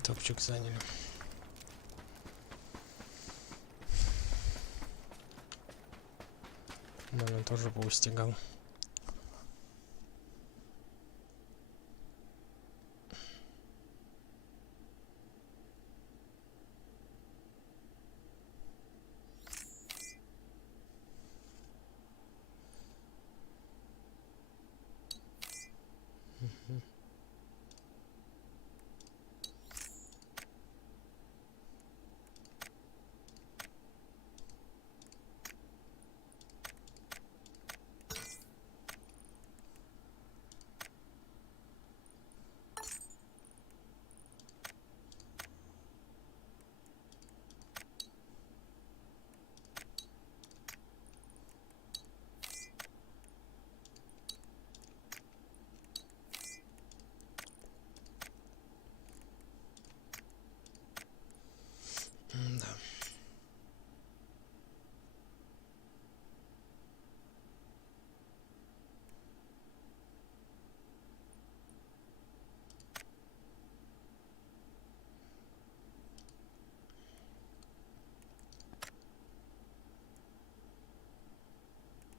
Топчик заняли. Наверное, тоже поустигал.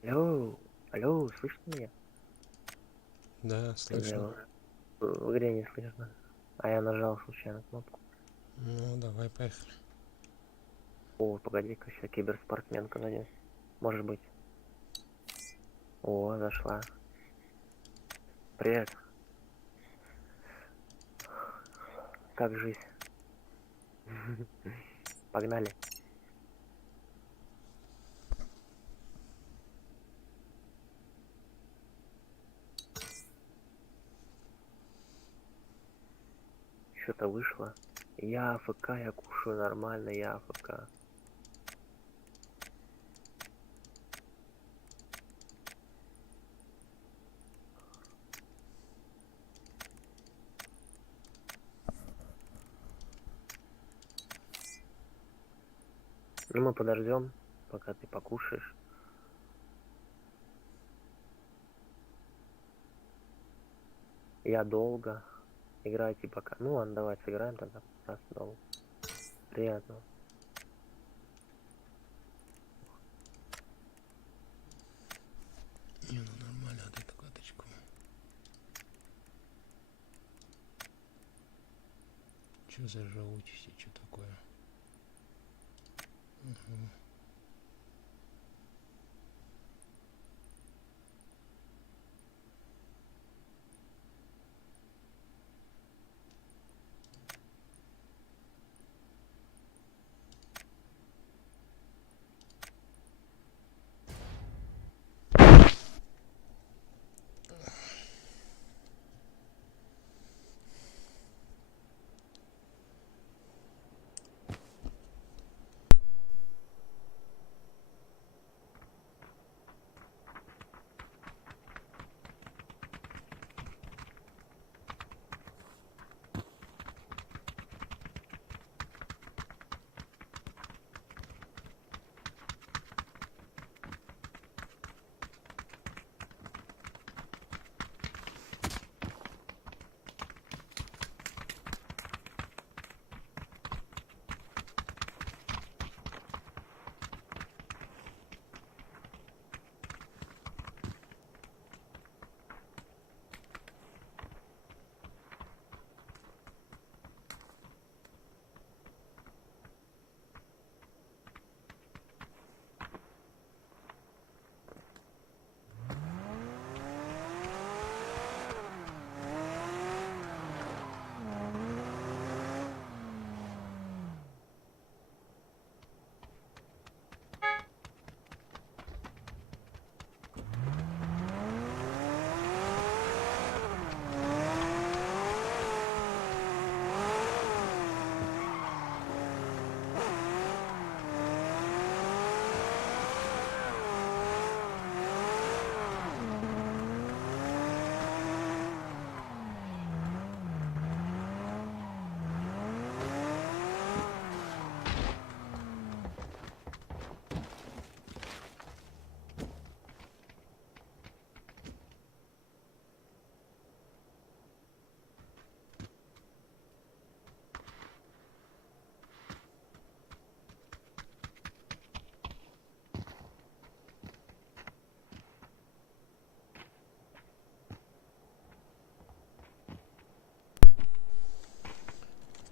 Алло, алло, слышно меня? Да, слышно. В игре не слышно. А я нажал случайно кнопку. Ну, давай, поехали. О, погоди-ка, сейчас киберспортсменка найдет. Может быть. О, зашла. Привет. Как жизнь? Погнали. Что-то вышло. Я АФК, я кушаю нормально, я АФК. Ну мы подождем, пока ты покушаешь. Я долго. Играйте пока. Ну ладно, давай сыграем тогда. Раз долго. Приятно. Не, ну нормально, дай кладочку. Чё за живучесть, что такое? Угу.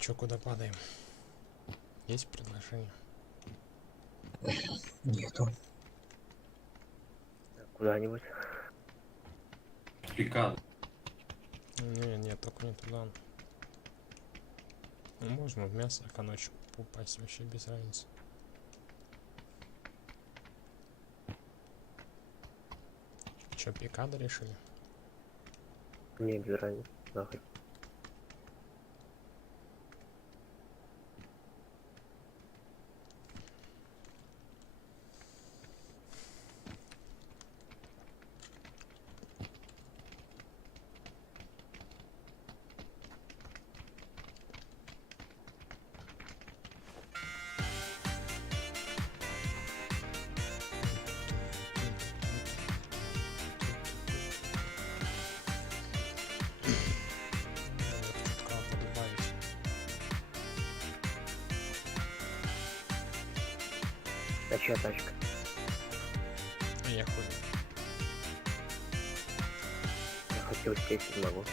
чё, куда падаем? Есть предложение? Нету. Куда-нибудь. Пикан. Не, только не туда. Ну, можно в мясо коночек упасть, вообще без разницы. Чё, пикада решили? Не, без разницы. Нахуй. А чья тачка? А я хуй. Я хотел сесть не могу.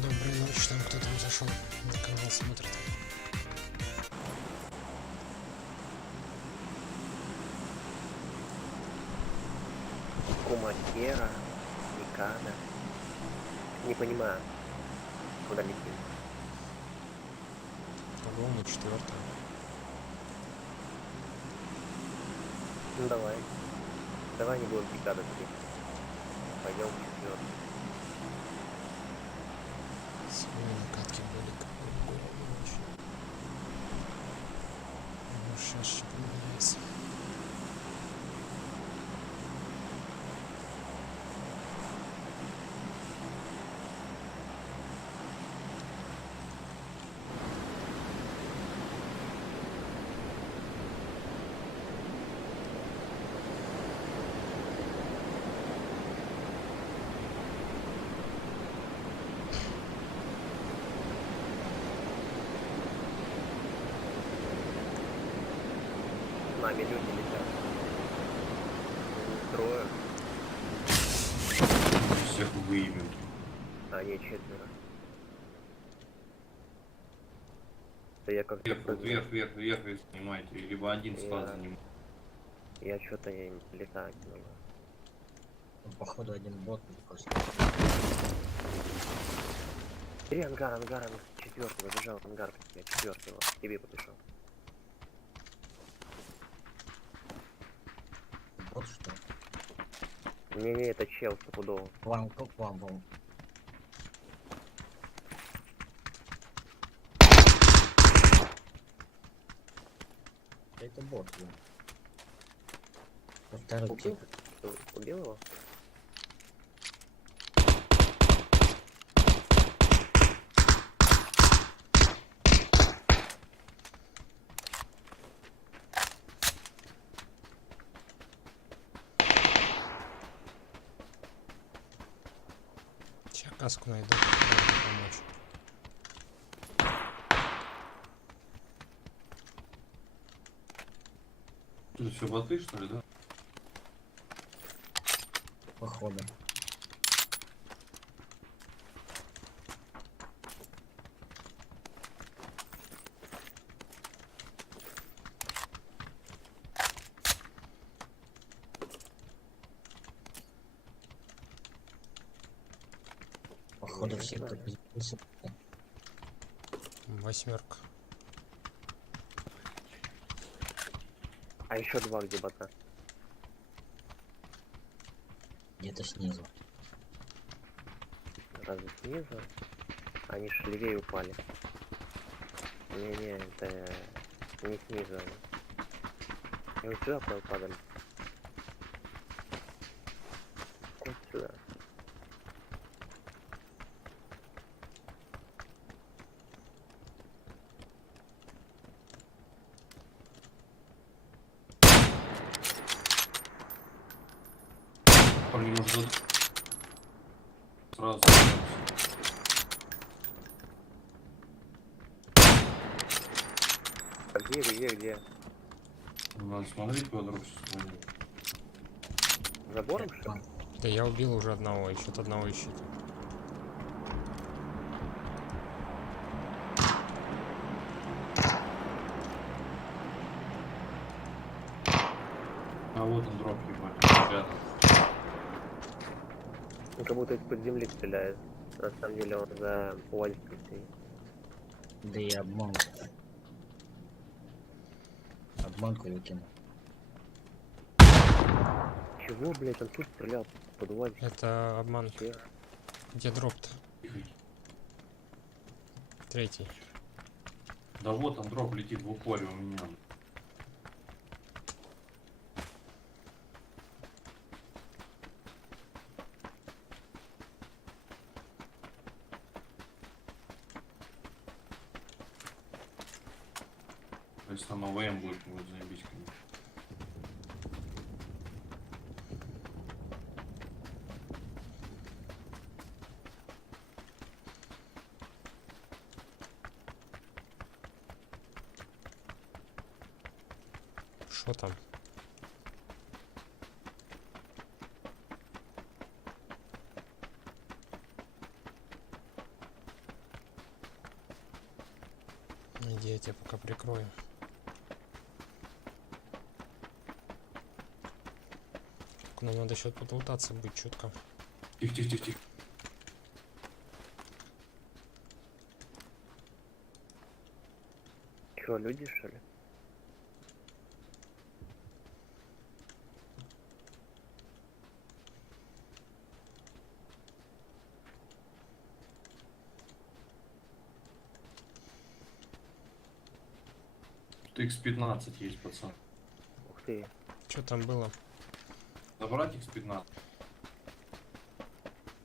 Доброй ночи, там кто там зашел на канал смотрит. Кумакера, Никада. Не понимаю, куда летим. По-моему, 4-е. Ну давай. Давай не будем Никада теперь. Пойдем в 4-й. Сегодня накатки были как очень. Ну, сейчас что поменяется. С нами люди летят. Трое. Всех выявим. А не 4. Да я как-то... Вверх снимайте, либо один склад занимает. Я что-то не летать не могу. Походу один бот просто. Бери ангар, 4-й побежал, ангар, я 4-й, вот, к тебе побежал. Вот что. Не, это чел стопудово. План был. Это бот, да. Во второй тип. Убил его? Сейчас каску найду, помочь. Тут все боты, что ли, да? Походу. Походу все тут записывают. 8. А еще 2 где бота? Где-то снизу. Разве снизу? Они ж левее упали. Не, это не снизу они. И вот сюда падали. Вот сюда. Сразу. Где? Надо смотреть, куда дроп сейчас звонит. Забором, что ли? Да я убил уже одного, еще одного ищите. А вот он дроп, ебать, рядом. Он как будто из-под земли стреляет. На самом деле он за УАЗиком стоит. Да и обманку. Обманку выкинул. Чего, блять, он тут стрелял под УАЗиком? Это обман. Где дроп-то? Третий. Да вот он дроп летит в упоре у меня. Если там АВМ будет заебись, конечно. Что там? Иди, я тебя пока прикрою. Так, нам надо еще подлутаться быть чутко. Тихо. Чего, люди, что ли? X15 есть, пацан. Ух ты. Что там было? Забрать X15.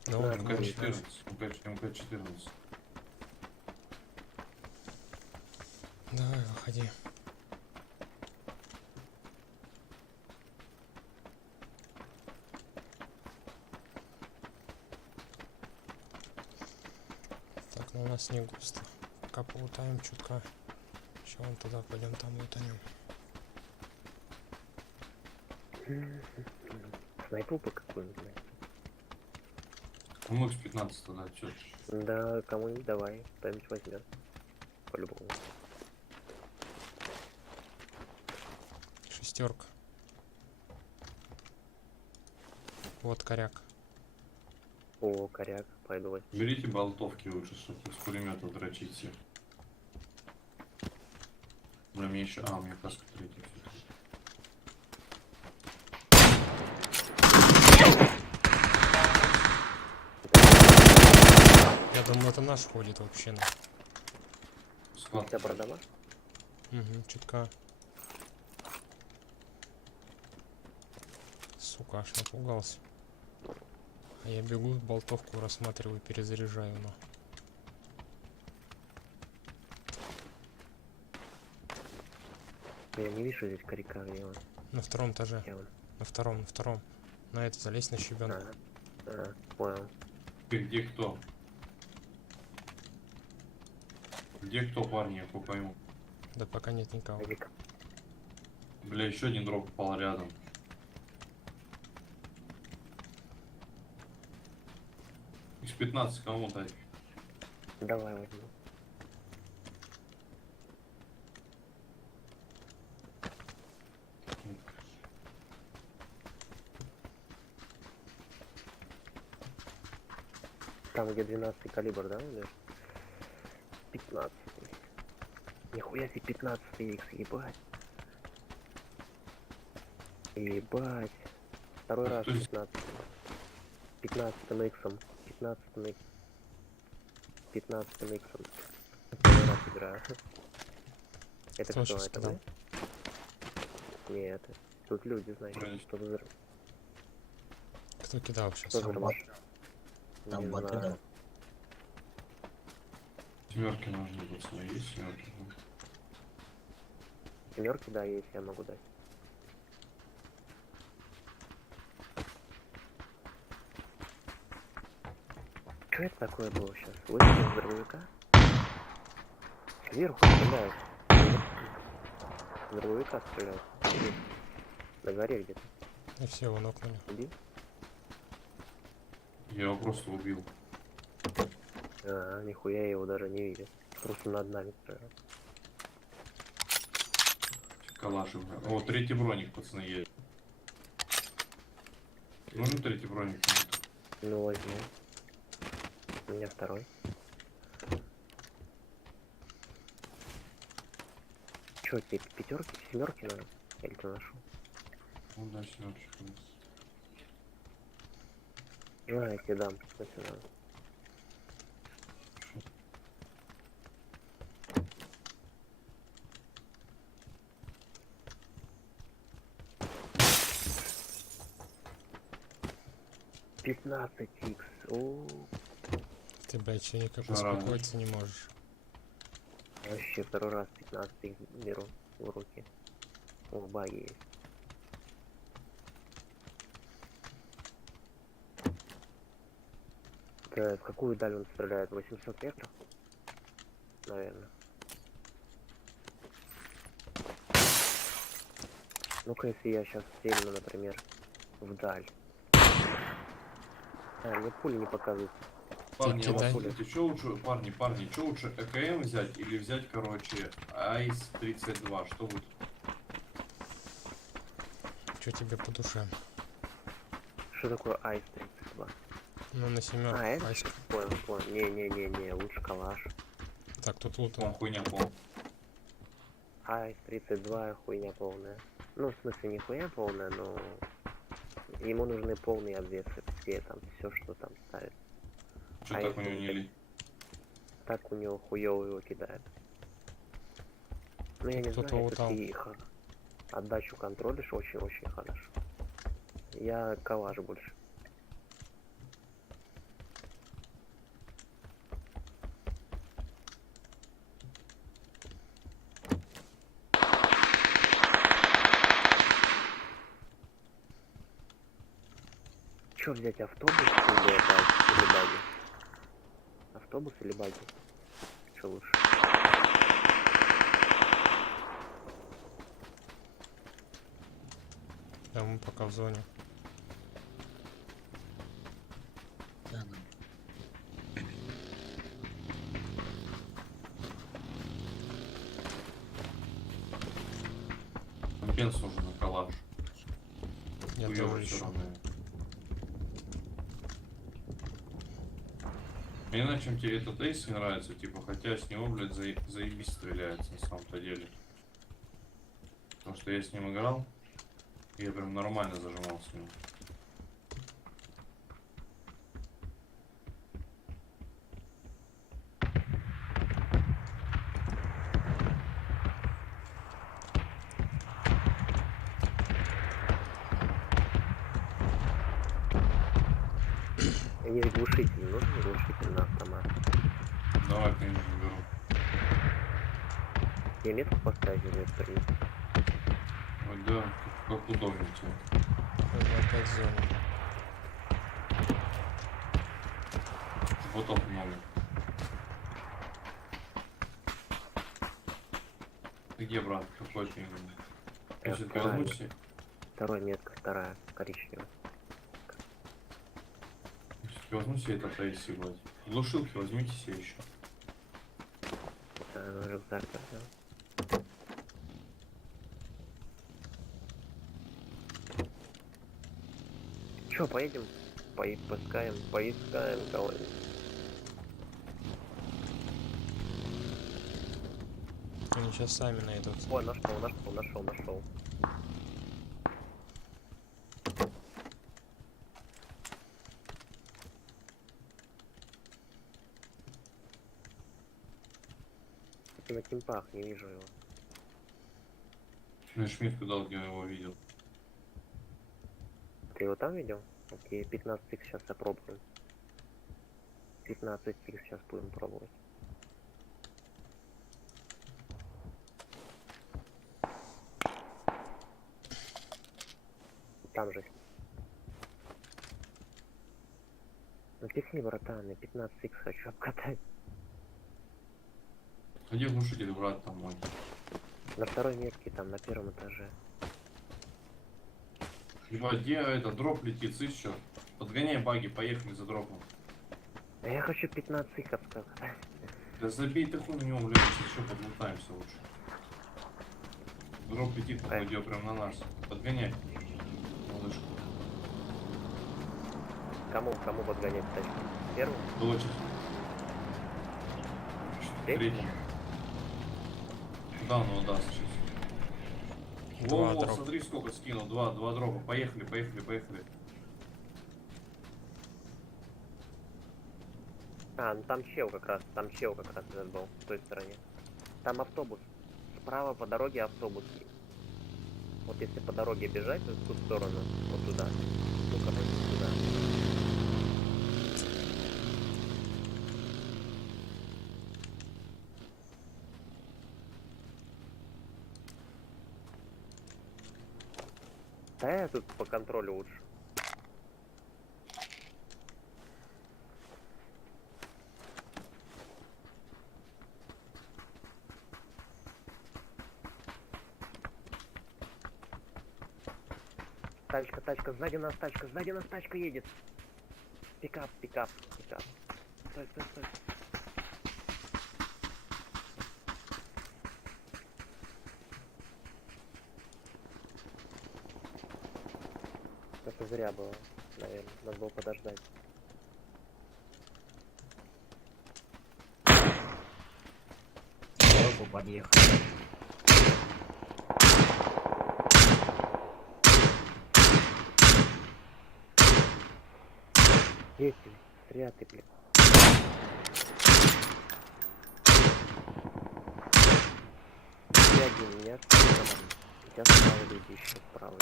Да, МК-14. МК-14. Давай, выходи. Так, ну у нас не густо. Пока полутаем чутка. Сейчас вон туда пойдем, там утонем. Снайпу-то какую-нибудь, блядь. Кому X15 тогда, чё? Да, кому-нибудь давай, кто-нибудь возьмет. По-любому. Шестерка. Вот коряк. О, коряк, пойду возьму. Берите болтовки лучше, чтобы с пулемета дрочить всех. Бля, мне еще... А, у меня каска третья. Я думаю, это наш ходит вообще. У тебя продама? Угу, чутка. Сука, аж напугался. А я бегу, болтовку рассматриваю, перезаряжаю, но... Я не вижу здесь коряка, где он. На втором этаже. На втором. На это залезь на щебенку. Понял. Ты где кто? Где кто, парни, я пойму. Да пока нет никого. Бля, еще один дроп упал рядом. X15 кому дать? Давай возьму. Там где 12 калибр, да? 15. Нихуя себе 15 X, ебать. Ебать. Второй раз 15. 15 иксом. 15 икс. 15 иксом. Второй раз играю. Это кто? Это вы? Нет. Тут люди, значит, что взрыв. Кто кидал сейчас? Что взрыв? Там боты, да. Семерки нужны, пацаны, есть семерки? Семерки, да, есть, я могу дать. Что это такое было сейчас? Выстрел из дробовика? Сверху стреляют. С дробовика стреляют. На горе где-то. И все, его нокнули. Убил? Я его просто убил. Нихуя я его даже не видел. Просто над нами стрелял. Калаши. О, третий броник, пацаны, есть. Нужен третий броник? Ну, возьму. У меня второй. Чё, тебе пятерки, семерки надо? Или ты нашел? Ну да, семерочка. Я тебе дам, кстати, надо. Пятнадцать икс. Ты, блядь, еще никак успокоиться не можешь. Вообще второй раз 15 беру в руки. О, баги есть. В какую даль он стреляет? 800 метров? Наверное. Ну-ка, если я сейчас стрельну, например, вдаль. Мне пули не показывают. Парни, ты что лучше, парни, что лучше, ЭКМ взять или взять, короче, Айс 32, что будет? Что тебе по душе? Что такое Айс 32? Ну, на семерку. Это? Понял. Не, лучше калаш. Так, тут лут. Он хуйня полная. Айс 32 хуйня полная. Ну, в смысле, не хуйня полная, но ему нужны полные обвесы. Все, что там ставит. Что так у него не ли? Так у него хуёво его кидает. Ну я не знаю, если ты их отдачу контролишь очень-очень хорошо. Я калаш больше. Что взять, автобус или баги? Автобус или баги? Что лучше? Да, мы пока в зоне. Да, Бенс уже на калаш. Я тоже ищу. Мне не знаю, чем тебе этот эйс нравится, типа, хотя с него, блядь, заебись стреляется на самом-то деле. Потому что я с ним играл, и я прям нормально зажимал с ним. Есть глушитель, нужен глушитель на автомат? Давай, конечно, беру. Я метку поставить или стрим? Ой, да, как удобно тебе. Опять в зоне. Ботов много. Ты где, брат? Какой ты? Если ты возьмусь... Второй метка, вторая, коричневая. Возьму себе этот эйс, блядь. Глушилки возьмите себе еще. Рюкзак взял. Чё, поедем? Поискаем кого-нибудь. Они сейчас сами найдут. О, нашел. На кемпах не вижу его. Я шмитку дал, где я его видел. Ты его там видел? Окей, 15 х сейчас опробуем. 15 х сейчас будем пробовать. Там же. Ну Пихни, братан, и 15 х хочу обкатать. А где глушитель, брат, там мой? На второй метке, там, на первом этаже. Ебать, где это, дроп летит, слышь, чё? Подгоняй баги, поехали за дропом. А я хочу 15 х обкатать. Да забей ты хуй на него, блядь, еще подлутаемся лучше. Дроп летит, пойдет прям на нас. Подгоняй. Малышку. Кому подгонять тачку? Первый? Получится. Третий. Да, ну да, сейчас. Во, смотри, сколько скинул. Два дропа. Поехали. А, ну там чел как раз этот был, в той стороне. Там автобус. Справа по дороге автобус. Вот если по дороге бежать, вот в ту сторону, вот туда. Ну, короче, туда. Да я тут по контролю лучше. Тачка, сзади нас тачка едет. Пикап. Стой. Это зря было, наверное, надо было подождать. Дорогу подъехал. Дети, зря ты, блин. Я один, меня сейчас справа люди еще справа.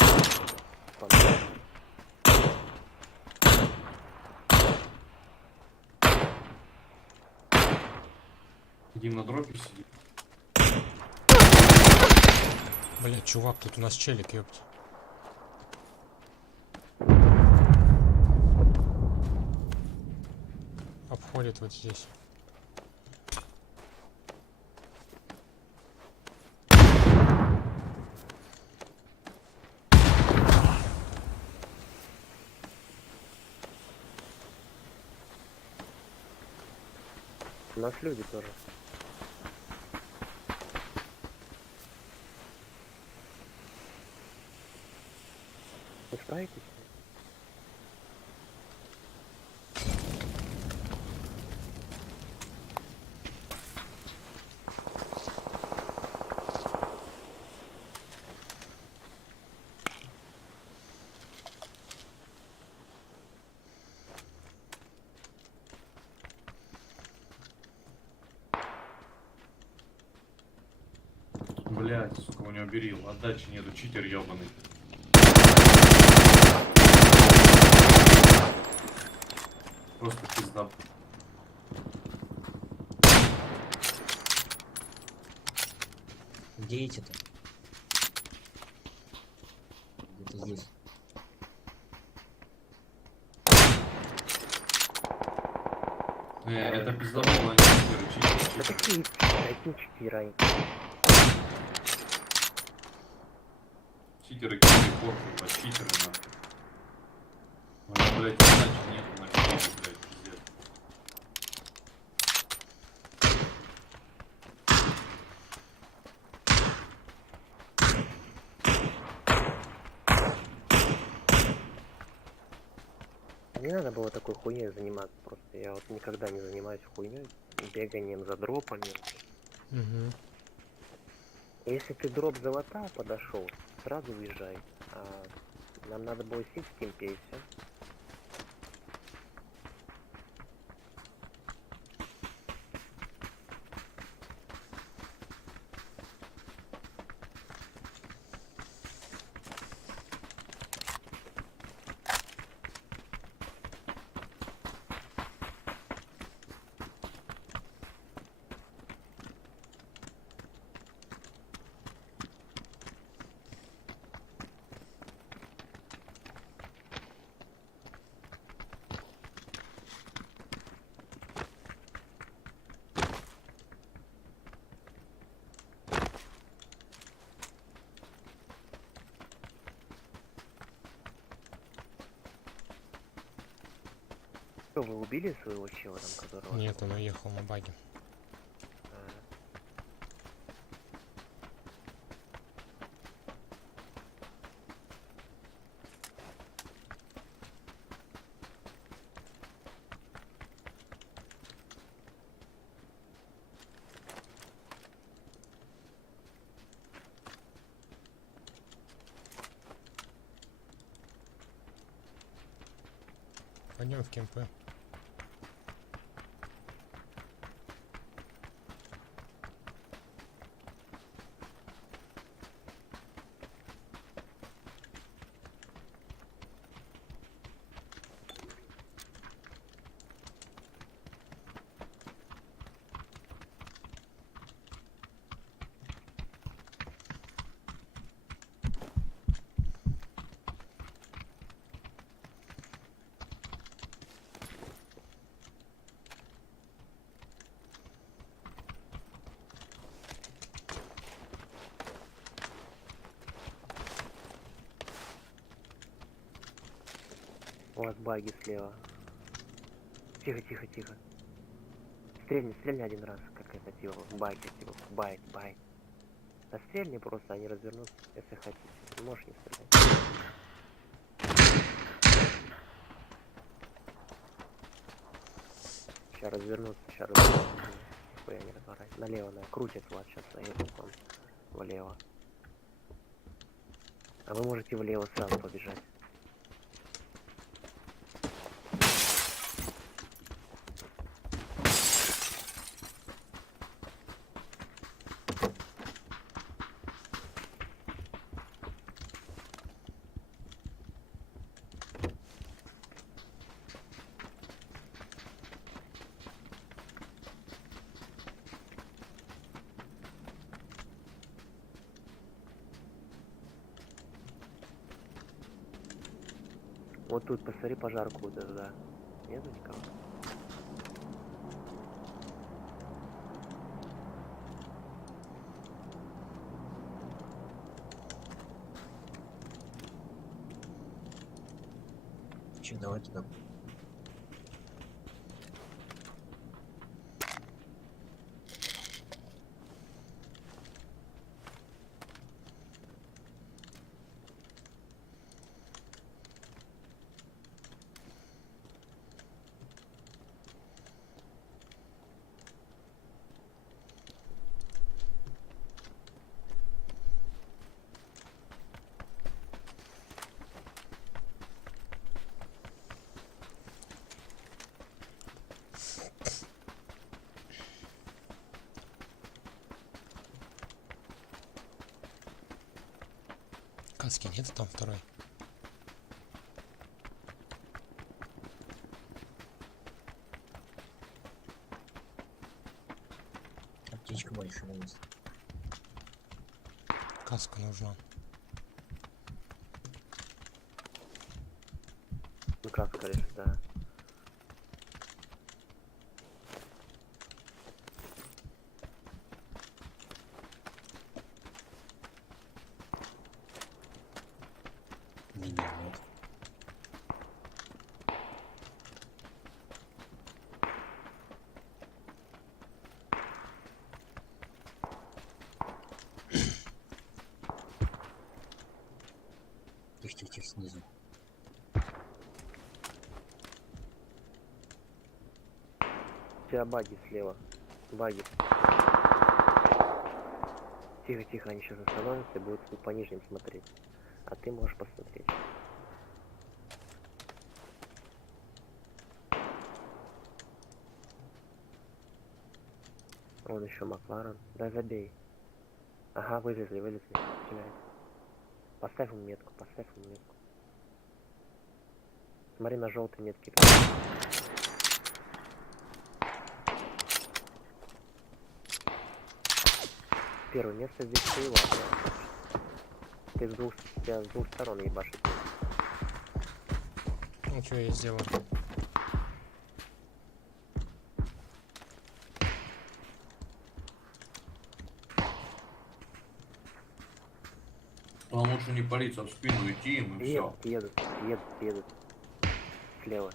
Дим на дропе сидит. Блять, чувак, тут у нас челик, ёпт. Обходит вот здесь. У нас люди тоже. Вы справитесь? Блять, сука, у него берил. Отдачи нету, читер ебаный. Просто пизда. Где эти-то? Где-то здесь. Это пиздобол, а не читер. Да какие читера? Читеры кинули порку, под читеры нахуй. У меня, блядь, отдачи нету на фиге, блядь, пиздец. Не надо было такой хуйней заниматься, просто я вот никогда не занимаюсь хуйней, беганием за дропами. Угу. Если ты дроп залатал, подошел, сразу уезжай. А нам надо было сесть в кемпе и все. что, вы убили своего чела там, которого? Нет, он уехал на баге. Пойдем в кемпы. У вас баги слева. Тихо, тихо, тихо. Стрельни один раз, как это, типа, баги, типа, байт. Да стрельни просто, они развернутся, если хотите. Можешь не стрелять. Сейчас развернуться. Нихуя не разворачивай. Налево, крутит вас сейчас, заедет он влево. А вы можете влево сразу побежать. Вот тут посмотри пожарку вот эту, да. Нету никого? Че, давай туда. Каски нет там второй? Аптечка большая есть. Каска нужна. Ну каска лишь, да. Меня нет. Тихо, снизу. У тебя баги слева. Баги. Тихо, они сейчас остановятся и будут по нижним смотреть. А ты можешь посмотреть. Вон еще Макларен. Да забей. Ага, вылезли. Стреляет. Поставь ему метку. Смотри на желтые метки. Первое место здесь стоило. Ты тебя с двух сторон ебашит. Ну что я сделал? Вам лучше не палиться в спину, идти им и все. Едут. Слева.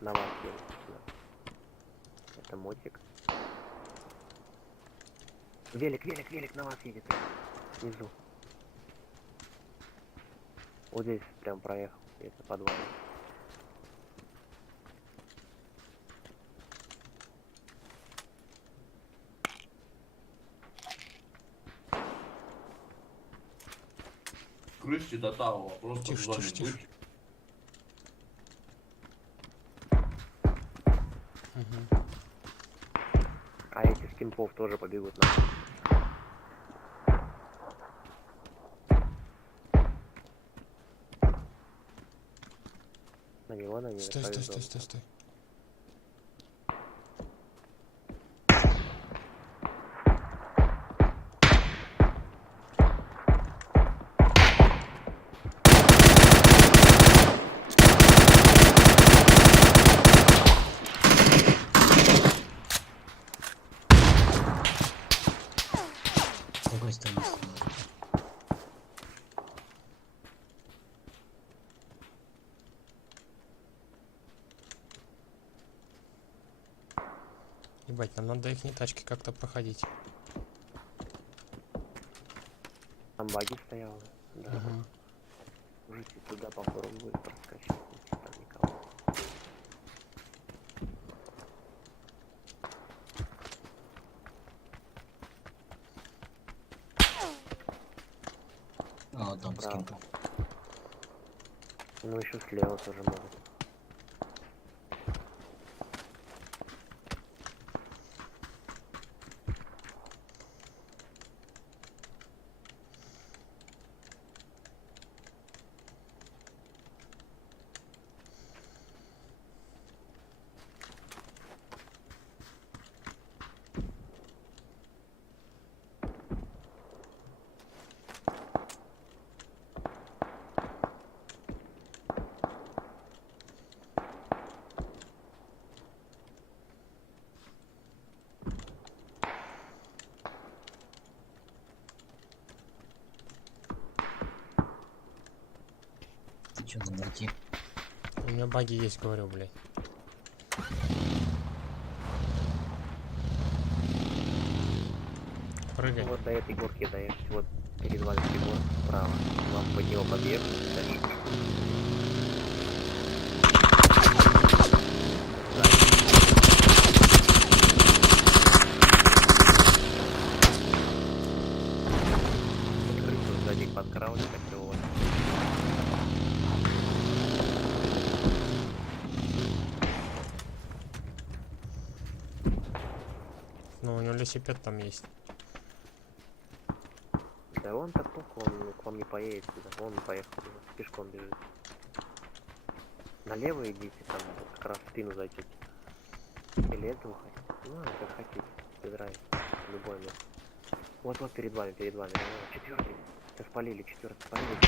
На вас едет. Да. Это мотик. Велик на вас едет. Внизу. Вот здесь прям проехал. Это подвал. Крышки до того, просто в зоне будь. А эти с кемпов тоже побегут на. На него. Стой. С другой стороны. Ебать, нам надо их тачки как-то проходить. Там баги стоял. Да. Можете туда попробовать проскочить, если там никого. А, там с кем-то. Ну еще слева тоже могут. Что надо найти? У меня баги есть, говорю, блядь. Прыгай. Вот до этой горки доехать. Вот перед вами прибор справа. Вам под него подъехать. Дальше. Крысу сзади подкралась, как его. Ну, у него велосипед там есть. Да он так похуй, он к вам не поедет сюда. Он поехал, пешком бежит. Налево идите, там как раз в спину зайдете. Или этого хотите? Ну, как хотите. Без разницы. Любой место. Вот перед вами. Четвертый. Спалили, четвертый спалили.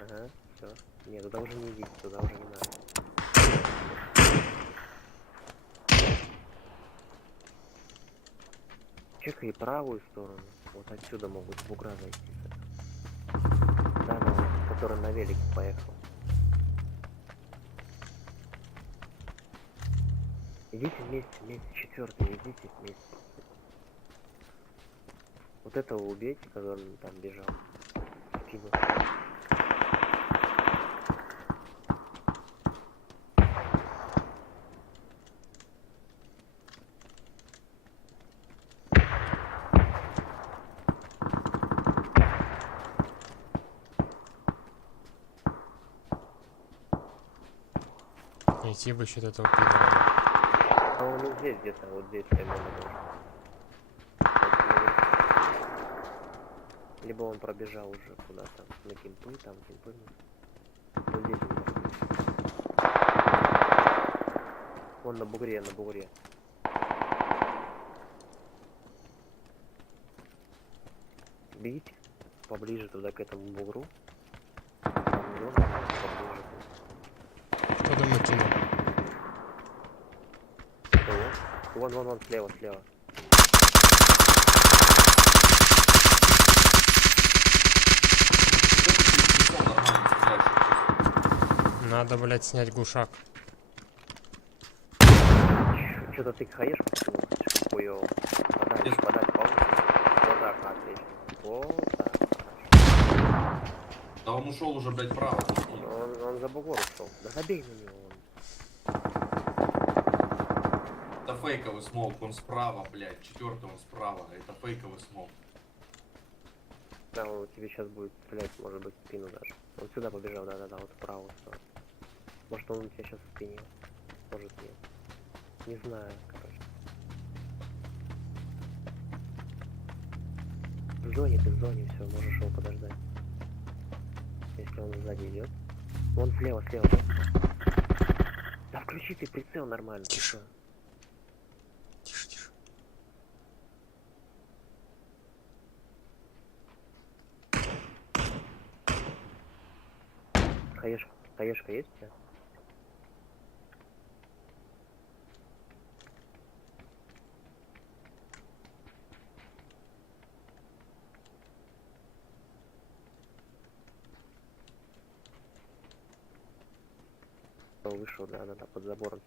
Ага, все. Нет, туда уже не идите, туда уже не надо. Чекай правую сторону. Вот отсюда могут с бугра зайти. Да, который на велике поехал. Идите вместе, четвертый, идите вместе. Вот этого убейте, который там бежал. В спину. Найти бы еще этого пидора. А он здесь где-то, вот здесь прямо либо он пробежал уже куда-то на кемпы, там кемпы. Вот здесь он может быть. Вон на бугре. Бегите поближе туда к этому бугру. Кто там накинул? Вон, слева. Надо, блядь, снять глушак. Что-то ты хаешь хуёво. Подать, паузу. Вот так, отлично. Вот так, хорошо. Да он ушел уже, блядь, вправо. Он за бугор ушел. Да забей на него. Это фейковый смолк, он справа, блядь. 4-й он справа. Это фейковый смолк. Да, он тебе сейчас будет стрелять, может быть, в спину даже. Он сюда побежал, да-да-да, вот вправо. Может, он у тебя сейчас в спине. Может, нет. Не знаю, короче. В зоне, ты в зоне, все, можешь его подождать. Если он сзади идет. Вон слева, да? Да включи ты прицел нормально. Тише. Тише. Хаешка есть у тебя? Вышел, да, под забором.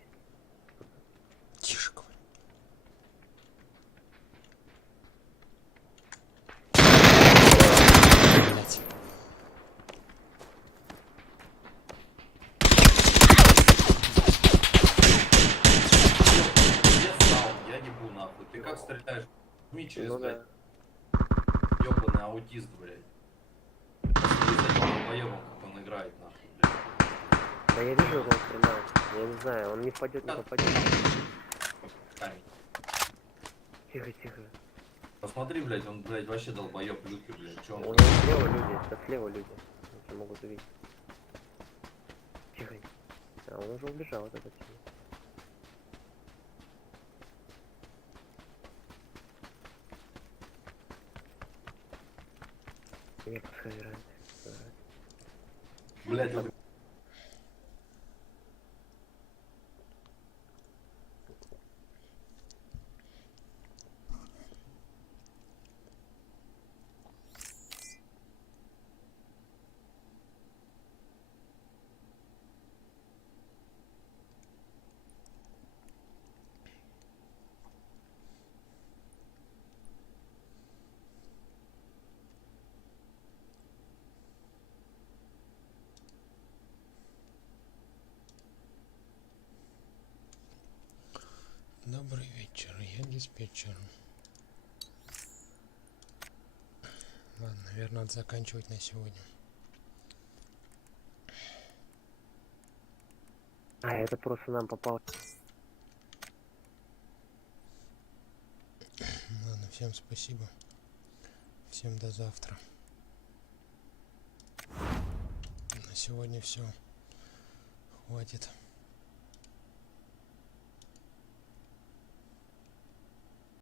Тише, говорю. Блять. Я ебу нахуй. Ты как стреляешь? Ми через, Ну, блядь. да. Ёбаный аутист, блядь. Поебал, как он играет, нахуй, блядь. Да я вижу, как он стреляет. Я не знаю, он не впадет, не попадет. Память. Тихо. Посмотри, блядь, он, блядь, вообще долбоёб люки, блядь. Чё он? У него слева люди, это слева люди. Если могут увидеть. Тихо. А он уже убежал от этого тема. Мне подсказывает. Блядь, он... Добрый вечер, я диспетчер. Ладно, наверное, надо заканчивать на сегодня. А это просто нам попал. Ладно, всем спасибо. Всем до завтра. На сегодня все. Хватит.